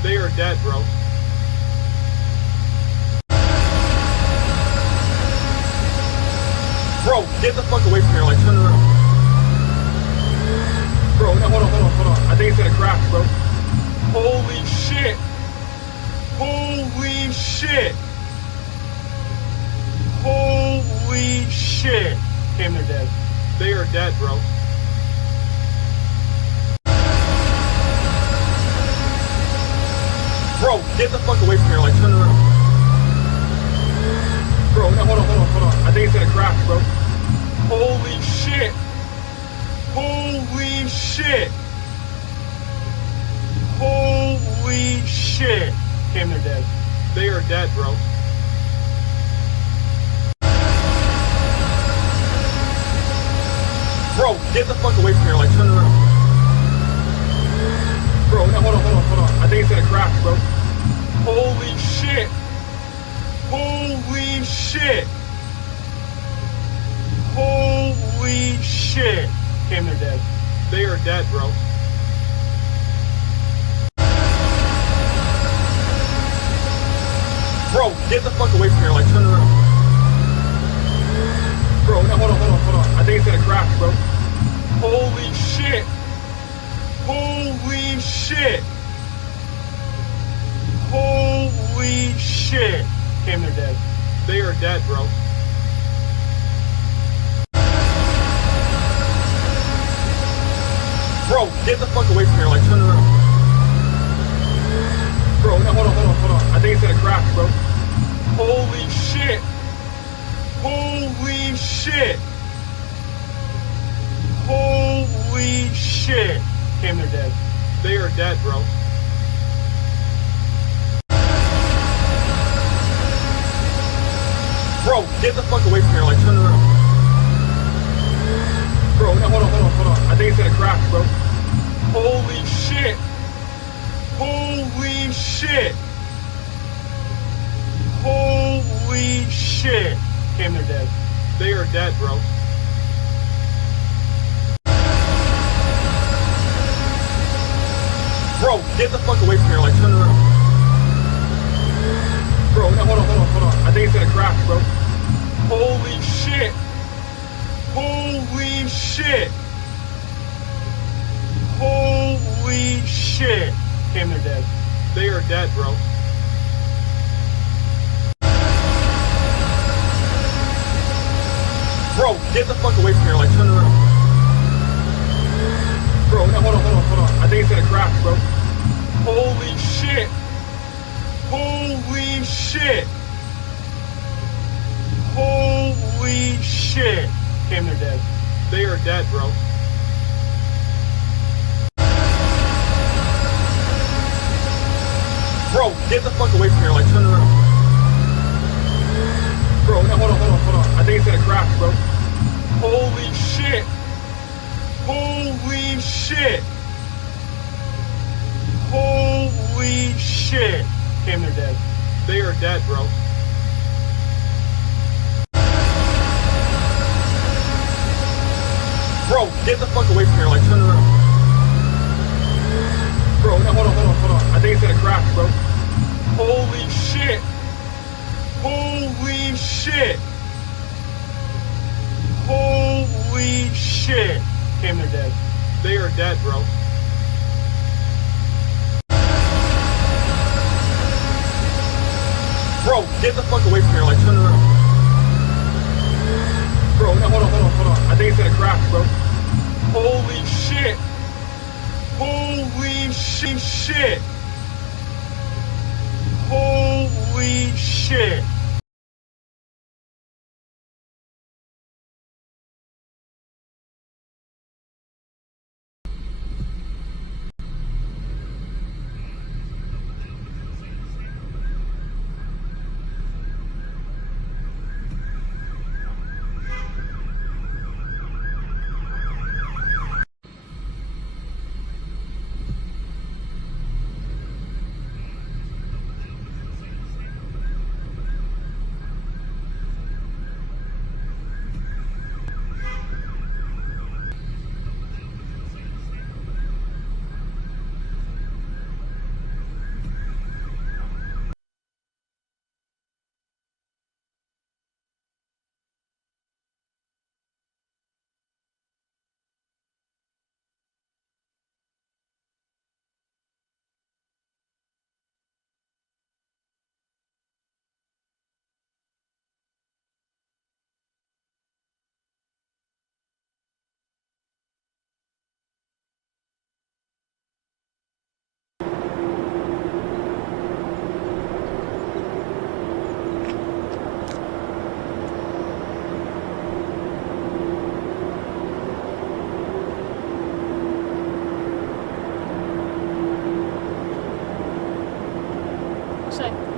They are dead, bro. Bro, get the fuck away from here, like turn around. Bro, no, hold on. I think it's gonna crash, bro. Holy shit. Holy shit. Holy shit. Damn, they're dead. They are dead, bro. Bro, get the fuck away from here, like turn around. Bro, no, hold on. I think it's gonna crash, bro. Holy shit. Holy shit. Holy shit. Damn, they're dead. They are dead, bro. Bro, get the fuck away from here, like turn around. Bro, no, hold on. I think it's gonna crash, bro. Holy shit. Holy shit. Holy shit. Damn, they're dead. They are dead, bro. Bro, get the fuck away from here, like turn around. Bro, no, hold on. I think it's gonna crash, bro. Holy shit. Holy shit. Holy shit. Damn, they're dead. They are dead, bro. Bro, get the fuck away from here, like turn around. Bro, no, hold on. I think it's gonna crash, bro. Holy shit. Holy shit. Holy shit. Damn, they're dead. They are dead, bro. Bro, get the fuck away from here, like turn around. Bro, no, hold on. I think it's gonna crash, bro. Holy shit. Holy shit. Holy shit. Damn, they're dead. They are dead, bro. Bro, get the fuck away from here, like turn around. Bro, no, hold on. I think it's gonna crash, bro. Holy shit. Holy shit. Holy shit. Damn, they're dead. They are dead, bro. Bro, get the fuck away from here, like turn around. Bro, no, hold on. I think it's gonna crash, bro. Holy shit. Holy shit. Holy shit. Damn, they're dead. They are dead, bro. Bro, get the fuck away from here, like turn around. Bro, no, hold on. I think it's gonna crash, bro. Holy shit. Holy shit. Holy shit. Damn, they're dead. They are dead, bro. Bro, get the fuck away from here, like turn around. Bro, no, hold on. I think it's gonna crash, bro. Holy shit. Holy shit. Holy shit. Damn, they're dead. They are dead, bro. Bro, get the fuck away from here, like turn around. Bro, no, hold on. I think it's gonna crash, bro. Holy shit. Holy shit. Holy shit.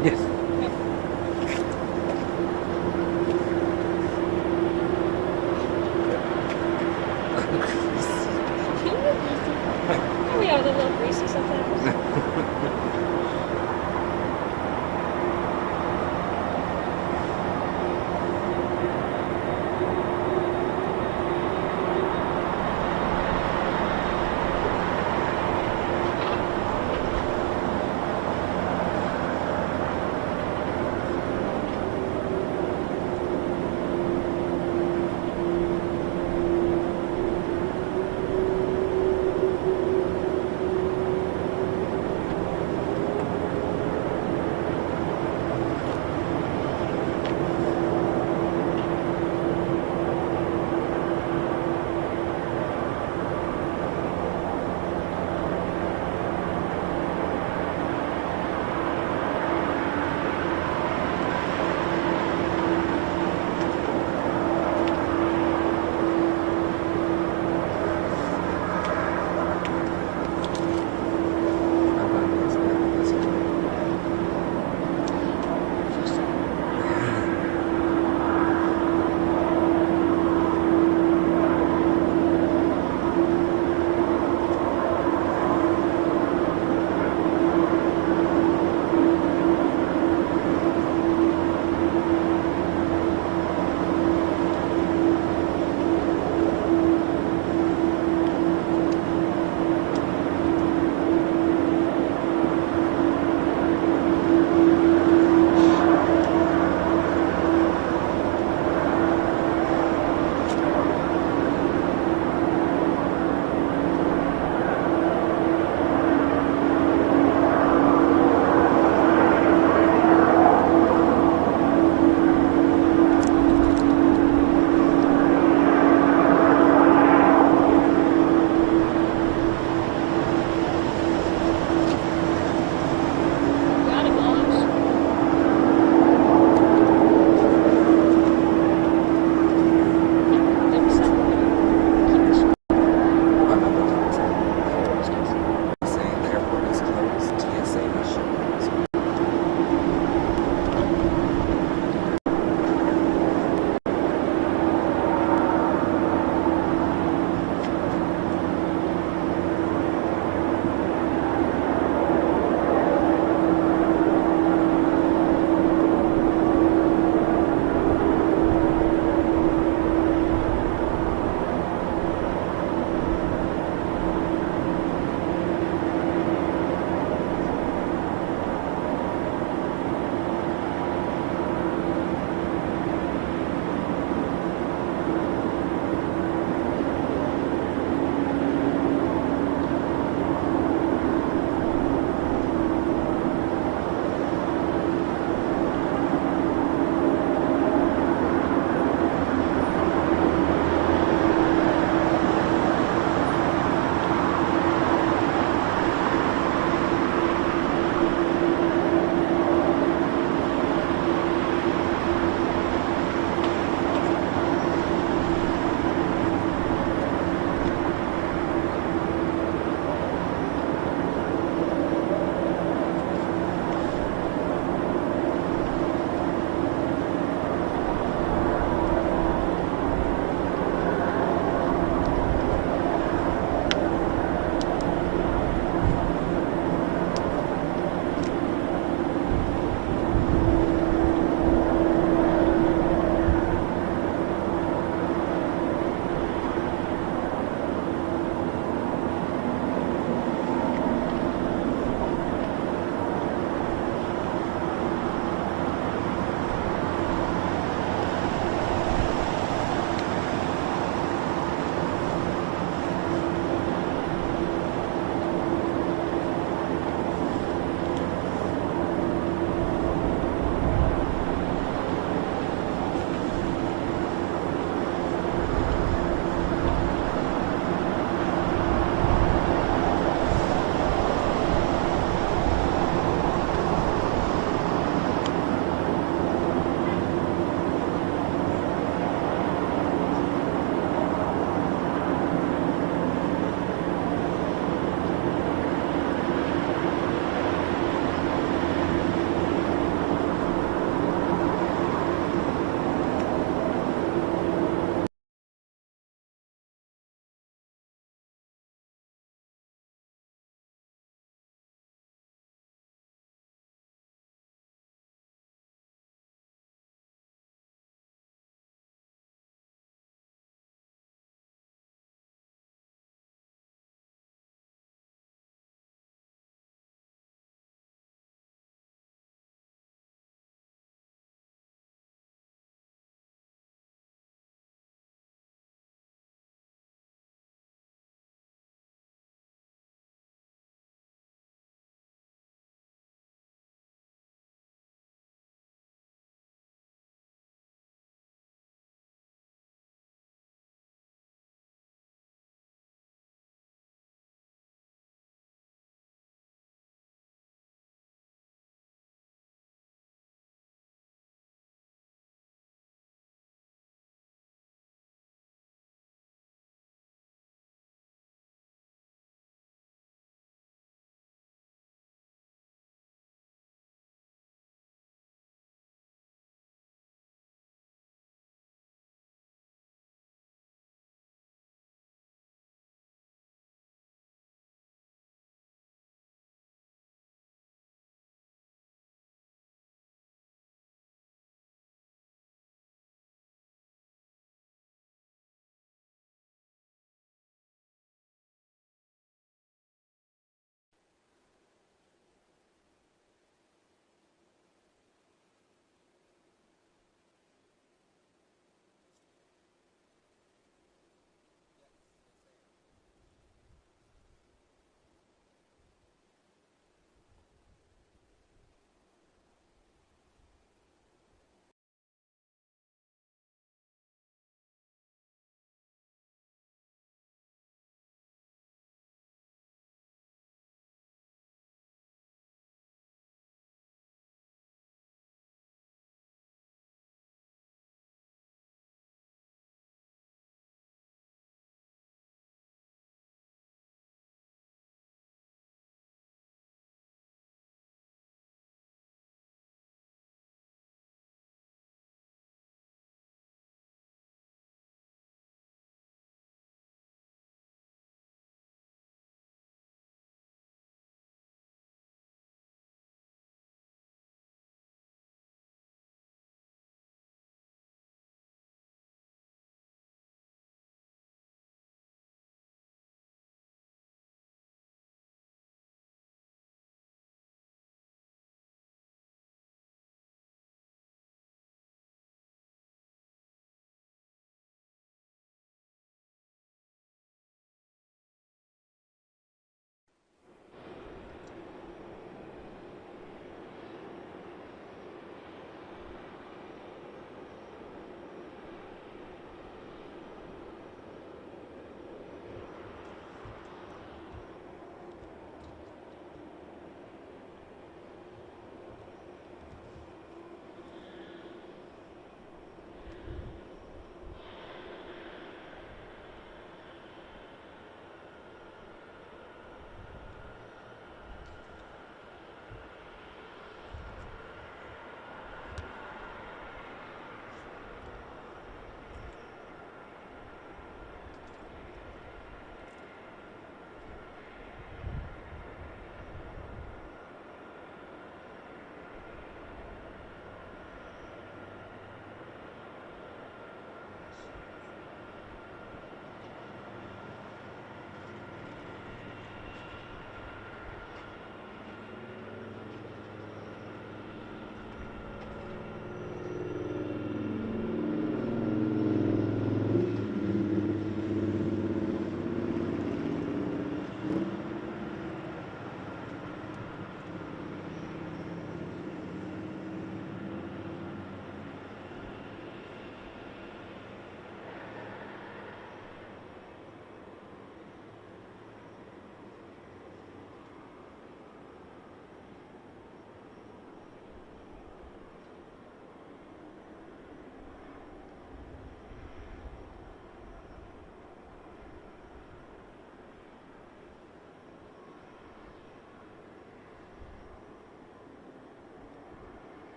Yes. We are a little greasy sometimes.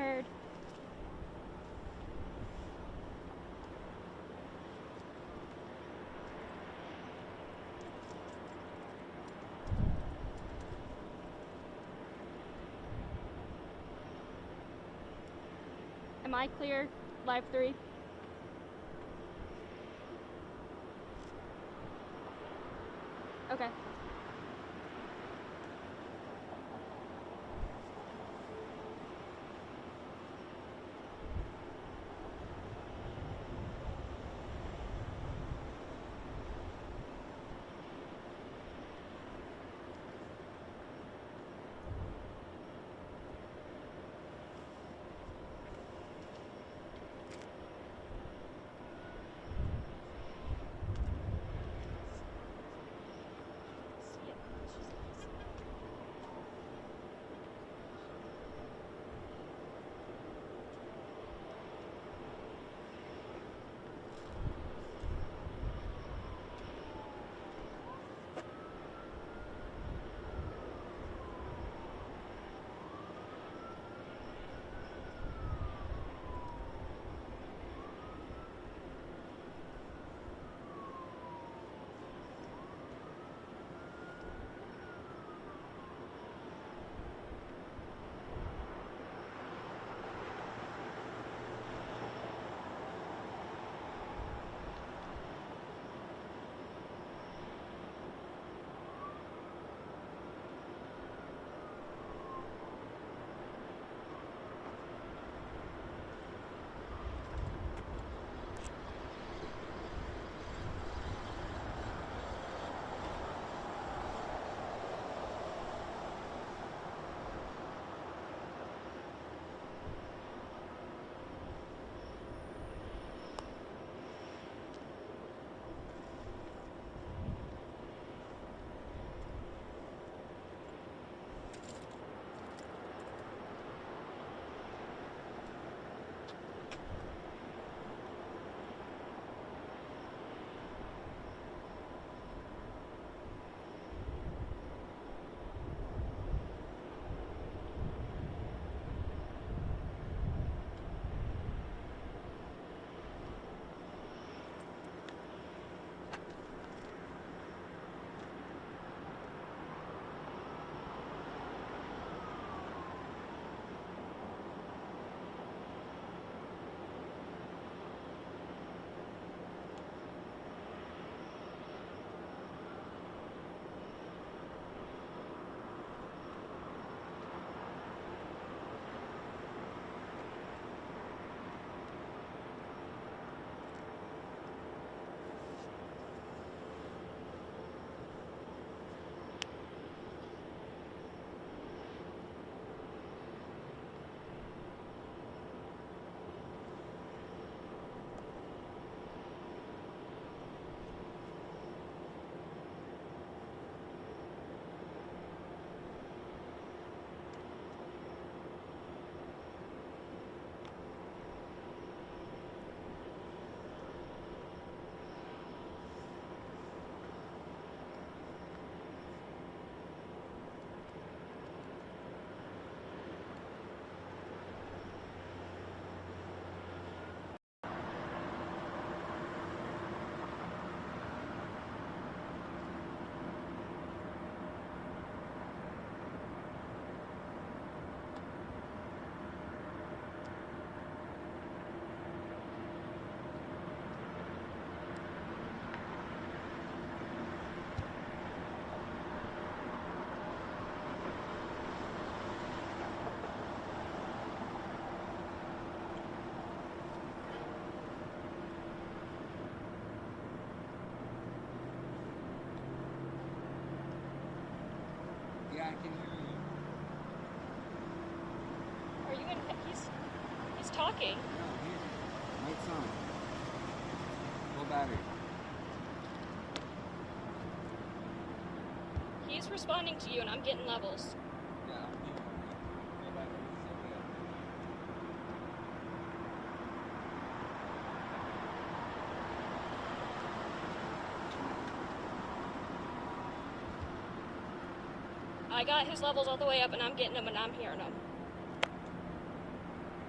Heard. Am I clear? Live 3? Okay. Yeah, I can hear you. Are you in? He's talking. No, here. Mike's on. Full battery. He's responding to you, and I'm getting levels. Yeah, I'm here. Full battery. So good. I got his levels all the way up, and I'm getting them, and I'm hearing them.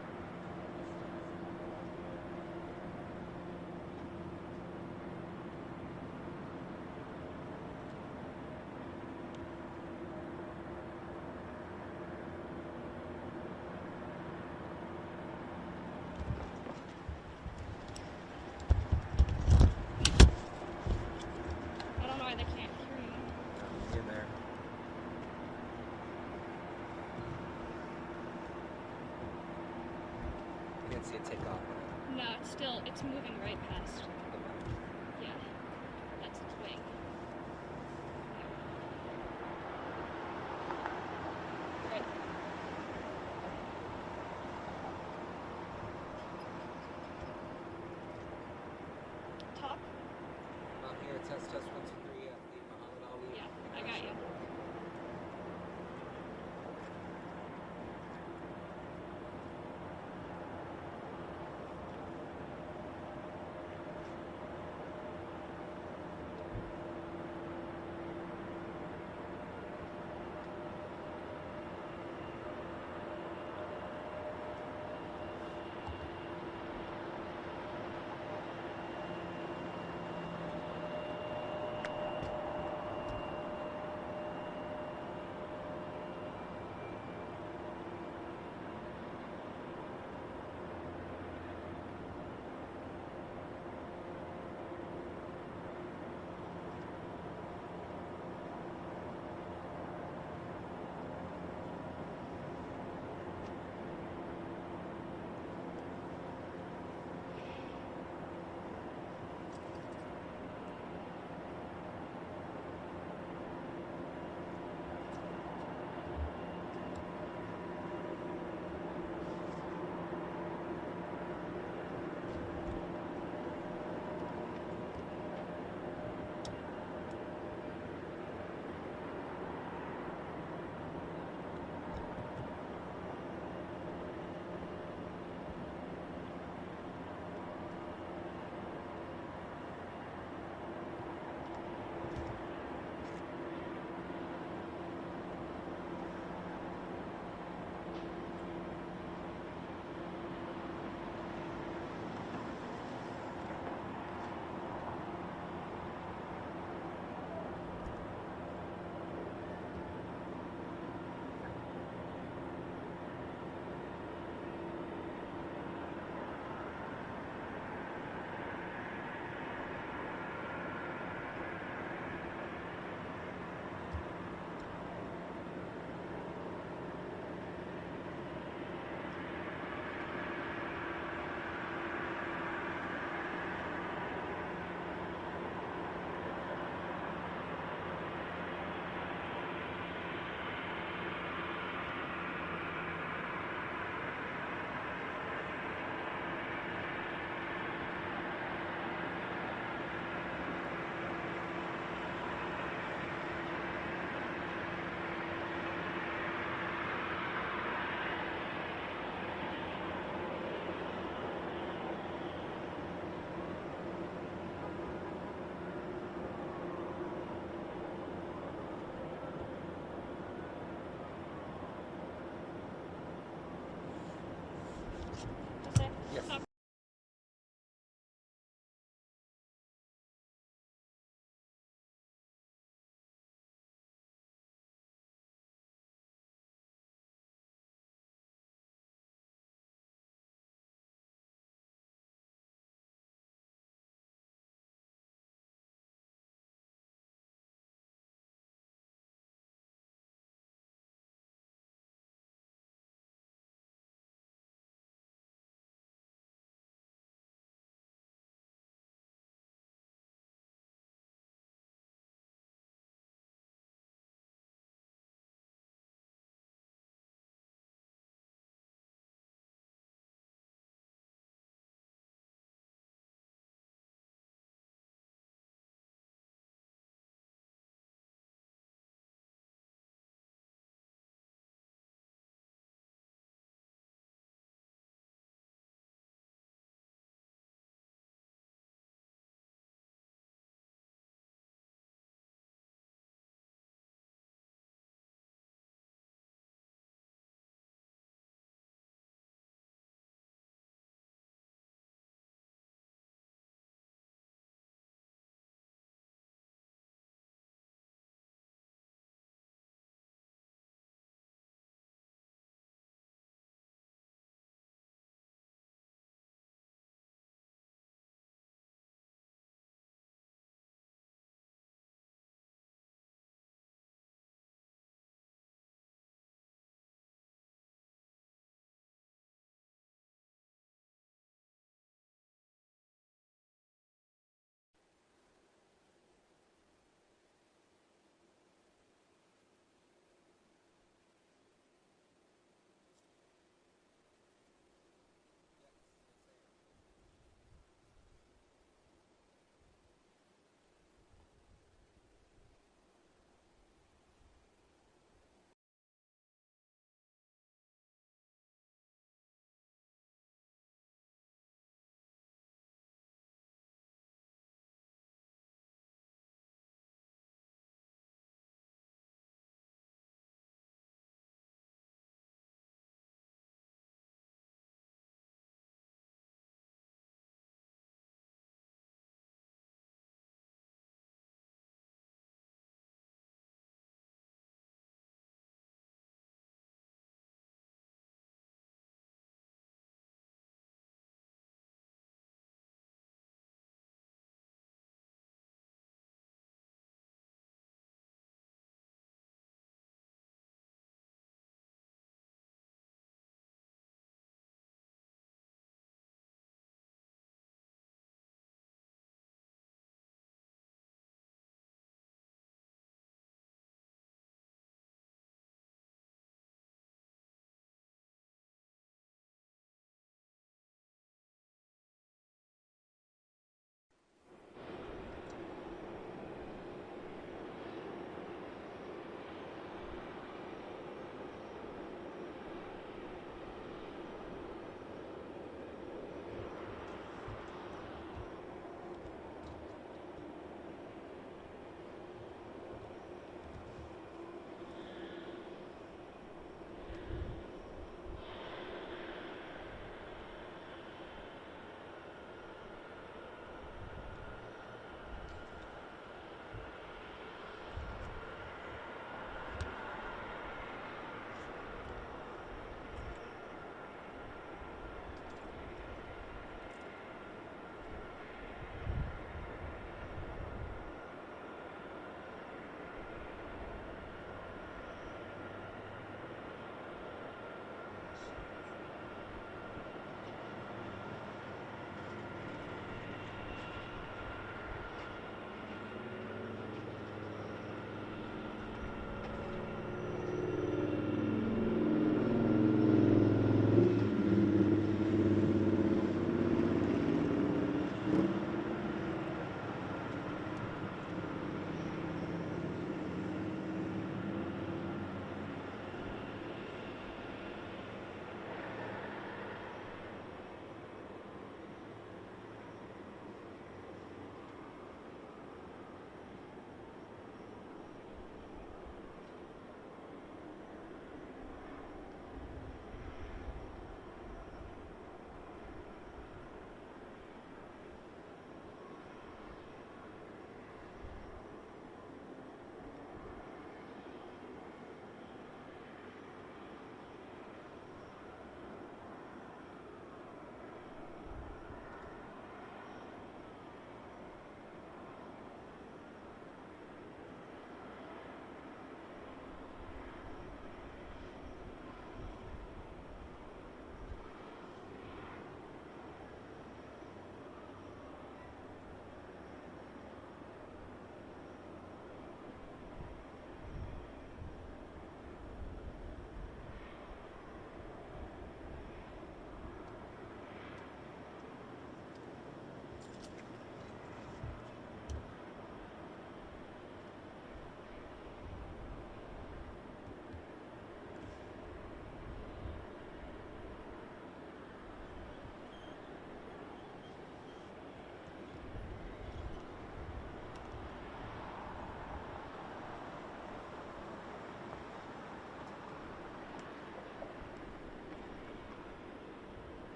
Can't see it take off. No, it's moving right past. Yeah, that's its wing. Right. Talk? On here, test 1, 2, 3, lead Muhammad Ali. Yeah, I got you. Yes.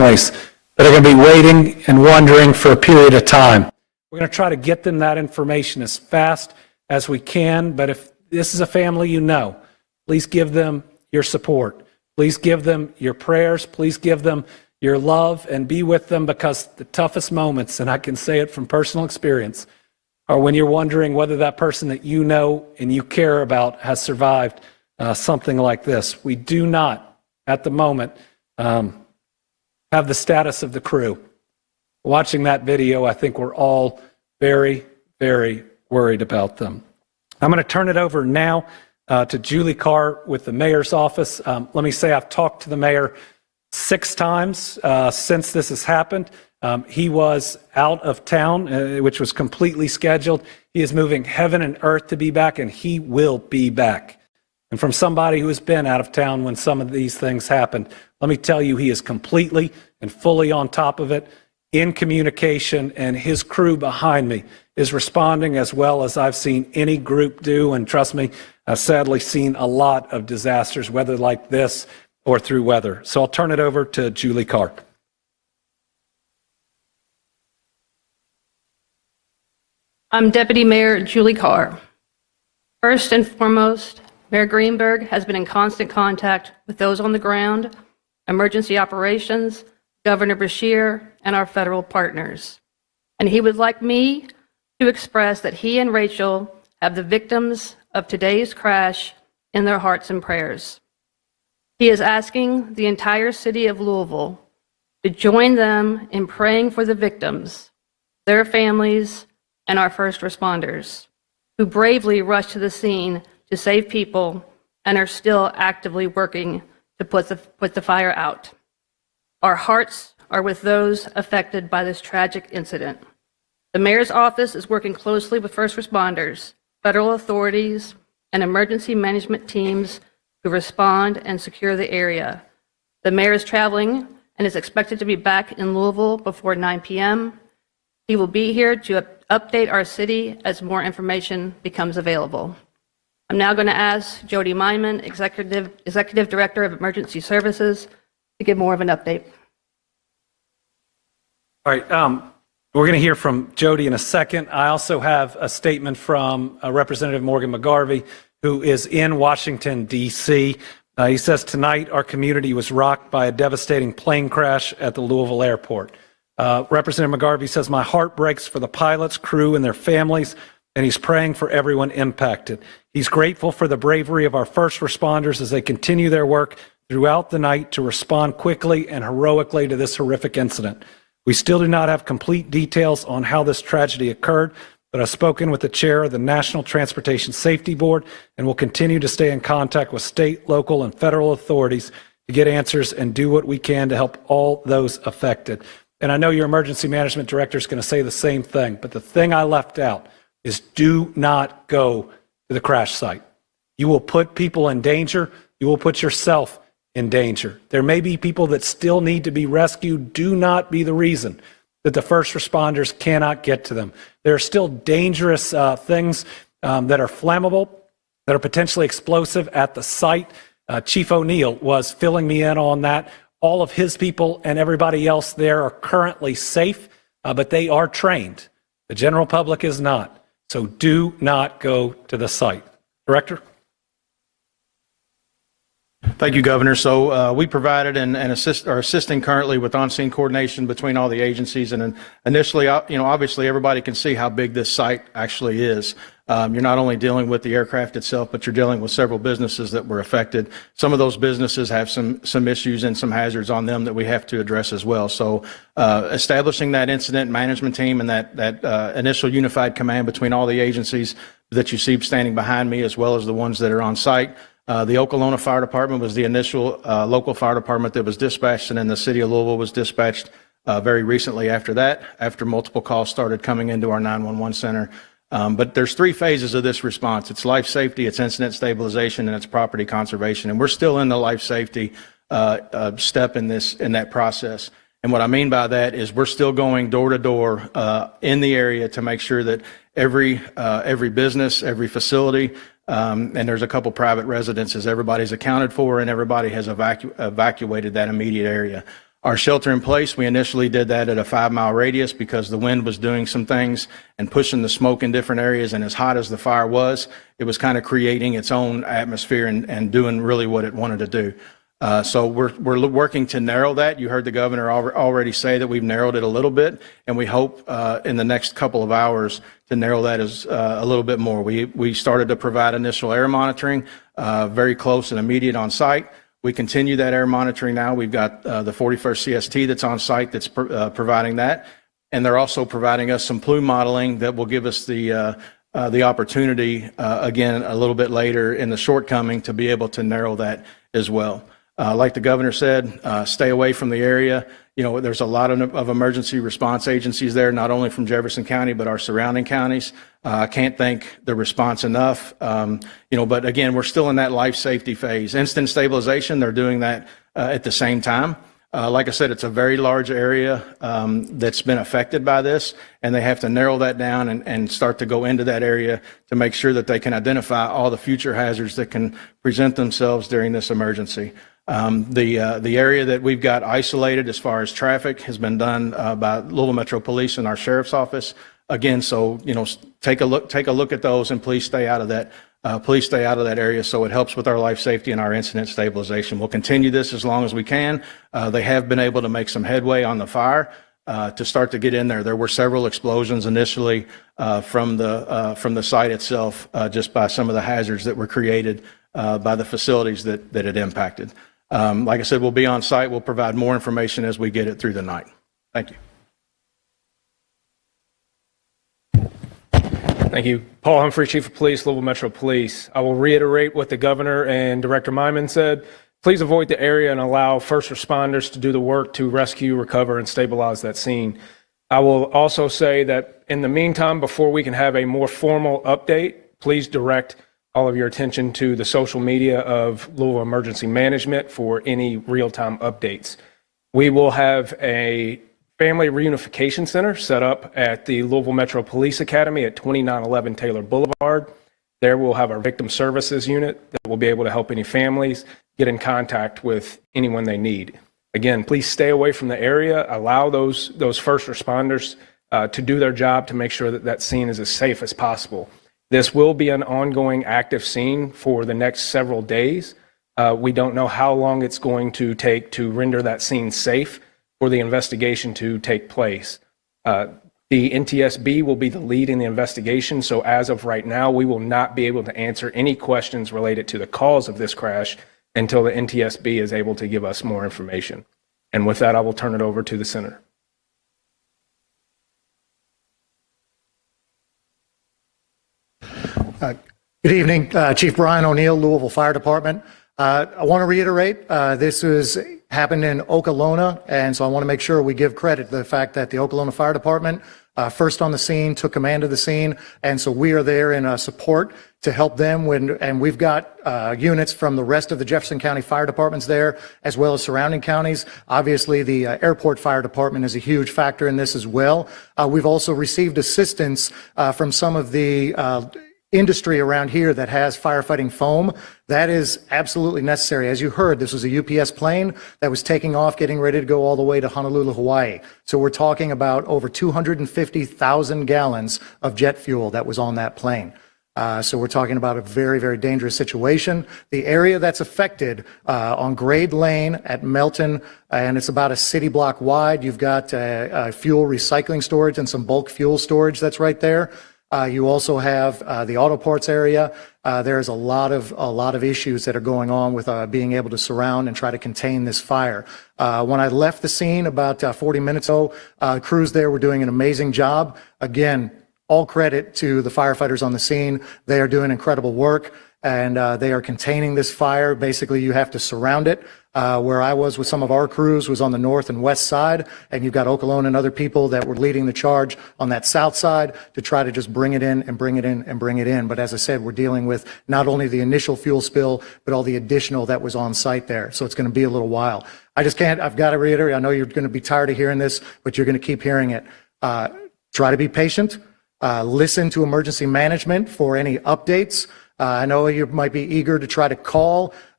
families that are going to be waiting and wondering for a period of time. We're going to try to get them that information as fast as we can, but if this is a family you know, please give them your support. Please give them your prayers. Please give them your love and be with them, because the toughest moments, and I can say it from personal experience, are when you're wondering whether that person that you know and you care about has survived something like this. We do not, at the moment, have the status of the crew. Watching that video, I think we're all very, very worried about them. I'm going to turn it over now to Julie Carr with the mayor's office. Let me say I've talked to the mayor 6 times since this has happened. He was out of town, which was completely scheduled. He is moving heaven and earth to be back, and he will be back. And from somebody who has been out of town when some of these things happened, let me tell you, he is completely and fully on top of it, in communication, and his crew behind me is responding as well as I've seen any group do. And trust me, I've sadly seen a lot of disasters, whether like this or through weather. So I'll turn it over to Julie Carr. I'm Deputy Mayor Julie Carr. First and foremost, Mayor Greenberg has been in constant contact with those on the ground, emergency operations, Governor Beshear, and our federal partners. And he would like me to express that he and Rachel have the victims of today's crash in their hearts and prayers. He is asking the entire city of Louisville to join them in praying for the victims, their families, and our first responders, who bravely rushed to the scene to save people and are still actively working to put the fire out. Our hearts are with those affected by this tragic incident. The mayor's office is working closely with first responders, federal authorities, and emergency management teams to respond and secure the area. The mayor is traveling and is expected to be back in Louisville before 9 p.m. He will be here to update our city as more information becomes available. I'm now going to ask Jody Meinman, Executive Director of Emergency Services, to give more of an update. All right, we're going to hear from Jody in a second. I also have a statement from Representative Morgan McGarvey, who is in Washington, D.C. He says, tonight our community was rocked by a devastating plane crash at the Louisville airport. Representative McGarvey says, my heart breaks for the pilots, crew, and their families, and he's praying for everyone impacted. He's grateful for the bravery of our first responders as they continue their work throughout the night to respond quickly and heroically to this horrific incident. We still do not have complete details on how this tragedy occurred, but I've spoken with the chair of the National Transportation Safety Board and will continue to stay in contact with state, local, and federal authorities to get answers and do what we can to help all those affected. And I know your emergency management director is going to say the same thing, but the thing I left out is do not go to the crash site. You will put people in danger. You will put yourself in danger. There may be people that still need to be rescued. Do not be the reason that the first responders cannot get to them. There are still dangerous things that are flammable, that are potentially explosive at the site. Chief O'Neill was filling me in on that. All of his people and everybody else there are currently safe, but they are trained. The general public is not. So do not go to the site. Director? Thank you, Governor. So we provided and are assisting currently with on-scene coordination between all the agencies. And initially, obviously everybody can see how big this site actually is. You're not only dealing with the aircraft itself, but you're dealing with several businesses that were affected. Some of those businesses have some issues and some hazards on them that we have to address as well. So establishing that incident management team and that initial unified command between all the agencies that you see standing behind me, as well as the ones that are on site. The Okolona Fire Department was the initial local fire department that was dispatched, and then the city of Louisville was dispatched very recently after that, after multiple calls started coming into our 911 center. But there's 3 phases of this response. It's life safety, it's incident stabilization, and it's property conservation. And we're still in the life safety step in that process. And what I mean by that is we're still going door to door in the area to make sure that every business, every facility, and there's a couple private residences, everybody's accounted for and everybody has evacuated that immediate area. Our shelter in place, we initially did that at a 5-mile radius because the wind was doing some things and pushing the smoke in different areas. And as hot as the fire was, it was kind of creating its own atmosphere and doing really what it wanted to do. So we're working to narrow that. You heard the governor already say that we've narrowed it a little bit, and we hope in the next couple of hours to narrow that as a little bit more. We started to provide initial air monitoring, very close and immediate on site. We continue that air monitoring now. We've got the 41st CST that's on site that's providing that, and they're also providing us some plume modeling that will give us the opportunity, again, a little bit later in the shortcoming to be able to narrow that as well. Like the governor said, stay away from the area. You know, there's a lot of emergency response agencies there, not only from Jefferson County, but our surrounding counties. I can't thank the response enough. You know, but again, we're still in that life safety phase. Instant stabilization, they're doing that at the same time. Like I said, it's a very large area that's been affected by this, and they have to narrow that down and start to go into that area to make sure that they can identify all the future hazards that can present themselves during this emergency. The area that we've got isolated as far as traffic has been done by Louisville Metro Police and our sheriff's office. Again, so you know, take a look at those, and please stay out of that. Please stay out of that area so it helps with our life safety and our incident stabilization. We'll continue this as long as we can. They have been able to make some headway on the fire to start to get in there. There were several explosions initially from the site itself, just by some of the hazards that were created by the facilities that it impacted. Like I said, we'll be on site. We'll provide more information as we get it through the night. Thank you. Thank you. Paul Humphrey, Chief of Police, Louisville Metro Police. I will reiterate what the governor and Director Myman said. Please avoid the area and allow first responders to do the work to rescue, recover, and stabilize that scene. I will also say that in the meantime, before we can have a more formal update, please direct all of your attention to the social media of Louisville Emergency Management for any real-time updates. We will have a Family Reunification Center set up at the Louisville Metro Police Academy at 2911 Taylor Boulevard. There we'll have our Victim Services Unit that will be able to help any families get in contact with anyone they need. Again, please stay away from the area. Allow those first responders to do their job to make sure that that scene is as safe as possible. This will be an ongoing active scene for the next several days. We don't know how long it's going to take to render that scene safe for the investigation to take place. The NTSB will be the lead in the investigation, so as of right now, we will not be able to answer any questions related to the cause of this crash until the NTSB is able to give us more information. And with that, I will turn it over to the Senator. Good evening, Chief Brian O'Neill, Louisville Fire Department. I want to reiterate, this happened in Okolona, and so I want to make sure we give credit to the fact that the Okolona Fire Department first on the scene, took command of the scene, and so we are there in support to help them and we've got units from the rest of the Jefferson County Fire Departments there, as well as surrounding counties. Obviously, the Airport Fire Department is a huge factor in this as well. We've also received assistance from some of the industry around here that has firefighting foam. That is absolutely necessary. As you heard, this was a UPS plane that was taking off, getting ready to go all the way to Honolulu, Hawaii. So we're talking about over 250,000 gallons of jet fuel that was on that plane. So we're talking about a very, very dangerous situation. The area that's affected on Grade Lane at Melton, and it's about a city block wide. You've got fuel recycling storage and some bulk fuel storage that's right there. You also have the auto parts area. There's a lot of issues that are going on with being able to surround and try to contain this fire. When I left the scene about 40 minutes ago, crews there were doing an amazing job. Again, all credit to the firefighters on the scene. They are doing incredible work, and they are containing this fire. Basically, you have to surround it. Where I was with some of our crews was on the north and west side, and you've got Okolona and other people that were leading the charge on that south side to try to just bring it in and bring it in and bring it in. But as I said, we're dealing with not only the initial fuel spill, but all the additional that was on site there. So it's going to be a little while. I've got to reiterate, I know you're going to be tired of hearing this, but you're going to keep hearing it. Try to be patient. Listen to emergency management for any updates. I know you might be eager to try to call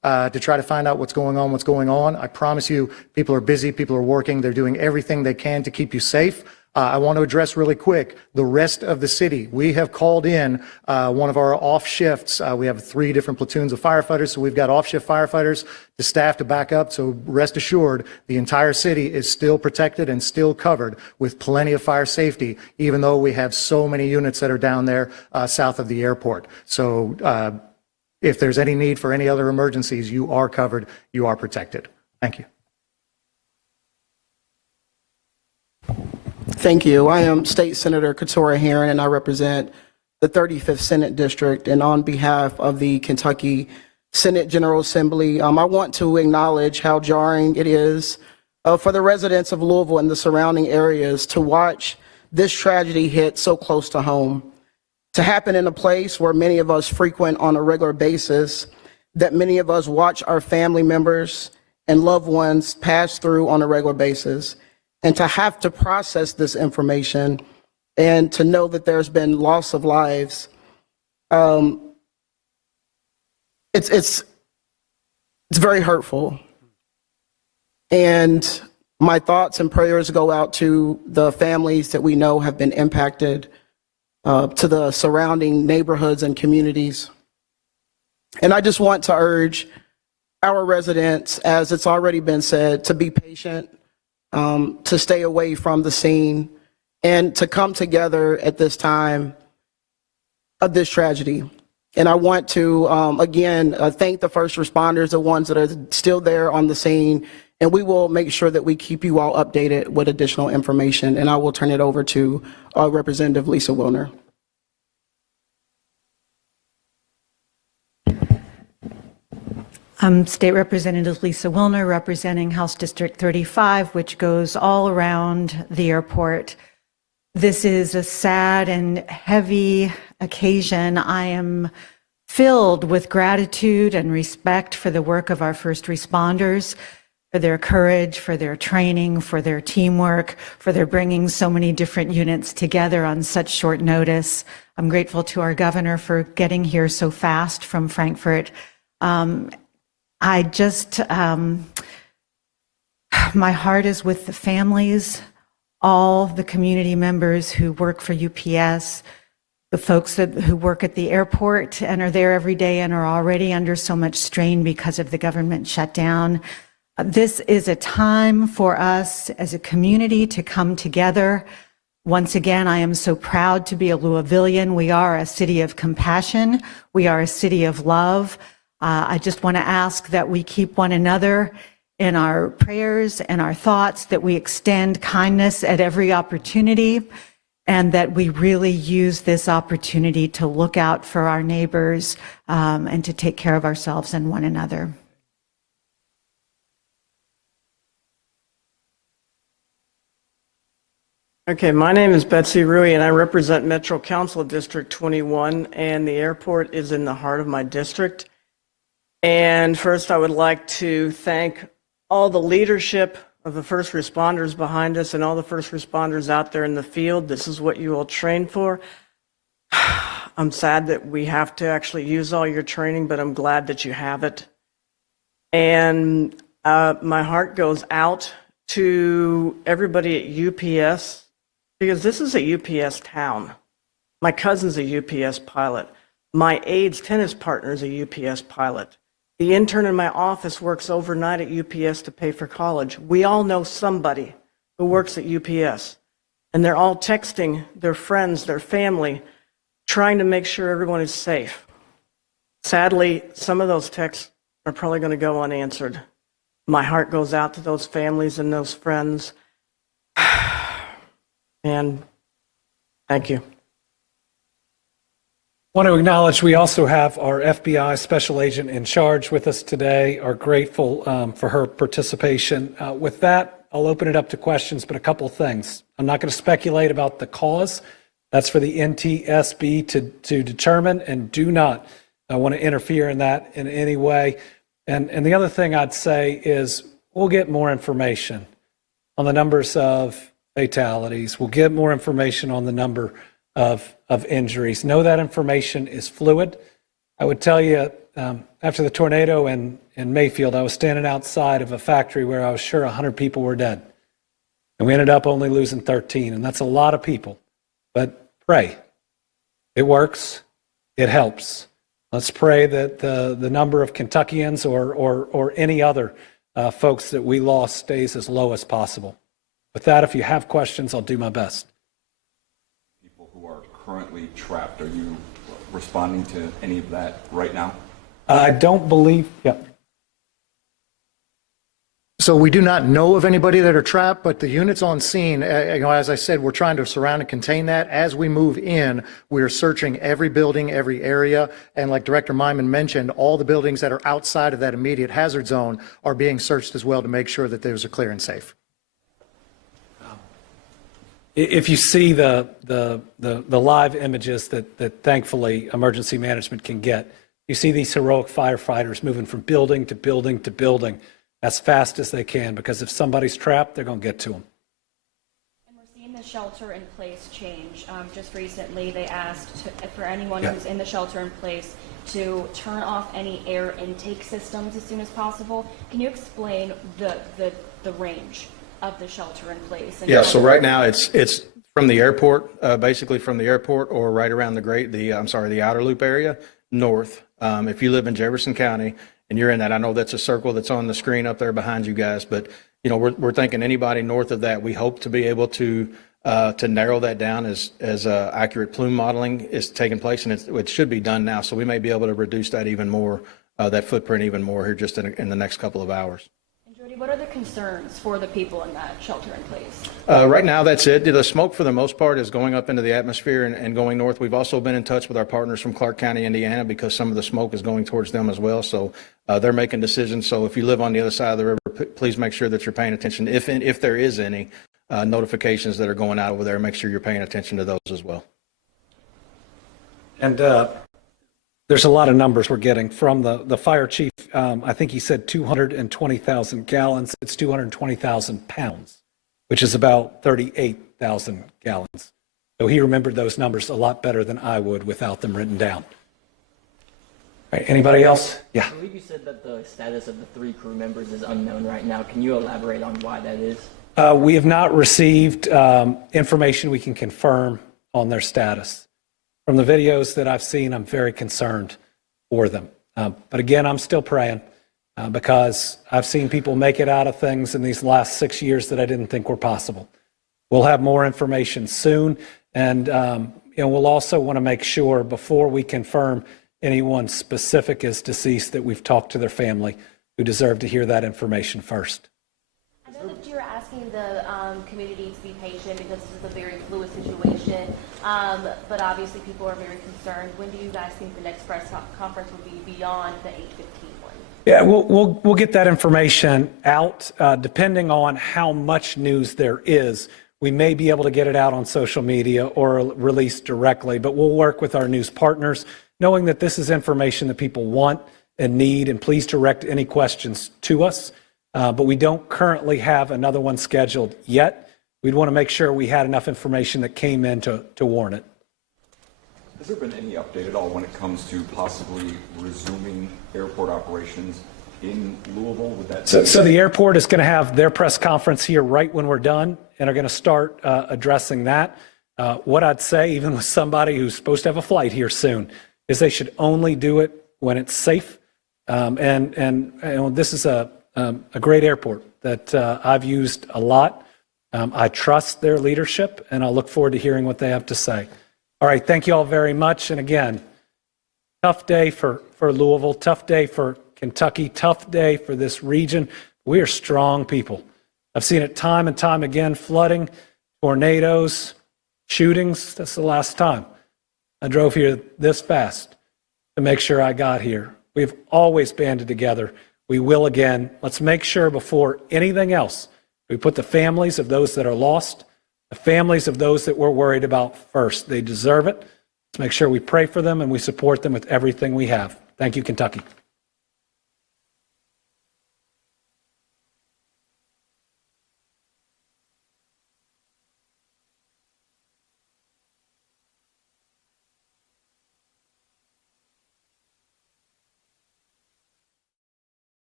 to try to find out what's going on. I promise you, people are busy, people are working, they're doing everything they can to keep you safe. I want to address really quick the rest of the city. We have called in one of our off shifts. We have 3 different platoons of firefighters, so we've got off shift firefighters to staff to back up. So rest assured, the entire city is still protected and still covered with plenty of fire safety, even though we have so many units that are down there south of the airport. So if there's any need for any other emergencies, you are covered, you are protected. Thank you. Thank you. I am State Senator Katora Herron, and I represent the 35th Senate District. And on behalf of the Kentucky Senate General Assembly, I want to acknowledge how jarring it is for the residents of Louisville and the surrounding areas to watch this tragedy hit so close to home, to happen in a place where many of us frequent on a regular basis, that many of us watch our family members and loved ones pass through on a regular basis. And to have to process this information and to know that there's been loss of lives, it's very hurtful. And my thoughts and prayers go out to the families that we know have been impacted, to the surrounding neighborhoods and communities. And I just want to urge our residents, as it's already been said, to be patient, to stay away from the scene, and to come together at this time of this tragedy. And I want to, again, thank the first responders, the ones that are still there on the scene, and we will make sure that we keep you all updated with additional information. And I will turn it over to Representative Lisa Wilner. I'm State Representative Lisa Wilner, representing House District 35, which goes all around the airport. This is a sad and heavy occasion. I am filled with gratitude and respect for the work of our first responders, for their courage, for their training, for their teamwork, for their bringing so many different units together on such short notice. I'm grateful to our governor for getting here so fast from Frankfurt. I just, my heart is with the families, all the community members who work for UPS, the folks who work at the airport and are there every day and are already under so much strain because of the government shutdown. This is a time for us as a community to come together. Once again, I am so proud to be a Louisvillian. We are a city of compassion. We are a city of love. I just want to ask that we keep one another in our prayers and our thoughts, that we extend kindness at every opportunity, and that we really use this opportunity to look out for our neighbors and to take care of ourselves and one another. Okay, my name is Betsy Rui, and I represent Metro Council District 21, and the airport is in the heart of my district. And first, I would like to thank all the leadership of the first responders behind us and all the first responders out there in the field. This is what you all train for. I'm sad that we have to actually use all your training, but I'm glad that you have it. And my heart goes out to everybody at UPS, because this is a UPS town. My cousin's a UPS pilot. My aide's tennis partner is a UPS pilot. The intern in my office works overnight at UPS to pay for college. We all know somebody who works at UPS, and they're all texting their friends, their family, trying to make sure everyone is safe. Sadly, some of those texts are probably going to go unanswered. My heart goes out to those families and those friends. And thank you. I want to acknowledge we also have our FBI special agent in charge with us today. Are grateful for her participation. With that, I'll open it up to questions, but a couple of things. I'm not going to speculate about the cause. That's for the NTSB to determine, and do not want to interfere in that in any way. And the other thing I'd say is we'll get more information on the numbers of fatalities. We'll get more information on the number of injuries. Know that information is fluid. I would tell you, after the tornado in Mayfield, I was standing outside of a factory where I was sure 100 people were dead. And we ended up only losing 13, and that's a lot of people. But pray. It works. It helps. Let's pray that the number of Kentuckians or any other folks that we lost stays as low as possible. With that, if you have questions, I'll do my best. People who are currently trapped, are you responding to any of that right now? I don't believe, yeah. So we do not know of anybody that are trapped, but the units on scene, as I said, we're trying to surround and contain that. As we move in, we are searching every building, every area. And like Director Myman mentioned, all the buildings that are outside of that immediate hazard zone are being searched as well to make sure that those are clear and safe. If you see the live images that thankfully emergency management can get, you see these heroic firefighters moving from building to building to building as fast as they can, because if somebody's trapped, they're going to get to them. And we're seeing the shelter in place change. Just recently, they asked for anyone who's in the shelter in place to turn off any air intake systems as soon as possible. Can you explain the range of the shelter in place? And yeah, so right now it's from the airport, basically from the airport or right around the outer loop area north. If you live in Jefferson County and you're in that, I know that's a circle that's on the screen up there behind you guys, but you know, we're thinking anybody north of that, we hope to be able to narrow that down as accurate plume modeling is taking place, and it should be done now. So we may be able to reduce that even more, that footprint even more here just in the next couple of hours. Jody, what are the concerns for the people in that shelter in place? Right now, that's it. The smoke, for the most part, is going up into the atmosphere and going north. We've also been in touch with our partners from Clark County, Indiana, because some of the smoke is going towards them as well. So they're making decisions. So if you live on the other side of the river, please make sure that you're paying attention. If there is any notifications that are going out over there, make sure you're paying attention to those as well. And there's a lot of numbers we're getting from the fire chief. I think he said 220,000 gallons. It's 220,000 pounds, which is about 38,000 gallons. So he remembered those numbers a lot better than I would without them written down. All right, anybody else? Yeah. I believe you said that the status of the 3 crew members is unknown right now. Can you elaborate on why that is? We have not received information we can confirm on their status. From the videos that I've seen, I'm very concerned for them. But again, I'm still praying because I've seen people make it out of things in these last 6 years that I didn't think were possible. We'll have more information soon, and we'll also want to make sure before we confirm anyone specific is deceased that we've talked to their family, who deserve to hear that information first. I know that you're asking the community to be patient because this is a very fluid situation, but obviously people are very concerned. When do you guys think the next press conference will be beyond the 8:15 one? Yeah, we'll get that information out depending on how much news there is. We may be able to get it out on social media or release directly, but we'll work with our news partners, knowing that this is information that people want and need, and please direct any questions to us. But we don't currently have another one scheduled yet. We'd want to make sure we had enough information that came in to warn it. Has there been any update at all when it comes to possibly resuming airport operations in Louisville? Would that so the airport is going to have their press conference here right when we're done, and are going to start addressing that. What I'd say, even with somebody who's supposed to have a flight here soon, is they should only do it when it's safe. And this is a great airport that I've used a lot. I trust their leadership, and I'll look forward to hearing what they have to say. All right, thank you all very much. And again, tough day for Louisville, tough day for Kentucky, tough day for this region. We are strong people. I've seen it time and time again, flooding, tornadoes, shootings. That's the last time I drove here this fast to make sure I got here. We've always banded together. We will again. Let's make sure before anything else, we put the families of those that are lost, the families of those that we're worried about first. They deserve it. Let's make sure we pray for them and we support them with everything we have. Thank you, Kentucky.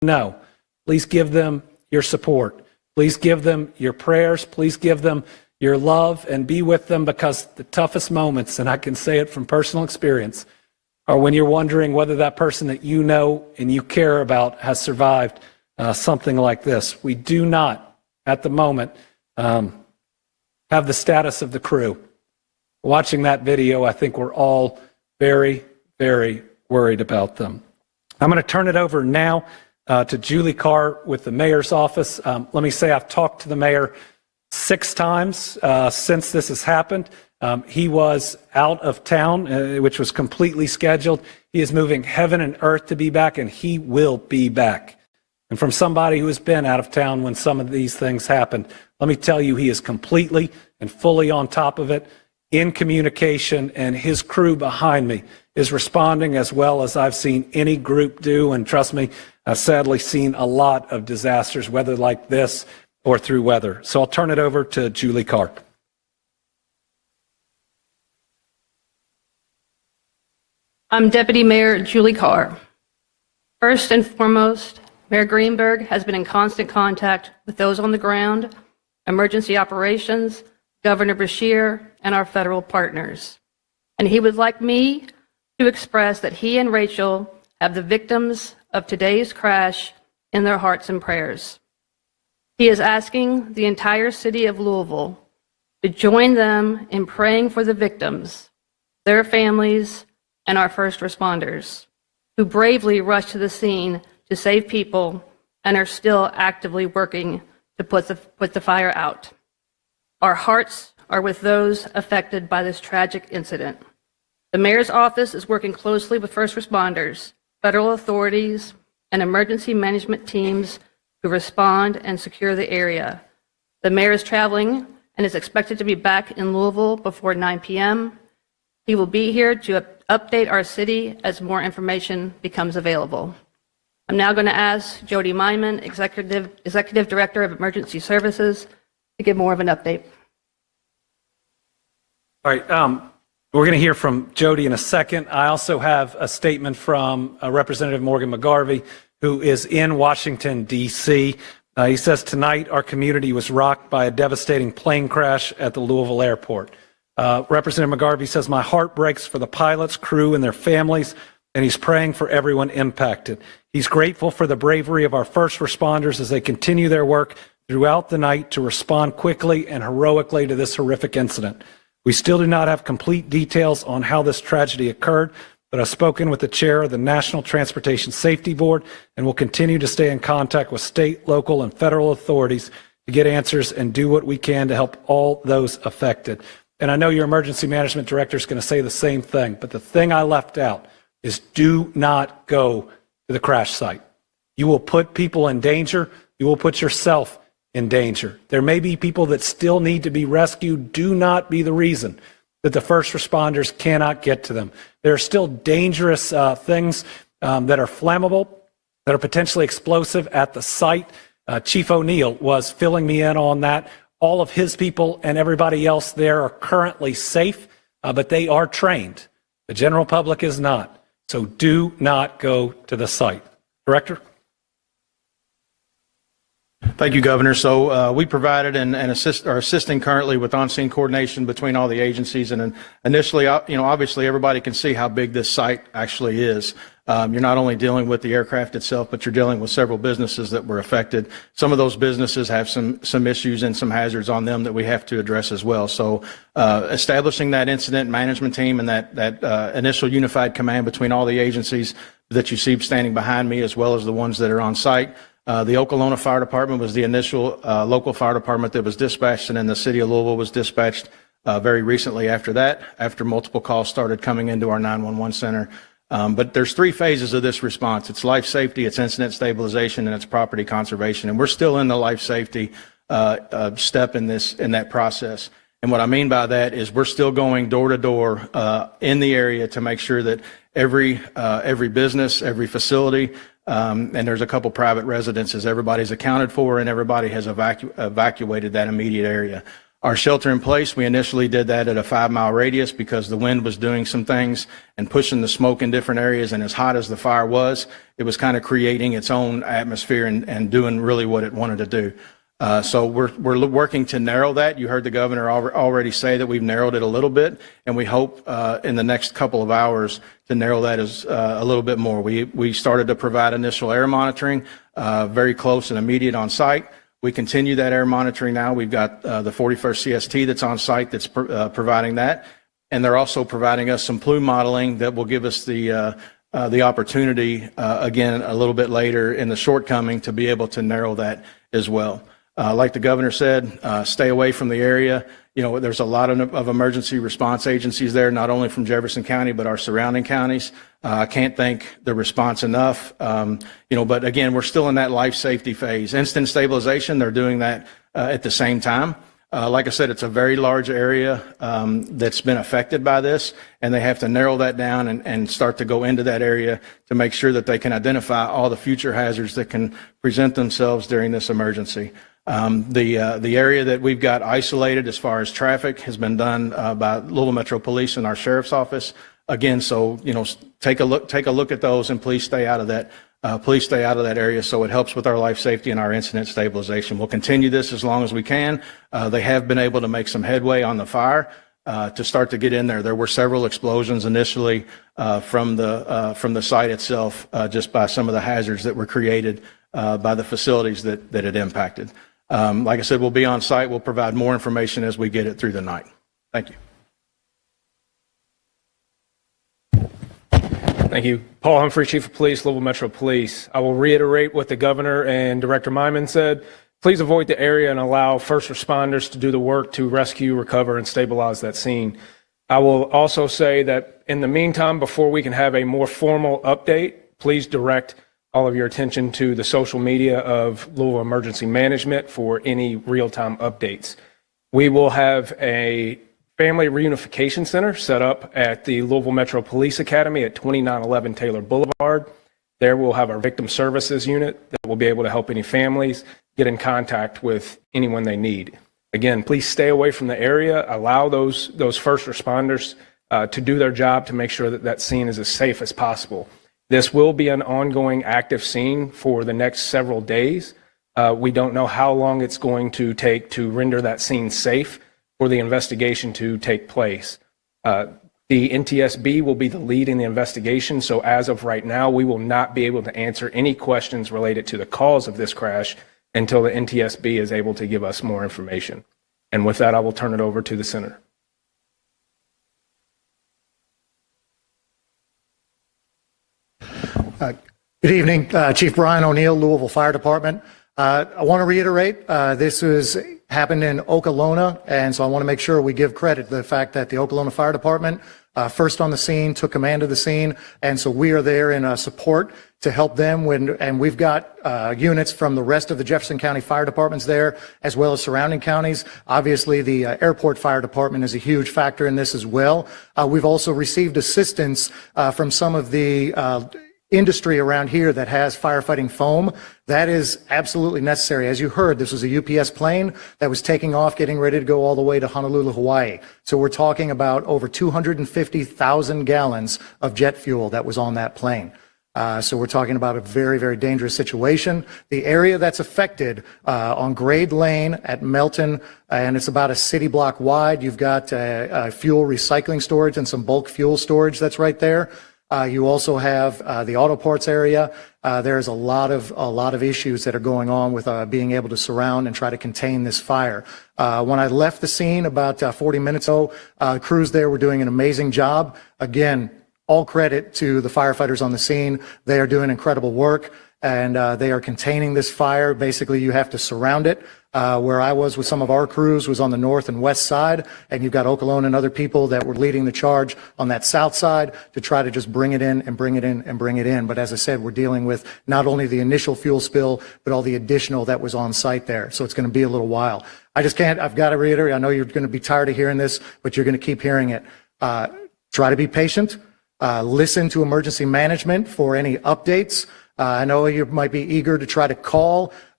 know. Please give them your support. Please give them your prayers. Please give them your love and be with them, because the toughest moments, and I can say it from personal experience, are when you're wondering whether that person that you know and you care about has survived something like this. We do not, at the moment, have the status of the crew. Watching that video, I think we're all very, very worried about them. I'm going to turn it over now to Julie Carr with the mayor's office. Let me say I've talked to the mayor 6 times since this has happened. He was out of town, which was completely scheduled. He is moving heaven and earth to be back, and he will be back. And from somebody who has been out of town when some of these things happened, let me tell you, he is completely and fully on top of it, in communication, and his crew behind me is responding as well as I've seen any group do. And trust me, I've sadly seen a lot of disasters, whether like this or through weather. So I'll turn it over to Julie Carr. I'm Deputy Mayor Julie Carr. First and foremost, Mayor Greenberg has been in constant contact with those on the ground, emergency operations, Governor Beshear, and our federal partners. And he would like me to express that he and Rachel have the victims of today's crash in their hearts and prayers. He is asking the entire city of Louisville to join them in praying for the victims, their families, and our first responders, who bravely rushed to the scene to save people and are still actively working to put the fire out. Our hearts are with those affected by this tragic incident. The mayor's office is working closely with first responders, federal authorities, and emergency management teams to respond and secure the area. The mayor is traveling and is expected to be back in Louisville before 9 p.m. He will be here to update our city as more information becomes available. I'm now going to ask Jody Meinman, Executive Director of Emergency Services, to give more of an update. All right, we're going to hear from Jody in a second. I also have a statement from Representative Morgan McGarvey, who is in Washington, D.C. He says, tonight our community was rocked by a devastating plane crash at the Louisville airport. Representative McGarvey says, my heart breaks for the pilots, crew, and their families, and he's praying for everyone impacted. He's grateful for the bravery of our first responders as they continue their work throughout the night to respond quickly and heroically to this horrific incident. We still do not have complete details on how this tragedy occurred, but I've spoken with the chair of the National Transportation Safety Board and will continue to stay in contact with state, local, and federal authorities to get answers and do what we can to help all those affected. And I know your emergency management director is going to say the same thing, but the thing I left out is do not go to the crash site. You will put people in danger. You will put yourself in danger. There may be people that still need to be rescued. Do not be the reason that the first responders cannot get to them. There are still dangerous things that are flammable, that are potentially explosive at the site. Chief O'Neill was filling me in on that. All of his people and everybody else there are currently safe, but they are trained. The general public is not. So do not go to the site. Director? Thank you, Governor. So we provided and are assisting currently with on-scene coordination between all the agencies. And initially, obviously everybody can see how big this site actually is. You're not only dealing with the aircraft itself, but you're dealing with several businesses that were affected. Some of those businesses have some issues and some hazards on them that we have to address as well. So establishing that incident management team and that initial unified command between all the agencies that you see standing behind me, as well as the ones that are on site. The Okolona Fire Department was the initial local fire department that was dispatched, and then the city of Louisville was dispatched very recently after that, after multiple calls started coming into our 911 center. But there's 3 phases of this response. It's life safety, it's incident stabilization, and it's property conservation. And we're still in the life safety step in that process. And what I mean by that is we're still going door to door in the area to make sure that every business, every facility, and there's a couple private residences, everybody's accounted for and everybody has evacuated that immediate area. Our shelter in place, we initially did that at a 5-mile radius because the wind was doing some things and pushing the smoke in different areas. And as hot as the fire was, it was kind of creating its own atmosphere and doing really what it wanted to do. So we're working to narrow that. You heard the governor already say that we've narrowed it a little bit, and we hope in the next couple of hours to narrow that as a little bit more. We started to provide initial air monitoring, very close and immediate on site. We continue that air monitoring now. We've got the 41st CST that's on site that's providing that. And they're also providing us some plume modeling that will give us the opportunity, again, a little bit later in the shortcoming to be able to narrow that as well. Like the governor said, stay away from the area. You know, there's a lot of emergency response agencies there, not only from Jefferson County, but our surrounding counties. I can't thank the response enough. You know, but again, we're still in that life safety phase. Instant stabilization, they're doing that at the same time. Like I said, it's a very large area that's been affected by this, and they have to narrow that down and start to go into that area to make sure that they can identify all the future hazards that can present themselves during this emergency. The area that we've got isolated as far as traffic has been done by Louisville Metro Police and our Sheriff's Office. Again, so, you know, take a look at those, and please stay out of that. Please stay out of that area so it helps with our life safety and our incident stabilization. We'll continue this as long as we can. They have been able to make some headway on the fire to start to get in there. There were several explosions initially from the site itself, just by some of the hazards that were created by the facilities that it impacted. Like I said, we'll be on site. We'll provide more information as we get it through the night. Thank you. Thank you. Paul Humphrey, Chief of Police, Louisville Metro Police. I will reiterate what the governor and Director Myman said. Please avoid the area and allow first responders to do the work to rescue, recover, and stabilize that scene. I will also say that in the meantime, before we can have a more formal update, please direct all of your attention to the social media of Louisville Emergency Management for any real-time updates. We will have a Family Reunification Center set up at the Louisville Metro Police Academy at 2911 Taylor Boulevard. There we'll have our Victim Services Unit that will be able to help any families get in contact with anyone they need. Again, please stay away from the area. Allow those first responders to do their job to make sure that that scene is as safe as possible. This will be an ongoing active scene for the next several days. We don't know how long it's going to take to render that scene safe for the investigation to take place. The NTSB will be the lead in the investigation, so as of right now, we will not be able to answer any questions related to the cause of this crash until the NTSB is able to give us more information. And with that, I will turn it over to the Senator. Good evening, Chief Brian O'Neill, Louisville Fire Department. I want to reiterate, this happened in Okolona, and so I want to make sure we give credit to the fact that the Okolona Fire Department first on the scene, took command of the scene, and so we are there in support to help them and we've got units from the rest of the Jefferson County Fire Departments there, as well as surrounding counties. Obviously, the Airport Fire Department is a huge factor in this as well. We've also received assistance from some of the industry around here that has firefighting foam. That is absolutely necessary. As you heard, this was a UPS plane that was taking off, getting ready to go all the way to Honolulu, Hawaii. So we're talking about over 250,000 gallons of jet fuel that was on that plane. So we're talking about a very, very dangerous situation. The area that's affected on Grade Lane at Melton, and it's about a city block wide. You've got fuel recycling storage and some bulk fuel storage that's right there. You also have the auto parts area. There's a lot of issues that are going on with being able to surround and try to contain this fire. When I left the scene about 40 minutes ago, crews there were doing an amazing job. Again, all credit to the firefighters on the scene. They are doing incredible work, and they are containing this fire. Basically, you have to surround it. Where I was with some of our crews was on the north and west side, and you've got Okolona and other people that were leading the charge on that south side to try to just bring it in and bring it in and bring it in. But as I said, we're dealing with not only the initial fuel spill, but all the additional that was on site there. So it's going to be a little while. I've got to reiterate, I know you're going to be tired of hearing this, but you're going to keep hearing it. Try to be patient. Listen to emergency management for any updates. I know you might be eager to try to call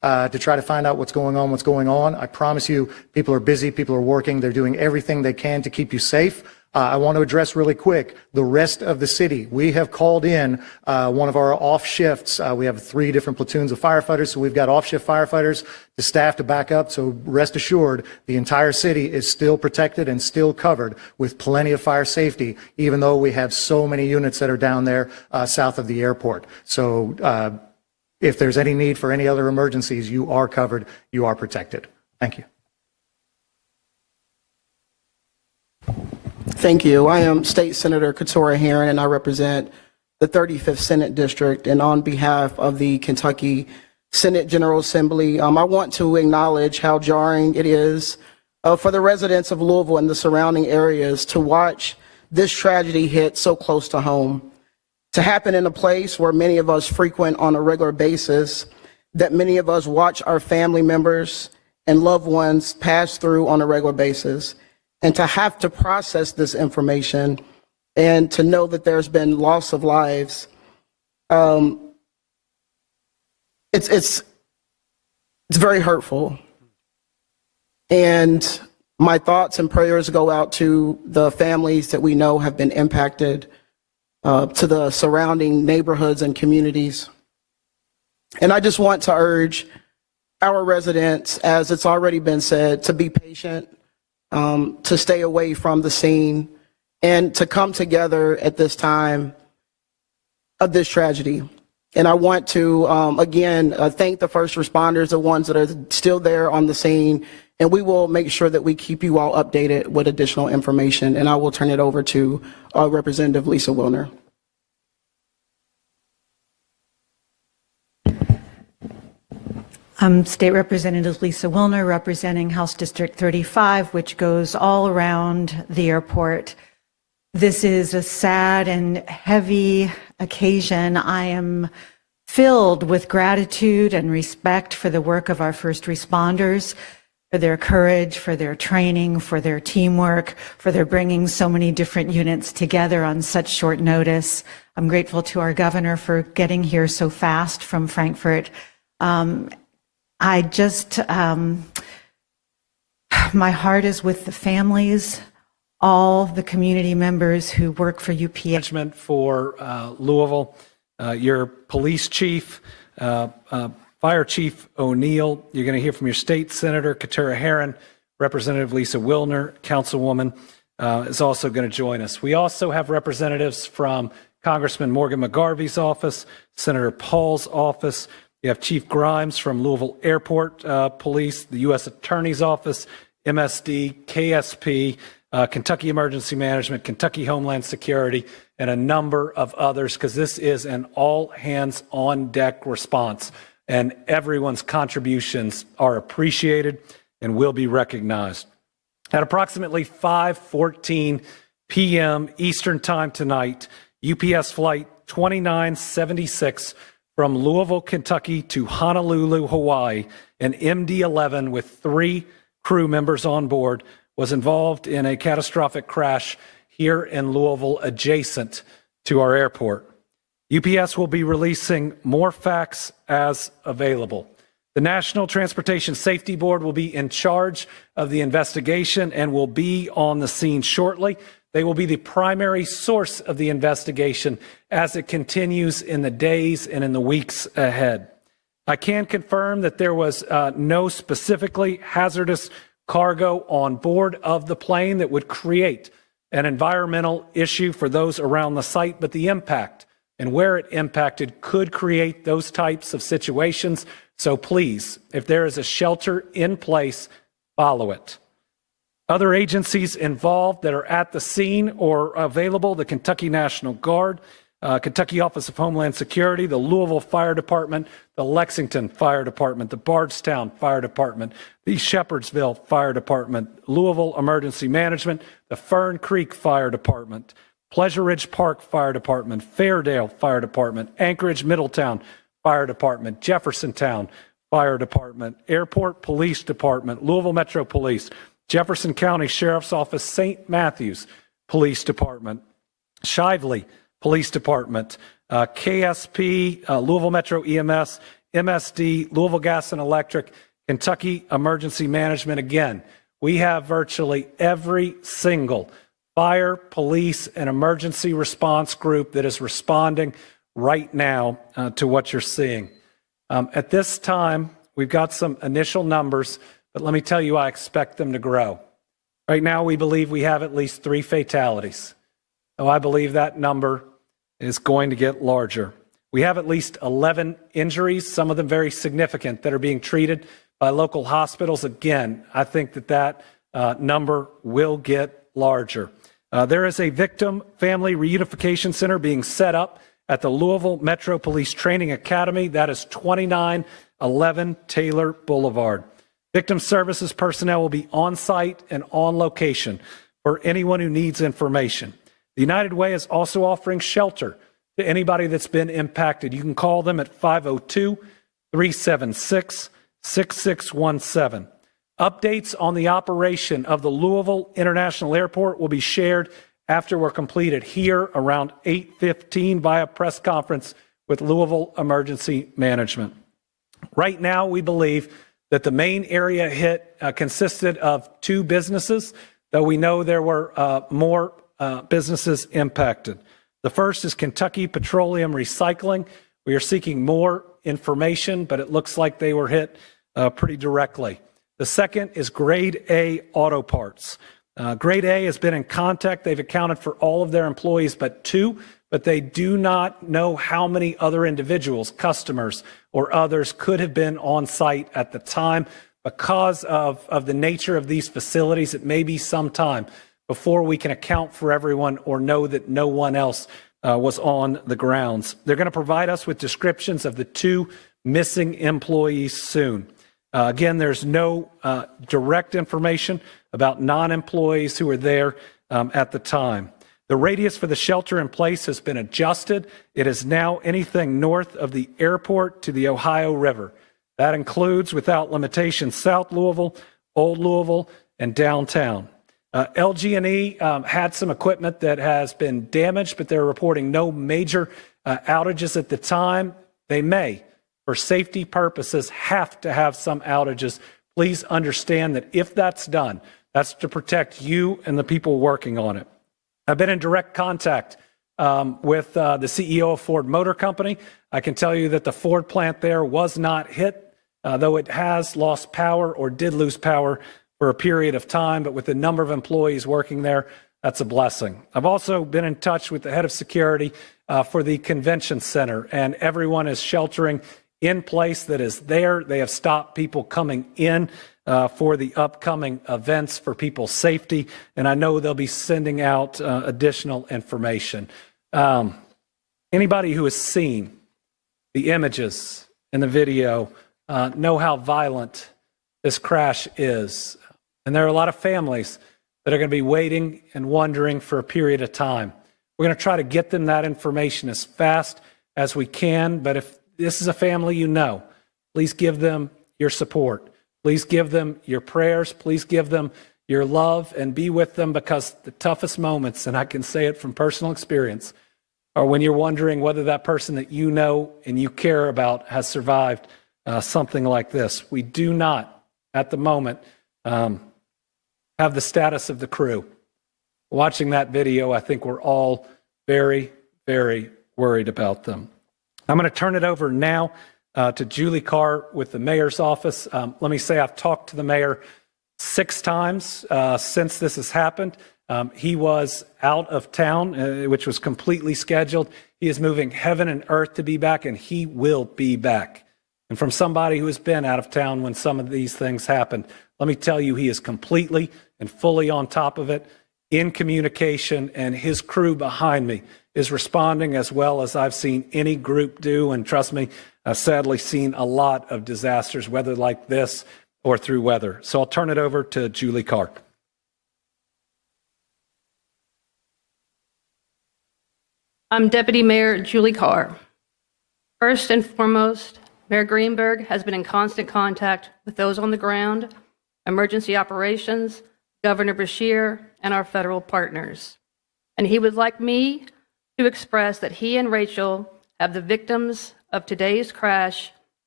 to try to find out what's going on. I promise you, people are busy, people are working, they're doing everything they can to keep you safe. I want to address really quick the rest of the city. We have called in one of our off shifts. We have 3 different platoons of firefighters, so we've got off shift firefighters to staff to back up. So rest assured, the entire city is still protected and still covered with plenty of fire safety, even though we have so many units that are down there south of the airport. So if there's any need for any other emergencies, you are covered, you are protected. Thank you. Thank you. I am State Senator Keturah Herron, and I represent the 35th Senate District. And on behalf of the Kentucky Senate General Assembly, I want to acknowledge how jarring it is for the residents of Louisville and the surrounding areas to watch this tragedy hit so close to home, to happen in a place where many of us frequent on a regular basis, that many of us watch our family members and loved ones pass through on a regular basis. And to have to process this information and to know that there's been loss of lives, it's very hurtful. And my thoughts and prayers go out to the families that we know have been impacted, to the surrounding neighborhoods and communities. And I just want to urge our residents, as it's already been said, to be patient, to stay away from the scene, and to come together at this time of this tragedy. And I want to, again, thank the first responders, the ones that are still there on the scene, and we will make sure that we keep you all updated with additional information. And I will turn it over to Representative Lisa Wilner. I'm State Representative Lisa Wilner, representing House District 35, which goes all around the airport. This is a sad and heavy occasion. I am filled with gratitude and respect for the work of our first responders, for their courage, for their training, for their teamwork, for their bringing so many different units together on such short notice. I'm grateful to our governor for getting here so fast from Frankfurt. I just, my heart is with the families, all the community members who work for UPS. Management for Louisville, your police chief, Fire Chief O'Neill. You're going to hear from your state senator, Keturah Herron. Representative Lisa Wilner, councilwoman, is also going to join us. We also have representatives from Congressman Morgan McGarvey's office, Senator Paul's office. You have Chief Grimes from Louisville Airport Police, the U.S. Attorney's Office, MSD, KSP, Kentucky Emergency Management, Kentucky Homeland Security, and a number of others, because this is an all-hands-on-deck response, and everyone's contributions are appreciated and will be recognized. At approximately 5:14 p.m. Eastern Time tonight, UPS Flight 2976 from Louisville, Kentucky to Honolulu, Hawaii, an MD-11 with 3 crew members on board was involved in a catastrophic crash here in Louisville adjacent to our airport. UPS will be releasing more facts as available. The National Transportation Safety Board will be in charge of the investigation and will be on the scene shortly. They will be the primary source of the investigation as it continues in the days and in the weeks ahead. I can confirm that there was no specifically hazardous cargo on board of the plane that would create an environmental issue for those around the site, but the impact and where it impacted could create those types of situations. So please, if there is a shelter in place, follow it. Other agencies involved that are at the scene or available: the Kentucky National Guard, Kentucky Office of Homeland Security, the Louisville Fire Department, the Lexington Fire Department, the Bardstown Fire Department, the Shepherdsville Fire Department, Louisville Emergency Management, the Fern Creek Fire Department, Pleasure Ridge Park Fire Department, Fairdale Fire Department, Anchorage Middletown Fire Department, Jeffersontown Fire Department, Airport Police Department, Louisville Metro Police, Jefferson County Sheriff's Office, St. Matthews Police Department, Shively Police Department, KSP, Louisville Metro EMS, MSD, Louisville Gas and Electric, Kentucky Emergency Management. Again, we have virtually every single fire, police, and emergency response group that is responding right now to what you're seeing. At this time, we've got some initial numbers, but let me tell you, I expect them to grow. Right now, we believe we have at least 3 fatalities. Oh, I believe that number is going to get larger. We have at least 11 injuries, some of them very significant, that are being treated by local hospitals. Again, I think that number will get larger. There is a victim family reunification center being set up at the Louisville Metro Police Training Academy. That is 2911 Taylor Boulevard. Victim services personnel will be on site and on location for anyone who needs information. The United Way is also offering shelter to anybody that's been impacted. You can call them at 502-376-6617. Updates on the operation of the Louisville International Airport will be shared after we're completed here around 8:15 via press conference with Louisville Emergency Management. Right now, we believe that the main area hit consisted of 2 businesses, though we know there were more businesses impacted. The first is Kentucky Petroleum Recycling. We are seeking more information, but it looks like they were hit pretty directly. The second is Grade A Auto Parts. Grade A has been in contact. They've accounted for all of their employees but 2, but they do not know how many other individuals, customers, or others could have been on site at the time. Because of the nature of these facilities, it may be some time before we can account for everyone or know that no one else was on the grounds. They're going to provide us with descriptions of the 2 missing employees soon. Again, there's no direct information about non-employees who were there at the time. The radius for the shelter in place has been adjusted. It is now anything north of the airport to the Ohio River. That includes, without limitation, South Louisville, Old Louisville, and downtown. LG&E had some equipment that has been damaged, but they're reporting no major outages at the time. They may, for safety purposes, have to have some outages. Please understand that if that's done, that's to protect you and the people working on it. I've been in direct contact with the CEO of Ford Motor Company. I can tell you that the Ford plant there was not hit, though it has lost power or did lose power for a period of time, but with the number of employees working there, that's a blessing. I've also been in touch with the head of security for the convention center, and everyone is sheltering in place that is there. They have stopped people coming in for the upcoming events for people's safety, and I know they'll be sending out additional information. Anybody who has seen the images and the video know how violent this crash is. And there are a lot of families that are going to be waiting and wondering for a period of time. We're going to try to get them that information as fast as we can, but if this is a family you know, please give them your support. Please give them your prayers. Please give them your love and be with them, because the toughest moments, and I can say it from personal experience, are when you're wondering whether that person that you know and you care about has survived something like this. We do not, at the moment, have the status of the crew. Watching that video, I think we're all very, very worried about them. I'm going to turn it over now to Julie Carr with the mayor's office. Let me say I've talked to the mayor 6 times since this has happened. He was out of town, which was completely scheduled. He is moving heaven and earth to be back, and he will be back. And from somebody who has been out of town when some of these things happened, let me tell you, he is completely and fully on top of it, in communication, and his crew behind me is responding as well as I've seen any group do. And trust me, I've sadly seen a lot of disasters, whether like this or through weather. So I'll turn it over to Julie Carr. I'm Deputy Mayor Julie Carr. First and foremost, Mayor Greenberg has been in constant contact with those on the ground, emergency operations, Governor Beshear, and our federal partners. And he would like me to express that he and Rachel have the victims of today's crash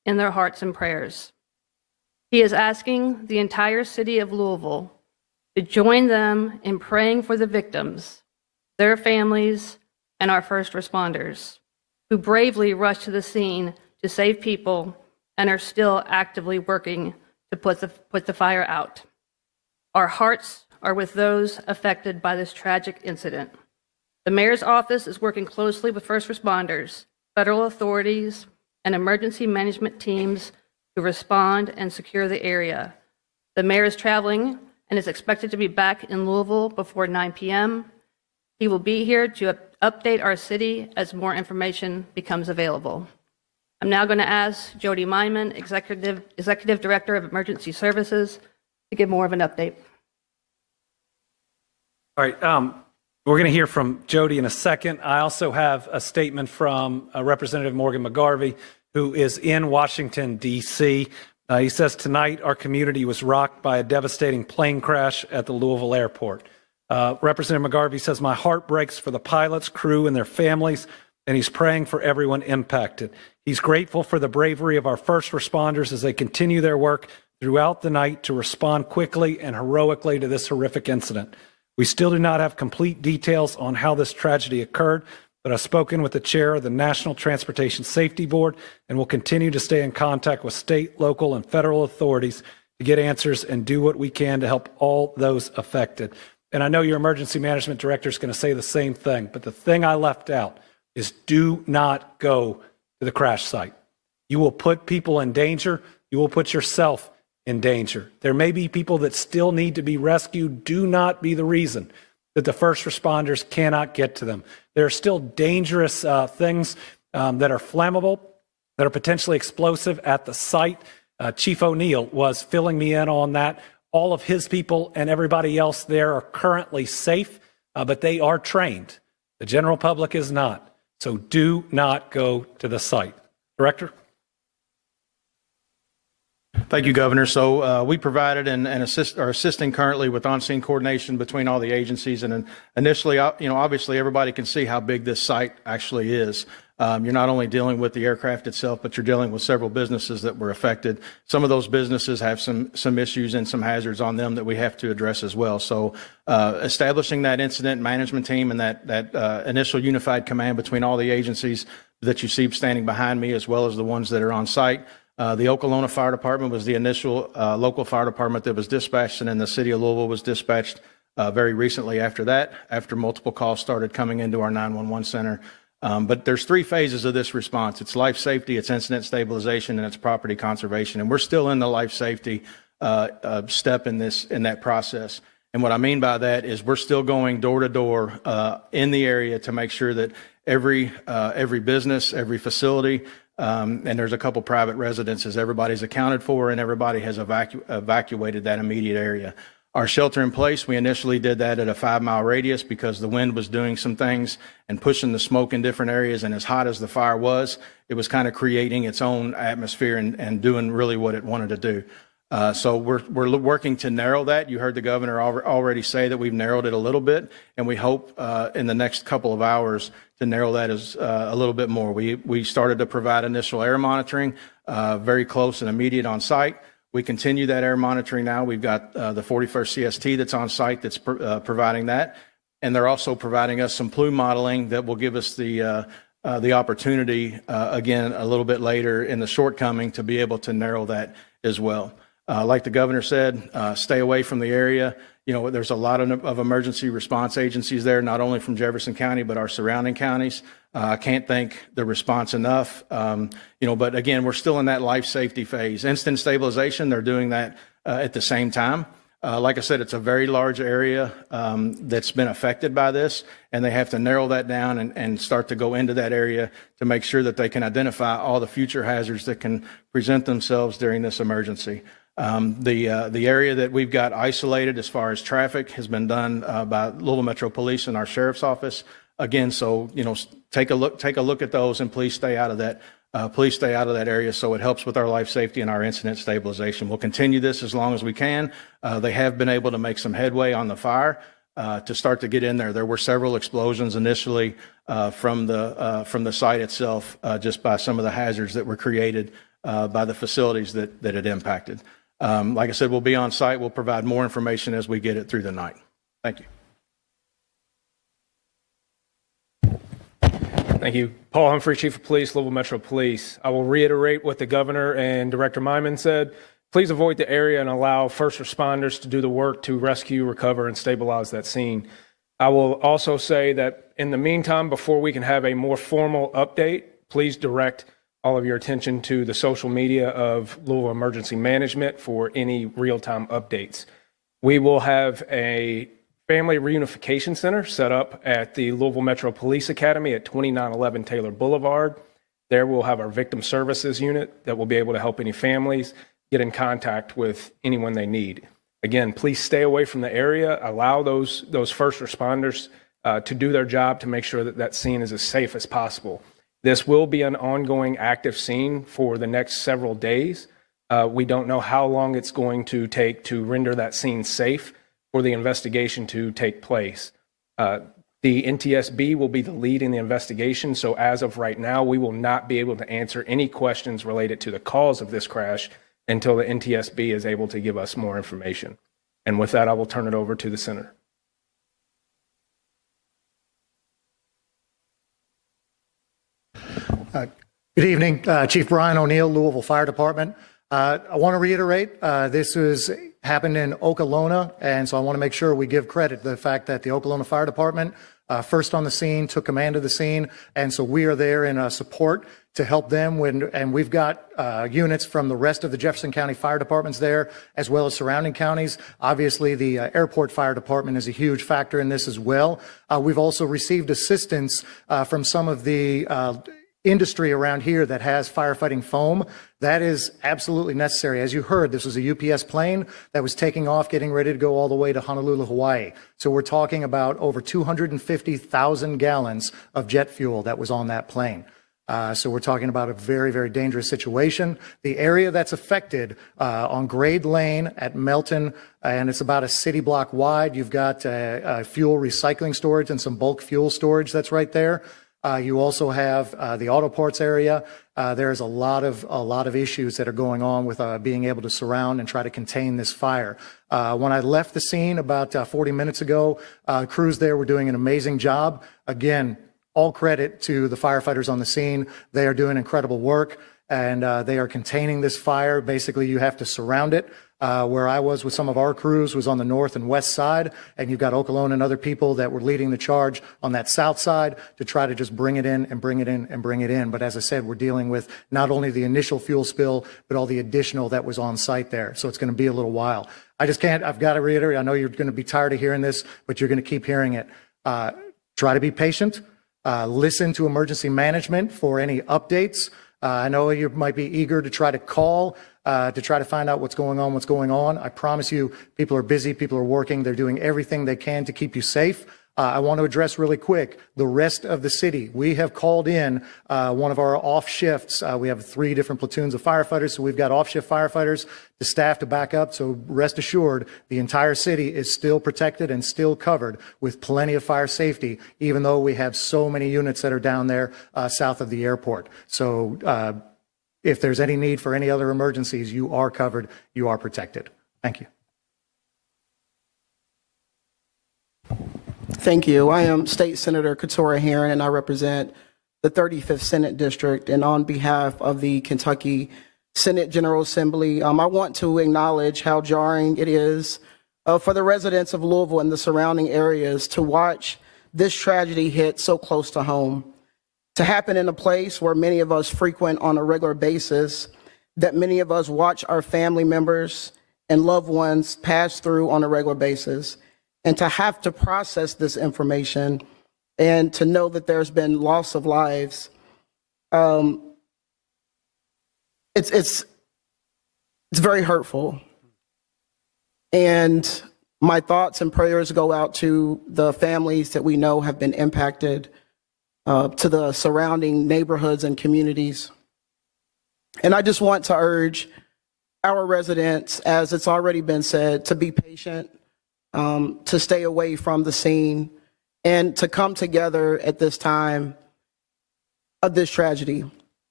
in their hearts and prayers. He is asking the entire city of Louisville to join them in praying for the victims, their families, and our first responders, who bravely rushed to the scene to save people and are still actively working to put the fire out. Our hearts are with those affected by this tragic incident. The mayor's office is working closely with first responders, federal authorities, and emergency management teams to respond and secure the area. The mayor is traveling and is expected to be back in Louisville before 9 p.m. He will be here to update our city as more information becomes available. I'm now going to ask Jody Myman, Executive Director of Emergency Services, to give more of an update. All right, we're going to hear from Jody in a second. I also have a statement from Representative Morgan McGarvey, who is in Washington, D.C. He says, tonight our community was rocked by a devastating plane crash at the Louisville airport. Representative McGarvey says, my heart breaks for the pilots, crew, and their families, and he's praying for everyone impacted. He's grateful for the bravery of our first responders as they continue their work throughout the night to respond quickly and heroically to this horrific incident. We still do not have complete details on how this tragedy occurred, but I've spoken with the chair of the National Transportation Safety Board and will continue to stay in contact with state, local, and federal authorities to get answers and do what we can to help all those affected. And I know your emergency management director is going to say the same thing, but the thing I left out is do not go to the crash site. You will put people in danger. You will put yourself in danger. There may be people that still need to be rescued. Do not be the reason that the first responders cannot get to them. There are still dangerous things that are flammable, that are potentially explosive at the site. Chief O'Neill was filling me in on that. All of his people and everybody else there are currently safe, but they are trained. The general public is not. So do not go to the site. Director? Thank you, Governor. So we provided and are assisting currently with on-scene coordination between all the agencies. And initially, obviously everybody can see how big this site actually is. You're not only dealing with the aircraft itself, but you're dealing with several businesses that were affected. Some of those businesses have some issues and some hazards on them that we have to address as well. So establishing that incident management team and that initial unified command between all the agencies that you see standing behind me, as well as the ones that are on site. The Okolona Fire Department was the initial local fire department that was dispatched, and then the city of Louisville was dispatched very recently after that, after multiple calls started coming into our 911 center. But there's three phases of this response. It's life safety, it's incident stabilization, and it's property conservation. And we're still in the life safety step in that process. And what I mean by that is we're still going door to door in the area to make sure that every business, every facility, and there's a couple private residences, everybody's accounted for and everybody has evacuated that immediate area. Our shelter in place, we initially did that at a 5-mile radius because the wind was doing some things and pushing the smoke in different areas, and as hot as the fire was, it was kind of creating its own atmosphere and doing really what it wanted to do. So we're working to narrow that. You heard the governor already say that we've narrowed it a little bit, and we hope in the next couple of hours to narrow that as a little bit more. We started to provide initial air monitoring, very close and immediate on site. We continue that air monitoring now. We've got the 41st CST that's on site that's providing that, and they're also providing us some plume modeling that will give us the opportunity again a little bit later in the shortcoming to be able to narrow that as well. Like the governor said, stay away from the area. You know, there's a lot of emergency response agencies there, not only from Jefferson County, but our surrounding counties. I can't thank the response enough. But again, we're still in that life safety phase. Instant stabilization, they're doing that at the same time. Like I said, it's a very large area that's been affected by this, and they have to narrow that down and start to go into that area to make sure that they can identify all the future hazards that can present themselves during this emergency. The area that we've got isolated as far as traffic has been done by Louisville Metro Police and our sheriff's office. Again, so take a look at those, and please stay out of that. Please stay out of that area so it helps with our life safety and our incident stabilization. We'll continue this as long as we can. They have been able to make some headway on the fire to start to get in there. There were several explosions initially from the site itself, just by some of the hazards that were created by the facilities that it impacted. Like I said, we'll be on site. We'll provide more information as we get it through the night. Thank you. Thank you. Paul Humphrey, Chief of Police, Louisville Metro Police. I will reiterate what the governor and Director Myman said. Please avoid the area and allow first responders to do the work to rescue, recover, and stabilize that scene. I will also say that in the meantime, before we can have a more formal update, please direct all of your attention to the social media of Louisville Emergency Management for any real-time updates. We will have a Family Reunification Center set up at the Louisville Metro Police Academy at 2911 Taylor Boulevard. There we'll have our victim services unit that will be able to help any families get in contact with anyone they need. Again, please stay away from the area. Allow those first responders to do their job to make sure that that scene is as safe as possible. This will be an ongoing active scene for the next several days. We don't know how long it's going to take to render that scene safe for the investigation to take place. The NTSB will be the lead in the investigation, so as of right now, we will not be able to answer any questions related to the cause of this crash until the NTSB is able to give us more information. And with that, I will turn it over to the Senator. Good evening, Chief Brian O'Neill, Louisville Fire Department. I want to reiterate, this happened in Okolona, and so I want to make sure we give credit to the fact that the Okolona Fire Department first on the scene, took command of the scene, and so we are there in support to help them and we've got units from the rest of the Jefferson County Fire Departments there, as well as surrounding counties. Obviously, the Airport Fire Department is a huge factor in this as well. We've also received assistance from some of the industry around here that has firefighting foam. That is absolutely necessary. As you heard, this was a UPS plane that was taking off, getting ready to go all the way to Honolulu, Hawaii. So we're talking about over 250,000 gallons of jet fuel that was on that plane. So we're talking about a very, very dangerous situation. The area that's affected on Grade Lane at Melton, and it's about a city block wide. You've got fuel recycling storage and some bulk fuel storage that's right there. You also have the auto parts area. There's a lot of issues that are going on with being able to surround and try to contain this fire. When I left the scene about 40 minutes ago, crews there were doing an amazing job. Again, all credit to the firefighters on the scene. They are doing incredible work, and they are containing this fire. Basically, you have to surround it. Where I was with some of our crews was on the north and west side, and you've got Okolona and other people that were leading the charge on that south side to try to just bring it in and bring it in and bring it in. But as I said, we're dealing with not only the initial fuel spill, but all the additional that was on site there. So it's going to be a little while. I've got to reiterate, I know you're going to be tired of hearing this, but you're going to keep hearing it. Try to be patient. Listen to emergency management for any updates. I know you might be eager to try to call to try to find out what's going on. I promise you, people are busy, people are working, they're doing everything they can to keep you safe. I want to address really quick the rest of the city. We have called in one of our off shifts. We have 3 different platoons of firefighters, so we've got off shift firefighters to staff to back up. So rest assured, the entire city is still protected and still covered with plenty of fire safety, even though we have so many units that are down there south of the airport. So if there's any need for any other emergencies, you are covered, you are protected. Thank you. Thank you. I am State Senator Keturah Herron, and I represent the 35th Senate District. And on behalf of the Kentucky Senate General Assembly, I want to acknowledge how jarring it is for the residents of Louisville and the surrounding areas to watch this tragedy hit so close to home, to happen in a place where many of us frequent on a regular basis, that many of us watch our family members and loved ones pass through on a regular basis. And to have to process this information and to know that there's been loss of lives, it's very hurtful. And my thoughts and prayers go out to the families that we know have been impacted, to the surrounding neighborhoods and communities. And I just want to urge our residents, as it's already been said, to be patient, to stay away from the scene, and to come together at this time of this tragedy.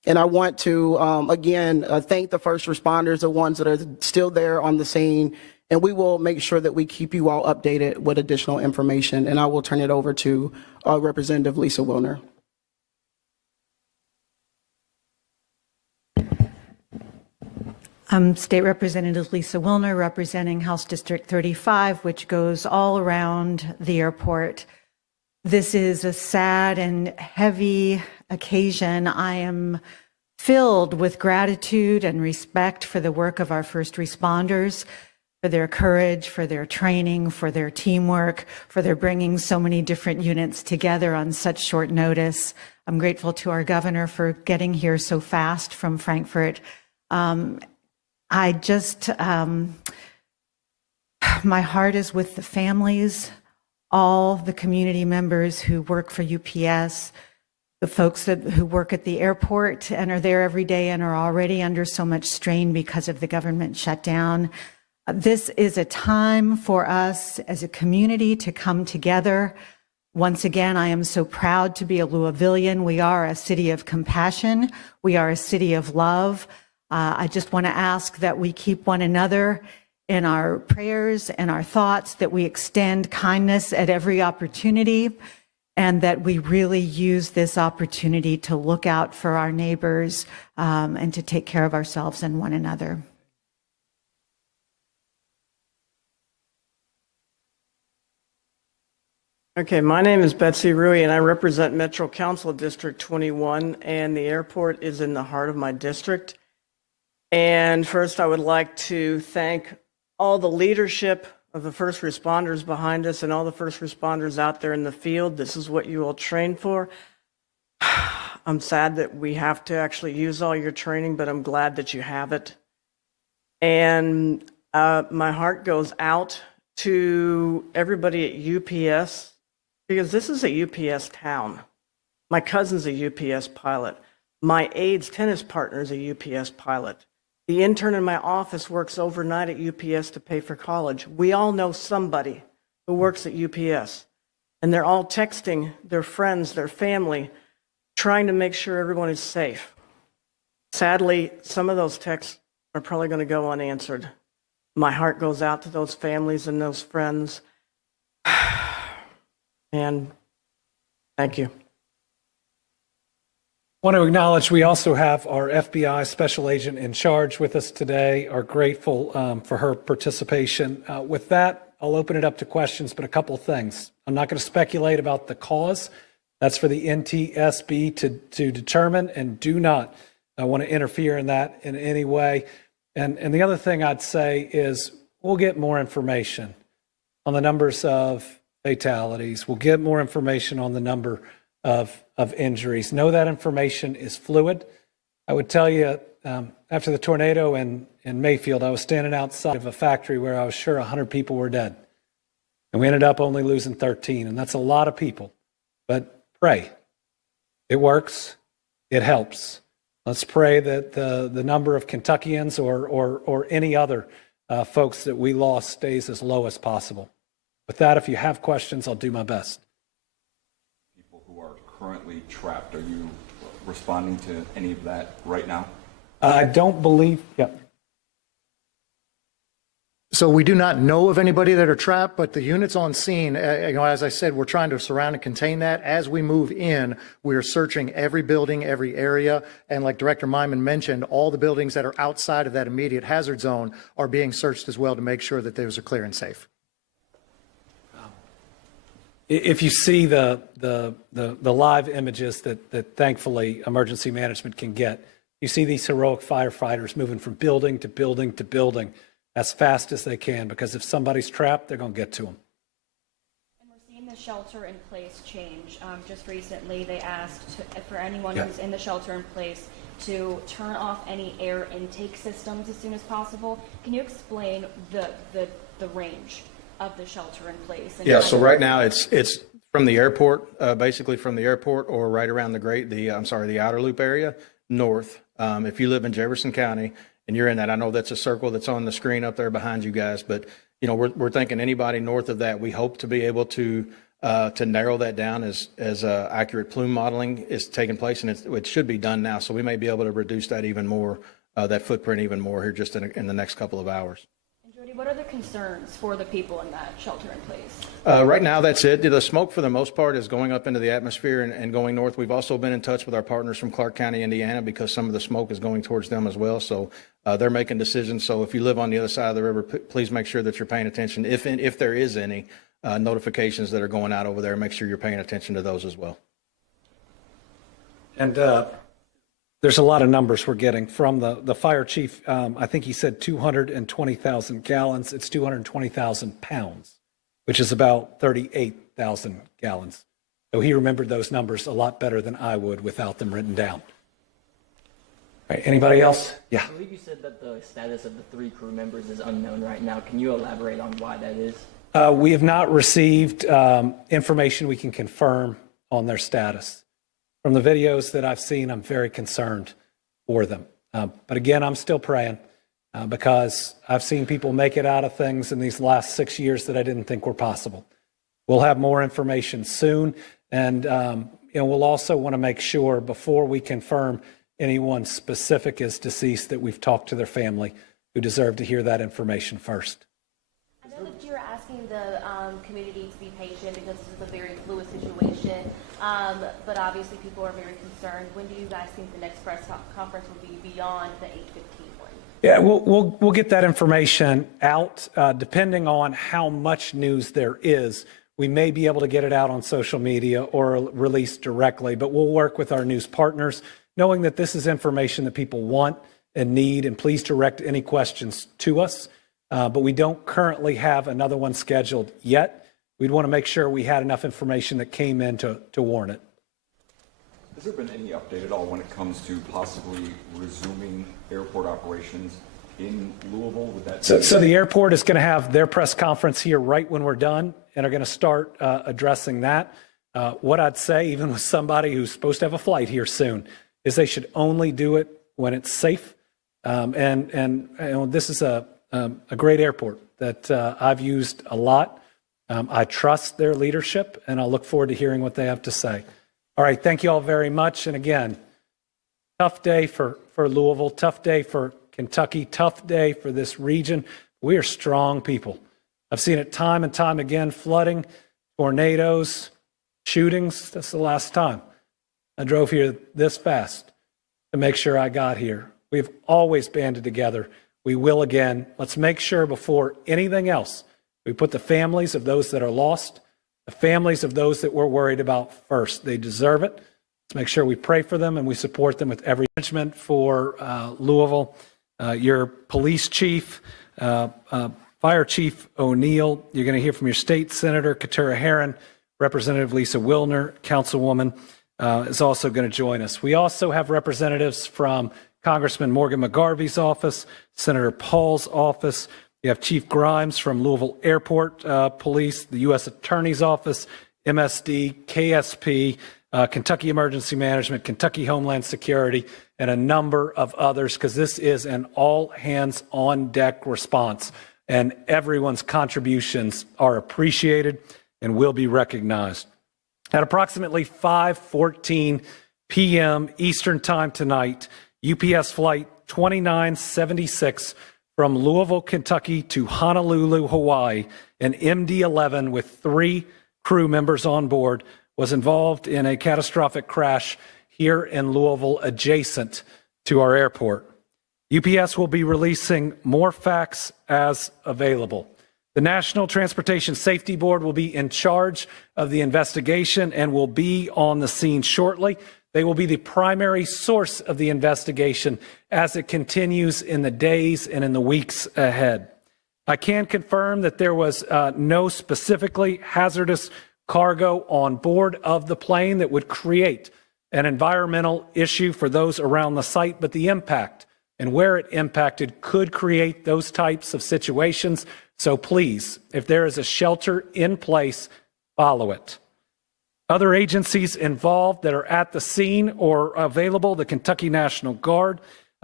And I want to, again, thank the first responders, the ones that are still there on the scene. And we will make sure that we keep you all updated with additional information. And I will turn it over to Representative Lisa Wilner. State Representative Lisa Wilner, representing House District 35, which goes all around the airport. This is a sad and heavy occasion. I am filled with gratitude and respect for the work of our first responders, for their courage, for their training, for their teamwork, for their bringing so many different units together on such short notice. I'm grateful to our governor for getting here so fast from Frankfurt. I just, my heart is with the families, all the community members who work for UPS, the folks who work at the airport and are there every day and are already under so much strain because of the government shutdown. This is a time for us as a community to come together. Once again, I am so proud to be a Louisvillian. We are a city of compassion. We are a city of love. I just want to ask that we keep one another in our prayers and our thoughts, that we extend kindness at every opportunity, and that we really use this opportunity to look out for our neighbors and to take care of ourselves and one another. Okay, my name is Betsy Rui, and I represent Metro Council District 21, and the airport is in the heart of my district. And first, I would like to thank all the leadership of the first responders behind us and all the first responders out there in the field. This is what you all train for. I'm sad that we have to actually use all your training, but I'm glad that you have it. And my heart goes out to everybody at UPS, because this is a UPS town. My cousin's a UPS pilot. My aide's tennis partner is a UPS pilot. The intern in my office works overnight at UPS to pay for college. We all know somebody who works at UPS, and they're all texting their friends, their family, trying to make sure everyone is safe. Sadly, some of those texts are probably going to go unanswered. My heart goes out to those families and those friends. And thank you. I want to acknowledge we also have our FBI special agent in charge with us today. Are grateful for her participation. With that, I'll open it up to questions, but a couple of things. I'm not going to speculate about the cause. That's for the NTSB to determine, and do not want to interfere in that in any way. And the other thing I'd say is we'll get more information on the numbers of fatalities. We'll get more information on the number of injuries. Know that information is fluid. I would tell you, after the tornado in Mayfield, I was standing outside of a factory where I was sure 100 people were dead. And we ended up only losing 13, and that's a lot of people. But pray. It works. It helps. Let's pray that the number of Kentuckians or any other folks that we lost stays as low as possible. With that, if you have questions, I'll do my best. People who are currently trapped, are you responding to any of that right now? I don't believe, yeah. So we do not know of anybody that are trapped, but the units on scene, as I said, we're trying to surround and contain that. As we move in, we are searching every building, every area. And like Director Myman mentioned, all the buildings that are outside of that immediate hazard zone are being searched as well to make sure that those are clear and safe. If you see the live images that thankfully emergency management can get, you see these heroic firefighters moving from building to building to building as fast as they can, because if somebody's trapped, they're going to get to them. And we're seeing the shelter in place change. Just recently, they asked for anyone who's in the shelter in place to turn off any air intake systems as soon as possible. Can you explain the range of the shelter in place? Yeah, so right now it's from the airport, basically from the airport or right around the outer loop area north. If you live in Jefferson County and you're in that, I know that's a circle that's on the screen up there behind you guys, but you know, we're thinking anybody north of that, we hope to be able to to narrow that down as accurate plume modeling is taking place, and it should be done now. So we may be able to reduce that even more, that footprint even more here just in the next couple of hours. And Jody, what are the concerns for the people in that shelter in place? Right now, that's it. The smoke, for the most part, is going up into the atmosphere and going north. We've also been in touch with our partners from Clark County, Indiana, because some of the smoke is going towards them as well. So they're making decisions. So if you live on the other side of the river, please make sure that you're paying attention. If there is any notifications that are going out over there, make sure you're paying attention to those as well. And there's a lot of numbers we're getting from the fire chief. I think he said 220,000 gallons. It's 220,000 pounds, which is about 38,000 gallons. So he remembered those numbers a lot better than I would without them written down. All right, anybody else? Yeah. I believe you said that the status of the 3 crew members is unknown right now. Can you elaborate on why that is? We have not received information we can confirm on their status. From the videos that I've seen, I'm very concerned for them. But again, I'm still praying because I've seen people make it out of things in these last 6 years that I didn't think were possible. We'll have more information soon. And we'll also want to make sure before we confirm anyone specific is deceased that we've talked to their family who deserve to hear that information first. I know that you're asking the community to be patient because this is a very fluid situation, but obviously people are very concerned. When do you guys think the next press conference will be beyond the 8:15 one? Yeah, we'll get that information out depending on how much news there is. We may be able to get it out on social media or release directly, but we'll work with our news partners, knowing that this is information that people want and need, and please direct any questions to us. But we don't currently have another one scheduled yet. We'd want to make sure we had enough information that came in to warn it. Has there been any update at all when it comes to possibly resuming airport operations in Louisville? Would that so the airport is going to have their press conference here right when we're done and are going to start addressing that. What I'd say, even with somebody who's supposed to have a flight here soon, is they should only do it when it's safe. And this is a great airport that I've used a lot. I trust their leadership, and I'll look forward to hearing what they have to say. All right, thank you all very much. And again, tough day for Louisville, tough day for Kentucky, tough day for this region. We are strong people. I've seen it time and time again, flooding, tornadoes, shootings. That's the last time I drove here this fast to make sure I got here. We've always banded together. We will again. Let's make sure before anything else, we put the families of those that are lost, the families of those that we're worried about first. They deserve it. Let's make sure we pray for them and we support them with every management for Louisville. Your police chief, Fire Chief O'Neill, you're going to hear from your state senator, Katura Herron, Representative Lisa Wilner, Councilwoman, is also going to join us. We also have representatives from Congressman Morgan McGarvey's office, Senator Paul's office. You have Chief Grimes from Louisville Airport Police, the U.S. Attorney's Office, MSD, KSP, Kentucky Emergency Management, Kentucky Homeland Security, and a number of others, because this is an all-hands-on-deck response, and everyone's contributions are appreciated and will be recognized. At approximately 5:14 p.m. Eastern Time tonight, UPS Flight 2976 from Louisville, Kentucky to Honolulu, Hawaii, an MD-11 with 3 crew members on board was involved in a catastrophic crash here in Louisville adjacent to our airport. UPS will be releasing more facts as available. The National Transportation Safety Board will be in charge of the investigation and will be on the scene shortly. They will be the primary source of the investigation as it continues in the days and in the weeks ahead. I can confirm that there was no specifically hazardous cargo on board of the plane that would create an environmental issue for those around the site, but the impact and where it impacted could create those types of situations. So please, if there is a shelter in place, follow it. Other agencies involved that are at the scene or available, the Kentucky National Guard,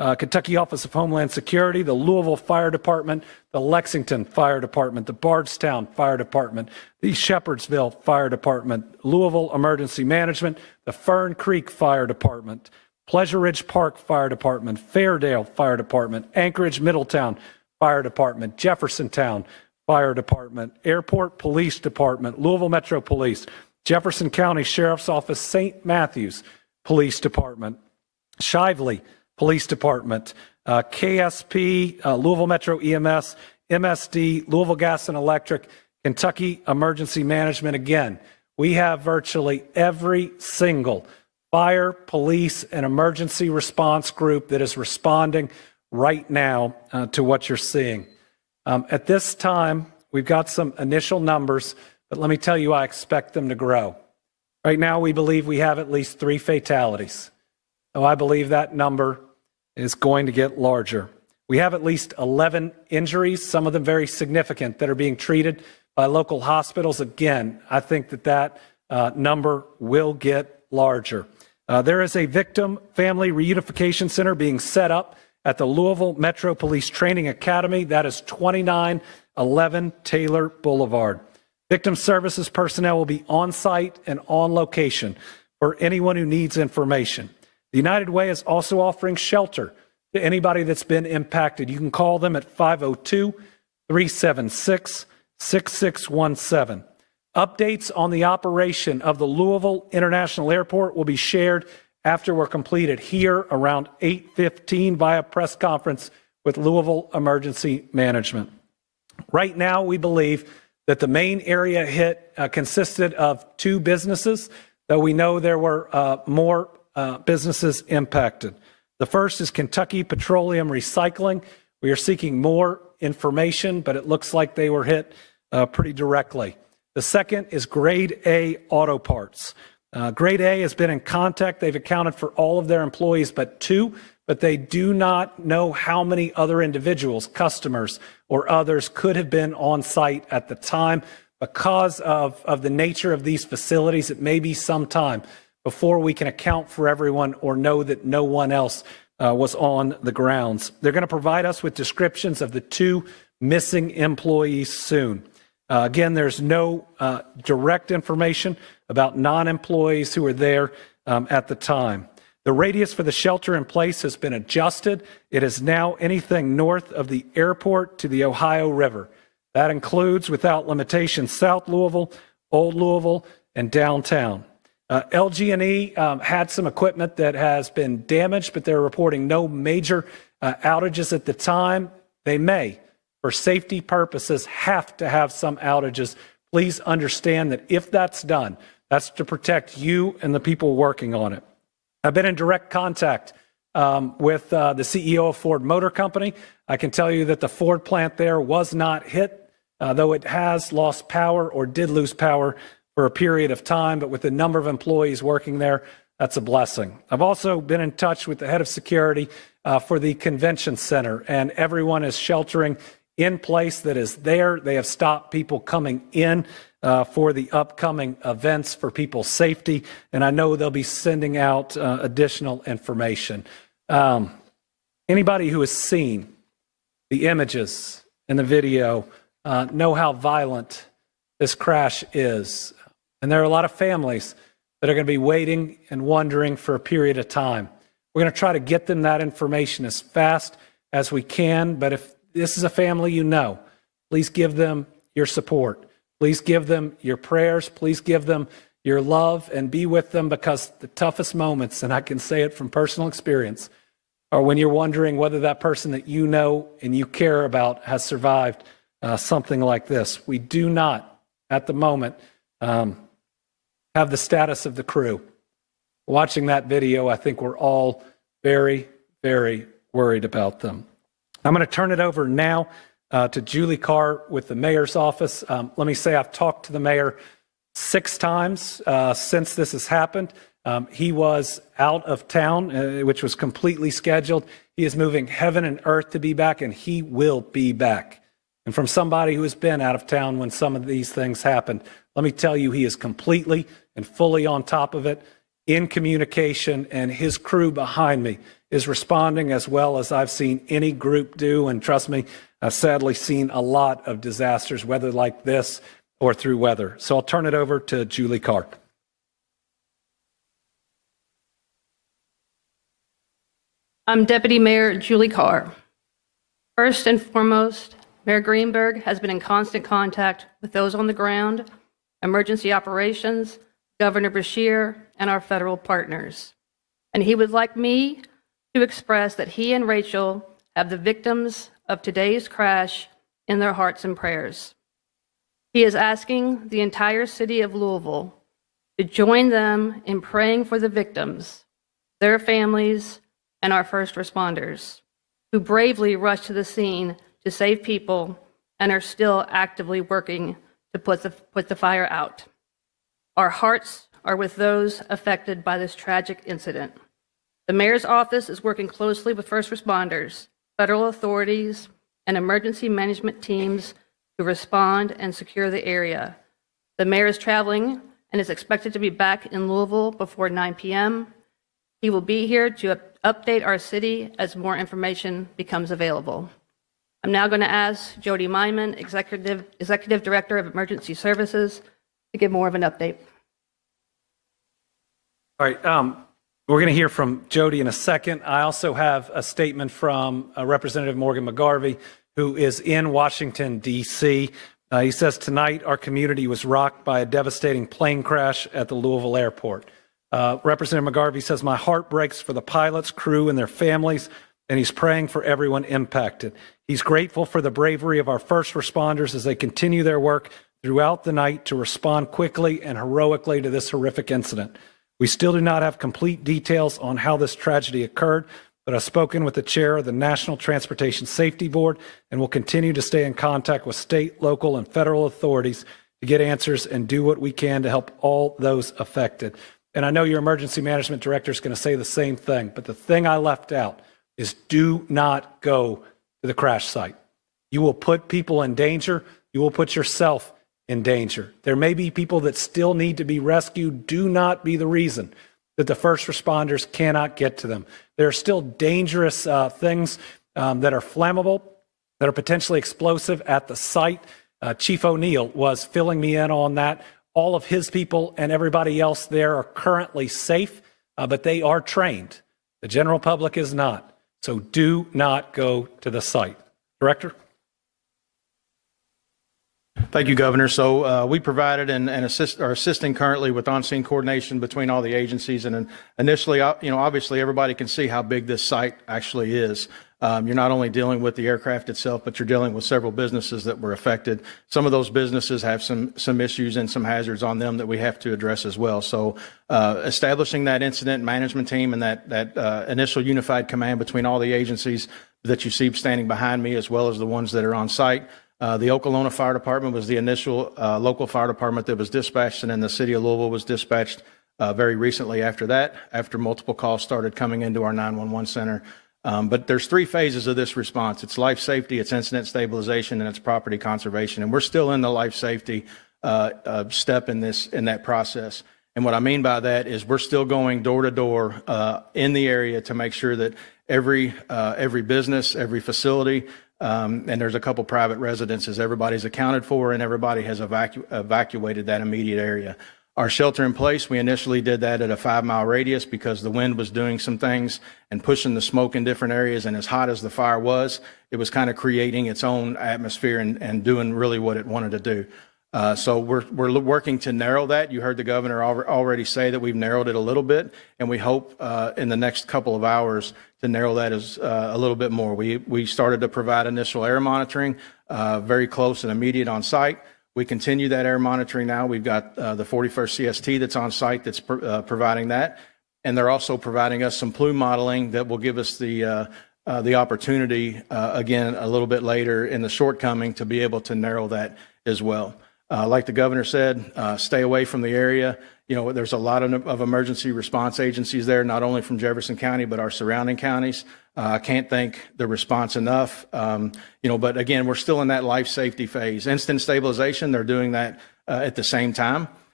Kentucky Office of Homeland Security, the Louisville Fire Department, the Lexington Fire Department, the Bardstown Fire Department, the Shepherdsville Fire Department, Louisville Emergency Management, the Fern Creek Fire Department, Pleasure Ridge Park Fire Department, Fairdale Fire Department, Anchorage Middletown Fire Department, Jeffersontown Fire Department, Airport Police Department, Louisville Metro Police, Jefferson County Sheriff's Office, St. Matthews Police Department, Shively Police Department, KSP, Louisville Metro EMS, MSD, Louisville Gas and Electric, Kentucky Emergency Management. Again, we have virtually every single fire, police, and emergency response group that is responding right now to what you're seeing. At this time, we've got some initial numbers, but let me tell you, I expect them to grow. Right now, we believe we have at least 3 fatalities. So I believe that number is going to get larger. We have at least 11 injuries, some of them very significant, that are being treated by local hospitals. Again, I think that number will get larger. There is a victim family reunification center being set up at the Louisville Metro Police Training Academy. That is 2911 Taylor Boulevard. Victim services personnel will be on site and on location for anyone who needs information. The United Way is also offering shelter to anybody that's been impacted. You can call them at 502-376-6617. Updates on the operation of the Louisville International Airport will be shared after we're completed here around 8:15 via press conference with Louisville Emergency Management. Right now, we believe that the main area hit consisted of 2 businesses, though we know there were more businesses impacted. The first is Kentucky Petroleum Recycling. We are seeking more information, but it looks like they were hit pretty directly. The second is Grade A Auto Parts. Grade A has been in contact. They've accounted for all of their employees but 2, but they do not know how many other individuals, customers, or others could have been on site at the time. Because of the nature of these facilities, it may be some time before we can account for everyone or know that no one else was on the grounds. They're going to provide us with descriptions of the 2 missing employees soon. Again, there's no direct information about non-employees who were there at the time. The radius for the shelter in place has been adjusted. It is now anything north of the airport to the Ohio River. That includes, without limitation, South Louisville, Old Louisville, and downtown. LG&E had some equipment that has been damaged, but they're reporting no major outages at the time. They may, for safety purposes, have to have some outages. Please understand that if that's done, that's to protect you and the people working on it. I've been in direct contact with the CEO of Ford Motor Company. I can tell you that the Ford plant there was not hit, though it has lost power or did lose power for a period of time, but with the number of employees working there, that's a blessing. I've also been in touch with the head of security for the convention center, and everyone is sheltering in place that is there. They have stopped people coming in for the upcoming events for people's safety, and I know they'll be sending out additional information. Anybody who has seen the images and the video know how violent this crash is. And there are a lot of families that are going to be waiting and wondering for a period of time. We're going to try to get them that information as fast as we can. But if this is a family you know, please give them your support. Please give them your prayers. Please give them your love and be with them, because the toughest moments, and I can say it from personal experience, are when you're wondering whether that person that you know and you care about has survived something like this. We do not, at the moment, have the status of the crew. Watching that video, I think we're all very, very worried about them. I'm going to turn it over now to Julie Carr with the mayor's office. Let me say I've talked to the mayor 6 times since this has happened. He was out of town, which was completely scheduled. He is moving heaven and earth to be back, and he will be back. And from somebody who has been out of town when some of these things happened, let me tell you, he is completely and fully on top of it. in communication, and his crew behind me is responding as well as I've seen any group do. And trust me, I've sadly seen a lot of disasters, whether like this or through weather. So I'll turn it over to Julie Carr. I'm Deputy Mayor Julie Carr. First and foremost, Mayor Greenberg has been in constant contact with those on the ground, emergency operations, Governor Beshear, and our federal partners. And he would like me to express that he and Rachel have the victims of today's crash in their hearts and prayers. He is asking the entire city of Louisville to join them in praying for the victims, their families, and our first responders, who bravely rushed to the scene to save people and are still actively working to put the fire out. Our hearts are with those affected by this tragic incident. The mayor's office is working closely with first responders, federal authorities, and emergency management teams to respond and secure the area. The mayor is traveling and is expected to be back in Louisville before 9 p.m. He will be here to update our city as more information becomes available. I'm now going to ask Jody Myman, Executive Director of Emergency Services, to give more of an update. All right, we're going to hear from Jody in a second. I also have a statement from Representative Morgan McGarvey, who is in Washington, D.C. He says, tonight our community was rocked by a devastating plane crash at the Louisville airport. Representative McGarvey says, my heart breaks for the pilots, crew, and their families, and he's praying for everyone impacted. He's grateful for the bravery of our first responders as they continue their work throughout the night to respond quickly and heroically to this horrific incident. We still do not have complete details on how this tragedy occurred, but I've spoken with the chair of the National Transportation Safety Board and will continue to stay in contact with state, local, and federal authorities to get answers and do what we can to help all those affected. And I know your emergency management director is going to say the same thing, but the thing I left out is do not go to the crash site. You will put people in danger. You will put yourself in danger. There may be people that still need to be rescued. Do not be the reason that the first responders cannot get to them. There are still dangerous things that are flammable, that are potentially explosive at the site. Chief O'Neill was filling me in on that. All of his people and everybody else there are currently safe, but they are trained. The general public is not. So do not go to the site. Director? Thank you, Governor. So we provided and are assisting currently with on-scene coordination between all the agencies. And initially, obviously everybody can see how big this site actually is. You're not only dealing with the aircraft itself, but you're dealing with several businesses that were affected. Some of those businesses have some issues and some hazards on them that we have to address as well. So establishing that incident management team and that initial unified command between all the agencies that you see standing behind me, as well as the ones that are on site. The Okolona Fire Department was the initial local fire department that was dispatched, and then the city of Louisville was dispatched very recently after that, after multiple calls started coming into our 911 center. But there's three phases of this response. It's life safety, it's incident stabilization, and it's property conservation. And we're still in the life safety step in that process. And what I mean by that is we're still going door to door in the area to make sure that every business, every facility, and there's a couple private residences, everybody's accounted for and everybody has evacuated that immediate area. Our shelter in place, we initially did that at a 5-mile radius because the wind was doing some things and pushing the smoke in different areas. And as hot as the fire was, it was kind of creating its own atmosphere and doing really what it wanted to do. So we're working to narrow that. You heard the governor already say that we've narrowed it a little bit, and we hope in the next couple of hours to narrow that as a little bit more. We started to provide initial air monitoring, very close and immediate on site. We continue that air monitoring now. We've got the 41st CST that's on site that's providing that. And they're also providing us some plume modeling that will give us the opportunity, again, a little bit later in the shortcoming to be able to narrow that as well. Like the governor said, stay away from the area. You know, there's a lot of emergency response agencies there, not only from Jefferson County, but our surrounding counties. I can't thank the response enough. But again, we're still in that life safety phase. Instant stabilization, they're doing that at the same time.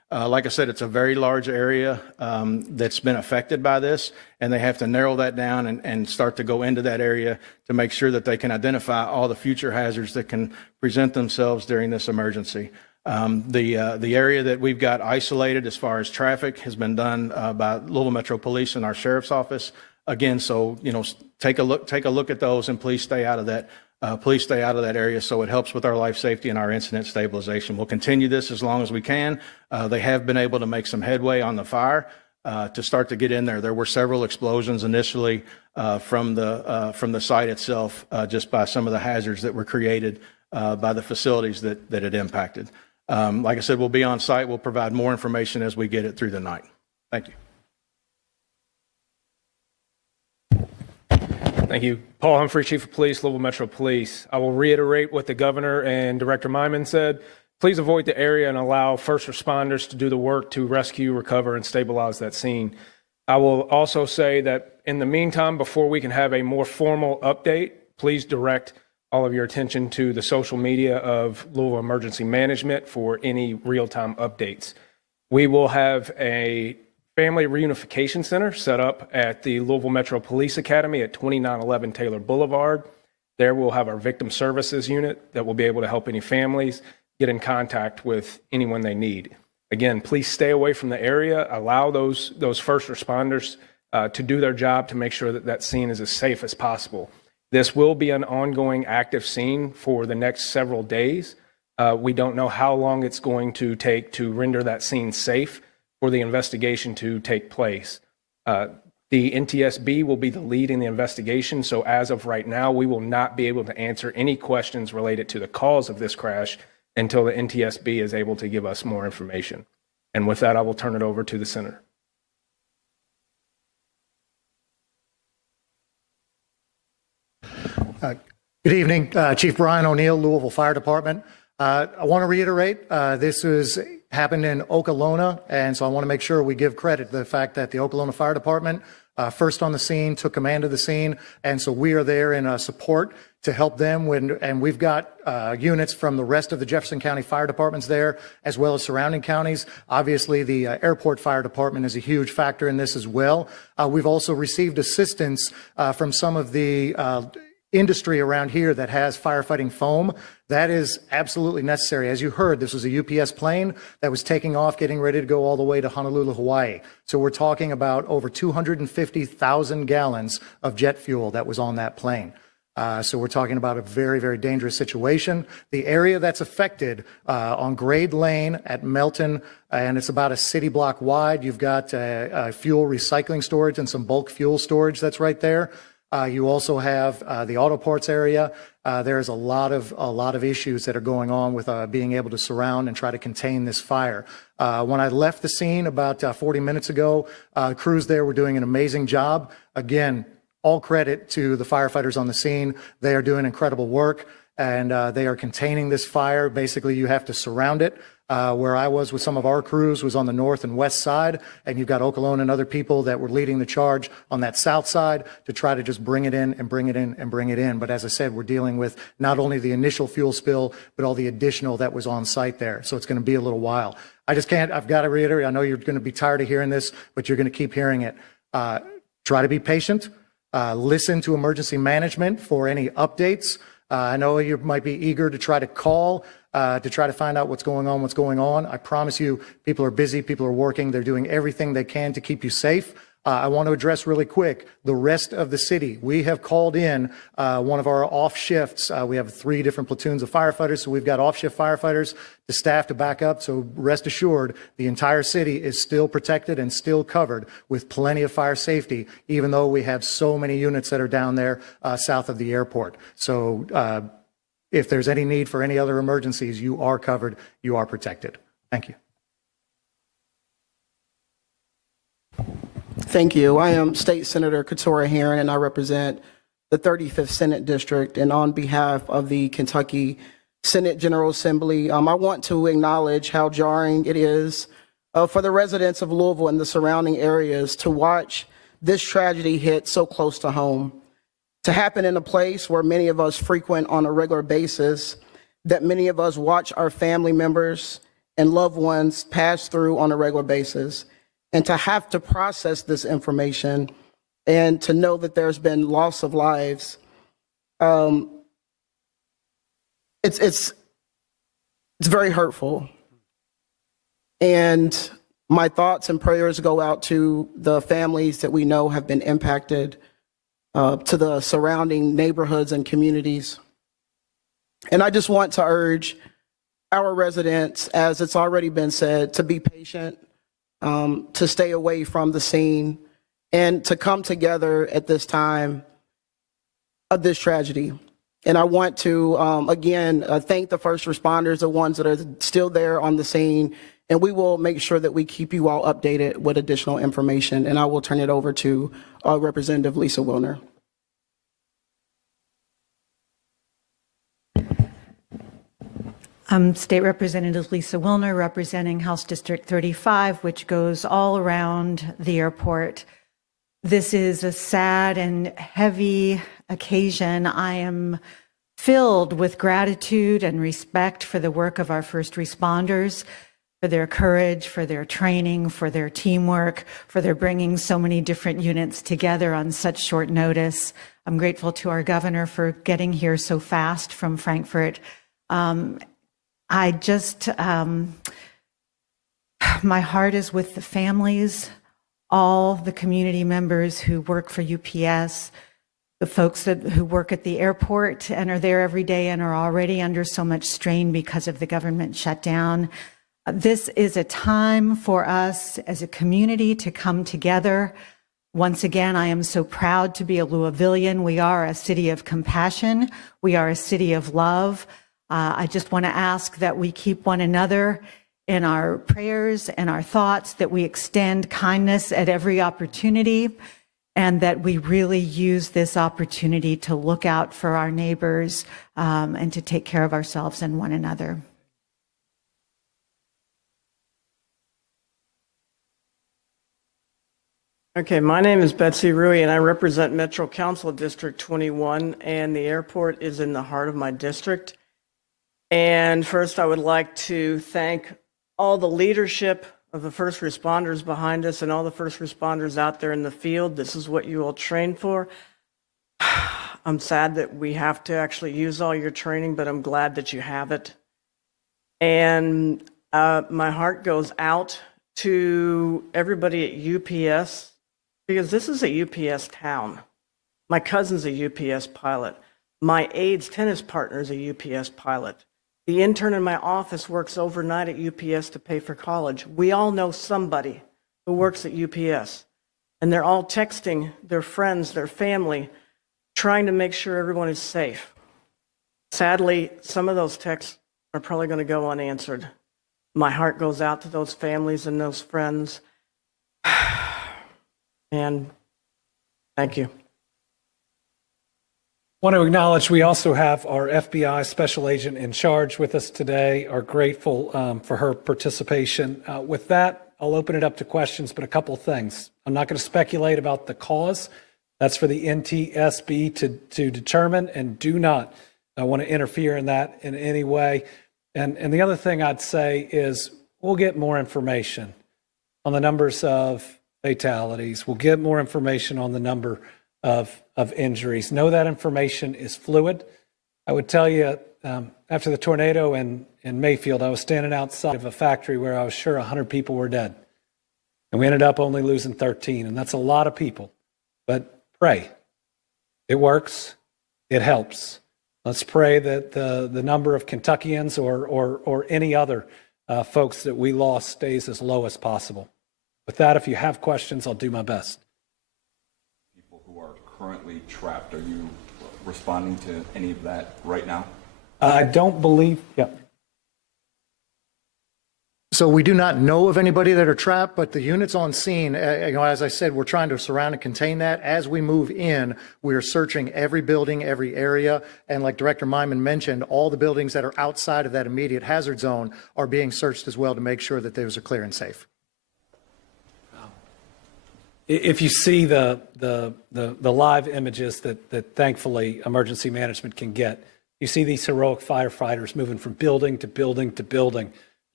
Like I said, it's a very large area that's been affected by this, and they have to narrow that down and start to go into that area to make sure that they can identify all the future hazards that can present themselves during this emergency. The area that we've got isolated as far as traffic has been done by Louisville Metro Police and our Sheriff's Office. Again, so, you know, take a look at those, and please stay out of that. Please stay out of that area so it helps with our life safety and our incident stabilization. We'll continue this as long as we can. They have been able to make some headway on the fire to start to get in there. There were several explosions initially from the site itself, just by some of the hazards that were created by the facilities that it impacted. Like I said, we'll be on site. We'll provide more information as we get it through the night. Thank you. Thank you. Paul Humphrey, Chief of Police, Louisville Metro Police. I will reiterate what the governor and Director Myman said. Please avoid the area and allow first responders to do the work to rescue, recover, and stabilize that scene. I will also say that in the meantime, before we can have a more formal update, please direct all of your attention to the social media of Louisville Emergency Management for any real-time updates. We will have a Family Reunification Center set up at the Louisville Metro Police Academy at 2911 Taylor Boulevard. There we'll have our Victim Services Unit that will be able to help any families get in contact with anyone they need. Again, please stay away from the area. Allow those first responders to do their job to make sure that that scene is as safe as possible. This will be an ongoing active scene for the next several days. We don't know how long it's going to take to render that scene safe for the investigation to take place. The NTSB will be the lead in the investigation, so as of right now, we will not be able to answer any questions related to the cause of this crash until the NTSB is able to give us more information. And with that, I will turn it over to the Senator. Good evening, Chief Brian O'Neill, Louisville Fire Department. I want to reiterate, this happened in Okolona, and so I want to make sure we give credit to the fact that the Okolona Fire Department first on the scene, took command of the scene, and so we are there in support to help them and we've got units from the rest of the Jefferson County Fire Departments there, as well as surrounding counties. Obviously, the Airport Fire Department is a huge factor in this as well. We've also received assistance from some of the industry around here that has firefighting foam. That is absolutely necessary. As you heard, this was a UPS plane that was taking off, getting ready to go all the way to Honolulu, Hawaii. So we're talking about over 250,000 gallons of jet fuel that was on that plane. So we're talking about a very, very dangerous situation. The area that's affected on Grade Lane at Melton, and it's about a city block wide. You've got fuel recycling storage and some bulk fuel storage that's right there. You also have the auto parts area. There's a lot of issues that are going on with being able to surround and try to contain this fire. When I left the scene about 40 minutes ago, crews there were doing an amazing job. Again, all credit to the firefighters on the scene. They are doing incredible work, and they are containing this fire. Basically, you have to surround it. Where I was with some of our crews was on the north and west side, and you've got Okolona and other people that were leading the charge on that south side to try to just bring it in and bring it in and bring it in. But as I said, we're dealing with not only the initial fuel spill, but all the additional that was on site there. So it's going to be a little while. I've got to reiterate, I know you're going to be tired of hearing this, but you're going to keep hearing it. Try to be patient. Listen to emergency management for any updates. I know you might be eager to try to call to try to find out what's going on. I promise you, people are busy, people are working, they're doing everything they can to keep you safe. I want to address really quick the rest of the city. We have called in one of our off shifts. We have 3 different platoons of firefighters, so we've got off shift firefighters to staff to back up. So rest assured, the entire city is still protected and still covered with plenty of fire safety, even though we have so many units that are down there south of the airport. So if there's any need for any other emergencies, you are covered, you are protected. Thank you. Thank you. I am State Senator Keturah Herron, and I represent the 35th Senate District. And on behalf of the Kentucky Senate General Assembly, I want to acknowledge how jarring it is for the residents of Louisville and the surrounding areas to watch this tragedy hit so close to home, to happen in a place where many of us frequent on a regular basis, that many of us watch our family members and loved ones pass through on a regular basis. And to have to process this information and to know that there's been loss of lives, it's very hurtful. And my thoughts and prayers go out to the families that we know have been impacted, to the surrounding neighborhoods and communities. And I just want to urge our residents, as it's already been said, to be patient, to stay away from the scene, and to come together at this time of this tragedy. And I want to, again, thank the first responders, the ones that are still there on the scene, and we will make sure that we keep you all updated with additional information. And I will turn it over to Representative Lisa Wilner. State Representative Lisa Wilner, representing House District 35, which goes all around the airport. This is a sad and heavy occasion. I am filled with gratitude and respect for the work of our first responders, for their courage, for their training, for their teamwork, for their bringing so many different units together on such short notice. I'm grateful to our governor for getting here so fast from Frankfurt. I just, my heart is with the families, all the community members who work for UPS, the folks who work at the airport and are there every day and are already under so much strain because of the government shutdown. This is a time for us as a community to come together. Once again, I am so proud to be a Louisvillian. We are a city of compassion. We are a city of love. I just want to ask that we keep one another in our prayers and our thoughts, that we extend kindness at every opportunity, and that we really use this opportunity to look out for our neighbors and to take care of ourselves and one another. Okay, my name is Betsy Rui, and I represent Metro Council District 21, and the airport is in the heart of my district. And first, I would like to thank all the leadership of the first responders behind us and all the first responders out there in the field. This is what you all train for. I'm sad that we have to actually use all your training, but I'm glad that you have it. And my heart goes out to everybody at UPS, because this is a UPS town. My cousin's a UPS pilot. My aide's tennis partner is a UPS pilot. The intern in my office works overnight at UPS to pay for college. We all know somebody who works at UPS, and they're all texting their friends, their family, trying to make sure everyone is safe. Sadly, some of those texts are probably going to go unanswered. My heart goes out to those families and those friends. And thank you. Want to acknowledge we also have our FBI special agent in charge with us today. Are grateful for her participation. With that, I'll open it up to questions, but a couple of things. I'm not going to speculate about the cause. That's for the NTSB to determine, and do not want to interfere in that in any way. And the other thing I'd say is we'll get more information on the numbers of fatalities. We'll get more information on the number of injuries. Know that information is fluid. I would tell you, after the tornado in Mayfield, I was standing outside of a factory where I was sure 100 people were dead. And we ended up only losing 13, and that's a lot of people. But pray. It works. It helps. Let's pray that the number of Kentuckians or any other folks that we lost stays as low as possible. With that, if you have questions, I'll do my best. People who are currently trapped, are you responding to any of that right now? I don't believe, yeah. So we do not know of anybody that are trapped, but the units on scene, as I said, we're trying to surround and contain that. As we move in, we are searching every building, every area. And like Director Myman mentioned, all the buildings that are outside of that immediate hazard zone are being searched as well to make sure that those are clear and safe. If you see the live images that thankfully emergency management can get, you see these heroic firefighters moving from building to building to building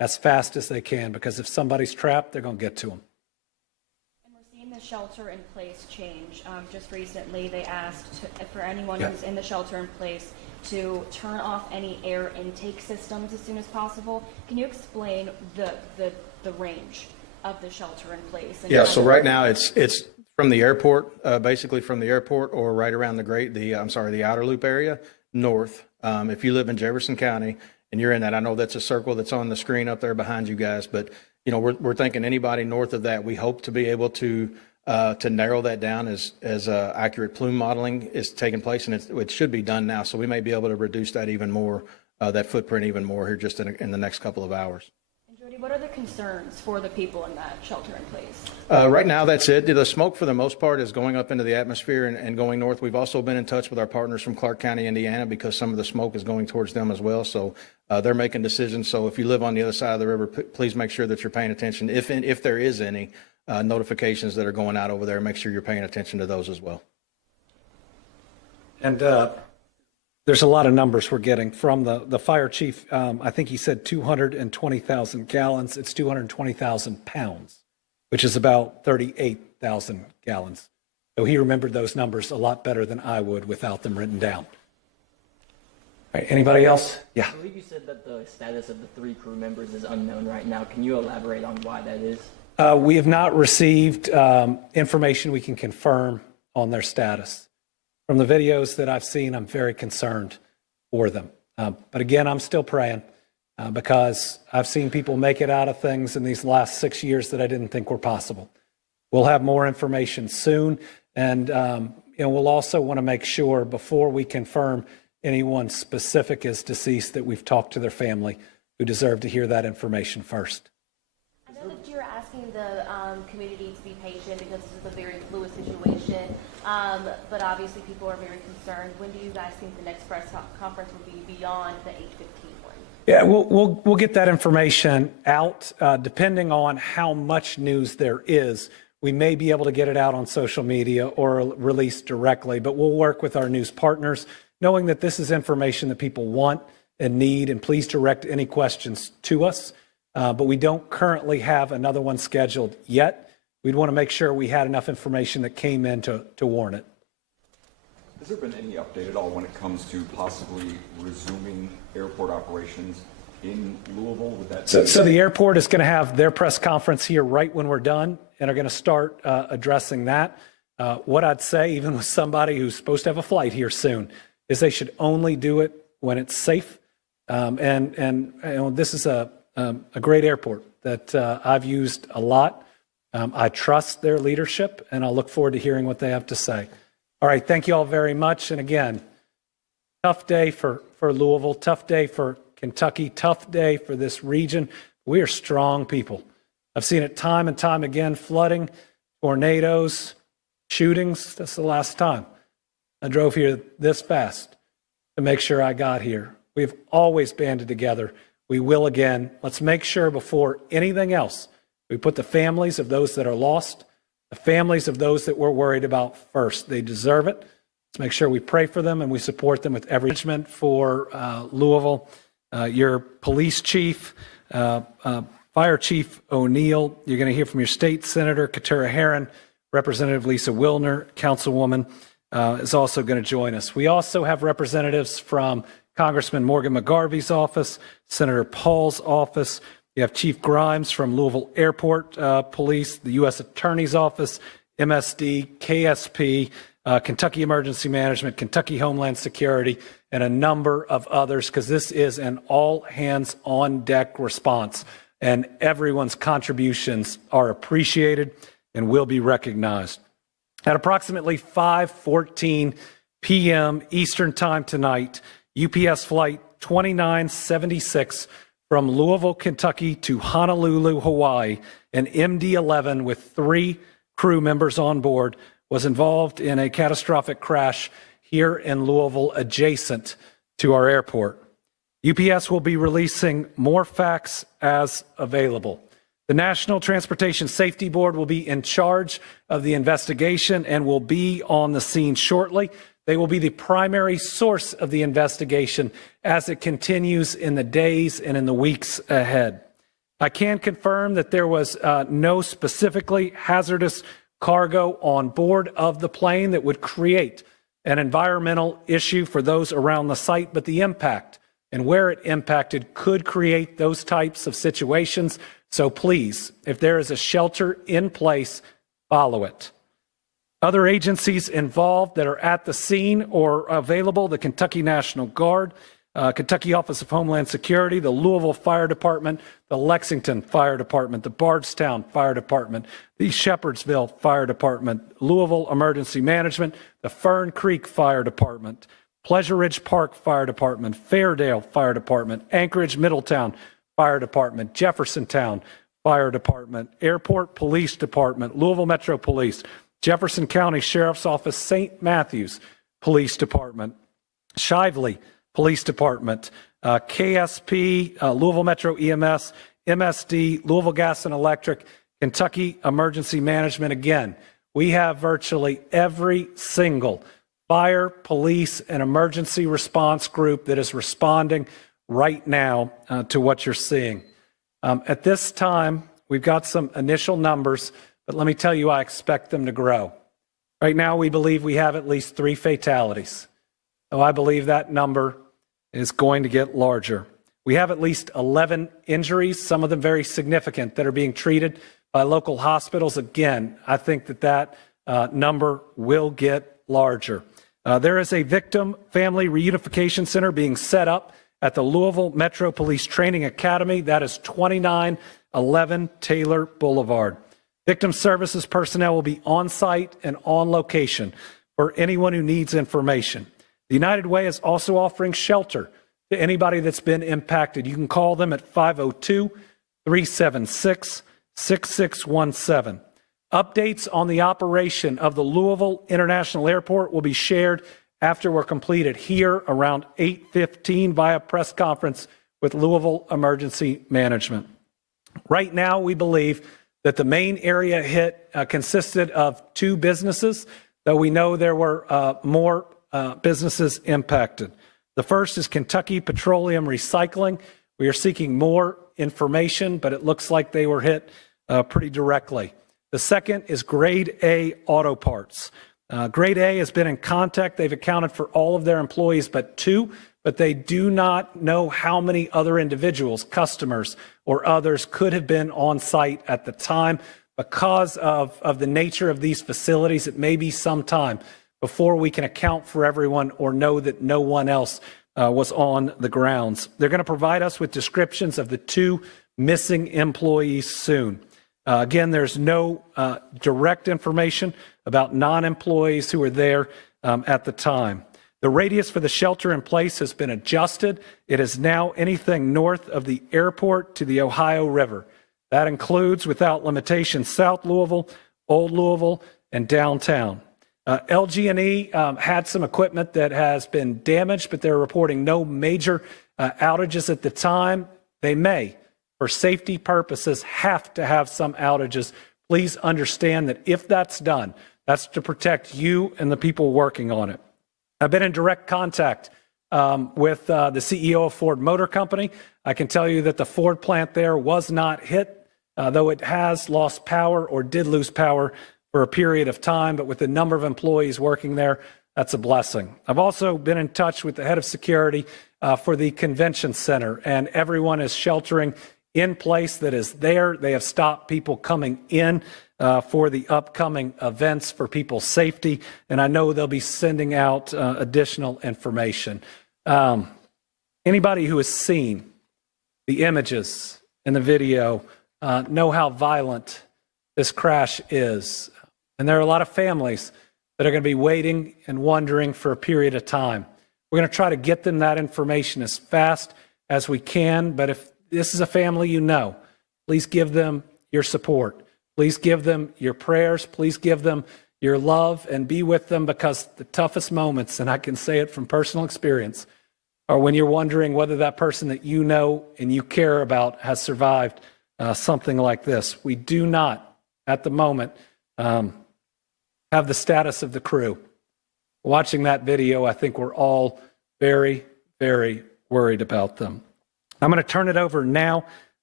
as fast as they can, because if somebody's trapped, they're going to get to them. And we're seeing the shelter in place change. Just recently, they asked for anyone who's in the shelter in place to turn off any air intake systems as soon as possible. Can you explain the range of the shelter in place? Yeah, so right now it's from the airport, basically from the airport or right around the outer loop area north. If you live in Jefferson County and you're in that, I know that's a circle that's on the screen up there behind you guys, but we're thinking anybody north of that, we hope to be able to narrow that down as accurate plume modeling is taking place, and it should be done now. So we may be able to reduce that even more, that footprint even more here just in the next couple of hours. And Jody, what are the concerns for the people in that shelter in place? Right now, that's it. The smoke, for the most part, is going up into the atmosphere and going north. We've also been in touch with our partners from Clark County, Indiana, because some of the smoke is going towards them as well. So they're making decisions. So if you live on the other side of the river, please make sure that you're paying attention. If there is any notifications that are going out over there, make sure you're paying attention to those as well. And there's a lot of numbers we're getting from the fire chief. I think he said 220,000 gallons. It's 220,000 pounds, which is about 38,000 gallons. So he remembered those numbers a lot better than I would without them written down. All right, anybody else? Yeah. I believe you said that the status of the 3 crew members is unknown right now. Can you elaborate on why that is? We have not received information we can confirm on their status. From the videos that I've seen, I'm very concerned for them. But again, I'm still praying because I've seen people make it out of things in these last 6 years that I didn't think were possible. We'll have more information soon. And we'll also want to make sure before we confirm anyone specific is deceased that we've talked to their family, who deserve to hear that information first. I know that you're asking the community to be patient because this is a very fluid situation, but obviously people are very concerned. When do you guys think the next press conference will be beyond the 8:15 one? Yeah, we'll get that information out depending on how much news there is. We may be able to get it out on social media or release directly, but we'll work with our news partners, knowing that this is information that people want and need, and please direct any questions to us. But we don't currently have another one scheduled yet. We'd want to make sure we had enough information that came in to warn it. Has there been any update at all when it comes to possibly resuming airport operations in Louisville? Would that so the airport is going to have their press conference here right when we're done, and are going to start addressing that. What I'd say, even with somebody who's supposed to have a flight here soon, is they should only do it when it's safe. And this is a great airport that I've used a lot. I trust their leadership, and I'll look forward to hearing what they have to say. All right, thank you all very much. And again, tough day for Louisville, tough day for Kentucky, tough day for this region. We are strong people. I've seen it time and time again, flooding, tornadoes, shootings. That's the last time I drove here this fast to make sure I got here. We've always banded together. We will again. Let's make sure before anything else, we put the families of those that are lost, the families of those that we're worried about first. They deserve it. Let's make sure we pray for them and we support them with every encouragement for Louisville. Your police chief, Fire Chief O'Neill, you're going to hear from your state senator, Katura Herron, Representative Lisa Wilner, Councilwoman, is also going to join us. We also have representatives from Congressman Morgan McGarvey's office, Senator Paul's office. You have Chief Grimes from Louisville Airport Police, the U.S. Attorney's Office, MSD, KSP, Kentucky Emergency Management, Kentucky Homeland Security, and a number of others, because this is an all-hands-on-deck response, and everyone's contributions are appreciated and will be recognized. At approximately 5:14 p.m. Eastern Time tonight, UPS Flight 2976 from Louisville, Kentucky to Honolulu, Hawaii, an MD-11 with 3 crew members on board was involved in a catastrophic crash here in Louisville adjacent to our airport. UPS will be releasing more facts as available. The National Transportation Safety Board will be in charge of the investigation and will be on the scene shortly. They will be the primary source of the investigation as it continues in the days and in the weeks ahead. I can confirm that there was no specifically hazardous cargo on board of the plane that would create an environmental issue for those around the site, but the impact and where it impacted could create those types of situations. So please, if there is a shelter in place, follow it. Other agencies involved that are at the scene or available: the Kentucky National Guard, Kentucky Office of Homeland Security, the Louisville Fire Department, the Lexington Fire Department, the Bardstown Fire Department, the Shepherdsville Fire Department, Louisville Emergency Management, the Fern Creek Fire Department, Pleasure Ridge Park Fire Department, Fairdale Fire Department, Anchorage Middletown Fire Department, Jeffersontown Fire Department, Airport Police Department, Louisville Metro Police, Jefferson County Sheriff's Office, St. Matthews Police Department, Shively Police Department, KSP, Louisville Metro EMS, MSD, Louisville Gas and Electric, Kentucky Emergency Management. Again, we have virtually every single fire, police, and emergency response group that is responding right now to what you're seeing. At this time, we've got some initial numbers, but let me tell you, I expect them to grow. Right now, we believe we have at least 3 fatalities. So I believe that number is going to get larger. We have at least 11 injuries, some of them very significant, that are being treated by local hospitals. Again, I think that number will get larger. There is a victim family reunification center being set up at the Louisville Metro Police Training Academy. That is 2911 Taylor Boulevard. Victim services personnel will be on site and on location for anyone who needs information. The United Way is also offering shelter to anybody that's been impacted. You can call them at 502-376-6617. Updates on the operation of the Louisville International Airport will be shared after we're completed here around 8:15 via press conference with Louisville Emergency Management. Right now, we believe that the main area hit consisted of 2 businesses, though we know there were more businesses impacted. The first is Kentucky Petroleum Recycling. We are seeking more information, but it looks like they were hit pretty directly. The second is Grade A Auto Parts. Grade A has been in contact. They've accounted for all of their employees but 2, but they do not know how many other individuals, customers, or others could have been on site at the time. Because of the nature of these facilities, it may be some time before we can account for everyone or know that no one else was on the grounds. They're going to provide us with descriptions of the 2 missing employees soon. Again, there's no direct information about non-employees who were there at the time. The radius for the shelter in place has been adjusted. It is now anything north of the airport to the Ohio River. That includes, without limitation, South Louisville, Old Louisville, and downtown. LG&E had some equipment that has been damaged, but they're reporting no major outages at the time. They may, for safety purposes, have to have some outages. Please understand that if that's done, that's to protect you and the people working on it. I've been in direct contact with the CEO of Ford Motor Company. I can tell you that the Ford plant there was not hit, though it has lost power or did lose power for a period of time, but with the number of employees working there, that's a blessing. I've also been in touch with the head of security for the convention center, and everyone is sheltering in place that is there. They have stopped people coming in for the upcoming events for people's safety, and I know they'll be sending out additional information. Anybody who has seen the images and the video know how violent this crash is. And there are a lot of families that are going to be waiting and wondering for a period of time. We're going to try to get them that information as fast as we can, but if this is a family you know, please give them your support. Please give them your prayers. Please give them your love and be with them, because the toughest moments, and I can say it from personal experience, are when you're wondering whether that person that you know and you care about has survived something like this. We do not, at the moment, have the status of the crew. Watching that video, I think we're all very, very worried about them. I'm going to turn it over now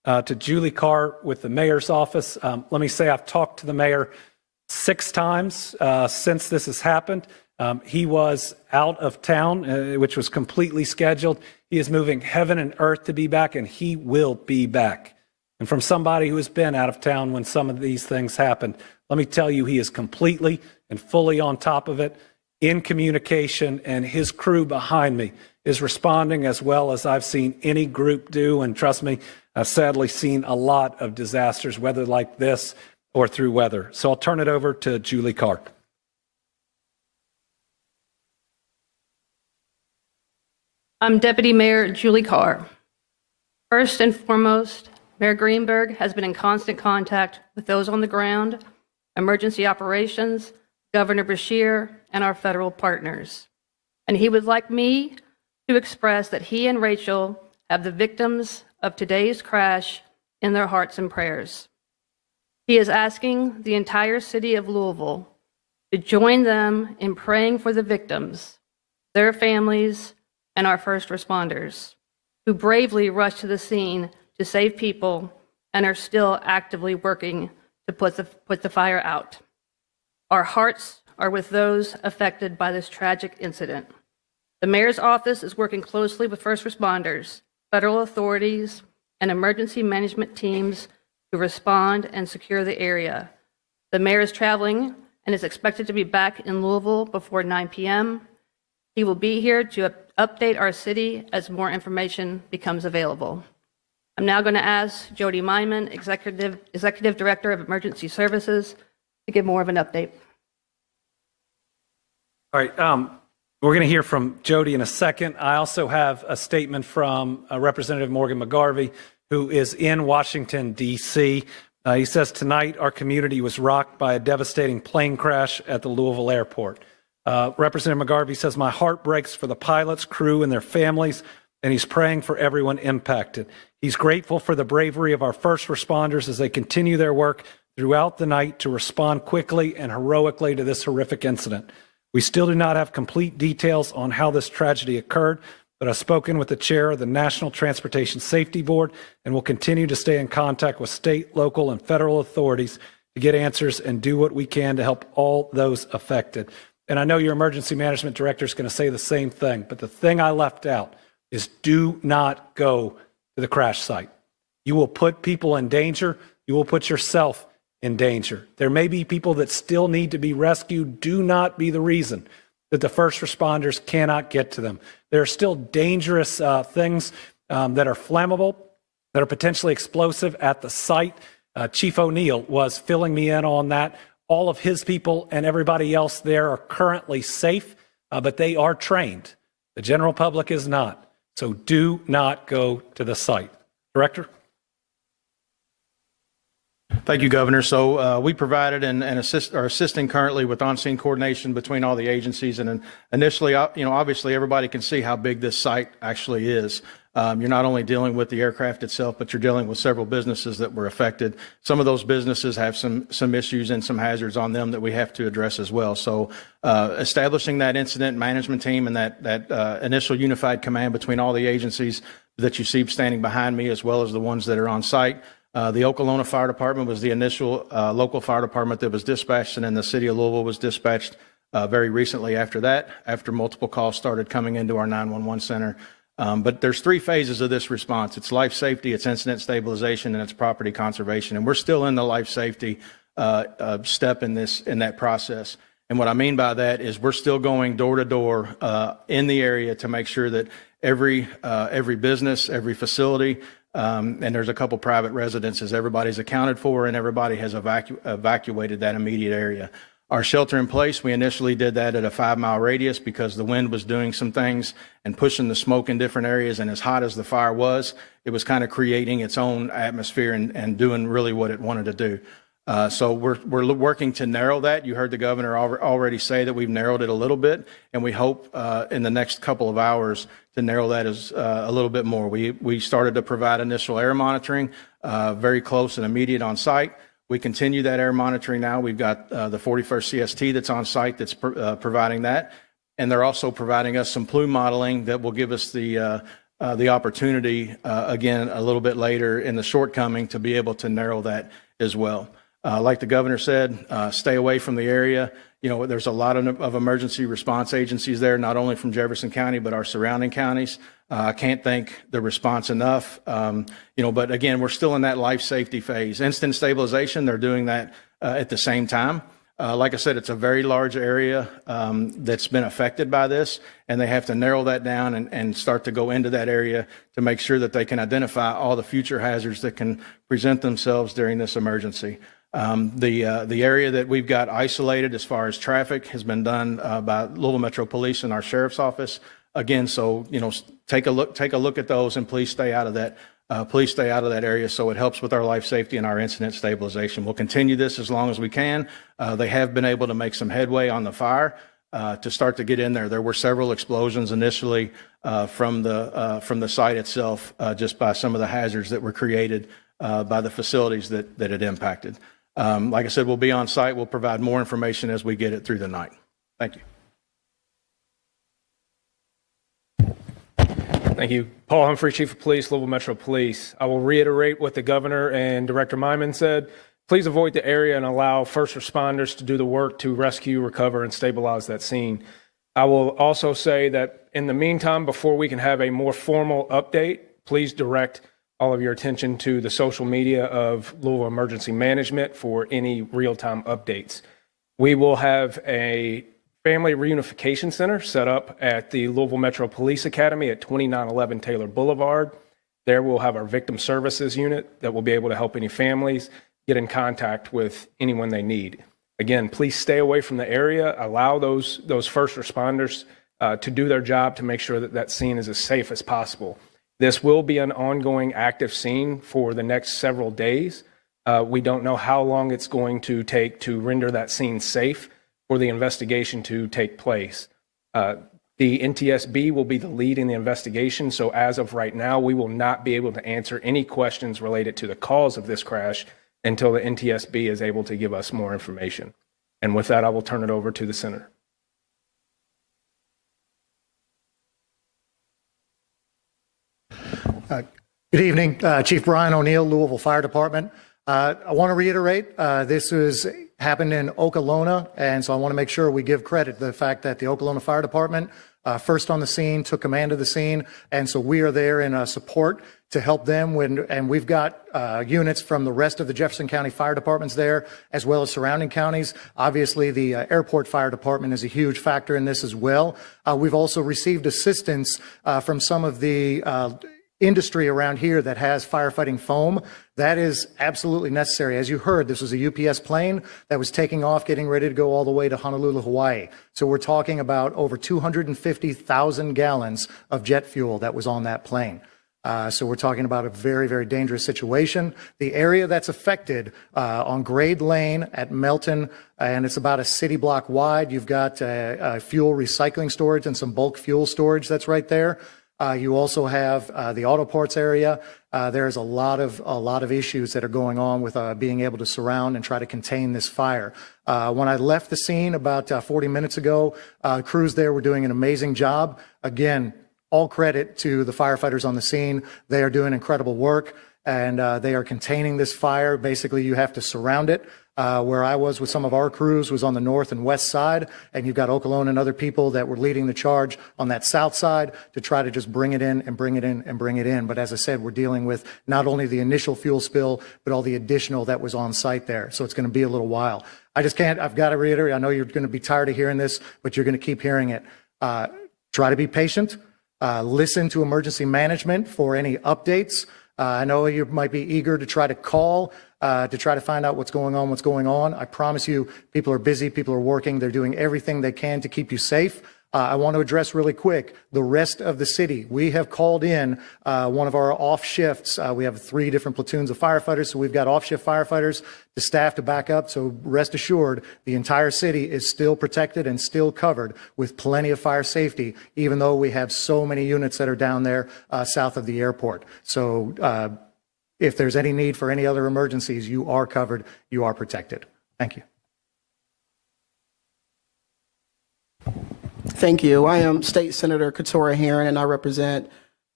to Julie Carr with the mayor's office. Let me say I've talked to the mayor 6 times since this has happened. He was out of town, which was completely scheduled. He is moving heaven and earth to be back, and he will be back. And from somebody who has been out of town when some of these things happened, let me tell you, he is completely and fully on top of it, in communication, and his crew behind me is responding as well as I've seen any group do. And trust me, I've sadly seen a lot of disasters, whether like this or through weather. So I'll turn it over to Julie Carr. I'm Deputy Mayor Julie Carr. First and foremost, Mayor Greenberg has been in constant contact with those on the ground, emergency operations, Governor Beshear, and our federal partners. And he would like me to express that he and Rachel have the victims of today's crash in their hearts and prayers. He is asking the entire city of Louisville to join them in praying for the victims, their families, and our first responders, who bravely rushed to the scene to save people and are still actively working to put the fire out. Our hearts are with those affected by this tragic incident. The mayor's office is working closely with first responders, federal authorities, and emergency management teams to respond and secure the area. The mayor is traveling and is expected to be back in Louisville before 9 p.m. He will be here to update our city as more information becomes available. I'm now going to ask Jody Myman, Executive Director of Emergency Services, to give more of an update. All right, we're going to hear from Jody in a second. I also have a statement from Representative Morgan McGarvey, who is in Washington, D.C. He says, tonight our community was rocked by a devastating plane crash at the Louisville airport. Representative McGarvey says, my heart breaks for the pilots, crew, and their families, and he's praying for everyone impacted. He's grateful for the bravery of our first responders as they continue their work throughout the night to respond quickly and heroically to this horrific incident. We still do not have complete details on how this tragedy occurred, but I've spoken with the chair of the National Transportation Safety Board and will continue to stay in contact with state, local, and federal authorities to get answers and do what we can to help all those affected. And I know your emergency management director is going to say the same thing, but the thing I left out is do not go to the crash site. You will put people in danger. You will put yourself in danger. There may be people that still need to be rescued. Do not be the reason that the first responders cannot get to them. There are still dangerous things that are flammable, that are potentially explosive at the site. Chief O'Neill was filling me in on that. All of his people and everybody else there are currently safe, but they are trained. The general public is not. So do not go to the site. Director? Thank you, Governor. So we provided and are assisting currently with on-scene coordination between all the agencies. And initially, obviously everybody can see how big this site actually is. You're not only dealing with the aircraft itself, but you're dealing with several businesses that were affected. Some of those businesses have some issues and some hazards on them that we have to address as well. So establishing that incident management team and that initial unified command between all the agencies that you see standing behind me, as well as the ones that are on site. The Okolona Fire Department was the initial local fire department that was dispatched, and then the city of Louisville was dispatched very recently after that, after multiple calls started coming into our 911 center. But there's 3 phases of this response. It's life safety, it's incident stabilization, and it's property conservation. And we're still in the life safety step in that process. And what I mean by that is we're still going door to door in the area to make sure that every business, every facility, and there's a couple private residences, everybody's accounted for and everybody has evacuated that immediate area. Our shelter in place, we initially did that at a 5-mile radius because the wind was doing some things and pushing the smoke in different areas. And as hot as the fire was, it was kind of creating its own atmosphere and doing really what it wanted to do. So we're working to narrow that. You heard the governor already say that we've narrowed it a little bit, and we hope in the next couple of hours to narrow that as a little bit more. We started to provide initial air monitoring, very close and immediate on site. We continue that air monitoring now. We've got the 41st CST that's on site that's providing that. And they're also providing us some plume modeling that will give us the the opportunity, again, a little bit later in the shortcoming to be able to narrow that as well. Like the governor said, stay away from the area. You know, there's a lot of emergency response agencies there, not only from Jefferson County, but our surrounding counties. I can't thank the response enough. You know, but again, we're still in that life safety phase. Instant stabilization, they're doing that at the same time. Like I said, it's a very large area that's been affected by this, and they have to narrow that down and start to go into that area to make sure that they can identify all the future hazards that can present themselves during this emergency. The area that we've got isolated as far as traffic has been done by Louisville Metro Police and our sheriff's office. Again, so you know, take a look at those, and please stay out of that. Please stay out of that area so it helps with our life safety and our incident stabilization. We'll continue this as long as we can. They have been able to make some headway on the fire to start to get in there. There were several explosions initially from the site itself, just by some of the hazards that were created by the facilities that it impacted. Like I said, we'll be on site. We'll provide more information as we get it through the night. Thank you. Thank you. Paul Humphrey, Chief of Police, Louisville Metro Police. I will reiterate what the governor and Director Myman said. Please avoid the area and allow first responders to do the work to rescue, recover, and stabilize that scene. I will also say that in the meantime, before we can have a more formal update, please direct all of your attention to the social media of Louisville Emergency Management for any real-time updates. We will have a Family Reunification Center set up at the Louisville Metro Police Academy at 2911 Taylor Boulevard. There we'll have our victim services unit that will be able to help any families get in contact with anyone they need. Again, please stay away from the area. Allow those first responders to do their job to make sure that that scene is as safe as possible. This will be an ongoing active scene for the next several days. We don't know how long it's going to take to render that scene safe for the investigation to take place. The NTSB will be the lead in the investigation, so as of right now, we will not be able to answer any questions related to the cause of this crash until the NTSB is able to give us more information. And with that, I will turn it over to the Senator. Good evening, Chief Brian O'Neill, Louisville Fire Department. I want to reiterate, this happened in Okolona, and so I want to make sure we give credit to the fact that the Okolona Fire Department first on the scene, took command of the scene, and so we are there in support to help them and we've got units from the rest of the Jefferson County Fire Departments there, as well as surrounding counties. Obviously, the Airport Fire Department is a huge factor in this as well. We've also received assistance from some of the industry around here that has firefighting foam. That is absolutely necessary. As you heard, this was a UPS plane that was taking off, getting ready to go all the way to Honolulu, Hawaii. So we're talking about over 250,000 gallons of jet fuel that was on that plane. So we're talking about a very, very dangerous situation. The area that's affected on Grade Lane at Melton, and it's about a city block wide. You've got fuel recycling storage and some bulk fuel storage that's right there. You also have the auto parts area. There's a lot of issues that are going on with being able to surround and try to contain this fire. When I left the scene about 40 minutes ago, crews there were doing an amazing job. Again, all credit to the firefighters on the scene. They are doing incredible work, and they are containing this fire. Basically, you have to surround it. Where I was with some of our crews was on the north and west side, and you've got Okolona and other people that were leading the charge on that south side to try to just bring it in and bring it in and bring it in. But as I said, we're dealing with not only the initial fuel spill, but all the additional that was on site there. So it's going to be a little while. I've got to reiterate, I know you're going to be tired of hearing this, but you're going to keep hearing it. Try to be patient. Listen to emergency management for any updates. I know you might be eager to try to call to try to find out what's going on. I promise you, people are busy, people are working, they're doing everything they can to keep you safe. I want to address really quick the rest of the city. We have called in one of our off shifts. We have 3 different platoons of firefighters, so we've got off shift firefighters to staff to back up. So rest assured, the entire city is still protected and still covered with plenty of fire safety, even though we have so many units that are down there south of the airport. So if there's any need for any other emergencies, you are covered, you are protected. Thank you. Thank you. I am State Senator Katora Heron, and I represent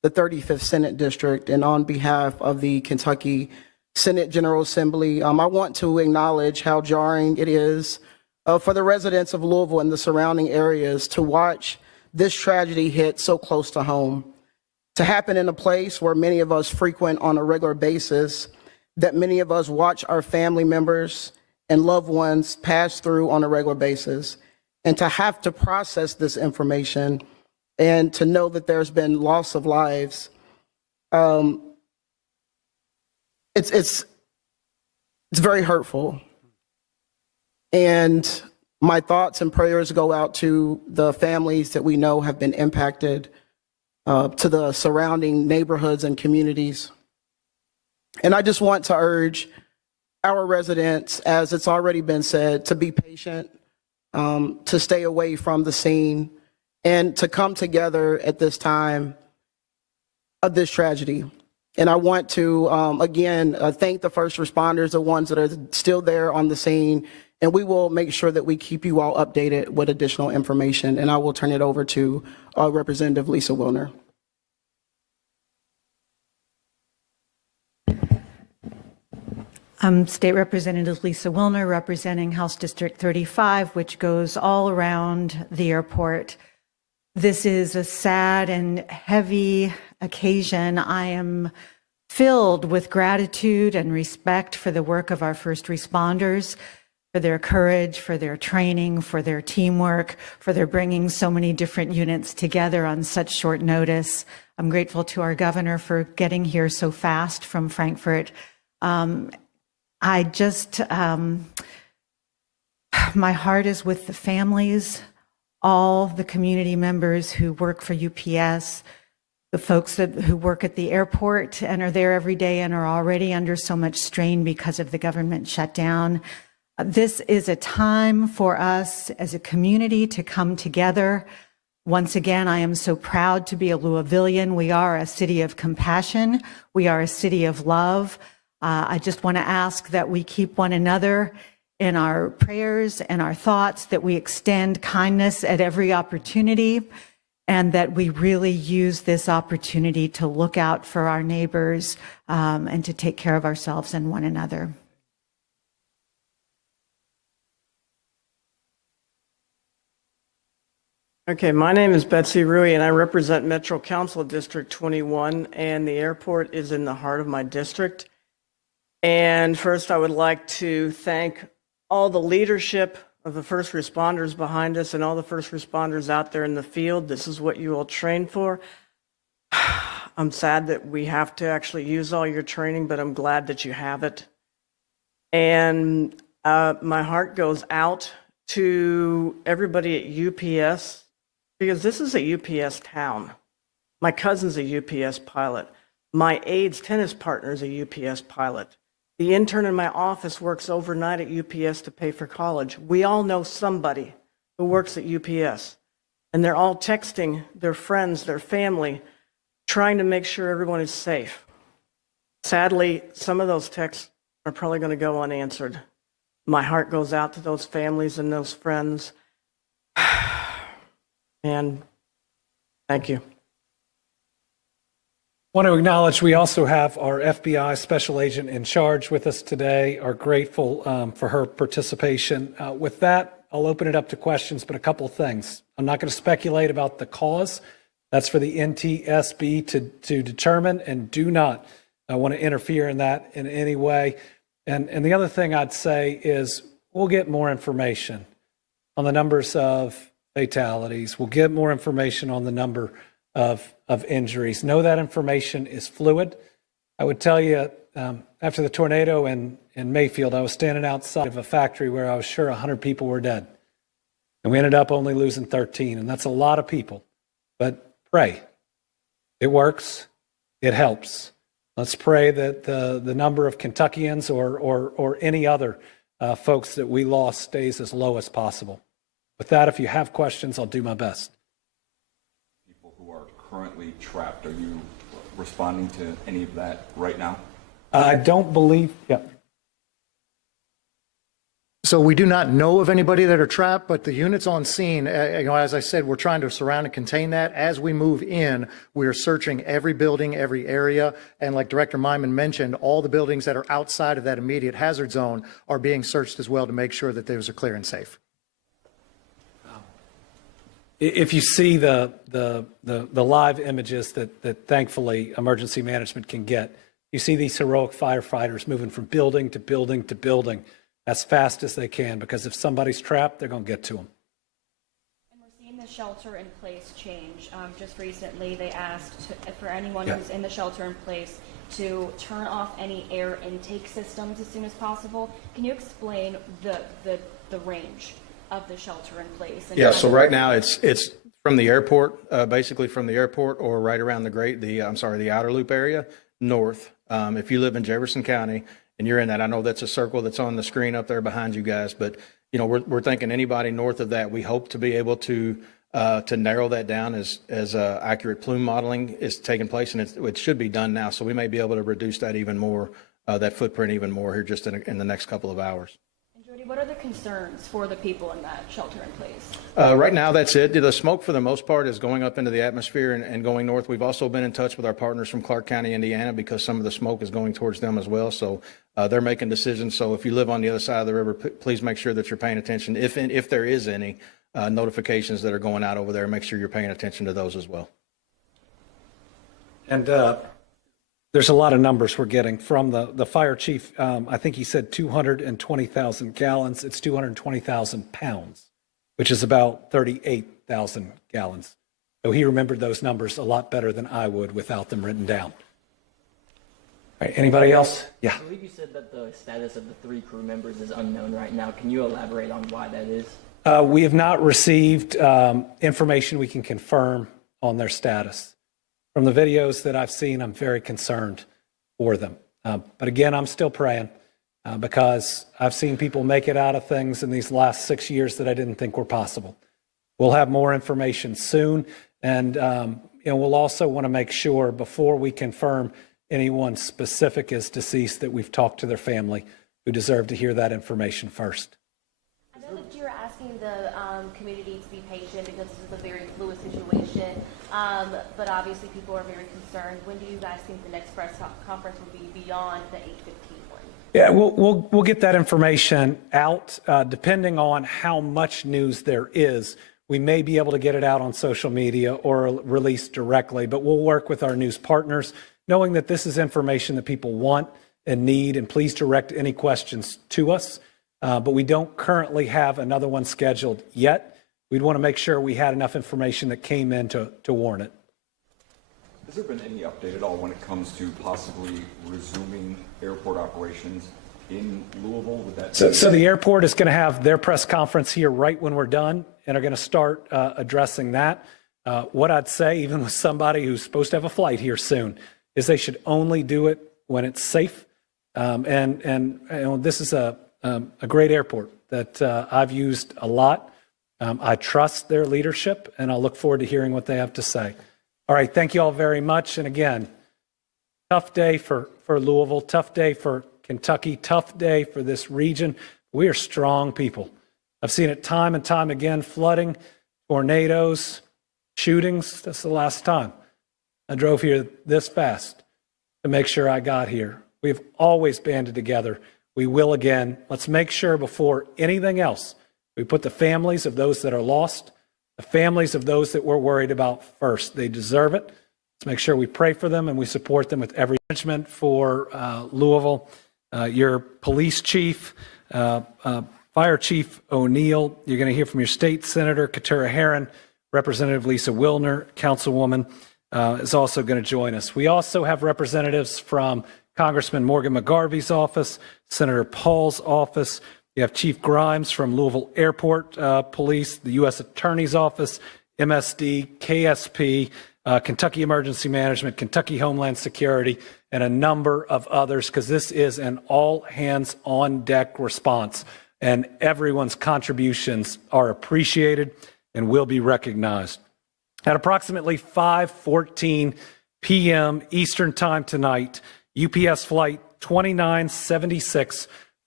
the 35th Senate District and on behalf of the Kentucky Senate General Assembly, I want to acknowledge how jarring it is for the residents of Louisville and the surrounding areas to watch this tragedy hit so close to home, to happen in a place where many of us frequent on a regular basis, that many of us watch our family members and loved ones pass through on a regular basis, and to have to process this information and to know that there's been loss of lives. It's very hurtful. And my thoughts and prayers go out to the families that we know have been impacted, to the surrounding neighborhoods and communities. And I just want to urge our residents, as it's already been said, to be patient, to stay away from the scene, and to come together at this time of this tragedy. And I want to, again, thank the first responders, the ones that are still there on the scene, and we will make sure that we keep you all updated with additional information. And I will turn it over to Representative Lisa Wilner. State Representative Lisa Wilner, representing House District 35, which goes all around the airport. This is a sad and heavy occasion. I am filled with gratitude and respect for the work of our first responders, for their courage, for their training, for their teamwork, for their bringing so many different units together on such short notice. I'm grateful to our governor for getting here so fast from Frankfurt. My heart is with the families, all the community members who work for UPS, the folks who work at the airport and are there every day and are already under so much strain because of the government shutdown. This is a time for us as a community to come together. Once again, I am so proud to be a Louisvillian. We are a city of compassion. We are a city of love. I just want to ask that we keep one another in our prayers and our thoughts, that we extend kindness at every opportunity, and that we really use this opportunity to look out for our neighbors and to take care of ourselves and one another. Okay, my name is Betsy Rui, and I represent Metro Council District 21, and the airport is in the heart of my district. And first, I would like to thank all the leadership of the first responders behind us and all the first responders out there in the field. This is what you all train for. I'm sad that we have to actually use all your training, but I'm glad that you have it. And my heart goes out to everybody at UPS, because this is a UPS town. My cousin's a UPS pilot. My aide's tennis partner is a UPS pilot. The intern in my office works overnight at UPS to pay for college. We all know somebody who works at UPS, and they're all texting their friends, their family, trying to make sure everyone is safe. Sadly, some of those texts are probably going to go unanswered. My heart goes out to those families and those friends. And thank you. I want to acknowledge we also have our FBI special agent in charge with us today. Are grateful for her participation. With that, I'll open it up to questions, but a couple of things. I'm not going to speculate about the cause. That's for the NTSB to determine, and do not want to interfere in that in any way. And the other thing I'd say is we'll get more information on the numbers of fatalities. We'll get more information on the number of injuries. Know that information is fluid. I would tell you, after the tornado in Mayfield, I was standing outside of a factory where I was sure 100 people were dead. And we ended up only losing 13, and that's a lot of people. But pray. It works. It helps. Let's pray that the number of Kentuckians or any other folks that we lost stays as low as possible. With that, if you have questions, I'll do my best. People who are currently trapped, are you responding to any of that right now? I don't believe, yeah. So we do not know of anybody that are trapped, but the units on scene, as I said, we're trying to surround and contain that. As we move in, we are searching every building, every area. And like Director Myman mentioned, all the buildings that are outside of that immediate hazard zone are being searched as well to make sure that those are clear and safe. If you see the live images that thankfully emergency management can get, you see these heroic firefighters moving from building to building to building as fast as they can, because if somebody's trapped, they're going to get to them. And we're seeing the shelter in place change. Just recently, they asked for anyone who's in the shelter in place to turn off any air intake systems as soon as possible. Can you explain the range of the shelter in place? And so right now it's from the airport, basically from the airport or right around the outer loop area north. If you live in Jefferson County and you're in that, I know that's a circle that's on the screen up there behind you guys, but we're thinking anybody north of that, we hope to be able to narrow that down as accurate plume modeling is taking place, and it should be done now. So we may be able to reduce that even more, that footprint even more here just in the next couple of hours. Jody, what are the concerns for the people in that shelter in place? Right now, that's it. The smoke, for the most part, is going up into the atmosphere and going north. We've also been in touch with our partners from Clark County, Indiana, because some of the smoke is going towards them as well. So they're making decisions. So if you live on the other side of the river, please make sure that you're paying attention. If there is any notifications that are going out over there, make sure you're paying attention to those as well. And there's a lot of numbers we're getting from the fire chief. I think he said 220,000 gallons. It's 220,000 pounds, which is about 38,000 gallons. So he remembered those numbers a lot better than I would without them written down. All right, anybody else? Yeah. I believe you said that the status of the 3 crew members is unknown right now. Can you elaborate on why that is? We have not received information we can confirm on their status. From the videos that I've seen, I'm very concerned for them. But again, I'm still praying because I've seen people make it out of things in these last 6 years that I didn't think were possible. We'll have more information soon. And we'll also want to make sure before we confirm anyone specific is deceased that we've talked to their family, who deserve to hear that information first. I know that you're asking the community to be patient because this is a very fluid situation, but obviously people are very concerned. When do you guys think the next press conference will be beyond the 8:15 one? Yeah, we'll get that information out depending on how much news there is. We may be able to get it out on social media or release directly, but we'll work with our news partners, knowing that this is information that people want and need, and please direct any questions to us. But we don't currently have another one scheduled yet. We'd want to make sure we had enough information that came in to warrant it. Has there been any update at all when it comes to possibly resuming airport operations in Louisville? Would that so the airport is going to have their press conference here right when we're done, and are going to start addressing that. What I'd say, even with somebody who's supposed to have a flight here soon, is they should only do it when it's safe. And this is a great airport that I've used a lot. I trust their leadership, and I'll look forward to hearing what they have to say. All right, thank you all very much. And again, tough day for Louisville, tough day for Kentucky, tough day for this region. We are strong people. I've seen it time and time again, flooding, tornadoes, shootings. That's the last time I drove here this fast to make sure I got here. We've always banded together. We will again. Let's make sure before anything else, we put the families of those that are lost, the families of those that we're worried about first. They deserve it. Let's make sure we pray for them and we support them with every management for Louisville. Your police chief, Fire Chief O'Neill, you're going to hear from your state senator, Katura Herron, Representative Lisa Wilner, Councilwoman, is also going to join us. We also have representatives from Congressman Morgan McGarvey's office, Senator Paul's office. You have Chief Grimes from Louisville Airport Police, the U.S. Attorney's Office, MSD, KSP, Kentucky Emergency Management, Kentucky Homeland Security, and a number of others, because this is an all-hands-on-deck response, and everyone's contributions are appreciated and will be recognized. At approximately 5:14 p.m. Eastern Time tonight, UPS Flight 2976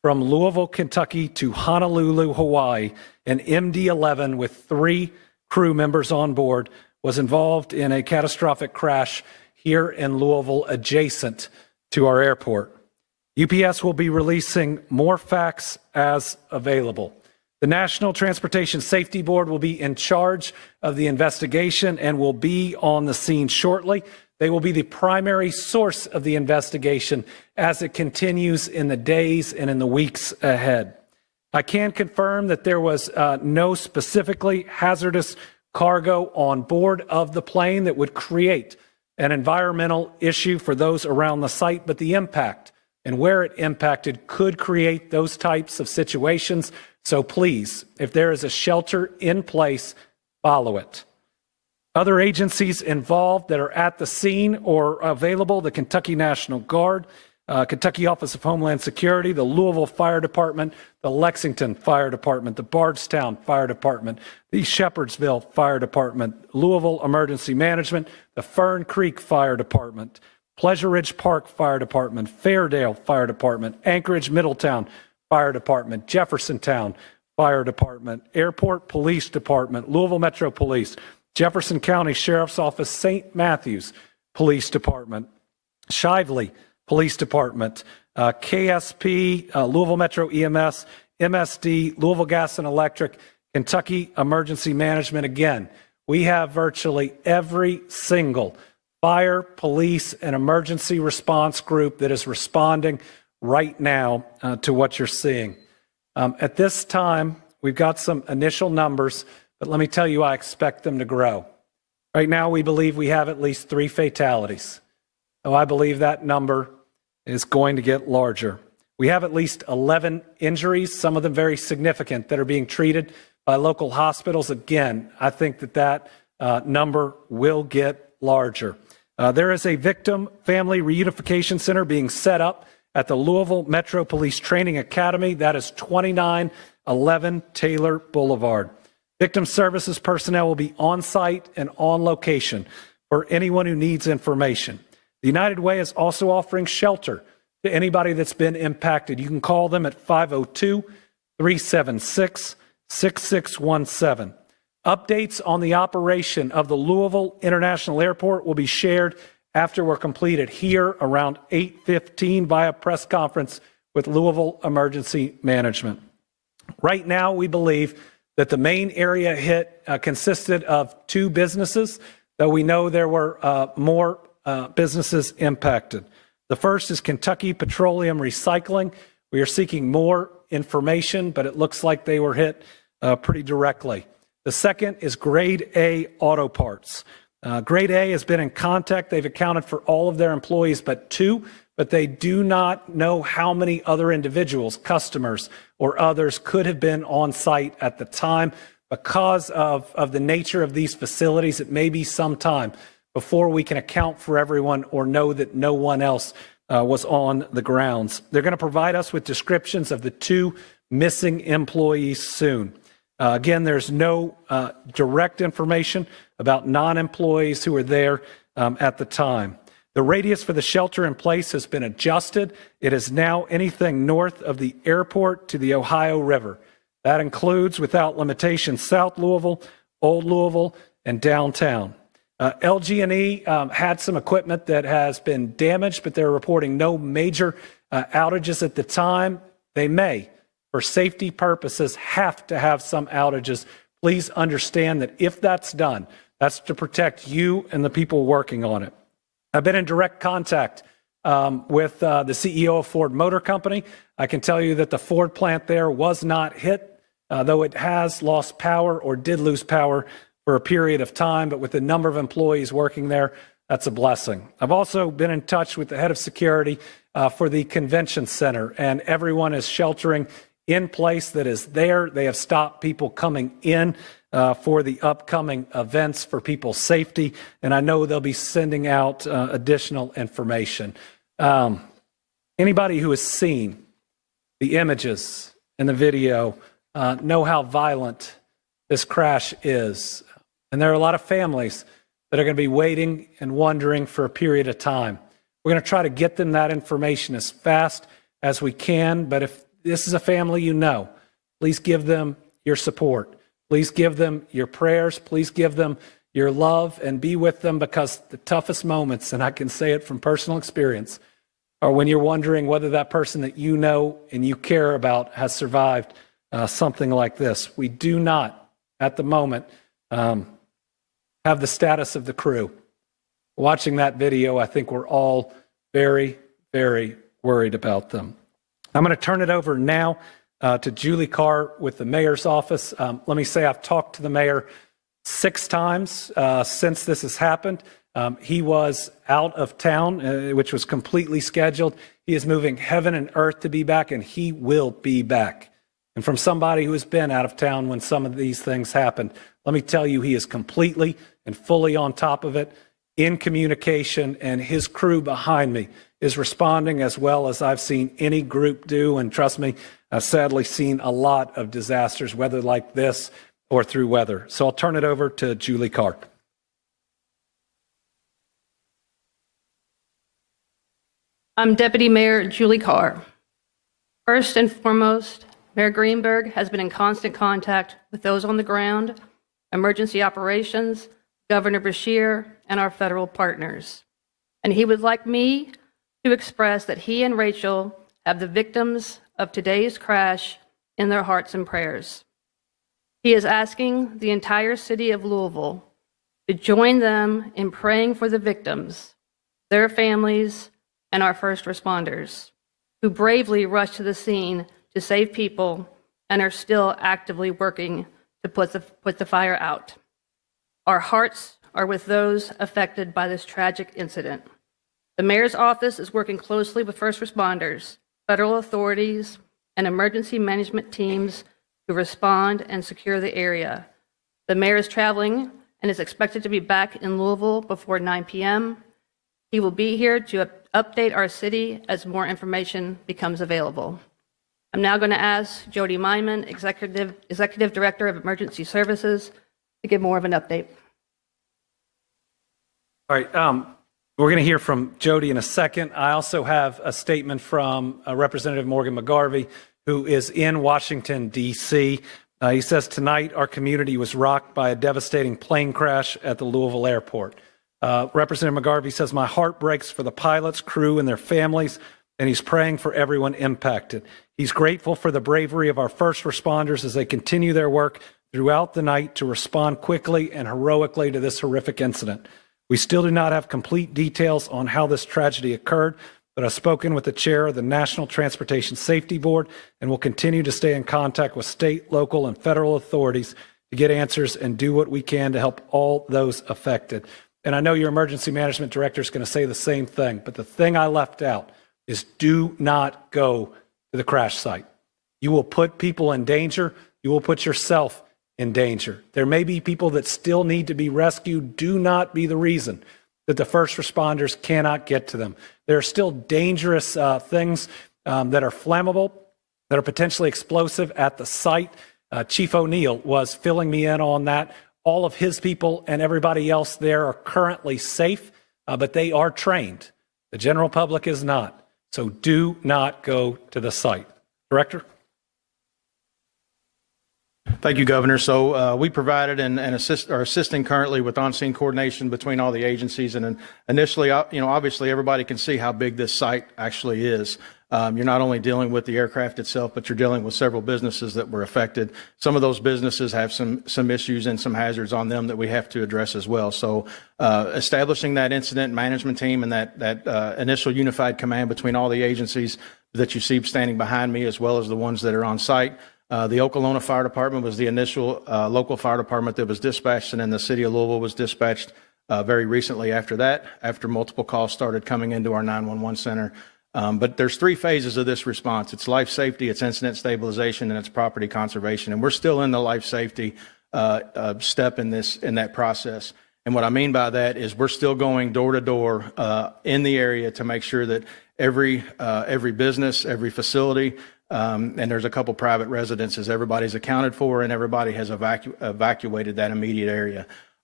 from Louisville, Kentucky to Honolulu, Hawaii, an MD-11 with 3 crew members on board was involved in a catastrophic crash here in Louisville adjacent to our airport. UPS will be releasing more facts as available. The National Transportation Safety Board will be in charge of the investigation and will be on the scene shortly. They will be the primary source of the investigation as it continues in the days and in the weeks ahead. I can confirm that there was no specifically hazardous cargo on board of the plane that would create an environmental issue for those around the site, but the impact and where it impacted could create those types of situations. So please, if there is a shelter in place, follow it. Other agencies involved that are at the scene or available: the Kentucky National Guard, Kentucky Office of Homeland Security, the Louisville Fire Department, the Lexington Fire Department, the Bardstown Fire Department, the Shepherdsville Fire Department, Louisville Emergency Management, the Fern Creek Fire Department, Pleasure Ridge Park Fire Department, Fairdale Fire Department, Anchorage Middletown Fire Department, Jeffersontown Fire Department, Airport Police Department, Louisville Metro Police, Jefferson County Sheriff's Office, St. Matthews Police Department, Shively Police Department, KSP, Louisville Metro EMS, MSD, Louisville Gas and Electric, Kentucky Emergency Management. Again, we have virtually every single fire, police, and emergency response group that is responding right now to what you're seeing. At this time, we've got some initial numbers, but let me tell you, I expect them to grow. Right now, we believe we have at least 3 fatalities. So I believe that number is going to get larger. We have at least 11 injuries, some of them very significant, that are being treated by local hospitals. Again, I think that number will get larger. There is a victim family reunification center being set up at the Louisville Metro Police Training Academy. That is 2911 Taylor Boulevard. Victim services personnel will be on site and on location for anyone who needs information. The United Way is also offering shelter to anybody that's been impacted. You can call them at 502-376-6617. Updates on the operation of the Louisville International Airport will be shared after we're completed here around 8:15 via press conference with Louisville Emergency Management. Right now, we believe that the main area hit consisted of 2 businesses, though we know there were more businesses impacted. The first is Kentucky Petroleum Recycling. We are seeking more information, but it looks like they were hit pretty directly. The second is Grade A Auto Parts. Grade A has been in contact. They've accounted for all of their employees but 2, but they do not know how many other individuals, customers, or others could have been on site at the time. Because of the nature of these facilities, it may be some time before we can account for everyone or know that no one else was on the grounds. They're going to provide us with descriptions of the 2 missing employees soon. Again, there's no direct information about non-employees who were there at the time. The radius for the shelter in place has been adjusted. It is now anything north of the airport to the Ohio River. That includes, without limitation, South Louisville, Old Louisville, and downtown. LG&E had some equipment that has been damaged, but they're reporting no major outages at the time. They may, for safety purposes, have to have some outages. Please understand that if that's done, that's to protect you and the people working on it. I've been in direct contact with the CEO of Ford Motor Company. I can tell you that the Ford plant there was not hit, though it has lost power or did lose power for a period of time, but with the number of employees working there, that's a blessing. I've also been in touch with the head of security for the convention center, and everyone is sheltering in place that is there. They have stopped people coming in for the upcoming events for people's safety, and I know they'll be sending out additional information. Anybody who has seen the images and the video know how violent this crash is. And there are a lot of families that are going to be waiting and wondering for a period of time. We're going to try to get them that information as fast as we can, but if this is a family you know. Please give them your support. Please give them your prayers. Please give them your love and be with them, because the toughest moments, and I can say it from personal experience, are when you're wondering whether that person that you know and you care about has survived something like this. We do not, at the moment, have the status of the crew. Watching that video, I think we're all very, very worried about them. I'm going to turn it over now to Julie Carr with the mayor's office. Let me say I've talked to the mayor 6 times since this has happened. He was out of town, which was completely scheduled. He is moving heaven and earth to be back, and he will be back. And from somebody who has been out of town when some of these things happened, let me tell you, he is completely and fully on top of it, in communication, and his crew behind me is responding as well as I've seen any group do. And trust me, I've sadly seen a lot of disasters, whether like this or through weather. So I'll turn it over to Julie Carr. I'm Deputy Mayor Julie Carr. First and foremost, Mayor Greenberg has been in constant contact with those on the ground, emergency operations, Governor Beshear, and our federal partners. And he would like me to express that he and Rachel have the victims of today's crash in their hearts and prayers. He is asking the entire city of Louisville to join them in praying for the victims, their families, and our first responders, who bravely rushed to the scene to save people and are still actively working to put the fire out. Our hearts are with those affected by this tragic incident. The mayor's office is working closely with first responders, federal authorities, and emergency management teams to respond and secure the area. The mayor is traveling and is expected to be back in Louisville before 9 p.m. He will be here to update our city as more information becomes available. I'm now going to ask Jody Meinman, Executive Director of Emergency Services, to give more of an update. All right, we're going to hear from Jody in a second. I also have a statement from Representative Morgan McGarvey, who is in Washington, D.C. He says, tonight our community was rocked by a devastating plane crash at the Louisville airport. Representative McGarvey says, my heart breaks for the pilots, crew, and their families, and he's praying for everyone impacted. He's grateful for the bravery of our first responders as they continue their work throughout the night to respond quickly and heroically to this horrific incident. We still do not have complete details on how this tragedy occurred, but I've spoken with the chair of the National Transportation Safety Board and will continue to stay in contact with state, local, and federal authorities to get answers and do what we can to help all those affected. And I know your emergency management director is going to say the same thing, but the thing I left out is do not go to the crash site. You will put people in danger. You will put yourself in danger. There may be people that still need to be rescued. Do not be the reason that the first responders cannot get to them. There are still dangerous things that are flammable, that are potentially explosive at the site. Chief O'Neill was filling me in on that. All of his people and everybody else there are currently safe, but they are trained. The general public is not. So do not go to the site. Director? Thank you, Governor. So we provided and are assisting currently with on-scene coordination between all the agencies. And initially, obviously everybody can see how big this site actually is. You're not only dealing with the aircraft itself, but you're dealing with several businesses that were affected. Some of those businesses have some issues and some hazards on them that we have to address as well. So establishing that incident management team and that initial unified command between all the agencies that you see standing behind me, as well as the ones that are on site. The Okolona Fire Department was the initial local fire department that was dispatched, and then the city of Louisville was dispatched very recently after that, after multiple calls started coming into our 911 center. But there's 3 phases of this response. It's life safety, it's incident stabilization, and it's property conservation. And we're still in the life safety step in that process. And what I mean by that is we're still going door to door in the area to make sure that every business, every facility, and there's a couple private residences, everybody's accounted for and everybody has evacuated that immediate area.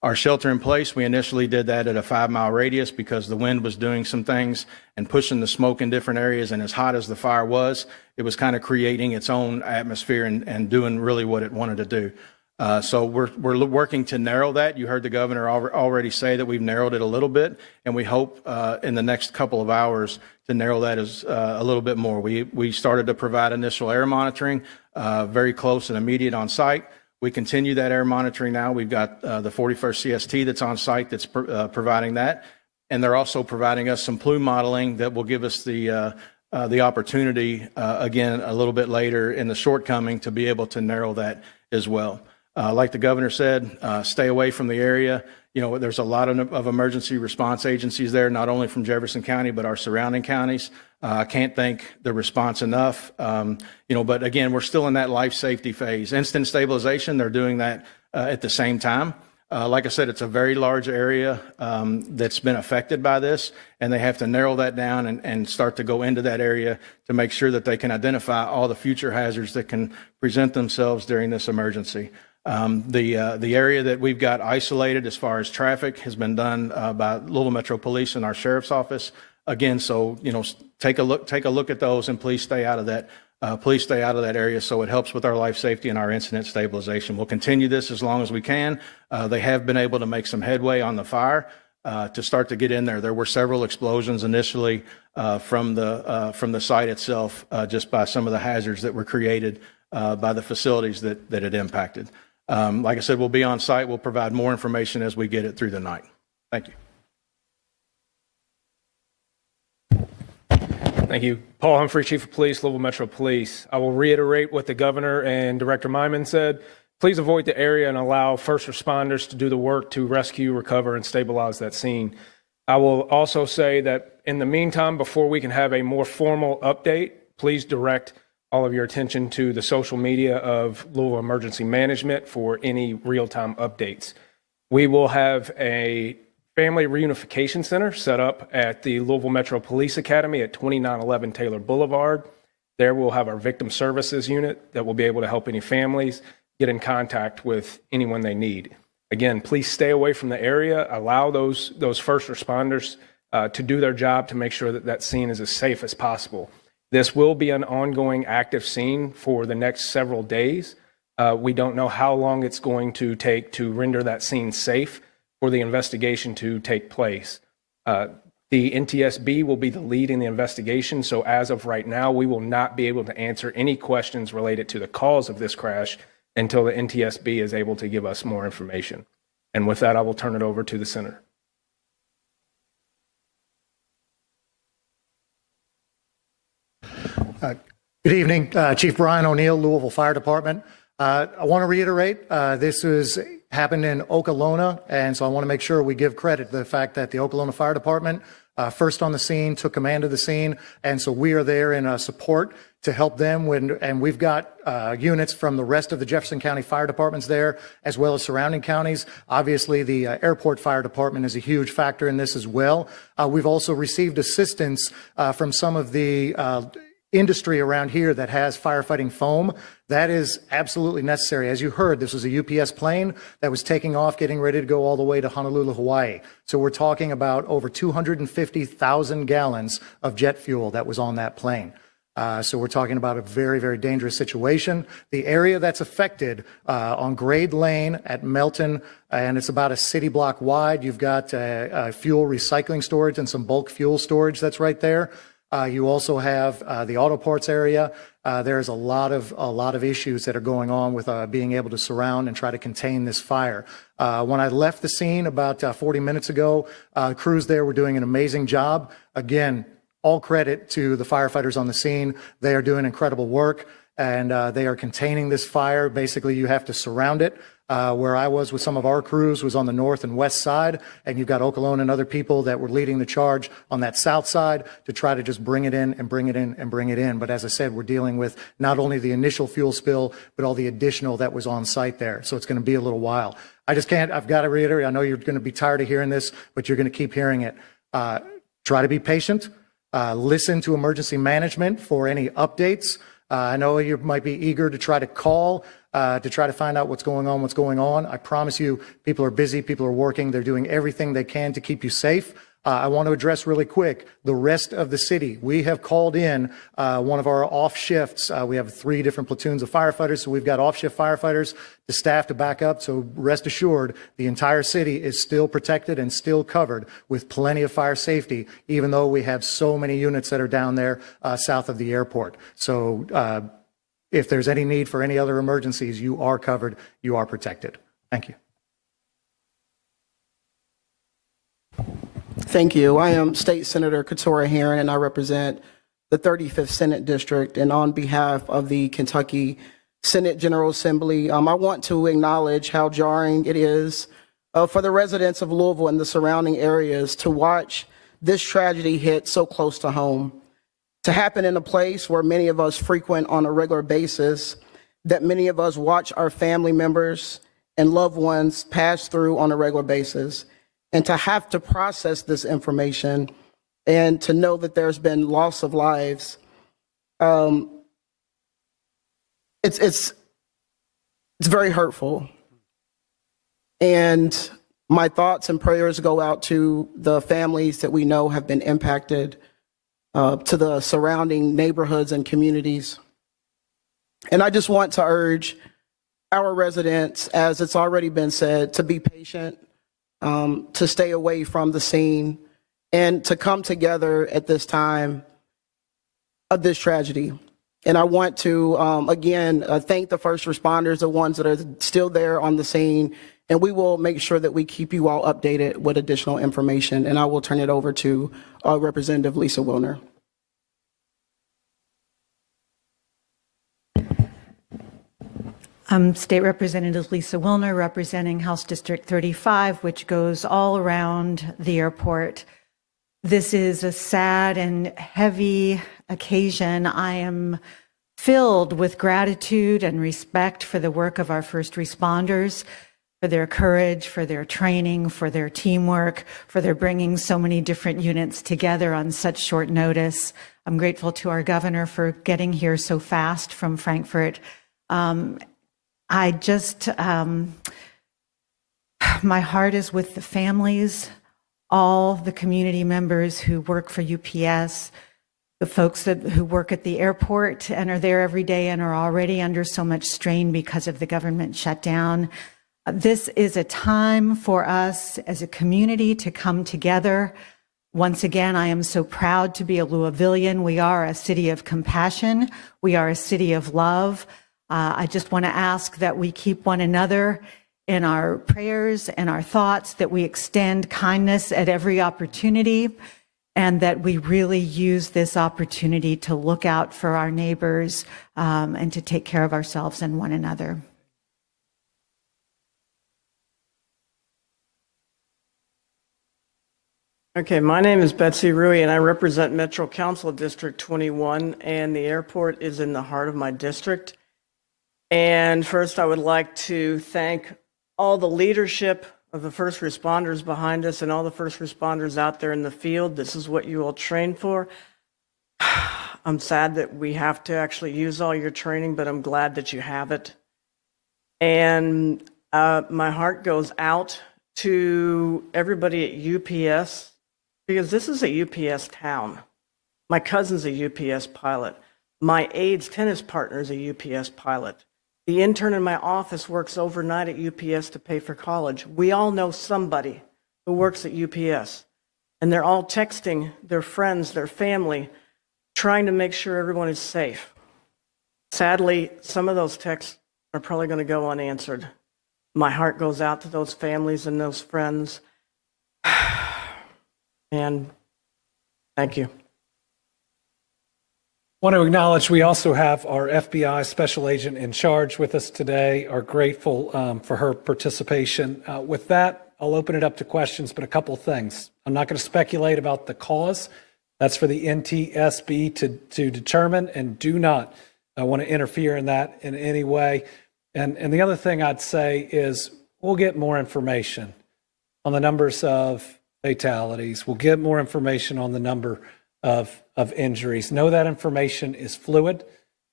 Our shelter in place, we initially did that at a 5-mile radius because the wind was doing some things and pushing the smoke in different areas. And as hot as the fire was, it was kind of creating its own atmosphere and doing really what it wanted to do. So we're working to narrow that. You heard the governor already say that we've narrowed it a little bit, and we hope in the next couple of hours to narrow that as a little bit more. We started to provide initial air monitoring, very close and immediate on site. We continue that air monitoring now. We've got the 41st CST that's on site that's providing that. And they're also providing us some plume modeling that will give us the opportunity, again, a little bit later in the shortcoming to be able to narrow that as well. Like the governor said, stay away from the area. You know, there's a lot of emergency response agencies there, not only from Jefferson County, but our surrounding counties. I can't thank the response enough. You know, but again, we're still in that life safety phase. Instant stabilization, they're doing that at the same time. Like I said, it's a very large area that's been affected by this, and they have to narrow that down and start to go into that area to make sure that they can identify all the future hazards that can present themselves during this emergency. The area that we've got isolated as far as traffic has been done by Louisville Metro Police and our sheriff's office. Again, so, you know, take a look at those, and please stay out of that. Please stay out of that area so it helps with our life safety and our incident stabilization. We'll continue this as long as we can. They have been able to make some headway on the fire to start to get in there. There were several explosions initially from the site itself, just by some of the hazards that were created by the facilities that it impacted. Like I said, we'll be on site. We'll provide more information as we get it through the night. Thank you. Thank you. Paul Humphrey, Chief of Police, Louisville Metro Police. I will reiterate what the governor and Director Myman said. Please avoid the area and allow first responders to do the work to rescue, recover, and stabilize that scene. I will also say that in the meantime, before we can have a more formal update, please direct all of your attention to the social media of Louisville Emergency Management for any real-time updates. We will have a Family Reunification Center set up at the Louisville Metro Police Academy at 2911 Taylor Boulevard. There we'll have our victim services unit that will be able to help any families get in contact with anyone they need. Again, please stay away from the area. Allow those first responders to do their job to make sure that that scene is as safe as possible. This will be an ongoing active scene for the next several days. We don't know how long it's going to take to render that scene safe for the investigation to take place. The NTSB will be the lead in the investigation, so as of right now, we will not be able to answer any questions related to the cause of this crash until the NTSB is able to give us more information. And with that, I will turn it over to the Senator. Good evening, Chief Brian O'Neill, Louisville Fire Department. I want to reiterate, this happened in Okolona, and so I want to make sure we give credit to the fact that the Okolona Fire Department first on the scene, took command of the scene, and so we are there in support to help them and we've got units from the rest of the Jefferson County Fire Departments there, as well as surrounding counties. Obviously, the Airport Fire Department is a huge factor in this as well. We've also received assistance from some of the industry around here that has firefighting foam. That is absolutely necessary. As you heard, this was a UPS plane that was taking off, getting ready to go all the way to Honolulu, Hawaii. So we're talking about over 250,000 gallons of jet fuel that was on that plane. So we're talking about a very, very dangerous situation. The area that's affected on Grade Lane at Melton, and it's about a city block wide. You've got fuel recycling storage and some bulk fuel storage that's right there. You also have the auto parts area. There's a lot of issues that are going on with being able to surround and try to contain this fire. When I left the scene about 40 minutes ago, crews there were doing an amazing job. Again, all credit to the firefighters on the scene. They are doing incredible work, and they are containing this fire. Basically, you have to surround it. Where I was with some of our crews was on the north and west side, and you've got Okolona and other people that were leading the charge on that south side to try to just bring it in and bring it in and bring it in. But as I said, we're dealing with not only the initial fuel spill, but all the additional that was on site there. So it's going to be a little while. I've got to reiterate, I know you're going to be tired of hearing this, but you're going to keep hearing it. Try to be patient. Listen to emergency management for any updates. I know you might be eager to try to call, to try to find out what's going on. I promise you, people are busy, people are working, they're doing everything they can to keep you safe. I want to address really quick the rest of the city. We have called in one of our off shifts. We have 3 different platoons of firefighters, so we've got off shift firefighters to staff to back up. So rest assured, the entire city is still protected and still covered with plenty of fire safety, even though we have so many units that are down there south of the airport. So if there's any need for any other emergencies, you are covered, you are protected. Thank you. Thank you. I am State Senator Katora Herron, and I represent the 35th Senate District. And on behalf of the Kentucky Senate General Assembly, I want to acknowledge how jarring it is for the residents of Louisville and the surrounding areas to watch this tragedy hit so close to home, to happen in a place where many of us frequent on a regular basis, that many of us watch our family members and loved ones pass through on a regular basis. And to have to process this information and to know that there's been loss of lives, it's very hurtful. And my thoughts and prayers go out to the families that we know have been impacted, to the surrounding neighborhoods and communities. And I just want to urge our residents, as it's already been said, to be patient, to stay away from the scene, and to come together at this time of this tragedy. And I want to, again, thank the first responders, the ones that are still there on the scene, and we will make sure that we keep you all updated with additional information. And I will turn it over to Representative Lisa Wilner. State Representative Lisa Wilner, representing House District 35, which goes all around the airport. This is a sad and heavy occasion. I am filled with gratitude and respect for the work of our first responders, for their courage, for their training, for their teamwork, for their bringing so many different units together on such short notice. I'm grateful to our governor for getting here so fast from Frankfurt. My heart is with the families, all the community members who work for UPS, the folks who work at the airport and are there every day and are already under so much strain because of the government shutdown. This is a time for us as a community to come together. Once again, I am so proud to be a Louisvillian. We are a city of compassion. We are a city of love. I just want to ask that we keep one another in our prayers and our thoughts, that we extend kindness at every opportunity, and that we really use this opportunity to look out for our neighbors and to take care of ourselves and one another. Okay, my name is Betsy Rui, and I represent Metro Council District 21, and the airport is in the heart of my district. And first, I would like to thank all the leadership of the first responders behind us and all the first responders out there in the field. This is what you all train for. I'm sad that we have to actually use all your training, but I'm glad that you have it. And my heart goes out to everybody at UPS, because this is a UPS town. My cousin's a UPS pilot. My aide's tennis partner is a UPS pilot. The intern in my office works overnight at UPS to pay for college. We all know somebody who works at UPS, and they're all texting their friends, their family, trying to make sure everyone is safe. Sadly, some of those texts are probably going to go unanswered. My heart goes out to those families and those friends. And thank you. I want to acknowledge we also have our FBI special agent in charge with us today. Are grateful for her participation. With that, I'll open it up to questions, but a couple of things. I'm not going to speculate about the cause. That's for the NTSB to determine, and do not want to interfere in that in any way. And the other thing I'd say is we'll get more information on the numbers of fatalities. We'll get more information on the number of injuries. Know that information is fluid.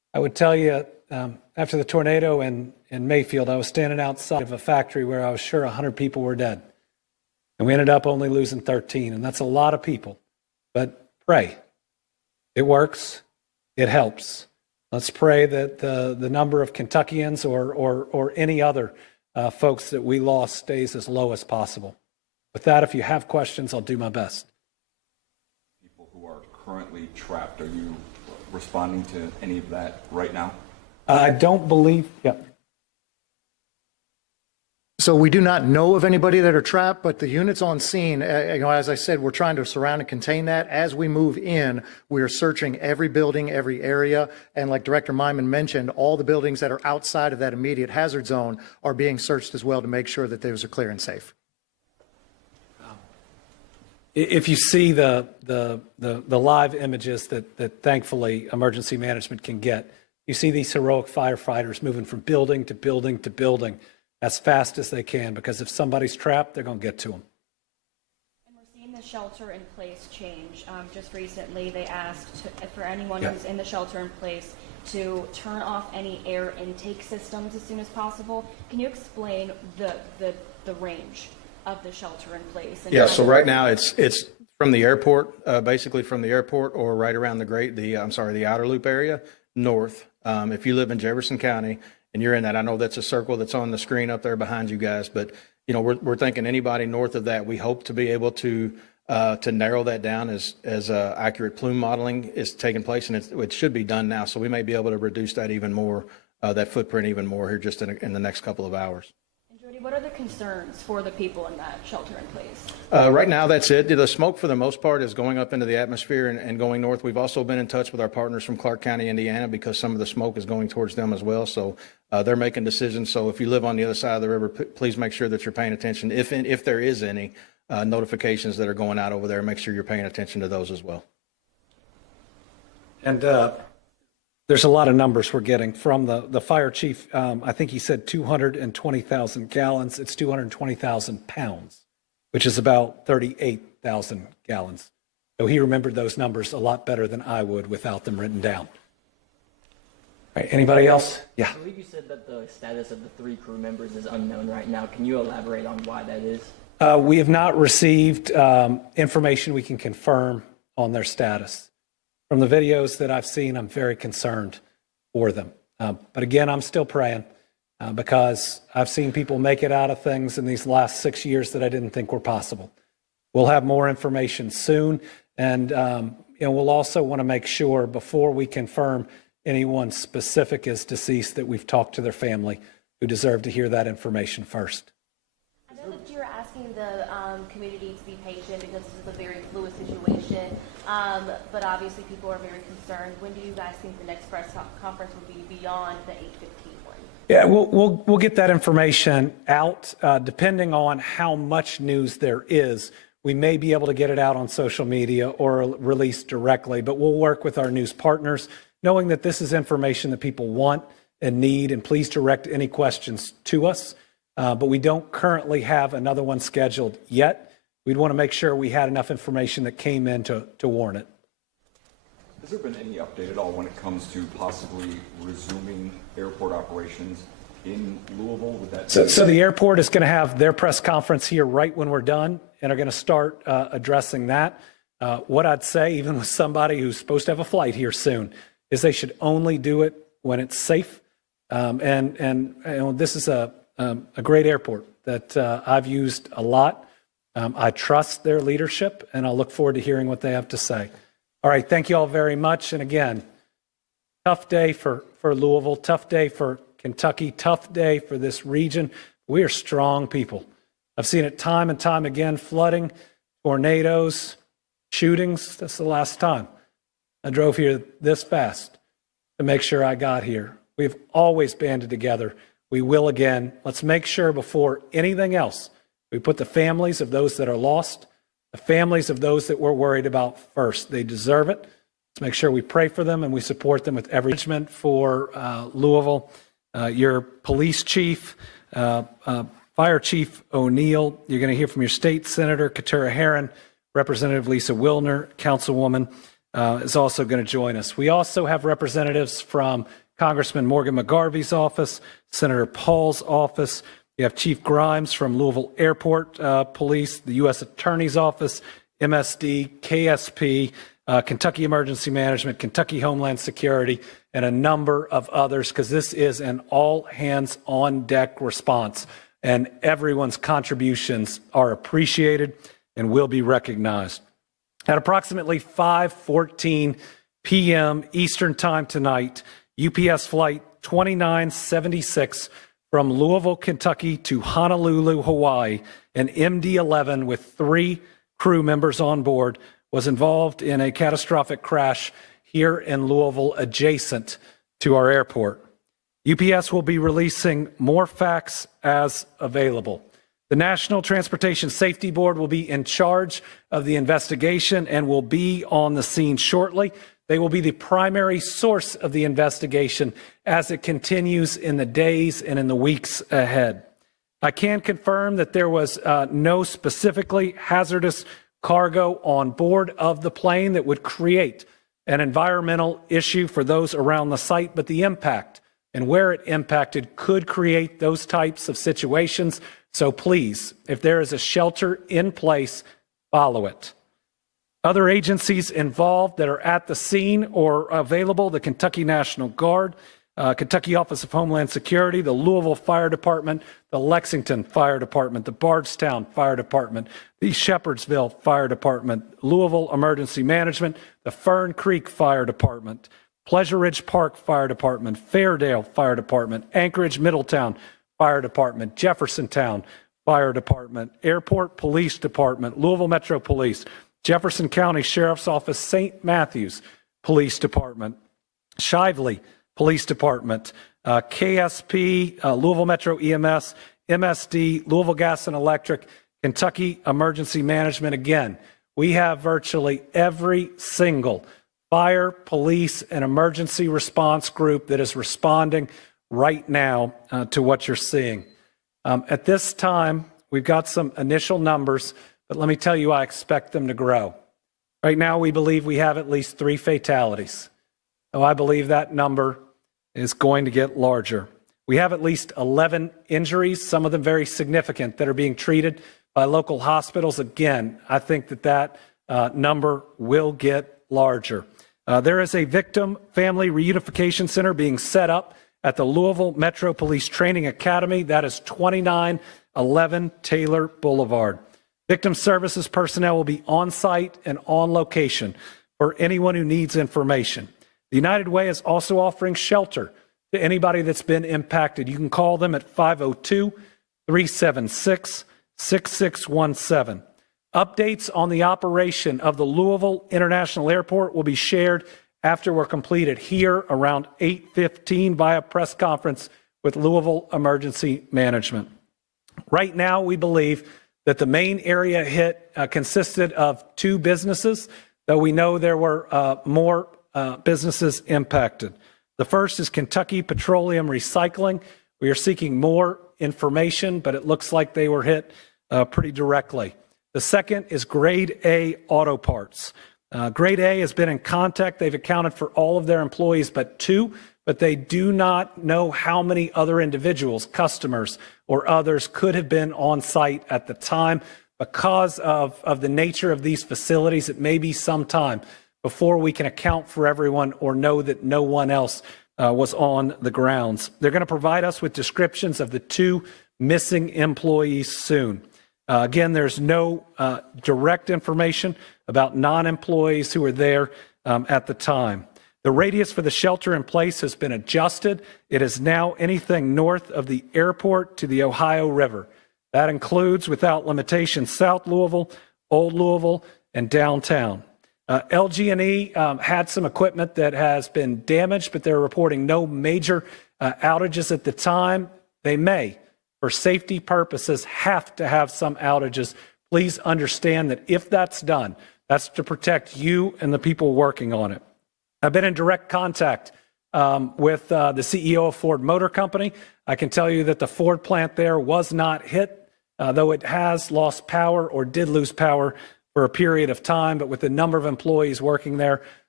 I would tell you, after the tornado in Mayfield, I was standing outside of a factory where I was sure 100 people were dead. And we ended up only losing 13, and that's a lot of people. But pray. It works. It helps. Let's pray that the number of Kentuckians or any other folks that we lost stays as low as possible. With that, if you have questions, I'll do my best. People who are currently trapped, are you responding to any of that right now? I don't believe, yeah. So we do not know of anybody that are trapped, but the units on scene, as I said, we're trying to surround and contain that. As we move in, we are searching every building, every area. And like Director Myman mentioned, all the buildings that are outside of that immediate hazard zone are being searched as well to make sure that those are clear and safe. If you see the live images that thankfully emergency management can get, you see these heroic firefighters moving from building to building to building as fast as they can, because if somebody's trapped, they're going to get to them. And we're seeing the shelter in place change. Just recently, they asked for anyone who's in the shelter in place to turn off any air intake systems as soon as possible. Can you explain the range of the shelter in place? And so right now it's from the airport, basically from the airport or right around the outer loop area north. If you live in Jefferson County and you're in that, I know that's a circle that's on the screen up there behind you guys, but we're thinking anybody north of that, we hope to be able to narrow that down as accurate plume modeling is taking place, and it should be done now. So we may be able to reduce that even more, that footprint even more here just in the next couple of hours. what are the concerns for the people in that shelter in place? Right now, that's it. The smoke, for the most part, is going up into the atmosphere and going north. We've also been in touch with our partners from Clark County, Indiana, because some of the smoke is going towards them as well. So they're making decisions. So if you live on the other side of the river, please make sure that you're paying attention. If there is any notifications that are going out over there, make sure you're paying attention to those as well. And there's a lot of numbers we're getting from the fire chief. I think he said 220,000 gallons. It's 220,000 pounds, which is about 38,000 gallons. So he remembered those numbers a lot better than I would without them written down. All right, anybody else? Yeah. I believe you said that the status of the 3 crew members is unknown right now. Can you elaborate on why that is? We have not received information we can confirm on their status. From the videos that I've seen, I'm very concerned for them. But again, I'm still praying because I've seen people make it out of things in these last 6 years that I didn't think were possible. We'll have more information soon. And we'll also want to make sure before we confirm anyone specific is deceased that we've talked to their family who deserve to hear that information first. I know that you're asking the community to be patient because this is a very fluid situation, but obviously people are very concerned. When do you guys think the next press conference will be beyond the 8:15 one? Yeah, we'll get that information out depending on how much news there is. We may be able to get it out on social media or release directly, but we'll work with our news partners, knowing that this is information that people want and need, and please direct any questions to us. But we don't currently have another one scheduled yet. We'd want to make sure we had enough information that came in to warn it. Has there been any update at all when it comes to possibly resuming airport operations in Louisville? Would that so the airport is going to have their press conference here right when we're done and are going to start addressing that. What I'd say, even with somebody who's supposed to have a flight here soon, is they should only do it when it's safe. And this is a great airport that I've used a lot. I trust their leadership, and I'll look forward to hearing what they have to say. All right, thank you all very much. And again, tough day for Louisville, tough day for Kentucky, tough day for this region. We are strong people. I've seen it time and time again, flooding, tornadoes, shootings. That's the last time I drove here this fast to make sure I got here. We've always banded together. We will again. Let's make sure before anything else, we put the families of those that are lost, the families of those that we're worried about first. They deserve it. Let's make sure we pray for them and we support them with every judgment for Louisville. Your police chief, Fire Chief O'Neill, you're going to hear from your state senator, Katura Herron, Representative Lisa Wilner, Councilwoman is also going to join us. We also have representatives from Congressman Morgan McGarvey's office, Senator Paul's office. You have Chief Grimes from Louisville Airport Police, the U.S. Attorney's Office, MSD, KSP, Kentucky Emergency Management, Kentucky Homeland Security, and a number of others, because this is an all-hands-on-deck response, and everyone's contributions are appreciated and will be recognized. At approximately 5:14 p.m. Eastern Time tonight, UPS Flight 2976 from Louisville, Kentucky to Honolulu, Hawaii, an MD-11 with 3 crew members on board was involved in a catastrophic crash here in Louisville adjacent to our airport. UPS will be releasing more facts as available. The National Transportation Safety Board will be in charge of the investigation and will be on the scene shortly. They will be the primary source of the investigation as it continues in the days and in the weeks ahead. I can confirm that there was no specifically hazardous cargo on board of the plane that would create an environmental issue for those around the site, but the impact and where it impacted could create those types of situations. So please, if there is a shelter in place, follow it. Other agencies involved that are at the scene or available: the Kentucky National Guard, Kentucky Office of Homeland Security, the Louisville Fire Department, the Lexington Fire Department, the Bardstown Fire Department, the Shepherdsville Fire Department, Louisville Emergency Management, the Fern Creek Fire Department, Pleasure Ridge Park Fire Department, Fairdale Fire Department, Anchorage Middletown Fire Department, Jeffersontown Fire Department, Airport Police Department, Louisville Metro Police, Jefferson County Sheriff's Office, St. Matthews Police Department, Shively Police Department, KSP, Louisville Metro EMS, MSD, Louisville Gas and Electric, Kentucky Emergency Management. Again, we have virtually every single fire, police, and emergency response group that is responding right now to what you're seeing. At this time, we've got some initial numbers, but let me tell you, I expect them to grow. Right now, we believe we have at least 3 fatalities. So I believe that number is going to get larger. We have at least 11 injuries, some of them very significant, that are being treated by local hospitals. Again, I think that number will get larger. There is a victim family reunification center being set up at the Louisville Metro Police Training Academy. That is 2911 Taylor Boulevard. Victim services personnel will be on site and on location for anyone who needs information. The United Way is also offering shelter to anybody that's been impacted. You can call them at 502-376-6617. Updates on the operation of the Louisville International Airport will be shared after we're completed here around 8:15 via press conference with Louisville Emergency Management. Right now, we believe that the main area hit consisted of 2 businesses, though we know there were more businesses impacted. The first is Kentucky Petroleum Recycling. We are seeking more information, but it looks like they were hit pretty directly. The second is Grade A Auto Parts. Grade A has been in contact. They've accounted for all of their employees but 2, but they do not know how many other individuals, customers, or others could have been on site at the time. Because of the nature of these facilities, it may be some time before we can account for everyone or know that no one else was on the grounds. They're going to provide us with descriptions of the 2 missing employees soon. Again, there's no direct information about non-employees who were there at the time. The radius for the shelter in place has been adjusted. It is now anything north of the airport to the Ohio River. That includes, without limitation, South Louisville, Old Louisville, and downtown. LG&E had some equipment that has been damaged, but they're reporting no major outages at the time. They may, for safety purposes, have to have some outages. Please understand that if that's done, that's to protect you and the people working on it. I've been in direct contact with the CEO of Ford Motor Company. I can tell you that the Ford plant there was not hit, though it has lost power or did lose power for a period of time. But with the number of employees working there,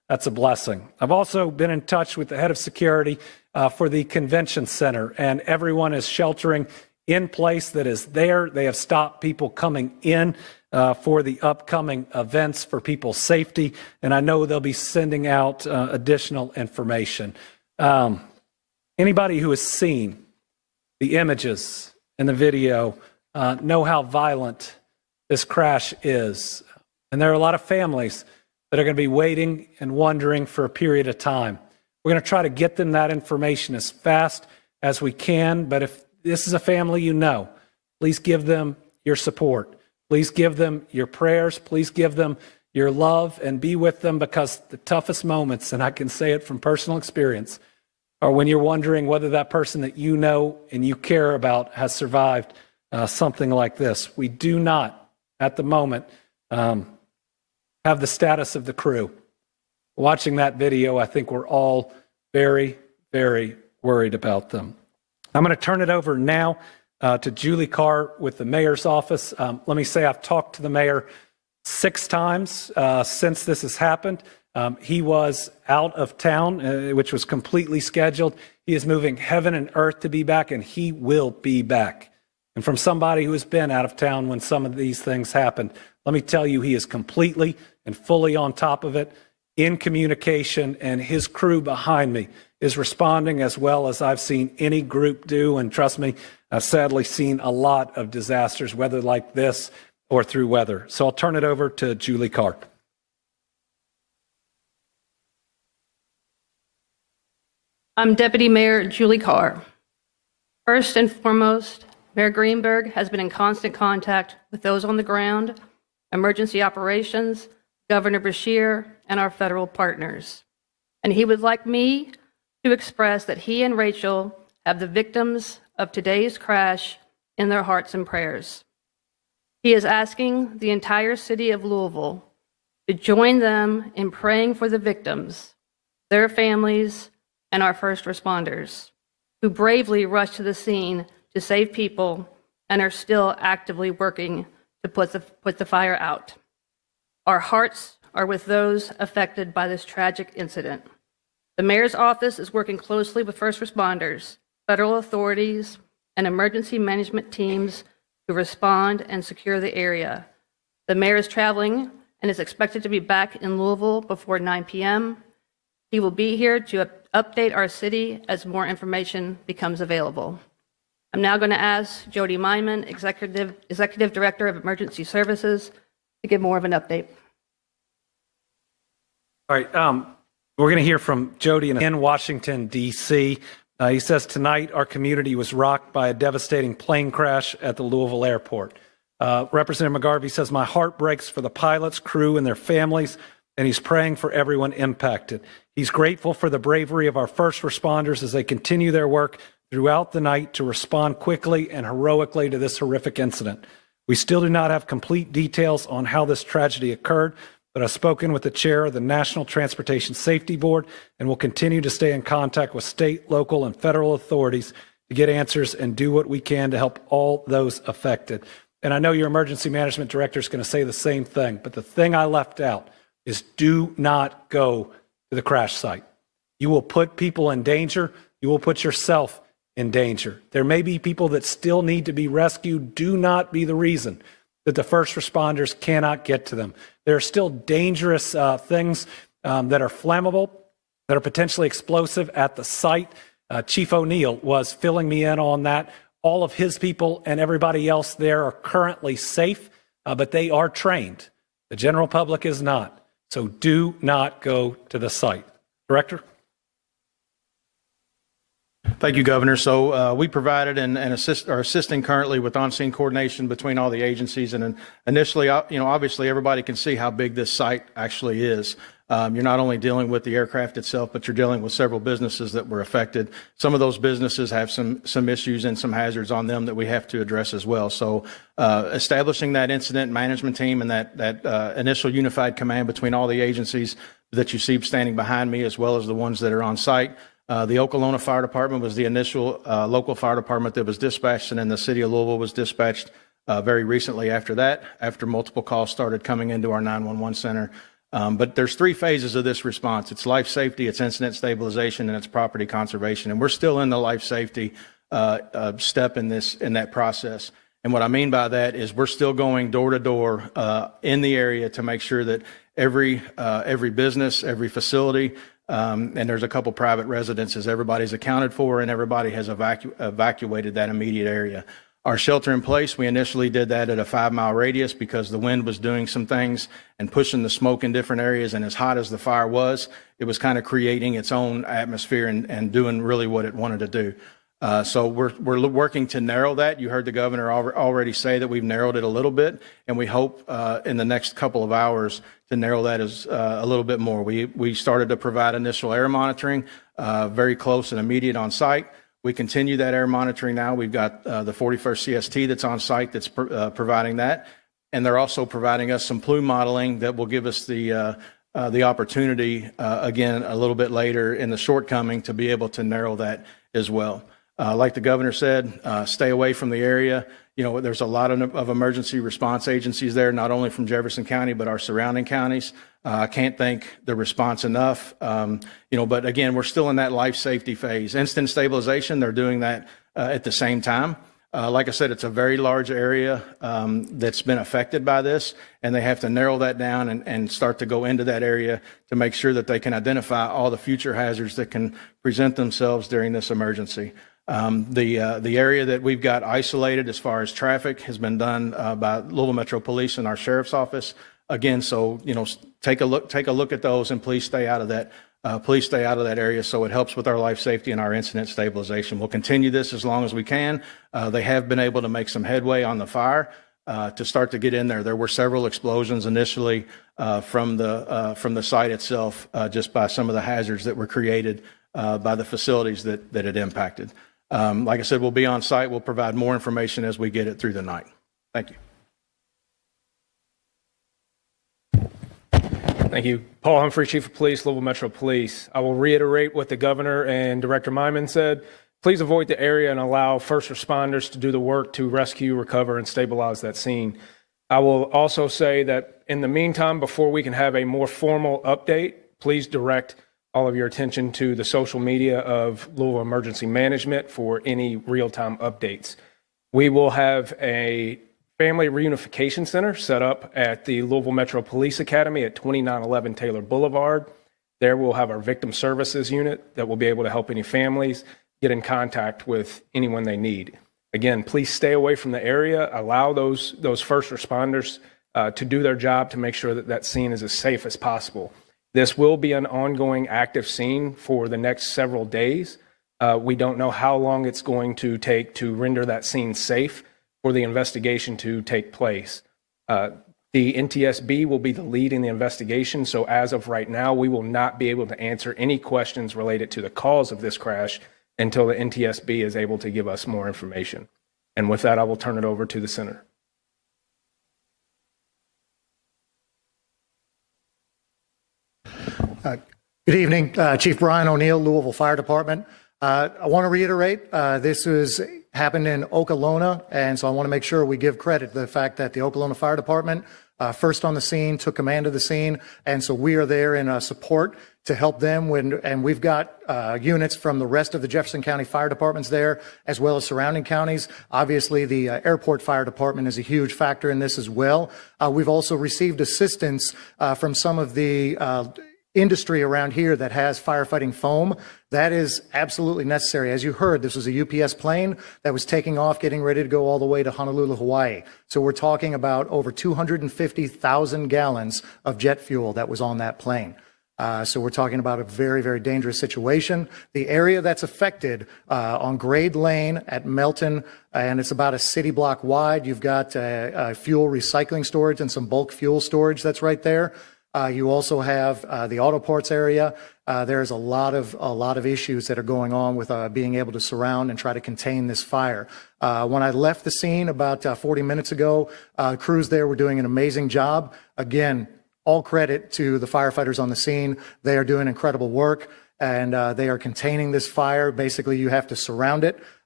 that's a blessing. I've also been in touch with the head of security for the convention center, and everyone is sheltering in place that is there. They have stopped people coming in for the upcoming events for people's safety, and I know they'll be sending out additional information. Anybody who has seen the images and the video know how violent this crash is. And there are a lot of families that are going to be waiting and wondering for a period of time. We're going to try to get them that information as fast as we can, but if this is a family you know, please give them your support. Please give them your prayers. Please give them your love and be with them, because the toughest moments, and I can say it from personal experience, are when you're wondering whether that person that you know and you care about has survived something like this. We do not, at the moment, have the status of the crew. Watching that video, I think we're all very, very worried about them. I'm going to turn it over now to Julie Carr with the mayor's office. Let me say I've talked to the mayor 6 times since this has happened. He was out of town, which was completely scheduled. He is moving heaven and earth to be back, and he will be back. And from somebody who has been out of town when some of these things happened, let me tell you, he is completely and fully on top of it, in communication, and his crew behind me is responding as well as I've seen any group do. And trust me, I've sadly seen a lot of disasters, whether like this or through weather. So I'll turn it over to Julie Carr. I'm Deputy Mayor Julie Carr. First and foremost, Mayor Greenberg has been in constant contact with those on the ground, emergency operations, Governor Beshear, and our federal partners. And he would like me to express that he and Rachel have the victims of today's crash in their hearts and prayers. He is asking the entire city of Louisville to join them in praying for the victims, their families, and our first responders, who bravely rushed to the scene to save people and are still actively working to put the fire out. Our hearts are with those affected by this tragic incident. The mayor's office is working closely with first responders, federal authorities, and emergency management teams to respond and secure the area. The mayor is traveling and is expected to be back in Louisville before 9 p.m. He will be here to update our city as more information becomes available. I'm now going to ask Jody Myman, Executive Director of Emergency Services, to give more of an update. All right, we're going to hear from Jody in Washington, D.C. He says tonight our community was rocked by a devastating plane crash at the Louisville airport. Representative McGarvey says, my heart breaks for the pilots, crew, and their families, and he's praying for everyone impacted. He's grateful for the bravery of our first responders as they continue their work throughout the night to respond quickly and heroically to this horrific incident. We still do not have complete details on how this tragedy occurred, but I've spoken with the chair of the National Transportation Safety Board and will continue to stay in contact with state, local, and federal authorities to get answers and do what we can to help all those affected. And I know your emergency management director is going to say the same thing, but the thing I left out is do not go to the crash site. You will put people in danger. You will put yourself in danger. There may be people that still need to be rescued. Do not be the reason that the first responders cannot get to them. There are still dangerous things that are flammable, that are potentially explosive at the site. Chief O'Neill was filling me in on that. All of his people and everybody else there are currently safe, but they are trained. The general public is not. So do not go to the site. Director? Thank you, Governor. So we provided and are assisting currently with on-scene coordination between all the agencies. And initially, obviously everybody can see how big this site actually is. You're not only dealing with the aircraft itself, but you're dealing with several businesses that were affected. Some of those businesses have some issues and some hazards on them that we have to address as well. So establishing that incident management team and that initial unified command between all the agencies that you see standing behind me, as well as the ones that are on site. The Okolona Fire Department was the initial local fire department that was dispatched, and then the city of Louisville was dispatched very recently after that, after multiple calls started coming into our 911 center. But there's 3 phases of this response. It's life safety, it's incident stabilization, and it's property conservation. And we're still in the life safety step in that process. And what I mean by that is we're still going door to door in the area to make sure that every business, every facility, and there's a couple private residences, everybody's accounted for and everybody has evacuated that immediate area. Our shelter in place, we initially did that at a 5-mile radius because the wind was doing some things and pushing the smoke in different areas. And as hot as the fire was, it was kind of creating its own atmosphere and doing really what it wanted to do. So we're working to narrow that. You heard the governor already say that we've narrowed it a little bit, and we hope in the next couple of hours to narrow that as a little bit more. We started to provide initial air monitoring, very close and immediate on site. We continue that air monitoring now. We've got the 41st CST that's on site that's providing that, and they're also providing us some plume modeling that will give us the opportunity again a little bit later in the shortcoming to be able to narrow that as well. Like the governor said, stay away from the area. You know, there's a lot of emergency response agencies there, not only from Jefferson County, but our surrounding counties. I can't thank the response enough. You know, but again, we're still in that life safety phase. Instant stabilization, they're doing that at the same time. Like I said, it's a very large area that's been affected by this, and they have to narrow that down and start to go into that area to make sure that they can identify all the future hazards that can present themselves during this emergency. The area that we've got isolated as far as traffic has been done by Louisville Metro Police and our Sheriff's Office. Again, so, you know, take a look at those and please stay out of that. Please stay out of that area so it helps with our life safety and our incident stabilization. We'll continue this as long as we can. They have been able to make some headway on the fire to start to get in there. There were several explosions initially from the site itself just by some of the hazards that were created by the facilities that it impacted. Like I said, we'll be on site. We'll provide more information as we get it through the night. Thank you. Thank you. Paul Humphrey, Chief of Police, Louisville Metro Police. I will reiterate what the governor and Director Myman said. Please avoid the area and allow first responders to do the work to rescue, recover, and stabilize that scene. I will also say that in the meantime, before we can have a more formal update, please direct all of your attention to the social media of Louisville Emergency Management for any real-time updates. We will have a Family Reunification Center set up at the Louisville Metro Police Academy at 2911 Taylor Boulevard. There we'll have our Victim Services Unit that will be able to help any families get in contact with anyone they need. Again, please stay away from the area. Allow those first responders to do their job to make sure that that scene is as safe as possible. This will be an ongoing active scene for the next several days. We don't know how long it's going to take to render that scene safe for the investigation to take place. The NTSB will be the lead in the investigation, so as of right now, we will not be able to answer any questions related to the cause of this crash until the NTSB is able to give us more information. And with that, I will turn it over to the Senator. Good evening, Chief Brian O'Neill, Louisville Fire Department. I want to reiterate, this happened in Okolona, and so I want to make sure we give credit to the fact that the Okolona Fire Department first on the scene, took command of the scene, and so we are there in support to help them and we've got units from the rest of the Jefferson County Fire Departments there, as well as surrounding counties. Obviously, the Airport Fire Department is a huge factor in this as well. We've also received assistance from some of the industry around here that has firefighting foam. That is absolutely necessary. As you heard, this was a UPS plane that was taking off, getting ready to go all the way to Honolulu, Hawaii. So we're talking about over 250,000 gallons of jet fuel that was on that plane. So we're talking about a very, very dangerous situation. The area that's affected on Grade Lane at Melton, and it's about a city block wide. You've got fuel recycling storage and some bulk fuel storage that's right there. You also have the auto parts area. There's a lot of issues that are going on with being able to surround and try to contain this fire. When I left the scene about 40 minutes ago, crews there were doing an amazing job. Again, all credit to the firefighters on the scene. They are doing incredible work, and they are containing this fire. Basically, you have to surround it.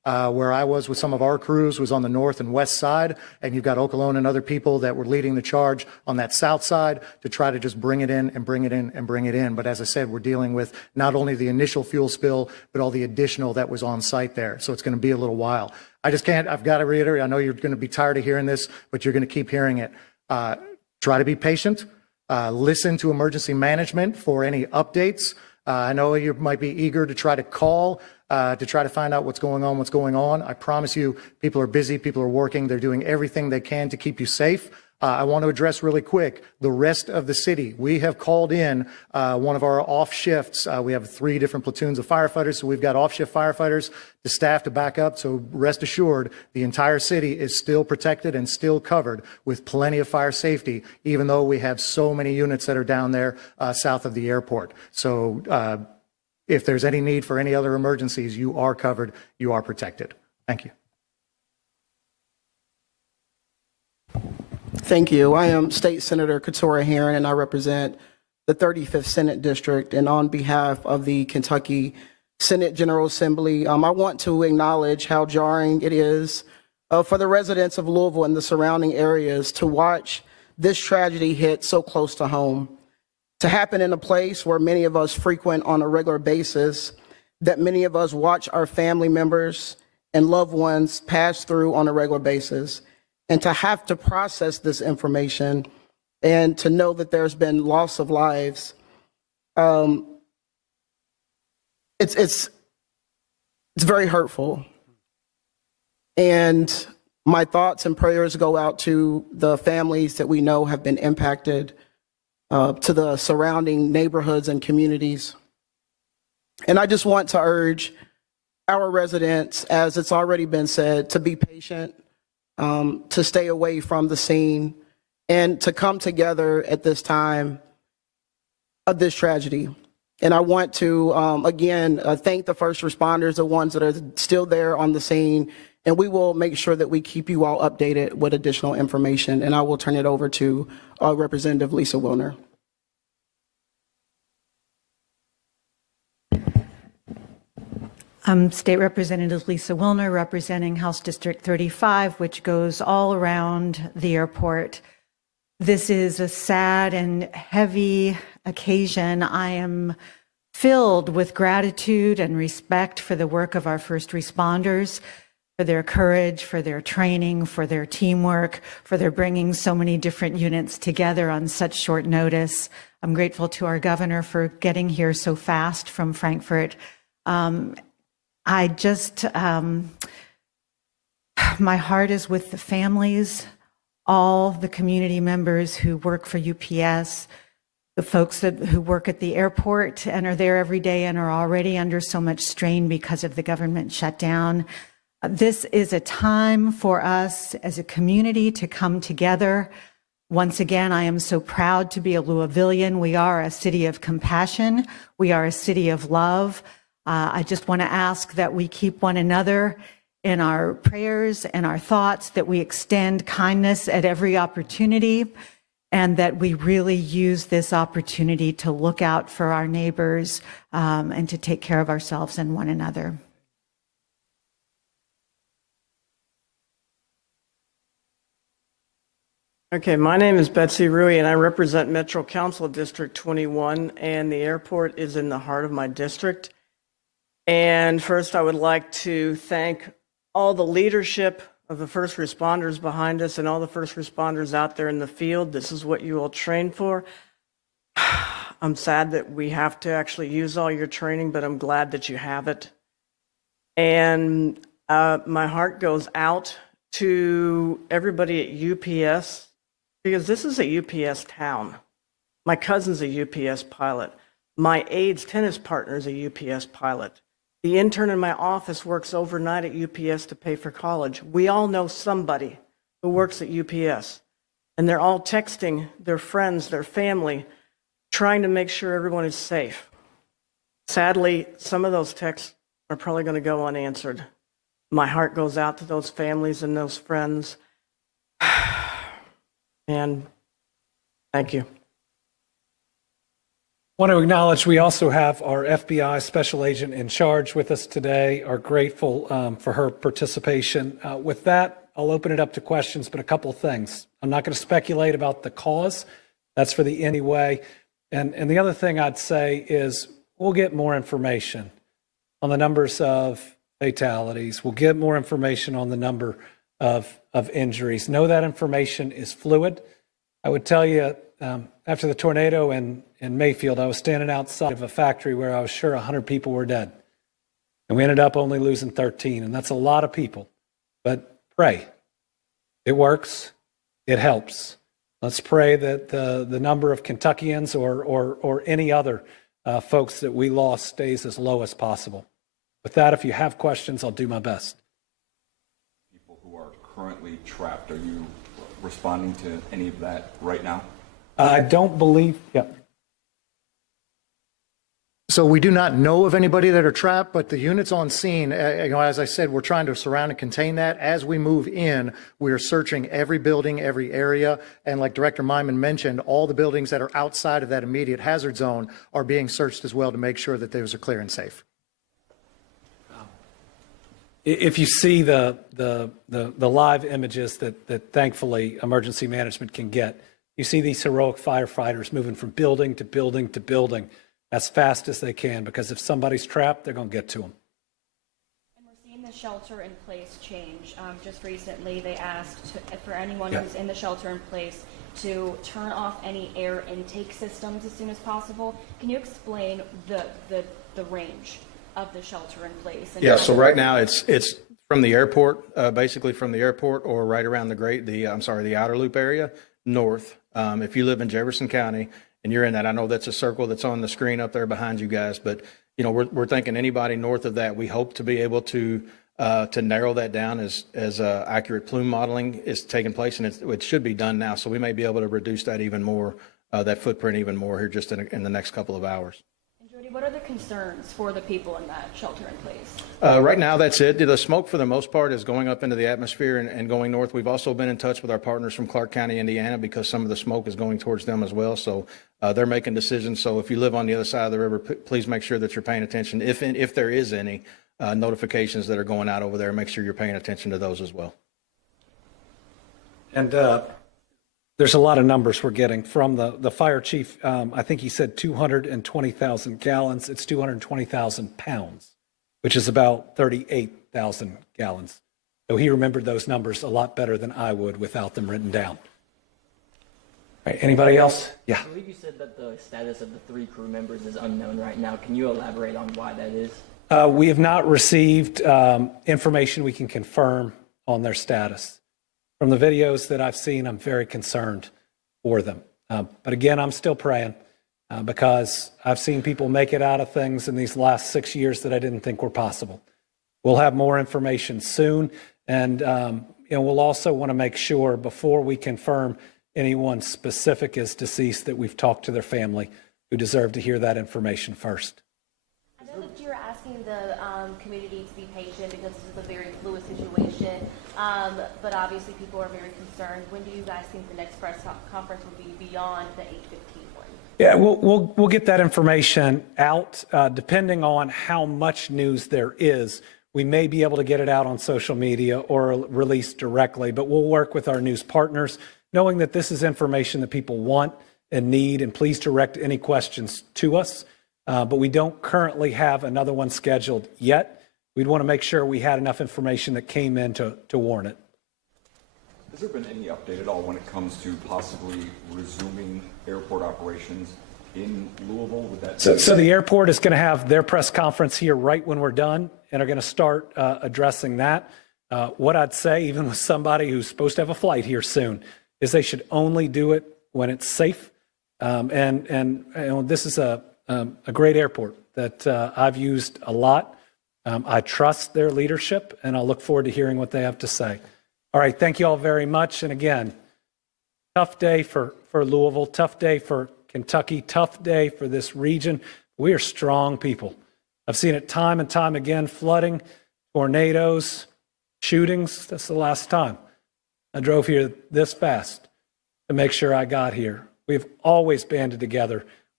Where I was with some of our crews was on the north and west side, and you've got Okolona and other people that were leading the charge on that south side to try to just bring it in and bring it in and bring it in. But as I said, we're dealing with not only the initial fuel spill, but all the additional that was on site there. So it's going to be a little while. I've got to reiterate, I know you're going to be tired of hearing this, but you're going to keep hearing it. Try to be patient. Listen to emergency management for any updates. I know you might be eager to try to call to try to find out what's going on. I promise you, people are busy, people are working, they're doing everything they can to keep you safe. I want to address really quick the rest of the city. We have called in one of our off shifts. We have 3 different platoons of firefighters, so we've got off shift firefighters to staff to back up. So rest assured, the entire city is still protected and still covered with plenty of fire safety, even though we have so many units that are down there south of the airport. So if there's any need for any other emergencies, you are covered, you are protected. Thank you. Thank you. I am State Senator Keturah Herron, and I represent the 35th Senate District. And on behalf of the Kentucky Senate General Assembly, I want to acknowledge how jarring it is for the residents of Louisville and the surrounding areas to watch this tragedy hit so close to home, to happen in a place where many of us frequent on a regular basis, that many of us watch our family members and loved ones pass through on a regular basis. And to have to process this information and to know that there's been loss of lives, it's very hurtful. And my thoughts and prayers go out to the families that we know have been impacted, to the surrounding neighborhoods and communities. And I just want to urge our residents, as it's already been said, to be patient, to stay away from the scene, and to come together at this time of this tragedy. And I want to, again, thank the first responders, the ones that are still there on the scene, and we will make sure that we keep you all updated with additional information. And I will turn it over to Representative Lisa Wilner. I'm State Representative Lisa Wilner, representing House District 35, which goes all around the airport. This is a sad and heavy occasion. I am filled with gratitude and respect for the work of our first responders, for their courage, for their training, for their teamwork, for their bringing so many different units together on such short notice. I'm grateful to our governor for getting here so fast from Frankfurt. I just, my heart is with the families, all the community members who work for UPS, the folks who work at the airport and are there every day and are already under so much strain because of the government shutdown. This is a time for us as a community to come together. Once again, I am so proud to be a Louisvillian. We are a city of compassion. We are a city of love. I just want to ask that we keep one another in our prayers and our thoughts, that we extend kindness at every opportunity, and that we really use this opportunity to look out for our neighbors and to take care of ourselves and one another. Okay, my name is Betsy Rui, and I represent Metro Council District 21, and the airport is in the heart of my district. And first, I would like to thank all the leadership of the first responders behind us and all the first responders out there in the field. This is what you all train for. I'm sad that we have to actually use all your training, but I'm glad that you have it. And my heart goes out to everybody at UPS, because this is a UPS town. My cousin's a UPS pilot. My aide's tennis partner is a UPS pilot. The intern in my office works overnight at UPS to pay for college. We all know somebody who works at UPS, and they're all texting their friends, their family, trying to make sure everyone is safe. Sadly, some of those texts are probably going to go unanswered. My heart goes out to those families and those friends. And thank you. Want to acknowledge we also have our FBI special agent in charge with us today. Are grateful for her participation. With that, I'll open it up to questions, but a couple of things. I'm not going to speculate about the cause. That's for the anyway. And the other thing I'd say is we'll get more information on the numbers of fatalities. We'll get more information on the number of injuries. Know that information is fluid. I would tell you, after the tornado in Mayfield, I was standing outside of a factory where I was sure 100 people were dead. And we ended up only losing 13, and that's a lot of people. But pray. It works. It helps. Let's pray that the number of Kentuckians or any other folks that we lost stays as low as possible. With that, if you have questions, I'll do my best. People who are currently trapped, are you responding to any of that right now? I don't believe, yeah. So we do not know of anybody that are trapped, but the units on scene, as I said, we're trying to surround and contain that. As we move in, we are searching every building, every area. And like Director Myman mentioned, all the buildings that are outside of that immediate hazard zone are being searched as well to make sure that those are clear and safe. If you see the live images that thankfully emergency management can get, you see these heroic firefighters moving from building to building to building as fast as they can, because if somebody's trapped, they're going to get to them. And we're seeing the shelter in place change. Just recently, they asked for anyone who's in the shelter in place to turn off any air intake systems as soon as possible. Can you explain the range of the shelter in place? Yeah, so right now it's from the airport, basically from the airport or right around the outer loop area north. If you live in Jefferson County and you're in that, I know that's a circle that's on the screen up there behind you guys, but you know, we're thinking anybody north of that, we hope to be able to narrow that down as accurate plume modeling is taking place, and it should be done now. So we may be able to reduce that even more, that footprint even more here just in the next couple of hours. What are the concerns for the people in that shelter in place? Right now, that's it. The smoke, for the most part, is going up into the atmosphere and going north. We've also been in touch with our partners from Clark County, Indiana, because some of the smoke is going towards them as well. So they're making decisions. So if you live on the other side of the river, please make sure that you're paying attention. If there is any notifications that are going out over there, make sure you're paying attention to those as well. And there's a lot of numbers we're getting from the fire chief. I think he said 220,000 gallons. It's 220,000 pounds, which is about 38,000 gallons. So he remembered those numbers a lot better than I would without them written down. All right, anybody else? Yeah. I believe you said that the status of the 3 crew members is unknown right now. Can you elaborate on why that is? We have not received information we can confirm on their status. From the videos that I've seen, I'm very concerned for them. But again, I'm still praying because I've seen people make it out of things in these last 6 years that I didn't think were possible. We'll have more information soon. And we'll also want to make sure before we confirm anyone specific is deceased that we've talked to their family, who deserve to hear that information first. I know that you're asking the community to be patient because this is a very fluid situation, but obviously people are very concerned. When do you guys think the next press conference will be beyond the 8:15 one? Yeah, we'll get that information out. Depending on how much news there is, we may be able to get it out on social media or release directly, but we'll work with our news partners, knowing that this is information that people want and need, and please direct any questions to us. But we don't currently have another one scheduled yet. We'd want to make sure we had enough information that came in to warn it. Has there been any update at all when it comes to possibly resuming airport operations in Louisville? Would that so the airport is going to have their press conference here right when we're done, and are going to start addressing that. What I'd say, even with somebody who's supposed to have a flight here soon, is they should only do it when it's safe. And this is a great airport that I've used a lot. I trust their leadership, and I'll look forward to hearing what they have to say. All right, thank you all very much. And again, tough day for Louisville, tough day for Kentucky, tough day for this region. We are strong people. I've seen it time and time again, flooding, tornadoes, shootings. That's the last time I drove here this fast to make sure I got here. We've always banded together.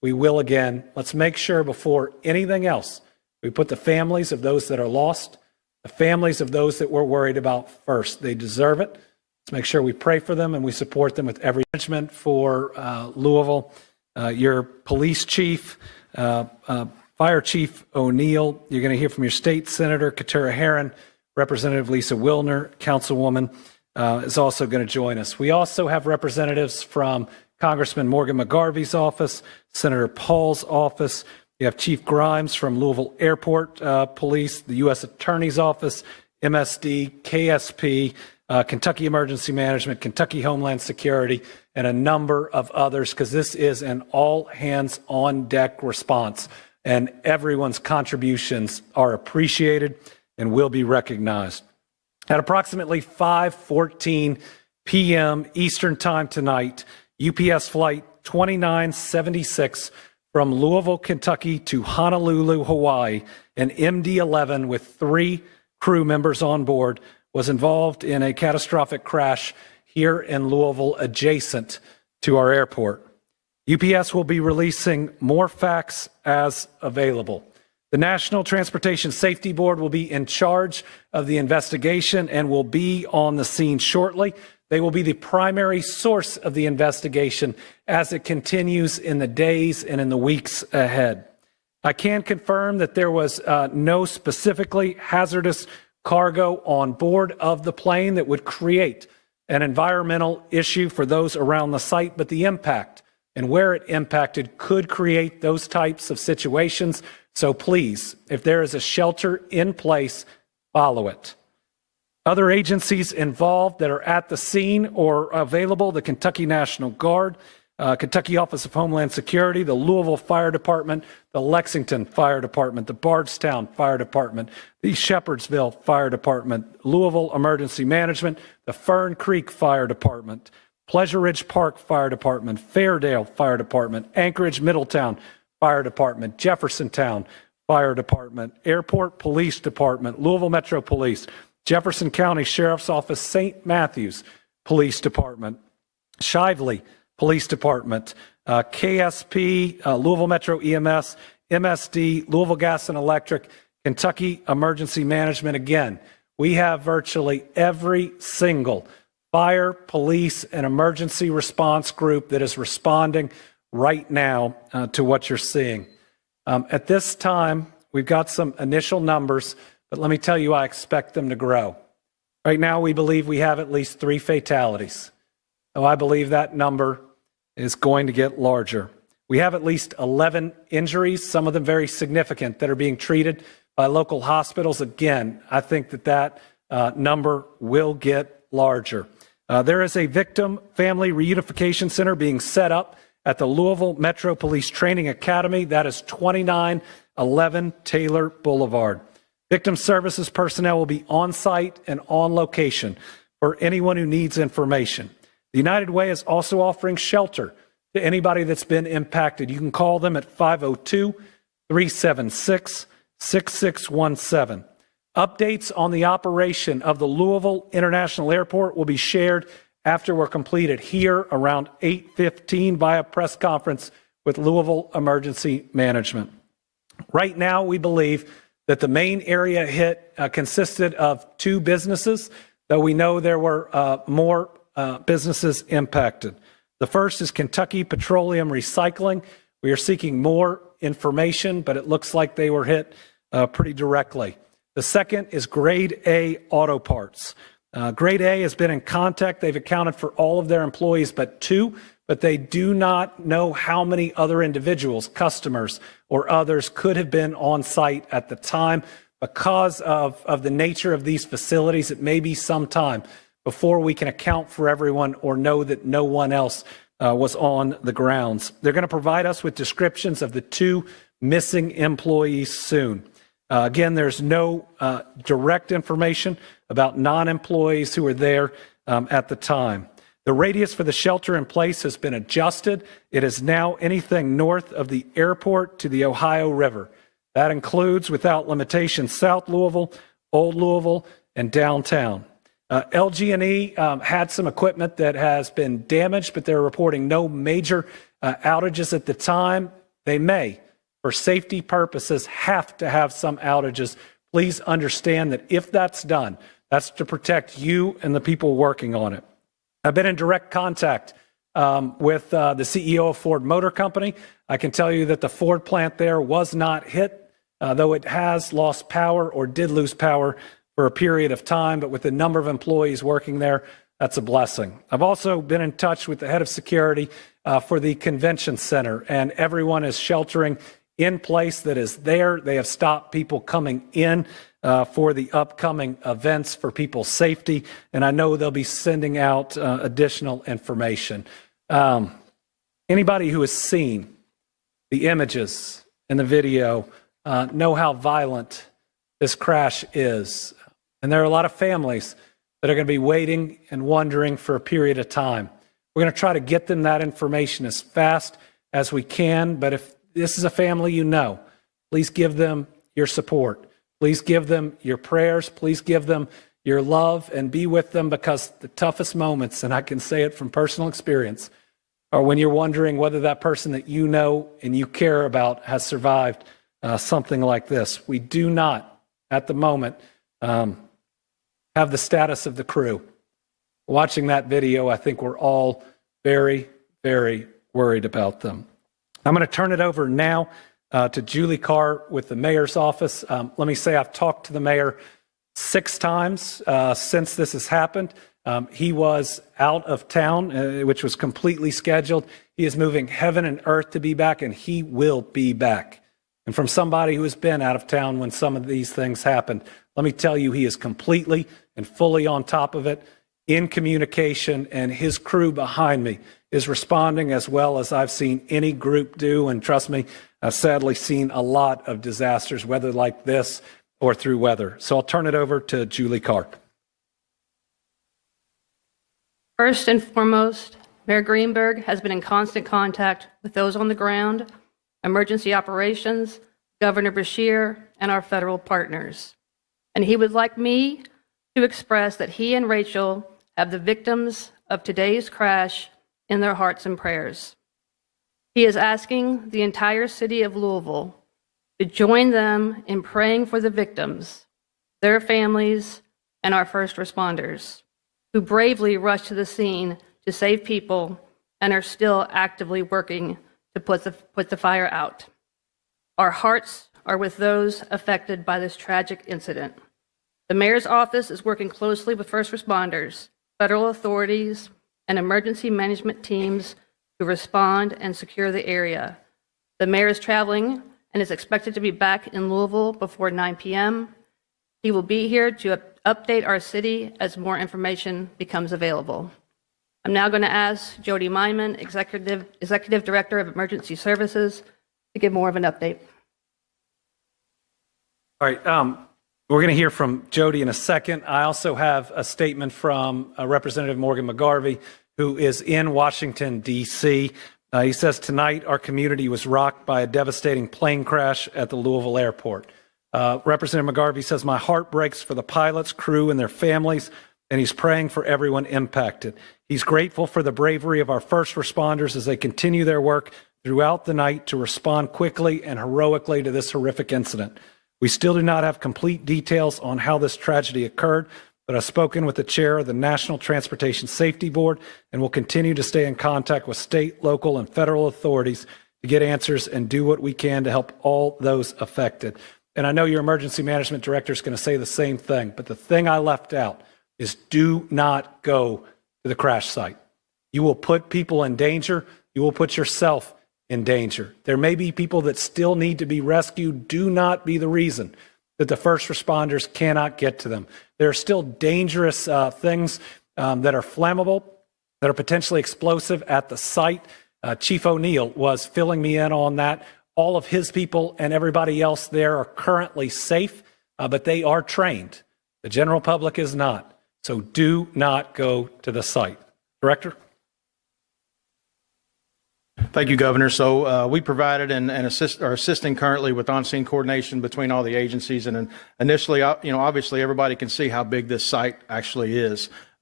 we will again. Let's make sure before anything else, we put the families of those that are lost, the families of those that we're worried about first. They deserve it. Let's make sure we pray for them and we support them with every management for Louisville. Your police chief, Fire Chief O'Neill, you're going to hear from your state senator, Katura Herron, Representative Lisa Wilner, Councilwoman, is also going to join us. We also have representatives from Congressman Morgan McGarvey's office, Senator Paul's office. You have Chief Grimes from Louisville Airport Police, the U.S. Attorney's Office, MSD, KSP, Kentucky Emergency Management, Kentucky Homeland Security, and a number of others, because this is an all-hands-on-deck response, and everyone's contributions are appreciated and will be recognized. At approximately 5:14 p.m. Eastern Time tonight, UPS Flight 2976 from Louisville, Kentucky to Honolulu, Hawaii, an MD-11 with 3 crew members on board was involved in a catastrophic crash here in Louisville adjacent to our airport. UPS will be releasing more facts as available. The National Transportation Safety Board will be in charge of the investigation and will be on the scene shortly. They will be the primary source of the investigation as it continues in the days and in the weeks ahead. I can confirm that there was no specifically hazardous cargo on board of the plane that would create an environmental issue for those around the site, but the impact and where it impacted could create those types of situations. So please, if there is a shelter in place, follow it. Other agencies involved that are at the scene or available, the Kentucky National Guard, Kentucky Office of Homeland Security, the Louisville Fire Department, the Lexington Fire Department, the Bardstown Fire Department, the Shepherdsville Fire Department, Louisville Emergency Management, the Fern Creek Fire Department, Pleasure Ridge Park Fire Department, Fairdale Fire Department, Anchorage Middletown Fire Department, Jeffersontown Fire Department, Airport Police Department, Louisville Metro Police, Jefferson County Sheriff's Office, St. Matthews Police Department, Shively Police Department, KSP, Louisville Metro EMS, MSD, Louisville Gas and Electric, Kentucky Emergency Management. Again, we have virtually every single fire, police, and emergency response group that is responding right now to what you're seeing. At this time, we've got some initial numbers, but let me tell you, I expect them to grow. Right now, we believe we have at least 3 fatalities. Oh, I believe that number is going to get larger. We have at least 11 injuries, some of them very significant, that are being treated by local hospitals. Again, I think that number will get larger. There is a victim family reunification center being set up at the Louisville Metro Police Training Academy. That is 2911 Taylor Boulevard. Victim services personnel will be on site and on location for anyone who needs information. The United Way is also offering shelter to anybody that's been impacted. You can call them at 502-376-6617. Updates on the operation of the Louisville International Airport will be shared after we're completed here around 8:15 via press conference with Louisville Emergency Management. Right now, we believe that the main area hit consisted of 2 businesses, though we know there were more businesses impacted. The first is Kentucky Petroleum Recycling. We are seeking more information, but it looks like they were hit pretty directly. The second is Grade A Auto Parts. Grade A has been in contact. They've accounted for all of their employees but 2, but they do not know how many other individuals, customers, or others could have been on site at the time. Because of the nature of these facilities, it may be some time before we can account for everyone or know that no one else was on the grounds. They're going to provide us with descriptions of the 2 missing employees soon. Again, there's no direct information about non-employees who were there at the time. The radius for the shelter in place has been adjusted. It is now anything north of the airport to the Ohio River. That includes, without limitation, South Louisville, Old Louisville, and downtown. LG&E had some equipment that has been damaged, but they're reporting no major outages at the time. They may, for safety purposes, have to have some outages. Please understand that if that's done, that's to protect you and the people working on it. I've been in direct contact with the CEO of Ford Motor Company. I can tell you that the Ford plant there was not hit, though it has lost power or did lose power for a period of time, but with the number of employees working there, that's a blessing. I've also been in touch with the head of security for the convention center, and everyone is sheltering in place that is there. They have stopped people coming in for the upcoming events for people's safety, and I know they'll be sending out additional information. Anybody who has seen the images and the video know how violent this crash is, and there are a lot of families that are going to be waiting and wondering for a period of time. We're going to try to get them that information as fast as we can, but if this is a family you know, please give them your support. Please give them your prayers. Please give them your love and be with them, because the toughest moments, and I can say it from personal experience, are when you're wondering whether that person that you know and you care about has survived something like this. We do not, at the moment, have the status of the crew. Watching that video, I think we're all very, very worried about them. I'm going to turn it over now to Julie Carr with the mayor's office. Let me say I've talked to the mayor 6 times since this has happened. He was out of town, which was completely scheduled. He is moving heaven and earth to be back, and he will be back. And from somebody who has been out of town when some of these things happened, let me tell you, he is completely and fully on top of it, in communication, and his crew behind me is responding as well as I've seen any group do. And trust me, I've sadly seen a lot of disasters, whether like this or through weather. So I'll turn it over to Julie Carr. First and foremost, Mayor Greenberg has been in constant contact with those on the ground, emergency operations, Governor Beshear, and our federal partners. And he would like me to express that he and Rachel have the victims of today's crash in their hearts and prayers. He is asking the entire city of Louisville to join them in praying for the victims, their families, and our first responders, who bravely rushed to the scene to save people and are still actively working to put the fire out. Our hearts are with those affected by this tragic incident. The mayor's office is working closely with first responders, federal authorities, and emergency management teams to respond and secure the area. The mayor is traveling and is expected to be back in Louisville before 9 p.m. He will be here to update our city as more information becomes available. I'm now going to ask Jody Myman, Executive Director of Emergency Services, to give more of an update. All right. We're going to hear from Jody in a second. I also have a statement from Representative Morgan McGarvey, who is in Washington, D.C. He says, tonight our community was rocked by a devastating plane crash at the Louisville airport. Representative McGarvey says, my heart breaks for the pilots, crew, and their families, and he's praying for everyone impacted. He's grateful for the bravery of our first responders as they continue their work throughout the night to respond quickly and heroically to this horrific incident. We still do not have complete details on how this tragedy occurred, but I've spoken with the chair of the National Transportation Safety Board and will continue to stay in contact with state, local, and federal authorities to get answers and do what we can to help all those affected. And I know your emergency management director is going to say the same thing, but the thing I left out is do not go to the crash site. You will put people in danger. You will put yourself in danger. There may be people that still need to be rescued. Do not be the reason that the first responders cannot get to them. There are still dangerous things that are flammable, that are potentially explosive at the site. Chief O'Neill was filling me in on that. All of his people and everybody else there are currently safe, but they are trained. The general public is not. So do not go to the site. Director? Thank you, Governor. So we provided and are assisting currently with on-scene coordination between all the agencies. And initially, obviously everybody can see how big this site actually is.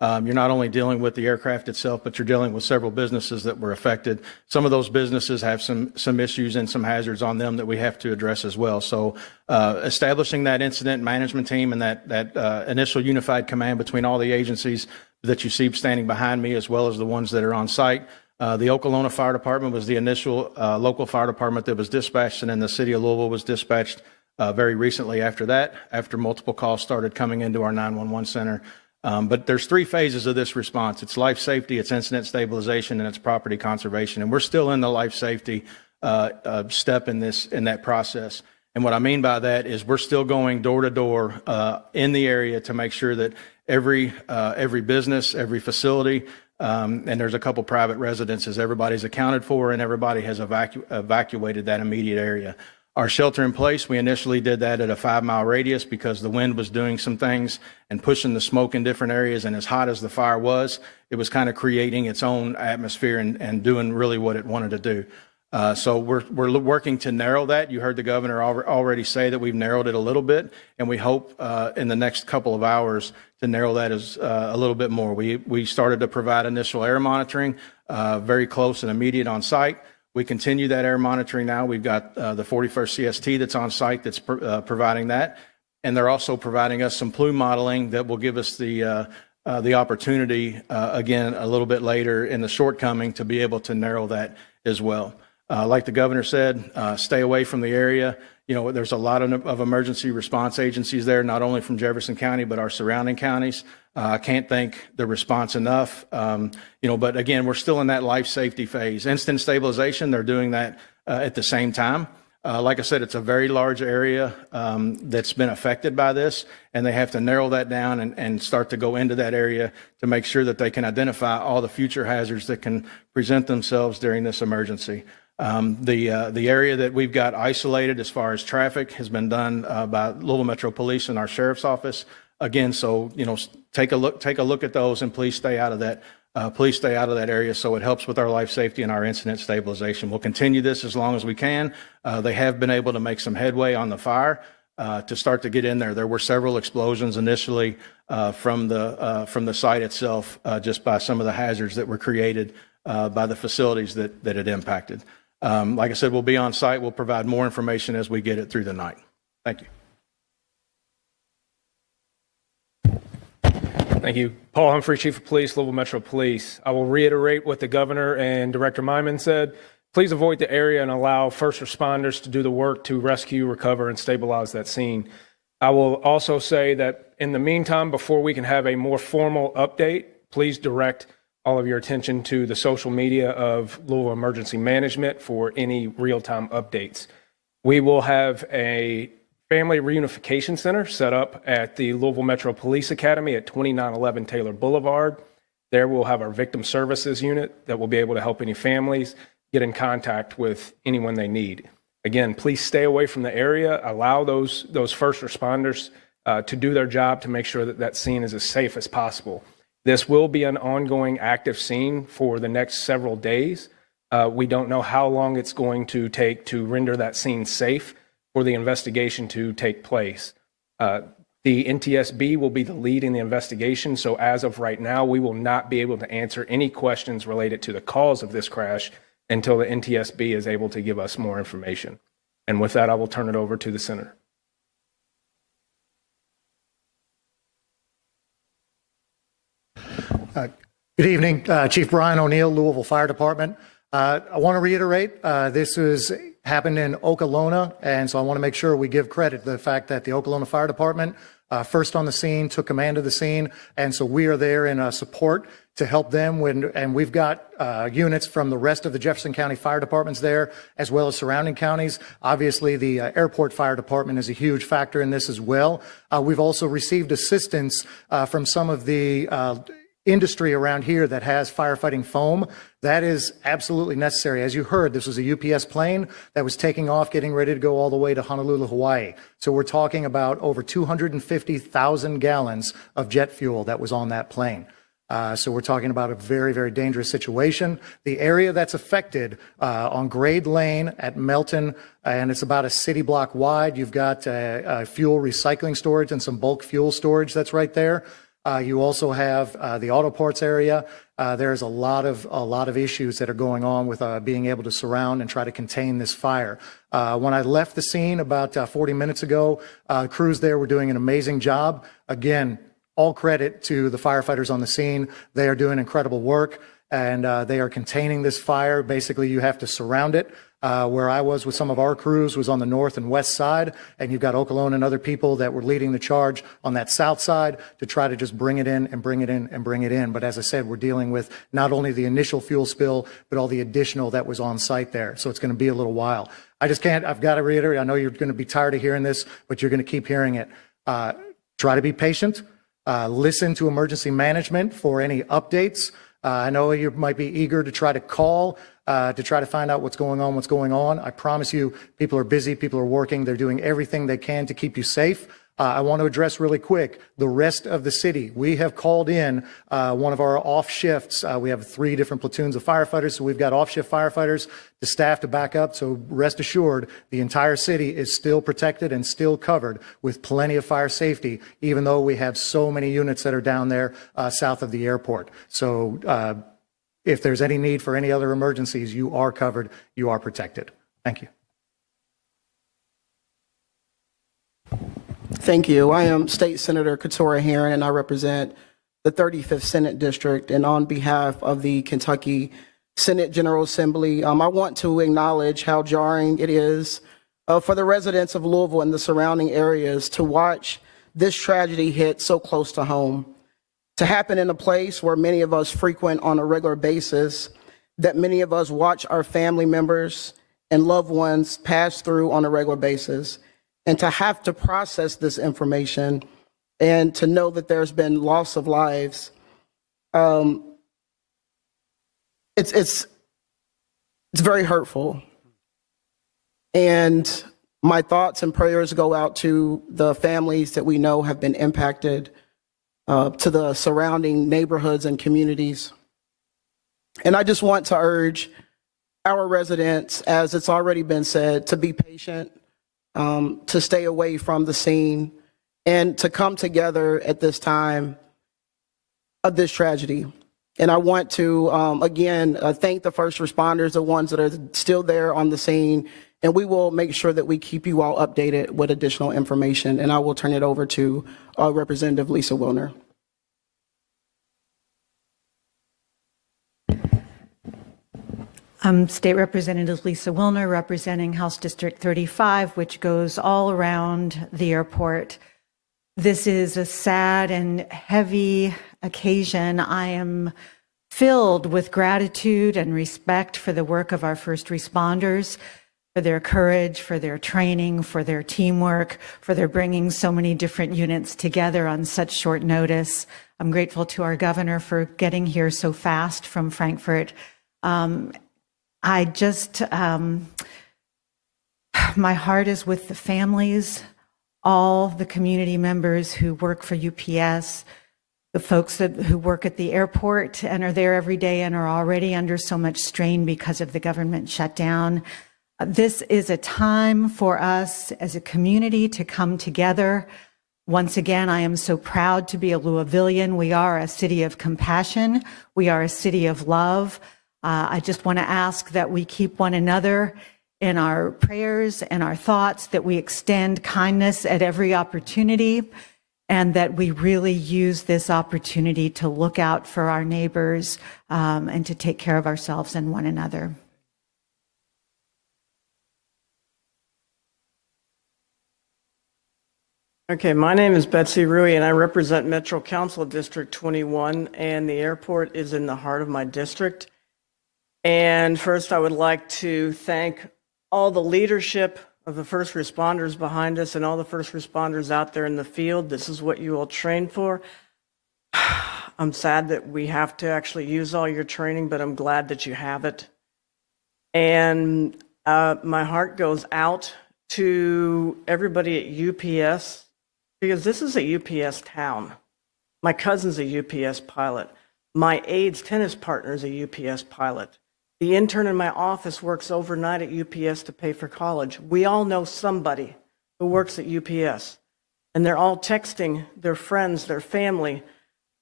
You're not only dealing with the aircraft itself, but you're dealing with several businesses that were affected. Some of those businesses have some issues and some hazards on them that we have to address as well. So establishing that incident management team and that initial unified command between all the agencies that you see standing behind me, as well as the ones that are on site. The Okolona Fire Department was the initial local fire department that was dispatched, and then the city of Louisville was dispatched very recently after that, after multiple calls started coming into our 911 center. But there's three phases of this response. It's life safety, it's incident stabilization, and it's property conservation. And we're still in the life safety step in that process. And what I mean by that is we're still going door to door in the area to make sure that every business, every facility, and there's a couple private residences, everybody's accounted for and everybody has evacuated that immediate area. Our shelter in place, we initially did that at a 5-mile radius because the wind was doing some things and pushing the smoke in different areas. And as hot as the fire was, it was kind of creating its own atmosphere and doing really what it wanted to do. So we're working to narrow that. You heard the governor already say that we've narrowed it a little bit, and we hope in the next couple of hours to narrow that as a little bit more. We started to provide initial air monitoring, very close and immediate on site. We continue that air monitoring now. We've got the 41st CST that's on site that's providing that, and they're also providing us some plume modeling that will give us the opportunity again a little bit later in the shortcoming to be able to narrow that as well. Like the governor said, stay away from the area. You know, there's a lot of emergency response agencies there, not only from Jefferson County, but our surrounding counties. I can't thank the response enough. But again, we're still in that life safety phase. Instant stabilization, they're doing that at the same time. Like I said, it's a very large area that's been affected by this, and they have to narrow that down and start to go into that area to make sure that they can identify all the future hazards that can present themselves during this emergency. The area that we've got isolated as far as traffic has been done by Louisville Metro Police and our sheriff's office. Again, so take a look at those, and please stay out of that. Please stay out of that area so it helps with our life safety and our incident stabilization. We'll continue this as long as we can. They have been able to make some headway on the fire to start to get in there. There were several explosions initially from the site itself, just by some of the hazards that were created by the facilities that it impacted. Like I said, we'll be on site. We'll provide more information as we get it through the night. Thank you. Thank you. Paul Humphrey, Chief of Police, Louisville Metro Police. I will reiterate what the governor and Director Myman said. Please avoid the area and allow first responders to do the work to rescue, recover, and stabilize that scene. I will also say that in the meantime, before we can have a more formal update, please direct all of your attention to the social media of Louisville Emergency Management for any real-time updates. We will have a Family Reunification Center set up at the Louisville Metro Police Academy at 2911 Taylor Boulevard. There we'll have our Victim Services Unit that will be able to help any families get in contact with anyone they need. Again, please stay away from the area. Allow those first responders to do their job to make sure that that scene is as safe as possible. This will be an ongoing active scene for the next several days. We don't know how long it's going to take to render that scene safe for the investigation to take place. The NTSB will be the lead in the investigation, so as of right now, we will not be able to answer any questions related to the cause of this crash until the NTSB is able to give us more information. And with that, I will turn it over to the Senator. Good evening, Chief Brian O'Neill, Louisville Fire Department. I want to reiterate, this happened in Okolona, and so I want to make sure we give credit to the fact that the Okolona Fire Department first on the scene, took command of the scene, and so we are there in support to help them and we've got units from the rest of the Jefferson County Fire Departments there, as well as surrounding counties. Obviously, the Airport Fire Department is a huge factor in this as well. We've also received assistance from some of the industry around here that has firefighting foam. That is absolutely necessary. As you heard, this was a UPS plane that was taking off, getting ready to go all the way to Honolulu, Hawaii. So we're talking about over 250,000 gallons of jet fuel that was on that plane. So we're talking about a very, very dangerous situation. The area that's affected on Grade Lane at Melton, and it's about a city block wide. You've got fuel recycling storage and some bulk fuel storage that's right there. You also have the auto parts area. There's a lot of issues that are going on with being able to surround and try to contain this fire. When I left the scene about 40 minutes ago, crews there were doing an amazing job. Again, all credit to the firefighters on the scene. They are doing incredible work, and they are containing this fire. Basically, you have to surround it. Where I was with some of our crews was on the north and west side, and you've got Okolona and other people that were leading the charge on that south side to try to just bring it in and bring it in and bring it in. But as I said, we're dealing with not only the initial fuel spill, but all the additional that was on site there. So it's going to be a little while. I've got to reiterate, I know you're going to be tired of hearing this, but you're going to keep hearing it. Try to be patient. Listen to emergency management for any updates. I know you might be eager to try to call to try to find out what's going on. I promise you, people are busy, people are working, they're doing everything they can to keep you safe. I want to address really quick the rest of the city. We have called in one of our off shifts. We have 3 different platoons of firefighters, so we've got off shift firefighters to staff to back up. So rest assured, the entire city is still protected and still covered with plenty of fire safety, even though we have so many units that are down there south of the airport. So if there's any need for any other emergencies, you are covered, you are protected. Thank you. Thank you. I am State Senator Keturah Herron, and I represent the 35th Senate District. And on behalf of the Kentucky Senate General Assembly, I want to acknowledge how jarring it is for the residents of Louisville and the surrounding areas to watch this tragedy hit so close to home, to happen in a place where many of us frequent on a regular basis, that many of us watch our family members and loved ones pass through on a regular basis, and to have to process this information and to know that there's been loss of lives. It's very hurtful. And my thoughts and prayers go out to the families that we know have been impacted, to the surrounding neighborhoods and communities. And I just want to urge our residents, as it's already been said, to be patient, to stay away from the scene, and to come together at this time of this tragedy. And I want to, again, thank the first responders, the ones that are still there on the scene, and we will make sure that we keep you all updated with additional information. And I will turn it over to Representative Lisa Wilner. I'm State Representative Lisa Wilner, representing House District 35, which goes all around the airport. This is a sad and heavy occasion. I am filled with gratitude and respect for the work of our first responders, for their courage, for their training, for their teamwork, for their bringing so many different units together on such short notice. I'm grateful to our governor for getting here so fast from Frankfurt. My heart is with the families, all the community members who work for UPS, the folks who work at the airport and are there every day and are already under so much strain because of the government shutdown. This is a time for us as a community to come together. Once again, I am so proud to be a Louisvillian. We are a city of compassion. We are a city of love. I just want to ask that we keep one another in our prayers and our thoughts, that we extend kindness at every opportunity, and that we really use this opportunity to look out for our neighbors and to take care of ourselves and one another. Okay, my name is Betsy Rui, and I represent Metro Council District 21, and the airport is in the heart of my district. And first, I would like to thank all the leadership of the first responders behind us and all the first responders out there in the field. This is what you all train for. I'm sad that we have to actually use all your training, but I'm glad that you have it. And my heart goes out to everybody at UPS, because this is a UPS town. My cousin's a UPS pilot. My aide's tennis partner is a UPS pilot. The intern in my office works overnight at UPS to pay for college. We all know somebody who works at UPS, and they're all texting their friends, their family,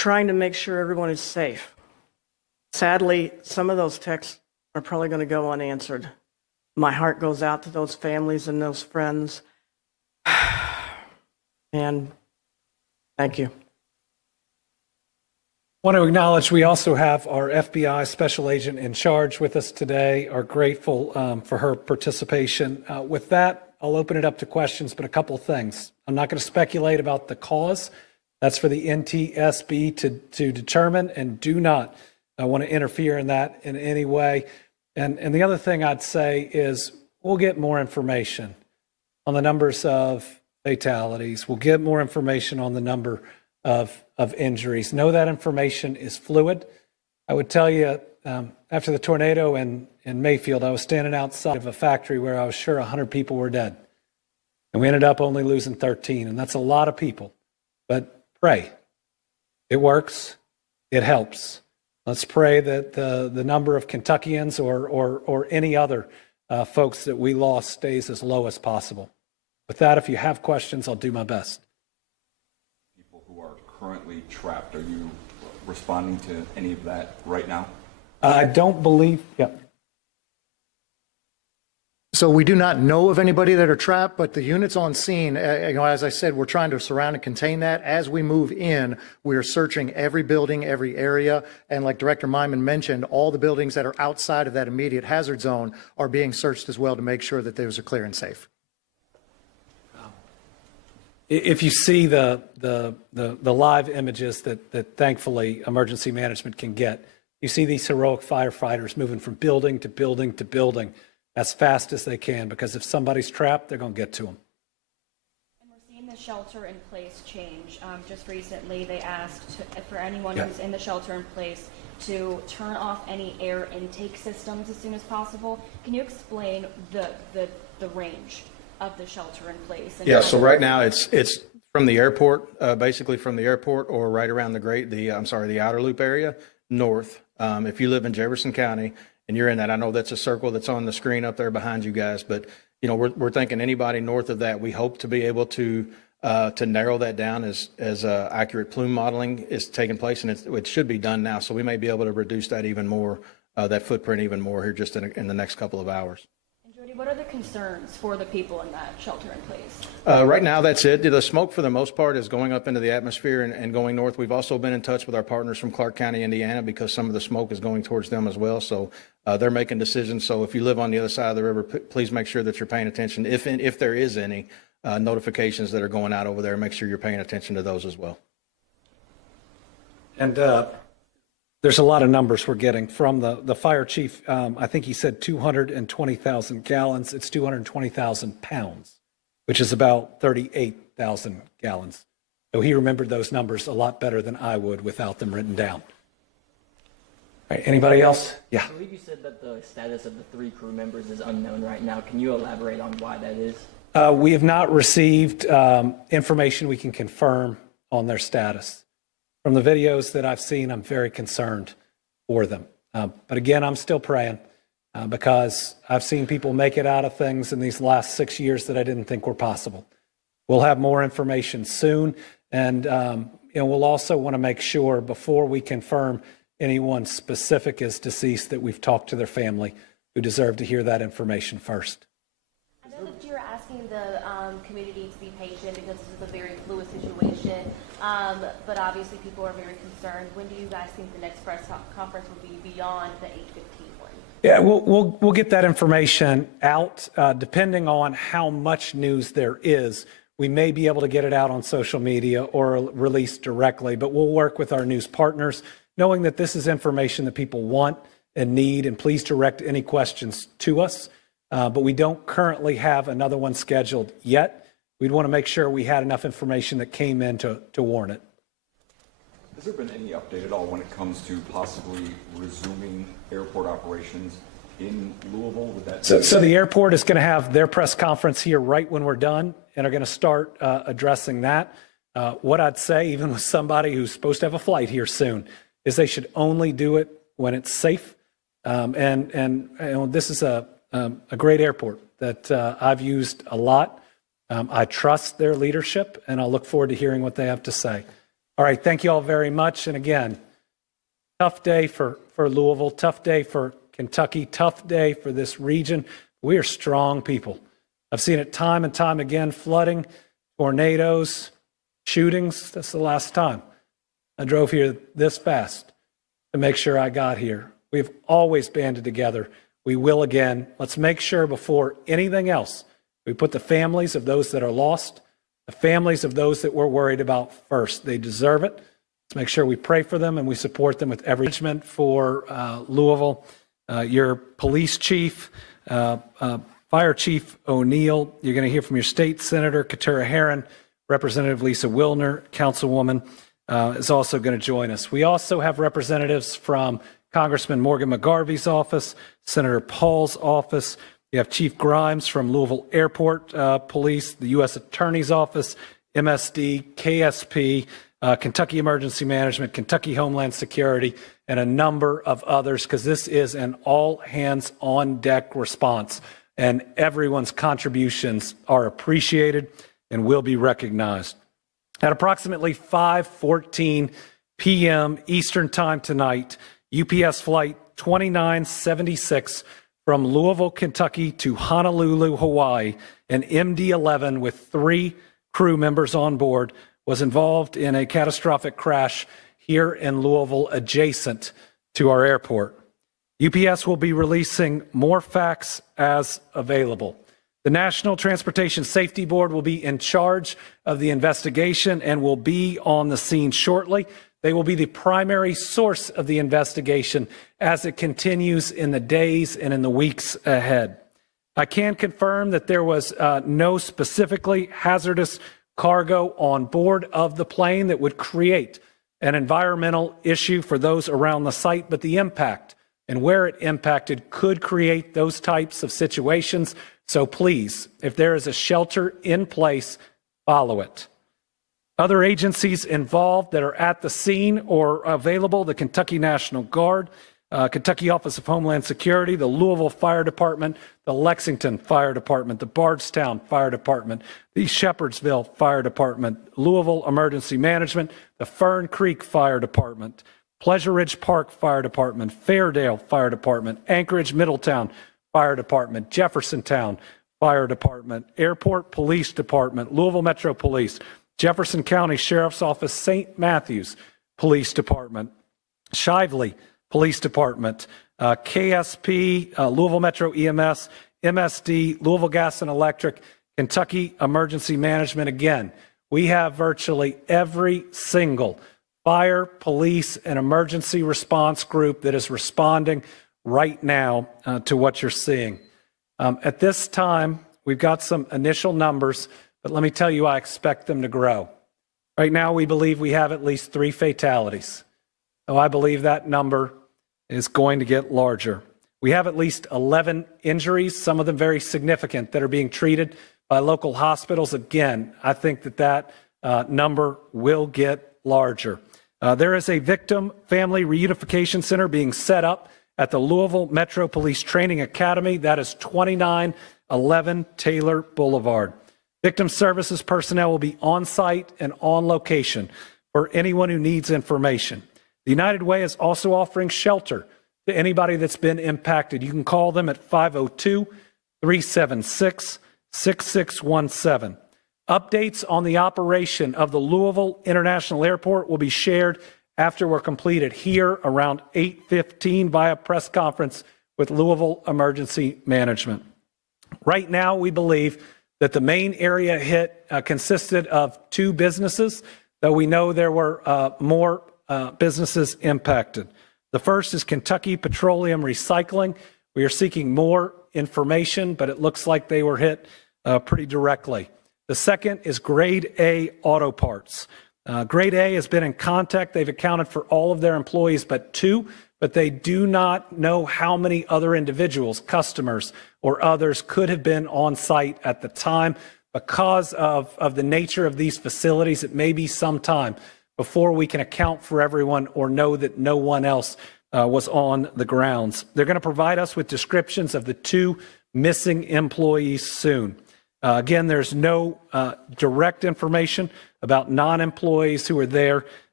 trying to make sure everyone is safe. Sadly, some of those texts are probably going to go unanswered. My heart goes out to those families and those friends. And thank you. Want to acknowledge we also have our FBI special agent in charge with us today. Are grateful for her participation. With that, I'll open it up to questions, but a couple of things. I'm not going to speculate about the cause. That's for the NTSB to determine, and do not want to interfere in that in any way. And the other thing I'd say is we'll get more information on the numbers of fatalities. We'll get more information on the number of injuries. Know that information is fluid. I would tell you, after the tornado in Mayfield, I was standing outside of a factory where I was sure 100 people were dead. And we ended up only losing 13, and that's a lot of people. But pray. It works. It helps. Let's pray that the number of Kentuckians or any other folks that we lost stays as low as possible. With that, if you have questions, I'll do my best. People who are currently trapped, are you responding to any of that right now? I don't believe, yeah. So we do not know of anybody that are trapped, but the units on scene, as I said, we're trying to surround and contain that. As we move in, we are searching every building, every area. And like Director Myman mentioned, all the buildings that are outside of that immediate hazard zone are being searched as well to make sure that those are clear and safe. If you see the live images that thankfully emergency management can get, you see these heroic firefighters moving from building to building to building as fast as they can, because if somebody's trapped, they're going to get to them. And we're seeing the shelter in place change. Just recently, they asked for anyone who's in the shelter in place to turn off any air intake systems as soon as possible. Can you explain the range of the shelter in place? Yeah, so right now it's from the airport, basically from the airport or right around the outer loop area north. If you live in Jefferson County and you're in that, I know that's a circle that's on the screen up there behind you guys, but we're thinking anybody north of that, we hope to be able to narrow that down as accurate plume modeling is taking place, and it should be done now. So we may be able to reduce that even more, that footprint even more here just in the next couple of hours. Jody, what are the concerns for the people in that shelter in place? Right now, that's it. The smoke, for the most part, is going up into the atmosphere and going north. We've also been in touch with our partners from Clark County, Indiana, because some of the smoke is going towards them as well. So they're making decisions. So if you live on the other side of the river, please make sure that you're paying attention. If there is any notifications that are going out over there, make sure you're paying attention to those as well. And there's a lot of numbers we're getting from the fire chief. I think he said 220,000 gallons. It's 220,000 pounds, which is about 38,000 gallons. So he remembered those numbers a lot better than I would without them written down. All right, anybody else? Yeah. I believe you said that the status of the 3 crew members is unknown right now. Can you elaborate on why that is? We have not received information we can confirm on their status. From the videos that I've seen, I'm very concerned for them. But again, I'm still praying because I've seen people make it out of things in these last 6 years that I didn't think were possible. We'll have more information soon. And we'll also want to make sure before we confirm anyone specific is deceased that we've talked to their family, who deserve to hear that information first. I know that you're asking the community to be patient because this is a very fluid situation, but obviously people are very concerned. When do you guys think the next press conference will be beyond the 8:15 one? Yeah, we'll get that information out depending on how much news there is. We may be able to get it out on social media or release directly, but we'll work with our news partners, knowing that this is information that people want and need, and please direct any questions to us. But we don't currently have another one scheduled yet. We'd want to make sure we had enough information that came in to warrant it. Has there been any update at all when it comes to possibly resuming airport operations in Louisville? Would that so the airport is going to have their press conference here right when we're done, and are going to start addressing that. What I'd say, even with somebody who's supposed to have a flight here soon, is they should only do it when it's safe. And this is a great airport that I've used a lot. I trust their leadership, and I'll look forward to hearing what they have to say. All right, thank you all very much. And again, tough day for Louisville, tough day for Kentucky, tough day for this region. We are strong people. I've seen it time and time again, flooding, tornadoes, shootings. That's the last time I drove here this fast to make sure I got here. We've always banded together. We will again. Let's make sure before anything else, we put the families of those that are lost, the families of those that we're worried about first. They deserve it. Let's make sure we pray for them and we support them with every encouragement for Louisville. Your police chief, Fire Chief O'Neill, you're going to hear from your state senator, Katura Herron, Representative Lisa Wilner, Councilwoman, is also going to join us. We also have representatives from Congressman Morgan McGarvey's office, Senator Paul's office. You have Chief Grimes from Louisville Airport Police, the U.S. Attorney's Office, MSD, KSP, Kentucky Emergency Management, Kentucky Homeland Security, and a number of others, because this is an all-hands-on-deck response, and everyone's contributions are appreciated and will be recognized. At approximately 5:14 p.m. Eastern Time tonight, UPS Flight 2976 from Louisville, Kentucky to Honolulu, Hawaii, an MD-11 with 3 crew members on board was involved in a catastrophic crash here in Louisville adjacent to our airport. UPS will be releasing more facts as available. The National Transportation Safety Board will be in charge of the investigation and will be on the scene shortly. They will be the primary source of the investigation as it continues in the days and in the weeks ahead. I can confirm that there was no specifically hazardous cargo on board of the plane that would create an environmental issue for those around the site, but the impact and where it impacted could create those types of situations. So please, if there is a shelter in place, follow it. Other agencies involved that are at the scene or available: the Kentucky National Guard, Kentucky Office of Homeland Security, the Louisville Fire Department, the Lexington Fire Department, the Bardstown Fire Department, the Shepherdsville Fire Department, Louisville Emergency Management, the Fern Creek Fire Department, Pleasure Ridge Park Fire Department, Fairdale Fire Department, Anchorage Middletown Fire Department, Jeffersontown Fire Department, Airport Police Department, Louisville Metro Police, Jefferson County Sheriff's Office, St. Matthews Police Department, Shively Police Department, KSP, Louisville Metro EMS, MSD, Louisville Gas and Electric, Kentucky Emergency Management. Again, we have virtually every single fire, police, and emergency response group that is responding right now to what you're seeing. At this time, we've got some initial numbers, but let me tell you, I expect them to grow. Right now, we believe we have at least 3 fatalities. So I believe that number is going to get larger. We have at least 11 injuries, some of them very significant, that are being treated by local hospitals. Again, I think that number will get larger. There is a victim family reunification center being set up at the Louisville Metro Police Training Academy. That is 2911 Taylor Boulevard. Victim services personnel will be on site and on location for anyone who needs information. The United Way is also offering shelter to anybody that's been impacted. You can call them at 502-376-6617. Updates on the operation of the Louisville International Airport will be shared after we're completed here around 8:15 via press conference with Louisville Emergency Management. Right now, we believe that the main area hit consisted of 2 businesses, though we know there were more businesses impacted. The first is Kentucky Petroleum Recycling. We are seeking more information, but it looks like they were hit pretty directly. The second is Grade A Auto Parts. Grade A has been in contact. They've accounted for all of their employees but 2, but they do not know how many other individuals, customers, or others could have been on site at the time. Because of the nature of these facilities, it may be some time before we can account for everyone or know that no one else was on the grounds. They're going to provide us with descriptions of the 2 missing employees soon. Again, there's no direct information about non-employees who are there,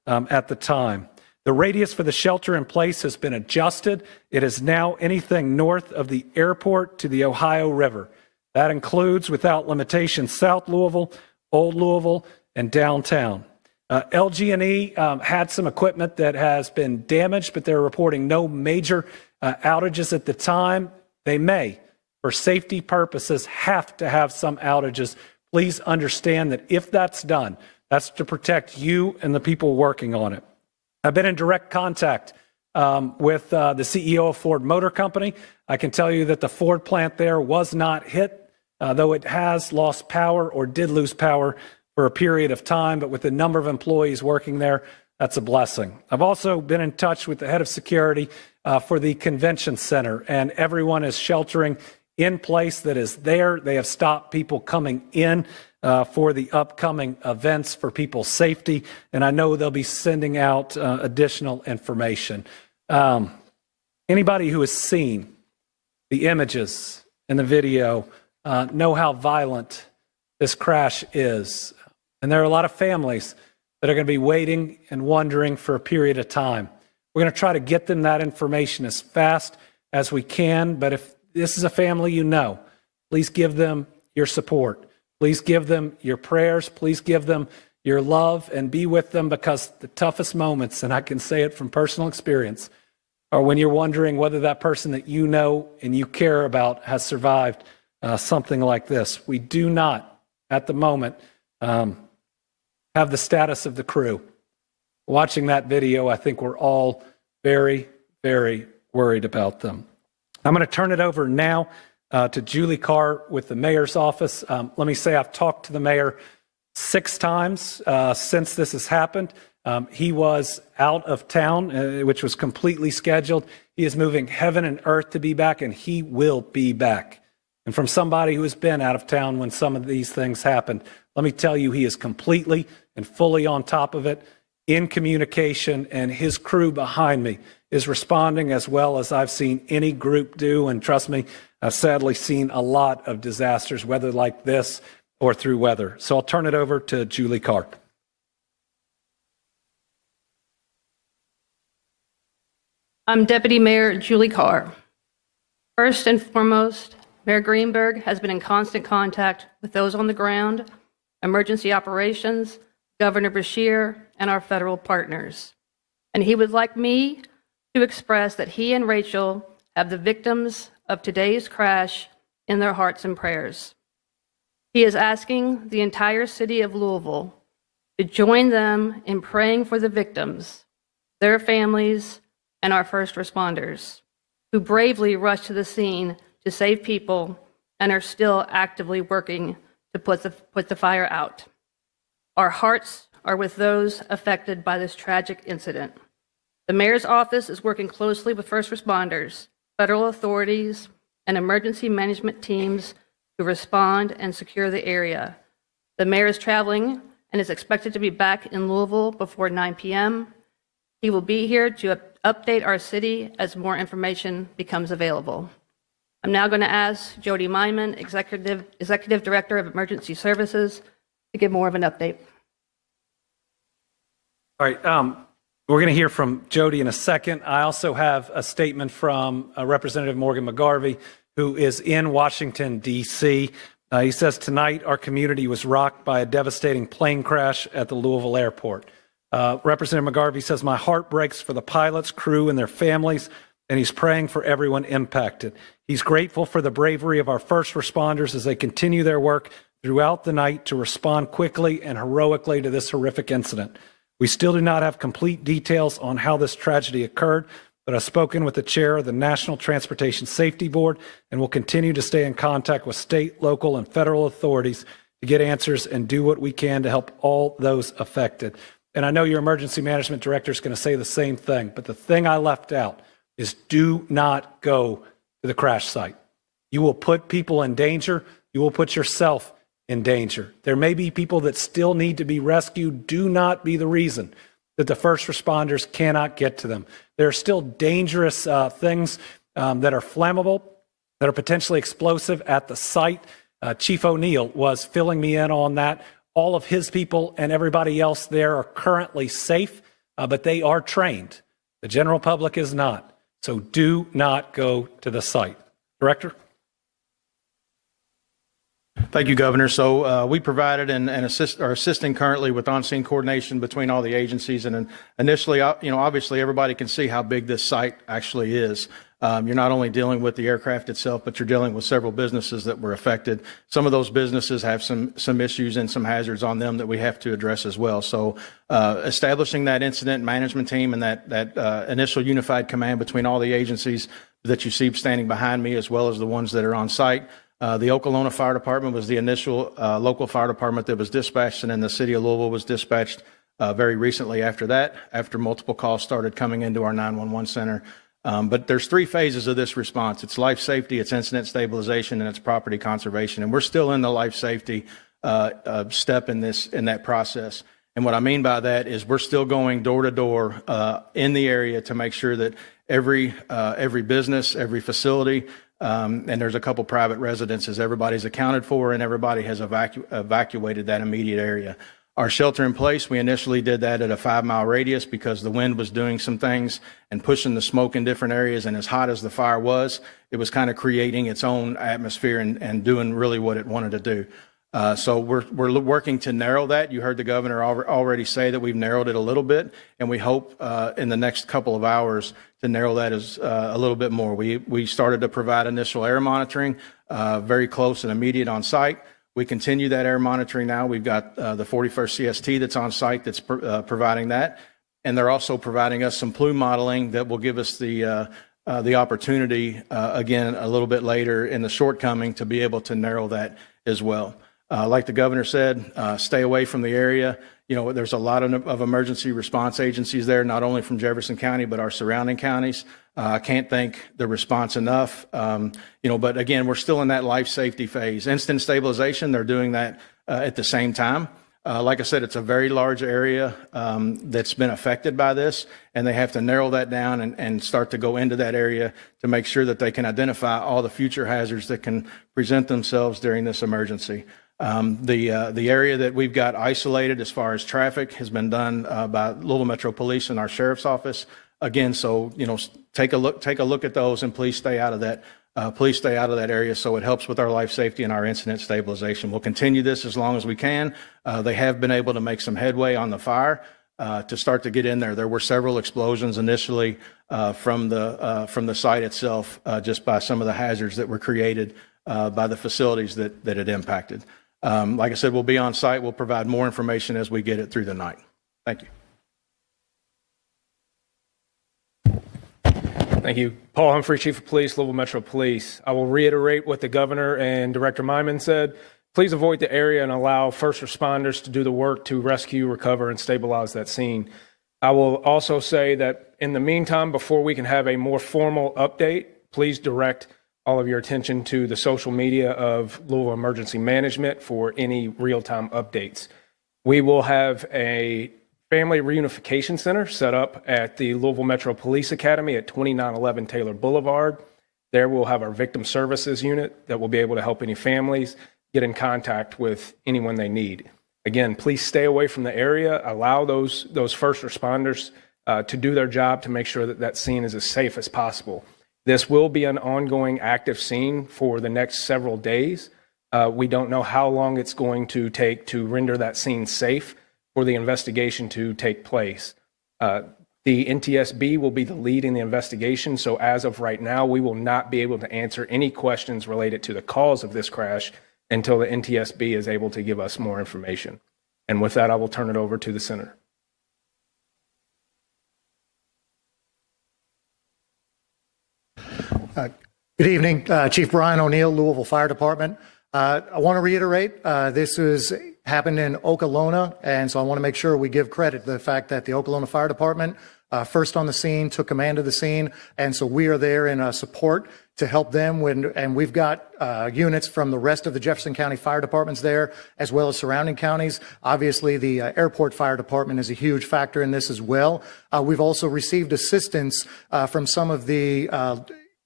at the time. The radius for the shelter in place has been adjusted. It is now anything north of the airport to the Ohio River. That includes, without limitation, South Louisville, Old Louisville, and downtown. LG&E had some equipment that has been damaged, but they're reporting no major outages at the time. They may, for safety purposes, have to have some outages. Please understand that if that's done, that's to protect you and the people working on it. I've been in direct contact with the CEO of Ford Motor Company. I can tell you that the Ford plant there was not hit, though it has lost power or did lose power for a period of time, but with the number of employees working there, that's a blessing. I've also been in touch with the head of security for the convention center, and everyone is sheltering in place that is there. They have stopped people coming in for the upcoming events for people's safety, and I know they'll be sending out additional information. Anybody who has seen the images and the video know how violent this crash is. And there are a lot of families that are going to be waiting and wondering for a period of time. We're going to try to get them that information as fast as we can, but if this is a family you know, please give them your support. Please give them your prayers. Please give them your love and be with them, because the toughest moments, and I can say it from personal experience, are when you're wondering whether that person that you know and you care about has survived something like this. We do not, at the moment, have the status of the crew. Watching that video, I think we're all very, very worried about them. I'm going to turn it over now to Julie Carr with the mayor's office. Let me say I've talked to the mayor 6 times since this has happened. He was out of town, which was completely scheduled. He is moving heaven and earth to be back, and he will be back. And from somebody who has been out of town when some of these things happened, let me tell you, he is completely and fully on top of it, in communication, and his crew behind me is responding as well as I've seen any group do. And trust me, I've sadly seen a lot of disasters, whether like this or through weather. So I'll turn it over to Julie Carr. I'm Deputy Mayor Julie Carr. First and foremost, Mayor Greenberg has been in constant contact with those on the ground, emergency operations, Governor Beshear, and our federal partners. And he would like me to express that he and Rachel have the victims of today's crash in their hearts and prayers. He is asking the entire city of Louisville to join them in praying for the victims, their families, and our first responders, who bravely rushed to the scene to save people and are still actively working to put the fire out. Our hearts are with those affected by this tragic incident. The mayor's office is working closely with first responders, federal authorities, and emergency management teams to respond and secure the area. The mayor is traveling and is expected to be back in Louisville before 9 p.m. He will be here to update our city as more information becomes available. I'm now going to ask Jody Myman, Executive Director of Emergency Services, to give more of an update. All right, we're going to hear from Jody in a second. I also have a statement from Representative Morgan McGarvey, who is in Washington, D.C. He says, tonight our community was rocked by a devastating plane crash at the Louisville airport. Representative McGarvey says, my heart breaks for the pilots, crew, and their families, and he's praying for everyone impacted. He's grateful for the bravery of our first responders as they continue their work throughout the night to respond quickly and heroically to this horrific incident. We still do not have complete details on how this tragedy occurred, but I've spoken with the chair of the National Transportation Safety Board and will continue to stay in contact with state, local, and federal authorities to get answers and do what we can to help all those affected. And I know your emergency management director is going to say the same thing, but the thing I left out is do not go to the crash site. You will put people in danger. You will put yourself in danger. There may be people that still need to be rescued. Do not be the reason that the first responders cannot get to them. There are still dangerous things that are flammable, that are potentially explosive at the site. Chief O'Neill was filling me in on that. All of his people and everybody else there are currently safe. but they are trained. The general public is not. So do not go to the site. Director? Thank you, Governor. So we provided and are assisting currently with on-scene coordination between all the agencies. And initially, obviously everybody can see how big this site actually is. You're not only dealing with the aircraft itself, but you're dealing with several businesses that were affected. Some of those businesses have some issues and some hazards on them that we have to address as well. So establishing that incident management team and that initial unified command between all the agencies that you see standing behind me, as well as the ones that are on site. The Okolona Fire Department was the initial local fire department that was dispatched, and then the city of Louisville was dispatched very recently after that, after multiple calls started coming into our 911 center. But there's three phases of this response. It's life safety, it's incident stabilization, and it's property conservation. And we're still in the life safety step in that process. And what I mean by that is we're still going door to door in the area to make sure that every business, every facility, and there's a couple private residences, everybody's accounted for and everybody has evacuated that immediate area. Our shelter in place, we initially did that at a 5-mile radius because the wind was doing some things and pushing the smoke in different areas, and as hot as the fire was, it was kind of creating its own atmosphere and doing really what it wanted to do. So we're working to narrow that. You heard the governor already say that we've narrowed it a little bit, and we hope in the next couple of hours to narrow that as a little bit more. We started to provide initial air monitoring, very close and immediate on site. We continue that air monitoring now. We've got the 41st CST that's on site that's providing that, and they're also providing us some plume modeling that will give us the opportunity again a little bit later in the shortcoming to be able to narrow that as well. Like the governor said, stay away from the area. You know, there's a lot of emergency response agencies there, not only from Jefferson County, but our surrounding counties. I can't thank the response enough. But again, we're still in that life safety phase. Instant stabilization, they're doing that at the same time. Like I said, it's a very large area that's been affected by this, and they have to narrow that down and start to go into that area to make sure that they can identify all the future hazards that can present themselves during this emergency. The area that we've got isolated as far as traffic has been done by Louisville Metro Police and our sheriff's office. Again, so take a look at those, and please stay out of that. Please stay out of that area so it helps with our life safety and our incident stabilization. We'll continue this as long as we can. They have been able to make some headway on the fire to start to get in there. There were several explosions initially from the site itself, just by some of the hazards that were created by the facilities that it impacted. Like I said, we'll be on site. We'll provide more information as we get it through the night. Thank you. Thank you. Paul Humphrey, Chief of Police, Louisville Metro Police. I will reiterate what the governor and Director Myman said. Please avoid the area and allow first responders to do the work to rescue, recover, and stabilize that scene. I will also say that in the meantime, before we can have a more formal update, please direct all of your attention to the social media of Louisville Emergency Management for any real-time updates. We will have a Family Reunification Center set up at the Louisville Metro Police Academy at 2911 Taylor Boulevard. There we'll have our victim services unit that will be able to help any families get in contact with anyone they need. Again, please stay away from the area. Allow those first responders to do their job to make sure that that scene is as safe as possible. This will be an ongoing active scene for the next several days. We don't know how long it's going to take to render that scene safe for the investigation to take place. The NTSB will be the lead in the investigation, so as of right now, we will not be able to answer any questions related to the cause of this crash until the NTSB is able to give us more information. And with that, I will turn it over to the Senator. Good evening, Chief Brian O'Neill, Louisville Fire Department. I want to reiterate, this happened in Okolona, and so I want to make sure we give credit to the fact that the Okolona Fire Department first on the scene, took command of the scene, and so we are there in support to help them and we've got units from the rest of the Jefferson County Fire Departments there, as well as surrounding counties. Obviously, the Airport Fire Department is a huge factor in this as well. We've also received assistance from some of the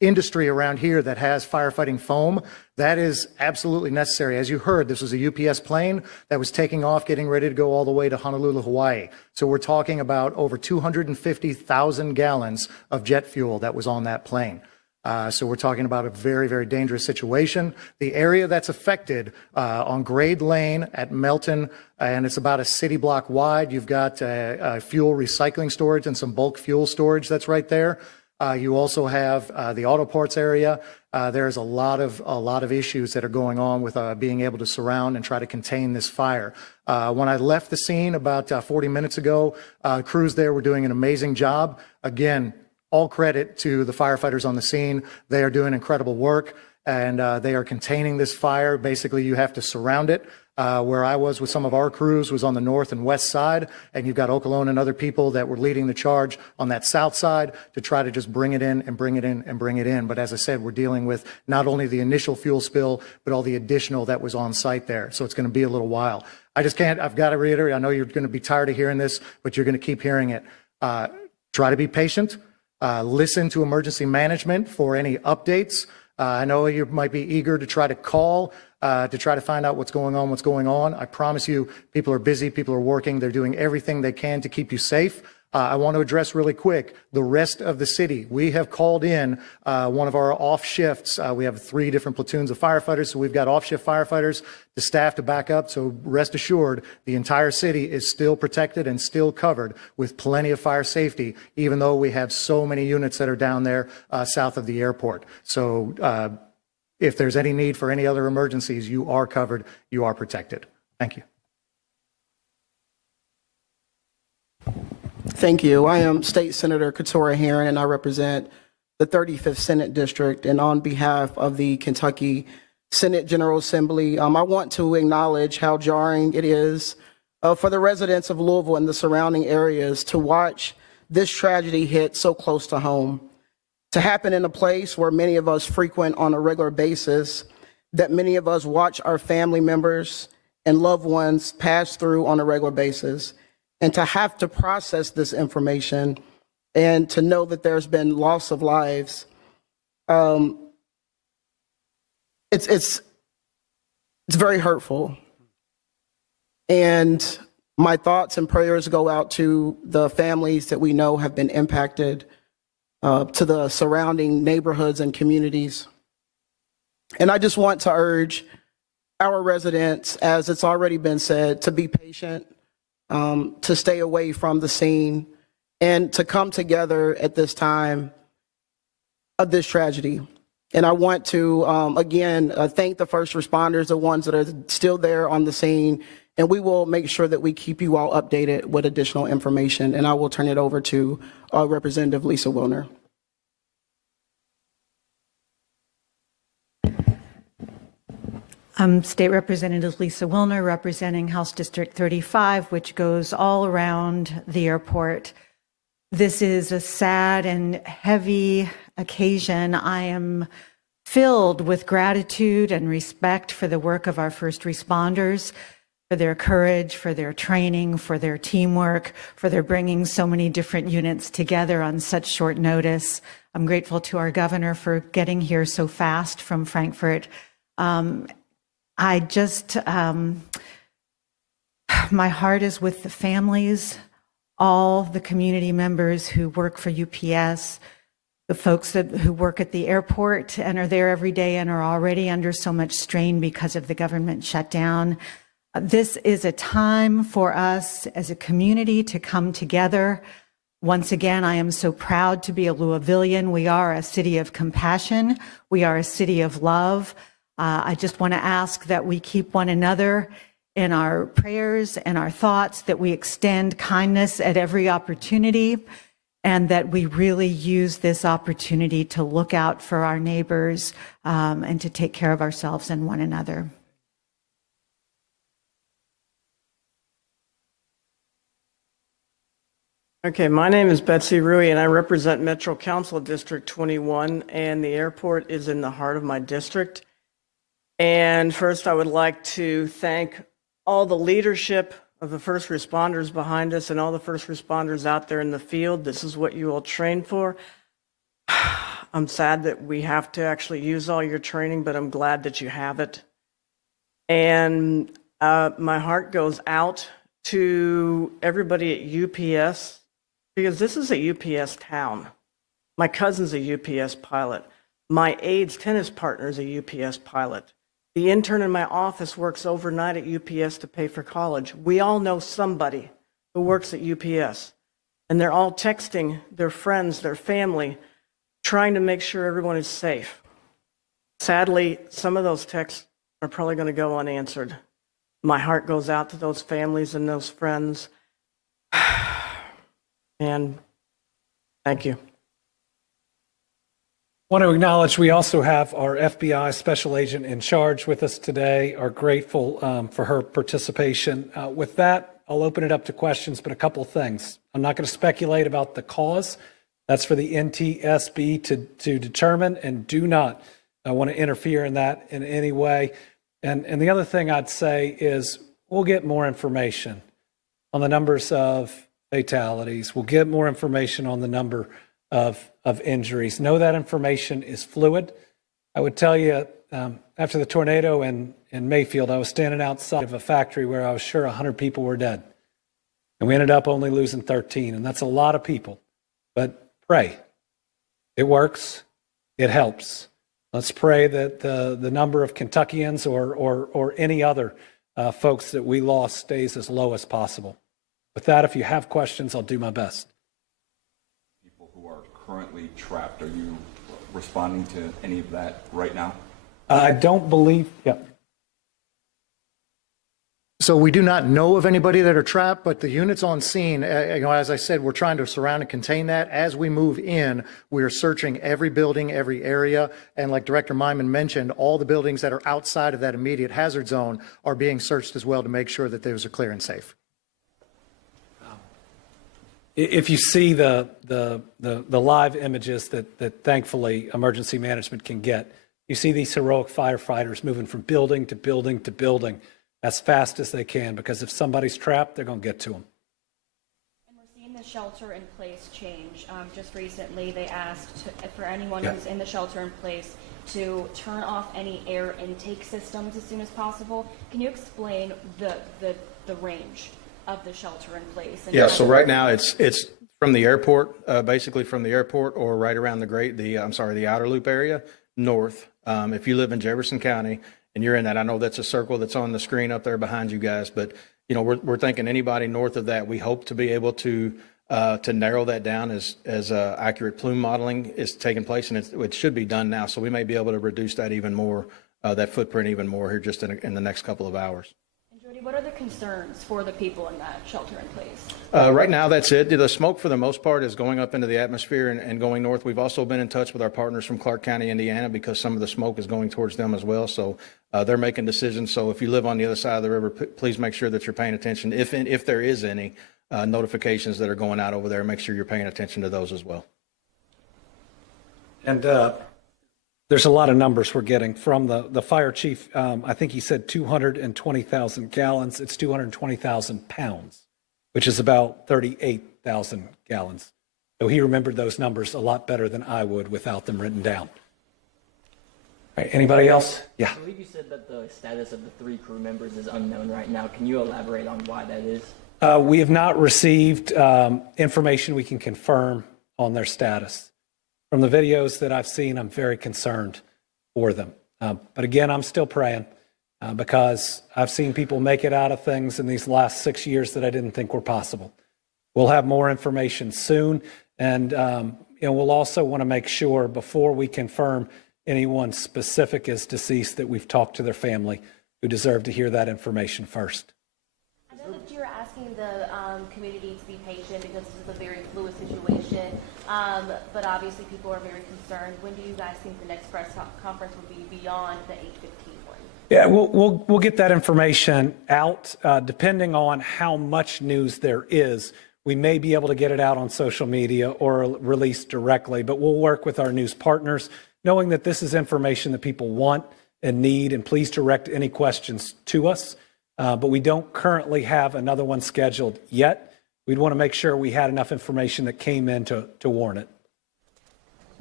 industry around here that has firefighting foam, that is absolutely necessary. As you heard, this was a UPS plane that was taking off, getting ready to go all the way to Honolulu, Hawaii. So we're talking about over 250,000 gallons of jet fuel that was on that plane. So we're talking about a very, very dangerous situation. The area that's affected on Grade Lane at Melton, and it's about a city block wide. You've got fuel recycling storage and some bulk fuel storage that's right there. You also have the auto parts area. There's a lot of issues that are going on with being able to surround and try to contain this fire. When I left the scene about 40 minutes ago, crews there were doing an amazing job. Again, all credit to the firefighters on the scene. They are doing incredible work, and they are containing this fire. Basically, you have to surround it. Where I was with some of our crews was on the north and west side, and you've got Okolona and other people that were leading the charge on that south side to try to just bring it in and bring it in and bring it in. But as I said, we're dealing with not only the initial fuel spill, but all the additional that was on site there. So it's going to be a little while. I've got to reiterate, I know you're going to be tired of hearing this, but you're going to keep hearing it. Try to be patient. Listen to emergency management for any updates. I know you might be eager to try to call to try to find out what's going on. I promise you, people are busy, people are working, they're doing everything they can to keep you safe. I want to address really quick the rest of the city. We have called in one of our off shifts. We have 3 different platoons of firefighters, so we've got off shift firefighters to staff to back up. So rest assured, the entire city is still protected and still covered with plenty of fire safety, even though we have so many units that are down there south of the airport. So if there's any need for any other emergencies, you are covered, you are protected. Thank you. Thank you. I am State Senator Keturah Herron, and I represent the 35th Senate District. And on behalf of the Kentucky Senate General Assembly, I want to acknowledge how jarring it is for the residents of Louisville and the surrounding areas to watch this tragedy hit so close to home, to happen in a place where many of us frequent on a regular basis, that many of us watch our family members and loved ones pass through on a regular basis. And to have to process this information and to know that there's been loss of lives, it's very hurtful. And my thoughts and prayers go out to the families that we know have been impacted, to the surrounding neighborhoods and communities. And I just want to urge our residents, as it's already been said, to be patient, to stay away from the scene, and to come together at this time of this tragedy. And I want to, again, thank the first responders, the ones that are still there on the scene, and we will make sure that we keep you all updated with additional information. And I will turn it over to Representative Lisa Wilner. I'm State Representative Lisa Wilner, representing House District 35, which goes all around the airport. This is a sad and heavy occasion. I am filled with gratitude and respect for the work of our first responders, for their courage, for their training, for their teamwork, for their bringing so many different units together on such short notice. I'm grateful to our governor for getting here so fast from Frankfurt. I just, my heart is with the families, all the community members who work for UPS, the folks who work at the airport and are there every day and are already under so much strain because of the government shutdown. This is a time for us as a community to come together. Once again, I am so proud to be a Louisvillian. We are a city of compassion. We are a city of love. I just want to ask that we keep one another in our prayers and our thoughts, that we extend kindness at every opportunity, and that we really use this opportunity to look out for our neighbors and to take care of ourselves and one another. Okay, my name is Betsy Rui, and I represent Metro Council District 21, and the airport is in the heart of my district. And first, I would like to thank all the leadership of the first responders behind us and all the first responders out there in the field. This is what you all train for. I'm sad that we have to actually use all your training, but I'm glad that you have it. And my heart goes out to everybody at UPS, because this is a UPS town. My cousin's a UPS pilot. My aide's tennis partner is a UPS pilot. The intern in my office works overnight at UPS to pay for college. We all know somebody who works at UPS, and they're all texting their friends, their family, trying to make sure everyone is safe. Sadly, some of those texts are probably going to go unanswered. My heart goes out to those families and those friends. And thank you. I want to acknowledge we also have our FBI special agent in charge with us today. Are grateful for her participation. With that, I'll open it up to questions, but a couple of things. I'm not going to speculate about the cause. That's for the NTSB to determine, and do not want to interfere in that in any way. And the other thing I'd say is we'll get more information on the numbers of fatalities. We'll get more information on the number of injuries. Know that information is fluid. I would tell you, after the tornado in Mayfield, I was standing outside of a factory where I was sure 100 people were dead. And we ended up only losing 13, and that's a lot of people. But pray. It works. It helps. Let's pray that the number of Kentuckians or any other folks that we lost stays as low as possible. With that, if you have questions, I'll do my best. People who are currently trapped, are you responding to any of that right now? I don't believe, yeah. So we do not know of anybody that are trapped, but the units on scene, as I said, we're trying to surround and contain that. As we move in, we are searching every building, every area. And like Director Myman mentioned, all the buildings that are outside of that immediate hazard zone are being searched as well to make sure that those are clear and safe. If you see the live images that thankfully emergency management can get, you see these heroic firefighters moving from building to building to building as fast as they can, because if somebody's trapped, they're going to get to them. And we're seeing the shelter in place change. Just recently, they asked for anyone who's in the shelter in place to turn off any air intake systems as soon as possible. Can you explain the range of the shelter in place? Yeah, so right now it's from the airport, basically from the airport or right around the outer loop area north. If you live in Jefferson County and you're in that, I know that's a circle that's on the screen up there behind you guys, but you know, we're thinking anybody north of that, we hope to be able to narrow that down as accurate plume modeling is taking place, and it should be done now. So we may be able to reduce that even more, that footprint even more here just in the next couple of hours. What are the concerns for the people in that shelter in place? Right now, that's it. The smoke, for the most part, is going up into the atmosphere and going north. We've also been in touch with our partners from Clark County, Indiana, because some of the smoke is going towards them as well. So they're making decisions. So if you live on the other side of the river, please make sure that you're paying attention. If there is any notifications that are going out over there, make sure you're paying attention to those as well. And there's a lot of numbers we're getting from the fire chief. I think he said 220,000 gallons. It's 220,000 pounds, which is about 38,000 gallons. So he remembered those numbers a lot better than I would without them written down. All right, anybody else? Yeah. I believe you said that the status of the 3 crew members is unknown right now. Can you elaborate on why that is? We have not received information we can confirm on their status. From the videos that I've seen, I'm very concerned for them. But again, I'm still praying because I've seen people make it out of things in these last 6 years that I didn't think were possible. We'll have more information soon. And we'll also want to make sure before we confirm anyone specific is deceased that we've talked to their family who deserve to hear that information first. I know that you're asking the community to be patient because this is a very fluid situation, but obviously people are very concerned. When do you guys think the next press conference will be beyond the 8:15 one? Yeah, we'll get that information out. Depending on how much news there is, we may be able to get it out on social media or release directly, but we'll work with our news partners, knowing that this is information that people want and need, and please direct any questions to us. But we don't currently have another one scheduled yet. We'd want to make sure we had enough information that came in to warrant it.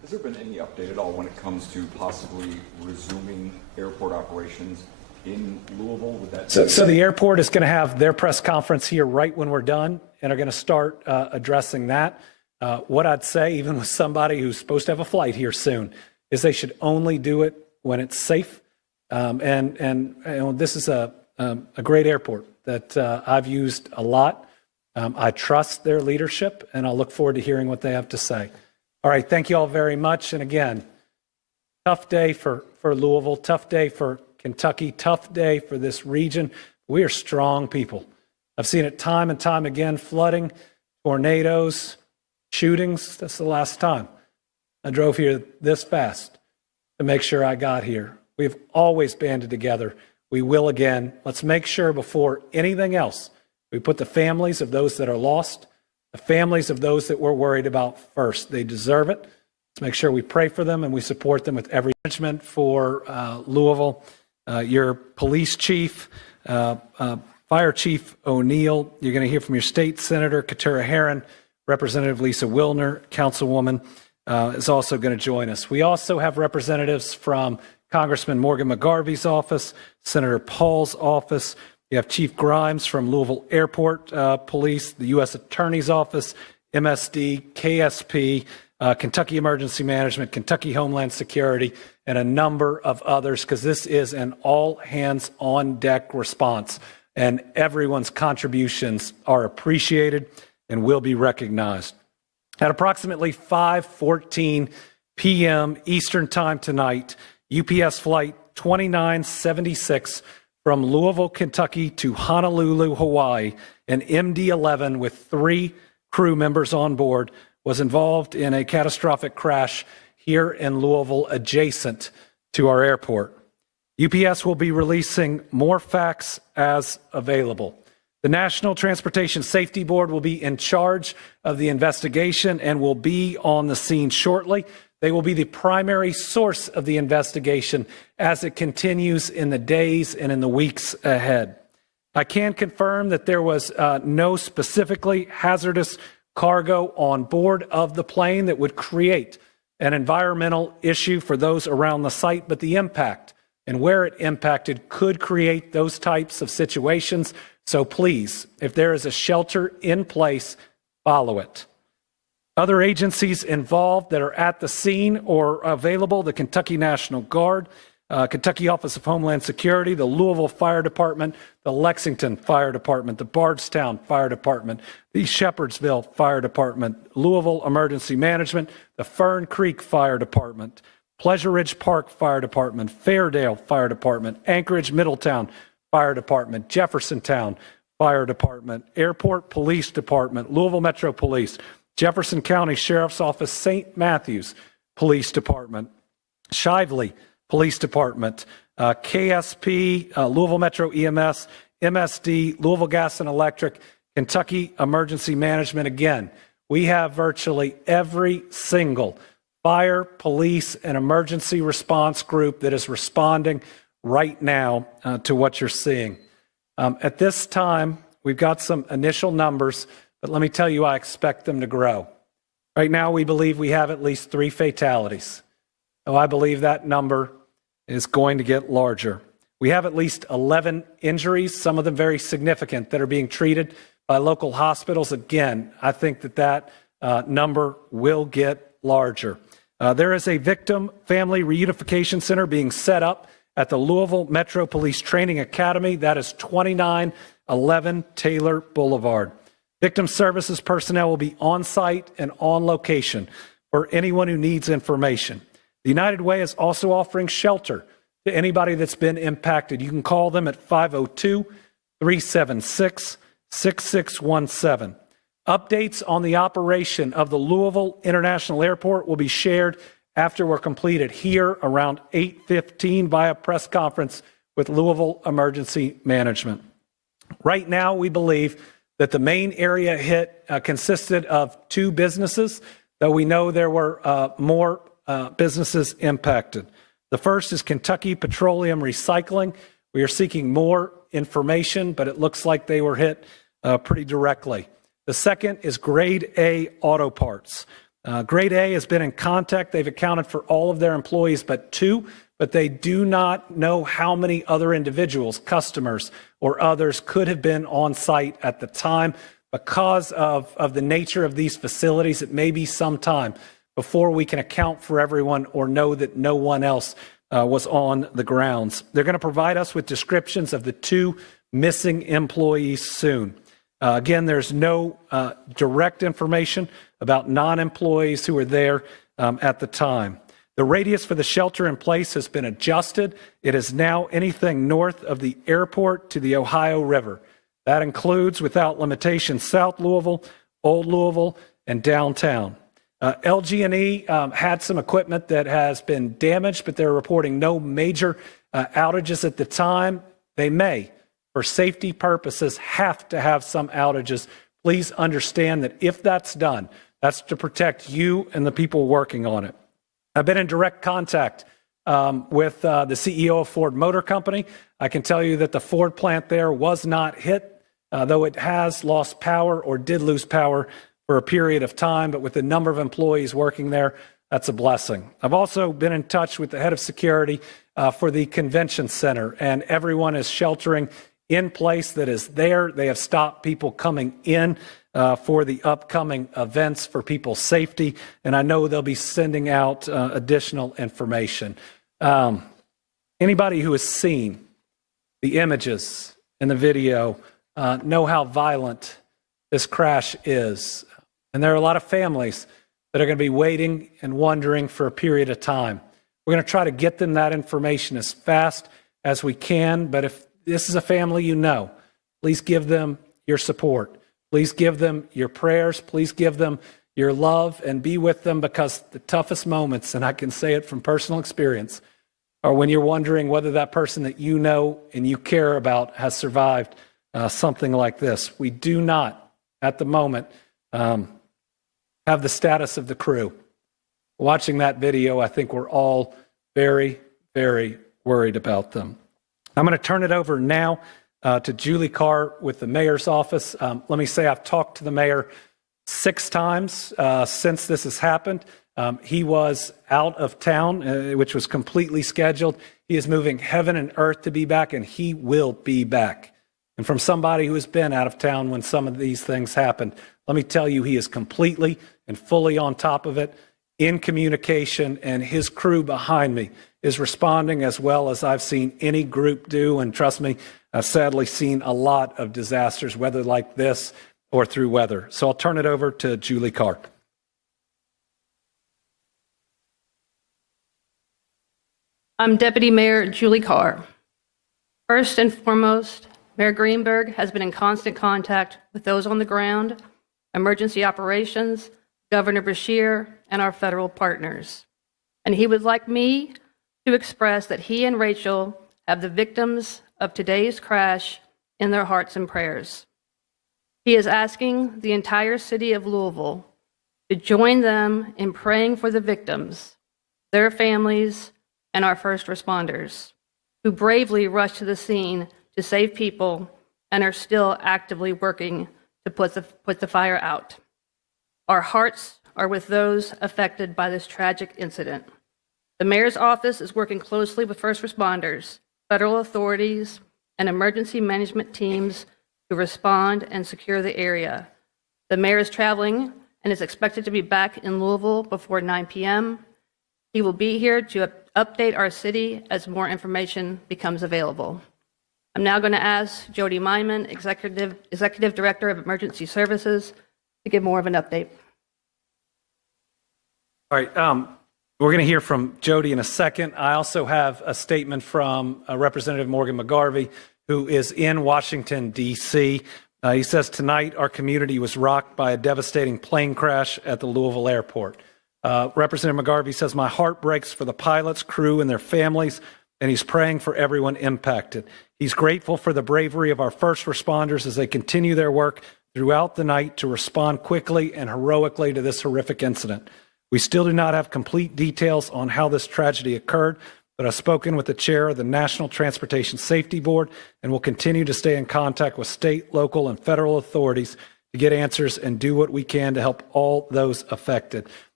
Has there been any update at all when it comes to possibly resuming airport operations in Louisville? Would that So the airport is going to have their press conference here right when we're done and are going to start addressing that. What I'd say, even with somebody who's supposed to have a flight here soon, is they should only do it when it's safe. And you know, this is a great airport that I've used a lot. I trust their leadership, and I'll look forward to hearing what they have to say. All right, thank you all very much. And again, tough day for Louisville, tough day for Kentucky, tough day for this region. We are strong people. I've seen it time and time again, flooding, tornadoes, shootings. That's the last time I drove here this fast to make sure I got here. We've always banded together. We will again. Let's make sure before anything else, we put the families of those that are lost, the families of those that we're worried about first. They deserve it. Let's make sure we pray for them and we support them with every management for Louisville. Your police chief, Fire Chief O'Neill. You're going to hear from your state senator, Katura Herron. Representative Lisa Wilner, councilwoman, is also going to join us. We also have representatives from Congressman Morgan McGarvey's office, Senator Paul's office. You have Chief Grimes from Louisville Airport Police, the U.S. Attorney's Office, MSD, KSP, Kentucky Emergency Management, Kentucky Homeland Security, and a number of others, because this is an all-hands-on-deck response, and everyone's contributions are appreciated and will be recognized. At approximately 5:14 p.m. Eastern Time tonight, UPS Flight 2976 from Louisville, Kentucky to Honolulu, Hawaii, an MD-11 with 3 crew members on board was involved in a catastrophic crash here in Louisville adjacent to our airport. UPS will be releasing more facts as available. The National Transportation Safety Board will be in charge of the investigation and will be on the scene shortly. They will be the primary source of the investigation as it continues in the days and in the weeks ahead. I can confirm that there was no specifically hazardous cargo on board of the plane that would create an environmental issue for those around the site, but the impact and where it impacted could create those types of situations. So please, if there is a shelter in place, follow it. Other agencies involved that are at the scene or available: the Kentucky National Guard, Kentucky Office of Homeland Security, the Louisville Fire Department, the Lexington Fire Department, the Bardstown Fire Department, the Shepherdsville Fire Department, Louisville Emergency Management, the Fern Creek Fire Department, Pleasure Ridge Park Fire Department, Fairdale Fire Department, Anchorage Middletown Fire Department, Jeffersontown Fire Department, Airport Police Department, Louisville Metro Police, Jefferson County Sheriff's Office, St. Matthews Police Department, Shively Police Department, KSP, Louisville Metro EMS, MSD, Louisville Gas and Electric, Kentucky Emergency Management. Again, we have virtually every single fire, police, and emergency response group that is responding right now to what you're seeing. At this time, we've got some initial numbers, but let me tell you, I expect them to grow. Right now, we believe we have at least 3 fatalities. Oh, I believe that number is going to get larger. We have at least 11 injuries, some of them very significant, that are being treated by local hospitals. Again, I think that number will get larger. There is a victim family reunification center being set up at the Louisville Metro Police Training Academy. That is 2911 Taylor Boulevard. Victim services personnel will be on site and on location for anyone who needs information. The United Way is also offering shelter to anybody that's been impacted. You can call them at 502-376-6617. Updates on the operation of the Louisville International Airport will be shared after we're completed here around 8:15 via press conference with Louisville Emergency Management. Right now, we believe that the main area hit consisted of 2 businesses, though we know there were more businesses impacted. The first is Kentucky Petroleum Recycling. We are seeking more information, but it looks like they were hit pretty directly. The second is Grade A Auto Parts. Grade A has been in contact. They've accounted for all of their employees but 2, but they do not know how many other individuals, customers, or others could have been on site at the time. Because of the nature of these facilities, it may be some time before we can account for everyone or know that no one else was on the grounds. They're going to provide us with descriptions of the 2 missing employees soon. Again, there's no direct information about non-employees who were there at the time. The radius for the shelter in place has been adjusted. It is now anything north of the airport to the Ohio River. That includes, without limitation, South Louisville, Old Louisville, and downtown. LG&E had some equipment that has been damaged, but they're reporting no major outages at the time. They may, for safety purposes, have to have some outages. Please understand that if that's done, that's to protect you and the people working on it. I've been in direct contact with the CEO of Ford Motor Company. I can tell you that the Ford plant there was not hit, though it has lost power or did lose power for a period of time, but with the number of employees working there, that's a blessing. I've also been in touch with the head of security for the convention center, and everyone is sheltering in place that is there. They have stopped people coming in for the upcoming events for people's safety, and I know they'll be sending out additional information. Anybody who has seen the images and the video know how violent this crash is. And there are a lot of families that are going to be waiting and wondering for a period of time. We're going to try to get them that information as fast as we can, but if this is a family you know, please give them your support. Please give them your prayers. Please give them your love and be with them, because the toughest moments, and I can say it from personal experience, are when you're wondering whether that person that you know and you care about has survived something like this. We do not, at the moment, have the status of the crew. Watching that video, I think we're all very, very worried about them. I'm going to turn it over now to Julie Carr with the mayor's office. Let me say I've talked to the mayor 6 times since this has happened. He was out of town, which was completely scheduled. He is moving heaven and earth to be back, and he will be back. And from somebody who has been out of town when some of these things happened, let me tell you, he is completely and fully on top of it, in communication, and his crew behind me is responding as well as I've seen any group do. And trust me, I've sadly seen a lot of disasters, whether like this or through weather. So I'll turn it over to Julie Carr. I'm Deputy Mayor Julie Carr. First and foremost, Mayor Greenberg has been in constant contact with those on the ground, emergency operations, Governor Beshear, and our federal partners. And he would like me to express that he and Rachel have the victims of today's crash in their hearts and prayers. He is asking the entire city of Louisville to join them in praying for the victims, their families, and our first responders, who bravely rushed to the scene to save people and are still actively working to put the fire out. Our hearts are with those affected by this tragic incident. The mayor's office is working closely with first responders, federal authorities, and emergency management teams to respond and secure the area. The mayor is traveling and is expected to be back in Louisville before 9 p.m. He will be here to update our city as more information becomes available. I'm now going to ask Jody Myman, Executive Director of Emergency Services, to give more of an update. All right, we're going to hear from Jody in a second. I also have a statement from Representative Morgan McGarvey, who is in Washington, D.C. He says, tonight our community was rocked by a devastating plane crash at the Louisville airport. Representative McGarvey says, my heart breaks for the pilots, crew, and their families, and he's praying for everyone impacted. He's grateful for the bravery of our first responders as they continue their work throughout the night to respond quickly and heroically to this horrific incident. We still do not have complete details on how this tragedy occurred, but I've spoken with the chair of the National Transportation Safety Board and will continue to stay in contact with state, local, and federal authorities to get answers and do what we can to help all those affected.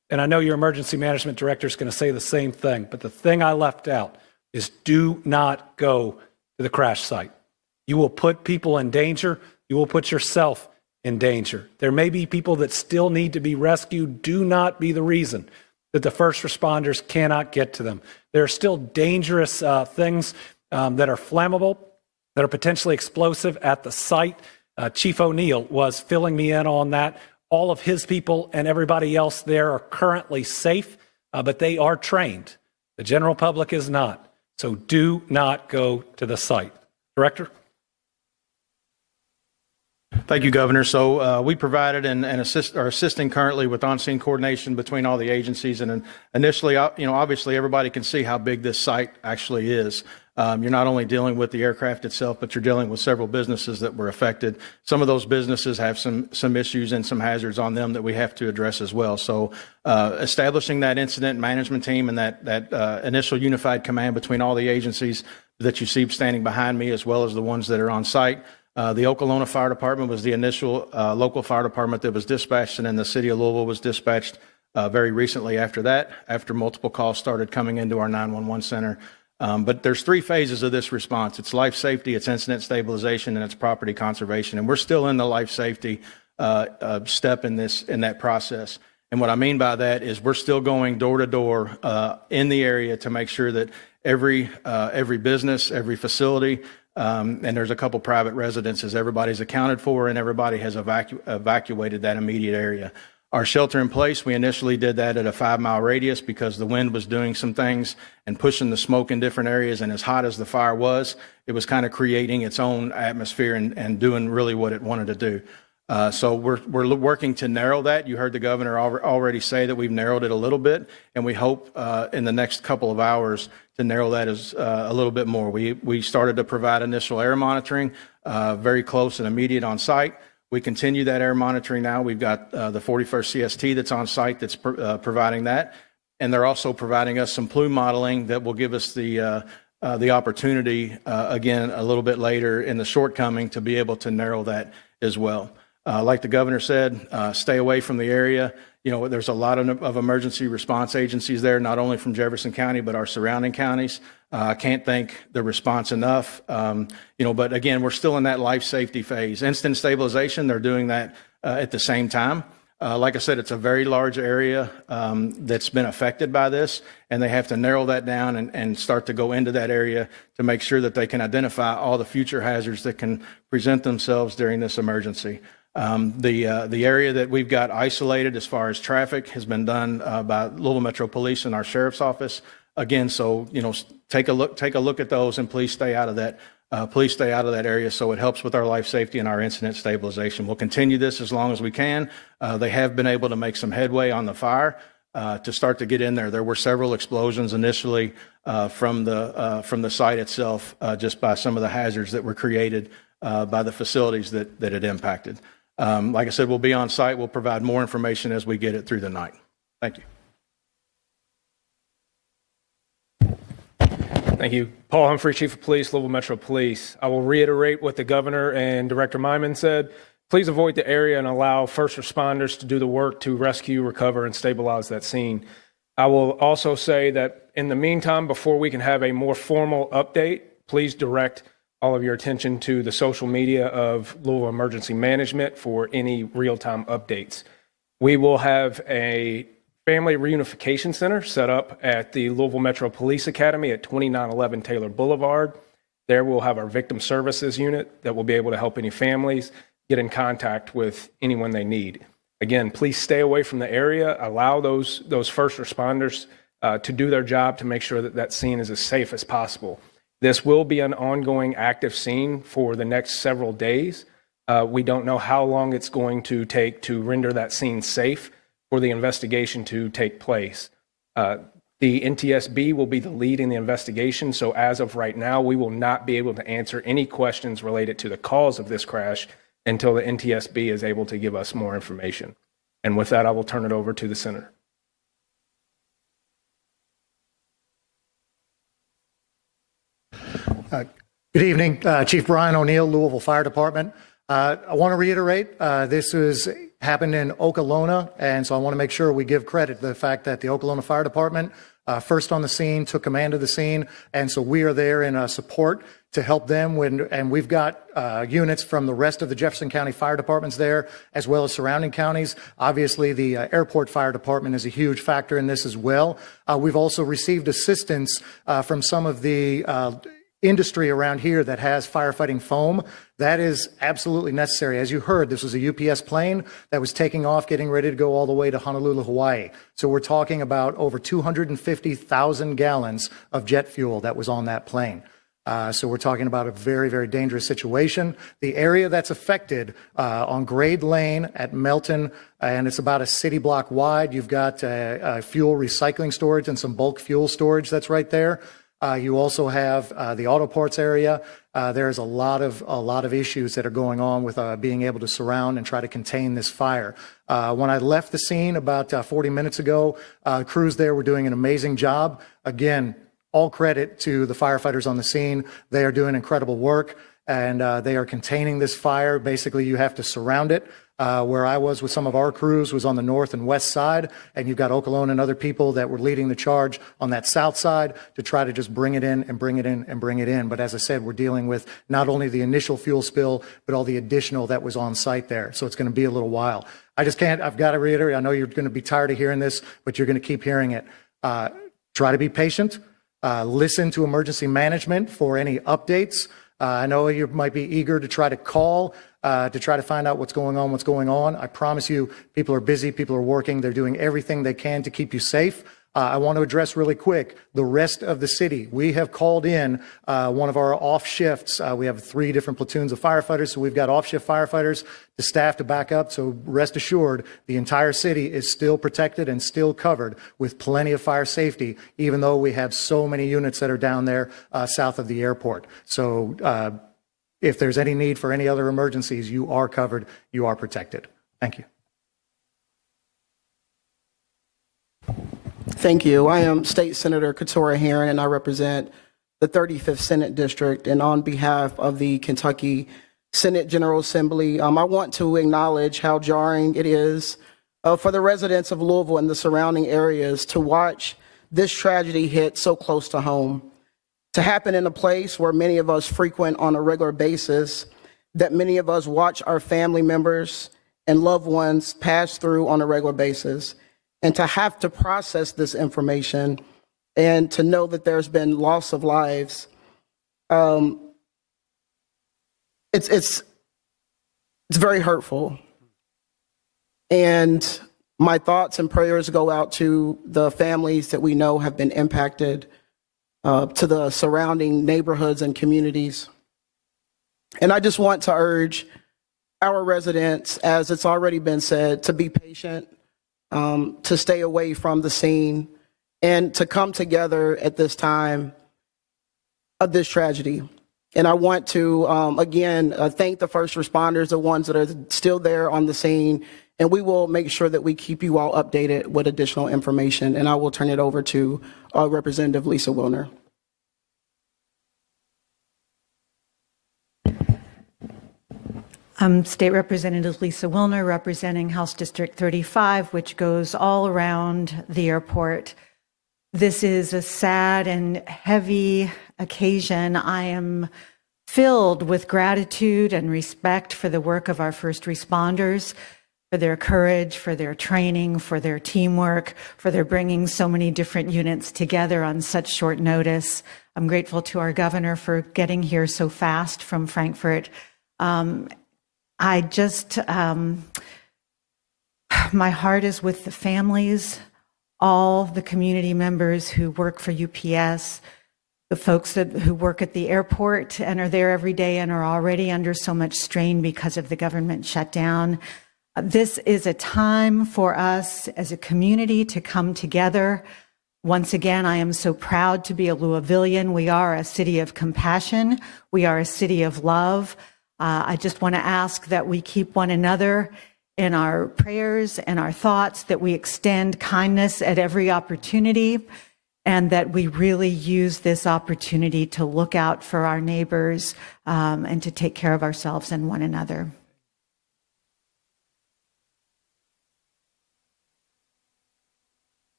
and I know your emergency management director is going to say the same thing, but the thing I left out is do not go to the crash site. You will put people in danger. You will put yourself in danger. There may be people that still need to be rescued. Do not be the reason that the first responders cannot get to them. There are still dangerous things that are flammable, that are potentially explosive at the site. Chief O'Neill was filling me in on that. All of his people and everybody else there are currently safe, but they are trained. The general public is not. So do not go to the site. Director? Thank you, Governor. So we provided and are assisting currently with on-scene coordination between all the agencies. And initially, obviously everybody can see how big this site actually is. You're not only dealing with the aircraft itself, but you're dealing with several businesses that were affected. Some of those businesses have some issues and some hazards on them that we have to address as well. So establishing that incident management team and that initial unified command between all the agencies that you see standing behind me, as well as the ones that are on site. The Okolona Fire Department was the initial local fire department that was dispatched, and then the city of Louisville was dispatched very recently after that, after multiple calls started coming into our 911 center. But there's three phases of this response. It's life safety, it's incident stabilization, and it's property conservation. And we're still in the life safety step in that process. And what I mean by that is we're still going door to door in the area to make sure that every business, every facility, and there's a couple private residences, everybody's accounted for and everybody has evacuated that immediate area. Our shelter in place, we initially did that at a 5-mile radius because the wind was doing some things and pushing the smoke in different areas, and as hot as the fire was, it was kind of creating its own atmosphere and doing really what it wanted to do. So we're working to narrow that. You heard the governor already say that we've narrowed it a little bit, and we hope in the next couple of hours to narrow that as a little bit more. We started to provide initial air monitoring, very close and immediate on site. We continue that air monitoring now. We've got the 41st CST that's on site that's providing that, and they're also providing us some plume modeling that will give us the opportunity again a little bit later in the shortcoming to be able to narrow that as well. Like the governor said, stay away from the area. You know, there's a lot of emergency response agencies there, not only from Jefferson County, but our surrounding counties. I can't thank the response enough. But again, we're still in that life safety phase. Instant stabilization, they're doing that at the same time. Like I said, it's a very large area that's been affected by this, and they have to narrow that down and start to go into that area to make sure that they can identify all the future hazards that can present themselves during this emergency. The area that we've got isolated as far as traffic has been done by Louisville Metro Police and our sheriff's office. Again, so take a look at those, and please stay out of that. Please stay out of that area so it helps with our life safety and our incident stabilization. We'll continue this as long as we can. They have been able to make some headway on the fire to start to get in there. There were several explosions initially from the site itself, just by some of the hazards that were created by the facilities that it impacted. Like I said, we'll be on site. We'll provide more information as we get it through the night. Thank you. Thank you. Paul Humphrey, Chief of Police, Louisville Metro Police. I will reiterate what the governor and Director Myman said. Please avoid the area and allow first responders to do the work to rescue, recover, and stabilize that scene. I will also say that in the meantime, before we can have a more formal update, please direct all of your attention to the social media of Louisville Emergency Management for any real-time updates. We will have a Family Reunification Center set up at the Louisville Metro Police Academy at 2911 Taylor Boulevard. There we'll have our victim services unit that will be able to help any families get in contact with anyone they need. Again, please stay away from the area. Allow those first responders to do their job to make sure that that scene is as safe as possible. This will be an ongoing active scene for the next several days. We don't know how long it's going to take to render that scene safe for the investigation to take place. The NTSB will be the lead in the investigation, so as of right now, we will not be able to answer any questions related to the cause of this crash until the NTSB is able to give us more information. And with that, I will turn it over to the Senator. Good evening, Chief Brian O'Neill, Louisville Fire Department. I want to reiterate, this was happened in Okolona, and so I want to make sure we give credit to the fact that the Okolona Fire Department first on the scene, took command of the scene, and so we are there in support to help them and we've got units from the rest of the Jefferson County Fire Departments there, as well as surrounding counties. Obviously, the Airport Fire Department is a huge factor in this as well. We've also received assistance from some of the industry around here that has firefighting foam. That is absolutely necessary. As you heard, this was a UPS plane that was taking off, getting ready to go all the way to Honolulu, Hawaii. So we're talking about over 250,000 gallons of jet fuel that was on that plane. So we're talking about a very, very dangerous situation. The area that's affected on Grade Lane at Melton, and it's about a city block wide. You've got fuel recycling storage and some bulk fuel storage that's right there. You also have the auto parts area. There's a lot of issues that are going on with being able to surround and try to contain this fire. When I left the scene about 40 minutes ago, crews there were doing an amazing job. Again, all credit to the firefighters on the scene. They are doing incredible work, and they are containing this fire. Basically, you have to surround it. Where I was with some of our crews was on the north and west side, and you've got Okolona and other people that were leading the charge on that south side to try to just bring it in and bring it in and bring it in. But as I said, we're dealing with not only the initial fuel spill, but all the additional that was on site there. So it's going to be a little while. I've got to reiterate, I know you're going to be tired of hearing this, but you're going to keep hearing it. Try to be patient. Listen to emergency management for any updates. I know you might be eager to try to call to try to find out what's going on. I promise you, people are busy, people are working, they're doing everything they can to keep you safe. I want to address really quick the rest of the city. We have called in one of our off shifts. We have 3 different platoons of firefighters, so we've got off shift firefighters to staff to back up. So rest assured, the entire city is still protected and still covered with plenty of fire safety, even though we have so many units that are down there south of the airport. So if there's any need for any other emergencies, you are covered, you are protected. Thank you. Thank you. I am State Senator Keturah Herron, and I represent the 35th Senate District. And on behalf of the Kentucky Senate General Assembly, I want to acknowledge how jarring it is for the residents of Louisville and the surrounding areas to watch this tragedy hit so close to home, to happen in a place where many of us frequent on a regular basis, that many of us watch our family members and loved ones pass through on a regular basis. And to have to process this information and to know that there's been loss of lives, it's very hurtful. And my thoughts and prayers go out to the families that we know have been impacted, to the surrounding neighborhoods and communities. And I just want to urge our residents, as it's already been said, to be patient, to stay away from the scene, and to come together at this time of this tragedy. And I want to, again, thank the first responders, the ones that are still there on the scene, and we will make sure that we keep you all updated with additional information. And I will turn it over to Representative Lisa Wilner. State Representative Lisa Wilner, representing House District 35, which goes all around the airport. This is a sad and heavy occasion. I am filled with gratitude and respect for the work of our first responders, for their courage, for their training, for their teamwork, for their bringing so many different units together on such short notice. I'm grateful to our governor for getting here so fast from Frankfurt. I just, my heart is with the families, all the community members who work for UPS, the folks who work at the airport and are there every day and are already under so much strain because of the government shutdown. This is a time for us as a community to come together. Once again, I am so proud to be a Louisvillian. We are a city of compassion. We are a city of love. I just want to ask that we keep one another in our prayers and our thoughts, that we extend kindness at every opportunity, and that we really use this opportunity to look out for our neighbors and to take care of ourselves and one another.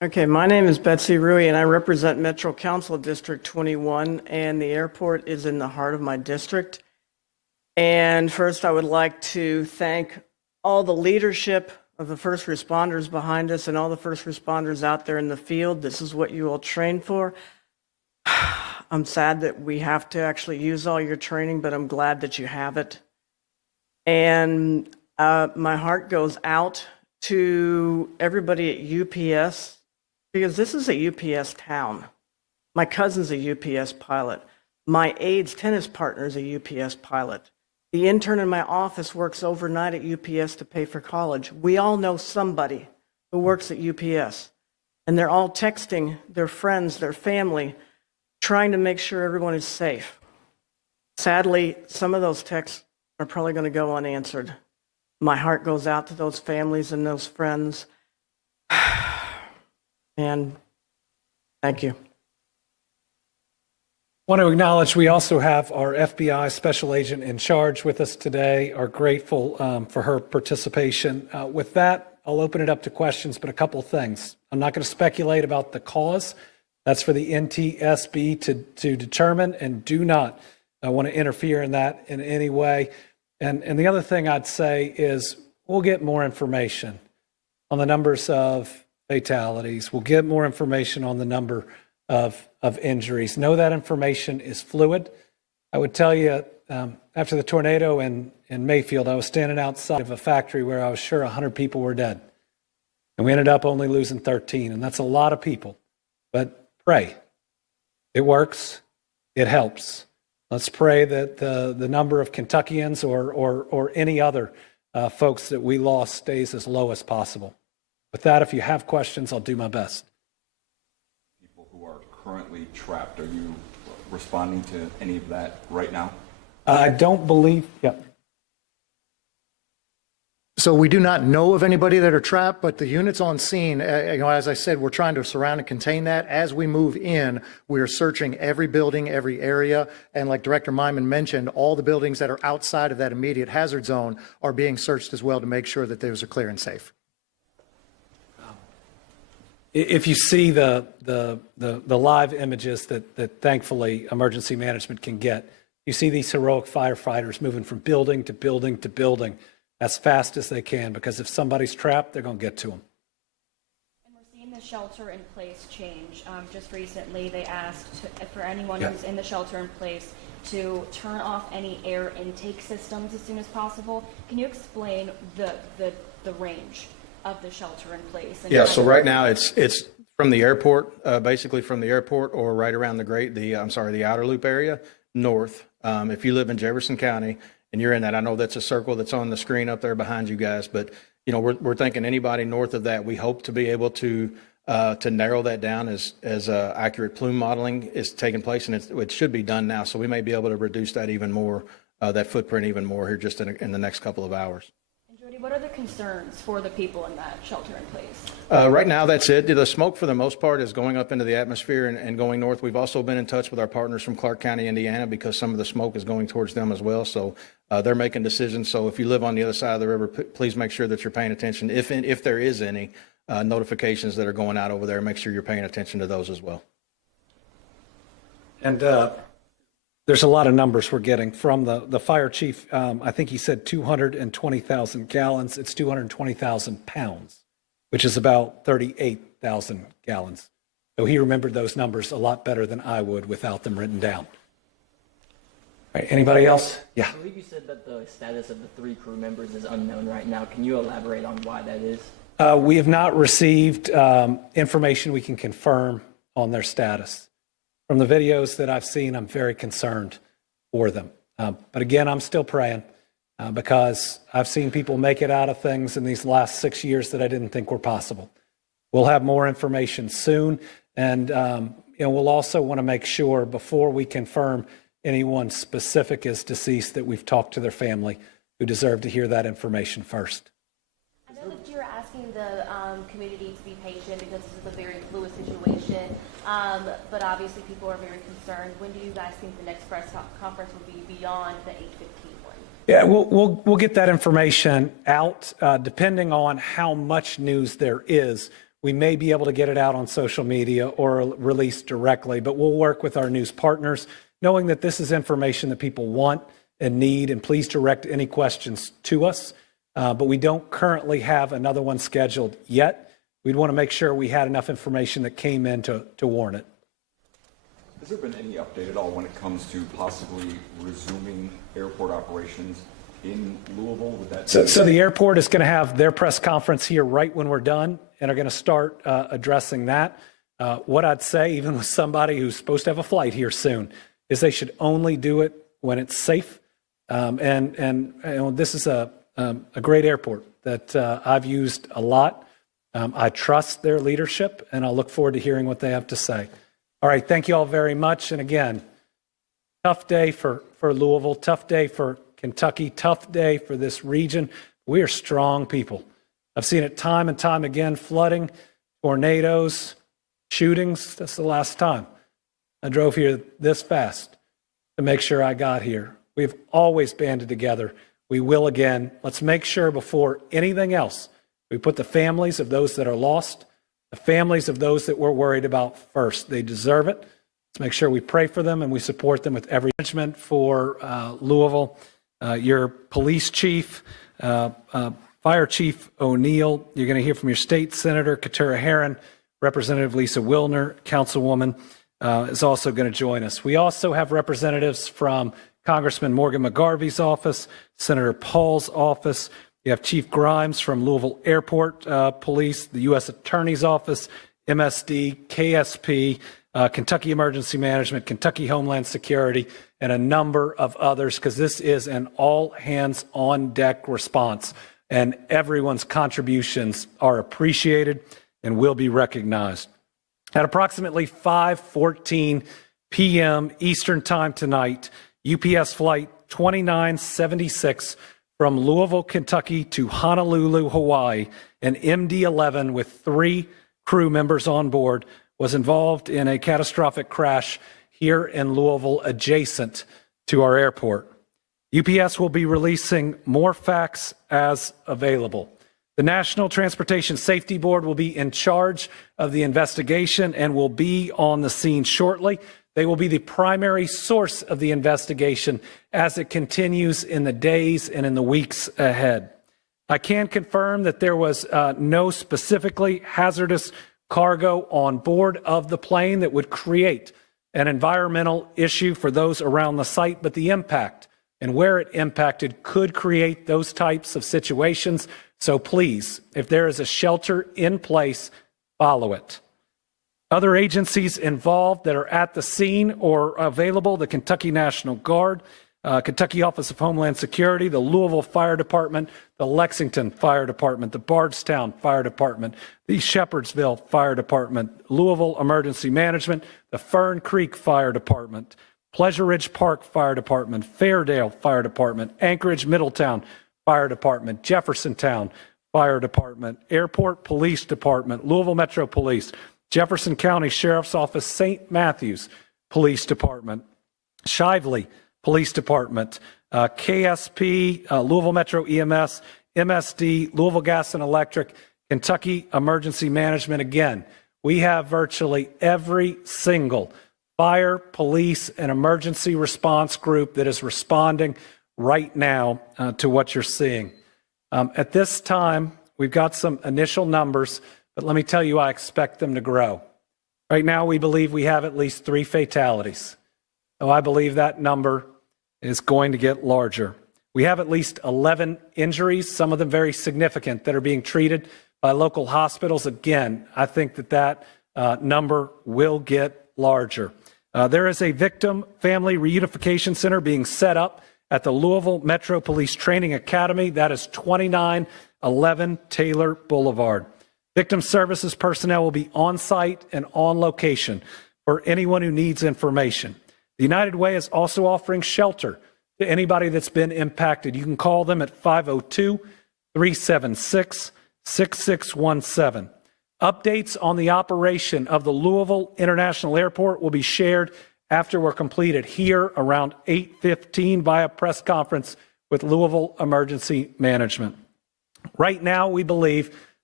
Okay, my name is Betsy Rui, and I represent Metro Council District 21, and the airport is in the heart of my district. And first, I would like to thank all the leadership of the first responders behind us and all the first responders out there in the field. This is what you all train for. I'm sad that we have to actually use all your training, but I'm glad that you have it. And my heart goes out to everybody at UPS, because this is a UPS town. My cousin's a UPS pilot. My aide's tennis partner is a UPS pilot. The intern in my office works overnight at UPS to pay for college. We all know somebody who works at UPS, and they're all texting their friends, their family, trying to make sure everyone is safe. Sadly, some of those texts are probably going to go unanswered. My heart goes out to those families and those friends. And thank you. I want to acknowledge we also have our FBI special agent in charge with us today. Are grateful for her participation. With that, I'll open it up to questions, but a couple of things. I'm not going to speculate about the cause. That's for the NTSB to determine, and do not want to interfere in that in any way. And the other thing I'd say is we'll get more information on the numbers of fatalities. We'll get more information on the number of injuries. Know that information is fluid. I would tell you, after the tornado in Mayfield, I was standing outside of a factory where I was sure 100 people were dead. And we ended up only losing 13, and that's a lot of people. But pray. It works. It helps. Let's pray that the number of Kentuckians or any other folks that we lost stays as low as possible. With that, if you have questions, I'll do my best. People who are currently trapped, are you responding to any of that right now? I don't believe, yeah. So we do not know of anybody that are trapped, but the units on scene, as I said, we're trying to surround and contain that. As we move in, we are searching every building, every area. And like Director Myman mentioned, all the buildings that are outside of that immediate hazard zone are being searched as well to make sure that those are clear and safe. If you see the live images that thankfully emergency management can get, you see these heroic firefighters moving from building to building to building as fast as they can, because if somebody's trapped, they're going to get to them. And we're seeing the shelter in place change. Just recently, they asked for anyone who's in the shelter in place to turn off any air intake systems as soon as possible. Can you explain the range of the shelter in place? Yeah, so right now it's from the airport, basically from the airport or right around the outer loop area north. If you live in Jefferson County and you're in that, I know that's a circle that's on the screen up there behind you guys, but you know, we're thinking anybody north of that, we hope to be able to narrow that down as accurate plume modeling is taking place, and it should be done now. So we may be able to reduce that even more, that footprint even more here just in the next couple of hours. What are the concerns for the people in that shelter in place? Right now, that's it. The smoke, for the most part, is going up into the atmosphere and going north. We've also been in touch with our partners from Clark County, Indiana, because some of the smoke is going towards them as well. So they're making decisions. So if you live on the other side of the river, please make sure that you're paying attention. If there is any notifications that are going out over there, make sure you're paying attention to those as well. And there's a lot of numbers we're getting from the fire chief. I think he said 220,000 gallons. It's 220,000 pounds, which is about 38,000 gallons. So he remembered those numbers a lot better than I would without them written down. All right, anybody else? Yeah. I believe you said that the status of the 3 crew members is unknown right now. Can you elaborate on why that is? We have not received information we can confirm on their status. From the videos that I've seen, I'm very concerned for them. But again, I'm still praying because I've seen people make it out of things in these last 6 years that I didn't think were possible. We'll have more information soon. And we'll also want to make sure before we confirm anyone specific is deceased that we've talked to their family, who deserve to hear that information first. I know that you're asking the community to be patient because this is a very fluid situation, but obviously people are very concerned. When do you guys think the next press conference will be beyond the 8:15 one? Yeah, we'll get that information out. Depending on how much news there is, we may be able to get it out on social media or release directly, but we'll work with our news partners, knowing that this is information that people want and need, and please direct any questions to us. But we don't currently have another one scheduled yet. We'd want to make sure we had enough information that came in to warn it. Has there been any update at all when it comes to possibly resuming airport operations in Louisville? Would that so the airport is going to have their press conference here right when we're done, and are going to start addressing that. What I'd say, even with somebody who's supposed to have a flight here soon, is they should only do it when it's safe. And this is a great airport that I've used a lot. I trust their leadership, and I'll look forward to hearing what they have to say. All right, thank you all very much. And again, tough day for Louisville, tough day for Kentucky, tough day for this region. We are strong people. I've seen it time and time again, flooding, tornadoes, shootings. That's the last time I drove here this fast to make sure I got here. We've always banded together. We will again. Let's make sure before anything else, we put the families of those that are lost, the families of those that we're worried about first. They deserve it. Let's make sure we pray for them and we support them with every management for Louisville. Your police chief, Fire Chief O'Neill, you're going to hear from your state senator, Katura Herron, Representative Lisa Wilner, Councilwoman, is also going to join us. We also have representatives from Congressman Morgan McGarvey's office, Senator Paul's office. You have Chief Grimes from Louisville Airport Police, the U.S. Attorney's Office, MSD, KSP, Kentucky Emergency Management, Kentucky Homeland Security, and a number of others, because this is an all-hands-on-deck response, and everyone's contributions are appreciated and will be recognized. At approximately 5:14 p.m. Eastern Time tonight, UPS Flight 2976 from Louisville, Kentucky to Honolulu, Hawaii, an MD-11 with 3 crew members on board was involved in a catastrophic crash here in Louisville adjacent to our airport. UPS will be releasing more facts as available. The National Transportation Safety Board will be in charge of the investigation and will be on the scene shortly. They will be the primary source of the investigation as it continues in the days and in the weeks ahead. I can confirm that there was no specifically hazardous cargo on board of the plane that would create an environmental issue for those around the site, but the impact and where it impacted could create those types of situations. So please, if there is a shelter in place, follow it. Other agencies involved that are at the scene or available: the Kentucky National Guard, Kentucky Office of Homeland Security, the Louisville Fire Department, the Lexington Fire Department, the Bardstown Fire Department, the Shepherdsville Fire Department, Louisville Emergency Management, the Fern Creek Fire Department, Pleasure Ridge Park Fire Department, Fairdale Fire Department, Anchorage Middletown Fire Department, Jeffersontown Fire Department, Airport Police Department, Louisville Metro Police, Jefferson County Sheriff's Office, St. Matthews Police Department, Shively Police Department, KSP, Louisville Metro EMS, MSD, Louisville Gas and Electric, Kentucky Emergency Management. Again, we have virtually every single fire, police, and emergency response group that is responding right now to what you're seeing. At this time, we've got some initial numbers, but let me tell you, I expect them to grow. Right now, we believe we have at least 3 fatalities. So I believe that number is going to get larger. We have at least 11 injuries, some of them very significant, that are being treated by local hospitals. Again, I think that number will get larger. There is a victim family reunification center being set up at the Louisville Metro Police Training Academy. That is 2911 Taylor Boulevard. Victim services personnel will be on site and on location for anyone who needs information. The United Way is also offering shelter to anybody that's been impacted. You can call them at 502-376-6617. Updates on the operation of the Louisville International Airport will be shared after we're completed here around 8:15 by a press conference with Louisville Emergency Management. Right now, we believe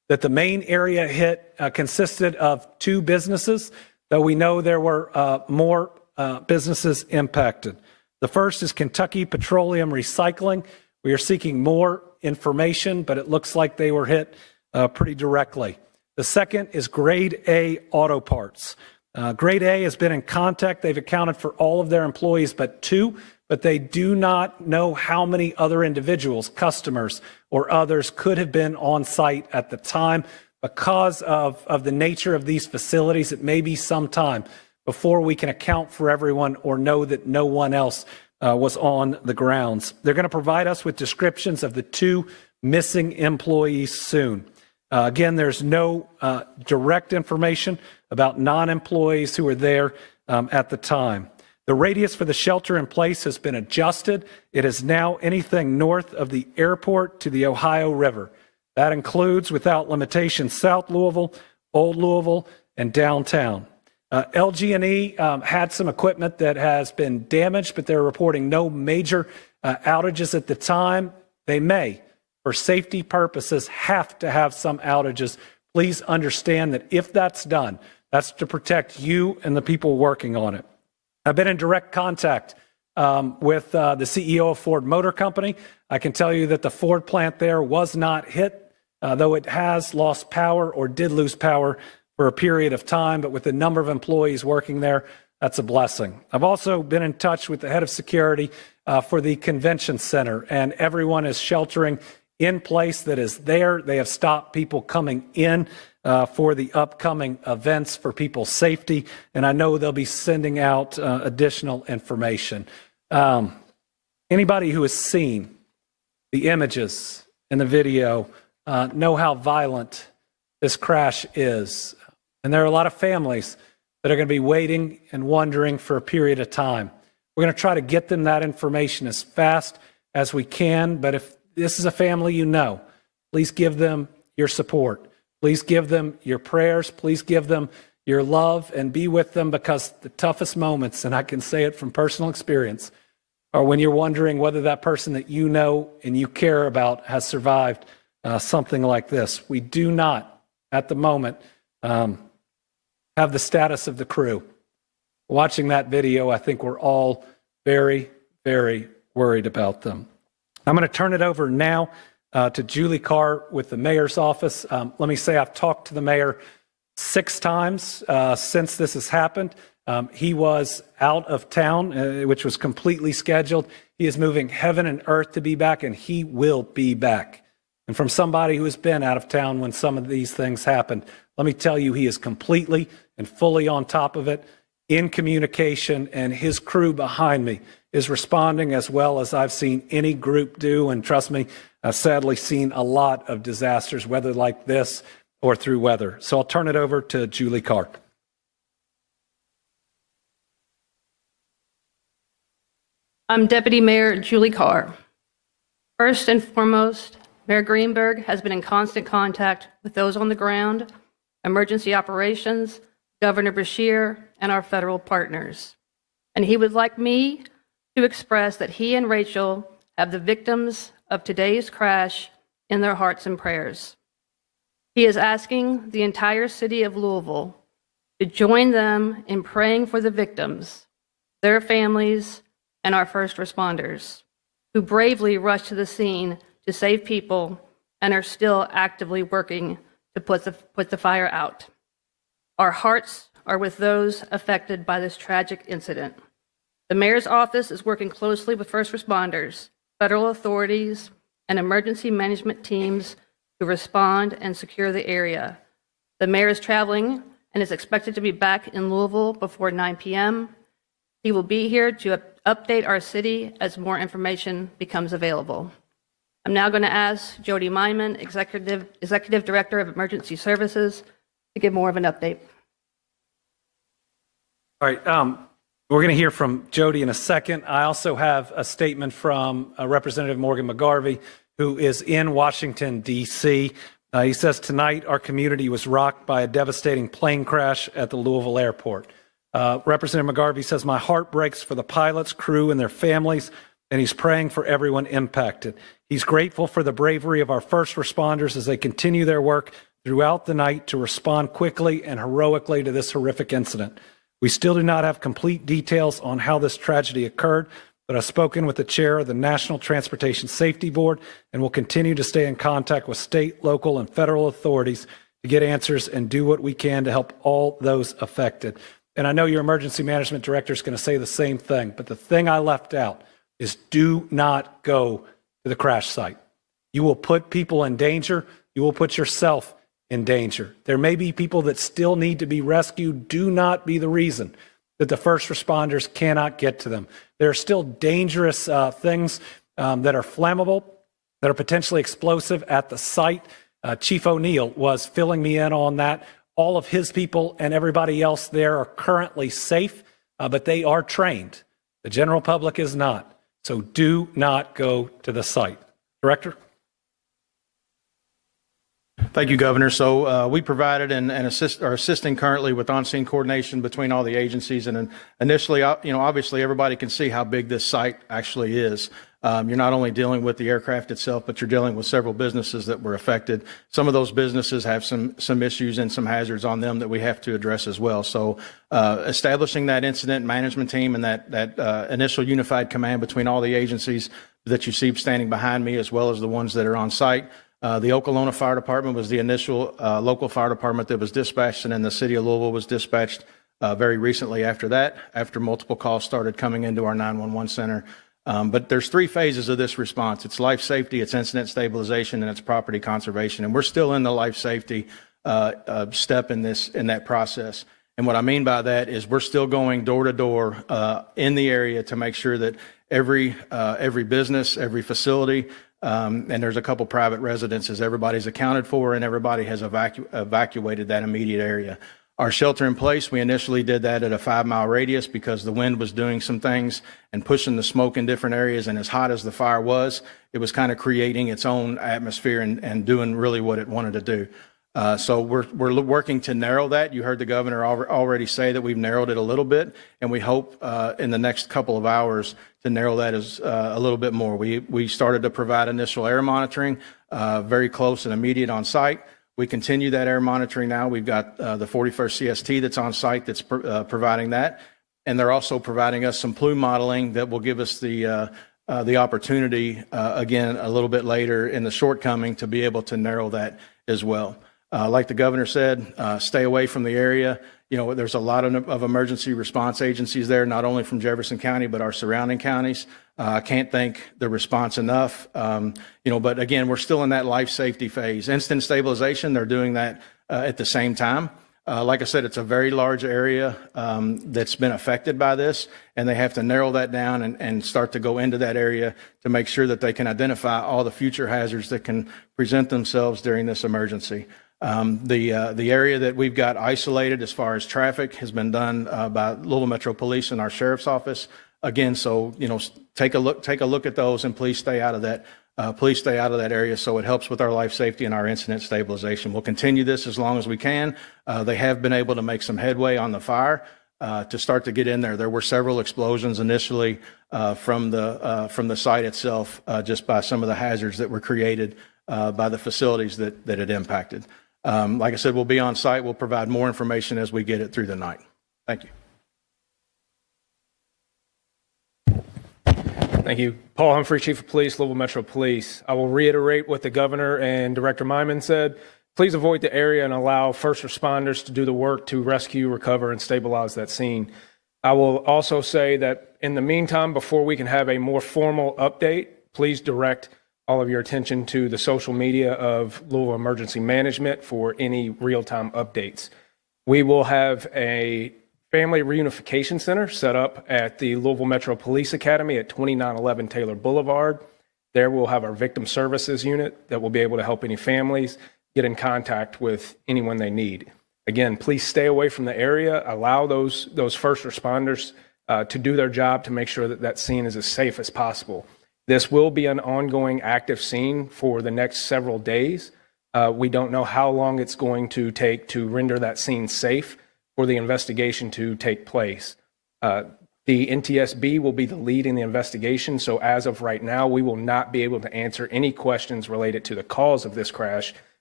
that the main area hit consisted of 2 businesses, though we know there were more businesses impacted. The first is Kentucky Petroleum Recycling. We are seeking more information, but it looks like they were hit pretty directly. The second is Grade A Auto Parts. Grade A has been in contact. They've accounted for all of their employees but 2, but they do not know how many other individuals, customers, or others could have been on site at the time. Because of the nature of these facilities, it may be some time before we can account for everyone or know that no one else was on the grounds. They're going to provide us with descriptions of the 2 missing employees soon. Again, there's no direct information about non-employees who were there at the time. The radius for the shelter in place has been adjusted. It is now anything north of the airport to the Ohio River. That includes, without limitation, South Louisville, Old Louisville, and downtown. LG&E had some equipment that has been damaged, but they're reporting no major outages at the time. They may, for safety purposes, have to have some outages. Please understand that if that's done, that's to protect you and the people working on it. I've been in direct contact with the CEO of Ford Motor Company. I can tell you that the Ford plant there was not hit, though it has lost power or did lose power for a period of time, but with the number of employees working there, that's a blessing. I've also been in touch with the head of security for the convention center, and everyone is sheltering in place that is there. They have stopped people coming in for the upcoming events for people's safety, and I know they'll be sending out additional information. Anybody who has seen the images and the video know how violent this crash is. And there are a lot of families that are going to be waiting and wondering for a period of time. We're going to try to get them that information as fast as we can. But if this is a family you know, please give them your support. Please give them your prayers. Please give them your love and be with them, because the toughest moments, and I can say it from personal experience, are when you're wondering whether that person that you know and you care about has survived something like this. We do not, at the moment, have the status of the crew. Watching that video, I think we're all very, very worried about them. I'm going to turn it over now to Julie Carr with the mayor's office. Let me say I've talked to the mayor 6 times since this has happened. He was out of town, which was completely scheduled. He is moving heaven and earth to be back, and he will be back. And from somebody who has been out of town when some of these things happened, let me tell you, he is completely and fully on top of it, in communication, and his crew behind me is responding as well as I've seen any group do. And trust me, I've sadly seen a lot of disasters, whether like this or through weather. So I'll turn it over to Julie Carr. I'm Deputy Mayor Julie Carr. First and foremost, Mayor Greenberg has been in constant contact with those on the ground, emergency operations, Governor Beshear, and our federal partners. And he would like me to express that he and Rachel have the victims of today's crash in their hearts and prayers. He is asking the entire city of Louisville to join them in praying for the victims, their families, and our first responders, who bravely rushed to the scene to save people and are still actively working to put the fire out. Our hearts are with those affected by this tragic incident. The mayor's office is working closely with first responders, federal authorities, and emergency management teams to respond and secure the area. The mayor is traveling and is expected to be back in Louisville before 9 p.m. He will be here to update our city as more information becomes available. I'm now going to ask Jody Myman, Executive Director of Emergency Services, to give more of an update. All right, we're going to hear from Jody in a second. I also have a statement from Representative Morgan McGarvey, who is in Washington, D.C. He says, tonight our community was rocked by a devastating plane crash at the Louisville airport. Representative McGarvey says, my heart breaks for the pilots, crew, and their families, and he's praying for everyone impacted. He's grateful for the bravery of our first responders as they continue their work throughout the night to respond quickly and heroically to this horrific incident. We still do not have complete details on how this tragedy occurred, but I've spoken with the chair of the National Transportation Safety Board and will continue to stay in contact with state, local, and federal authorities to get answers and do what we can to help all those affected. And I know your emergency management director is going to say the same thing, but the thing I left out is do not go to the crash site. You will put people in danger. You will put yourself in danger. There may be people that still need to be rescued. Do not be the reason that the first responders cannot get to them. There are still dangerous things that are flammable, that are potentially explosive at the site. Chief O'Neill was filling me in on that. All of his people and everybody else there are currently safe, but they are trained. The general public is not. So do not go to the site. Director? Thank you, Governor. So we provided and are assisting currently with on-scene coordination between all the agencies. And initially, obviously everybody can see how big this site actually is. You're not only dealing with the aircraft itself, but you're dealing with several businesses that were affected. Some of those businesses have some issues and some hazards on them that we have to address as well. So establishing that incident management team and that initial unified command between all the agencies that you see standing behind me, as well as the ones that are on site. The Okolona Fire Department was the initial local fire department that was dispatched, and then the city of Louisville was dispatched very recently after that, after multiple calls started coming into our 911 center. But there's three phases of this response. It's life safety, it's incident stabilization, and it's property conservation. And we're still in the life safety step in that process. And what I mean by that is we're still going door to door in the area to make sure that every business, every facility, and there's a couple private residences, everybody's accounted for and everybody has evacuated that immediate area. Our shelter in place, we initially did that at a 5-mile radius because the wind was doing some things and pushing the smoke in different areas. And as hot as the fire was, it was kind of creating its own atmosphere and doing really what it wanted to do. So we're working to narrow that. You heard the governor already say that we've narrowed it a little bit, and we hope in the next couple of hours to narrow that as a little bit more. We started to provide initial air monitoring, very close and immediate on site. We continue that air monitoring now. We've got the 41st CST that's on site that's providing that, and they're also providing us some plume modeling that will give us the opportunity again a little bit later in the shortcoming to be able to narrow that as well. Like the governor said, stay away from the area. There's a lot of emergency response agencies there, not only from Jefferson County, but our surrounding counties. I can't thank the response enough. But again, we're still in that life safety phase. Instant stabilization, they're doing that at the same time. Like I said, it's a very large area that's been affected by this, and they have to narrow that down and start to go into that area to make sure that they can identify all the future hazards that can present themselves during this emergency. The area that we've got isolated as far as traffic has been done by Louisville Metro Police and our sheriff's office. Again, so take a look at those, and please stay out of that. Please stay out of that area so it helps with our life safety and our incident stabilization. We'll continue this as long as we can. They have been able to make some headway on the fire to start to get in there. There were several explosions initially from the site itself, just by some of the hazards that were created by the facilities that it impacted. Like I said, we'll be on site. We'll provide more information as we get it through the night. Thank you. Thank you. Paul Humphrey, Chief of Police, Louisville Metro Police. I will reiterate what the governor and Director Myman said. Please avoid the area and allow first responders to do the work to rescue, recover, and stabilize that scene. I will also say that in the meantime, before we can have a more formal update, please direct all of your attention to the social media of Louisville Emergency Management for any real-time updates. We will have a Family Reunification Center set up at the Louisville Metro Police Academy at 2911 Taylor Boulevard. There we'll have our victim services unit that will be able to help any families get in contact with anyone they need. Again, please stay away from the area. Allow those first responders to do their job to make sure that that scene is as safe as possible. This will be an ongoing active scene for the next several days. We don't know how long it's going to take to render that scene safe for the investigation to take place. The NTSB will be the lead in the investigation, so as of right now, we will not be able to answer any questions related to the cause of this crash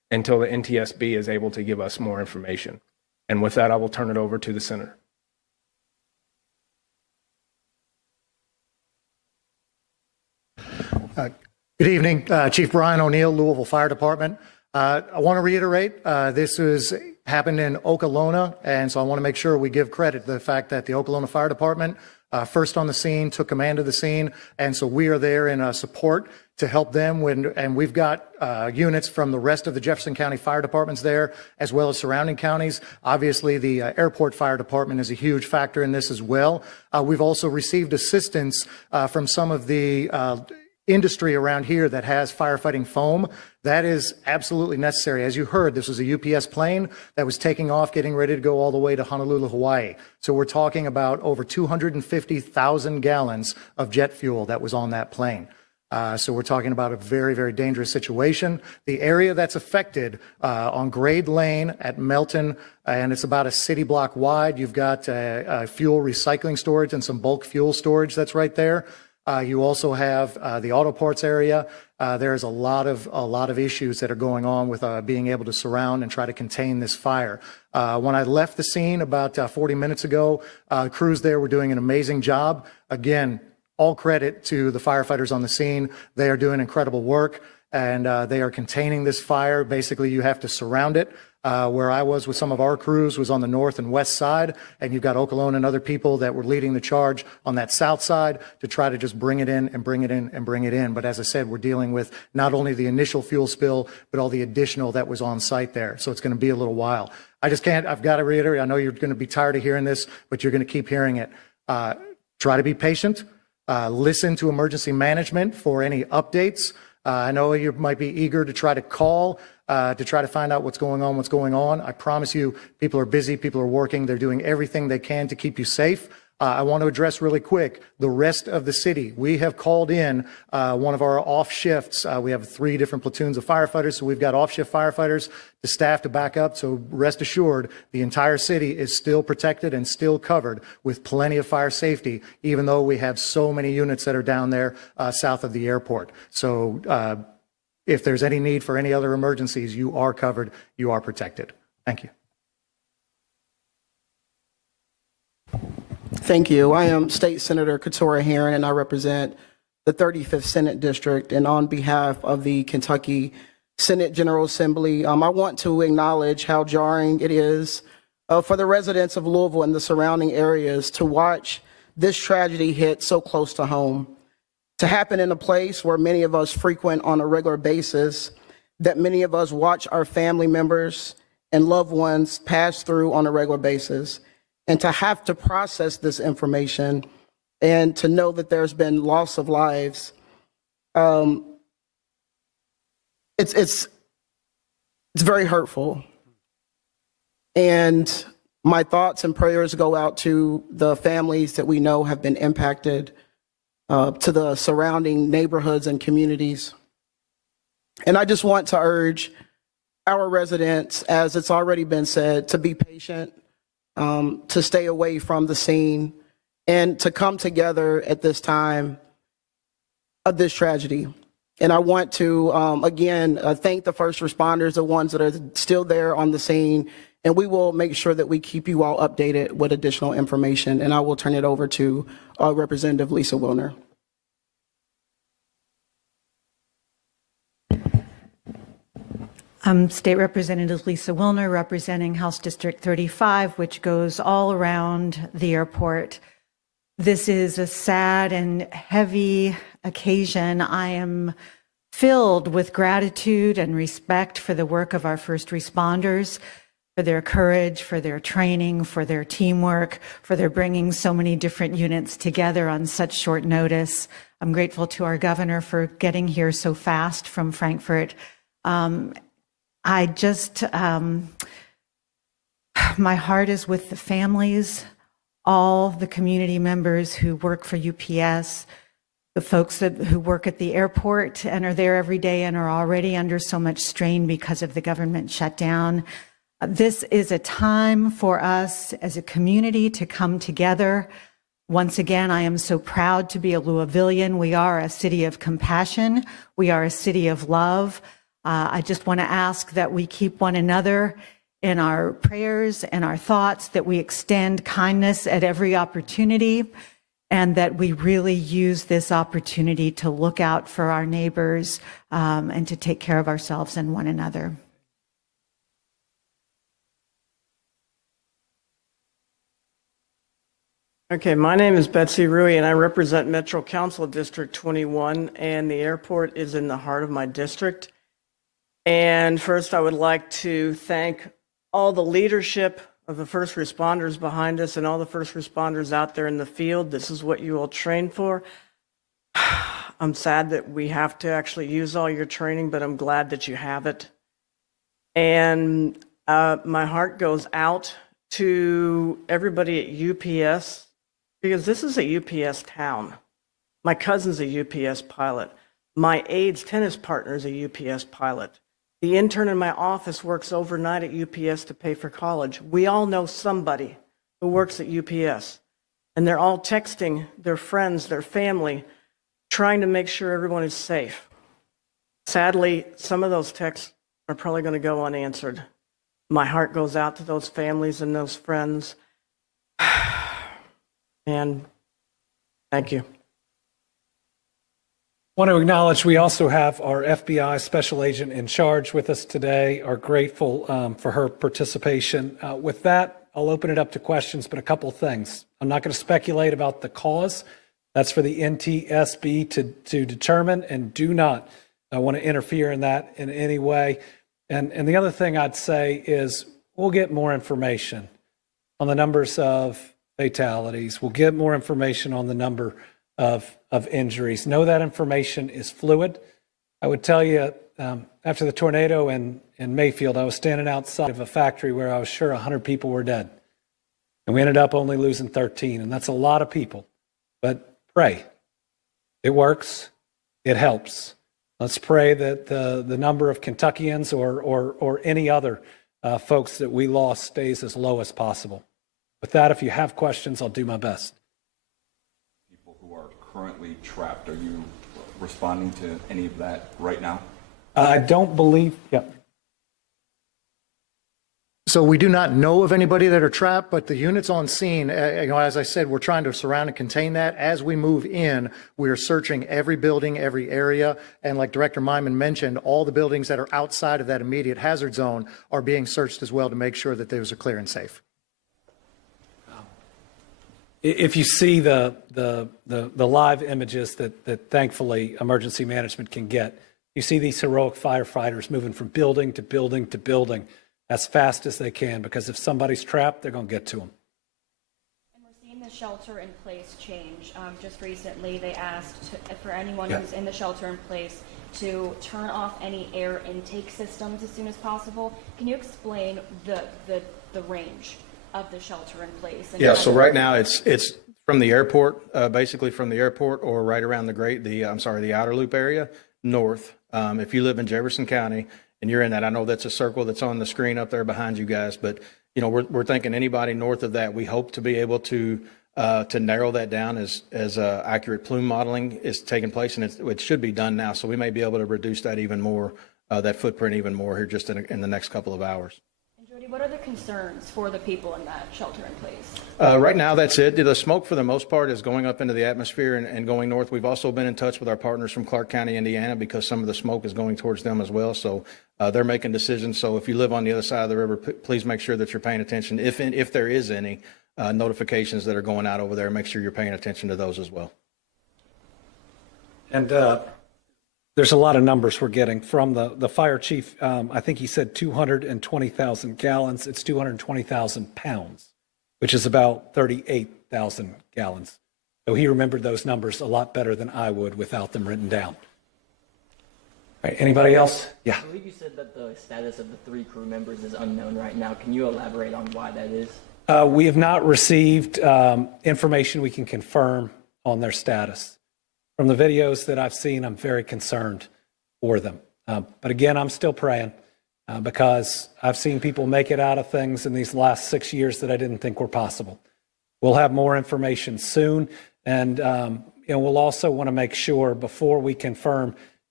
until the NTSB is able to give us more information. And with that, I will turn it over to the Senator. Good evening, Chief Brian O'Neill, Louisville Fire Department. I want to reiterate, this happened in Okolona, and so I want to make sure we give credit to the fact that the Okolona Fire Department first on the scene, took command of the scene, and so we are there in support to help them and we've got units from the rest of the Jefferson County Fire Departments there, as well as surrounding counties. Obviously, the Airport Fire Department is a huge factor in this as well. We've also received assistance from some of the industry around here that has firefighting foam. That is absolutely necessary. As you heard, this was a UPS plane that was taking off, getting ready to go all the way to Honolulu, Hawaii. So we're talking about over 250,000 gallons of jet fuel that was on that plane. So we're talking about a very, very dangerous situation. The area that's affected on Grade Lane at Melton, and it's about a city block wide. You've got fuel recycling storage and some bulk fuel storage that's right there. You also have the auto parts area. There's a lot of issues that are going on with being able to surround and try to contain this fire. When I left the scene about 40 minutes ago, crews there were doing an amazing job. Again, all credit to the firefighters on the scene. They are doing incredible work, and they are containing this fire. Basically, you have to surround it. Where I was with some of our crews was on the north and west side, and you've got Okolona and other people that were leading the charge on that south side to try to just bring it in and bring it in and bring it in. But as I said, we're dealing with not only the initial fuel spill, but all the additional that was on site there. So it's going to be a little while. I've got to reiterate, I know you're going to be tired of hearing this, but you're going to keep hearing it. Try to be patient. Listen to emergency management for any updates. I know you might be eager to try to call to try to find out what's going on. I promise you, people are busy, people are working, they're doing everything they can to keep you safe. I want to address really quick the rest of the city. We have called in one of our off shifts. We have 3 different platoons of firefighters, so we've got off shift firefighters to staff to back up. So rest assured, the entire city is still protected and still covered with plenty of fire safety, even though we have so many units that are down there south of the airport. So if there's any need for any other emergencies, you are covered, you are protected. Thank you. Thank you. I am State Senator Keturah Herron, and I represent the 35th Senate District. And on behalf of the Kentucky Senate General Assembly, I want to acknowledge how jarring it is for the residents of Louisville and the surrounding areas to watch this tragedy hit so close to home, to happen in a place where many of us frequent on a regular basis, that many of us watch our family members and loved ones pass through on a regular basis, and to have to process this information and to know that there's been loss of lives. It's very hurtful. And my thoughts and prayers go out to the families that we know have been impacted, to the surrounding neighborhoods and communities. And I just want to urge our residents, as it's already been said, to be patient, to stay away from the scene, and to come together at this time of this tragedy. And I want to, again, thank the first responders, the ones that are still there on the scene, and we will make sure that we keep you all updated with additional information. And I will turn it over to Representative Lisa Wilner. State Representative Lisa Wilner, representing House District 35, which goes all around the airport. This is a sad and heavy occasion. I am filled with gratitude and respect for the work of our first responders, for their courage, for their training, for their teamwork, for their bringing so many different units together on such short notice. I'm grateful to our governor for getting here so fast from Frankfurt. My heart is with the families, all the community members who work for UPS, the folks who work at the airport and are there every day and are already under so much strain because of the government shutdown. This is a time for us as a community to come together. Once again, I am so proud to be a Louisvillian. We are a city of compassion. We are a city of love. I just want to ask that we keep one another in our prayers and our thoughts, that we extend kindness at every opportunity, and that we really use this opportunity to look out for our neighbors and to take care of ourselves and one another. Okay, my name is Betsy Rui, and I represent Metro Council District 21, and the airport is in the heart of my district. And first, I would like to thank all the leadership of the first responders behind us and all the first responders out there in the field. This is what you all train for. I'm sad that we have to actually use all your training, but I'm glad that you have it. And my heart goes out to everybody at UPS, because this is a UPS town. My cousin's a UPS pilot. My aide's tennis partner is a UPS pilot. The intern in my office works overnight at UPS to pay for college. We all know somebody who works at UPS, and they're all texting their friends, their family, trying to make sure everyone is safe. Sadly, some of those texts are probably going to go unanswered. My heart goes out to those families and those friends. And thank you. I want to acknowledge we also have our FBI special agent in charge with us today. Are grateful for her participation. With that, I'll open it up to questions, but a couple of things. I'm not going to speculate about the cause. That's for the NTSB to determine, and do not want to interfere in that in any way. And the other thing I'd say is we'll get more information on the numbers of fatalities. We'll get more information on the number of injuries. Know that information is fluid. I would tell you, after the tornado in Mayfield, I was standing outside of a factory where I was sure 100 people were dead. And we ended up only losing 13, and that's a lot of people. But pray. It works. It helps. Let's pray that the number of Kentuckians or any other folks that we lost stays as low as possible. With that, if you have questions, I'll do my best. People who are currently trapped, are you responding to any of that right now? I don't believe, yeah. So we do not know of anybody that are trapped, but the units on scene, as I said, we're trying to surround and contain that. As we move in, we are searching every building, every area. And like Director Myman mentioned, all the buildings that are outside of that immediate hazard zone are being searched as well to make sure that those are clear and safe. If you see the live images that thankfully emergency management can get, you see these heroic firefighters moving from building to building to building as fast as they can, because if somebody's trapped, they're going to get to them. And we're seeing the shelter in place change. Just recently, they asked for anyone who's in the shelter in place to turn off any air intake systems as soon as possible. Can you explain the range of the shelter in place? And so right now it's from the airport, basically from the airport or right around the outer loop area north. If you live in Jefferson County and you're in that, I know that's a circle that's on the screen up there behind you guys, but we're thinking anybody north of that, we hope to be able to narrow that down as accurate plume modeling is taking place, and it should be done now. So we may be able to reduce that even more, that footprint even more here just in the next couple of hours. What are the concerns for the people in that shelter in place? Right now, that's it. The smoke, for the most part, is going up into the atmosphere and going north. We've also been in touch with our partners from Clark County, Indiana, because some of the smoke is going towards them as well. So they're making decisions. So if you live on the other side of the river, please make sure that you're paying attention. If there is any notifications that are going out over there, make sure you're paying attention to those as well. And there's a lot of numbers we're getting from the fire chief. I think he said 220,000 gallons. It's 220,000 pounds, which is about 38,000 gallons. So he remembered those numbers a lot better than I would without them written down. All right, anybody else? Yeah. I believe you said that the status of the 3 crew members is unknown right now. Can you elaborate on why that is? We have not received information we can confirm on their status. From the videos that I've seen, I'm very concerned for them. But again, I'm still praying because I've seen people make it out of things in these last 6 years that I didn't think were possible. We'll have more information soon. And we'll also want to make sure before we confirm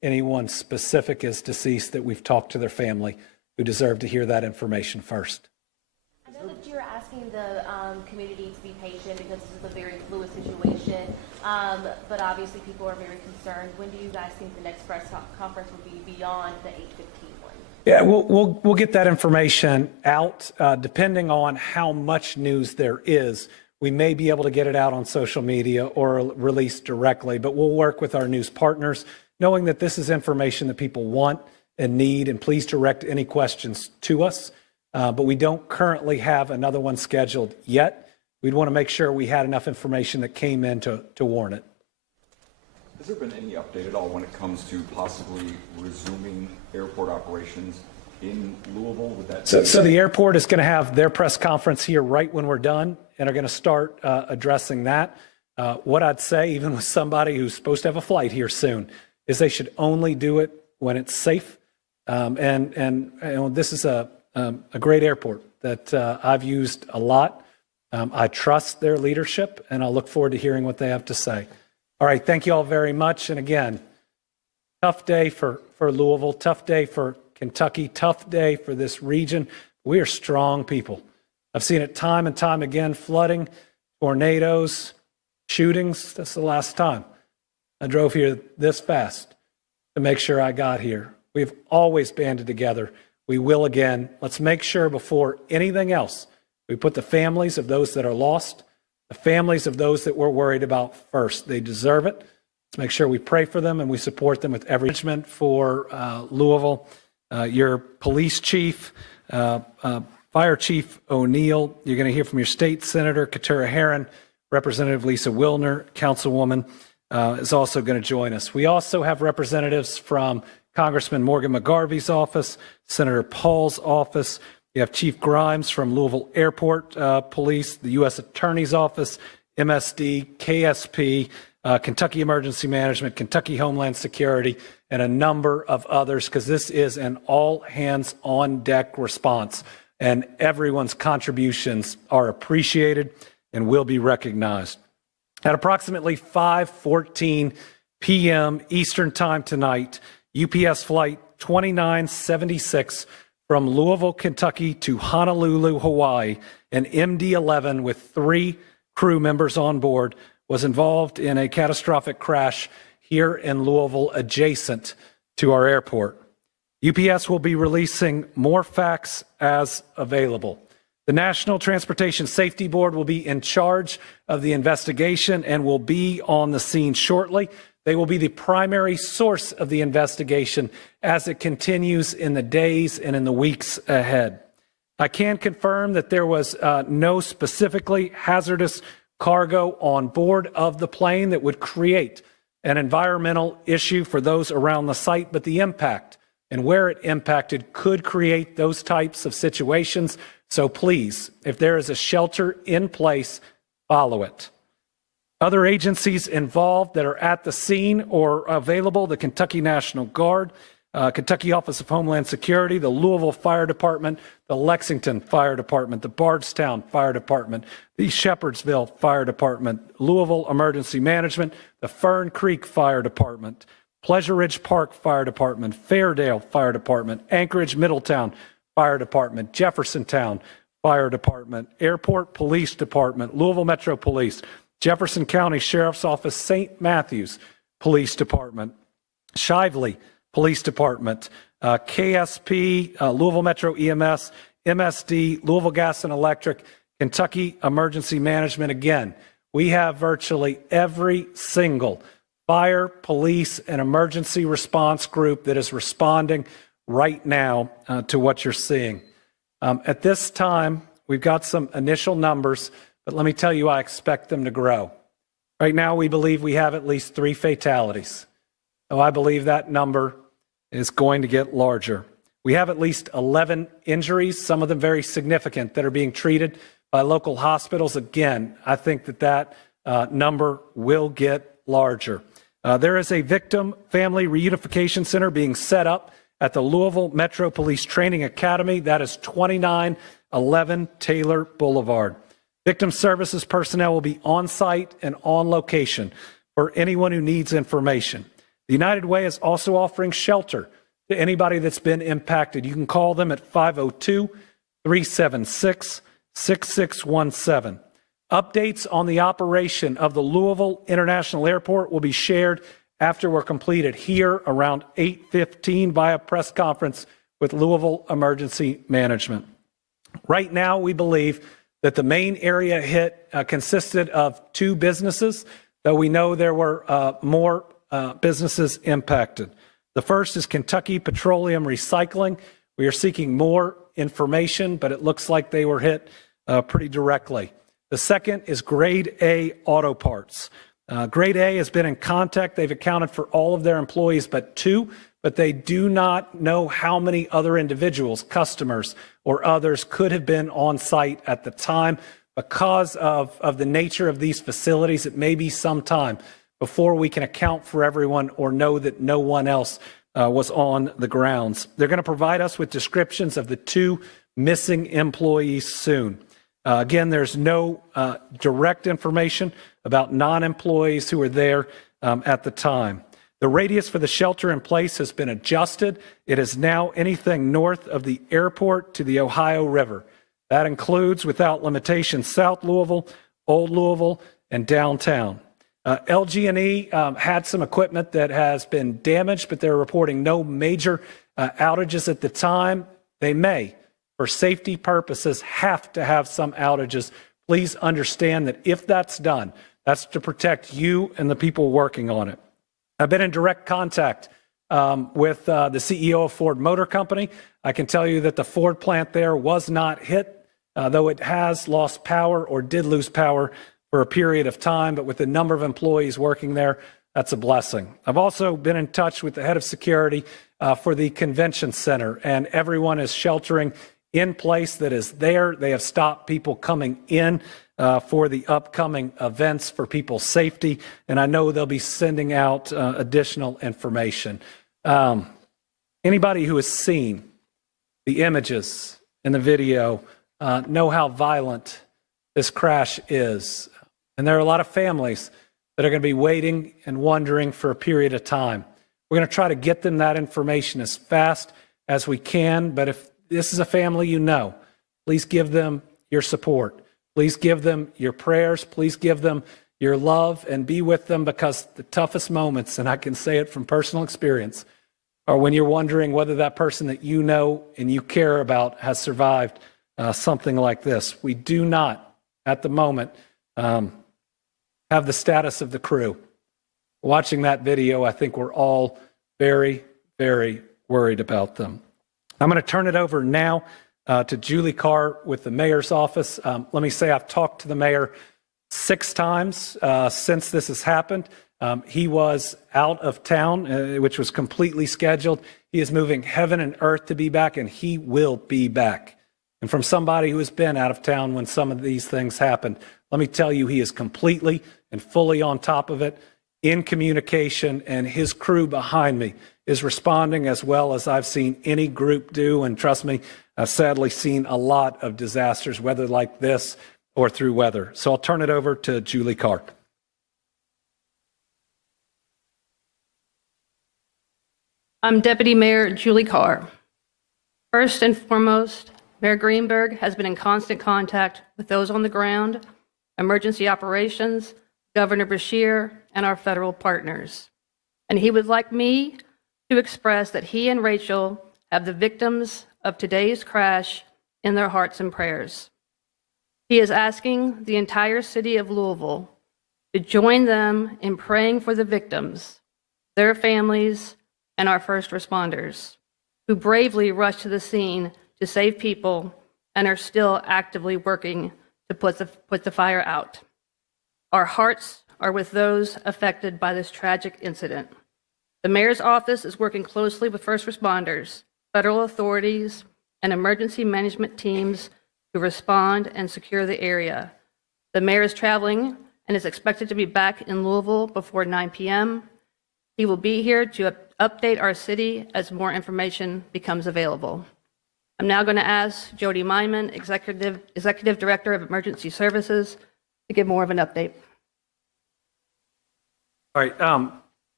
anyone specific is deceased that we've talked to their family who deserve to hear that information first. I know that you're asking the community to be patient because this is a very fluid situation, but obviously people are very concerned. When do you guys think the next press conference will be beyond the 8:15 one? Yeah, we'll get that information out depending on how much news there is. We may be able to get it out on social media or release directly, but we'll work with our news partners, knowing that this is information that people want and need, and please direct any questions to us. But we don't currently have another one scheduled yet. We'd want to make sure we had enough information that came in to warrant it. Has there been any update at all when it comes to possibly resuming airport operations in Louisville? Would that So the airport is going to have their press conference here right when we're done, and are going to start addressing that. What I'd say, even with somebody who's supposed to have a flight here soon, is they should only do it when it's safe. And you know, this is a great airport that I've used a lot. I trust their leadership, and I'll look forward to hearing what they have to say. All right, thank you all very much. And again, tough day for Louisville, tough day for Kentucky, tough day for this region. We are strong people. I've seen it time and time again, flooding, tornadoes, shootings. That's the last time I drove here this fast to make sure I got here. We've always banded together. We will again. Let's make sure before anything else, we put the families of those that are lost, the families of those that we're worried about first. They deserve it. Let's make sure we pray for them and we support them with every management for Louisville. Your police chief, Fire Chief O'Neill, you're going to hear from your state senator, Katura Herron, Representative Lisa Wilner, Councilwoman, is also going to join us. We also have representatives from Congressman Morgan McGarvey's office, Senator Paul's office. You have Chief Grimes from Louisville Airport Police, the U.S. Attorney's Office, MSD, KSP, Kentucky Emergency Management, Kentucky Homeland Security, and a number of others, because this is an all-hands-on-deck response, and everyone's contributions are appreciated and will be recognized. At approximately 5:14 p.m. Eastern Time tonight, UPS Flight 2976 from Louisville, Kentucky to Honolulu, Hawaii, an MD-11 with 3 crew members on board, was involved in a catastrophic crash here in Louisville adjacent to our airport. UPS will be releasing more facts as available. The National Transportation Safety Board will be in charge of the investigation and will be on the scene shortly. They will be the primary source of the investigation as it continues in the days and in the weeks ahead. I can confirm that there was no specifically hazardous cargo on board of the plane that would create an environmental issue for those around the site, but the impact and where it impacted could create those types of situations. So please, if there is a shelter in place, follow it. Other agencies involved that are at the scene or available: the Kentucky National Guard, Kentucky Office of Homeland Security, the Louisville Fire Department, the Lexington Fire Department, the Bardstown Fire Department, the Shepherdsville Fire Department, Louisville Emergency Management, the Fern Creek Fire Department, Pleasure Ridge Park Fire Department, Fairdale Fire Department, Anchorage Middletown Fire Department, Jeffersontown Fire Department, Airport Police Department, Louisville Metro Police, Jefferson County Sheriff's Office, St. Matthews Police Department, Shively Police Department, KSP, Louisville Metro EMS, MSD, Louisville Gas and Electric, Kentucky Emergency Management. Again, we have virtually every single fire, police, and emergency response group that is responding right now to what you're seeing. At this time, we've got some initial numbers, but let me tell you, I expect them to grow. Right now, we believe we have at least 3 fatalities. So I believe that number is going to get larger. We have at least 11 injuries, some of them very significant, that are being treated by local hospitals. Again, I think that number will get larger. There is a victim family reunification center being set up at the Louisville Metro Police Training Academy. That is 2911 Taylor Boulevard. Victim services personnel will be on site and on location for anyone who needs information. The United Way is also offering shelter to anybody that's been impacted. You can call them at 502-376-6617. Updates on the operation of the Louisville International Airport will be shared after we're completed here around 8:15 via press conference with Louisville Emergency Management. Right now, we believe that the main area hit consisted of 2 businesses, though we know there were more businesses impacted. The first is Kentucky Petroleum Recycling. We are seeking more information, but it looks like they were hit pretty directly. The second is Grade A Auto Parts. Grade A has been in contact. They've accounted for all of their employees but 2, but they do not know how many other individuals, customers, or others could have been on site at the time. Because of the nature of these facilities, it may be some time before we can account for everyone or know that no one else was on the grounds. They're going to provide us with descriptions of the 2 missing employees soon. Again, there's no direct information about non-employees who were there at the time. The radius for the shelter in place has been adjusted. It is now anything north of the airport to the Ohio River. That includes, without limitation, South Louisville, Old Louisville, and downtown. LG&E had some equipment that has been damaged, but they're reporting no major outages at the time. They may, for safety purposes, have to have some outages. Please understand that if that's done, that's to protect you and the people working on it. I've been in direct contact with the CEO of Ford Motor Company. I can tell you that the Ford plant there was not hit, though it has lost power or did lose power for a period of time, but with the number of employees working there, that's a blessing. I've also been in touch with the head of security for the convention center, and everyone is sheltering in place that is there. They have stopped people coming in for the upcoming events for people's safety, and I know they'll be sending out additional information. Anybody who has seen the images in the video know how violent this crash is. And there are a lot of families that are going to be waiting and wondering for a period of time. We're going to try to get them that information as fast as we can, but if this is a family you know, please give them your support. Please give them your prayers. Please give them your love and be with them, because the toughest moments, and I can say it from personal experience, are when you're wondering whether that person that you know and you care about has survived something like this. We do not, at the moment, have the status of the crew. Watching that video, I think we're all very, very worried about them. I'm going to turn it over now to Julie Carr with the mayor's office. Let me say I've talked to the mayor 6 times since this has happened. He was out of town, which was completely scheduled. He is moving heaven and earth to be back, and he will be back. And from somebody who has been out of town when some of these things happened, let me tell you, he is completely and fully on top of it, in communication, and his crew behind me is responding as well as I've seen any group do. And trust me, I've sadly seen a lot of disasters, whether like this or through weather. So I'll turn it over to Julie Carr. I'm Deputy Mayor Julie Carr. First and foremost, Mayor Greenberg has been in constant contact with those on the ground, emergency operations, Governor Beshear, and our federal partners. And he would like me to express that he and Rachel have the victims of today's crash in their hearts and prayers. He is asking the entire city of Louisville to join them in praying for the victims, their families, and our first responders, who bravely rushed to the scene to save people and are still actively working to put the fire out. Our hearts are with those affected by this tragic incident. The mayor's office is working closely with first responders, federal authorities, and emergency management teams to respond and secure the area. The mayor is traveling and is expected to be back in Louisville before 9 p.m. He will be here to update our city as more information becomes available. I'm now going to ask Jody Myman, Executive Director of Emergency Services, to give more of an update. All right.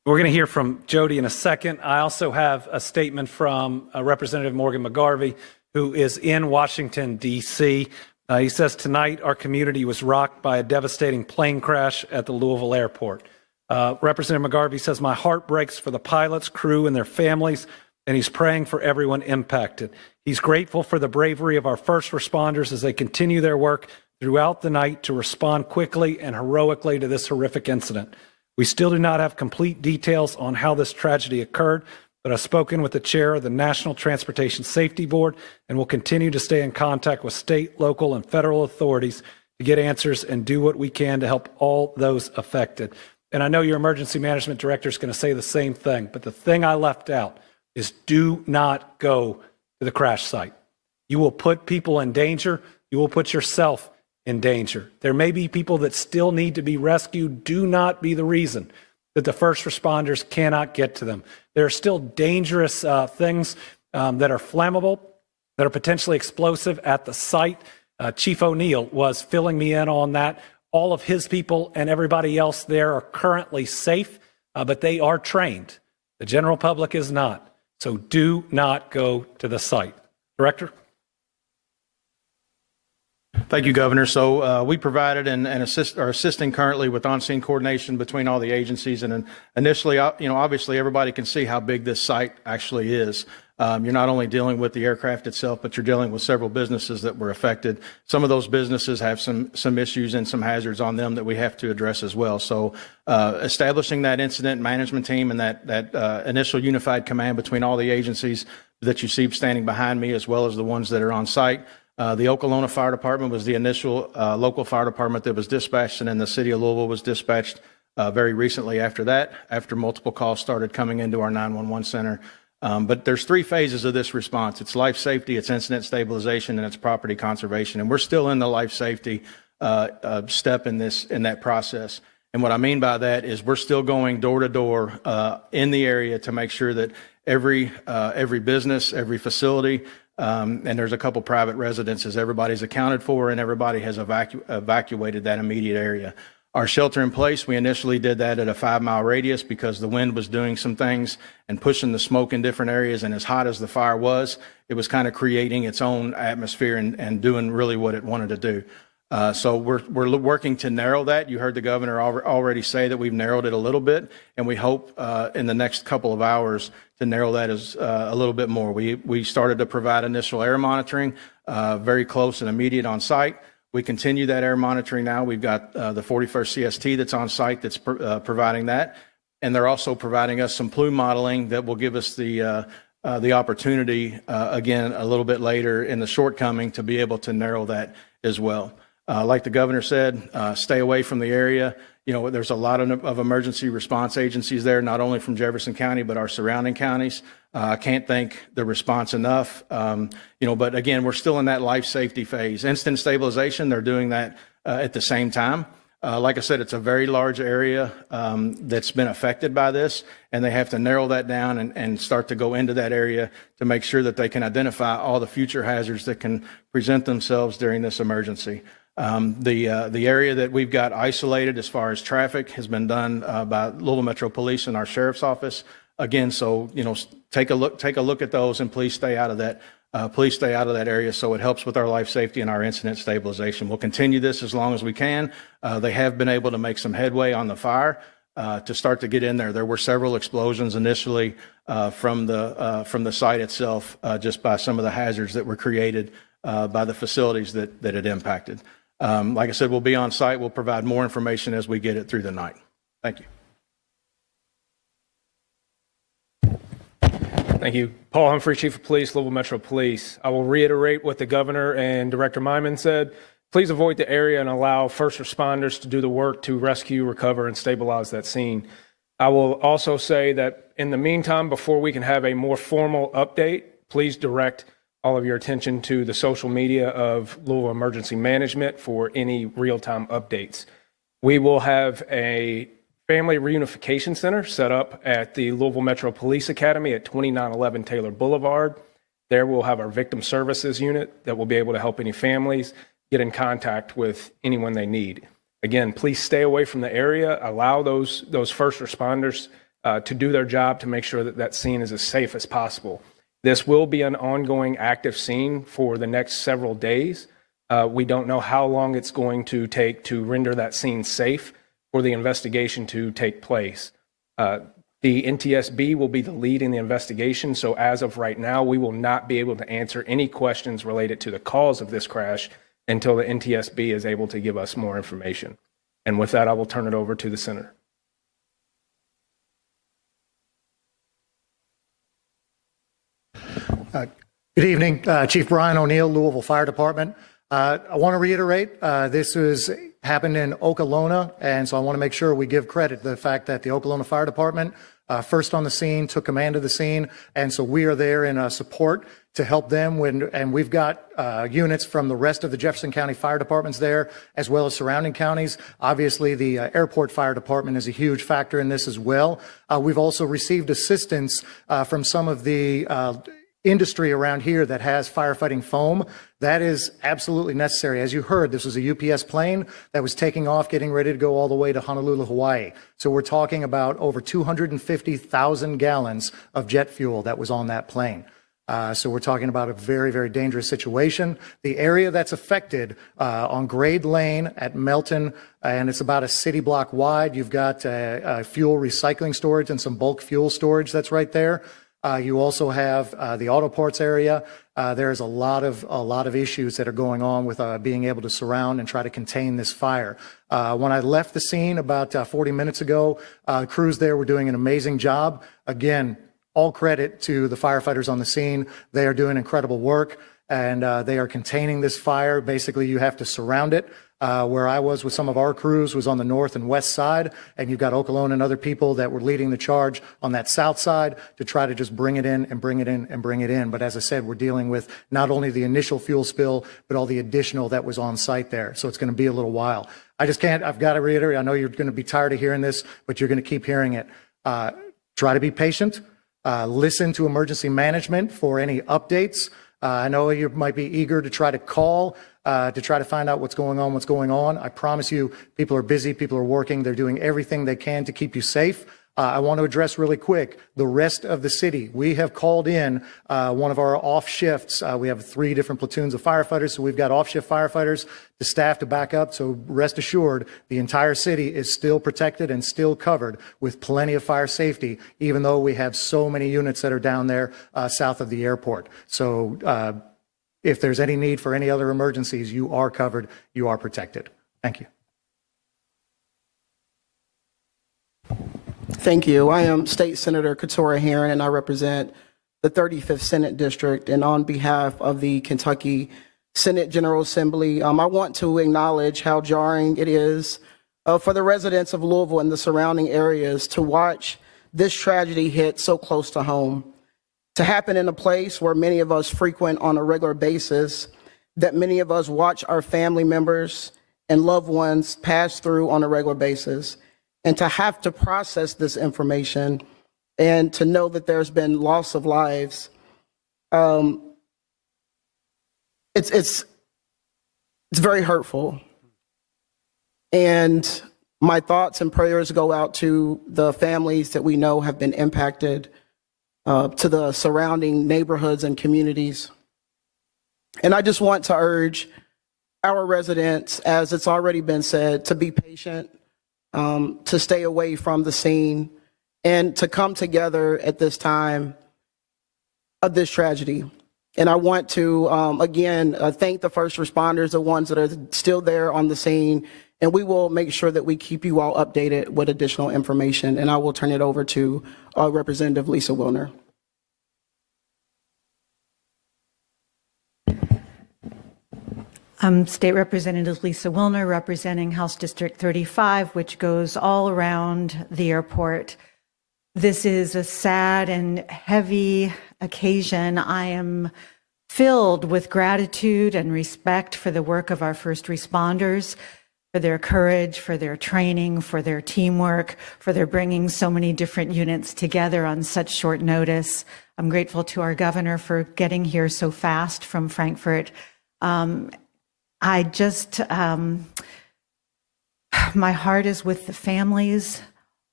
We're going to hear from Jody in a second. I also have a statement from Representative Morgan McGarvey, who is in Washington, D.C. He says, tonight our community was rocked by a devastating plane crash at the Louisville airport. Representative McGarvey says, my heart breaks for the pilots, crew, and their families, and he's praying for everyone impacted. He's grateful for the bravery of our first responders as they continue their work throughout the night to respond quickly and heroically to this horrific incident. We still do not have complete details on how this tragedy occurred, but I've spoken with the chair of the National Transportation Safety Board and will continue to stay in contact with state, local, and federal authorities to get answers and do what we can to help all those affected. And I know your emergency management director is going to say the same thing, but the thing I left out is do not go to the crash site. You will put people in danger. You will put yourself in danger. There may be people that still need to be rescued. Do not be the reason that the first responders cannot get to them. There are still dangerous things that are flammable, that are potentially explosive at the site. Chief O'Neill was filling me in on that. All of his people and everybody else there are currently safe, but they are trained. The general public is not. So do not go to the site. Director? Thank you, Governor. So we provided and are assisting currently with on-scene coordination between all the agencies. And initially, obviously everybody can see how big this site actually is. You're not only dealing with the aircraft itself, but you're dealing with several businesses that were affected. Some of those businesses have some issues and some hazards on them that we have to address as well. So establishing that incident management team and that initial unified command between all the agencies that you see standing behind me, as well as the ones that are on site. The Okolona Fire Department was the initial local fire department that was dispatched, and then the city of Louisville was dispatched very recently after that, after multiple calls started coming into our 911 center. But there's three phases of this response. It's life safety, it's incident stabilization, and it's property conservation. And we're still in the life safety step in that process. And what I mean by that is we're still going door to door in the area to make sure that every business, every facility, and there's a couple private residences, everybody's accounted for and everybody has evacuated that immediate area. Our shelter in place, we initially did that at a 5-mile radius because the wind was doing some things and pushing the smoke in different areas. And as hot as the fire was, it was kind of creating its own atmosphere and doing really what it wanted to do. So we're working to narrow that. You heard the governor already say that we've narrowed it a little bit, and we hope in the next couple of hours to narrow that as a little bit more. We started to provide initial air monitoring, very close and immediate on site. We continue that air monitoring now. We've got the 41st CST that's on site that's providing that, and they're also providing us some plume modeling that will give us the opportunity again a little bit later in the shortcoming to be able to narrow that as well. Like the governor said, stay away from the area. You know, there's a lot of emergency response agencies there, not only from Jefferson County, but our surrounding counties. I can't thank the response enough. But again, we're still in that life safety phase. Instant stabilization, they're doing that at the same time. Like I said, it's a very large area that's been affected by this, and they have to narrow that down and start to go into that area to make sure that they can identify all the future hazards that can present themselves during this emergency. The area that we've got isolated as far as traffic has been done by Louisville Metro Police and our sheriff's office. Again, so take a look at those, and please stay out of that. Please stay out of that area so it helps with our life safety and our incident stabilization. We'll continue this as long as we can. They have been able to make some headway on the fire to start to get in there. There were several explosions initially from the site itself, just by some of the hazards that were created by the facilities that it impacted. Like I said, we'll be on site. We'll provide more information as we get it through the night. Thank you. Thank you. Paul Humphrey, Chief of Police, Louisville Metro Police. I will reiterate what the governor and Director Myman said. Please avoid the area and allow first responders to do the work to rescue, recover, and stabilize that scene. I will also say that in the meantime, before we can have a more formal update, please direct all of your attention to the social media of Louisville Emergency Management for any real-time updates. We will have a Family Reunification Center set up at the Louisville Metro Police Academy at 2911 Taylor Boulevard. There we'll have our victim services unit that will be able to help any families get in contact with anyone they need. Again, please stay away from the area. Allow those first responders to do their job to make sure that that scene is as safe as possible. This will be an ongoing active scene for the next several days. We don't know how long it's going to take to render that scene safe for the investigation to take place. The NTSB will be the lead in the investigation, so as of right now, we will not be able to answer any questions related to the cause of this crash until the NTSB is able to give us more information. And with that, I will turn it over to the Senator. Good evening, Chief Brian O'Neill, Louisville Fire Department. I want to reiterate, this happened in Okolona, and so I want to make sure we give credit to the fact that the Okolona Fire Department first on the scene, took command of the scene, and so we are there in support to help them and we've got units from the rest of the Jefferson County Fire Departments there, as well as surrounding counties. Obviously, the Airport Fire Department is a huge factor in this as well. We've also received assistance from some of the industry around here that has firefighting foam. That is absolutely necessary. As you heard, this was a UPS plane that was taking off, getting ready to go all the way to Honolulu, Hawaii. So we're talking about over 250,000 gallons of jet fuel that was on that plane. So we're talking about a very, very dangerous situation. The area that's affected on Grade Lane at Melton, and it's about a city block wide. You've got fuel recycling storage and some bulk fuel storage that's right there. You also have the auto parts area. There's a lot of issues that are going on with being able to surround and try to contain this fire. When I left the scene about 40 minutes ago, crews there were doing an amazing job. Again, all credit to the firefighters on the scene. They are doing incredible work, and they are containing this fire. Basically, you have to surround it. Where I was with some of our crews was on the north and west side, and you've got Okolona and other people that were leading the charge on that south side to try to just bring it in and bring it in and bring it in. But as I said, we're dealing with not only the initial fuel spill, but all the additional that was on site there. So it's going to be a little while. I've got to reiterate, I know you're going to be tired of hearing this, but you're going to keep hearing it. Try to be patient. Listen to emergency management for any updates. I know you might be eager to try to call to try to find out what's going on. I promise you, people are busy, people are working, they're doing everything they can to keep you safe. I want to address really quick the rest of the city. We have called in one of our off shifts. We have 3 different platoons of firefighters, so we've got off shift firefighters to staff to back up. So rest assured, the entire city is still protected and still covered with plenty of fire safety, even though we have so many units that are down there south of the airport. So if there's any need for any other emergencies, you are covered, you are protected. Thank you. Thank you. I am State Senator Keturah Herron, and I represent the 35th Senate District. And on behalf of the Kentucky Senate General Assembly, I want to acknowledge how jarring it is for the residents of Louisville and the surrounding areas to watch this tragedy hit so close to home, to happen in a place where many of us frequent on a regular basis, that many of us watch our family members and loved ones pass through on a regular basis. And to have to process this information and to know that there's been loss of lives, it's very hurtful. And my thoughts and prayers go out to the families that we know have been impacted, to the surrounding neighborhoods and communities. And I just want to urge our residents, as it's already been said, to be patient, to stay away from the scene, and to come together at this time of this tragedy. And I want to, again, thank the first responders, the ones that are still there on the scene, and we will make sure that we keep you all updated with additional information. And I will turn it over to Representative Lisa Wilner. State Representative Lisa Wilner, representing House District 35, which goes all around the airport. This is a sad and heavy occasion. I am filled with gratitude and respect for the work of our first responders, for their courage, for their training, for their teamwork, for their bringing so many different units together on such short notice. I'm grateful to our governor for getting here so fast from Frankfurt. I just, my heart is with the families,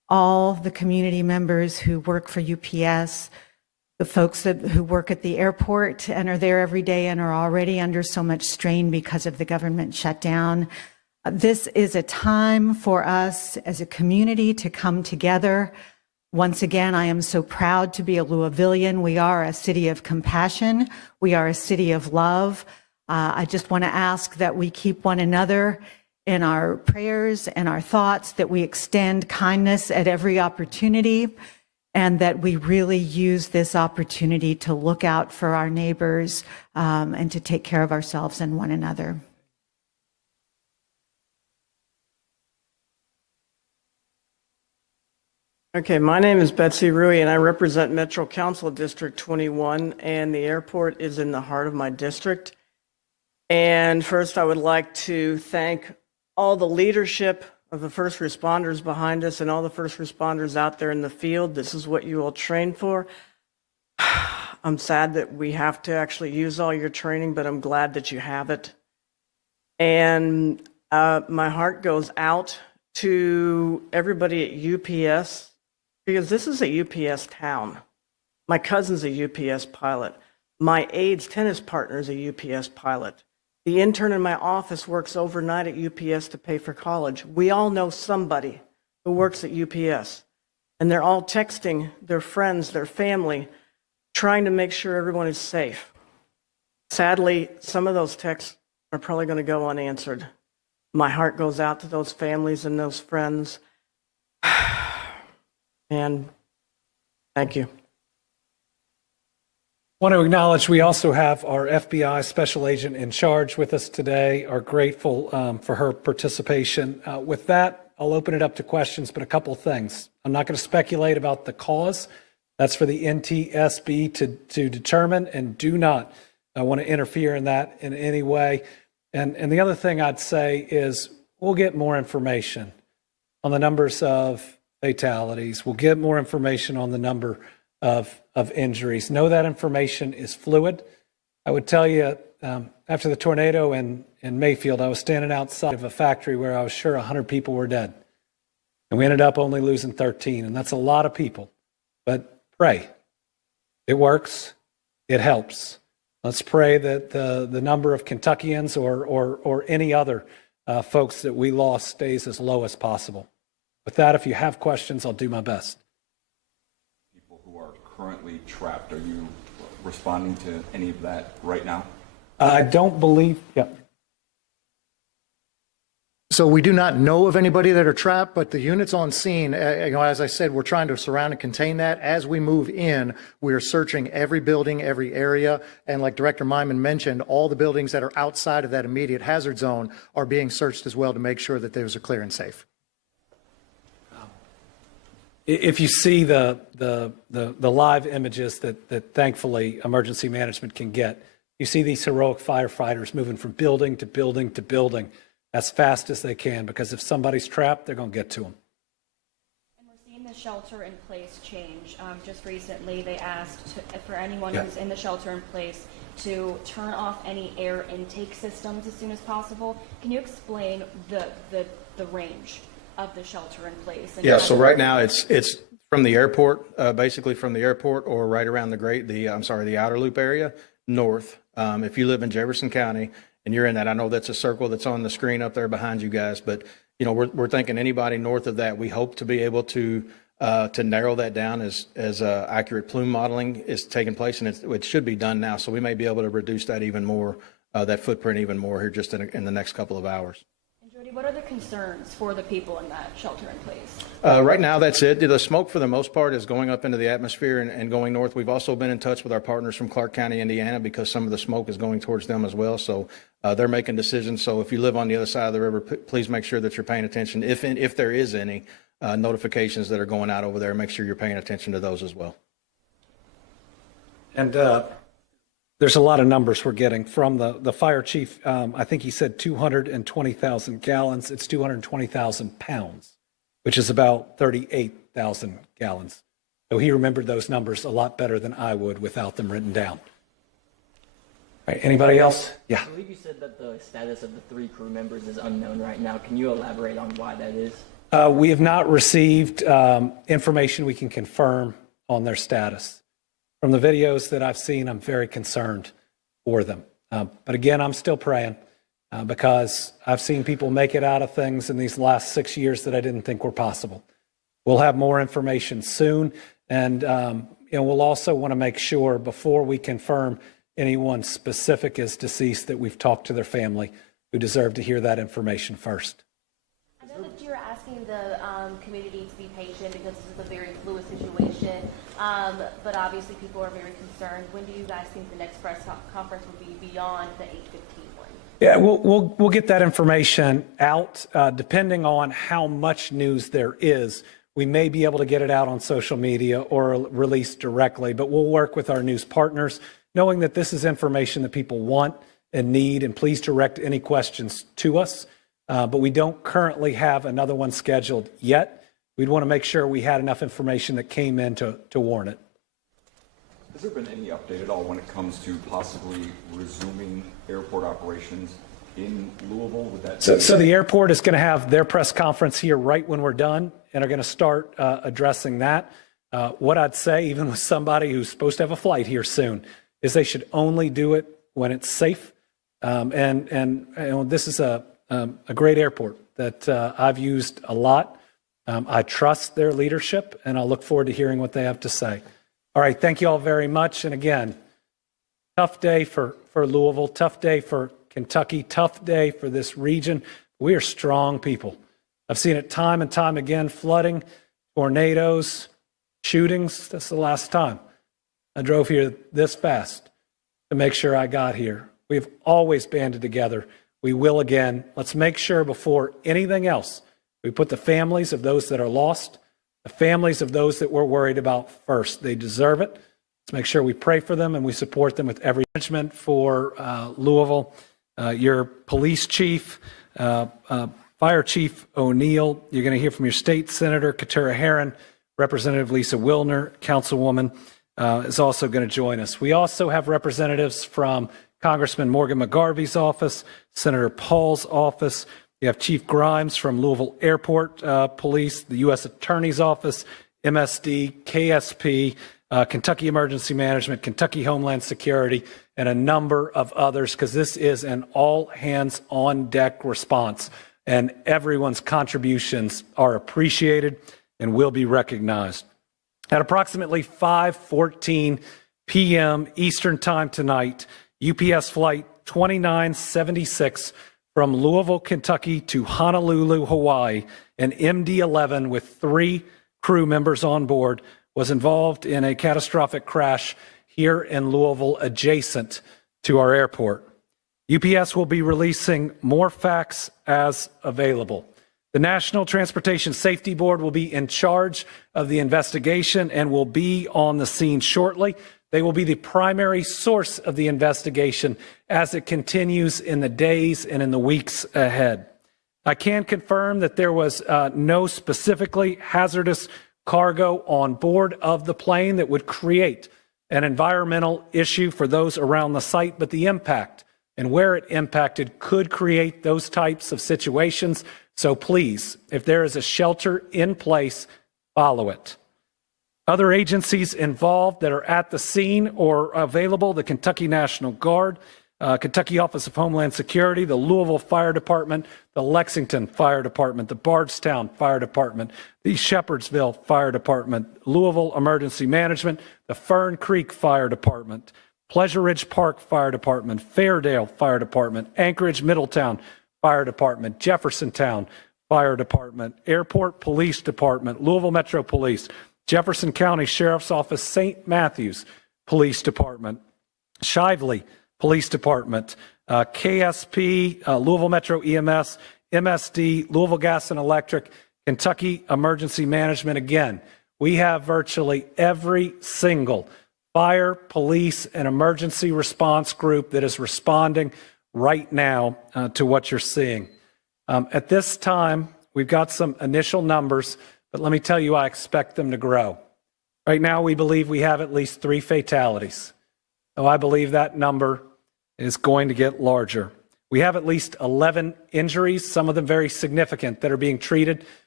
all the community members who work for UPS, the folks who work at the airport and are there every day and are already under so much strain because of the government shutdown. This is a time for us as a community to come together. Once again, I am so proud to be a Louisvillian. We are a city of compassion. We are a city of love. I just want to ask that we keep one another in our prayers and our thoughts, that we extend kindness at every opportunity, and that we really use this opportunity to look out for our neighbors and to take care of ourselves and one another. Okay, my name is Betsy Rui, and I represent Metro Council District 21, and the airport is in the heart of my district. And first, I would like to thank all the leadership of the first responders behind us and all the first responders out there in the field. This is what you all train for. I'm sad that we have to actually use all your training, but I'm glad that you have it. And my heart goes out to everybody at UPS, because this is a UPS town. My cousin's a UPS pilot. My aide's tennis partner is a UPS pilot. The intern in my office works overnight at UPS to pay for college. We all know somebody who works at UPS, and they're all texting their friends, their family, trying to make sure everyone is safe. Sadly, some of those texts are probably going to go unanswered. My heart goes out to those families and those friends. And thank you. I want to acknowledge we also have our FBI special agent in charge with us today. Are grateful for her participation. With that, I'll open it up to questions, but a couple of things. I'm not going to speculate about the cause. That's for the NTSB to determine, and do not want to interfere in that in any way. And the other thing I'd say is we'll get more information on the numbers of fatalities. We'll get more information on the number of injuries. Know that information is fluid. I would tell you, after the tornado in Mayfield, I was standing outside of a factory where I was sure 100 people were dead. And we ended up only losing 13, and that's a lot of people. But pray. It works. It helps. Let's pray that the number of Kentuckians or any other folks that we lost stays as low as possible. With that, if you have questions, I'll do my best. People who are currently trapped, are you responding to any of that right now? I don't believe, yeah. So we do not know of anybody that are trapped, but the units on scene, as I said, we're trying to surround and contain that. As we move in, we are searching every building, every area. And like Director Myman mentioned, all the buildings that are outside of that immediate hazard zone are being searched as well to make sure that those are clear and safe. If you see the live images that thankfully emergency management can get, you see these heroic firefighters moving from building to building to building as fast as they can, because if somebody's trapped, they're going to get to them. And we're seeing the shelter in place change. Just recently, they asked for anyone who's in the shelter in place to turn off any air intake systems as soon as possible. Can you explain the range of the shelter in place? Yeah, so right now it's from the airport, basically from the airport or right around the outer loop area north. If you live in Jefferson County and you're in that, I know that's a circle that's on the screen up there behind you guys, but you know, we're thinking anybody north of that, we hope to be able to narrow that down as accurate plume modeling is taking place, and it should be done now. So we may be able to reduce that even more, that footprint even more here just in the next couple of hours. What are the concerns for the people in that shelter in place? Right now, that's it. The smoke, for the most part, is going up into the atmosphere and going north. We've also been in touch with our partners from Clark County, Indiana, because some of the smoke is going towards them as well. So they're making decisions. So if you live on the other side of the river, please make sure that you're paying attention. If there is any notifications that are going out over there, make sure you're paying attention to those as well. And there's a lot of numbers we're getting from the fire chief. I think he said 220,000 gallons. It's 220,000 pounds, which is about 38,000 gallons. So he remembered those numbers a lot better than I would without them written down. All right, anybody else? Yeah. I believe you said that the status of the 3 crew members is unknown right now. Can you elaborate on why that is? We have not received information we can confirm on their status. From the videos that I've seen, I'm very concerned for them. But again, I'm still praying because I've seen people make it out of things in these last 6 years that I didn't think were possible. We'll have more information soon, and we'll also want to make sure before we confirm anyone specific is deceased that we've talked to their family who deserve to hear that information first. I know that you're asking the community to be patient because this is a very fluid situation, but obviously people are very concerned. When do you guys think the next press conference will be beyond the 8:15 one? Yeah, we'll get that information out depending on how much news there is. We may be able to get it out on social media or release directly, but we'll work with our news partners, knowing that this is information that people want and need, and please direct any questions to us. But we don't currently have another one scheduled yet. We'd want to make sure we had enough information that came in to warrant it. Has there been any update at all when it comes to possibly resuming airport operations in Louisville? Would that so the airport is going to have their press conference here right when we're done, and are going to start addressing that. What I'd say, even with somebody who's supposed to have a flight here soon, is they should only do it when it's safe. And this is a great airport that I've used a lot. I trust their leadership, and I'll look forward to hearing what they have to say. All right, thank you all very much. And again, tough day for Louisville, tough day for Kentucky, tough day for this region. We are strong people. I've seen it time and time again, flooding, tornadoes, shootings. That's the last time I drove here this fast to make sure I got here. We've always banded together. We will again. Let's make sure before anything else, we put the families of those that are lost, the families of those that we're worried about first. They deserve it. Let's make sure we pray for them and we support them with every management for Louisville. Your police chief, Fire Chief O'Neill, you're going to hear from your state senator, Katura Herron, Representative Lisa Wilner, Councilwoman, is also going to join us. We also have representatives from Congressman Morgan McGarvey's office, Senator Paul's office. You have Chief Grimes from Louisville Airport Police, the U.S. Attorney's Office, MSD, KSP, Kentucky Emergency Management, Kentucky Homeland Security, and a number of others, because this is an all-hands-on-deck response, and everyone's contributions are appreciated and will be recognized. At approximately 5:14 p.m. Eastern Time tonight, UPS Flight 2976 from Louisville, Kentucky to Honolulu, Hawaii, an MD-11 with 3 crew members on board was involved in a catastrophic crash here in Louisville adjacent to our airport. UPS will be releasing more facts as available. The National Transportation Safety Board will be in charge of the investigation and will be on the scene shortly. They will be the primary source of the investigation as it continues in the days and in the weeks ahead. I can confirm that there was no specifically hazardous cargo on board of the plane that would create an environmental issue for those around the site, but the impact and where it impacted could create those types of situations. So please, if there is a shelter in place, follow it. Other agencies involved that are at the scene or available: the Kentucky National Guard, Kentucky Office of Homeland Security, the Louisville Fire Department, the Lexington Fire Department, the Bardstown Fire Department, the Shepherdsville Fire Department, Louisville Emergency Management, the Fern Creek Fire Department, Pleasure Ridge Park Fire Department, Fairdale Fire Department, Anchorage Middletown Fire Department, Jeffersontown Fire Department, Airport Police Department, Louisville Metro Police, Jefferson County Sheriff's Office, St. Matthews Police Department, Shively Police Department, KSP, Louisville Metro EMS, MSD, Louisville Gas and Electric, Kentucky Emergency Management. Again, we have virtually every single fire, police, and emergency response group that is responding right now to what you're seeing. At this time, we've got some initial numbers, but let me tell you, I expect them to grow. Right now, we believe we have at least 3 fatalities. So I believe that number is going to get larger. We have at least 11 injuries, some of them very significant, that are being treated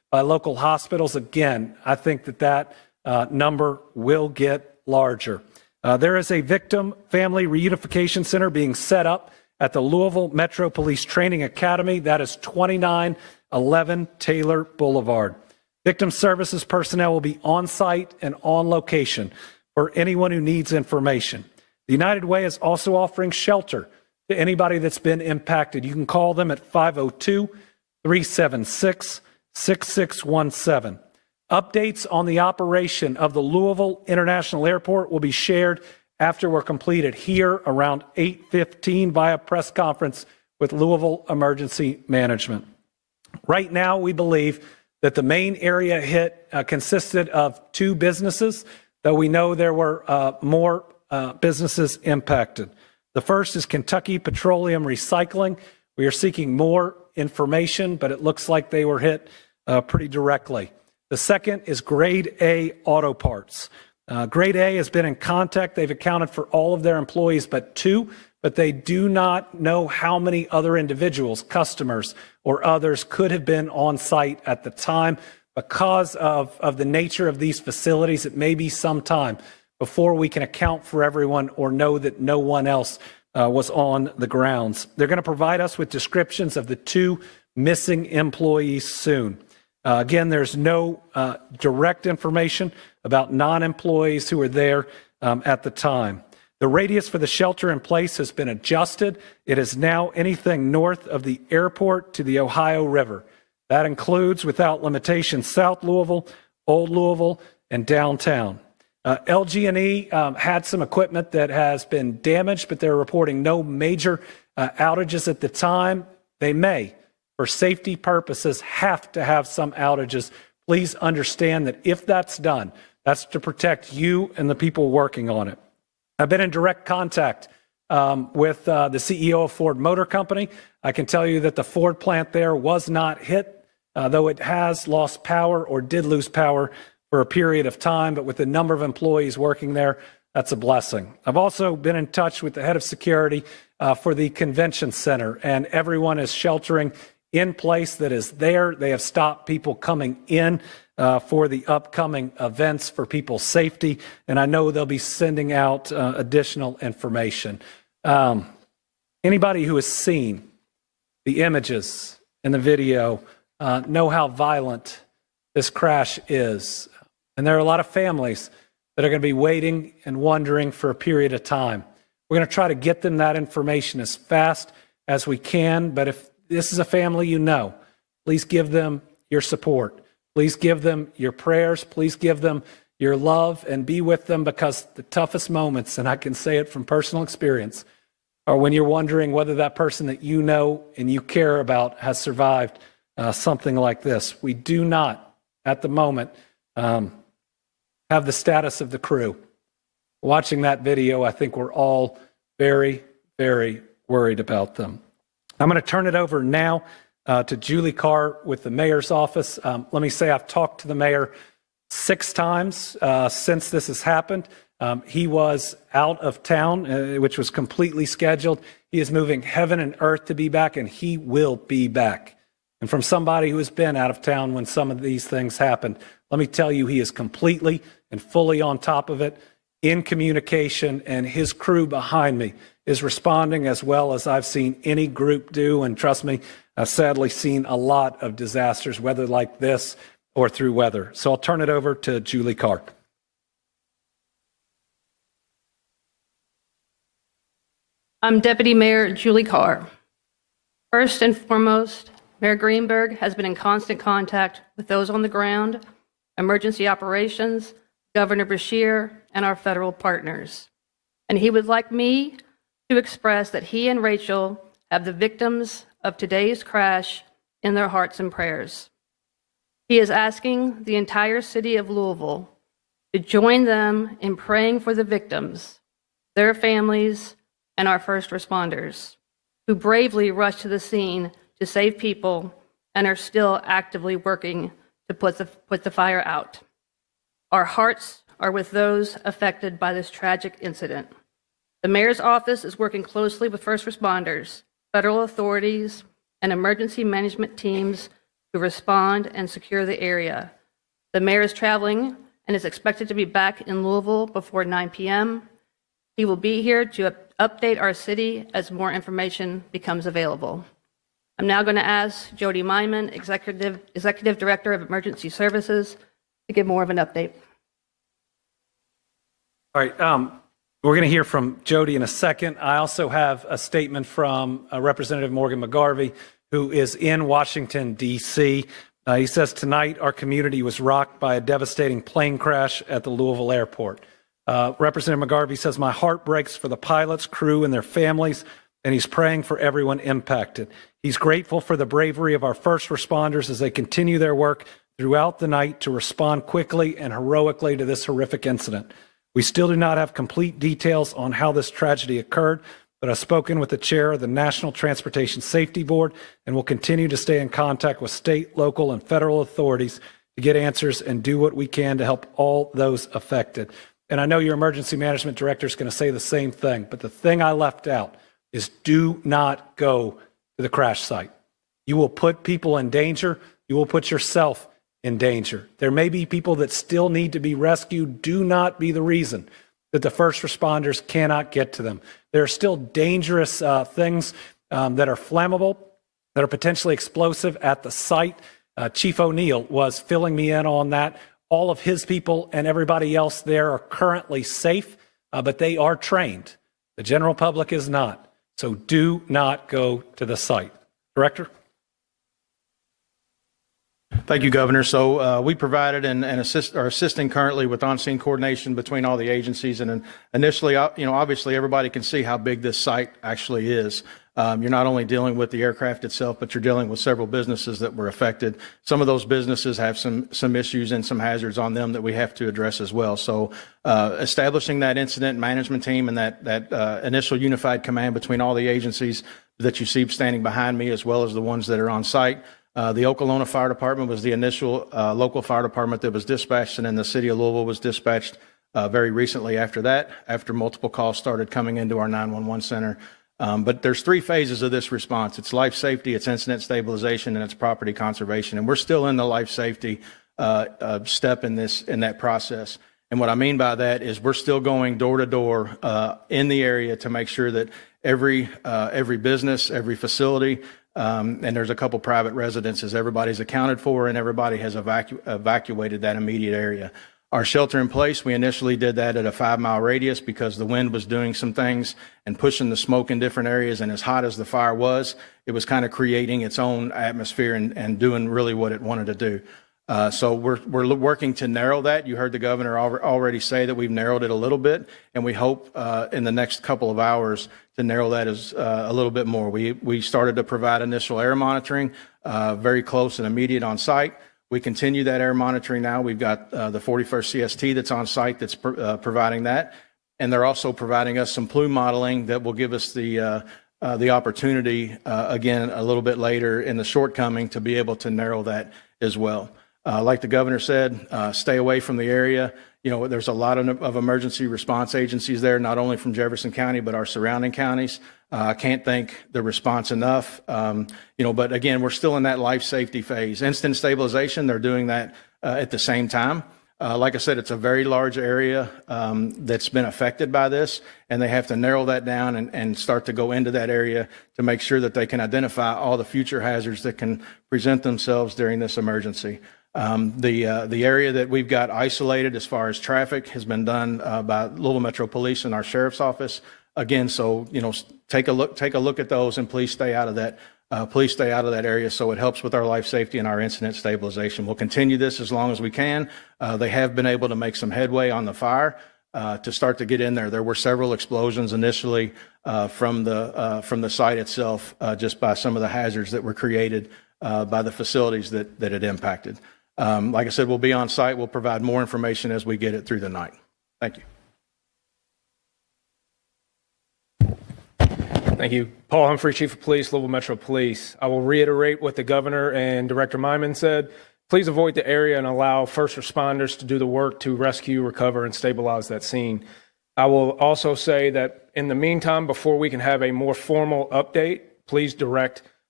by local hospitals. Again, I think that number will get larger. There is a victim family reunification center being set up at the Louisville Metro Police Training Academy. That is 2911 Taylor Boulevard. Victim services personnel will be on site and on location for anyone who needs information. The United Way is also offering shelter to anybody that's been impacted. You can call them at 502-376-6617. Updates on the operation of the Louisville International Airport will be shared after we're completed here around 8:15 via press conference with Louisville Emergency Management. Right now, we believe that the main area hit consisted of 2 businesses, though we know there were more businesses impacted. The first is Kentucky Petroleum Recycling. We are seeking more information, but it looks like they were hit pretty directly. The second is Grade A Auto Parts. Grade A has been in contact. They've accounted for all of their employees but 2, but they do not know how many other individuals, customers, or others could have been on site at the time. Because of the nature of these facilities, it may be some time before we can account for everyone or know that no one else was on the grounds. They're going to provide us with descriptions of the 2 missing employees soon. Again, there's no direct information about non-employees who were there at the time. The radius for the shelter in place has been adjusted. It is now anything north of the airport to the Ohio River. That includes, without limitation, South Louisville, Old Louisville, and downtown. LG&E had some equipment that has been damaged, but they're reporting no major outages at the time. They may, for safety purposes, have to have some outages. Please understand that if that's done, that's to protect you and the people working on it. I've been in direct contact with the CEO of Ford Motor Company. I can tell you that the Ford plant there was not hit, though it has lost power or did lose power for a period of time, but with the number of employees working there, that's a blessing. I've also been in touch with the head of security for the convention center, and everyone is sheltering in place that is there. They have stopped people coming in for the upcoming events for people's safety, and I know they'll be sending out additional information. Anybody who has seen the images and the video know how violent this crash is. And there are a lot of families that are going to be waiting and wondering for a period of time. We're going to try to get them that information as fast as we can, but if this is a family you know, please give them your support. Please give them your prayers. Please give them your love and be with them, because the toughest moments, and I can say it from personal experience, are when you're wondering whether that person that you know and you care about has survived something like this. We do not, at the moment, have the status of the crew. Watching that video, I think we're all very, very worried about them. I'm going to turn it over now to Julie Carr with the mayor's office. Let me say I've talked to the mayor 6 times since this has happened. He was out of town, which was completely scheduled. He is moving heaven and earth to be back, and he will be back. And from somebody who has been out of town when some of these things happened, let me tell you, he is completely and fully on top of it, in communication, and his crew behind me is responding as well as I've seen any group do. And trust me, I've sadly seen a lot of disasters, whether like this or through weather. So I'll turn it over to Julie Carr. I'm Deputy Mayor Julie Carr. First and foremost, Mayor Greenberg has been in constant contact with those on the ground, emergency operations, Governor Beshear, and our federal partners. And he would like me to express that he and Rachel have the victims of today's crash in their hearts and prayers. He is asking the entire city of Louisville to join them in praying for the victims, their families, and our first responders, who bravely rushed to the scene to save people and are still actively working to put the fire out. Our hearts are with those affected by this tragic incident. The mayor's office is working closely with first responders, federal authorities, and emergency management teams to respond and secure the area. The mayor is traveling and is expected to be back in Louisville before 9 p.m. He will be here to update our city as more information becomes available. I'm now going to ask Jody Myman, Executive Director of Emergency Services, to give more of an update. All right, we're going to hear from Jody in a second. I also have a statement from Representative Morgan McGarvey, who is in Washington, D.C. He says, tonight our community was rocked by a devastating plane crash at the Louisville airport. Representative McGarvey says, my heart breaks for the pilots, crew, and their families, and he's praying for everyone impacted. He's grateful for the bravery of our first responders as they continue their work throughout the night to respond quickly and heroically to this horrific incident. We still do not have complete details on how this tragedy occurred, but I've spoken with the chair of the National Transportation Safety Board and will continue to stay in contact with state, local, and federal authorities to get answers and do what we can to help all those affected. And I know your emergency management director is going to say the same thing, but the thing I left out is do not go to the crash site. You will put people in danger. You will put yourself in danger. There may be people that still need to be rescued. Do not be the reason that the first responders cannot get to them. There are still dangerous things that are flammable, that are potentially explosive at the site. Chief O'Neill was filling me in on that. All of his people and everybody else there are currently safe, but they are trained. The general public is not. So do not go to the site. Director? Thank you, Governor. So we provided and are assisting currently with on-scene coordination between all the agencies. And initially, obviously everybody can see how big this site actually is. You're not only dealing with the aircraft itself, but you're dealing with several businesses that were affected. Some of those businesses have some issues and some hazards on them that we have to address as well. So establishing that incident management team and that initial unified command between all the agencies that you see standing behind me, as well as the ones that are on site. The Okolona Fire Department was the initial local fire department that was dispatched, and then the city of Louisville was dispatched very recently after that, after multiple calls started coming into our 911 center. But there's three phases of this response. It's life safety, it's incident stabilization, and it's property conservation. And we're still in the life safety step in that process. And what I mean by that is we're still going door to door in the area to make sure that every business, every facility, and there's a couple private residences, everybody's accounted for and everybody has evacuated that immediate area. Our shelter in place, we initially did that at a 5-mile radius because the wind was doing some things and pushing the smoke in different areas. And as hot as the fire was, it was kind of creating its own atmosphere and doing really what it wanted to do. So we're working to narrow that. You heard the governor already say that we've narrowed it a little bit, and we hope in the next couple of hours to narrow that as a little bit more. We started to provide initial air monitoring, very close and immediate on site. We continue that air monitoring now. We've got the 41st CST that's on site that's providing that. And they're also providing us some plume modeling that will give us the opportunity, again, a little bit later in the shortcoming to be able to narrow that as well. Like the governor said, stay away from the area. You know, there's a lot of emergency response agencies there, not only from Jefferson County, but our surrounding counties. I can't thank the response enough. But again, we're still in that life safety phase. Instant stabilization, they're doing that at the same time. Like I said, it's a very large area that's been affected by this, and they have to narrow that down and start to go into that area to make sure that they can identify all the future hazards that can present themselves during this emergency. The area that we've got isolated as far as traffic has been done by Louisville Metro Police and our sheriff's office. Again, so take a look at those, and please stay out of that. Please stay out of that area so it helps with our life safety and our incident stabilization. We'll continue this as long as we can. They have been able to make some headway on the fire to start to get in there. There were several explosions initially from the site itself, just by some of the hazards that were created by the facilities that it impacted. Like I said, we'll be on site. We'll provide more information as we get it through the night. Thank you. Thank you. Paul Humphrey, Chief of Police, Louisville Metro Police. I will reiterate what the governor and Director Myman said. Please avoid the area and allow first responders to do the work to rescue, recover, and stabilize that scene. I will also say that in the meantime, before we can have a more formal update, please direct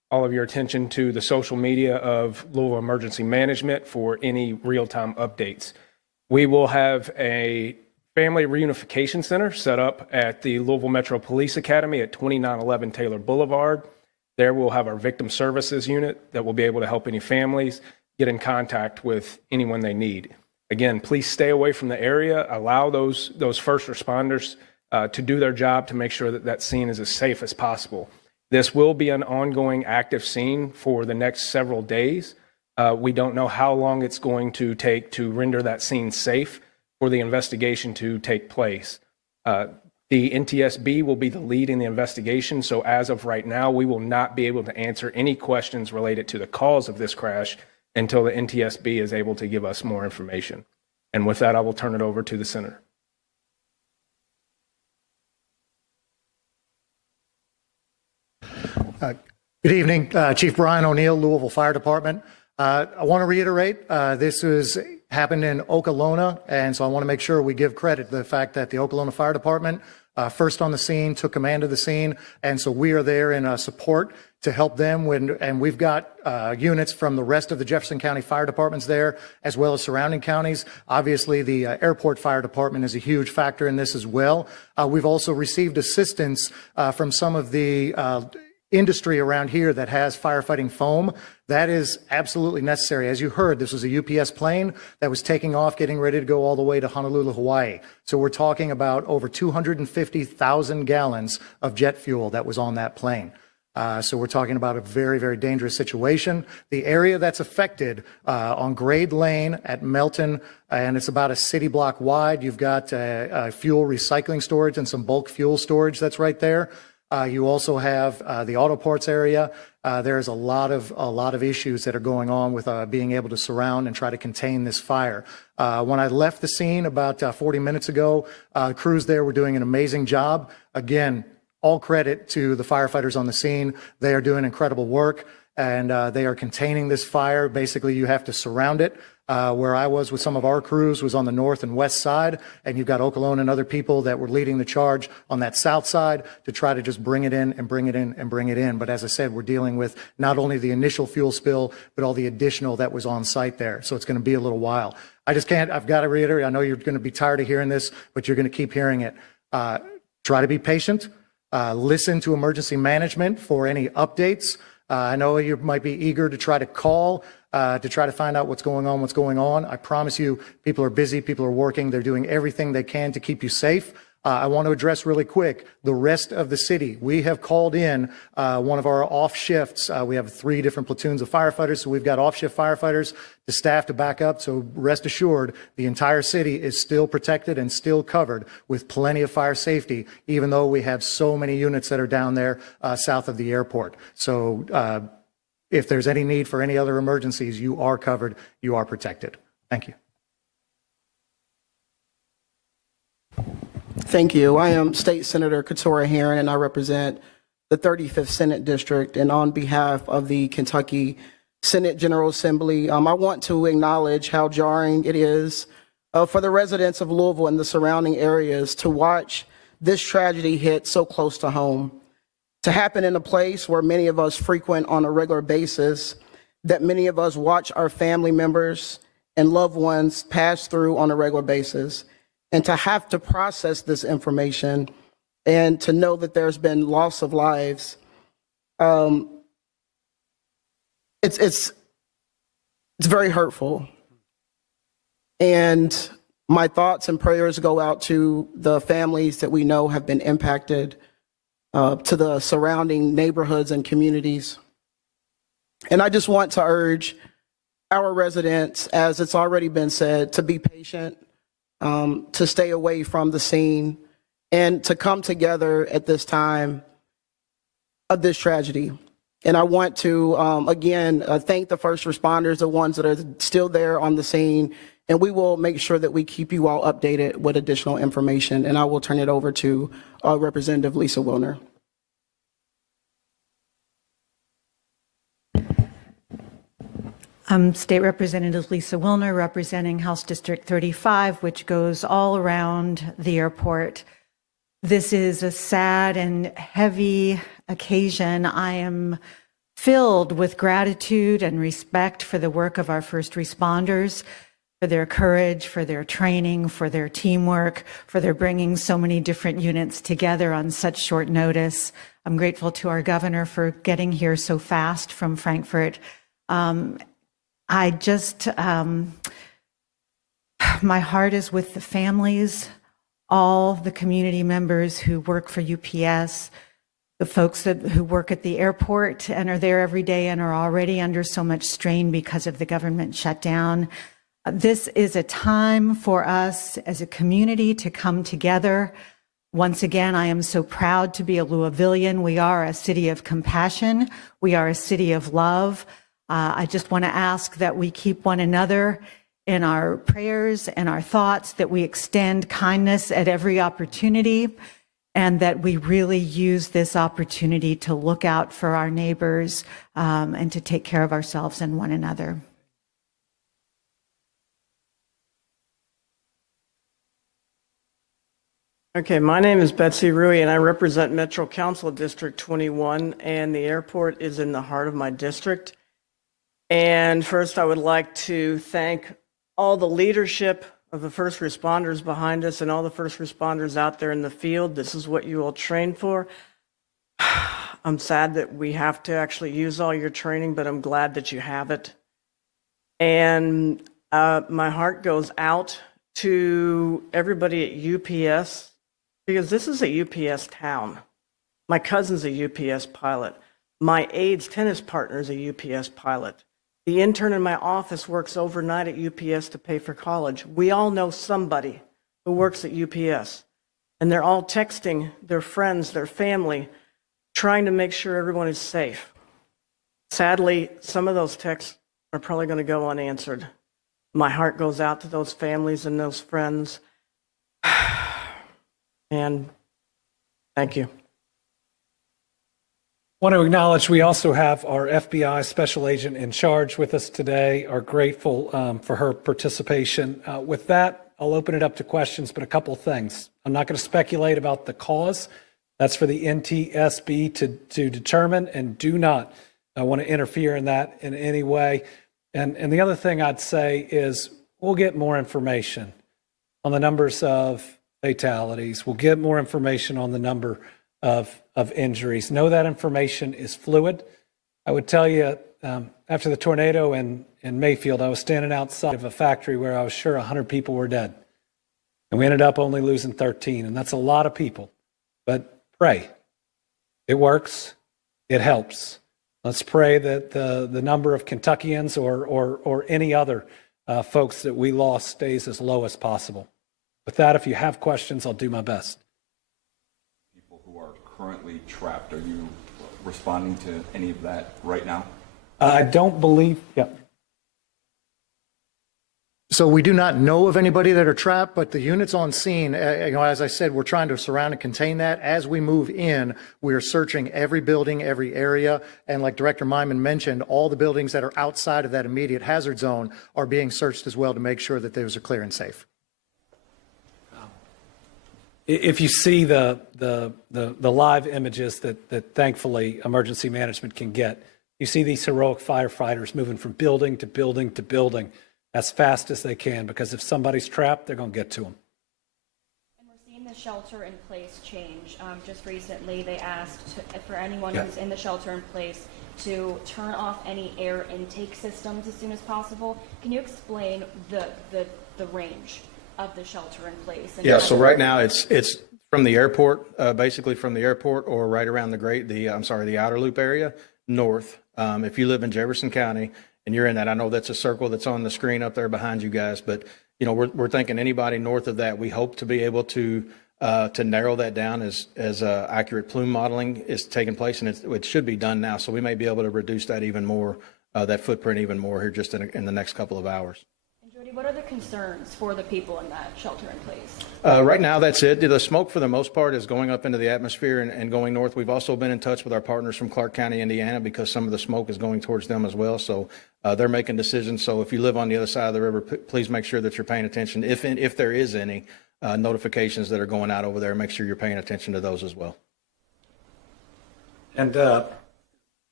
all of your attention to the social media of Louisville Emergency Management for any real-time updates. We will have a family reunification center set up at the Louisville Metro Police Academy at 2911 Taylor Boulevard. There we'll have our victim services unit that will be able to help any families get in contact with anyone they need. Again, please stay away from the area. Allow those first responders to do their job to make sure that that scene is as safe as possible. This will be an ongoing active scene for the next several days. We don't know how long it's going to take to render that scene safe for the investigation to take place. The NTSB will be the lead in the investigation, so as of right now, we will not be able to answer any questions related to the cause of this crash until the NTSB is able to give us more information. And with that, I will turn it over to the Senator. Good evening, Chief Brian O'Neill, Louisville Fire Department. I want to reiterate, this happened in Okolona, and so I want to make sure we give credit to the fact that the Okolona Fire Department first on the scene, took command of the scene, and so we are there in support to help them and we've got units from the rest of the Jefferson County Fire Departments there, as well as surrounding counties. Obviously, the Airport Fire Department is a huge factor in this as well. We've also received assistance from some of the industry around here that has firefighting foam. That is absolutely necessary. As you heard, this was a UPS plane that was taking off, getting ready to go all the way to Honolulu, Hawaii. So we're talking about over 250,000 gallons of jet fuel that was on that plane. So we're talking about a very, very dangerous situation. The area that's affected on Grade Lane at Melton, and it's about a city block wide. You've got fuel recycling storage and some bulk fuel storage that's right there. You also have the auto parts area. There's a lot of issues that are going on with being able to surround and try to contain this fire. When I left the scene about 40 minutes ago, crews there were doing an amazing job. Again, all credit to the firefighters on the scene. They are doing incredible work, and they are containing this fire. Basically, you have to surround it. Where I was with some of our crews was on the north and west side, and you've got Okolona and other people that were leading the charge on that south side to try to just bring it in and bring it in and bring it in. But as I said, we're dealing with not only the initial fuel spill, but all the additional that was on site there. So it's going to be a little while. I've got to reiterate, I know you're going to be tired of hearing this, but you're going to keep hearing it. Try to be patient. Listen to emergency management for any updates. I know you might be eager to try to call to try to find out what's going on. I promise you, people are busy, people are working, they're doing everything they can to keep you safe. I want to address really quick the rest of the city. We have called in one of our off shifts. We have 3 different platoons of firefighters, so we've got off shift firefighters to staff to back up. So rest assured, the entire city is still protected and still covered with plenty of fire safety, even though we have so many units that are down there south of the airport. So if there's any need for any other emergencies, you are covered, you are protected. Thank you. Thank you. I am State Senator Katora Herron, and I represent the 35th Senate District. And on behalf of the Kentucky Senate General Assembly, I want to acknowledge how jarring it is for the residents of Louisville and the surrounding areas to watch this tragedy hit so close to home, to happen in a place where many of us frequent on a regular basis, that many of us watch our family members and loved ones pass through on a regular basis. And to have to process this information and to know that there's been loss of lives, it's very hurtful. And my thoughts and prayers go out to the families that we know have been impacted, to the surrounding neighborhoods and communities. And I just want to urge our residents, as it's already been said, to be patient, to stay away from the scene, and to come together at this time of this tragedy. And I want to, again, thank the first responders, the ones that are still there on the scene, and we will make sure that we keep you all updated with additional information. And I will turn it over to Representative Lisa Wilner. I'm State Representative Lisa Wilner, representing House District 35, which goes all around the airport. This is a sad and heavy occasion. I am filled with gratitude and respect for the work of our first responders, for their courage, for their training, for their teamwork, for their bringing so many different units together on such short notice. I'm grateful to our governor for getting here so fast from Frankfurt. I just, my heart is with the families, all the community members who work for UPS, the folks who work at the airport and are there every day and are already under so much strain because of the government shutdown. This is a time for us as a community to come together. Once again, I am so proud to be a Louisvillian. We are a city of compassion. We are a city of love. I just want to ask that we keep one another in our prayers and our thoughts, that we extend kindness at every opportunity, and that we really use this opportunity to look out for our neighbors and to take care of ourselves and one another. Okay, my name is Betsy Rui, and I represent Metro Council District 21, and the airport is in the heart of my district. And first, I would like to thank all the leadership of the first responders behind us and all the first responders out there in the field. This is what you all train for. I'm sad that we have to actually use all your training, but I'm glad that you have it. And my heart goes out to everybody at UPS, because this is a UPS town. My cousin's a UPS pilot. My aide's tennis partner is a UPS pilot. The intern in my office works overnight at UPS to pay for college. We all know somebody who works at UPS, and they're all texting their friends, their family, trying to make sure everyone is safe. Sadly, some of those texts are probably going to go unanswered. My heart goes out to those families and those friends. And thank you. I want to acknowledge we also have our FBI special agent in charge with us today. Are grateful for her participation. With that, I'll open it up to questions, but a couple of things. I'm not going to speculate about the cause. That's for the NTSB to determine, and do not want to interfere in that in any way. And the other thing I'd say is we'll get more information on the numbers of fatalities. We'll get more information on the number of injuries. Know that information is fluid. I would tell you, after the tornado in Mayfield, I was standing outside of a factory where I was sure 100 people were dead. And we ended up only losing 13, and that's a lot of people. But pray. It works. It helps. Let's pray that the number of Kentuckians or any other folks that we lost stays as low as possible. With that, if you have questions, I'll do my best. People who are currently trapped, are you responding to any of that right now? I don't believe, yeah. So we do not know of anybody that are trapped, but the units on scene, as I said, we're trying to surround and contain that. As we move in, we are searching every building, every area. And like Director Myman mentioned, all the buildings that are outside of that immediate hazard zone are being searched as well to make sure that those are clear and safe. If you see the live images that thankfully emergency management can get, you see these heroic firefighters moving from building to building to building as fast as they can, because if somebody's trapped, they're going to get to them. And we're seeing the shelter in place change. Just recently, they asked for anyone who's in the shelter in place to turn off any air intake systems as soon as possible. Can you explain the range of the shelter in place? Yeah, so right now it's from the airport, basically from the airport or right around the outer loop area north. If you live in Jefferson County and you're in that, I know that's a circle that's on the screen up there behind you guys, but we're thinking anybody north of that, we hope to be able to narrow that down as accurate plume modeling is taking place, and it should be done now. So we may be able to reduce that even more, that footprint even more here just in the next couple of hours. Jody, what are the concerns for the people in that shelter in place? Right now, that's it. The smoke, for the most part, is going up into the atmosphere and going north. We've also been in touch with our partners from Clark County, Indiana, because some of the smoke is going towards them as well. So they're making decisions. So if you live on the other side of the river, please make sure that you're paying attention. If there is any notifications that are going out over there, make sure you're paying attention to those as well. And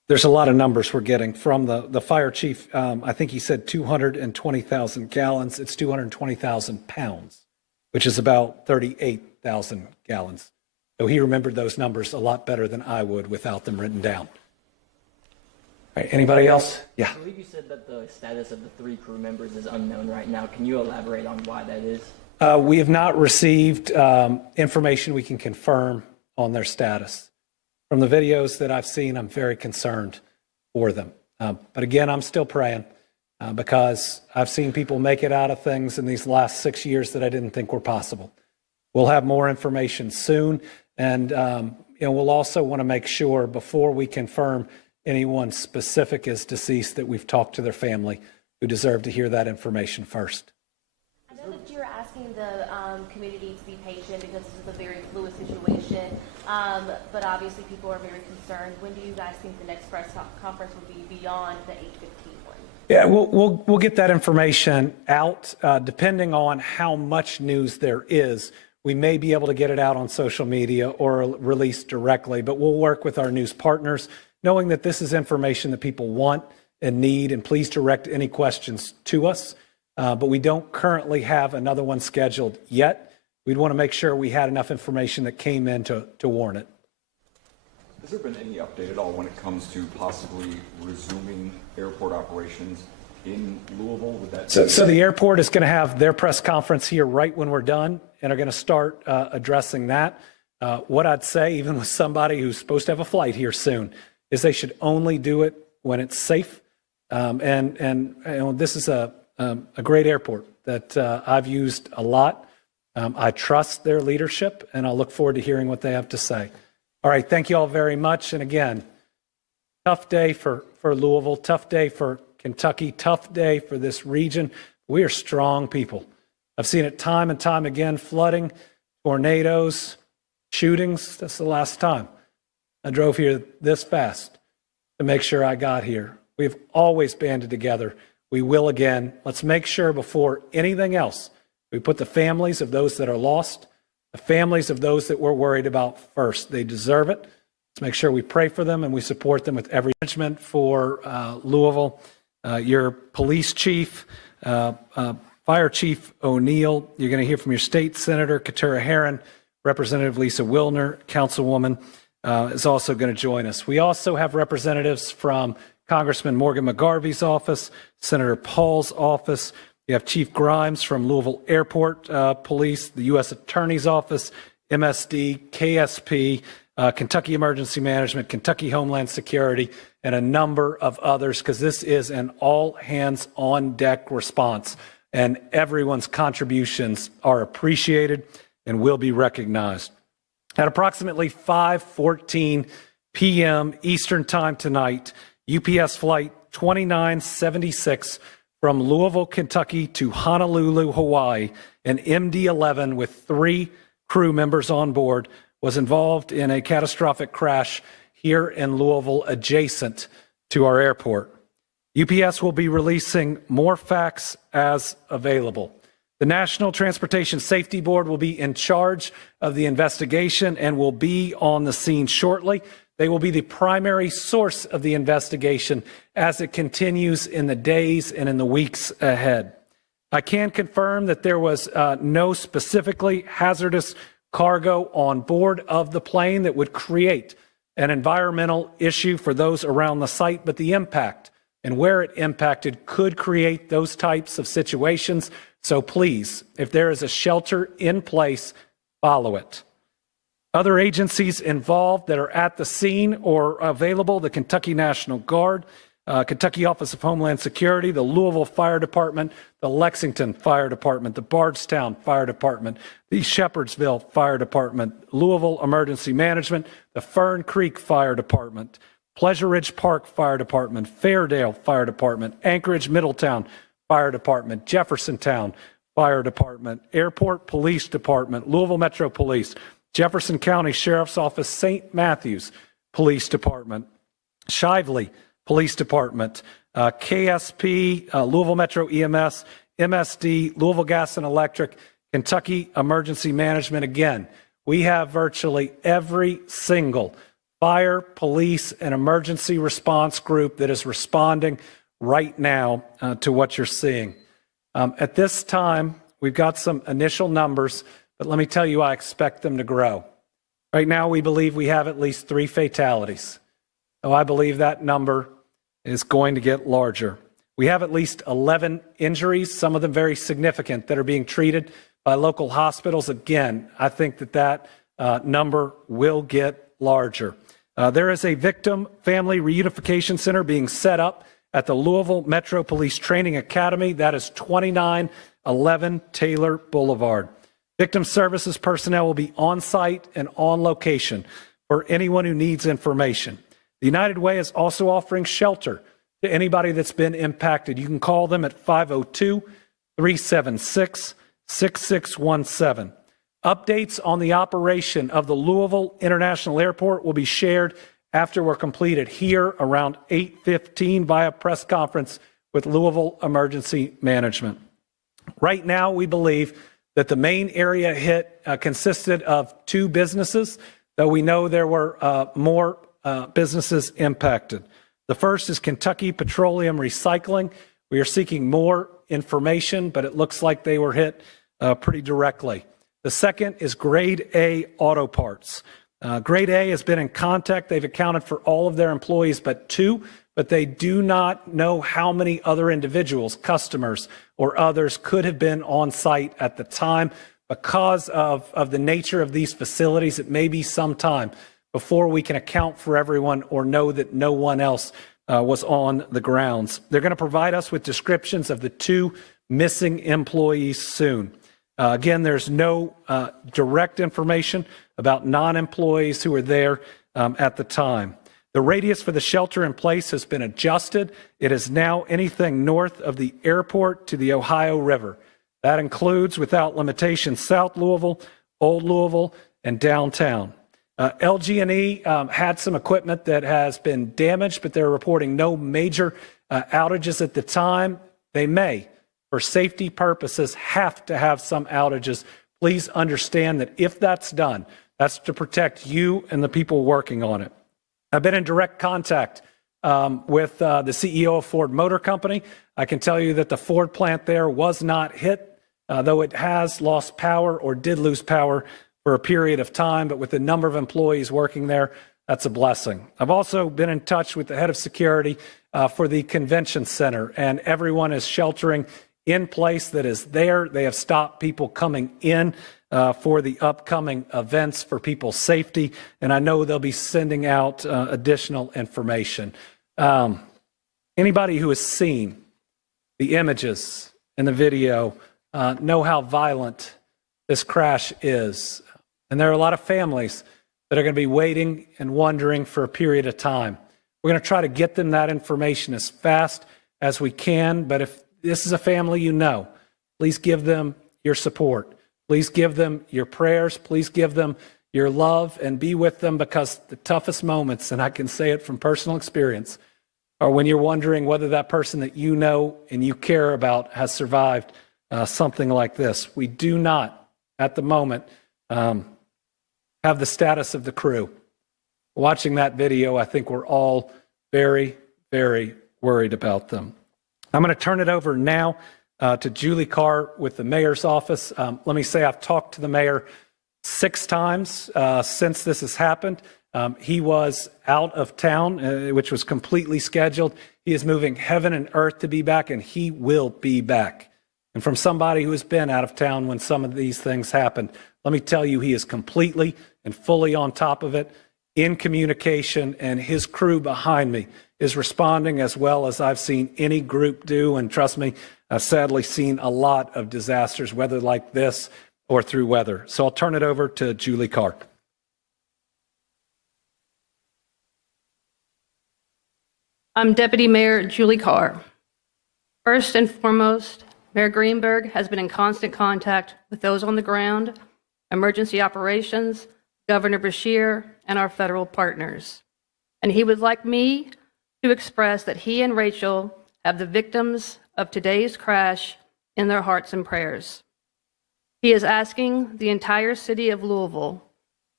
there's a lot of numbers we're getting from the fire chief. I think he said 220,000 gallons. It's 220,000 pounds, which is about 38,000 gallons. So he remembered those numbers a lot better than I would without them written down. All right, anybody else? Yeah. I believe you said that the status of the 3 crew members is unknown right now. Can you elaborate on why that is? We have not received information we can confirm on their status. From the videos that I've seen, I'm very concerned for them. But again, I'm still praying because I've seen people make it out of things in these last 6 years that I didn't think were possible. We'll have more information soon. And we'll also want to make sure before we confirm anyone specific is deceased that we've talked to their family who deserve to hear that information first. I know that you're asking the community to be patient because this is a very fluid situation, but obviously people are very concerned. When do you guys think the next press conference will be beyond the 8:15 one? Yeah, we'll get that information out depending on how much news there is. We may be able to get it out on social media or release directly, but we'll work with our news partners, knowing that this is information that people want and need, and please direct any questions to us. But we don't currently have another one scheduled yet. We'd want to make sure we had enough information that came in to warn it. Has there been any update at all when it comes to possibly resuming airport operations in Louisville? Would that so the airport is going to have their press conference here right when we're done, and are going to start addressing that. What I'd say, even with somebody who's supposed to have a flight here soon, is they should only do it when it's safe. And this is a great airport that I've used a lot. I trust their leadership, and I'll look forward to hearing what they have to say. All right, thank you all very much. And again, tough day for Louisville, tough day for Kentucky, tough day for this region. We are strong people. I've seen it time and time again, flooding, tornadoes, shootings. That's the last time I drove here this fast to make sure I got here. We've always banded together. We will again. Let's make sure before anything else, we put the families of those that are lost, the families of those that we're worried about first. They deserve it. Let's make sure we pray for them and we support them with every management for Louisville. Your police chief, Fire Chief O'Neill, you're going to hear from your state senator, Katura Herron, Representative Lisa Wilner, Councilwoman, is also going to join us. We also have representatives from Congressman Morgan McGarvey's office, Senator Paul's office. You have Chief Grimes from Louisville Airport Police, the U.S. Attorney's Office, MSD, KSP, Kentucky Emergency Management, Kentucky Homeland Security, and a number of others, because this is an all-hands-on-deck response, and everyone's contributions are appreciated and will be recognized. At approximately 5:14 p.m. Eastern Time tonight, UPS Flight 2976 from Louisville, Kentucky to Honolulu, Hawaii, an MD-11 with 3 crew members on board was involved in a catastrophic crash here in Louisville adjacent to our airport. UPS will be releasing more facts as available. The National Transportation Safety Board will be in charge of the investigation and will be on the scene shortly. They will be the primary source of the investigation as it continues in the days and in the weeks ahead. I can confirm that there was no specifically hazardous cargo on board of the plane that would create an environmental issue for those around the site, but the impact and where it impacted could create those types of situations. So please, if there is a shelter in place, follow it. Other agencies involved that are at the scene or available: the Kentucky National Guard, Kentucky Office of Homeland Security, the Louisville Fire Department, the Lexington Fire Department, the Bardstown Fire Department, the Shepherdsville Fire Department, Louisville Emergency Management, the Fern Creek Fire Department, Pleasure Ridge Park Fire Department, Fairdale Fire Department, Anchorage Middletown Fire Department, Jeffersontown Fire Department, Airport Police Department, Louisville Metro Police, Jefferson County Sheriff's Office, St. Matthews Police Department, Shively Police Department, KSP, Louisville Metro EMS, MSD, Louisville Gas and Electric, Kentucky Emergency Management. Again, we have virtually every single fire, police, and emergency response group that is responding right now to what you're seeing. At this time, we've got some initial numbers, but let me tell you, I expect them to grow. Right now, we believe we have at least 3 fatalities. So I believe that number is going to get larger. We have at least 11 injuries, some of them very significant, that are being treated by local hospitals. Again, I think that number will get larger. There is a victim family reunification center being set up at the Louisville Metro Police Training Academy. That is 2911 Taylor Boulevard. Victim services personnel will be on site and on location for anyone who needs information. The United Way is also offering shelter to anybody that's been impacted. You can call them at 502-376-6617. Updates on the operation of the Louisville International Airport will be shared after we're completed here around 8:15 via press conference with Louisville Emergency Management. Right now, we believe that the main area hit consisted of 2 businesses, though we know there were more businesses impacted. The first is Kentucky Petroleum Recycling. We are seeking more information, but it looks like they were hit pretty directly. The second is Grade A Auto Parts. Grade A has been in contact. They've accounted for all of their employees but 2, but they do not know how many other individuals, customers, or others could have been on site at the time. Because of the nature of these facilities, it may be some time before we can account for everyone or know that no one else was on the grounds. They're going to provide us with descriptions of the 2 missing employees soon. Again, there's no direct information about non-employees who were there at the time. The radius for the shelter in place has been adjusted. It is now anything north of the airport to the Ohio River. That includes, without limitation, South Louisville, Old Louisville, and downtown. LG&E had some equipment that has been damaged, but they're reporting no major outages at the time. They may, for safety purposes, have to have some outages. Please understand that if that's done, that's to protect you and the people working on it. I've been in direct contact with the CEO of Ford Motor Company. I can tell you that the Ford plant there was not hit, though it has lost power or did lose power for a period of time, but with the number of employees working there, that's a blessing. I've also been in touch with the head of security for the convention center, and everyone is sheltering in place that is there. They have stopped people coming in for the upcoming events for people's safety, and I know they'll be sending out additional information. Anybody who has seen the images and the video know how violent this crash is. And there are a lot of families that are going to be waiting and wondering for a period of time. We're going to try to get them that information as fast as we can. But if this is a family you know, please give them your support. Please give them your prayers. Please give them your love and be with them, because the toughest moments, and I can say it from personal experience, are when you're wondering whether that person that you know and you care about has survived something like this. We do not, at the moment, have the status of the crew. Watching that video, I think we're all very, very worried about them. I'm going to turn it over now to Julie Carr with the mayor's office. Let me say I've talked to the mayor 6 times since this has happened. He was out of town, which was completely scheduled. He is moving heaven and earth to be back, and he will be back. And from somebody who has been out of town when some of these things happened, let me tell you, he is completely and fully on top of it, in communication, and his crew behind me is responding as well as I've seen any group do. And trust me, I've sadly seen a lot of disasters, whether like this or through weather. So I'll turn it over to Julie Carr. I'm Deputy Mayor Julie Carr. First and foremost, Mayor Greenberg has been in constant contact with those on the ground, emergency operations, Governor Beshear, and our federal partners. And he would like me to express that he and Rachel have the victims of today's crash in their hearts and prayers. He is asking the entire city of Louisville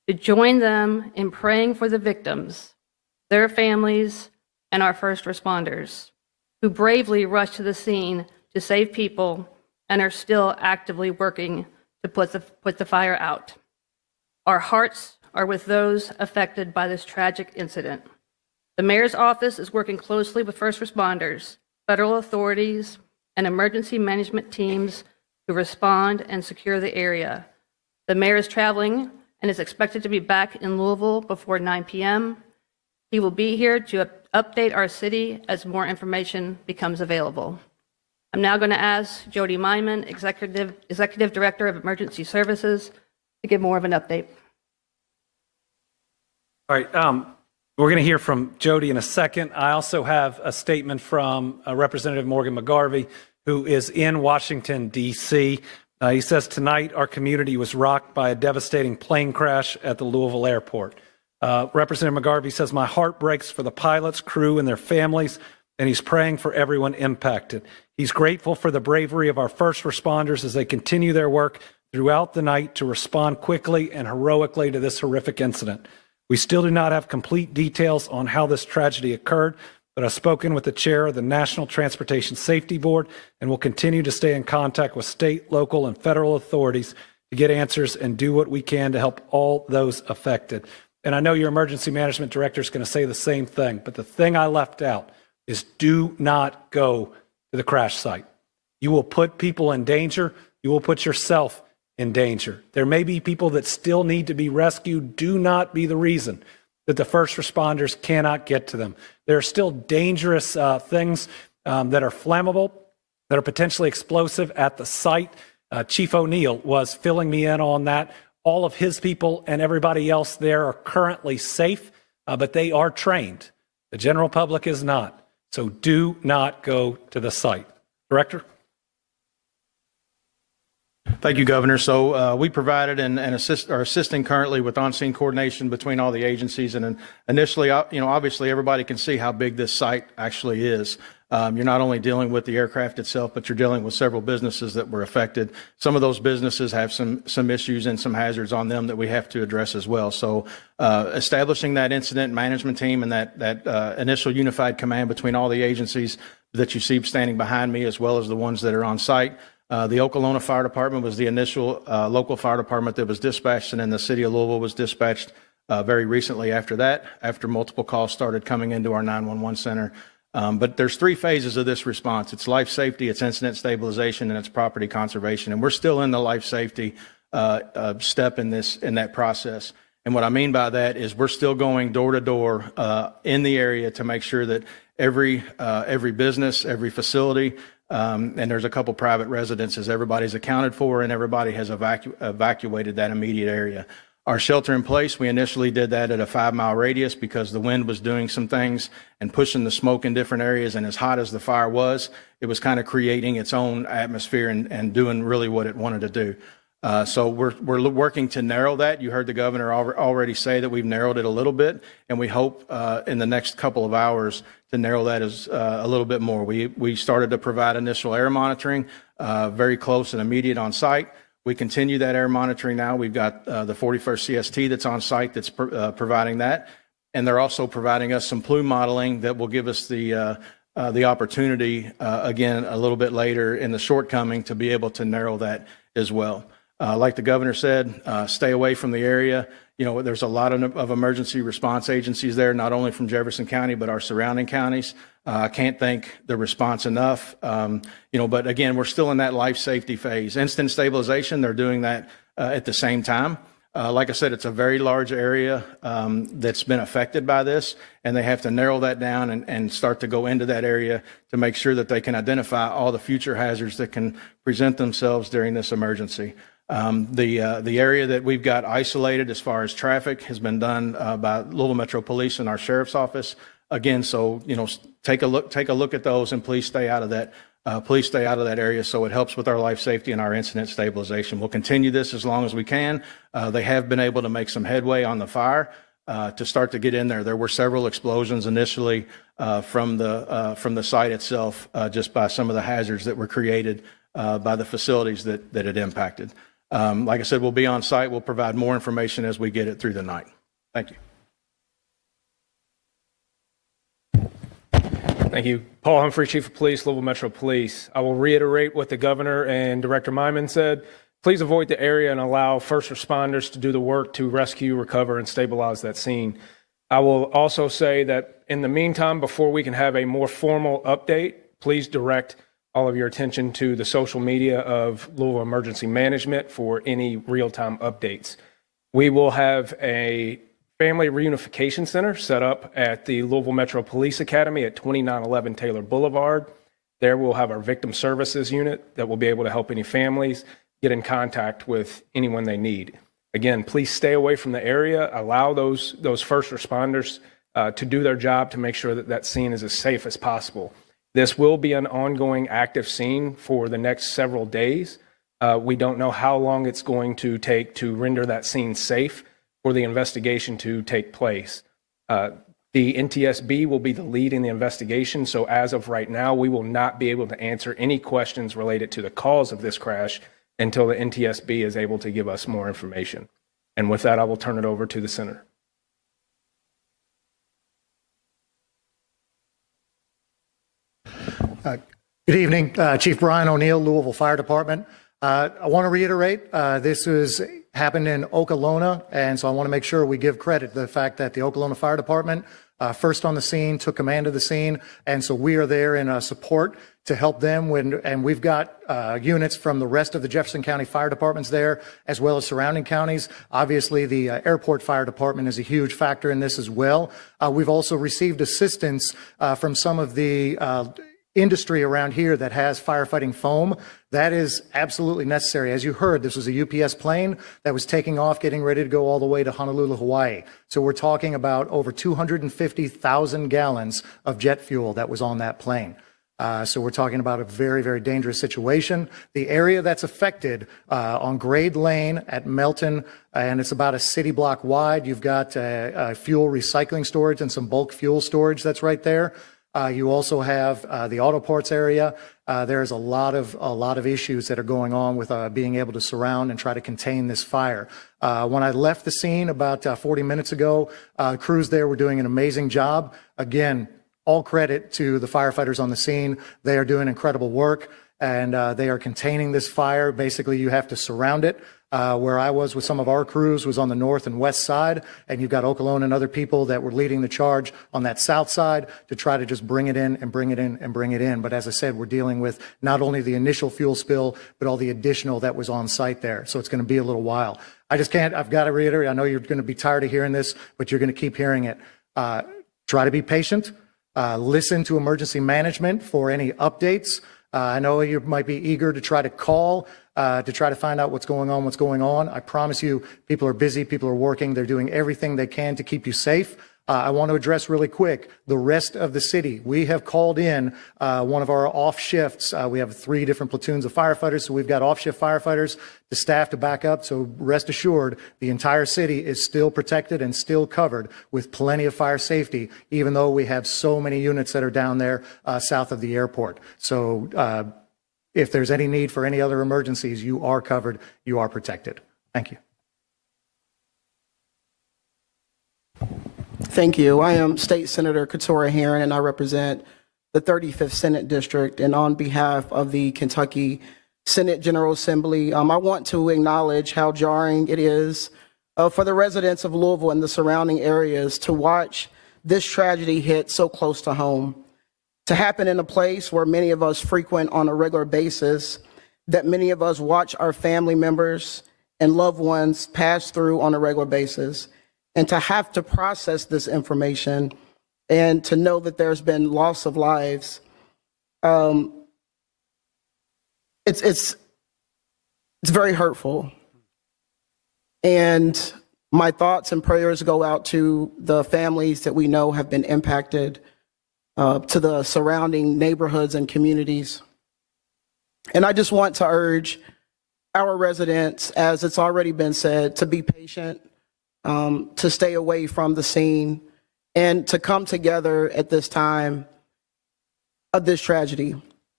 to join them in praying for the victims, their families, and our first responders, who bravely rushed to the scene to save people and are still actively working to put the fire out. Our hearts are with those affected by this tragic incident. The mayor's office is working closely with first responders, federal authorities, and emergency management teams to respond and secure the area. The mayor is traveling and is expected to be back in Louisville before 9 p.m. He will be here to update our city as more information becomes available. I'm now going to ask Jody Meinman, Executive Director of Emergency Services, to give more of an update. All right, we're going to hear from Jody in a second. I also have a statement from Representative Morgan McGarvey, who is in Washington, D.C. He says, tonight our community was rocked by a devastating plane crash at the Louisville airport. Representative McGarvey says, my heart breaks for the pilots, crew, and their families, and he's praying for everyone impacted. He's grateful for the bravery of our first responders as they continue their work throughout the night to respond quickly and heroically to this horrific incident. We still do not have complete details on how this tragedy occurred, but I've spoken with the chair of the National Transportation Safety Board and will continue to stay in contact with state, local, and federal authorities to get answers and do what we can to help all those affected. And I know your emergency management director is going to say the same thing, but the thing I left out is do not go to the crash site. You will put people in danger. You will put yourself in danger. There may be people that still need to be rescued. Do not be the reason that the first responders cannot get to them. There are still dangerous things that are flammable, that are potentially explosive at the site. Chief O'Neill was filling me in on that. All of his people and everybody else there are currently safe, but they are trained. The general public is not. So do not go to the site. Director? Thank you, Governor. So we provided and are assisting currently with on-scene coordination between all the agencies. And initially, obviously everybody can see how big this site actually is. You're not only dealing with the aircraft itself, but you're dealing with several businesses that were affected. Some of those businesses have some issues and some hazards on them that we have to address as well. So establishing that incident management team and that initial unified command between all the agencies that you see standing behind me, as well as the ones that are on site. The Okolona Fire Department was the initial local fire department that was dispatched, and then the city of Louisville was dispatched very recently after that, after multiple calls started coming into our 911 center. But there's three phases of this response. It's life safety, it's incident stabilization, and it's property conservation. And we're still in the life safety step in that process. And what I mean by that is we're still going door to door in the area to make sure that every business, every facility, and there's a couple private residences, everybody's accounted for and everybody has evacuated that immediate area. Our shelter in place, we initially did that at a 5-mile radius because the wind was doing some things and pushing the smoke in different areas, and as hot as the fire was, it was kind of creating its own atmosphere and doing really what it wanted to do. So we're working to narrow that. You heard the governor already say that we've narrowed it a little bit, and we hope in the next couple of hours to narrow that as a little bit more. We started to provide initial air monitoring, very close and immediate on site. We continue that air monitoring now. We've got the 41st CST that's on site that's providing that, and they're also providing us some plume modeling that will give us the opportunity again a little bit later in the shortcoming to be able to narrow that as well. Like the governor said, stay away from the area. You know, there's a lot of emergency response agencies there, not only from Jefferson County, but our surrounding counties. I can't thank the response enough. But again, we're still in that life safety phase. Instant stabilization, they're doing that at the same time. Like I said, it's a very large area that's been affected by this, and they have to narrow that down and start to go into that area to make sure that they can identify all the future hazards that can present themselves during this emergency. The area that we've got isolated as far as traffic has been done by Louisville Metro Police and our sheriff's office. Again, so take a look at those, and please stay out of that. Please stay out of that area so it helps with our life safety and our incident stabilization. We'll continue this as long as we can. They have been able to make some headway on the fire to start to get in there. There were several explosions initially from the site itself, just by some of the hazards that were created by the facilities that it impacted. Like I said, we'll be on site. We'll provide more information as we get it through the night. Thank you. Thank you. Paul Humphrey, Chief of Police, Louisville Metro Police. I will reiterate what the governor and Director Myman said. Please avoid the area and allow first responders to do the work to rescue, recover, and stabilize that scene. I will also say that in the meantime, before we can have a more formal update, please direct all of your attention to the social media of Louisville Emergency Management for any real-time updates. We will have a Family Reunification Center set up at the Louisville Metro Police Academy at 2911 Taylor Boulevard. There we'll have our Victim Services Unit that will be able to help any families get in contact with anyone they need. Again, please stay away from the area. Allow those first responders to do their job to make sure that that scene is as safe as possible. This will be an ongoing active scene for the next several days. We don't know how long it's going to take to render that scene safe for the investigation to take place. The NTSB will be the lead in the investigation, so as of right now, we will not be able to answer any questions related to the cause of this crash until the NTSB is able to give us more information. And with that, I will turn it over to the Senator. Good evening, Chief Brian O'Neill, Louisville Fire Department. I want to reiterate, this happened in Okolona, and so I want to make sure we give credit to the fact that the Okolona Fire Department first on the scene, took command of the scene, and so we are there in support to help them and we've got units from the rest of the Jefferson County Fire Departments there, as well as surrounding counties. Obviously, the Airport Fire Department is a huge factor in this as well. We've also received assistance from some of the industry around here that has firefighting foam. That is absolutely necessary. As you heard, this was a UPS plane that was taking off, getting ready to go all the way to Honolulu, Hawaii. So we're talking about over 250,000 gallons of jet fuel that was on that plane. So we're talking about a very, very dangerous situation. The area that's affected on Grade Lane at Melton, and it's about a city block wide. You've got fuel recycling storage and some bulk fuel storage that's right there. You also have the auto parts area. There's a lot of issues that are going on with being able to surround and try to contain this fire. When I left the scene about 40 minutes ago, crews there were doing an amazing job. Again, all credit to the firefighters on the scene. They are doing incredible work, and they are containing this fire. Basically, you have to surround it. Where I was with some of our crews was on the north and west side, and you've got Okolona and other people that were leading the charge on that south side to try to just bring it in and bring it in and bring it in. But as I said, we're dealing with not only the initial fuel spill, but all the additional that was on site there. So it's going to be a little while. I've got to reiterate, I know you're going to be tired of hearing this, but you're going to keep hearing it. Try to be patient. Listen to emergency management for any updates. I know you might be eager to try to call to try to find out what's going on. I promise you, people are busy, people are working, they're doing everything they can to keep you safe. I want to address really quick the rest of the city. We have called in one of our off shifts. We have 3 different platoons of firefighters, so we've got off shift firefighters to staff to back up. So rest assured, the entire city is still protected and still covered with plenty of fire safety, even though we have so many units that are down there south of the airport. So if there's any need for any other emergencies, you are covered, you are protected. Thank you. Thank you. I am State Senator Keturah Herron, and I represent the 35th Senate District. And on behalf of the Kentucky Senate General Assembly, I want to acknowledge how jarring it is for the residents of Louisville and the surrounding areas to watch this tragedy hit so close to home, to happen in a place where many of us frequent on a regular basis, that many of us watch our family members and loved ones pass through on a regular basis. And to have to process this information and to know that there's been loss of lives, it's very hurtful. And my thoughts and prayers go out to the families that we know have been impacted, to the surrounding neighborhoods and communities. And I just want to urge our residents, as it's already been said, to be patient, to stay away from the scene, and to come together at this time of this tragedy.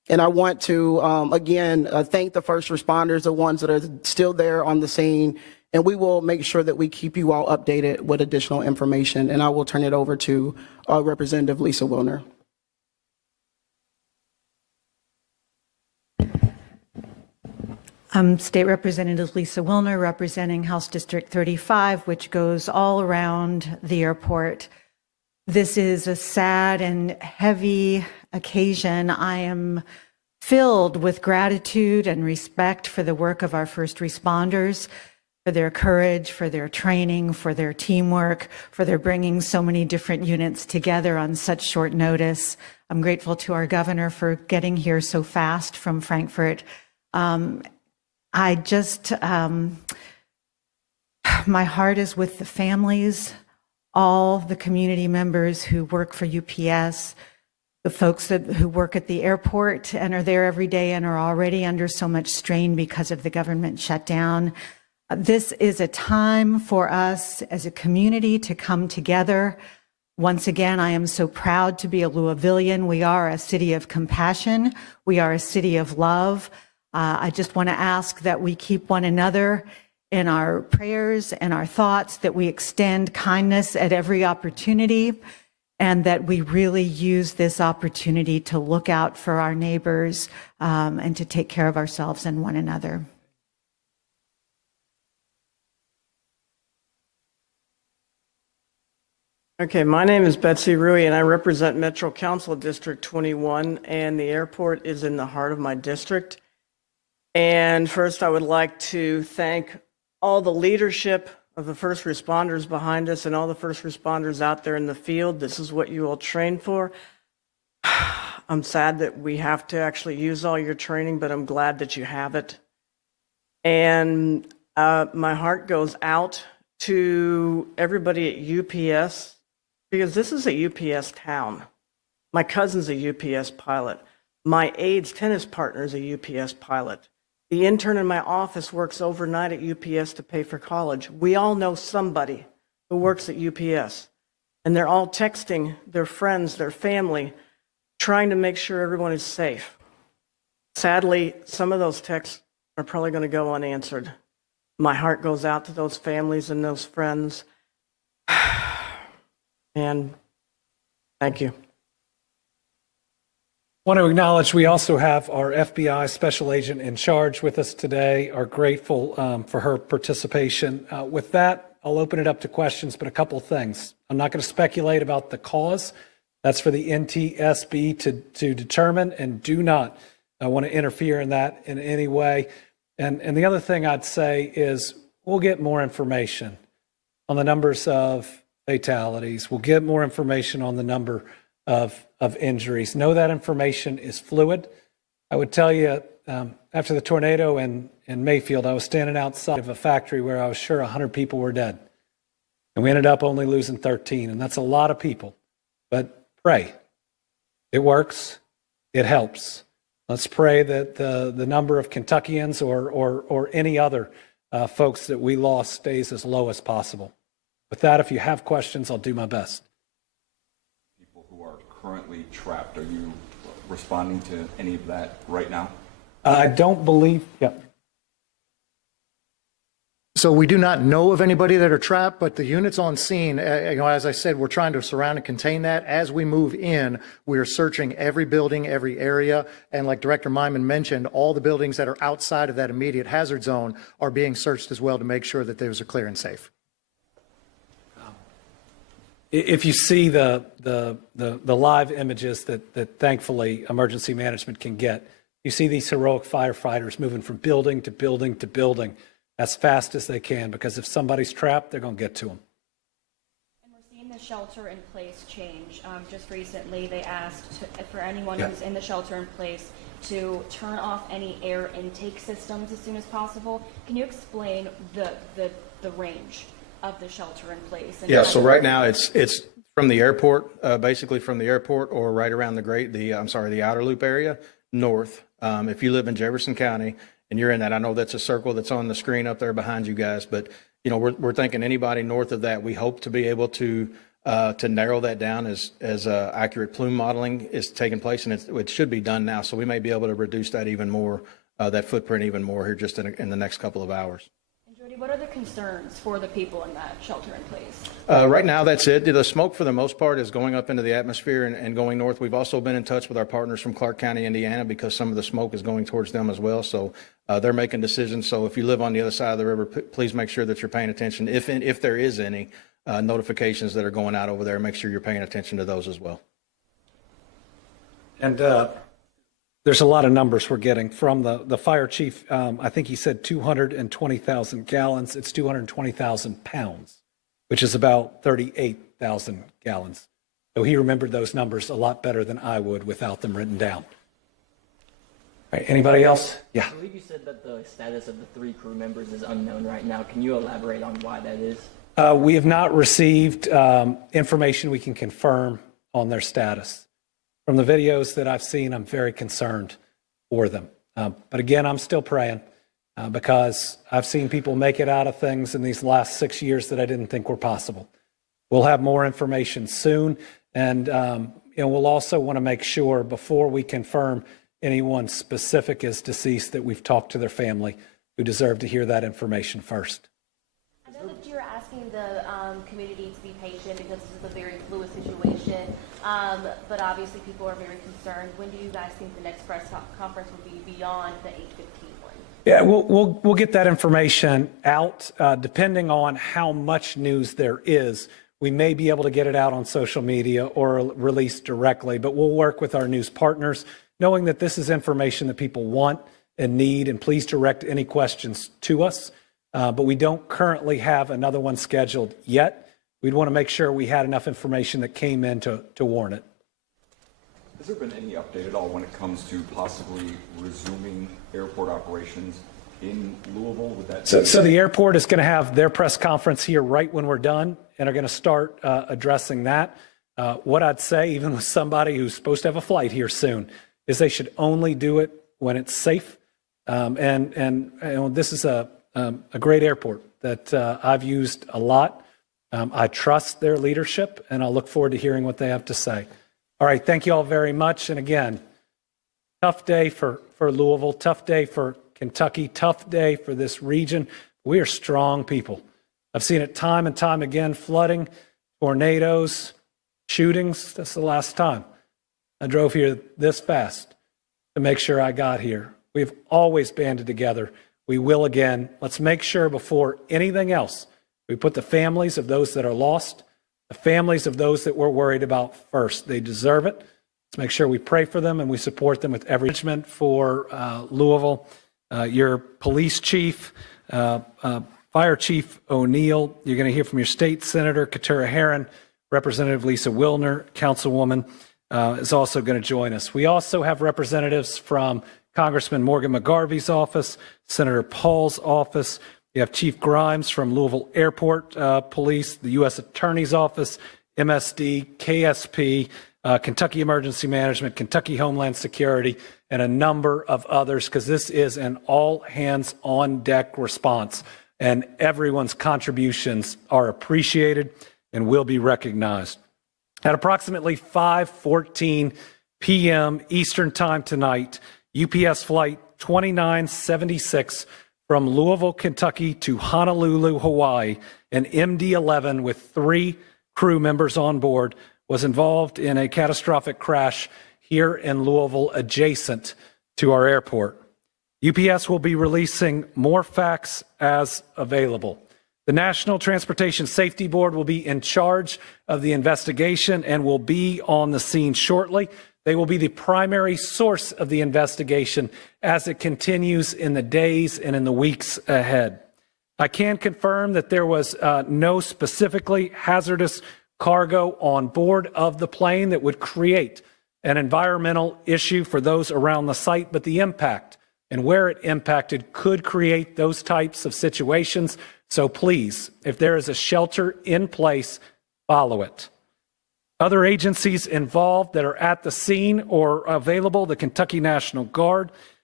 And I want to, again, thank the first responders, the ones that are still there on the scene. And we will make sure that we keep you all updated with additional information. And I will turn it over to Representative Lisa Wilner. State Representative Lisa Wilner, representing House District 35, which goes all around the airport. This is a sad and heavy occasion. I am filled with gratitude and respect for the work of our first responders, for their courage, for their training, for their teamwork, for their bringing so many different units together on such short notice. I'm grateful to our governor for getting here so fast from Frankfurt. I just, my heart is with the families, all the community members who work for UPS, the folks who work at the airport and are there every day and are already under so much strain because of the government shutdown. This is a time for us as a community to come together. Once again, I am so proud to be a Louisvillian. We are a city of compassion. We are a city of love. I just want to ask that we keep one another in our prayers and our thoughts, that we extend kindness at every opportunity, and that we really use this opportunity to look out for our neighbors and to take care of ourselves and one another. Okay, my name is Betsy Rui, and I represent Metro Council District 21, and the airport is in the heart of my district. And first, I would like to thank all the leadership of the first responders behind us and all the first responders out there in the field. This is what you all train for. I'm sad that we have to actually use all your training, but I'm glad that you have it. And my heart goes out to everybody at UPS, because this is a UPS town. My cousin's a UPS pilot. My aide's tennis partner is a UPS pilot. The intern in my office works overnight at UPS to pay for college. We all know somebody who works at UPS, and they're all texting their friends, their family, trying to make sure everyone is safe. Sadly, some of those texts are probably going to go unanswered. My heart goes out to those families and those friends. And thank you. I want to acknowledge we also have our FBI special agent in charge with us today. Are grateful for her participation. With that, I'll open it up to questions, but a couple of things. I'm not going to speculate about the cause. That's for the NTSB to determine, and do not want to interfere in that in any way. And the other thing I'd say is we'll get more information on the numbers of fatalities. We'll get more information on the number of injuries. Know that information is fluid. I would tell you, after the tornado in Mayfield, I was standing outside of a factory where I was sure 100 people were dead. And we ended up only losing 13, and that's a lot of people. But pray. It works. It helps. Let's pray that the number of Kentuckians or any other folks that we lost stays as low as possible. With that, if you have questions, I'll do my best. People who are currently trapped, are you responding to any of that right now? I don't believe, yeah. So we do not know of anybody that are trapped, but the units on scene, as I said, we're trying to surround and contain that. As we move in, we are searching every building, every area. And like Director Myman mentioned, all the buildings that are outside of that immediate hazard zone are being searched as well to make sure that those are clear and safe. If you see the live images that thankfully emergency management can get, you see these heroic firefighters moving from building to building to building as fast as they can, because if somebody's trapped, they're going to get to them. And we're seeing the shelter in place change. Just recently, they asked for anyone who's in the shelter in place to turn off any air intake systems as soon as possible. Can you explain the range of the shelter in place? Yeah, so right now it's from the airport, basically from the airport or right around the outer loop area north. If you live in Jefferson County and you're in that, I know that's a circle that's on the screen up there behind you guys, but you know, we're thinking anybody north of that, we hope to be able to to narrow that down as accurate plume modeling is taking place, and it should be done now. So we may be able to reduce that even more, that footprint even more here just in the next couple of hours. And Jody, what are the concerns for the people in that shelter in place? Right now, that's it. The smoke, for the most part, is going up into the atmosphere and going north. We've also been in touch with our partners from Clark County, Indiana, because some of the smoke is going towards them as well. So they're making decisions. So if you live on the other side of the river, please make sure that you're paying attention. If there is any notifications that are going out over there, make sure you're paying attention to those as well. And there's a lot of numbers we're getting from the fire chief. I think he said 220,000 gallons. It's 220,000 pounds, which is about 38,000 gallons. So he remembered those numbers a lot better than I would without them written down. All right, anybody else? Yeah. I believe you said that the status of the 3 crew members is unknown right now. Can you elaborate on why that is? We have not received information we can confirm on their status. From the videos that I've seen, I'm very concerned for them. But again, I'm still praying because I've seen people make it out of things in these last 6 years that I didn't think were possible. We'll have more information soon, and we'll also want to make sure before we confirm anyone specific is deceased that we've talked to their family, who deserve to hear that information first. I know that you're asking the community to be patient because this is a very fluid situation, but obviously people are very concerned. When do you guys think the next press conference will be beyond the 8:15 one? Yeah, we'll get that information out depending on how much news there is. We may be able to get it out on social media or release directly, but we'll work with our news partners, knowing that this is information that people want and need, and please direct any questions to us. But we don't currently have another one scheduled yet. We'd want to make sure we had enough information that came in to warn it. Has there been any update at all when it comes to possibly resuming airport operations in Louisville? Would that so the airport is going to have their press conference here right when we're done and are going to start addressing that. What I'd say, even with somebody who's supposed to have a flight here soon, is they should only do it when it's safe. And this is a great airport that I've used a lot. I trust their leadership, and I'll look forward to hearing what they have to say. All right, thank you all very much. And again, tough day for Louisville, tough day for Kentucky, tough day for this region. We are strong people. I've seen it time and time again, flooding, tornadoes, shootings. That's the last time I drove here this fast to make sure I got here. We've always banded together. We will again. Let's make sure before anything else, we put the families of those that are lost, the families of those that we're worried about first. They deserve it. Let's make sure we pray for them and we support them with every encouragement for Louisville. Your police chief, Fire Chief O'Neill, you're going to hear from your state senator, Katura Herron, Representative Lisa Wilner, Councilwoman, is also going to join us. We also have representatives from Congressman Morgan McGarvey's office, Senator Paul's office. You have Chief Grimes from Louisville Airport Police, the U.S. Attorney's Office, MSD, KSP, Kentucky Emergency Management, Kentucky Homeland Security, and a number of others, because this is an all-hands-on-deck response, and everyone's contributions are appreciated and will be recognized. At approximately 5:14 p.m. Eastern Time tonight, UPS Flight 2976 from Louisville, Kentucky to Honolulu, Hawaii, an MD-11 with 3 crew members on board was involved in a catastrophic crash here in Louisville adjacent to our airport. UPS will be releasing more facts as available. The National Transportation Safety Board will be in charge of the investigation and will be on the scene shortly. They will be the primary source of the investigation as it continues in the days and in the weeks ahead. I can confirm that there was no specifically hazardous cargo on board of the plane that would create an environmental issue for those around the site, but the impact and where it impacted could create those types of situations. So please, if there is a shelter in place, follow it. Other agencies involved that are at the scene or available, the Kentucky National Guard,